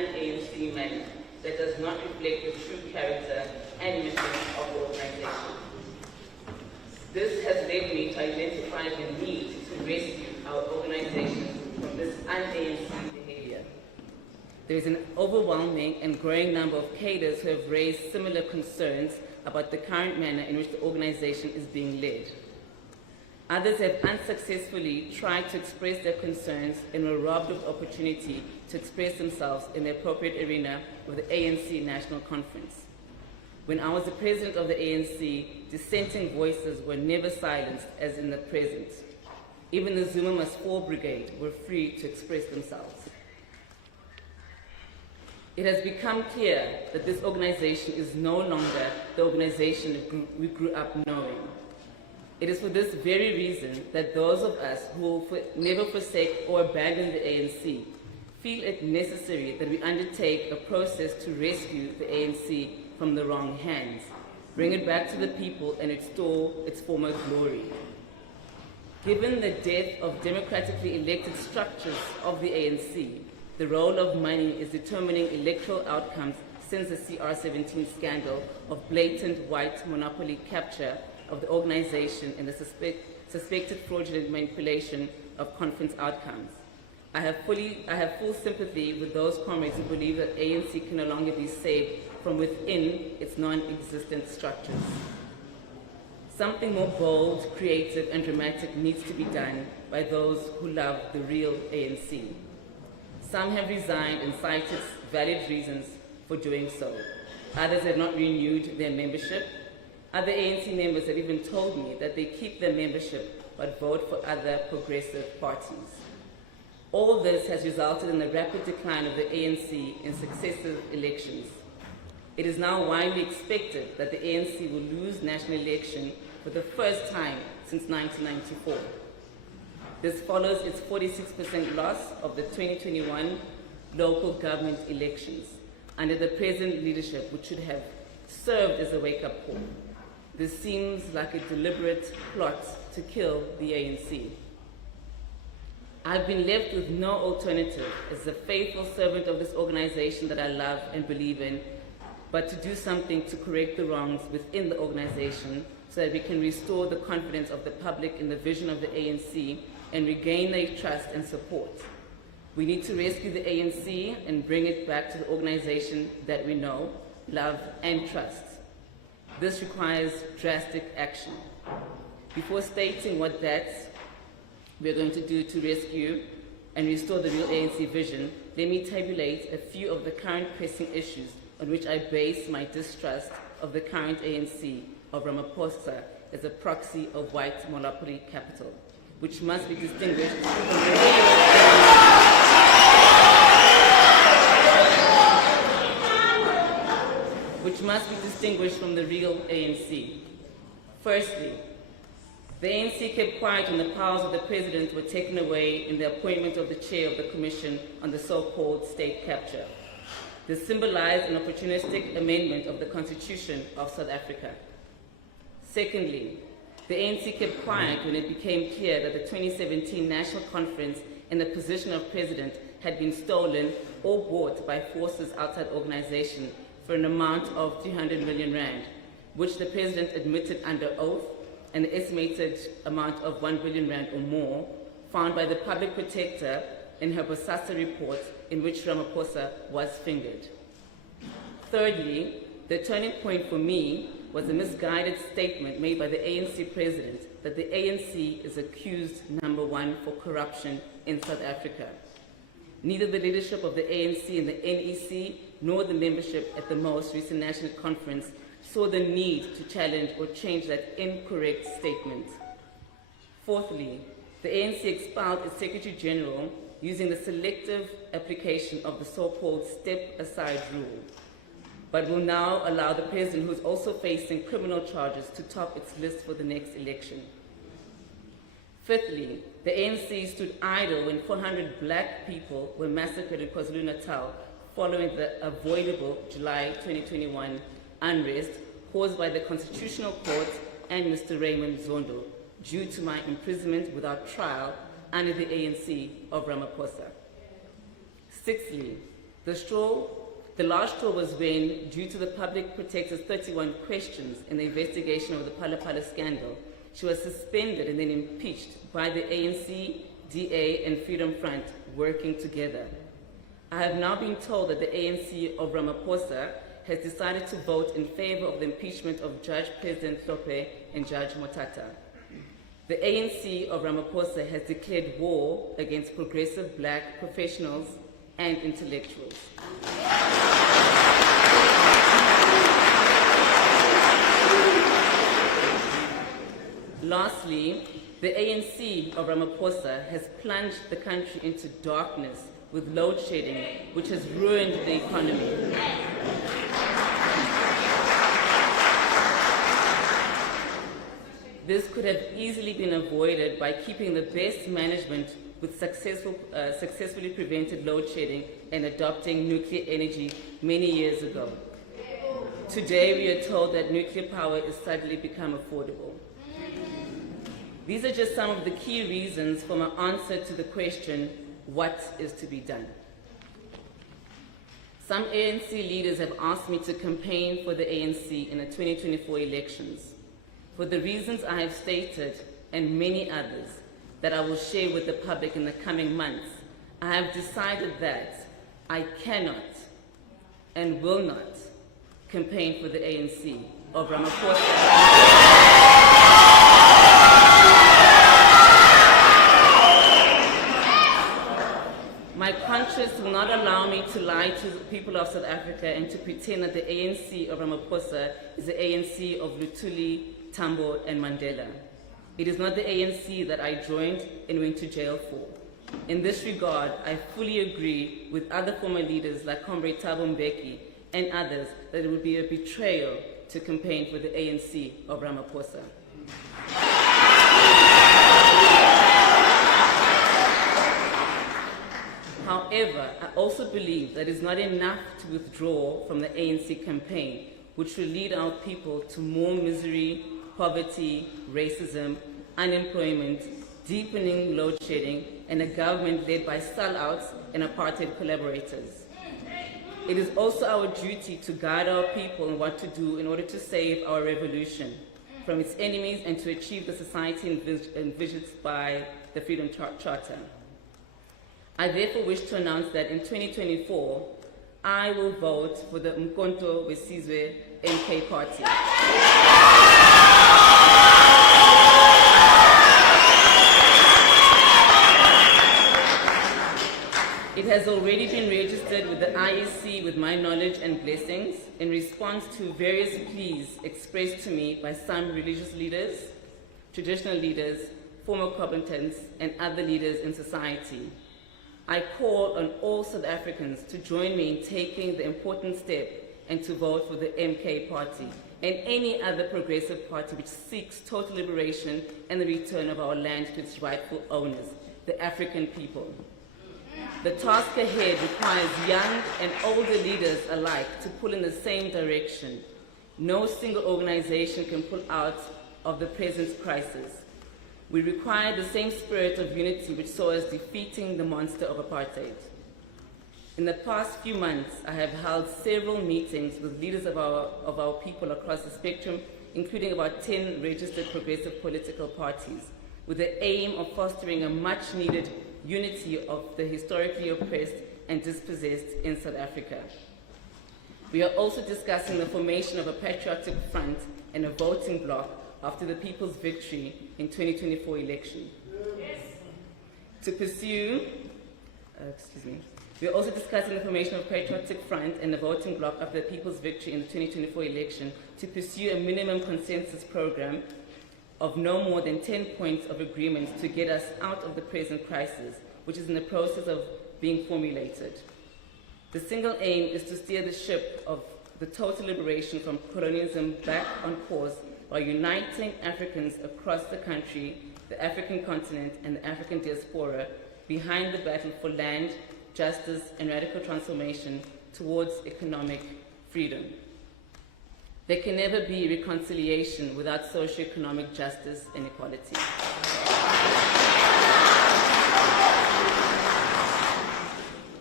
un-ANC manner that does not reflect the true character and mission of the organization. This has led me to identify the need to rescue our organization from this un-ANC behavior. There is an overwhelming and growing number of cadres who have raised similar concerns about the current manner in which the organization is being led. Others have unsuccessfully tried to express their concerns and were robbed of opportunity to express themselves in the appropriate arena of the ANC National Conference. When I was the president of the ANC, dissenting voices were never silenced as in the present. Even the Zuma Must Fall Brigade were free to express themselves. It has become clear that this organization is no longer the organization we grew up knowing. It is for this very reason that those of us who will never forsake or abandon the ANC feel it necessary that we undertake a process to rescue the ANC from the wrong hands, bring it back to the people and restore its former glory. Given the death of democratically elected structures of the ANC, the role of money is determining electoral outcomes since the CR17 scandal of blatant white monopoly capture of the organization and the suspected fraudulent manipulation of conference outcomes. I have full sympathy with those comrades who believe that ANC can no longer be saved from within its non-existent structures. Something more bold, creative, and dramatic needs to be done by those who love the real ANC. Some have resigned and cited valid reasons for doing so. Others have not renewed their membership. Other ANC members have even told me that they keep their membership but vote for other progressive parties. All this has resulted in the rapid decline of the ANC in successive elections. It is now widely expected that the ANC will lose national election for the first time since 1994. This follows its 46% loss of the 2021 local government elections under the present leadership, which should have served as a wake-up call. This seems like a deliberate plot to kill the ANC. I've been left with no alternative as a faithful servant of this organization that I love and believe in, but to do something to correct the wrongs within the organization so that we can restore the confidence of the public in the vision of the ANC and regain their trust and support. We need to rescue the ANC and bring it back to the organization that we know, love, and trust. This requires drastic action. Before stating what we're going to do to rescue and restore the real ANC vision, let me tabulate a few of the current pressing issues on which I base my distrust of the current ANC of Ramaphosa as a proxy of white monopoly capital, which must be distinguished from the real ANC. Firstly, the ANC kept quiet when the powers of the president were taken away in the appointment of the chair of the Commission on the so-called state capture. This symbolized an opportunistic amendment of the Constitution of South Africa. Secondly, the ANC kept quiet when it became clear that the 2017 National Conference and the position of president had been stolen or bought by forces outside the organization for an amount of 300 million rand, which the president admitted under oath, and the estimated amount of 1 billion rand or more, found by the public protector in her Bosasa report in which Ramaphosa was fingered. Thirdly, the turning point for me was a misguided statement made by the ANC president that the ANC is accused, number one, for corruption in South Africa. Neither the leadership of the ANC and the NEC nor the membership at the most recent national conference saw the need to challenge or change that incorrect statement. Fourthly, the ANC expelled its Secretary General using the selective application of the so-called step-aside rule, but will now allow the president, who is also facing criminal charges, to top its list for the next election. Fifthly, the ANC stood idle when 400 black people were massacred in KwaZulu-Natal following the avoidable July 2021 unrest caused by the Constitutional Court and Mr. Raymond Zondo due to my imprisonment without trial under the ANC of Ramaphosa. Sixthly, The last straw was when, due to the public protector's 31 questions in the investigation of the Phala Phala scandal, she was suspended and then impeached by the ANC, DA, and Freedom Front working together. I have now been told that the ANC of Ramaphosa has decided to vote in favor of the impeachment of Judge President Hlophe and Judge Motata. The ANC of Ramaphosa has declared war against progressive black professionals and intellectuals. Lastly, the ANC of Ramaphosa has plunged the country into darkness with load shedding, which has ruined the economy. This could have easily been avoided by keeping the best management with successfully prevented load shedding and adopting nuclear energy many years ago. Today, we are told that nuclear power has suddenly become affordable. These are just some of the key reasons for my answer to the question, what is to be done? Some ANC leaders have asked me to campaign for the ANC in the 2024 elections. For the reasons I have stated, and many others that I will share with the public in the coming months, I have decided that I cannot and will not campaign for the ANC of Ramaphosa. My conscience will not allow me to lie to the people of South Africa and to pretend that the ANC of Ramaphosa is the ANC of Luthuli, Tambo, and Mandela. It is not the ANC that I joined and went to jail for. In this regard, I fully agree with other former leaders like Comrade Thabo Mbeki and others that it would be a betrayal to campaign for the ANC of Ramaphosa. However, I also believe that it is not enough to withdraw from the ANC campaign, which will lead our people to more misery, poverty, racism, unemployment, deepening load shedding, and a government led by sellouts and apartheid collaborators. It is also our duty to guide our people in what to do in order to save our revolution from its enemies and to achieve the society envisioned by the Freedom Charter. I therefore wish to announce that in 2024, I will vote for the Umkhonto weSizwe MK party. It has already been registered with the IEC with my knowledge and blessings in response to various pleas expressed to me by some religious leaders, traditional leaders, former combatants, and other leaders in society. I call on all South Africans to join me in taking the important step and to vote for the MK party and any other progressive party which seeks total liberation and the return of our land to its rightful owners, the African people. The task ahead requires young and older leaders alike to pull in the same direction. No single organization can pull out of the present crisis. We require the same spirit of unity which saw us defeating the monster of apartheid. In the past few months, I have held several meetings with leaders of our people across the spectrum, including about 10 registered progressive political parties, with the aim of fostering a much-needed unity of the historically oppressed and dispossessed in South Africa. We are also discussing the formation of a patriotic front and a voting bloc after the people's victory in 2024 election. We are also discussing the formation of a patriotic front and a voting bloc after the people's victory in the 2024 election to pursue a minimum consensus program of no more than 10 points of agreement to get us out of the present crisis, which is in the process of being formulated. The single aim is to steer the ship of the total liberation from colonialism back on course by uniting Africans across the country, the African continent, and the African diaspora behind the battle for land, justice, and radical transformation towards economic freedom. There can never be reconciliation without socio-economic justice and equality.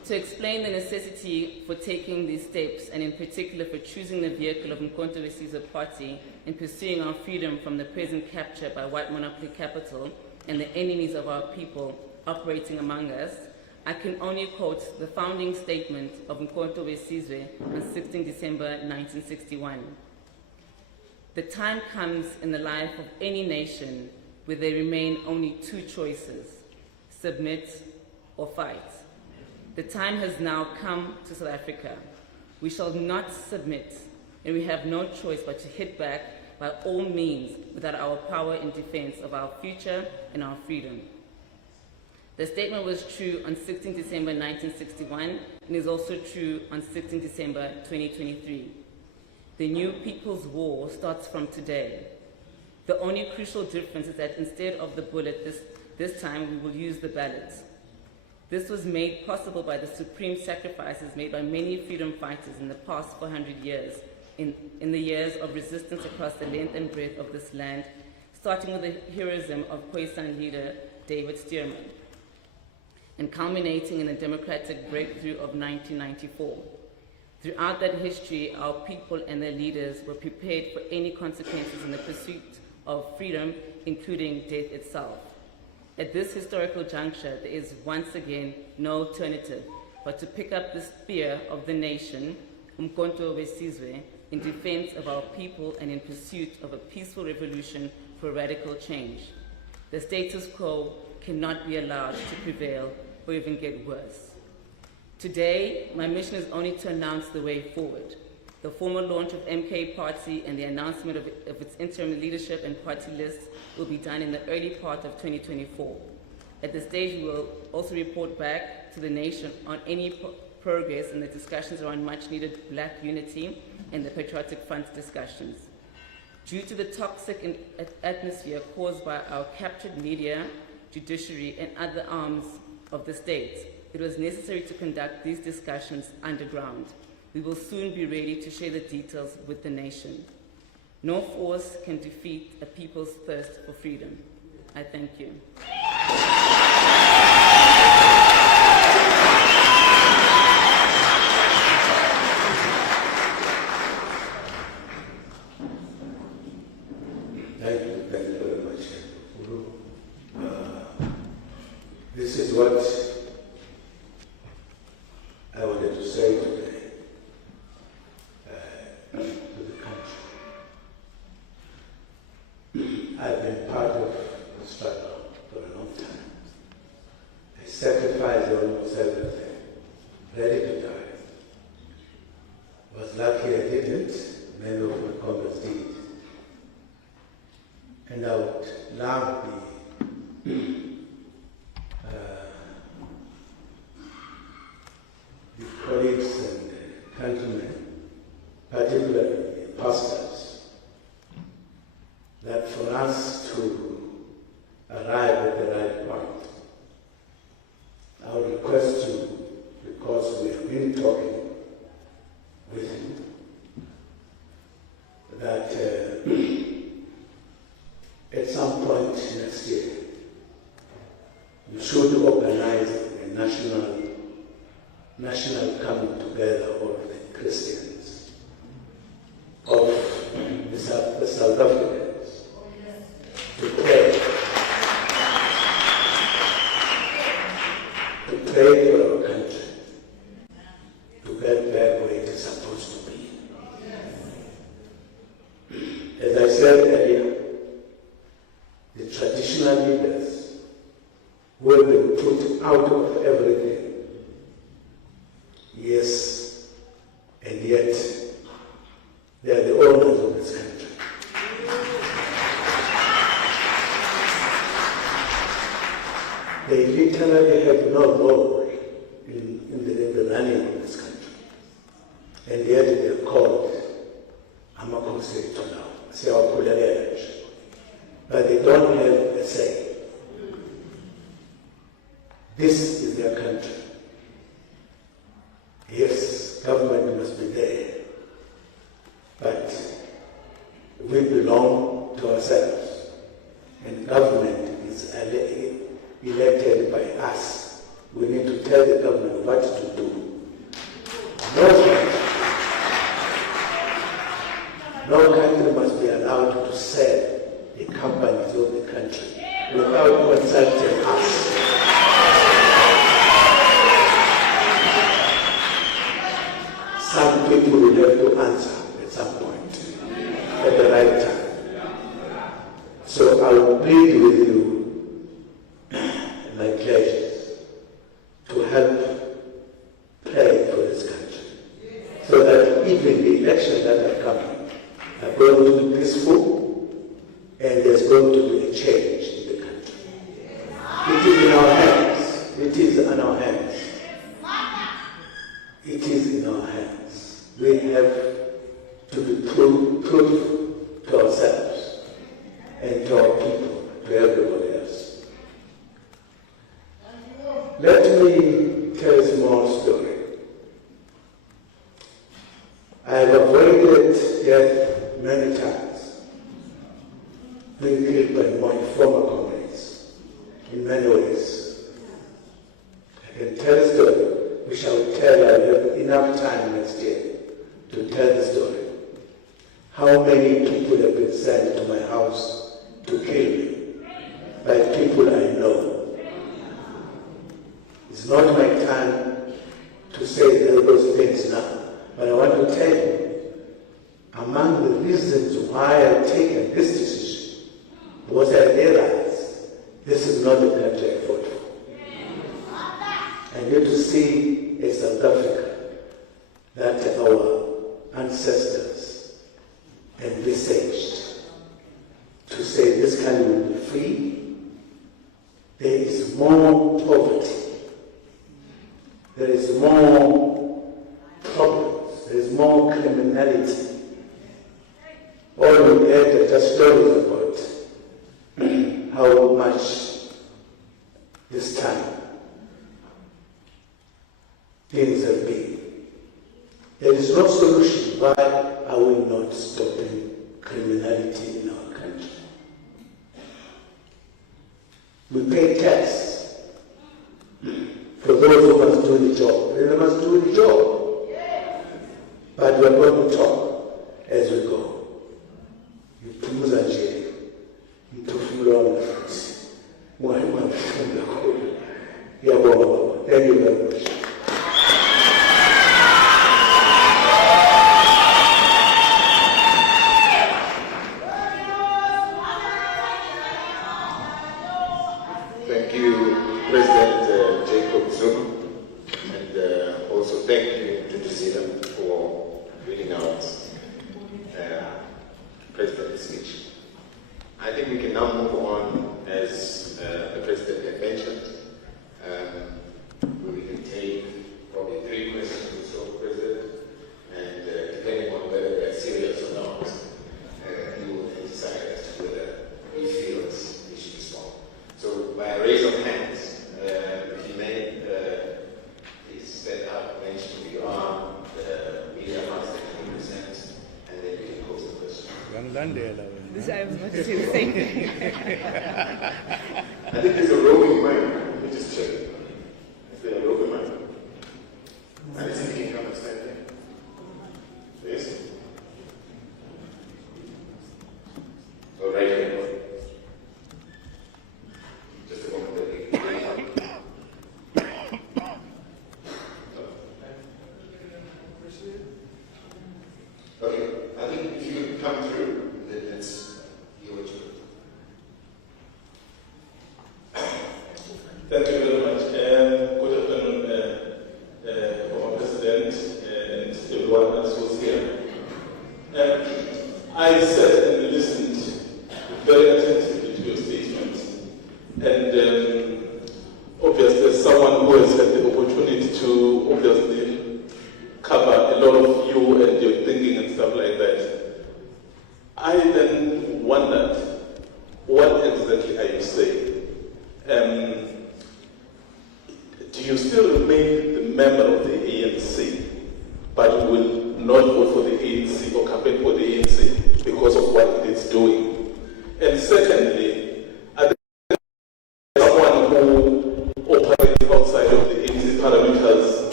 To explain the necessity for taking these steps, and in particular for choosing the vehicle of Mkhonto Party in pursuing our freedom from the present capture by white monopoly capital and the enemies of our people operating among us, I can only quote the founding statement of Mkhonto Wesizwe on 16 December 1961. The time comes in the life of any nation where there remain only two choices: submit or fight. The time has now come to South Africa. We shall not submit, and we have no choice but to hit back by all means without our power in defense of our future and our freedom. The statement was true on 16 December 1961 and is also true on 16 December 2023. The new People's War starts from today. The only crucial difference is that instead of the bullet this time, we will use the ballot. This was made possible by the supreme sacrifices made by many freedom fighters in the past 400 years, in the years of resistance across the length and breadth of this land, starting with the heroism of Khoisan leader David Stearman, and culminating in the democratic breakthrough of 1994. Throughout that history, our people and their leaders were prepared for any consequences in the pursuit of freedom, including death itself. At this historical juncture, there is once again no alternative but to pick up the spear of the nation, Umkhonto Wesizwe, in defense of our people and in pursuit of a peaceful revolution for radical change. The status quo cannot be allowed to prevail or even get worse. Today, my mission is only to announce the way forward. The formal launch of MK Party and the announcement of its interim leadership and party lists will be done in the early part of 2024. At this stage, we will also report back to the nation on any progress in the discussions around much-needed black unity and the Patriotic Front discussions. Due to the toxic atmosphere caused by our captured media, judiciary, and other arms of the state, it was necessary to conduct these discussions underground. We will soon be ready to share the details with the nation. No force can defeat a people's thirst for freedom. I thank you. Thank you very much. This is what I wanted to say today. To the country. I've been part of the struggle for a long time. I sacrificed almost everything, ready to die. Was lucky I didn't, many of my colleagues did. And I would now the colleagues and countrymen, particularly pastors, that for us to arrive at the right point, I would request you, because we have been talking with you, that at some point next year, you should organize a national coming together of the Christians, of the South Africans, to pray for our country, to get back where it is supposed to be. As I said earlier, the traditional leaders who have been put out of everything. Yes, and yet they are the owners of this country. They literally have no role in the running of this country. And yet they are called Amakhosi now, but they don't have a say. This is their country. Yes, government must be there, but we belong to ourselves, and government is elected by us. We need to tell the government what to do. No country must be allowed to sell the companies of the country without consulting us. Some people will have to answer at some point, at the right time. So I will plead with you, my pledges, to help play for this country, so that even the elections that are coming are going to be peaceful and there's going to be a change in the country. It is in our hands. It is in our hands. It is in our hands. We have to be proof to ourselves and to our people, to everybody else. Let me tell a small story. I have avoided death many times, being killed by my former comrades in many ways. I can tell a story, which I will tell. I will have enough time next year to tell the story. How many people have been sent to my house to kill me by people I know. It's not my time to say those things now, but I want to tell you, among the reasons why I've taken this decision was I realized this is not the country I fought for. I need to see a South Africa that our ancestors envisaged, to say this country will be free. There is more poverty. There is more problems. There is more criminality. All we had are just stories about how much this time things have been. There is no solution. Why are we not stopping criminality in our country? We pay tax for those who must do the job. They must do the job. But we are going to talk as we go. Ituza nje, itufumula wanafunzi. Mwalimu amefunda kule. Ya baba. Thank you very much. Thank you, President Jacob Zuma, and also thank you to Dusida for reading out President's speech. I think we can now move on, as the President had mentioned. We can take probably 3 questions or so, President, and depending on whether they're serious or not, you will decide as to whether he feels he should respond. So by a raise of hands, if you may please stand up, mention who you are, the media house that you represent, and then you can pose the question. This I was going to say the same thing. I think there's a roving mic. Let me just check. Is there a roving mic? And I think you can come and stand there. Yes? So right here. Just a moment. Okay, I think if you could come through, then let's hear what you Thank you very much. Good afternoon, former President and everyone else who's here. I sat and listened very attentively to your statement, and obviously, as someone who has had the opportunity to obviously cover a lot of you and your thinking and stuff like that, I then wondered, what exactly are you saying? Do you still remain the member of the ANC, but will not vote for the ANC or campaign for the ANC because of what it is doing? And secondly, are there someone who operates outside of the ANC parameters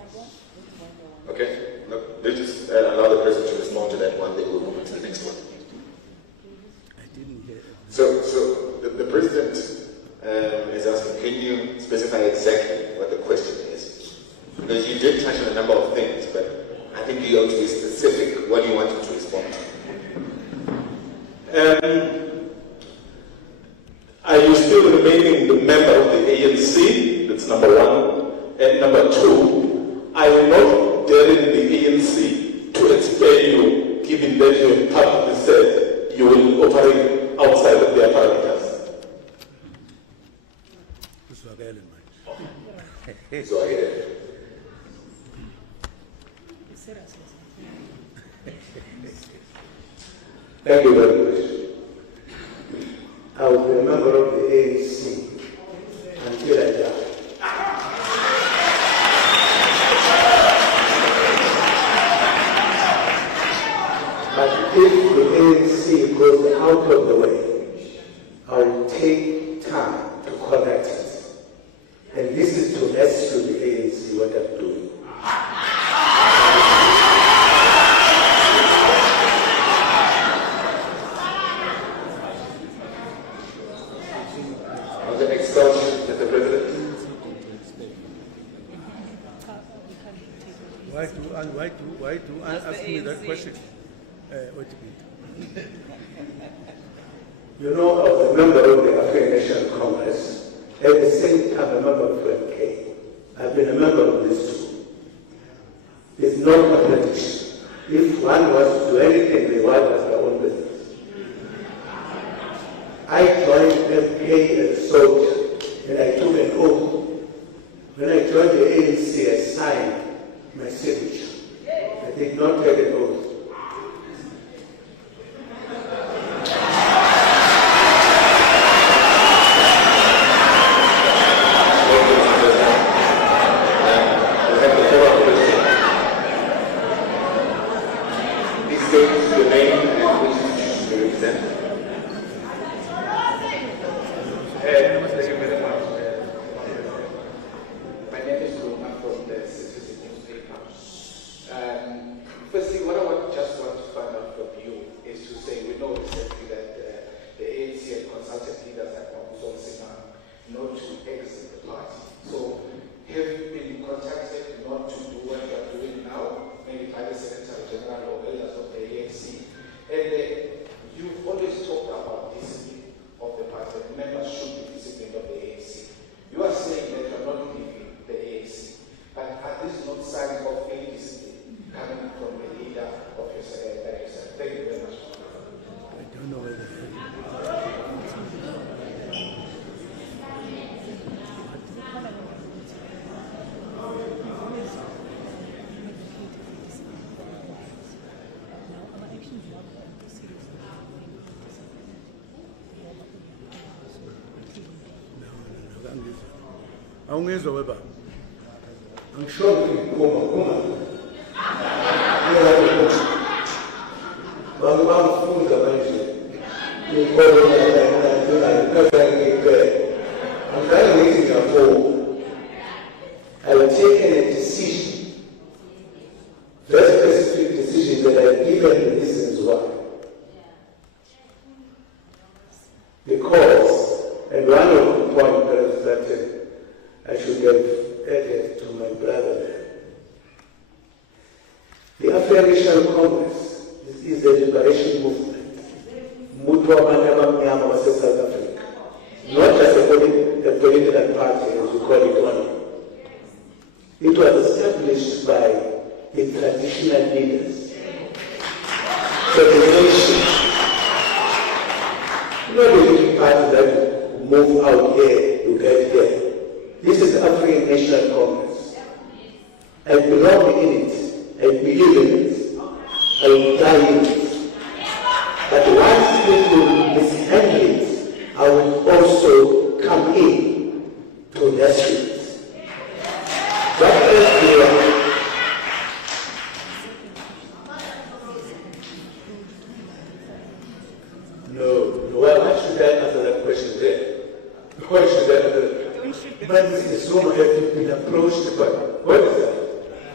Okay, no, let's just allow the president to respond to that one, then we'll move on to the next one. I didn't hear it. So the president is asking, can you specify exactly what the question is? Because you did touch on a number of things, but I think you ought to be specific what you wanted to respond to. Are you still remaining the member of the ANC? That's number one. And number two, are you not daring the ANC to expel you, given that you have publicly said you will operate outside of their parameters? So I Thank you very much. I will be a member of the ANC until I die. But if the ANC goes out of the way, I will take time to correct it. And this is to rescue the ANC what I'm doing. On the next question, Mr. President. Why do ask me that question? Wait a minute. You know, I was a member of the African National Congress, at the same time a member of FMK. I've been a member of this too. It's no contradiction. If one wants to do anything, they want as their own business. I joined FMK as a soldier, and I took an oath. When I joined the ANC, I signed my signature. I did not take an oath. Thank you very much. My name is Zuma from the Citizen newspaper. Firstly, what I just want to find out from you is to say, we know recently that the ANC and consultant leaders at Zuma not to exit the party. So have you been contacted not to do what you are doing now, maybe by the Secretary General or elders of the ANC? And you've always talked about discipline of the party. Members should be disciplined of the ANC. You are saying that you are not leaving the ANC, but are these not signs of failed discipline coming from the leader of your secretary? Thank you very much. I don't know whether. Awungizwa weba. Angisho kuma. Bangifunda manje. Inkolo I have taken a decision, very specific decision that I have given reasons why. Because, and one of the points that I should have added to my brother there. The African National Congress is a liberation movement. South Africa. Not just a political party, as we call it only. It was established by the traditional leaders. Federation. Not a little party that move out here, you get here. This is the African National Congress. I belong in it. I believe in it. I will die in it. But once people mishandle it, I will also come in to rescue it. That is clear. No. Why should I answer that question there? Why should I answer that? But Mr. Zuma has been approached by, what is that?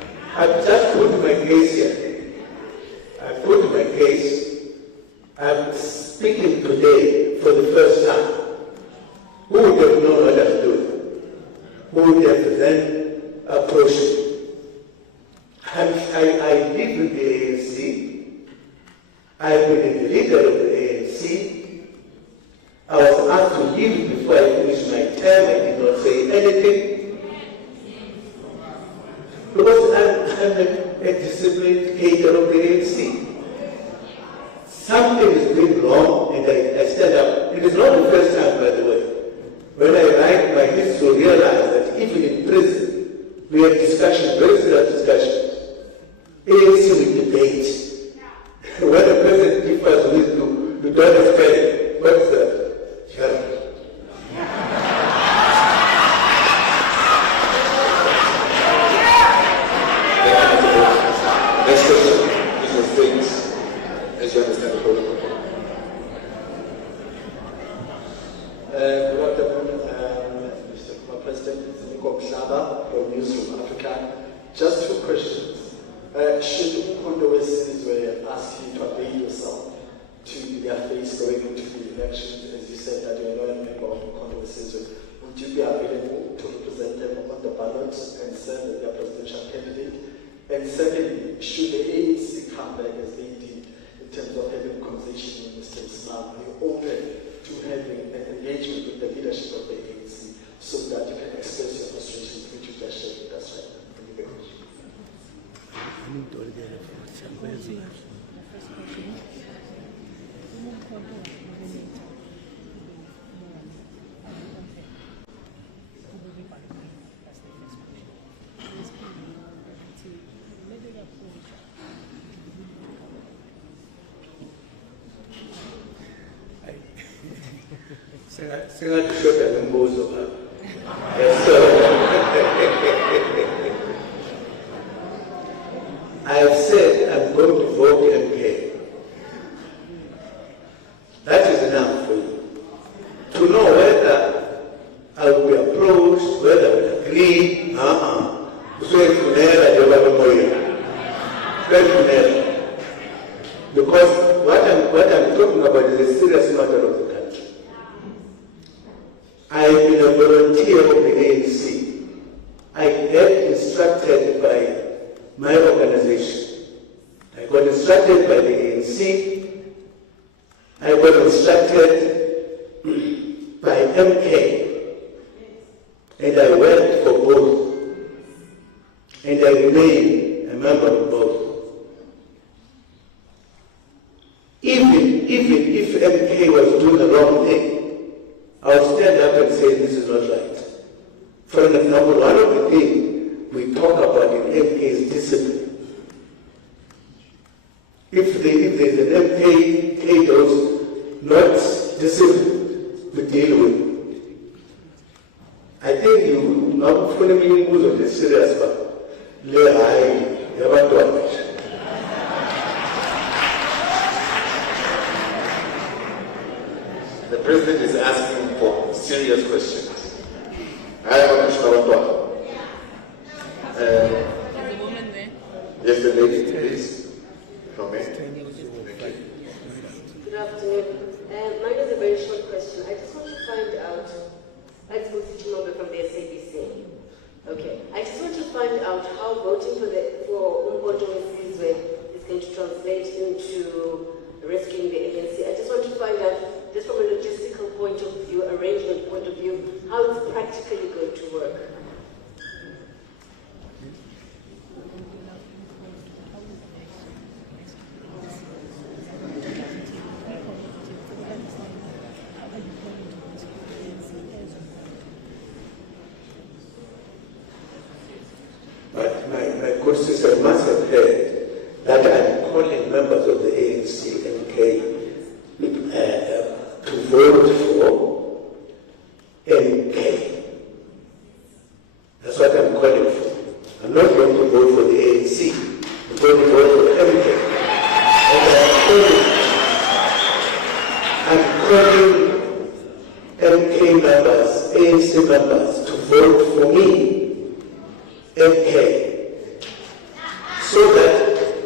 I've just put my case here. I've put my case. I'm speaking today for the first time. Who would have known what I'm doing? Who would have then approached me? I live with the ANC. I've been the leader of the ANC. I was asked to leave before I finished my term. I did not say anything. Because I'm a disciplined hater of the ANC. Something is going wrong and I stand up. It is not the first time, by the way. When I write my history, I realize that even in prison, we have discussions, very serious discussions. ANC will debate. When the president differs with you don't understand. What is that? Shut up. Next question, Mr. States, as you understand the protocol. Good afternoon, Mr. President. It's Nico Mhlaba from Newsroom Africa. Just two questions. Should Umkhonto wesizwe ask you to avail yourself to their face going into the elections, as you said that you are not a member of Umkhonto wesizwe, would you be available to represent them on the ballot and serve as their presidential candidate? And secondly, should the ANC come back as they did in terms of having a conversation with Mr. Islam, are you open to having an engagement with the leadership of the ANC so that you can express your frustrations, which you just shared with us right now? Thank you very much. Singakushoda ngombuzo lapha. Yes, sir. I've said I'm going to vote MK. That is enough for you. To know whether I will be approached, whether I will agree, because what I'm talking about is a serious matter of the country. I've been a volunteer of the ANC. I get instructed by my organization. I got instructed by the ANC. I got instructed by MK. And I worked for both. And I remain a member of both. Even if MK was doing the wrong thing, I would stand up and say this is not right. For example, one of the things we talk about in MK is discipline. If there's an MK those not disciplined, we deal with. I think you not fully mean of this serious, but the president is asking for serious questions. I have a question. There's a woman there. Yes, the lady, please. From me. Good afternoon. Mine is a very short question. I just want to find out, let's go to Chimombe from the SABC. Okay. I just want to find out how voting for Umkhonto wesizwe is going to translate into rescuing the ANC. I just want to find out, just from a logistical point of view, arrangement point of view, how it's practically going to work. But my good sister must have heard that I'm calling members of the ANC MK to vote for MK. That's what I'm calling for. I'm not going to vote for the ANC. I'm going to vote for MK. And I'm calling MK members, ANC members to vote for me, MK.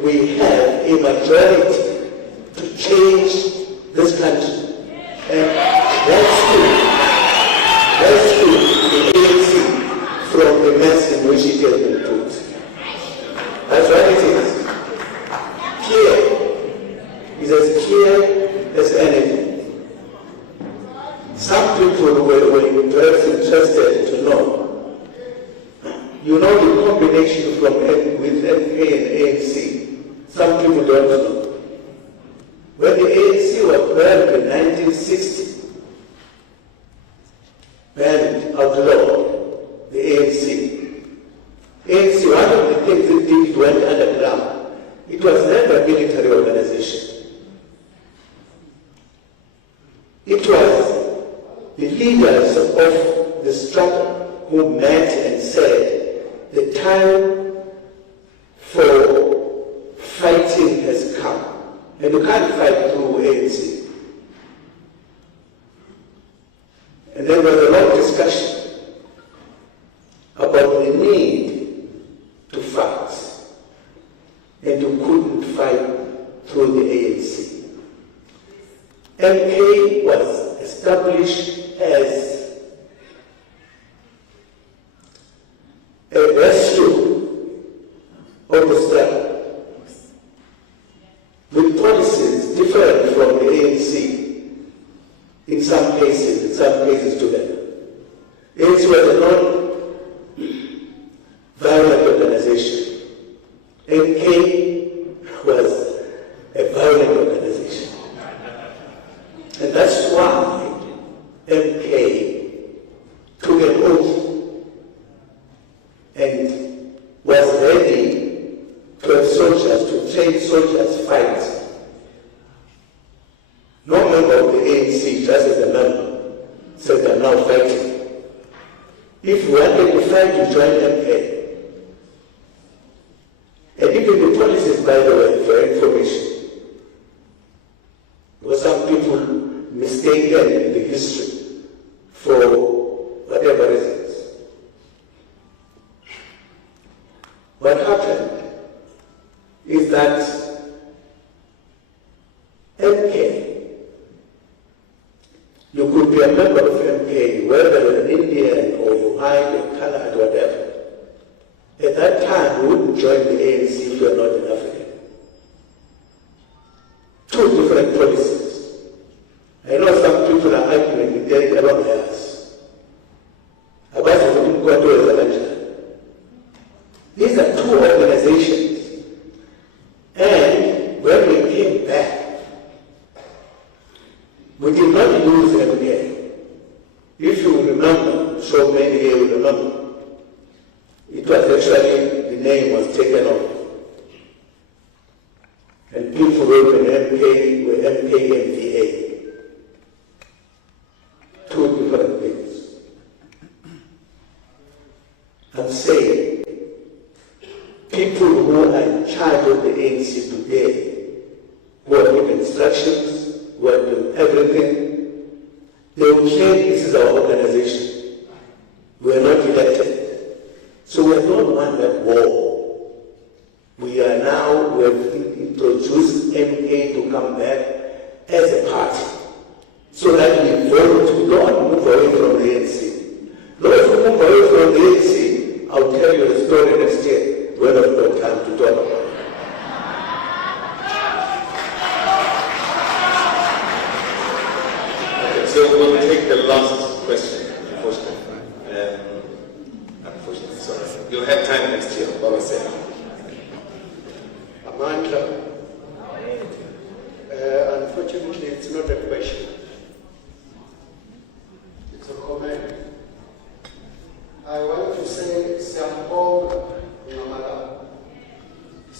we have a majority to change this country. And that's the ANC from the mess in which it has been put. That's what it is. Clear. It's as clear as anything. Some people were perhaps interested to know. You know the combination with MK and ANC. Some people don't know. When the ANC was banned in 1960, banned, outlawed, the ANC. ANC, one of the things it did, it went underground. It was never a military organization. It was the leaders of the struggle who met and said, the time for fighting has come. And you can't fight through ANC. And there was a long discussion about the need to fight. And you couldn't fight through the ANC. MK was established as a rescue of the struggle, with policies different from the ANC in some cases together. ANC was a non-violent organization. MK was a violent organization. And that's why MK took an oath and was ready to have soldiers, to train soldiers fight. No member of the ANC, just as a member, said I'm now fighting. If you wanted to fight, you join MK. And even the policies, by the way, for information, because some people mistaken in the history for whatever reasons. What happened is that MK, you could be a member of MK, whether you're an Indian or you hide or colored, whatever. At that time, you wouldn't join the ANC if you're not an African. Two different policies. I know some people are arguing with Derek about theirs. These are two organizations. And when we came back, we did not lose MK. If you remember, so many here will remember, it was actually, the name was taken off. And people were MK and VA. Two different things. I'm saying, people who are in charge of the ANC today, who are giving instructions, who are doing everything, they will say this is our organization. We are not elected. So we have not won that war. We have introduced MK to come back as a party. So that we vote, we don't move away from the ANC. Not if we move away from the ANC, I'll tell you the story next year when I've got time to talk about it. Okay, so we'll take the last question, unfortunately. Unfortunately, sorry. You'll have time next year, what was said. Amandla, unfortunately, it's not a question. It's a comment. I want to say Siyambonga Ngamala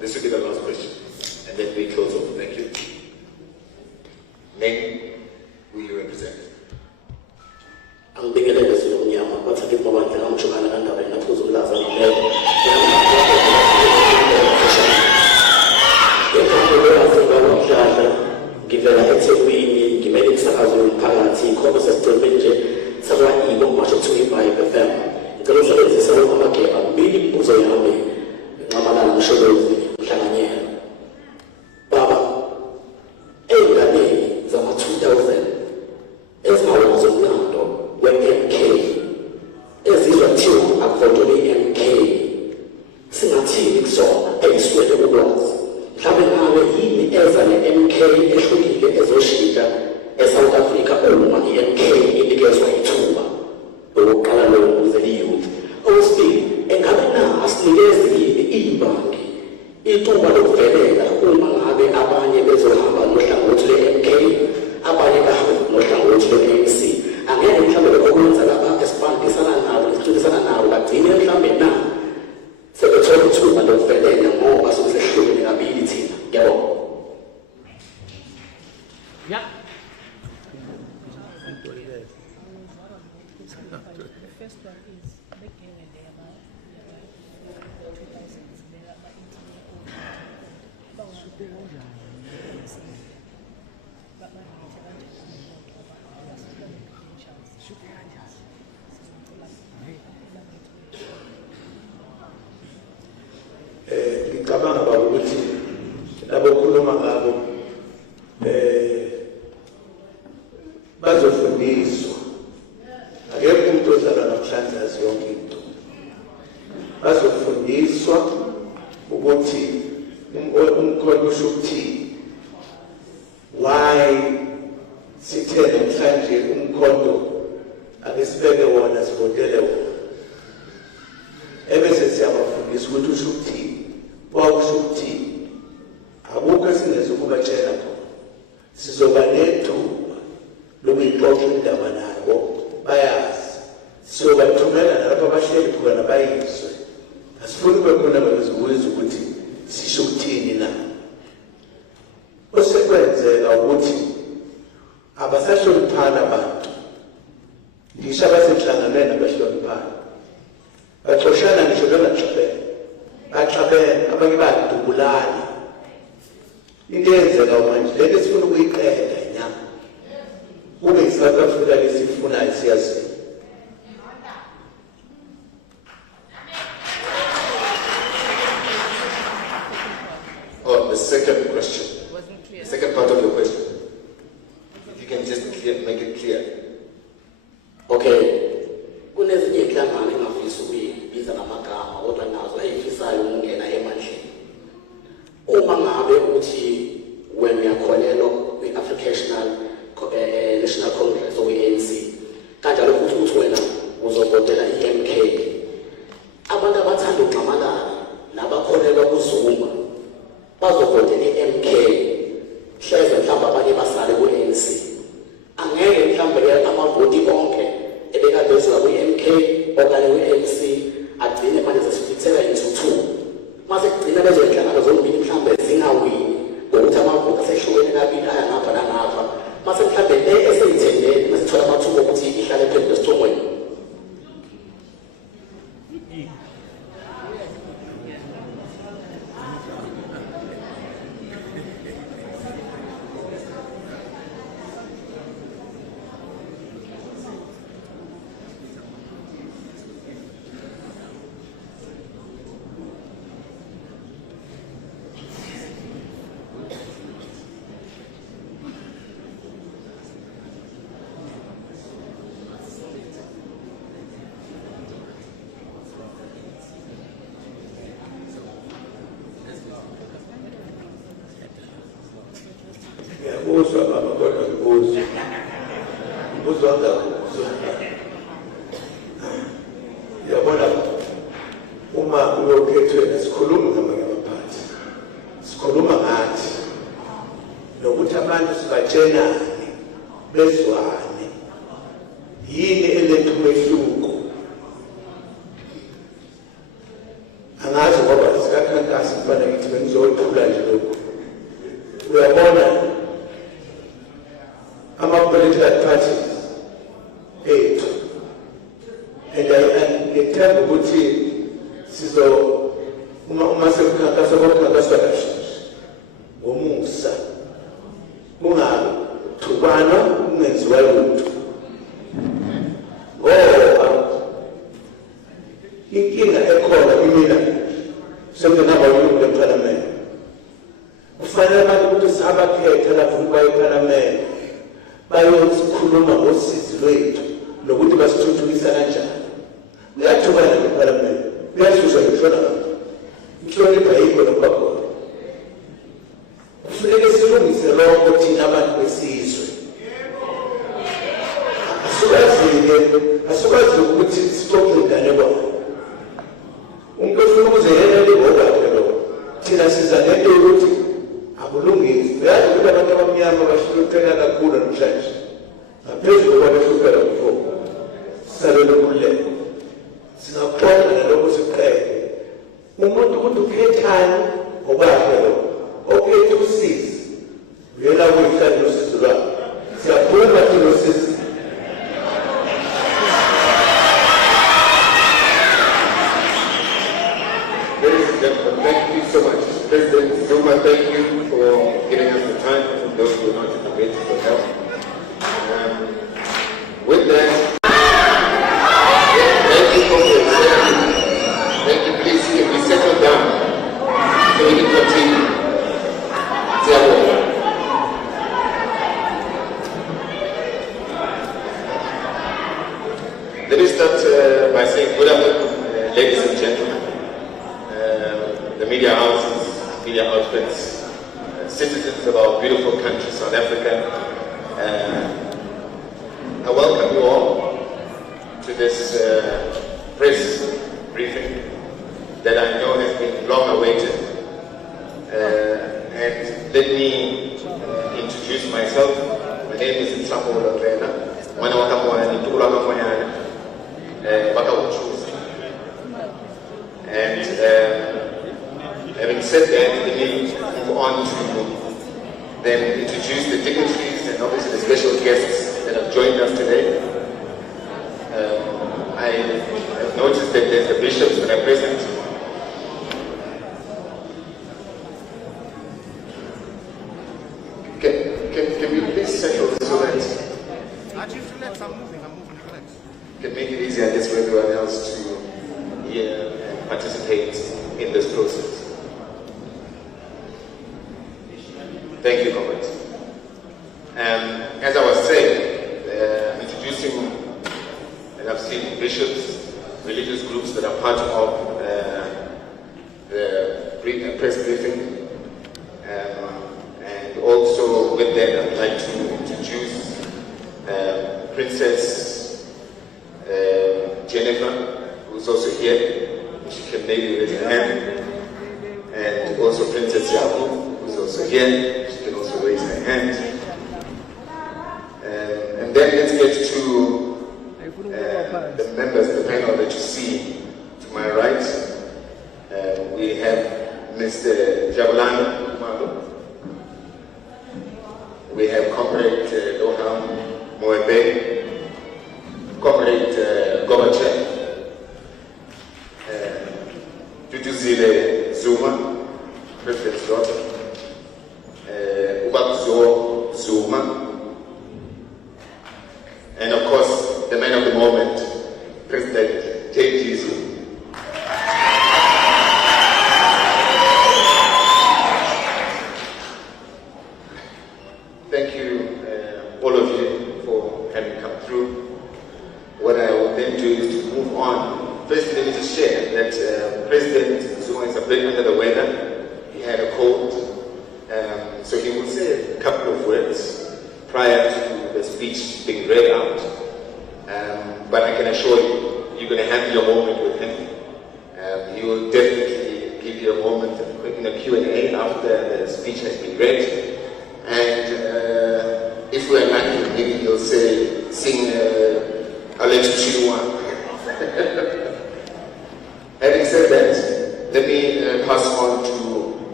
This will be the last question, and then we close off. Thank you. Name, who you represent? I'm beginning to see you. What's a bit more like I'm trying to enter in a puzzle last night. Give a heads of me, give me some as a party, converses to mention, someone even watch it to me by the family. The result is a little market, a million was a yummy. Mamma, I'm sure the Baba, Amy, Zama 2000. As I was in London, when MK, as is a tune, I thought to be MK. Sing a team, so I swear the words. Having as an MK, as Oshita, as South Africa, or money MK indicates why Tuba, or Kalalo, the youth. Oh, speak, and Kabina, as the E-Bank, Ituba of Federa, Umanabe, Abani, Bezohamba, Nosha, MK, Abani, Nosha, MC, and then in Kabin, Ogunza, expand the Sana, to the Sana, but in the Kabina. So the total two and of Federa, more as a human ability. Go. Yeah. The first one is back in the day about 2000s. There are about 18 ngicabanga baba ukuthi labokhuluma ngabo bazofundiswa akekho umuntu ozalwa namhlanje azi yonke into bazofundiswa ukuthi umkhondo usho ukuthini why sithe namhlanje umkhondo akesibeke wona sivotele wona ebese siyabafundisa ukuthi usho ukuthini wakusho ukuthini akukho esingeza ukubatshela khona sizoba nethuba lokuyixoxa indaba nabo bayazi siyobathumela nalapho abahleli khona bayizwe asifuni kube khona bezokwenza ukuthi sisho ukuthini na osekwenzeka ukuthi abasahloniphana abantu ngisho abasenhlanganweni abahloniphana baxoshana ngisho bengaxabene baxabene abanye badubulana into eyenzeka manje lento esifuna ukuyiqeda nyama kube i-South Africa lesifunayo siyazi. Oh, the second question. Wasn't clear. The second part of your question. If you can just make it clear. Okay. Kunezinye inhlangano engafisa ukuyibiza ngamagama kodwa nazo ayifisayo ukungena emandleni. Uma ngabe uthi when uyakholelwa kwi-African National Congress or ANC, kanjalo futhi uthi wena uzovotela i-MK. Abantu abathanda ukugxamalala nabakholelwa kuZuma bazovotela i-MK. Hleze mhlawumbe abanye basale ku-ANC. Angeke mhlawumbe amavoti onke ebekade eziwa kwi-MK okanye kwi-ANC agcine manje sesifithela into two. Mase kugcina lezo zinhlangano zombili mhlawumbe zingawini ngokuthi amavoti asehlukene kabili aya ngapha nangapha. Mase mhlawumbe le eseyithendele masithola amathuba ukuthi ihlale phezu esithongweni. Ngiyabuzwa baba kodwa ngibuzwa yabona uma uyokhethwe sikhuluma ngamanye amaphathi sikhuluma ngathi nokuthi abantu sibatshelane bezwane yini eletha umehluko angazi ngoba sikakhankasa kufanele ngithi bengizothula nje lokhu. Uyabona ama-political parties ethu and ngithemba ukuthi uma sekukhankasa kokhankaswa kahle ngomusa kungathukwana kungenziwa lutho ngoba inkinga ekhona kimina sengingaba yilungu lephalamende kufanele abantu ukuthi sabakhetha lapho baye ephalamende bayosikhuluma ngosizi lwethu nokuthi basithuthukisa kanjani kuyathukana lephalamende kuyasusa ngishona inhlonipha yikho nokuba khona kufuneke silungise lonke thina abantu besizwe asukwazi ukuthi sixoxe inganekwane umuntu ofuna ukuzeyelela ngokwakhe lo thina siza nento yokuthi akulungisi uyazi ukuthi abantu abamnyama bahlupheka kakhulu namhlanje ngaphezulu kwabahlupheka before sisalele kululeko singaxoxa nalokho sikuqede umuntu ukuthi ukhethani ngokwakhe lo okhethe usizi uyela kuyihlalile usizi lwakhe siyaphuma thina usizi. Ladies and gentlemen, thank you so much. President Zuma, thank you for giving us the time, and those who are not in the bed for help. With that, thank you for your attention. Thank you, please, can we settle down so we can continue? Let me start by saying good afternoon, ladies and gentlemen. The media houses, media outlets, citizens of our beautiful country, South Africa. I welcome you all to this press briefing that I know has been long awaited. And let me introduce myself. My name is Nsapo Lorena. And having said that, let me move on to then introduce the dignitaries and obviously the special guests that have joined us today. I have noticed that there's the bishops that are present. Can we please settle so that can make it easier, I guess, for everyone else to hear and participate in this process. Thank you, comrades. As I was saying, introducing, and I've seen bishops, religious groups that are part of the press briefing, and also with that, I'd like to introduce Princess Jennifer, who's also here. She can maybe raise her hand, and also Princess Yabu, who's also here. She can also raise her hand. And then let's get to the members, the panel that you see to my right. We have Mr. Jabulani Umalo. We have Comrade Doham Moebe, Comrade Gobachev, Tutuzile Zuma, President's daughter, Ubakzo Zuma, and of course, the man of the moment, President J.G. Zuma. Thank you, all of you, for having come through. What I will then do is to move on. First, let me just share that President Zuma is a bit under the weather. He had a cold, so he will say a couple of words prior to the speech being read out. But I can assure you, you're going to have your moment with him. He will definitely give you a moment in a Q&A after the speech has been read. And if we're lucky, maybe he'll say, sing Alex Chiwa. Having said that, let me pass on to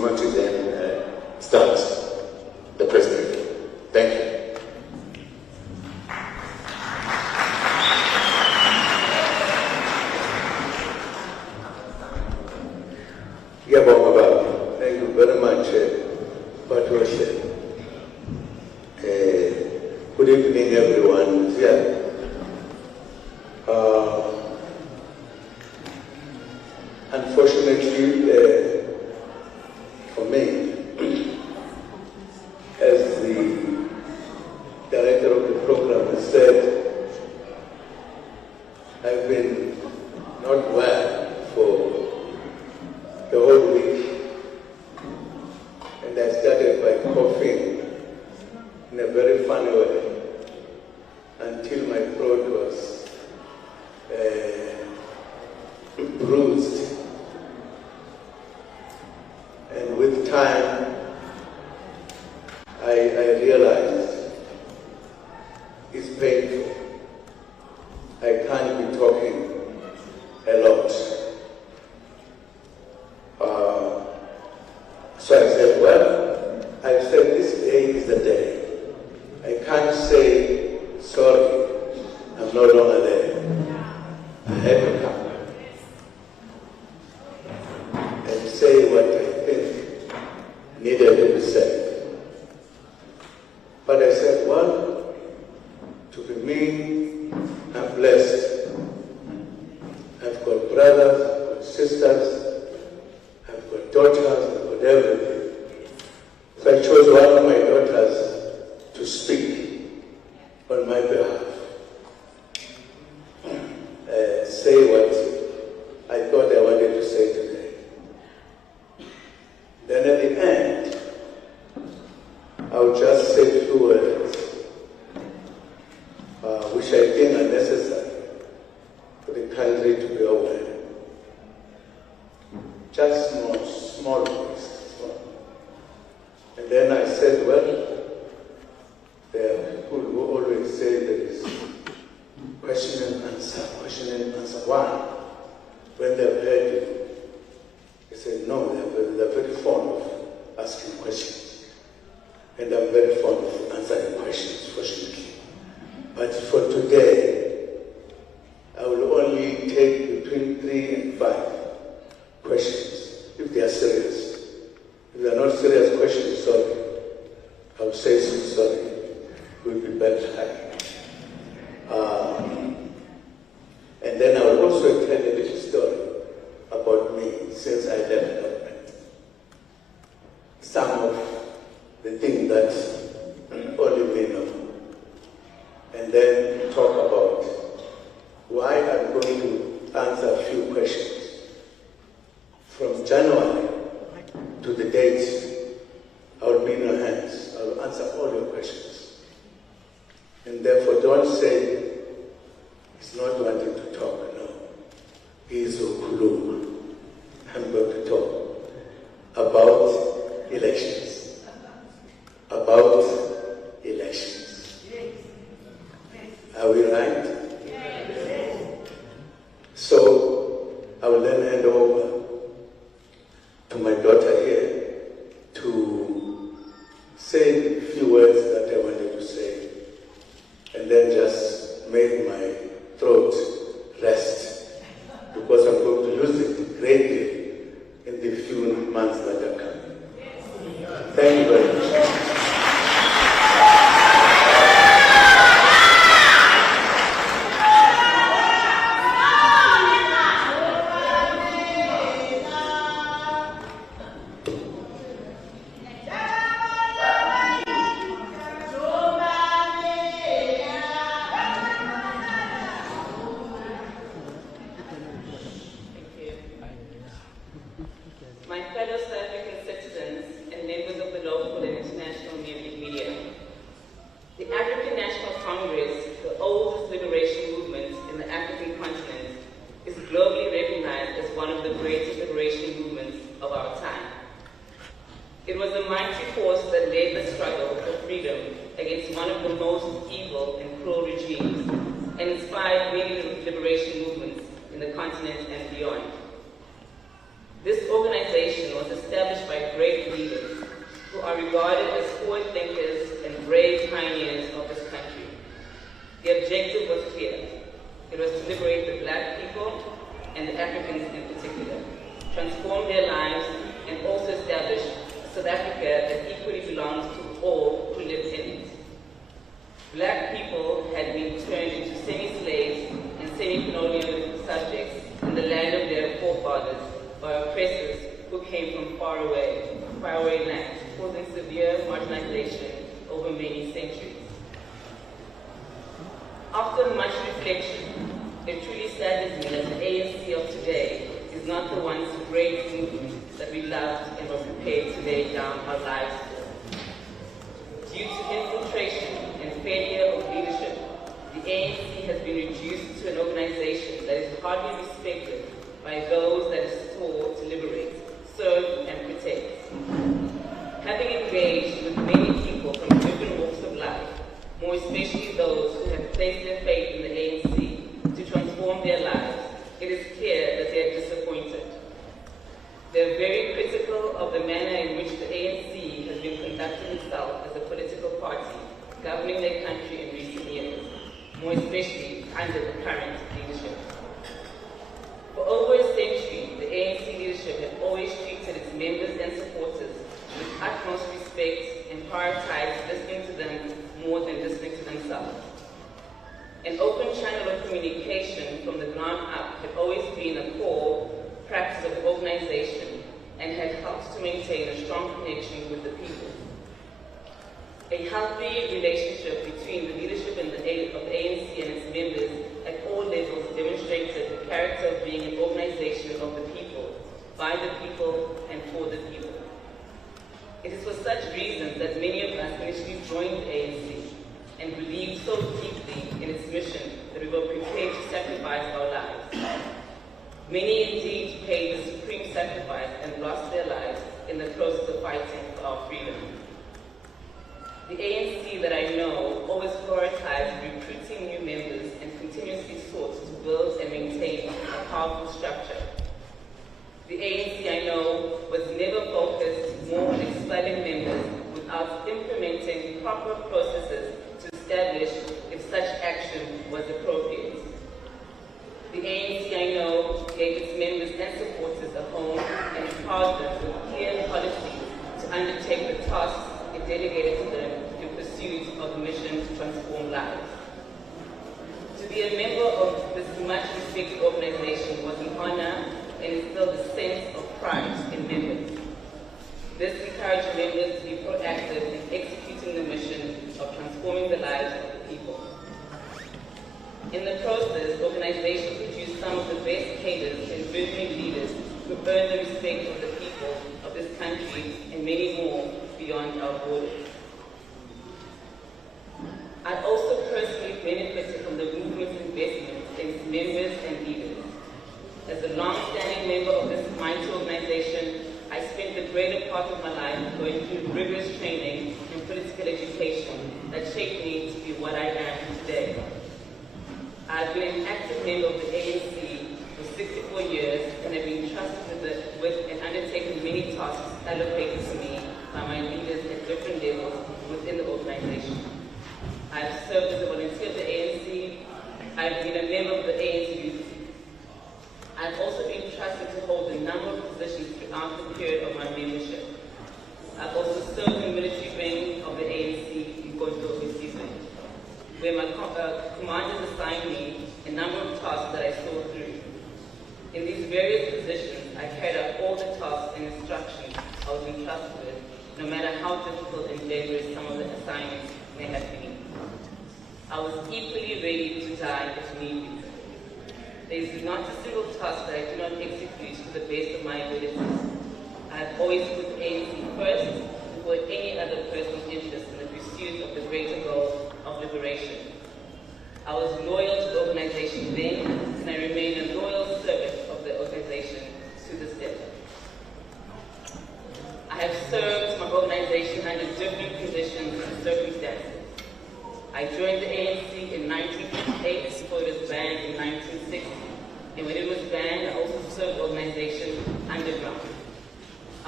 Zuma to then start the president. Thank you. Thank you very much, Patricia. Good evening, everyone. Yeah. Unfortunately, for me, as the director of the program has said, I've been not well for the whole week, and I started by coughing in a very funny way until my throat was bruised. And with time, I realized it's painful. I can't be talking a lot. So I said, well, I said this day is the day. I can't say, sorry, I'm no longer there. I had to come and say what I think needed to be said. But I said, well, to be me, I'm blessed. I've got brothers, I've got sisters, I've got daughters, I've got everything. So I chose one of my daughters to speak on my behalf. Say what I thought I wanted to say today. Then at the end, I'll just say a few words, which I think are necessary for the country to be aware. Just small voice. And then I said, well, there are people who always say there is question and answer. Why? When they've heard you, they say, no, they're very fond of asking questions. And I'm very fond of answering questions, fortunately. But for today, I will only take between 3 and 5 questions, if they are serious. If they are not serious questions, sorry. I will say so sorry. It will be better. And then I will also tell a little story about me since I left government. Some of the things that only me know. And then talk about why I'm going to answer a few questions. From January to the date, I will be in your hands. I will answer all your questions. And therefore, don't say he's not wanting to talk. No. He is Okuluma. I'm going to talk about elections. About elections. Are we right? So, I will then hand over to my daughter here to say a few words that I wanted to say, and then just make my throat rest, because I'm going to use it greatly in the few months that are coming. Thank you very much. My fellow South African citizens and members of the local and international media, the African National Congress, the oldest liberation movement in the African continent, is globally recognized as one of the greatest liberation movements of our time. It was a mighty force that led the struggle for freedom against one of the most evil and cruel regimes and inspired many liberation movements in the continent and beyond. This organization was established by great leaders who are regarded as forward thinkers and brave pioneers of this country. The objective was clear. It was to liberate the black people and the Africans in particular, transform their lives, and also establish a South Africa that equally belongs to all who live in it. Black people had been turned into semi-slaves and semi-colonial subjects in the land of their forefathers by oppressors who came from faraway lands, causing severe marginalization over many centuries. After much reflection, it truly saddens me that the ANC of today is not the once great movement that we loved and were prepared to lay down our lives for. Due to infiltration and failure of leadership, the ANC has been reduced to an organization that is hardly respected by those that it sought to liberate, serve, and protect. Having engaged with many people from different walks of life, more especially those who have placed their faith in the ANC to transform their lives, it is clear that they are disappointed. They are very critical of the manner in which the ANC has been conducting itself as a political party, governing their country in recent years, more especially under the current leadership. For over a century, the ANC leadership has always treated its members and supporters with utmost respect and prioritized listening to them more than listening to themselves. An open channel of communication from the ground up had always been a core practice of the organization and had helped to maintain a strong connection with the people. A healthy relationship between the leadership of the ANC and its members at all levels demonstrated the character of being an organization of the people, by the people, and for the people. It is for such reasons that many of us initially joined the ANC and believed so deeply in its mission that we were prepared to sacrifice our lives. Many indeed paid the supreme sacrifice and lost their lives in the process of fighting for our freedom. The ANC that I know always prioritized recruiting new members and continuously sought to build and maintain a powerful structure. The ANC I know was never focused more on expelling members without implementing proper processes to establish if such action was appropriate. The ANC I know gave its members and supporters a home and empowered them with clear policies to undertake the tasks it delegated to them in pursuit of the mission to transform lives. To be a member of this much respected organization was an honor and instilled a sense of pride in members. This encouraged members to be proactive in executing the mission of transforming the lives of the people. In the process, the organization produced some of the best cadres and visionary leaders who earned the respect of the people of this country and many more beyond our borders. I also personally benefited from the movement's investment in its members and leaders. As a long-standing member of this mighty organization, I spent the greater part of my life going through rigorous training and political education that shaped me to be what I am today. I've been an active member of the ANC for 64 years and have been trusted with and undertaken many tasks allocated to me by my leaders at different levels within the organization. I've served as a volunteer of the ANC. I've been a member of the ANC Youth. I've also been trusted to hold a number of positions throughout the period of my membership. I've also served in military training of the ANC in Gonto season, where my commanders assigned me a number of tasks that I saw through. In these various positions, I carried out all the tasks and instructions I was entrusted with, no matter how difficult and dangerous some of the assignments may have been. I was equally ready to die if need be. There is not a single task that I do not execute to the best of my abilities. I have always put ANC first before any other person's interest in the pursuit of the greater goal of liberation. I was loyal to the organization then, and I remain a loyal servant of the organization to this day. I have served my organization under different conditions and circumstances. I joined the ANC in 1958 before it was banned in 1960. And when it was banned, I also served the organization underground. I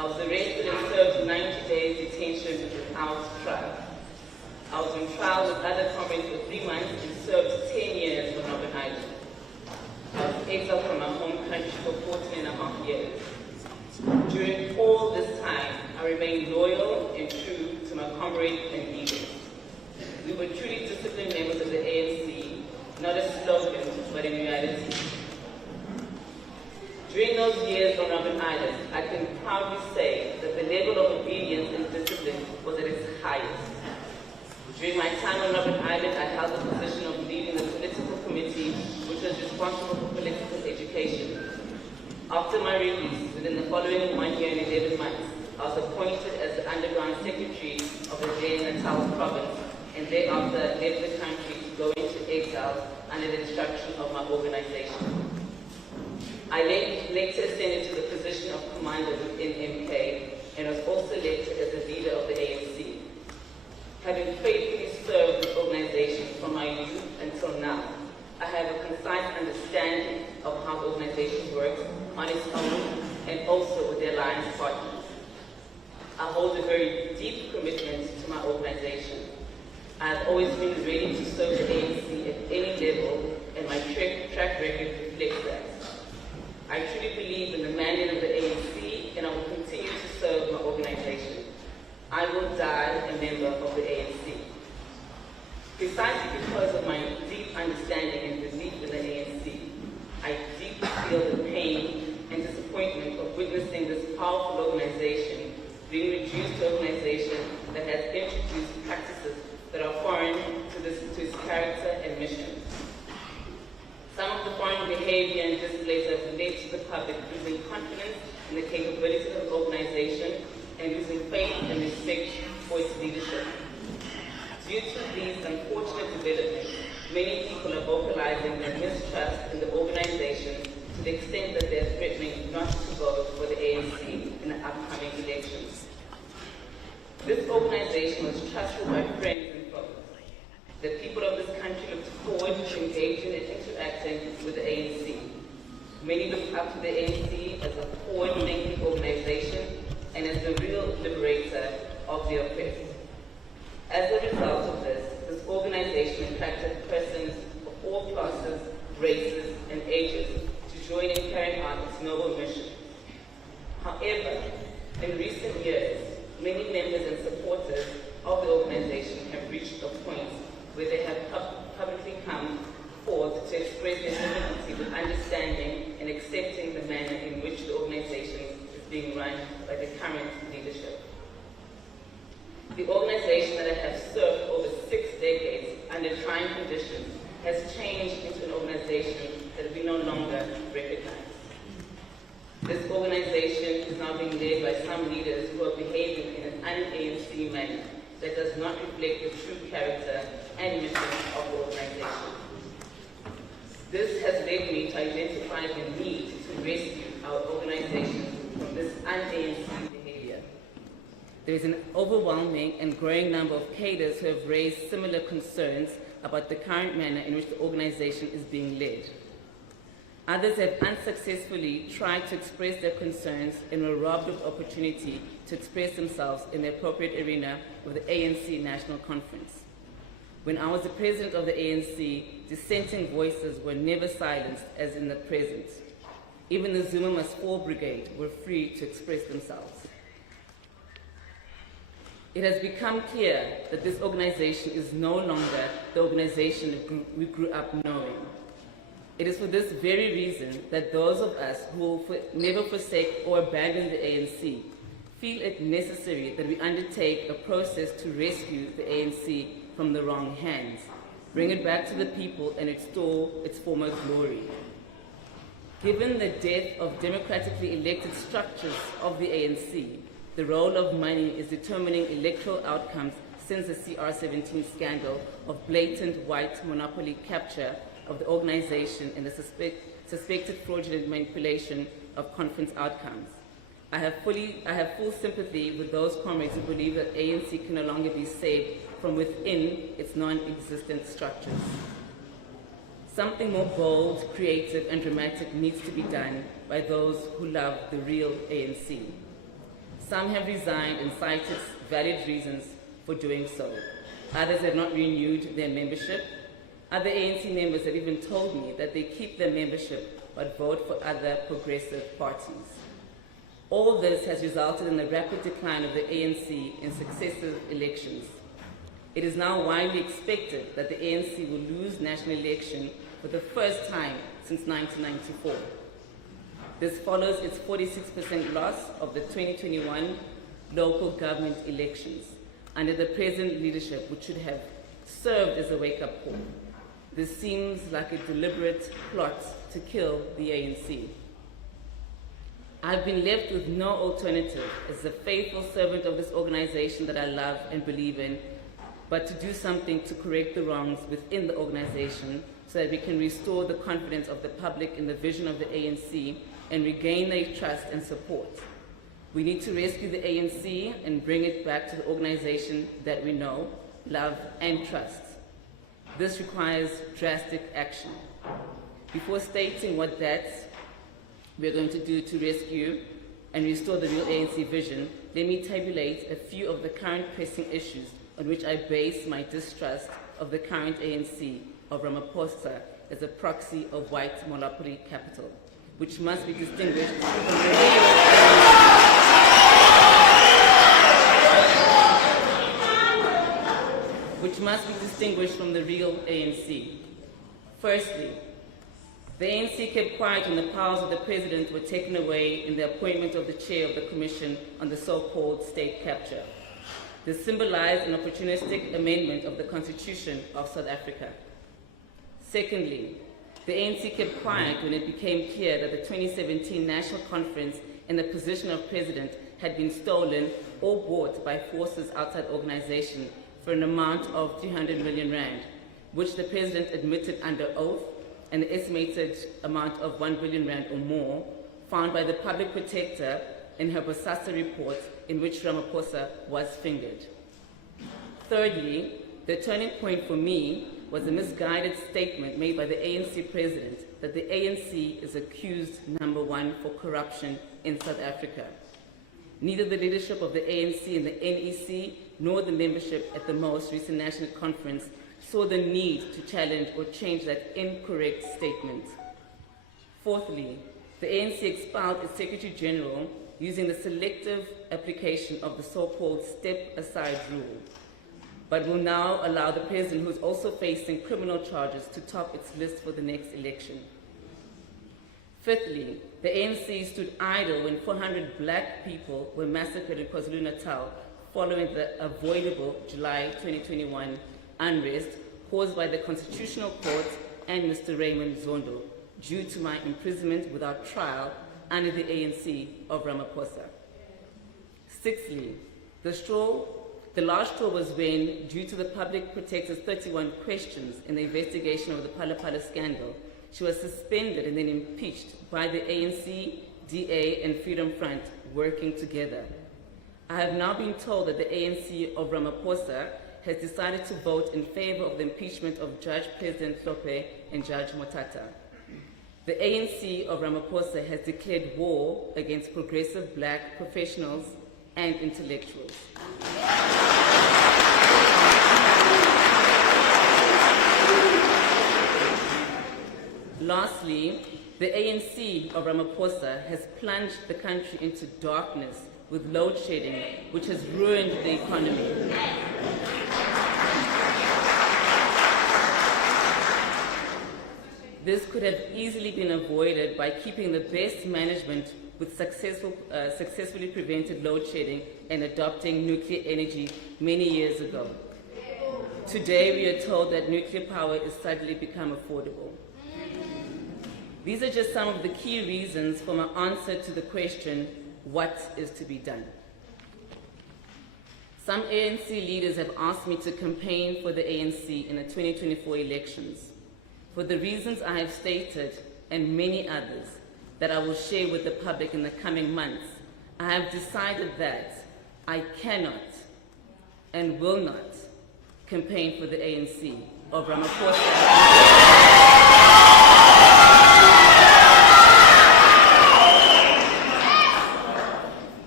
I was arrested and served 90 days detention without trial. I was on trial with other comrades for 3 months and served 10 years on Robben Island. I was exiled from my home country for 14.5 years. During all this time, I remained loyal and true to my comrades and leaders. We were truly disciplined members of the ANC, not a slogan, but in reality. During those years on Robben Island, I can proudly say that the level of obedience and discipline was at its highest. During my time on Robben Island, I held the position of leading the political committee, which was responsible for political education. After my release, within the following 1 year and 11 months, I was appointed as the underground secretary of the N18L province, and thereafter left the country to go into exile under the instruction of my organization. I later ascended to the position of commander within MK, and was also elected as the leader of the ANC. Having faithfully served the organization from my youth until now, I have a concise understanding of how the organization works on its own and also with their alliance partners. I hold a very deep commitment to my organization. I have always been ready to serve the ANC at any level, and my track record reflects that. I truly believe in the mandate of the ANC, and I will continue to serve my organization. I will die a member of the ANC. Precisely because of my deep understanding and belief in the ANC, I deeply feel the pain and disappointment of witnessing this powerful organization being reduced to an organization that has introduced practices that are foreign to its character and mission. Some of the foreign behavior and displays have led to the public losing confidence in the capabilities of the organization and losing faith and respect for its leadership. Due to these unfortunate developments, many people are vocalizing their mistrust in the organization to the extent that they are threatening not to vote for the ANC in the upcoming elections. This organization was trusted by friends and foes. The people of this country looked forward to engaging and interacting with the ANC. Many looked up to the ANC as a forward-thinking organization and as the real liberator of the oppressed. As a result of this organization attracted persons of all classes, races, and ages to join in carrying out its noble mission. However, in recent years, many members and supporters of the organization have reached a point where they have publicly come forward to express their difficulty with understanding and accepting the manner in which the organization is being run by the current leadership. The organization that I have served over 6 decades under trying conditions has changed into an organization that we no longer recognize. This organization is now being led by some leaders who are behaving in an un-ANC manner that does not reflect the true character and mission of the organization. This has led me to identify the need to rescue our organization from this un-ANC behavior. There is an overwhelming and growing number of cadres who have raised similar concerns about the current manner in which the organization is being led. Others have unsuccessfully tried to express their concerns and were robbed of opportunity to express themselves in the appropriate arena of the ANC National Conference. When I was the president of the ANC, dissenting voices were never silenced as in the present. Even the Zuma Must Fall Brigade were free to express themselves. It has become clear that this organization is no longer the organization we grew up knowing. It is for this very reason that those of us who will never forsake or abandon the ANC feel it necessary that we undertake a process to rescue the ANC from the wrong hands, bring it back to the people, and restore its former glory. Given the death of democratically elected structures of the ANC, the role of money is determining electoral outcomes since the CR17 scandal of blatant white monopoly capture of the organization and the suspected fraudulent manipulation of conference outcomes. I have full sympathy with those comrades who believe that ANC can no longer be saved from within its non-existent structures. Something more bold, creative, and dramatic needs to be done by those who love the real ANC. Some have resigned and cited valid reasons for doing so. Others have not renewed their membership. Other ANC members have even told me that they keep their membership but vote for other progressive parties. All this has resulted in the rapid decline of the ANC in successive elections. It is now widely expected that the ANC will lose national election for the first time since 1994. This follows its 46% loss of the 2021 local government elections under the present leadership, which should have served as a wake-up call. This seems like a deliberate plot to kill the ANC. I've been left with no alternative as a faithful servant of this organization that I love and believe in, but to do something to correct the wrongs within the organization so that we can restore the confidence of the public in the vision of the ANC and regain their trust and support. We need to rescue the ANC and bring it back to the organization that we know, love, and trust. This requires drastic action. Before stating what we're going to do to rescue and restore the real ANC vision, let me tabulate a few of the current pressing issues on which I base my distrust of the current ANC of Ramaphosa as a proxy of white monopoly capital, which must be distinguished from the real ANC. Firstly, the ANC kept quiet when the powers of the president were taken away in the appointment of the chair of the Commission on the so-called state capture. This symbolized an opportunistic amendment of the Constitution of South Africa. Secondly, the ANC kept quiet when it became clear that the 2017 National Conference and the position of president had been stolen or bought by forces outside the organization for an amount of 300 million rand, which the president admitted under oath, and the estimated amount of 1 billion rand or more, found by the public protector in her Bosasa report in which Ramaphosa was fingered. Thirdly, the turning point for me was a misguided statement made by the ANC president that the ANC is accused, number one, for corruption in South Africa. Neither the leadership of the ANC and the NEC nor the membership at the most recent national conference saw the need to challenge or change that incorrect statement. Fourthly, the ANC expelled its Secretary General using the selective application of the so-called step-aside rule, but will now allow the president, who is also facing criminal charges, to top its list for the next election. Fifthly, the ANC stood idle when 400 black people were massacred in KwaZulu-Natal following the avoidable July 2021 unrest caused by the Constitutional Court and Mr. Raymond Zondo due to my imprisonment without trial under the ANC of Ramaphosa. Sixthly, the last straw was when, due to the public protector's 31 questions in the investigation of the Phala Phala scandal, she was suspended and then impeached by the ANC, DA, and Freedom Front working together. I have now been told that the ANC of Ramaphosa has decided to vote in favor of the impeachment of Judge President Hlophe and Judge Motata. The ANC of Ramaphosa has declared war against progressive black professionals and intellectuals. Lastly, the ANC of Ramaphosa has plunged the country into darkness with load shedding, which has ruined the economy. This could have easily been avoided by keeping the best management with successfully prevented load shedding and adopting nuclear energy many years ago. Today, we are told that nuclear power has suddenly become affordable. These are just some of the key reasons for my answer to the question, what is to be done? Some ANC leaders have asked me to campaign for the ANC in the 2024 elections. For the reasons I have stated, and many others that I will share with the public in the coming months, I have decided that I cannot and will not campaign for the ANC of Ramaphosa.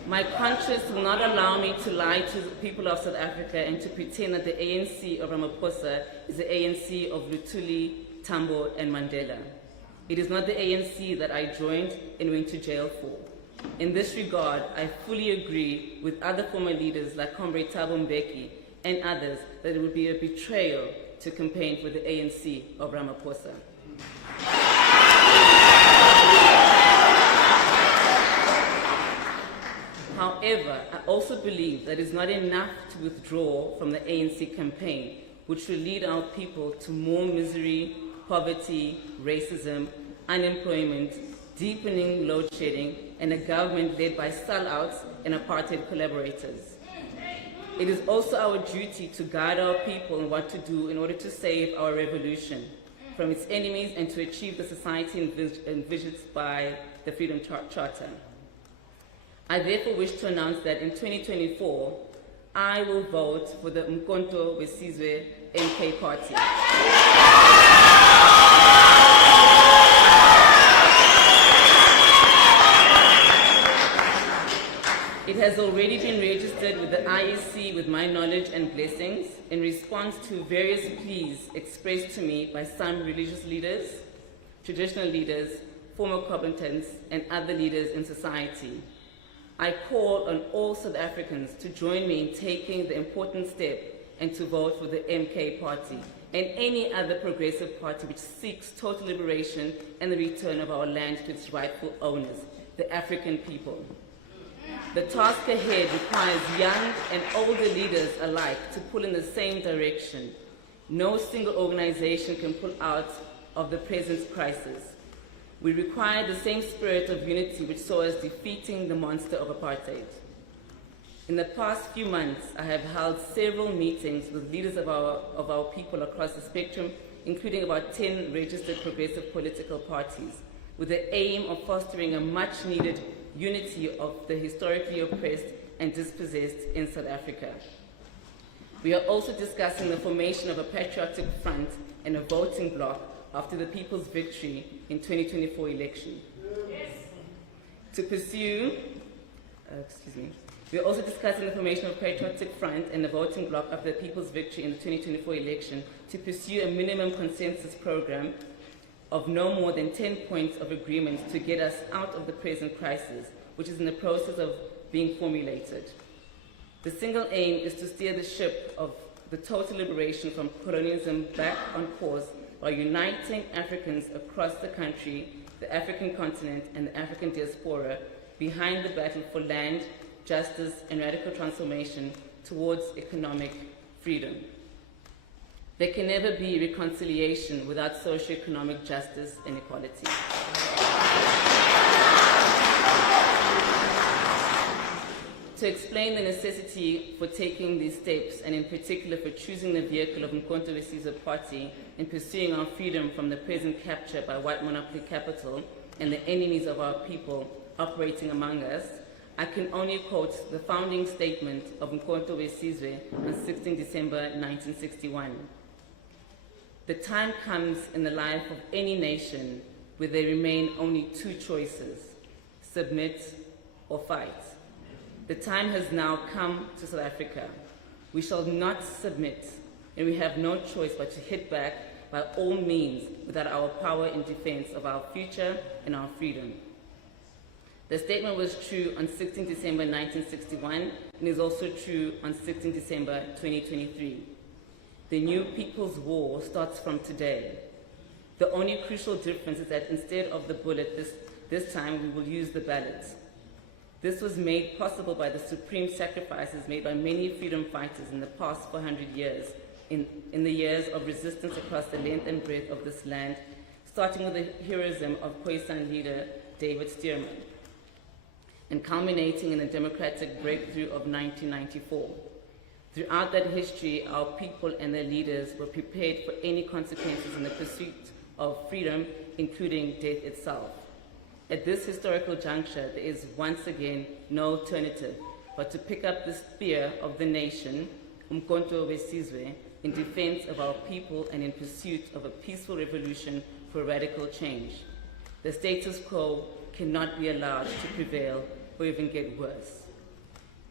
My conscience will not allow me to lie to the people of South Africa and to pretend that the ANC of Ramaphosa is the ANC of Luthuli, Tambo, and Mandela. It is not the ANC that I joined and went to jail for. In this regard, I fully agree with other former leaders like Comrade Thabo Mbeki and others that it would be a betrayal to campaign for the ANC of Ramaphosa. However, I also believe that it is not enough to withdraw from the ANC campaign, which will lead our people to more misery, poverty, racism, unemployment, deepening load shedding, and a government led by sellouts and apartheid collaborators. It is also our duty to guide our people in what to do in order to save our revolution from its enemies and to achieve the society envisioned by the Freedom Charter. I therefore wish to announce that in 2024, I will vote for the Umkhonto weSizwe MK party. It has already been registered with the IEC with my knowledge and blessings in response to various pleas expressed to me by some religious leaders, traditional leaders, former combatants, and other leaders in society. I call on all South Africans to join me in taking the important step and to vote for the MK party and any other progressive party which seeks total liberation and the return of our land to its rightful owners, the African people. The task ahead requires young and older leaders alike to pull in the same direction. No single organization can pull out of the present crisis. We require the same spirit of unity which saw us defeating the monster of apartheid. In the past few months, I have held several meetings with leaders of our people across the spectrum, including about 10 registered progressive political parties, with the aim of fostering a much-needed unity of the historically oppressed and dispossessed in South Africa. We are also discussing the formation of a patriotic front and a voting bloc after the people's victory in 2024 election. We are also discussing the formation of a patriotic front and a voting bloc after the people's victory in the 2024 election to pursue a minimum consensus program of no more than 10 points of agreement to get us out of the present crisis, which is in the process of being formulated. The single aim is to steer the ship of the total liberation from colonialism back on course by uniting Africans across the country, the African continent, and the African diaspora behind the battle for land, justice, and radical transformation towards economic freedom. There can never be reconciliation without socio-economic justice and equality. To explain the necessity for taking these steps, and in particular for choosing the vehicle of Umkhonto weSizwe party in pursuing our freedom from the present capture by white monopoly capital and the enemies of our people operating among us, I can only quote the founding statement of Umkhonto weSizwe on 16 December 1961. The time comes in the life of any nation where there remain only two choices: submit or fight. The time has now come to South Africa. We shall not submit, and we have no choice but to hit back by all means without our power in defense of our future and our freedom. The statement was true on 16 December 1961 and is also true on 16 December 2023. The new People's War starts from today. The only crucial difference is that instead of the bullet this time, we will use the ballot. This was made possible by the supreme sacrifices made by many freedom fighters in the past 400 years, in the years of resistance across the length and breadth of this land, starting with the heroism of Khoisan leader David Stearman, and culminating in the democratic breakthrough of 1994. Throughout that history, our people and their leaders were prepared for any consequences in the pursuit of freedom, including death itself. At this historical juncture, there is once again no alternative but to pick up the spear of the nation, Umkhonto weSizwe, in defense of our people and in pursuit of a peaceful revolution for radical change. The status quo cannot be allowed to prevail or even get worse.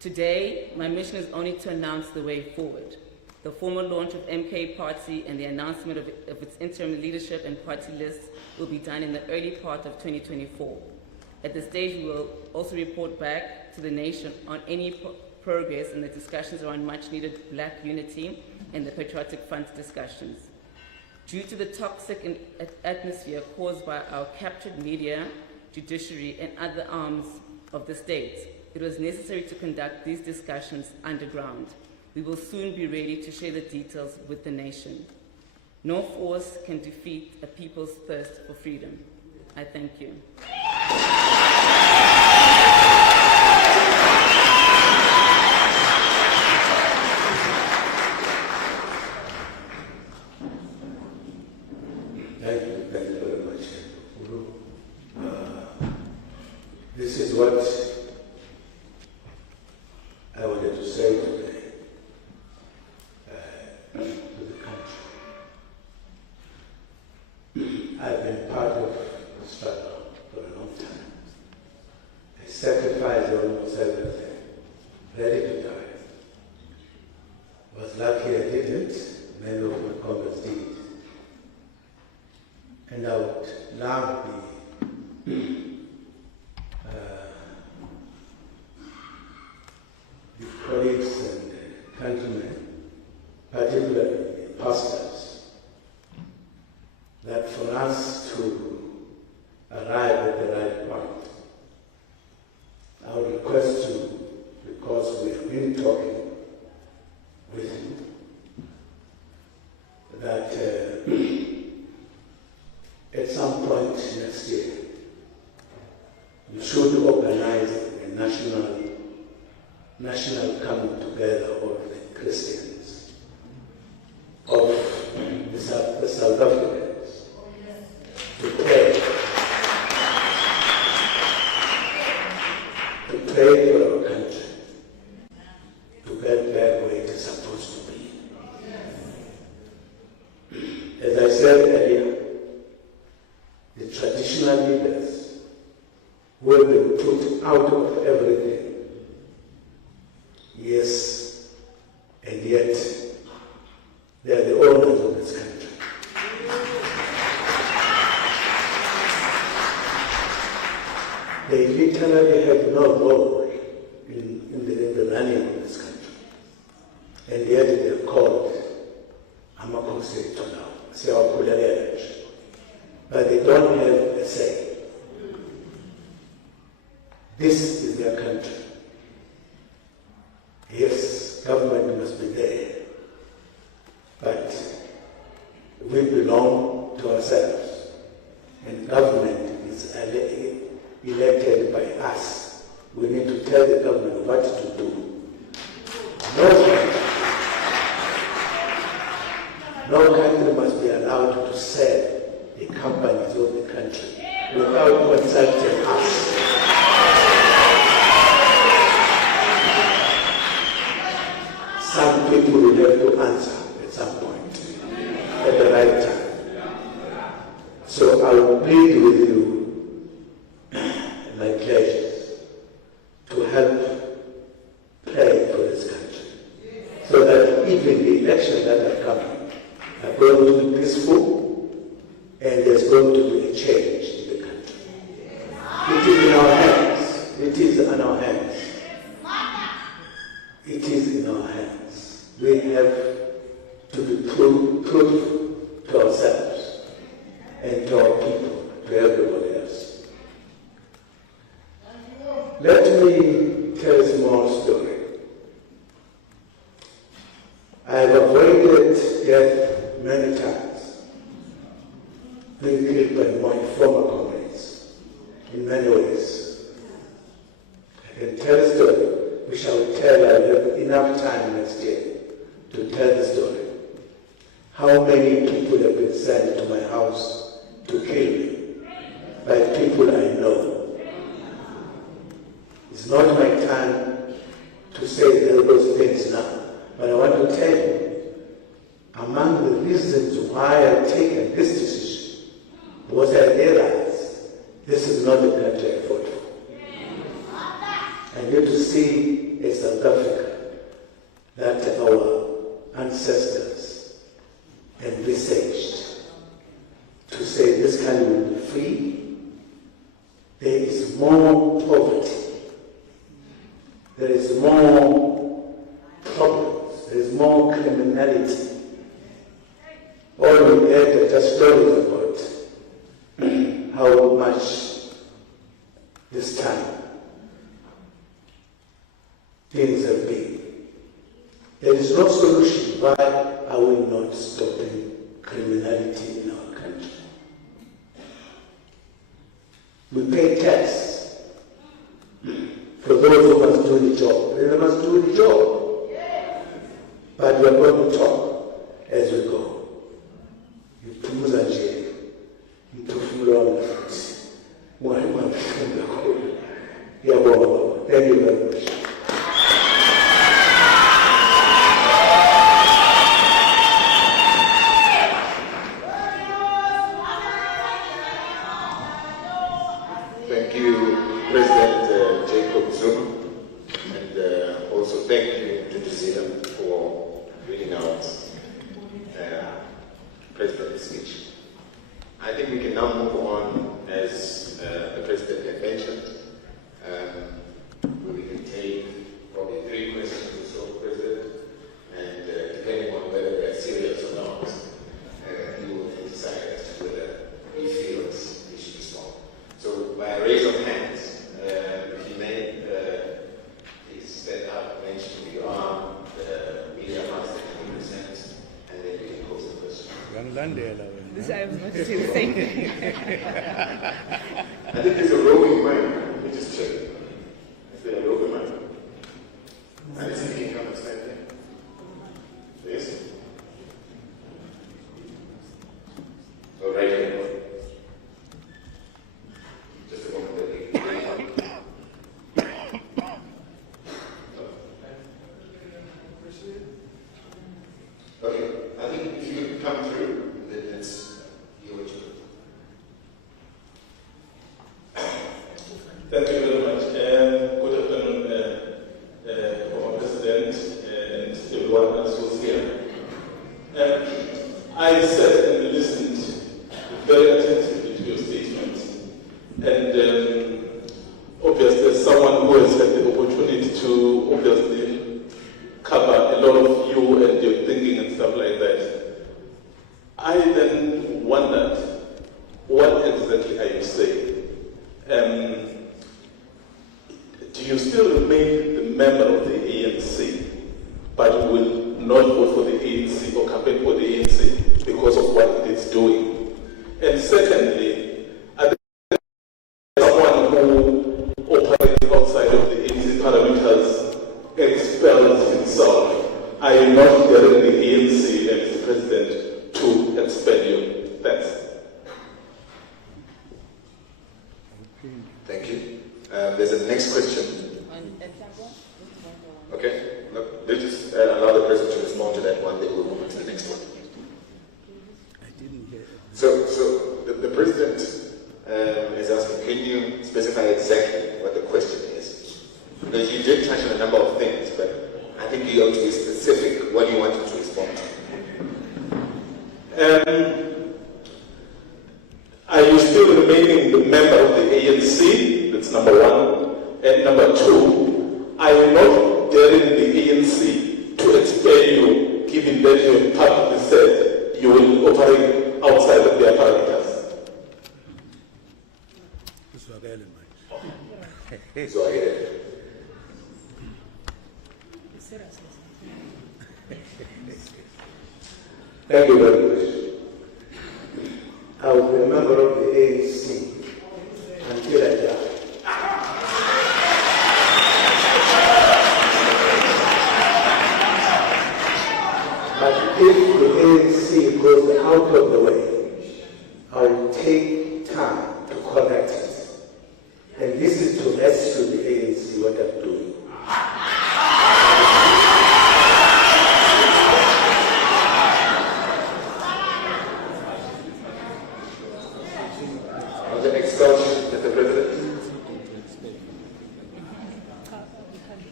Today, my mission is only to announce the way forward. The formal launch of MK Party and the announcement of its interim leadership and party lists will be done in the early part of 2024. At this stage, we will also report back to the nation on any progress in the discussions around much-needed black unity and the Patriotic Fund discussions. Due to the toxic atmosphere caused by our captured media, judiciary, and other arms of the state, it was necessary to conduct these discussions underground. We will soon be ready to share the details with the nation. No force can defeat a people's thirst for freedom. I thank you. Thank you very much. This is what I wanted to say today to the country. I've been part of the struggle for a long time. I sacrificed almost everything, ready to die. Was lucky I didn't, many of my colleagues did. And I would now the colleagues and countrymen, particularly pastors, that for us to arrive at the right point, I would request you, because we have been talking with you, that at some point next year, we should organize a national coming together of the Christians, of the South Africans, to pray for our country, to get back where it is supposed to be. As I said earlier, the traditional leaders who have been put out of everything. Yes, and yet they are the owners of this country. They literally have no role in the running of this country. And yet they are called Amakosi now, but they don't have a say. This is their country. Yes, government must be there, but we belong to ourselves, and government is elected by us. We need to tell the government what to do. No country must be allowed to sell the companies of the country without consulting us. Some people will have to answer at some point, at the right time. So I will plead with you, my pledges, to help pray for this country, so that even the elections that are coming are going to be peaceful, and there's going to be a change in the country. It is in our hands. It is in our hands. It is in our hands. We have to be proof to ourselves and to our people, to everybody else. Let me tell a small story. I have avoided death many times, being killed by my former comrades in many ways. I can tell a story, which I will tell. I will have enough time next year to tell the story. How many people have been sent to my house to kill me by people I know. It's not my time to say those things now, but I want to tell you, among the reasons why I've taken this decision was I realized this is not the country I fought for. I need to to see a South Africa that our ancestors envisaged to say this country will be free. There is more poverty. There is more problems. There is more criminality. All we had are just stories about how much this time things have been. There is no solution. Why are we not stopping criminality in our country? We pay tax for those who must do the job. They must do the job. But we are going to talk as we go. Tumuza nje, mtufumula wa mfuti, mwalimu mfunda kule. Ya bwana, thank you very much. Thank you, President Jacob Zuma, and also thank you to Zuma for reading out President's speech. I think we can now move on, as the President had mentioned. We can take probably 3 questions or so, President, and depending on whether they're serious or not, you will then decide as to whether he feels he should respond. So by a raise of hands, if you may please stand up, mention who you are, the media house that you represent, and then you can pose the question. This I was going to say the same thing. I think there's a roving mic. Let me just check. Is there a roving mic? And it's speaking on the side there. Yes? So right here. Just a moment. Okay, I think if you could come through, then let's hear what you do. Thank you very much. Good afternoon, former President and everyone else who's here. I sat and listened very attentively to your statement, and obviously, as someone who has had the opportunity to obviously cover a lot of you and your thinking and stuff like that, I then wondered, what exactly are you saying? Do you still remain the member of the ANC, but will not vote for the ANC or campaign for the ANC because of what it is doing? And secondly, are there someone who operates outside of the ANC parameters expels himself? Are you not daring the ANC, Mr. President, to expel you? Thanks. Thank you. There's a next question. Okay. Look, let's just allow the President to respond to that one, then we'll move on to the next one. I didn't hear it. So the President is asking, can you specify exactly what the question is? Because you did touch on a number of things, but I think you ought to be specific what you wanted to respond to. Are you still remaining the member of the ANC? That's number one. And number two, are you not daring the ANC to expel you, given that you have publicly said you will operate outside of their parameters? So I Thank you very much. I will be a member of the ANC until I die. But if the ANC goes out of the way, I will take time to correct it. And this is to rescue the ANC, what I'm doing. On the next question, Mr. President.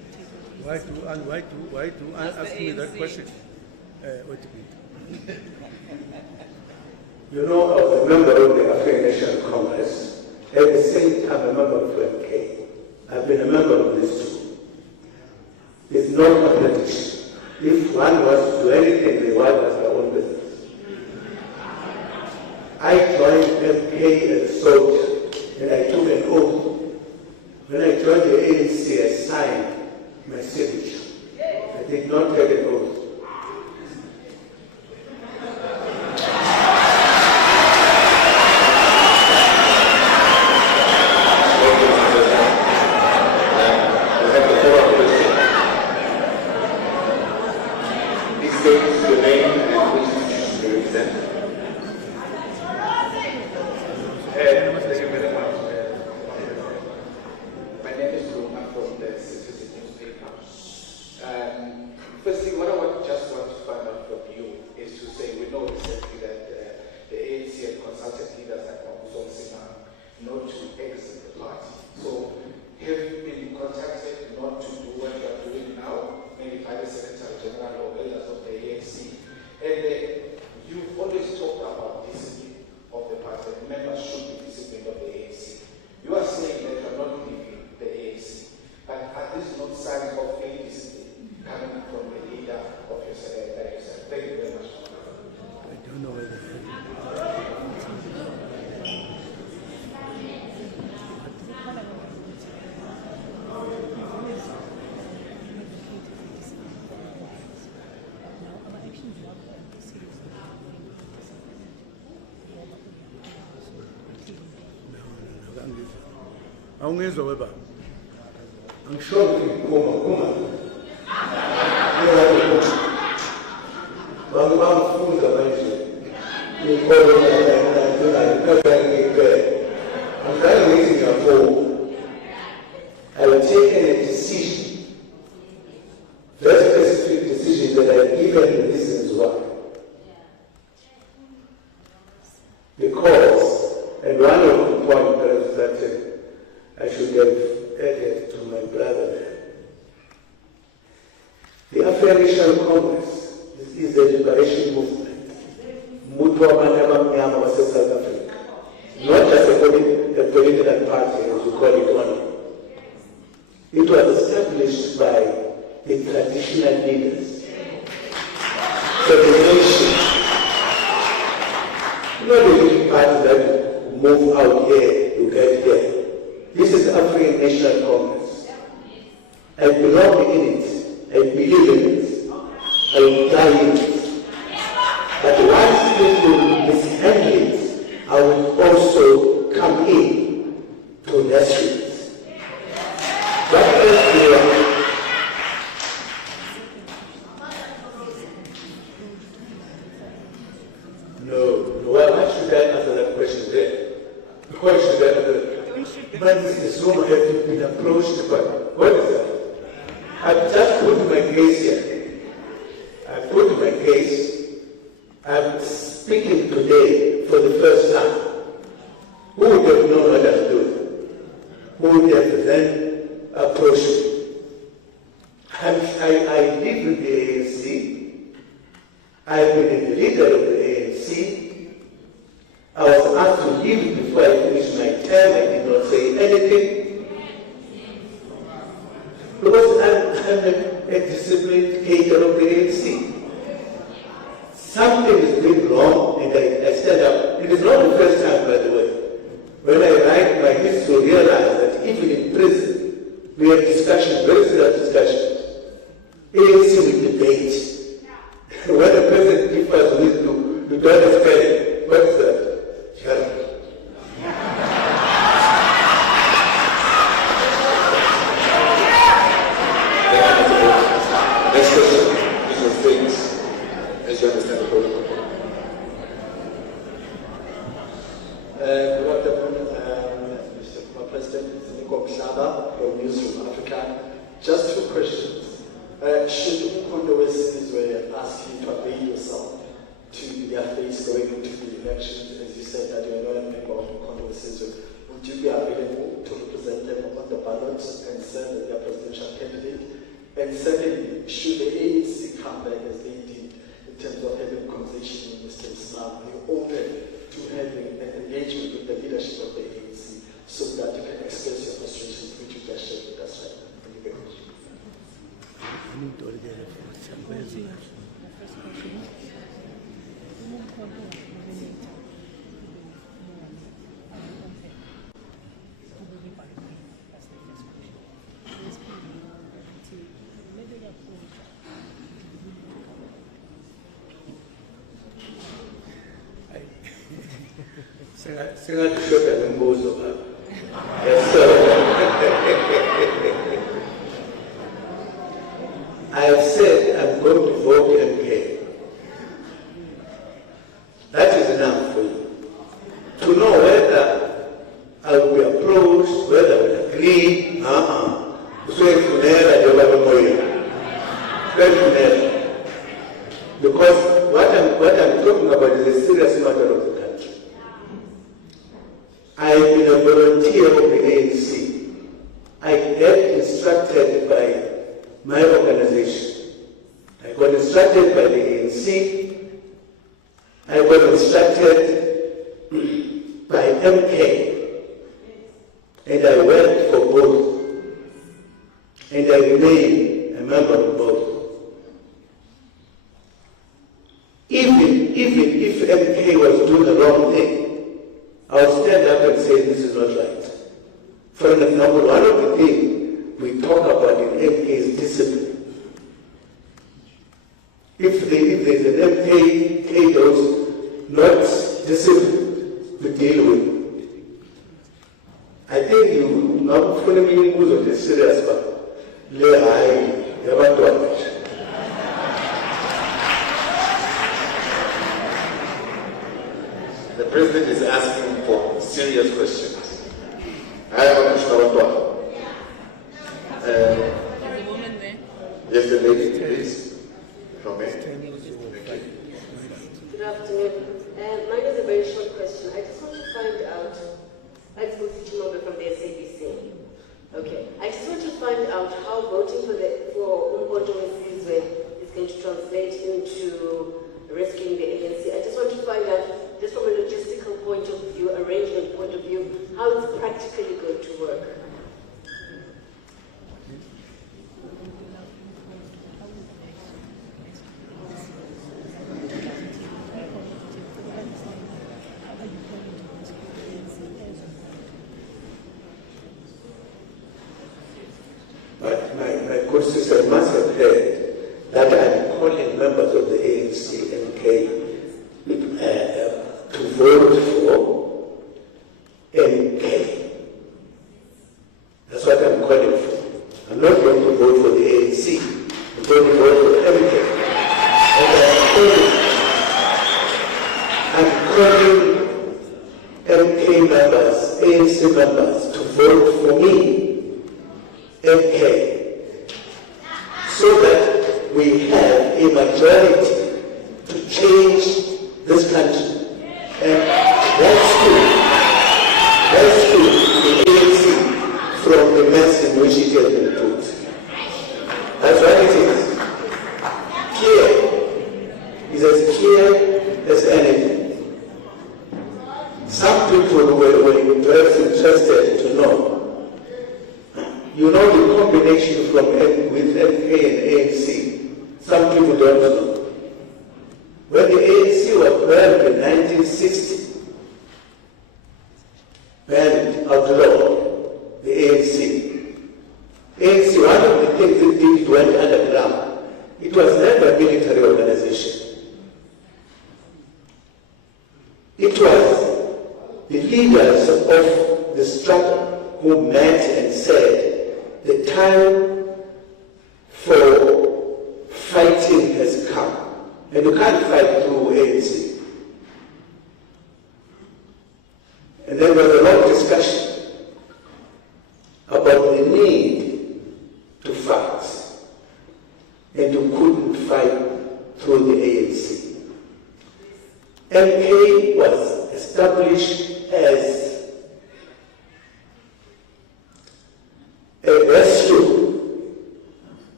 Why do ask me that question? Wait a minute. You know, I was a member of the African National Congress. At the same time, a member of FMK. I've been a member of this too. It's not competition. If one wants to do anything, they want as their own business. I joined FMK as a soldier, and I took an oath. When I joined the ANC, I signed my signature. I did not take an oath. My name is Zuma from the Citizen newspaper. Firstly, what I just want to find out from you is to say, we know recently that the ANC and consultant leaders like Zuma not to exit the party. So have you been contacted not to do what you are doing now, maybe by the Secretary General or elders of the ANC? And you've always talked about discipline of the party. Members should be disciplined of the ANC. You are saying that you are not leaving the ANC, but are these not signs of any discipline coming from the leader of your yourself? Thank you very much. I don't know whether. Awungizwa weba. Angisho ukuthi kuma. Bangifunda manje. Inkolo I'm trying to make it form. I have taken a decision, very specific decision that I given reasons why. Because, and one of the points that I should have added to my brother there. The African National Congress is a liberation movement. South Africa. Not just a political party, as you call it only. It was established by the traditional leaders. So the nation, not a big party that move out here, you get here. This is the African National Congress. I belong in it. I believe in it. I will die in it. But once people mishandle it, I will also come in to rescue it. What else do you want? No. Why should I answer that question there? Why should I answer that? But Mr. Zuma has been approached by, what is that? I've just put my case here. I've put my case. I'm speaking today for the first time. Who would have known what I'm doing? Who would have then approached me? I live with the ANC. I've been the leader of the ANC. I was asked to leave before I finished my term. I did not say anything. Because I'm a disciplined hater of the ANC. Something is doing wrong, and I stand up. It is not the first time, by the way. When I write my history, I realize that even in prison, we have discussions, very serious discussions. ANC will debate. When the president differs with you don't understand. What is that? Shut up. Next question. This was things, as you understand the protocol. Good afternoon, Mr. President. It's Nico Mhlaba from Newsroom Africa. Just two questions. Should Mkondo Wesizwe ask you to avail yourself to their face going into the elections, as you said that you are not a member of Mkondo Wesizwe, would you be available to represent them on the ballot and serve as their presidential candidate? And secondly, should the ANC come back as they did in terms of having a conversation with Mr. Islam, are you open to having an engagement with the leadership of the ANC so that you can express your frustrations, which you just shared with us right now? Thank you very much. Singakushoda ngombuzo baba. Yes, sir. I have said I'm going to vote MK. That is enough for you. To know whether I will be approached, whether I will agree, because what I'm talking about is a serious matter of the country. I've been a volunteer of the ANC. I got instructed by my organization. I got instructed by the ANC. I got instructed by MK. And I worked for both. And I remain a member of both. Even if MK was doing the wrong thing, I would stand up and say this is not right. For example, one of the things we talk about in MK is discipline. If there's an MK dose not disciplined to deal with, I think you not fully mean of this serious but the President is asking for serious questions. I have a question. There's a woman there. Yes, the lady, please. From me. Good afternoon. Mine is a very short question. I just want to find out, I spoke to member from the SABC. Okay. I just want to find out how voting for Umpoto Sizwe is going to translate into rescuing the ANC. I just want to find out, just from a logistical point of view, arrangement point of view, how it's practically going to work. But my good sister must have heard that I'm calling members of the ANC and MK to vote for MK. That's what I'm calling for. I'm not going to vote for the ANC. I'm going to vote for MK. And I'm calling MK members, ANC members to vote for me, MK, so that we have a majority to change this country. And rescue the ANC from the mess in which it has been put. That's what it is. Clear. It's as clear as anything. Some people were perhaps interested to know. You know the combination with MK and ANC. Some people don't know. When the ANC was banned in 1960, banned, outlawed, the ANC. ANC, one of the things it did, it went underground. It was never a military organization. It was the leaders of the struggle who met and said, the time for fighting has come. And you can't fight through ANC. And there was a long discussion about the need to fight. And you couldn't fight through the ANC. MK was established as a rescue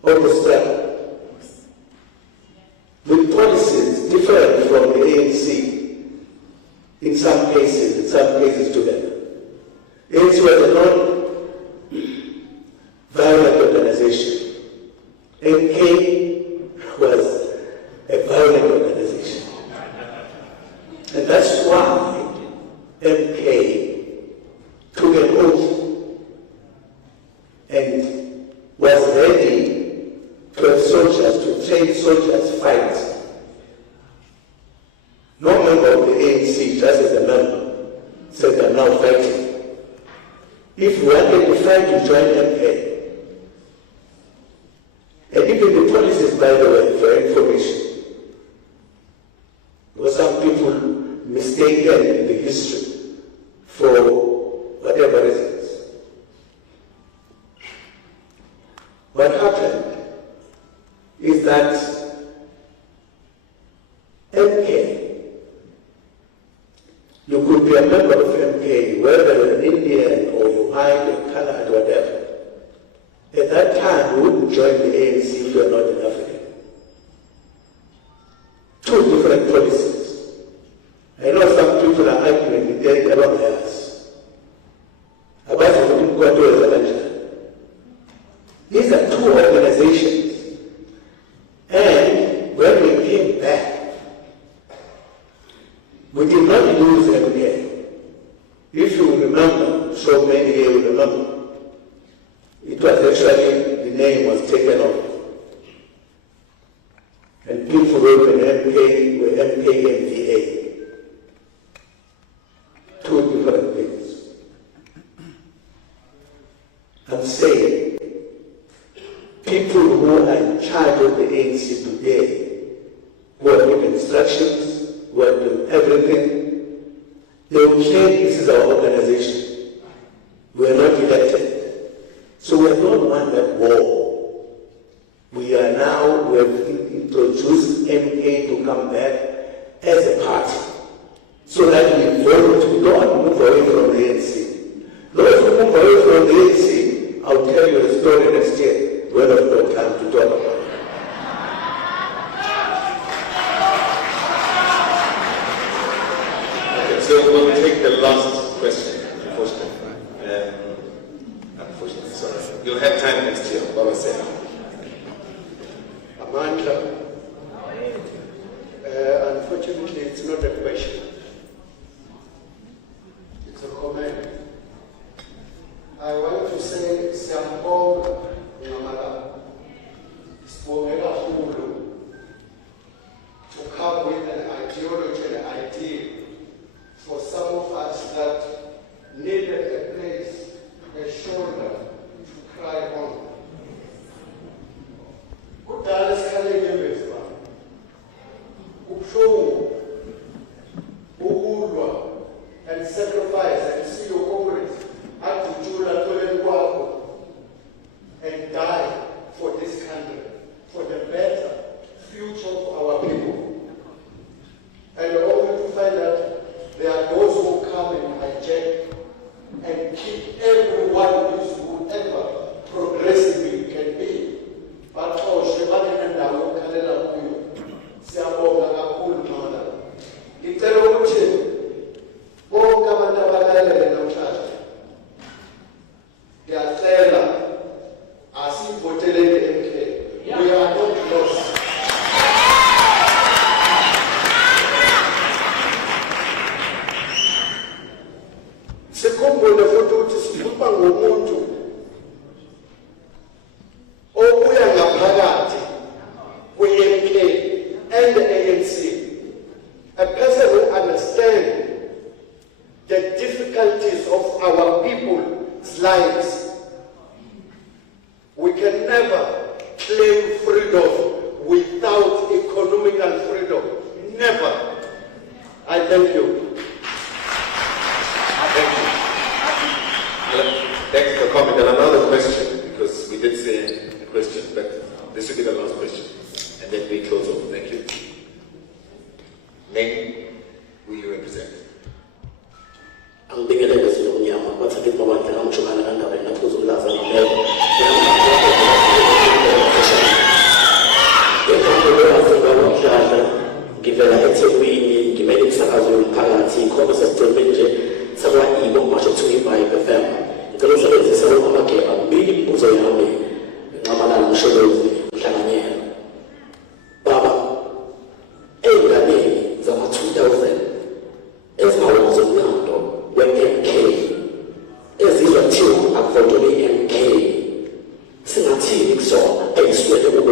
of the struggle, with policies different from the ANC in some cases together. ANC was a non-violent organization. MK was a violent organization. And that's why MK took an oath and was ready to have soldiers, to train soldiers fight. No member of the ANC, just as a member, said I'm now fighting. If you wanted to fight, you join MK. And even the policies, by the way, for information, because some people mistaken in the history for whatever reasons. What happened is that MK, you could be a member of MK, whether you're an Indian or you hide or colored, whatever. At that time, you wouldn't join the ANC if you're not an African. Two different policies. I know some people are arguing with their about theirs. These are two organizations. And when we came back, we did not lose MK. If you remember, so many here will remember, it was actually, the name was taken off. And people wrote an MK, were MKMVA. Two different things. I'm saying, people who are in charge of the ANC today, who are giving instructions, who are doing everything, they will say this is our organization. We are not elected. So we have not won that war. We have introduced MK to come back as a party. So that we vote, we don't move away from the ANC. Those who move away from the ANC, I'll tell you a story next year when I've got time to talk about it. Okay, so we'll take the last question, unfortunately. Sorry. You'll have time next year, Baba said. Amandla, unfortunately, it's not a question. It's a comment. I want to say, Siyambonga Ngamala, Sibongela Hulu, to come with an ideology and an idea for some of us that needed a place, a shoulder to cry on. Kudala sikhaleke emveza ubuhlungu, ukulwa and sacrifice and see your comrades adutshula atholeni kwakho and die for this country, for the better future of our people. And only to find that there are those who come and hijack and keep everyone whoever progressive we can be. But siyabonga kakhulu Mama. Ngicela ukuthi bonke abantu abalalele namhlanje, ngiyacela asivotelele MK. We are not lost. Sikhumbule futhi ukuthi sikhuluma ngomuntu obuya ngaphakathi kwi-MK and the ANC, a person who understands the difficulties of our people's lives. We can never claim freedom without economical freedom. Never. I thank you. Thank you for comment. And another question, because we did say a question, but this will be the last question. And then we close off. Thank you. Name, who you represent? Angibingelele sinomnyama bathathe mama ngiyamjobana kangabe naphuzu laza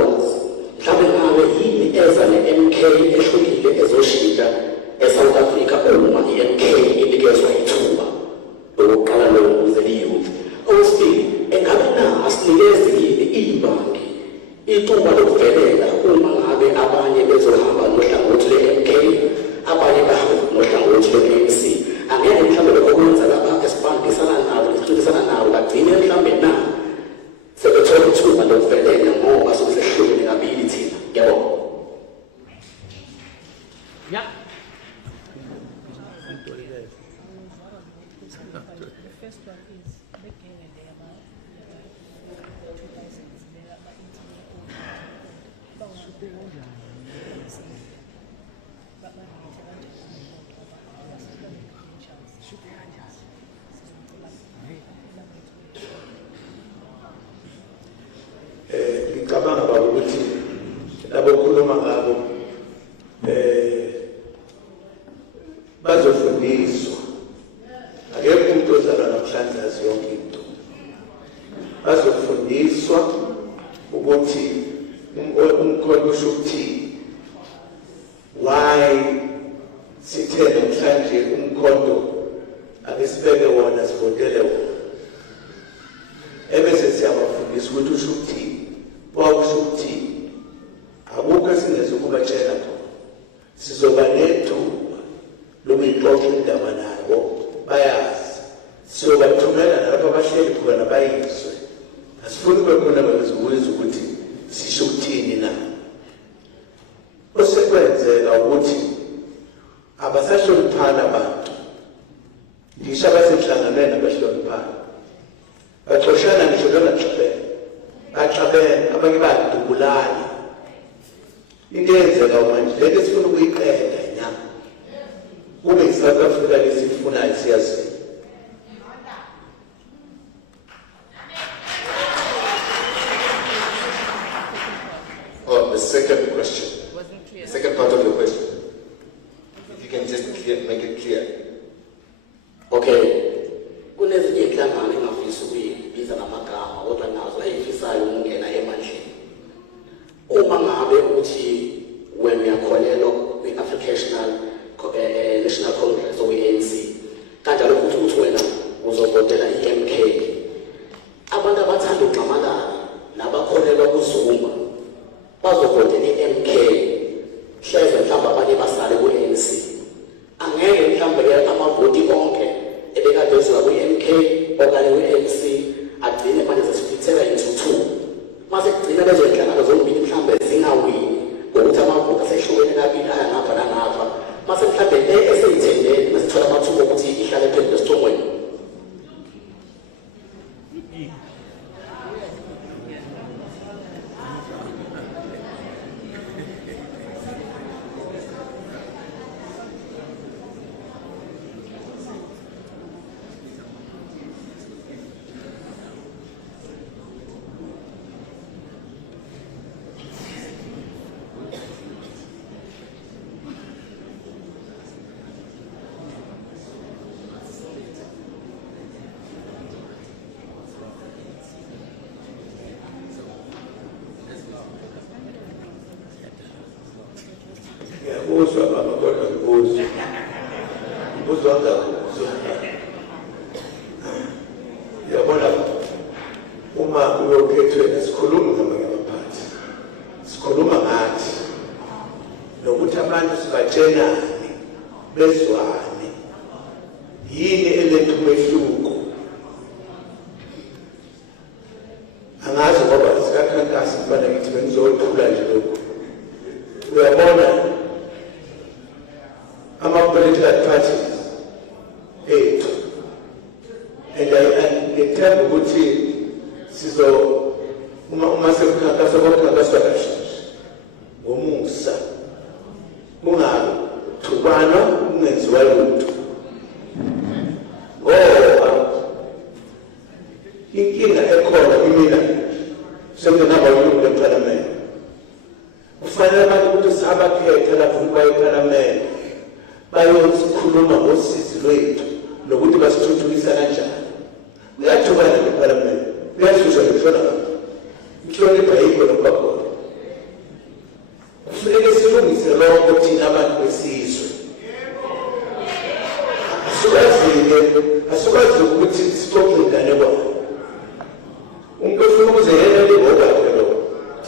ulwazi mhlawumbe ngabe yini eza ne-MK ehlukile ezoshintsha eSouth Africa uma i-MK inikezwa ithuba lokuqala lokuze liyouth. Okwesibili, engabe na asinikeze yini ibhanki ithuba lokuvelela uma ngabe abanye bezohamba nohlangothi lwe-MK, abanye bahamba nohlangothi lwe-ANC? Angeke mhlawumbe lokho kwenza lapha esibambisana nabo, esixoxisana nabo, bagcine mhlawumbe na sebethola ithuba lokuvelela ngoba sokusehlukene kabili thina. Ngiyabonga. Yeah. The first one is making a day about 2000s. There are about 18 ngicabanga baba ukuthi labo khuluma ngabo bazofundiswa. Akekho umuntu ozalwa namhlanje azi yonke into. Bazofundiswa ukuthi umkhonto usho ukuthini, why sithe namhlanje umkhonto akesibeke wona sivotele wona, ebese siyabafundisa ukuthi usho ukuthini, wakusho ukuthini. Akukho esingezukubatshela khona, sizoba nethuba lokuyixoxa indaba nabo bayazi, siyobathumela nalapho abahleli khona bayizwe. Asifuni kube khona bezobuza ukuthi sisho ukuthini na. Osekwenzeka ukuthi abasahloniphana abantu, ngisho abasenhlanganweni abahloniphana, baxoshana ngisho longaxabene, baxabene, abanye bayadubulana. Into eyenzeka manje lento esifuna ukuyiqeda nyama kube i-South Africa lesifunayo siyazi. Oh, the second question. Wasn't clear. The second part of your question. If you can just make it clear. Okay. Kunezinye inhlangano engafisa ukuyibiza ngamagama kodwa nazo eyifisayo ukungena emandleni. Uma ngabe uthi when uyakholelwa kwi-African National Congress or ANC, kanjalo futhi uthi wena uzovotela i-MK, abantu abathanda uxamalala nabakholelwa kuZuma bazovotela i-MK, hleze mhlawumbe abanye basale ku-ANC. Angeke mhlawumbe amavoti onke ebekade eziwa kwi-MK okanye kwi-ANC agcine manje sesifitheka into two. Mase kugcina lezo zinhlangano zombili mhlawumbe zingawini ngokuthi amavoti asehlukene kabili aya ngapha nangapha. Mase mhlawumbe le eseyithendele masithola amathuba ukuthi ihlale phezu esithongweni. Ngiyabuzwa baba kodwa ngibuzwa. Ngibuzwa ngakuzwa. Yabona uma uyokhethwe sikhuluma ngamanye amaphathi. Sikhuluma ngathi nokuthi abantu sibatshelane bezwane. Yini eletha umehluko? Angazi ngoba sikakhankasa kufanele ngithi bengizothula nje lokho. Uyabona ama-political parties ethu, and ngithemba ukuthi uma sekukhankasa kokhankaswa kahle ngomusa, kungathukwana, kungenziwa lutho. Ngoba inkinga ekhona kimina sengingaba yilungu lephalamende, kufanele abantu ukuthi sabakhetha lapho baye ephalamende bayosikhuluma ngosizi lwethu nokuthi basithuthukisa kanjani. Kuyathukana nephalamende, kuyashusha ngishona ngapha, inhlonipha yikho nokuba khona.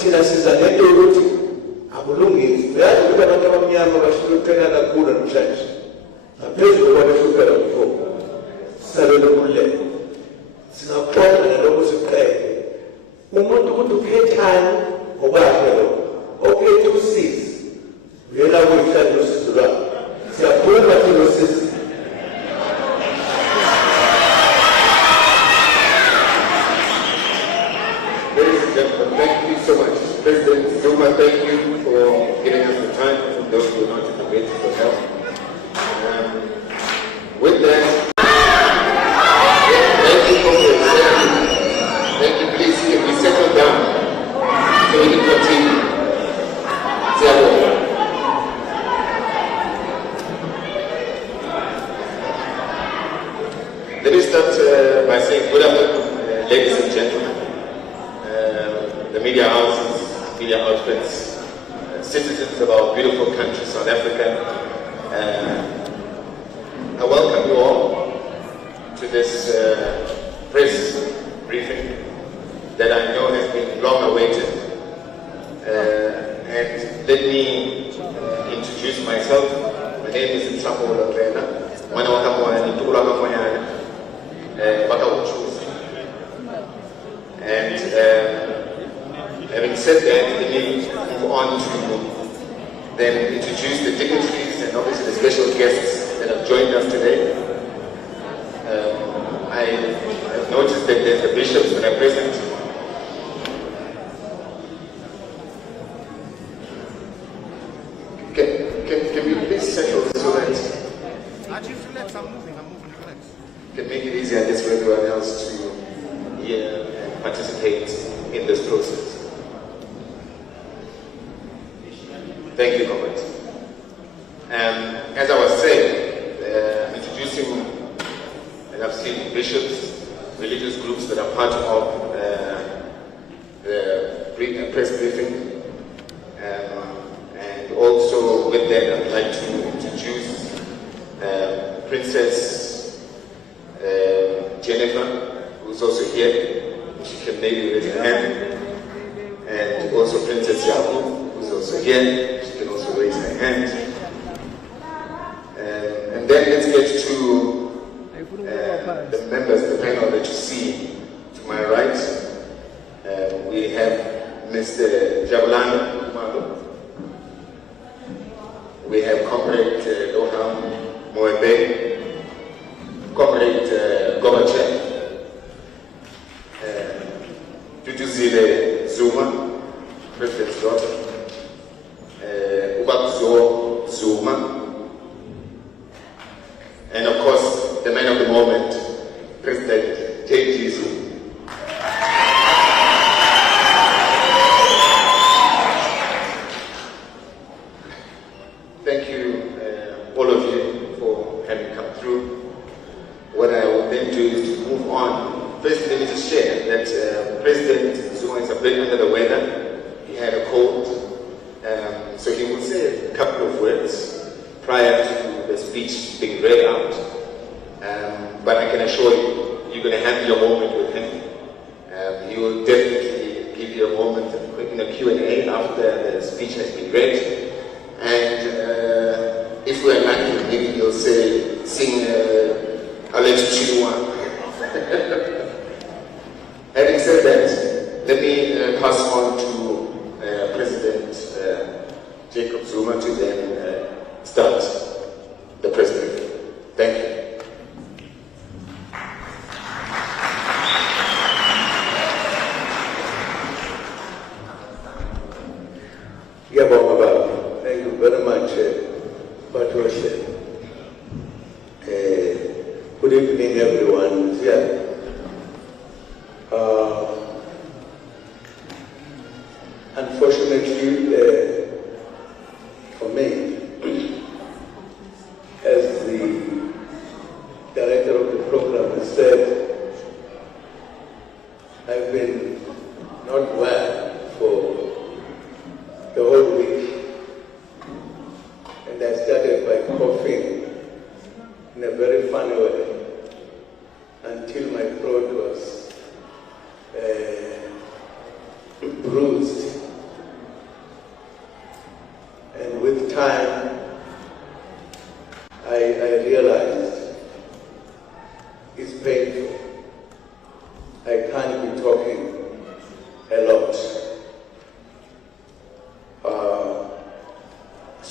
thina siza nento yokuthi akulungisi. Uyazi ukuthi abantu abamnyama bahlupheka kakhulu namhlanje ngaphezulu kwabahlupheka before. Sisalele kulelo singaxoxa nalokho siqede umuntu ukuthi uphethani ngokwakhe lo ophethe usizi uyela kuyihlala nosizo lwakhe siyaphuma thina usizi. Ladies and gentlemen, thank you so much. President Zuma, thank you for giving us the time, and those who are not in the waiting for help. With that, thank you for your attention. Thank you, please, can we settle down so we can continue? Let me start by saying good afternoon, ladies and gentlemen. The media houses, media outlets, citizens of our beautiful country, South Africa. I welcome you all to this press briefing that I know has been long awaited. And let me introduce myself. My name is Nsapo Lorena. And having said that, let me move on to then introduce the dignitaries and obviously the special guests that have joined us today. I have noticed that there's the bishops that are present. Can we please settle so that can make it easier, I guess, for everyone else to hear and participate in this process. Thank you, comrades. As I was saying, introducing, and I've seen bishops, religious groups that are part of the press briefing, and also with that, I'd like to introduce Princess Jennifer, who's also here. She can maybe raise her hand, and also Princess Yabu, who's also here. She can also raise her hand. And then let's get to the members of the panel that you see to my right. We have Mr. Jabulan Kumalo. We have Comrade Loham Moebe, Comrade Gobachev, Tutuzile Zuma, President's daughter, Ubakzo Zuma, and of course, the man of the moment, President J.G. Zuma. Thank you, all of you, for having come through. What I will then do is to move on. First, let me just share that President Zuma is a bit under the weather. He had a cold, so he will say a couple of words prior to the speech being read out. But I can assure you, you're going to have your moment with him. He will definitely give you a moment in a Q&A after the speech has been read. And if we're lucky, maybe he'll say, sing Alex Chinua. Having said that, let me pass on to President Jacob Zuma to then start the press briefing. Thank you. Thank you very much, Patricia. Good evening, everyone. Unfortunately, for me, as the director of the program has said, I've been not well for the whole week. And I started by coughing in a very funny way until my throat was bruised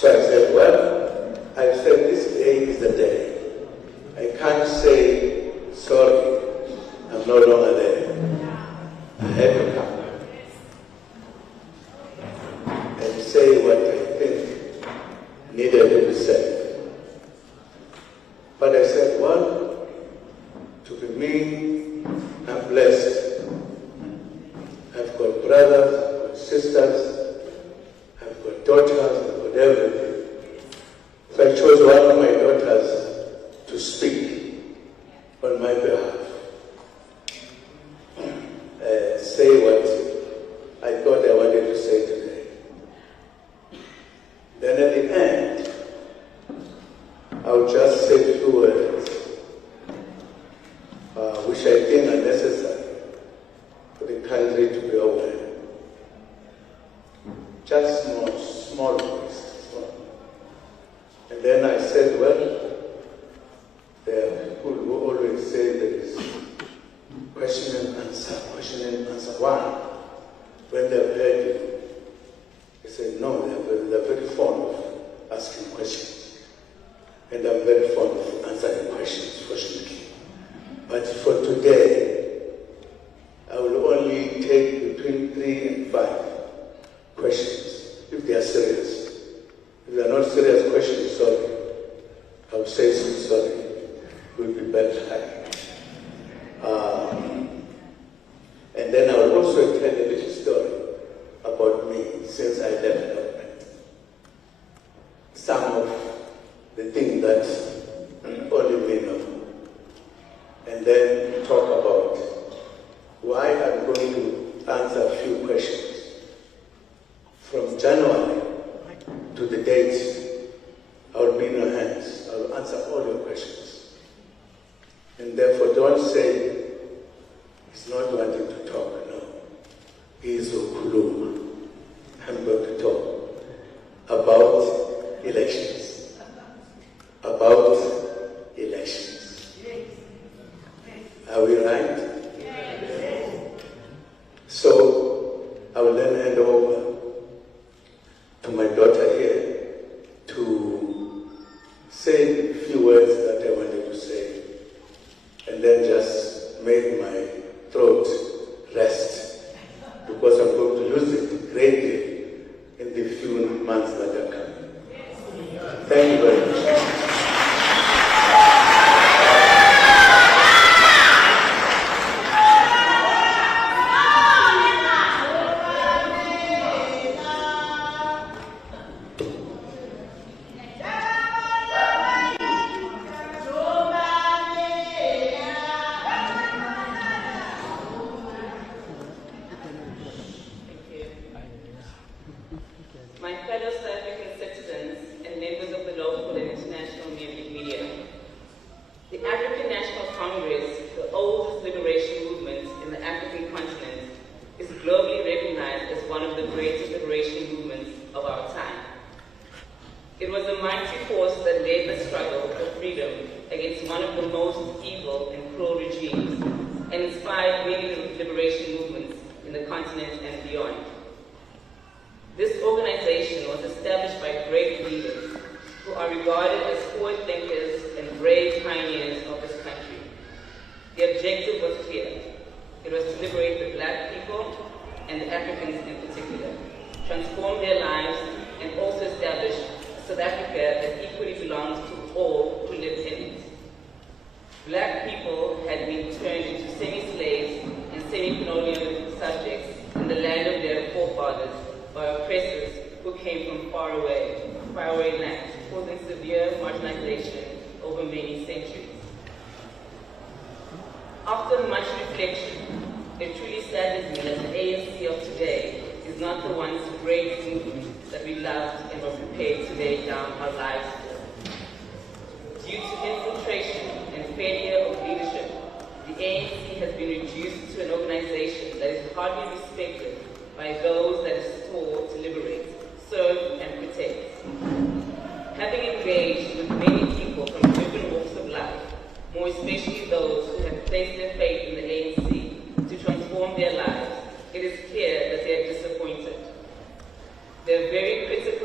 So I said, well, I said this day is the day. I can't say, sorry, I'm no longer there. I had to come and say what I think needed to be said. But I said, well, to be me, I'm blessed. I've got brothers, I've got sisters, I've got daughters, I've got everything. So I chose one of my daughters to speak on my behalf. Say what I thought I wanted to say today. Then at the end, I'll just say a few words, which I think are necessary for the country to be aware. Just small voice. And then I said, well, there are people who always say there is question and answer. Why? When they've heard you, they say, no, they're very fond of asking questions. And I'm very fond of answering questions, fortunately. But for today, I will only take between 3 and 5 questions, if they are serious. If they are not serious questions, sorry. I will say sorry. It will be better. And then I will also tell a little story about me since I left government. Some of the things that only me know. And then talk about why I'm going to answer a few questions. From January to the date, I will be in your hands. I will answer all your questions. And therefore, don't say he's not wanting to talk. No. He is Okuluma. I'm going to talk about elections. About elections. Are we right? So, I will then hand over to my daughter here to say a few words that I wanted to say, and then just make my throat rest, because I'm going to use it greatly in the few months that are coming. Thank you very much. My fellow South African citizens and members of the local and international media, the African National Congress, the oldest liberation movement in the African continent, is globally recognized as one of the greatest liberation movements of our time. It was a mighty force that led the struggle for freedom against one of the most evil and cruel regimes and inspired many liberation movements in the continent and beyond. This organization was established by great leaders who are regarded as forward thinkers and brave pioneers of this country. The objective was clear. It was to liberate the Black people and the Africans in particular, transform their lives, and also establish a South Africa that equally belongs to all who live in it. Black people had been turned into semi-slaves and semi-colonial subjects in the land of their forefathers by oppressors who came from faraway lands, causing severe marginalization over many centuries. After much reflection, it truly saddens me that the ANC of today is not the once great movement that we loved and were prepared to lay down our lives for. Due to infiltration and failure of leadership, the ANC has been reduced to an organization that is hardly respected by those that it swore to liberate, serve, and protect. Having engaged with many people from different walks of life, more especially those who have placed their faith in the ANC to transform their lives, it is clear that they are disappointed.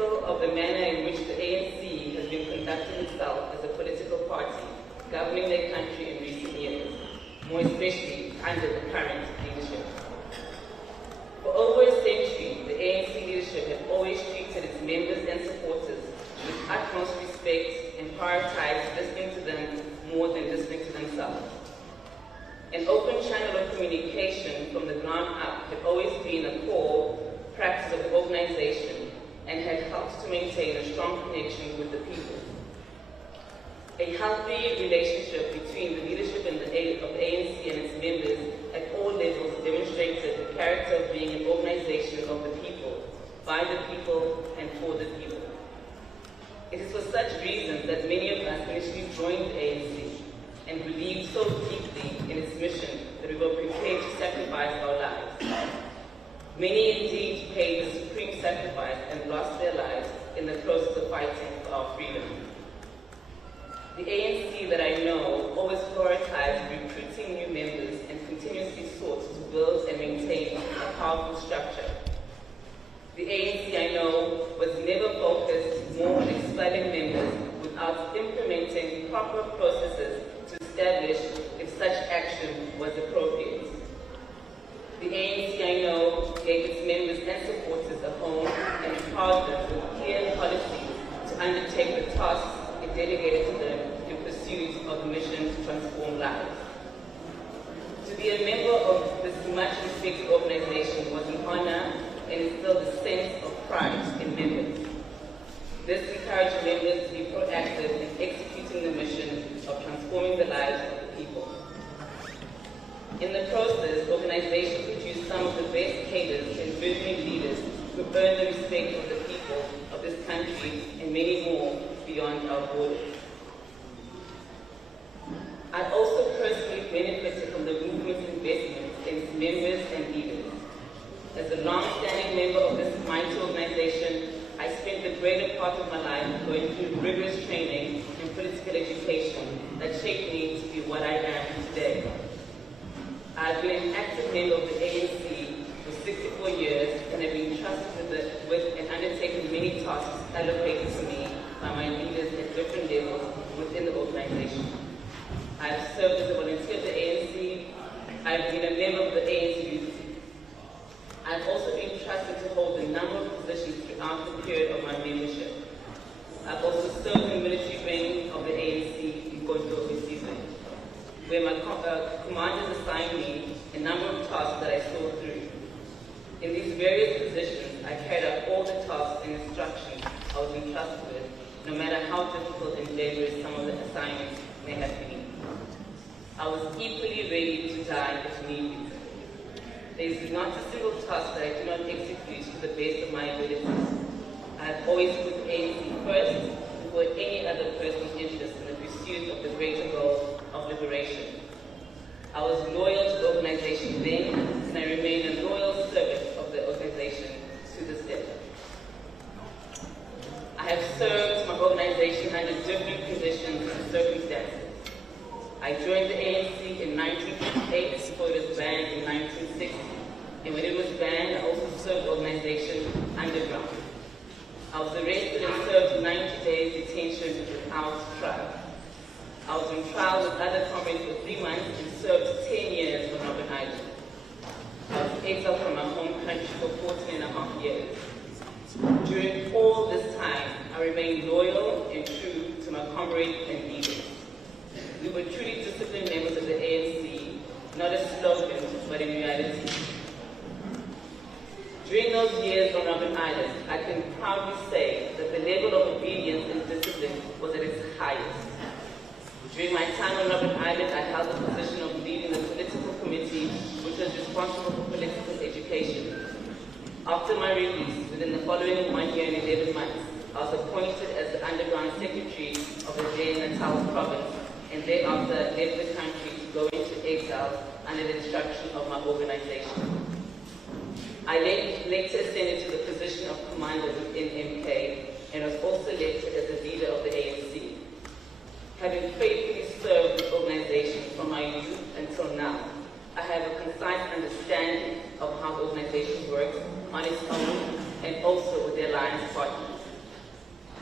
critical of the manner in which the ANC has been conducting itself as a political party governing their country in recent years, more especially under the current leadership. For over a century, the ANC leadership has always treated its members and supporters with utmost respect and prioritized listening to them more than listening to themselves. An open channel of communication from the ground up had always been a core practice of the organization and had helped to maintain a strong connection with the people. A healthy relationship between the leadership and of the ANC and its members at all levels demonstrated the character of being an organization of the people, by the people, and for the people. It is for such reasons that many of us initially joined the ANC and believed so deeply in its mission that we were prepared to sacrifice our lives. Many indeed paid the supreme sacrifice and lost their lives in the process of fighting for our freedom. The ANC that I know always prioritized recruiting new members and continuously sought to build and maintain a powerful structure. The ANC I know was never focused more on expelling members without implementing proper processes to establish if such action was appropriate. The ANC I know gave its members and supporters a home and empowered them with clear policies to undertake the tasks it delegated to them in pursuit of the mission to transform lives. To be a member of this much respected organization was an honor and instilled a sense of pride in members. This encouraged members to be proactive in executing the mission of transforming the lives of the people. In the process, the organization produced some of the best cadres and visionary leaders who earned the respect of the people of this country and many more beyond our borders. I also personally benefited from the movement's investments in its members and leaders. As a long-standing member of this mighty organization, I spent the greater part of my life going through rigorous training and political education that shaped me to be what I am today. I've been an active member of the ANC for 64 years and have been trusted with and undertaken many tasks allocated to me by my leaders at different levels within the organization. I have served as a volunteer of the ANC. I've been a member of the ANC youth. I've also been trusted to hold a number of positions throughout the period of my membership. I've also served in military training of the ANC in Gonto season, where my commanders assigned me a number of tasks that I saw through. In these various positions, I carried out all the tasks and instructions I was entrusted with, no matter how difficult and dangerous some of the assignments may have been. I was equally ready to die if need be. There is not a single task that I do not execute to the best of my abilities. I have always put ANC first before any other person's interest in the pursuit of the greater goal of liberation. I was loyal to the organization then, and I remain a loyal servant of the organization to this day. I have served my organization under different conditions and circumstances. I joined the ANC in 1958 before it was banned in 1960. And when it was banned, I also served the organization underground. I was arrested and served 90 days detention without trial. I was on trial with other comrades for 3 months and served 10 years on Robben Island. I was exiled from my home country for 14.5 years. During all this time, I remained loyal and true to my comrades and leaders. We were truly disciplined members of the ANC, not a slogan, but in reality. During those years on Robben Island, I can proudly say that the level of obedience and discipline was at its highest. During my time on Robben Island, I held the position of leading the political committee, which was responsible for political education. After my release, within the following 1 year and 11 months, I was appointed as the underground secretary of the N18L province, and thereafter left the country to go into exile under the instruction of my organization. I later ascended to the position of commander within MK and was also elected as the leader of the ANC. Having faithfully served the organization from my youth until now, I have a concise understanding of how the organization works on its own and also with their alliance partners.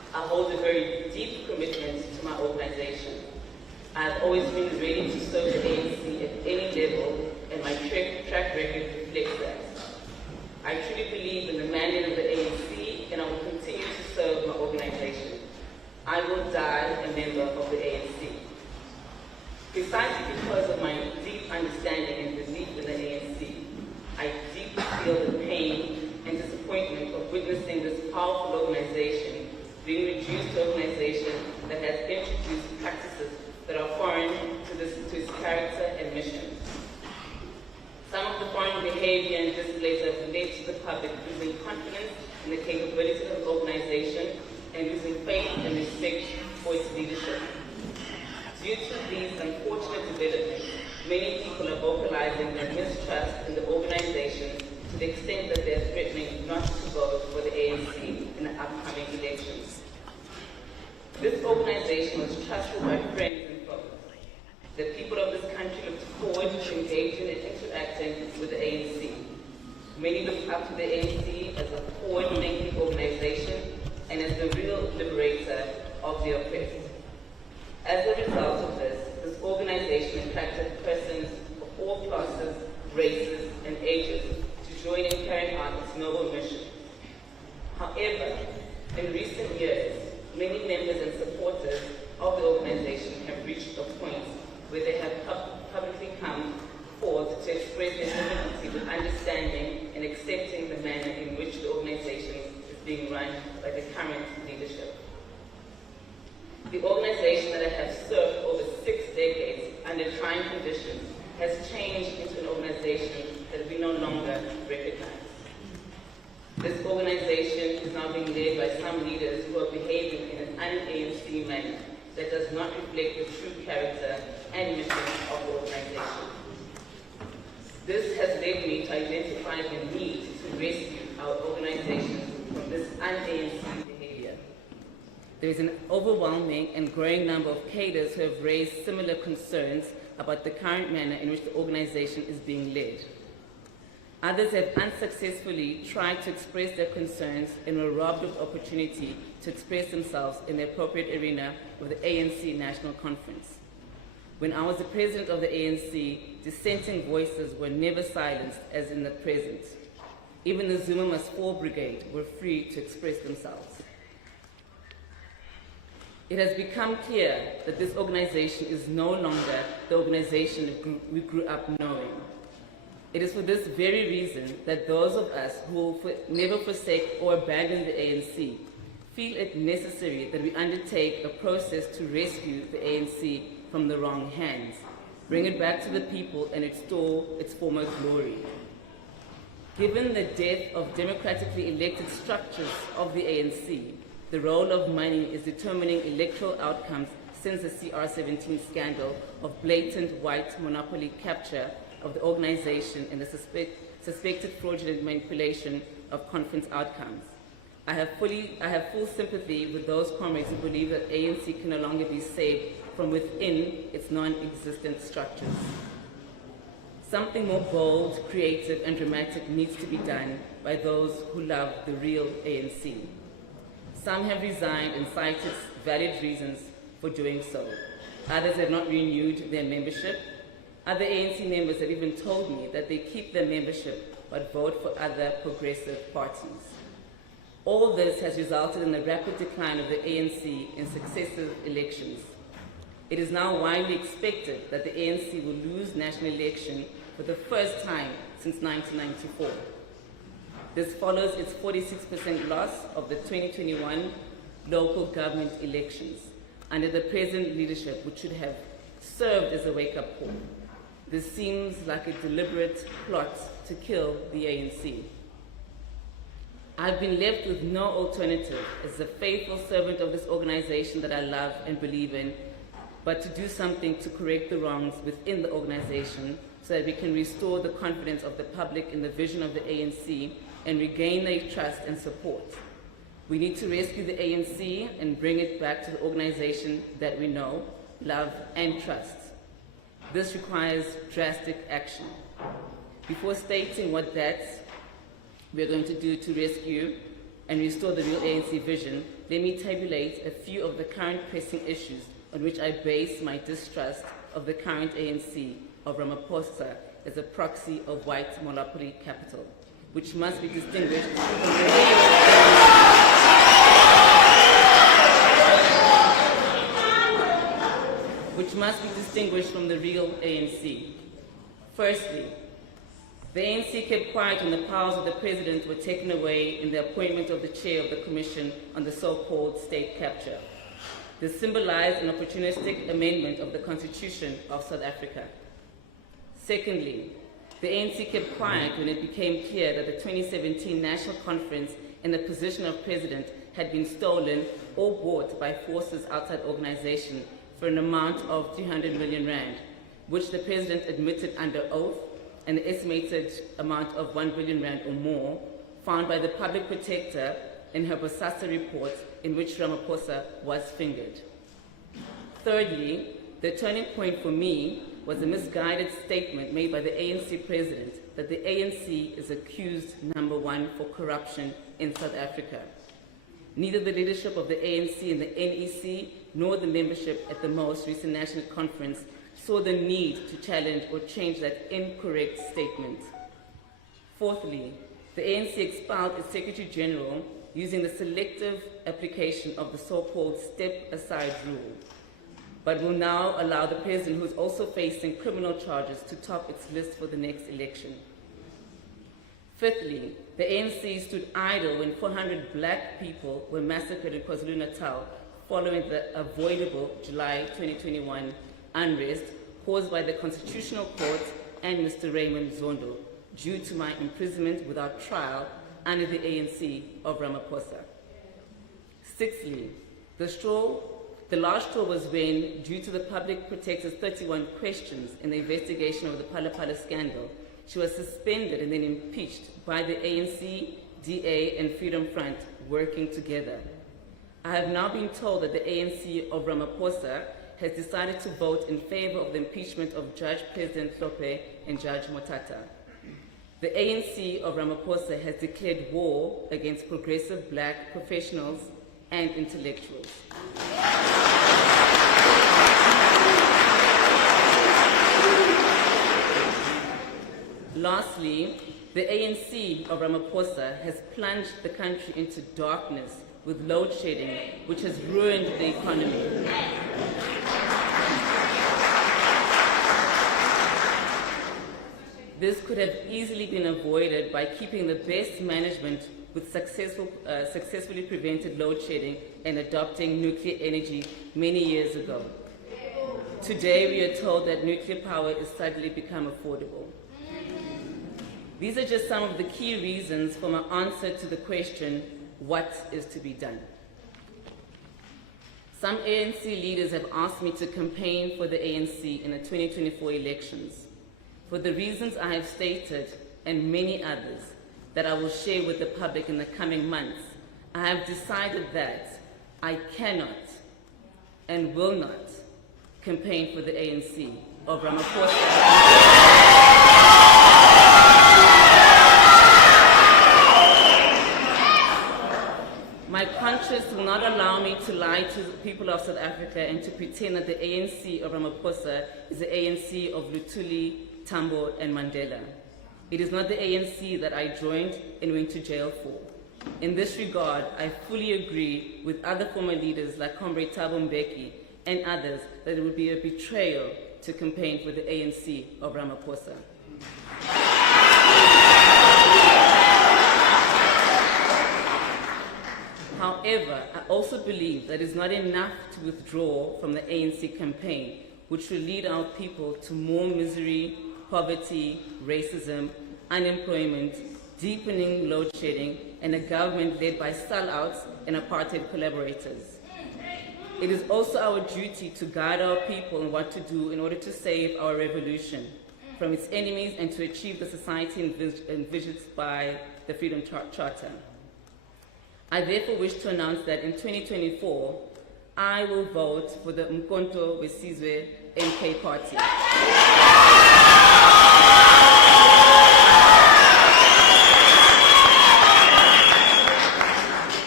I hold a very deep commitment to my organization. I've always been ready to serve the ANC at any level, and my track record reflects that. I truly believe in the mandate of the ANC, and I will continue to serve my organization. I will die a member of the ANC. Precisely because of my deep understanding and belief in the ANC, I deeply feel the pain and disappointment of witnessing this powerful organization being reduced to an organization that has introduced practices that are foreign to its character and mission. Some of the foreign behavior and displays have led to the public losing confidence in the capability of the organization and losing faith and respect for its leadership. Due to these unfortunate developments, many people are vocalizing their mistrust in the organization to the extent that they are threatening not to vote for the ANC in the upcoming elections. This organization was trusted by friends and foes. The people of this country looked forward to engaging and interacting with the ANC. Many looked up to the ANC as a forward-thinking organization and as the real liberator of the oppressed. As a result of this organization attracted persons of all classes, races, and ages to join in carrying out its noble mission. However, in recent years, many members and supporters of the organization have reached a point where they have publicly come forward to express their difficulty with understanding and accepting the manner in which the organization is being run by the current leadership. The organization that I have served over 6 decades under trying conditions has changed into an organization that we no longer recognize. This organization is now being led by some leaders who are behaving in an un-ANC manner that does not reflect the true character and mission of the organization. This has led me to identify the need to rescue our organization from this un-ANC behavior. There is an overwhelming and growing number of cadres who have raised similar concerns about the current manner in which the organization is being led. Others have unsuccessfully tried to express their concerns and were robbed of opportunity to express themselves in the appropriate arena of the ANC National Conference. When I was the president of the ANC, dissenting voices were never silenced as in the present. Even the Zuma Must Fall Brigade were free to express themselves. It has become clear that this organization is no longer the organization we grew up knowing. It is for this very reason that those of us who will never forsake or abandon the ANC feel it necessary that we undertake a process to rescue the ANC from the wrong hands, bring it back to the people and restore its former glory. Given the death of democratically elected structures of the ANC, the role of money is determining electoral outcomes since the CR17 scandal of blatant white monopoly capture of the organization and the suspected fraudulent manipulation of conference outcomes. I have full sympathy with those comrades who believe that ANC can no longer be saved from within its non-existent structures. Something more bold, creative, and dramatic needs to be done by those who love the real ANC. Some have resigned and cited valid reasons for doing so. Others have not renewed their membership. Other ANC members have even told me that they keep their membership but vote for other progressive parties. All this has resulted in the rapid decline of the ANC in successive elections. It is now widely expected that the ANC will lose national election for the first time since 1994. This follows its 46% loss of the 2021 local government elections under the present leadership, which should have served as a wake-up call. This seems like a deliberate plot to kill the ANC. I've been left with no alternative as a faithful servant of this organization that I love and believe in, but to do something to correct the wrongs within the organization so that we can restore the confidence of the public in the vision of the ANC and regain their trust and support. We need to rescue the ANC and bring it back to the organization that we know, love, and trust. This requires drastic action. Before stating what we are going to do to rescue and restore the real ANC vision, let me tabulate a few of the current pressing issues on which I base my distrust of the current ANC of Ramaphosa as a proxy of white monopoly capital, which must be distinguished from the real ANC. Firstly, the ANC kept quiet when the powers of the president were taken away in the appointment of the chair of the Commission on the so-called state capture. This symbolized an opportunistic amendment of the Constitution of South Africa. Secondly, the ANC kept quiet when it became clear that the 2017 National Conference and the position of president had been stolen or bought by forces outside organization for an amount of 300 million rand, which the president admitted under oath, and the estimated amount of 1 billion rand or more, found by the public protector in her Bosasa report, in which Ramaphosa was fingered. Thirdly, the turning point for me was a misguided statement made by the ANC president that the ANC is accused, number one, for corruption in South Africa. Neither the leadership of the ANC and the NEC nor the membership at the most recent national conference saw the need to challenge or change that incorrect statement. Fourthly, the ANC expelled its Secretary General using the selective application of the so-called step-aside rule, but will now allow the president, who is also facing criminal charges, to top its list for the next election. Fifthly, the ANC stood idle when 400 black people were massacred in KwaZulu-Natal following the avoidable July 2021 unrest caused by the Constitutional Court and Mr. Raymond Zondo due to my imprisonment without trial under the ANC of Ramaphosa. Sixthly, the last straw was when, due to the public protector's 31 questions in the investigation of the Phala Phala scandal, she was suspended and then impeached by the ANC, DA, and Freedom Front working together. I have now been told that the ANC of Ramaphosa has decided to vote in favor of the impeachment of Judge President Hlophe and Judge Motata. The ANC of Ramaphosa has declared war against progressive black professionals and intellectuals. Lastly, the ANC of Ramaphosa has plunged the country into darkness with load shedding, which has ruined the economy. This could have easily been avoided by keeping the best management with successfully prevented load shedding and adopting nuclear energy many years ago. Today, we are told that nuclear power is suddenly become affordable. These are just some of the key reasons for my answer to the question, what is to be done? Some ANC leaders have asked me to campaign for the ANC in the 2024 elections. For the reasons I have stated, and many others that I will share with the public in the coming months, I have decided that I cannot and will not campaign for the ANC of Ramaphosa. My conscience will not allow me to lie to the people of South Africa and to pretend that the ANC of Ramaphosa is the ANC of Luthuli, Tambo, and Mandela. It is not the ANC that I joined and went to jail for. In this regard, I fully agree with other former leaders like Comrade Thabo Mbeki and others that it would be a betrayal to campaign for the ANC of Ramaphosa. However, I also believe that it is not enough to withdraw from the ANC campaign, which will lead our people to more misery, poverty, racism, unemployment, deepening load shedding, and a government led by sellouts and apartheid collaborators. It is also our duty to guide our people in what to do in order to save our revolution from its enemies and to achieve the society envisioned by the Freedom Charter. I therefore wish to announce that in 2024, I will vote for the Umkhonto Wesizwe MK Party.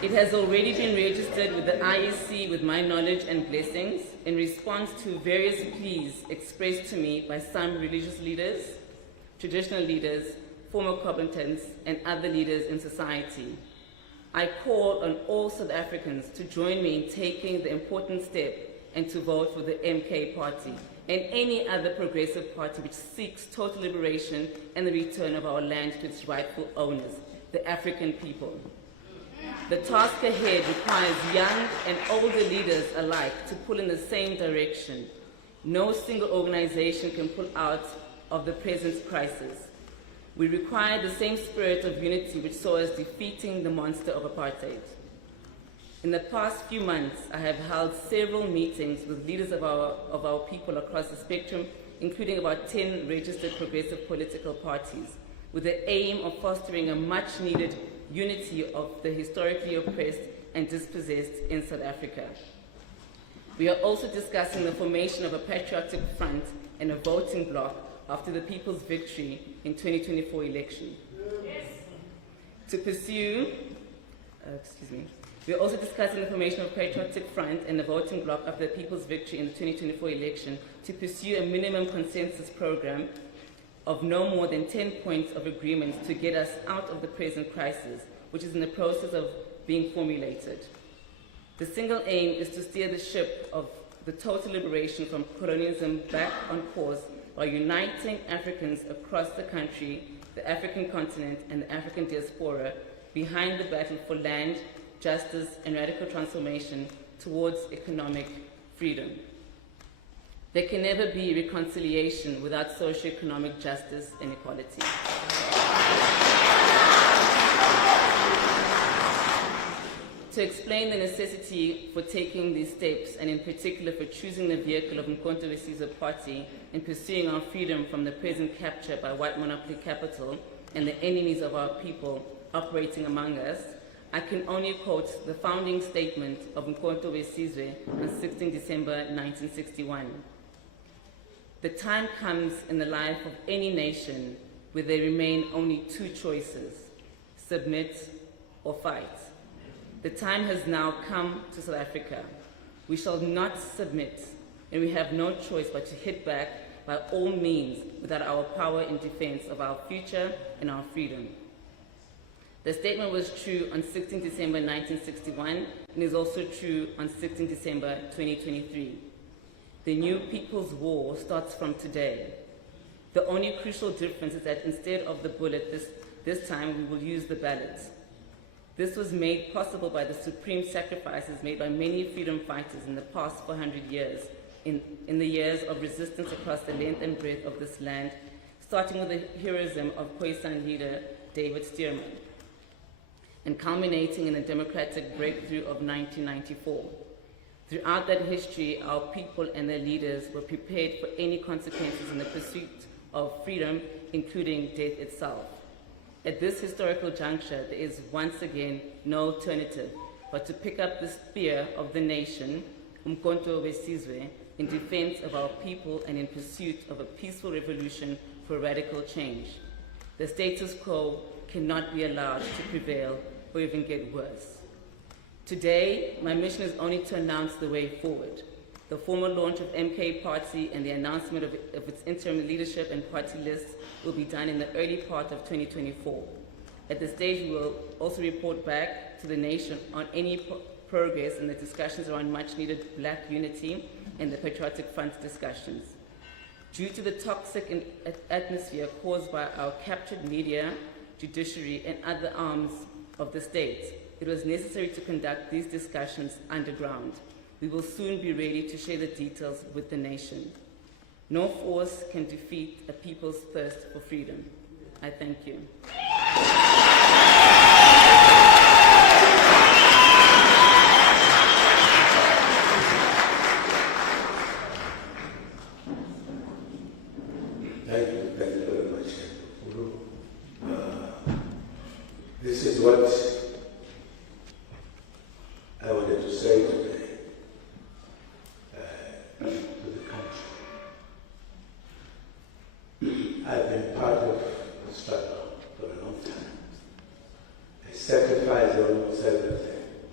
It has already been registered with the IEC with my knowledge and blessings in response to various pleas expressed to me by some religious leaders, traditional leaders, former combatants, and other leaders in society. I call on all South Africans to join me in taking the important step and to vote for the MK Party and any other progressive party which seeks total liberation and the return of our land to its rightful owners, the African people. The task ahead requires young and older leaders alike to pull in the same direction. No single organization can pull out of the present crisis. We require the same spirit of unity which saw us defeating the monster of apartheid. In the past few months, I have held several meetings with leaders of our people across the spectrum, including about 10 registered progressive political parties, with the aim of fostering a much-needed unity of the historically oppressed and dispossessed in South Africa. We are also discussing the formation of a patriotic front and a voting bloc after the people's victory in 2024 election. Yes. To pursue, we are also discussing the formation of a patriotic front and a voting bloc after the people's victory in the 2024 election to pursue a minimum consensus program of no more than 10 points of agreement to get us out of the present crisis, which is in the process of being formulated. The single aim is to steer the ship of the total liberation from colonialism back on course by uniting Africans across the country, the African continent, and the African diaspora behind the battle for land, justice, and radical transformation towards economic freedom. There can never be reconciliation without socio-economic justice and equality. To explain the necessity for taking these steps, and in particular for choosing the vehicle of Mkhonto we Sizwe Party in pursuing our freedom from the present capture by white monopoly capital and the enemies of our people operating among us, I can only quote the founding statement of Mkhonto we Sizwe on 16 December 1961. The time comes in the life of any nation where there remain only two choices: submit or fight. The time has now come to South Africa. We shall not submit, and we have no choice but to hit back by all means without our power in defense of our future and our freedom. The statement was true on 16 December 1961 and is also true on 16 December 2023. The new People's War starts from today. The only crucial difference is that instead of the bullet this time, we will use the ballot. This was made possible by the supreme sacrifices made by many freedom fighters in the past 400 years, in the years of resistance across the length and breadth of this land, starting with the heroism of Khoisan leader David Stearman, and culminating in the democratic breakthrough of 1994. Throughout that history, our people and their leaders were prepared for any consequences in the pursuit of freedom, including death itself. At this historical juncture, there is once again no alternative but to pick up the spear of the nation, Mkhonto we Sizwe, in defense of our people and in pursuit of a peaceful revolution for radical change. The status quo cannot be allowed to prevail or even get worse. Today, my mission is only to announce the way forward. The formal launch of MK Party and the announcement of its interim leadership and party lists will be done in the early part of 2024. At this stage, we will also report back to the nation on any progress in the discussions around much-needed black unity and the Patriotic Front discussions. Due to the toxic atmosphere caused by our captured media, judiciary, and other arms of the state, it was necessary to conduct these discussions underground. We will soon be ready to share the details with the nation. No force can defeat a people's thirst for freedom. I thank you. Thank you very much. This is what I wanted to say today to the country. I've been part of the struggle for a long time. I sacrificed almost everything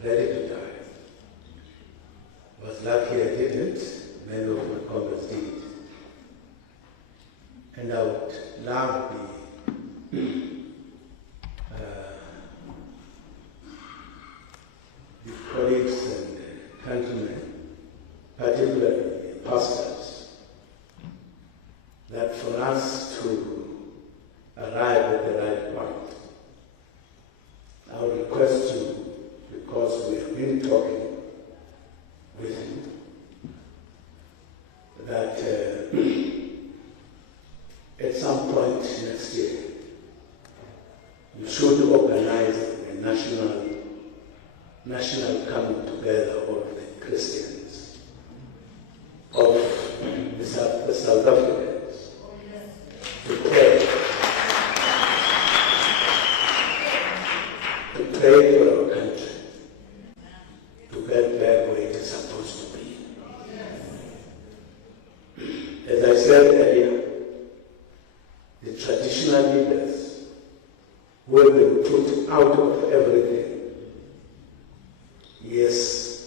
ready to die. I was lucky I didn't. Many of my colleagues did. And I would love the colleagues and countrymen, particularly pastors, that for us to arrive at the right point, I would request you, because we have been talking with you, that at some point next year, you should organize a national coming together of the Christians, of the South Africans, to pray for our country, to get back where it is supposed to be. As I said earlier, the traditional leaders who have been put out of everything, yes,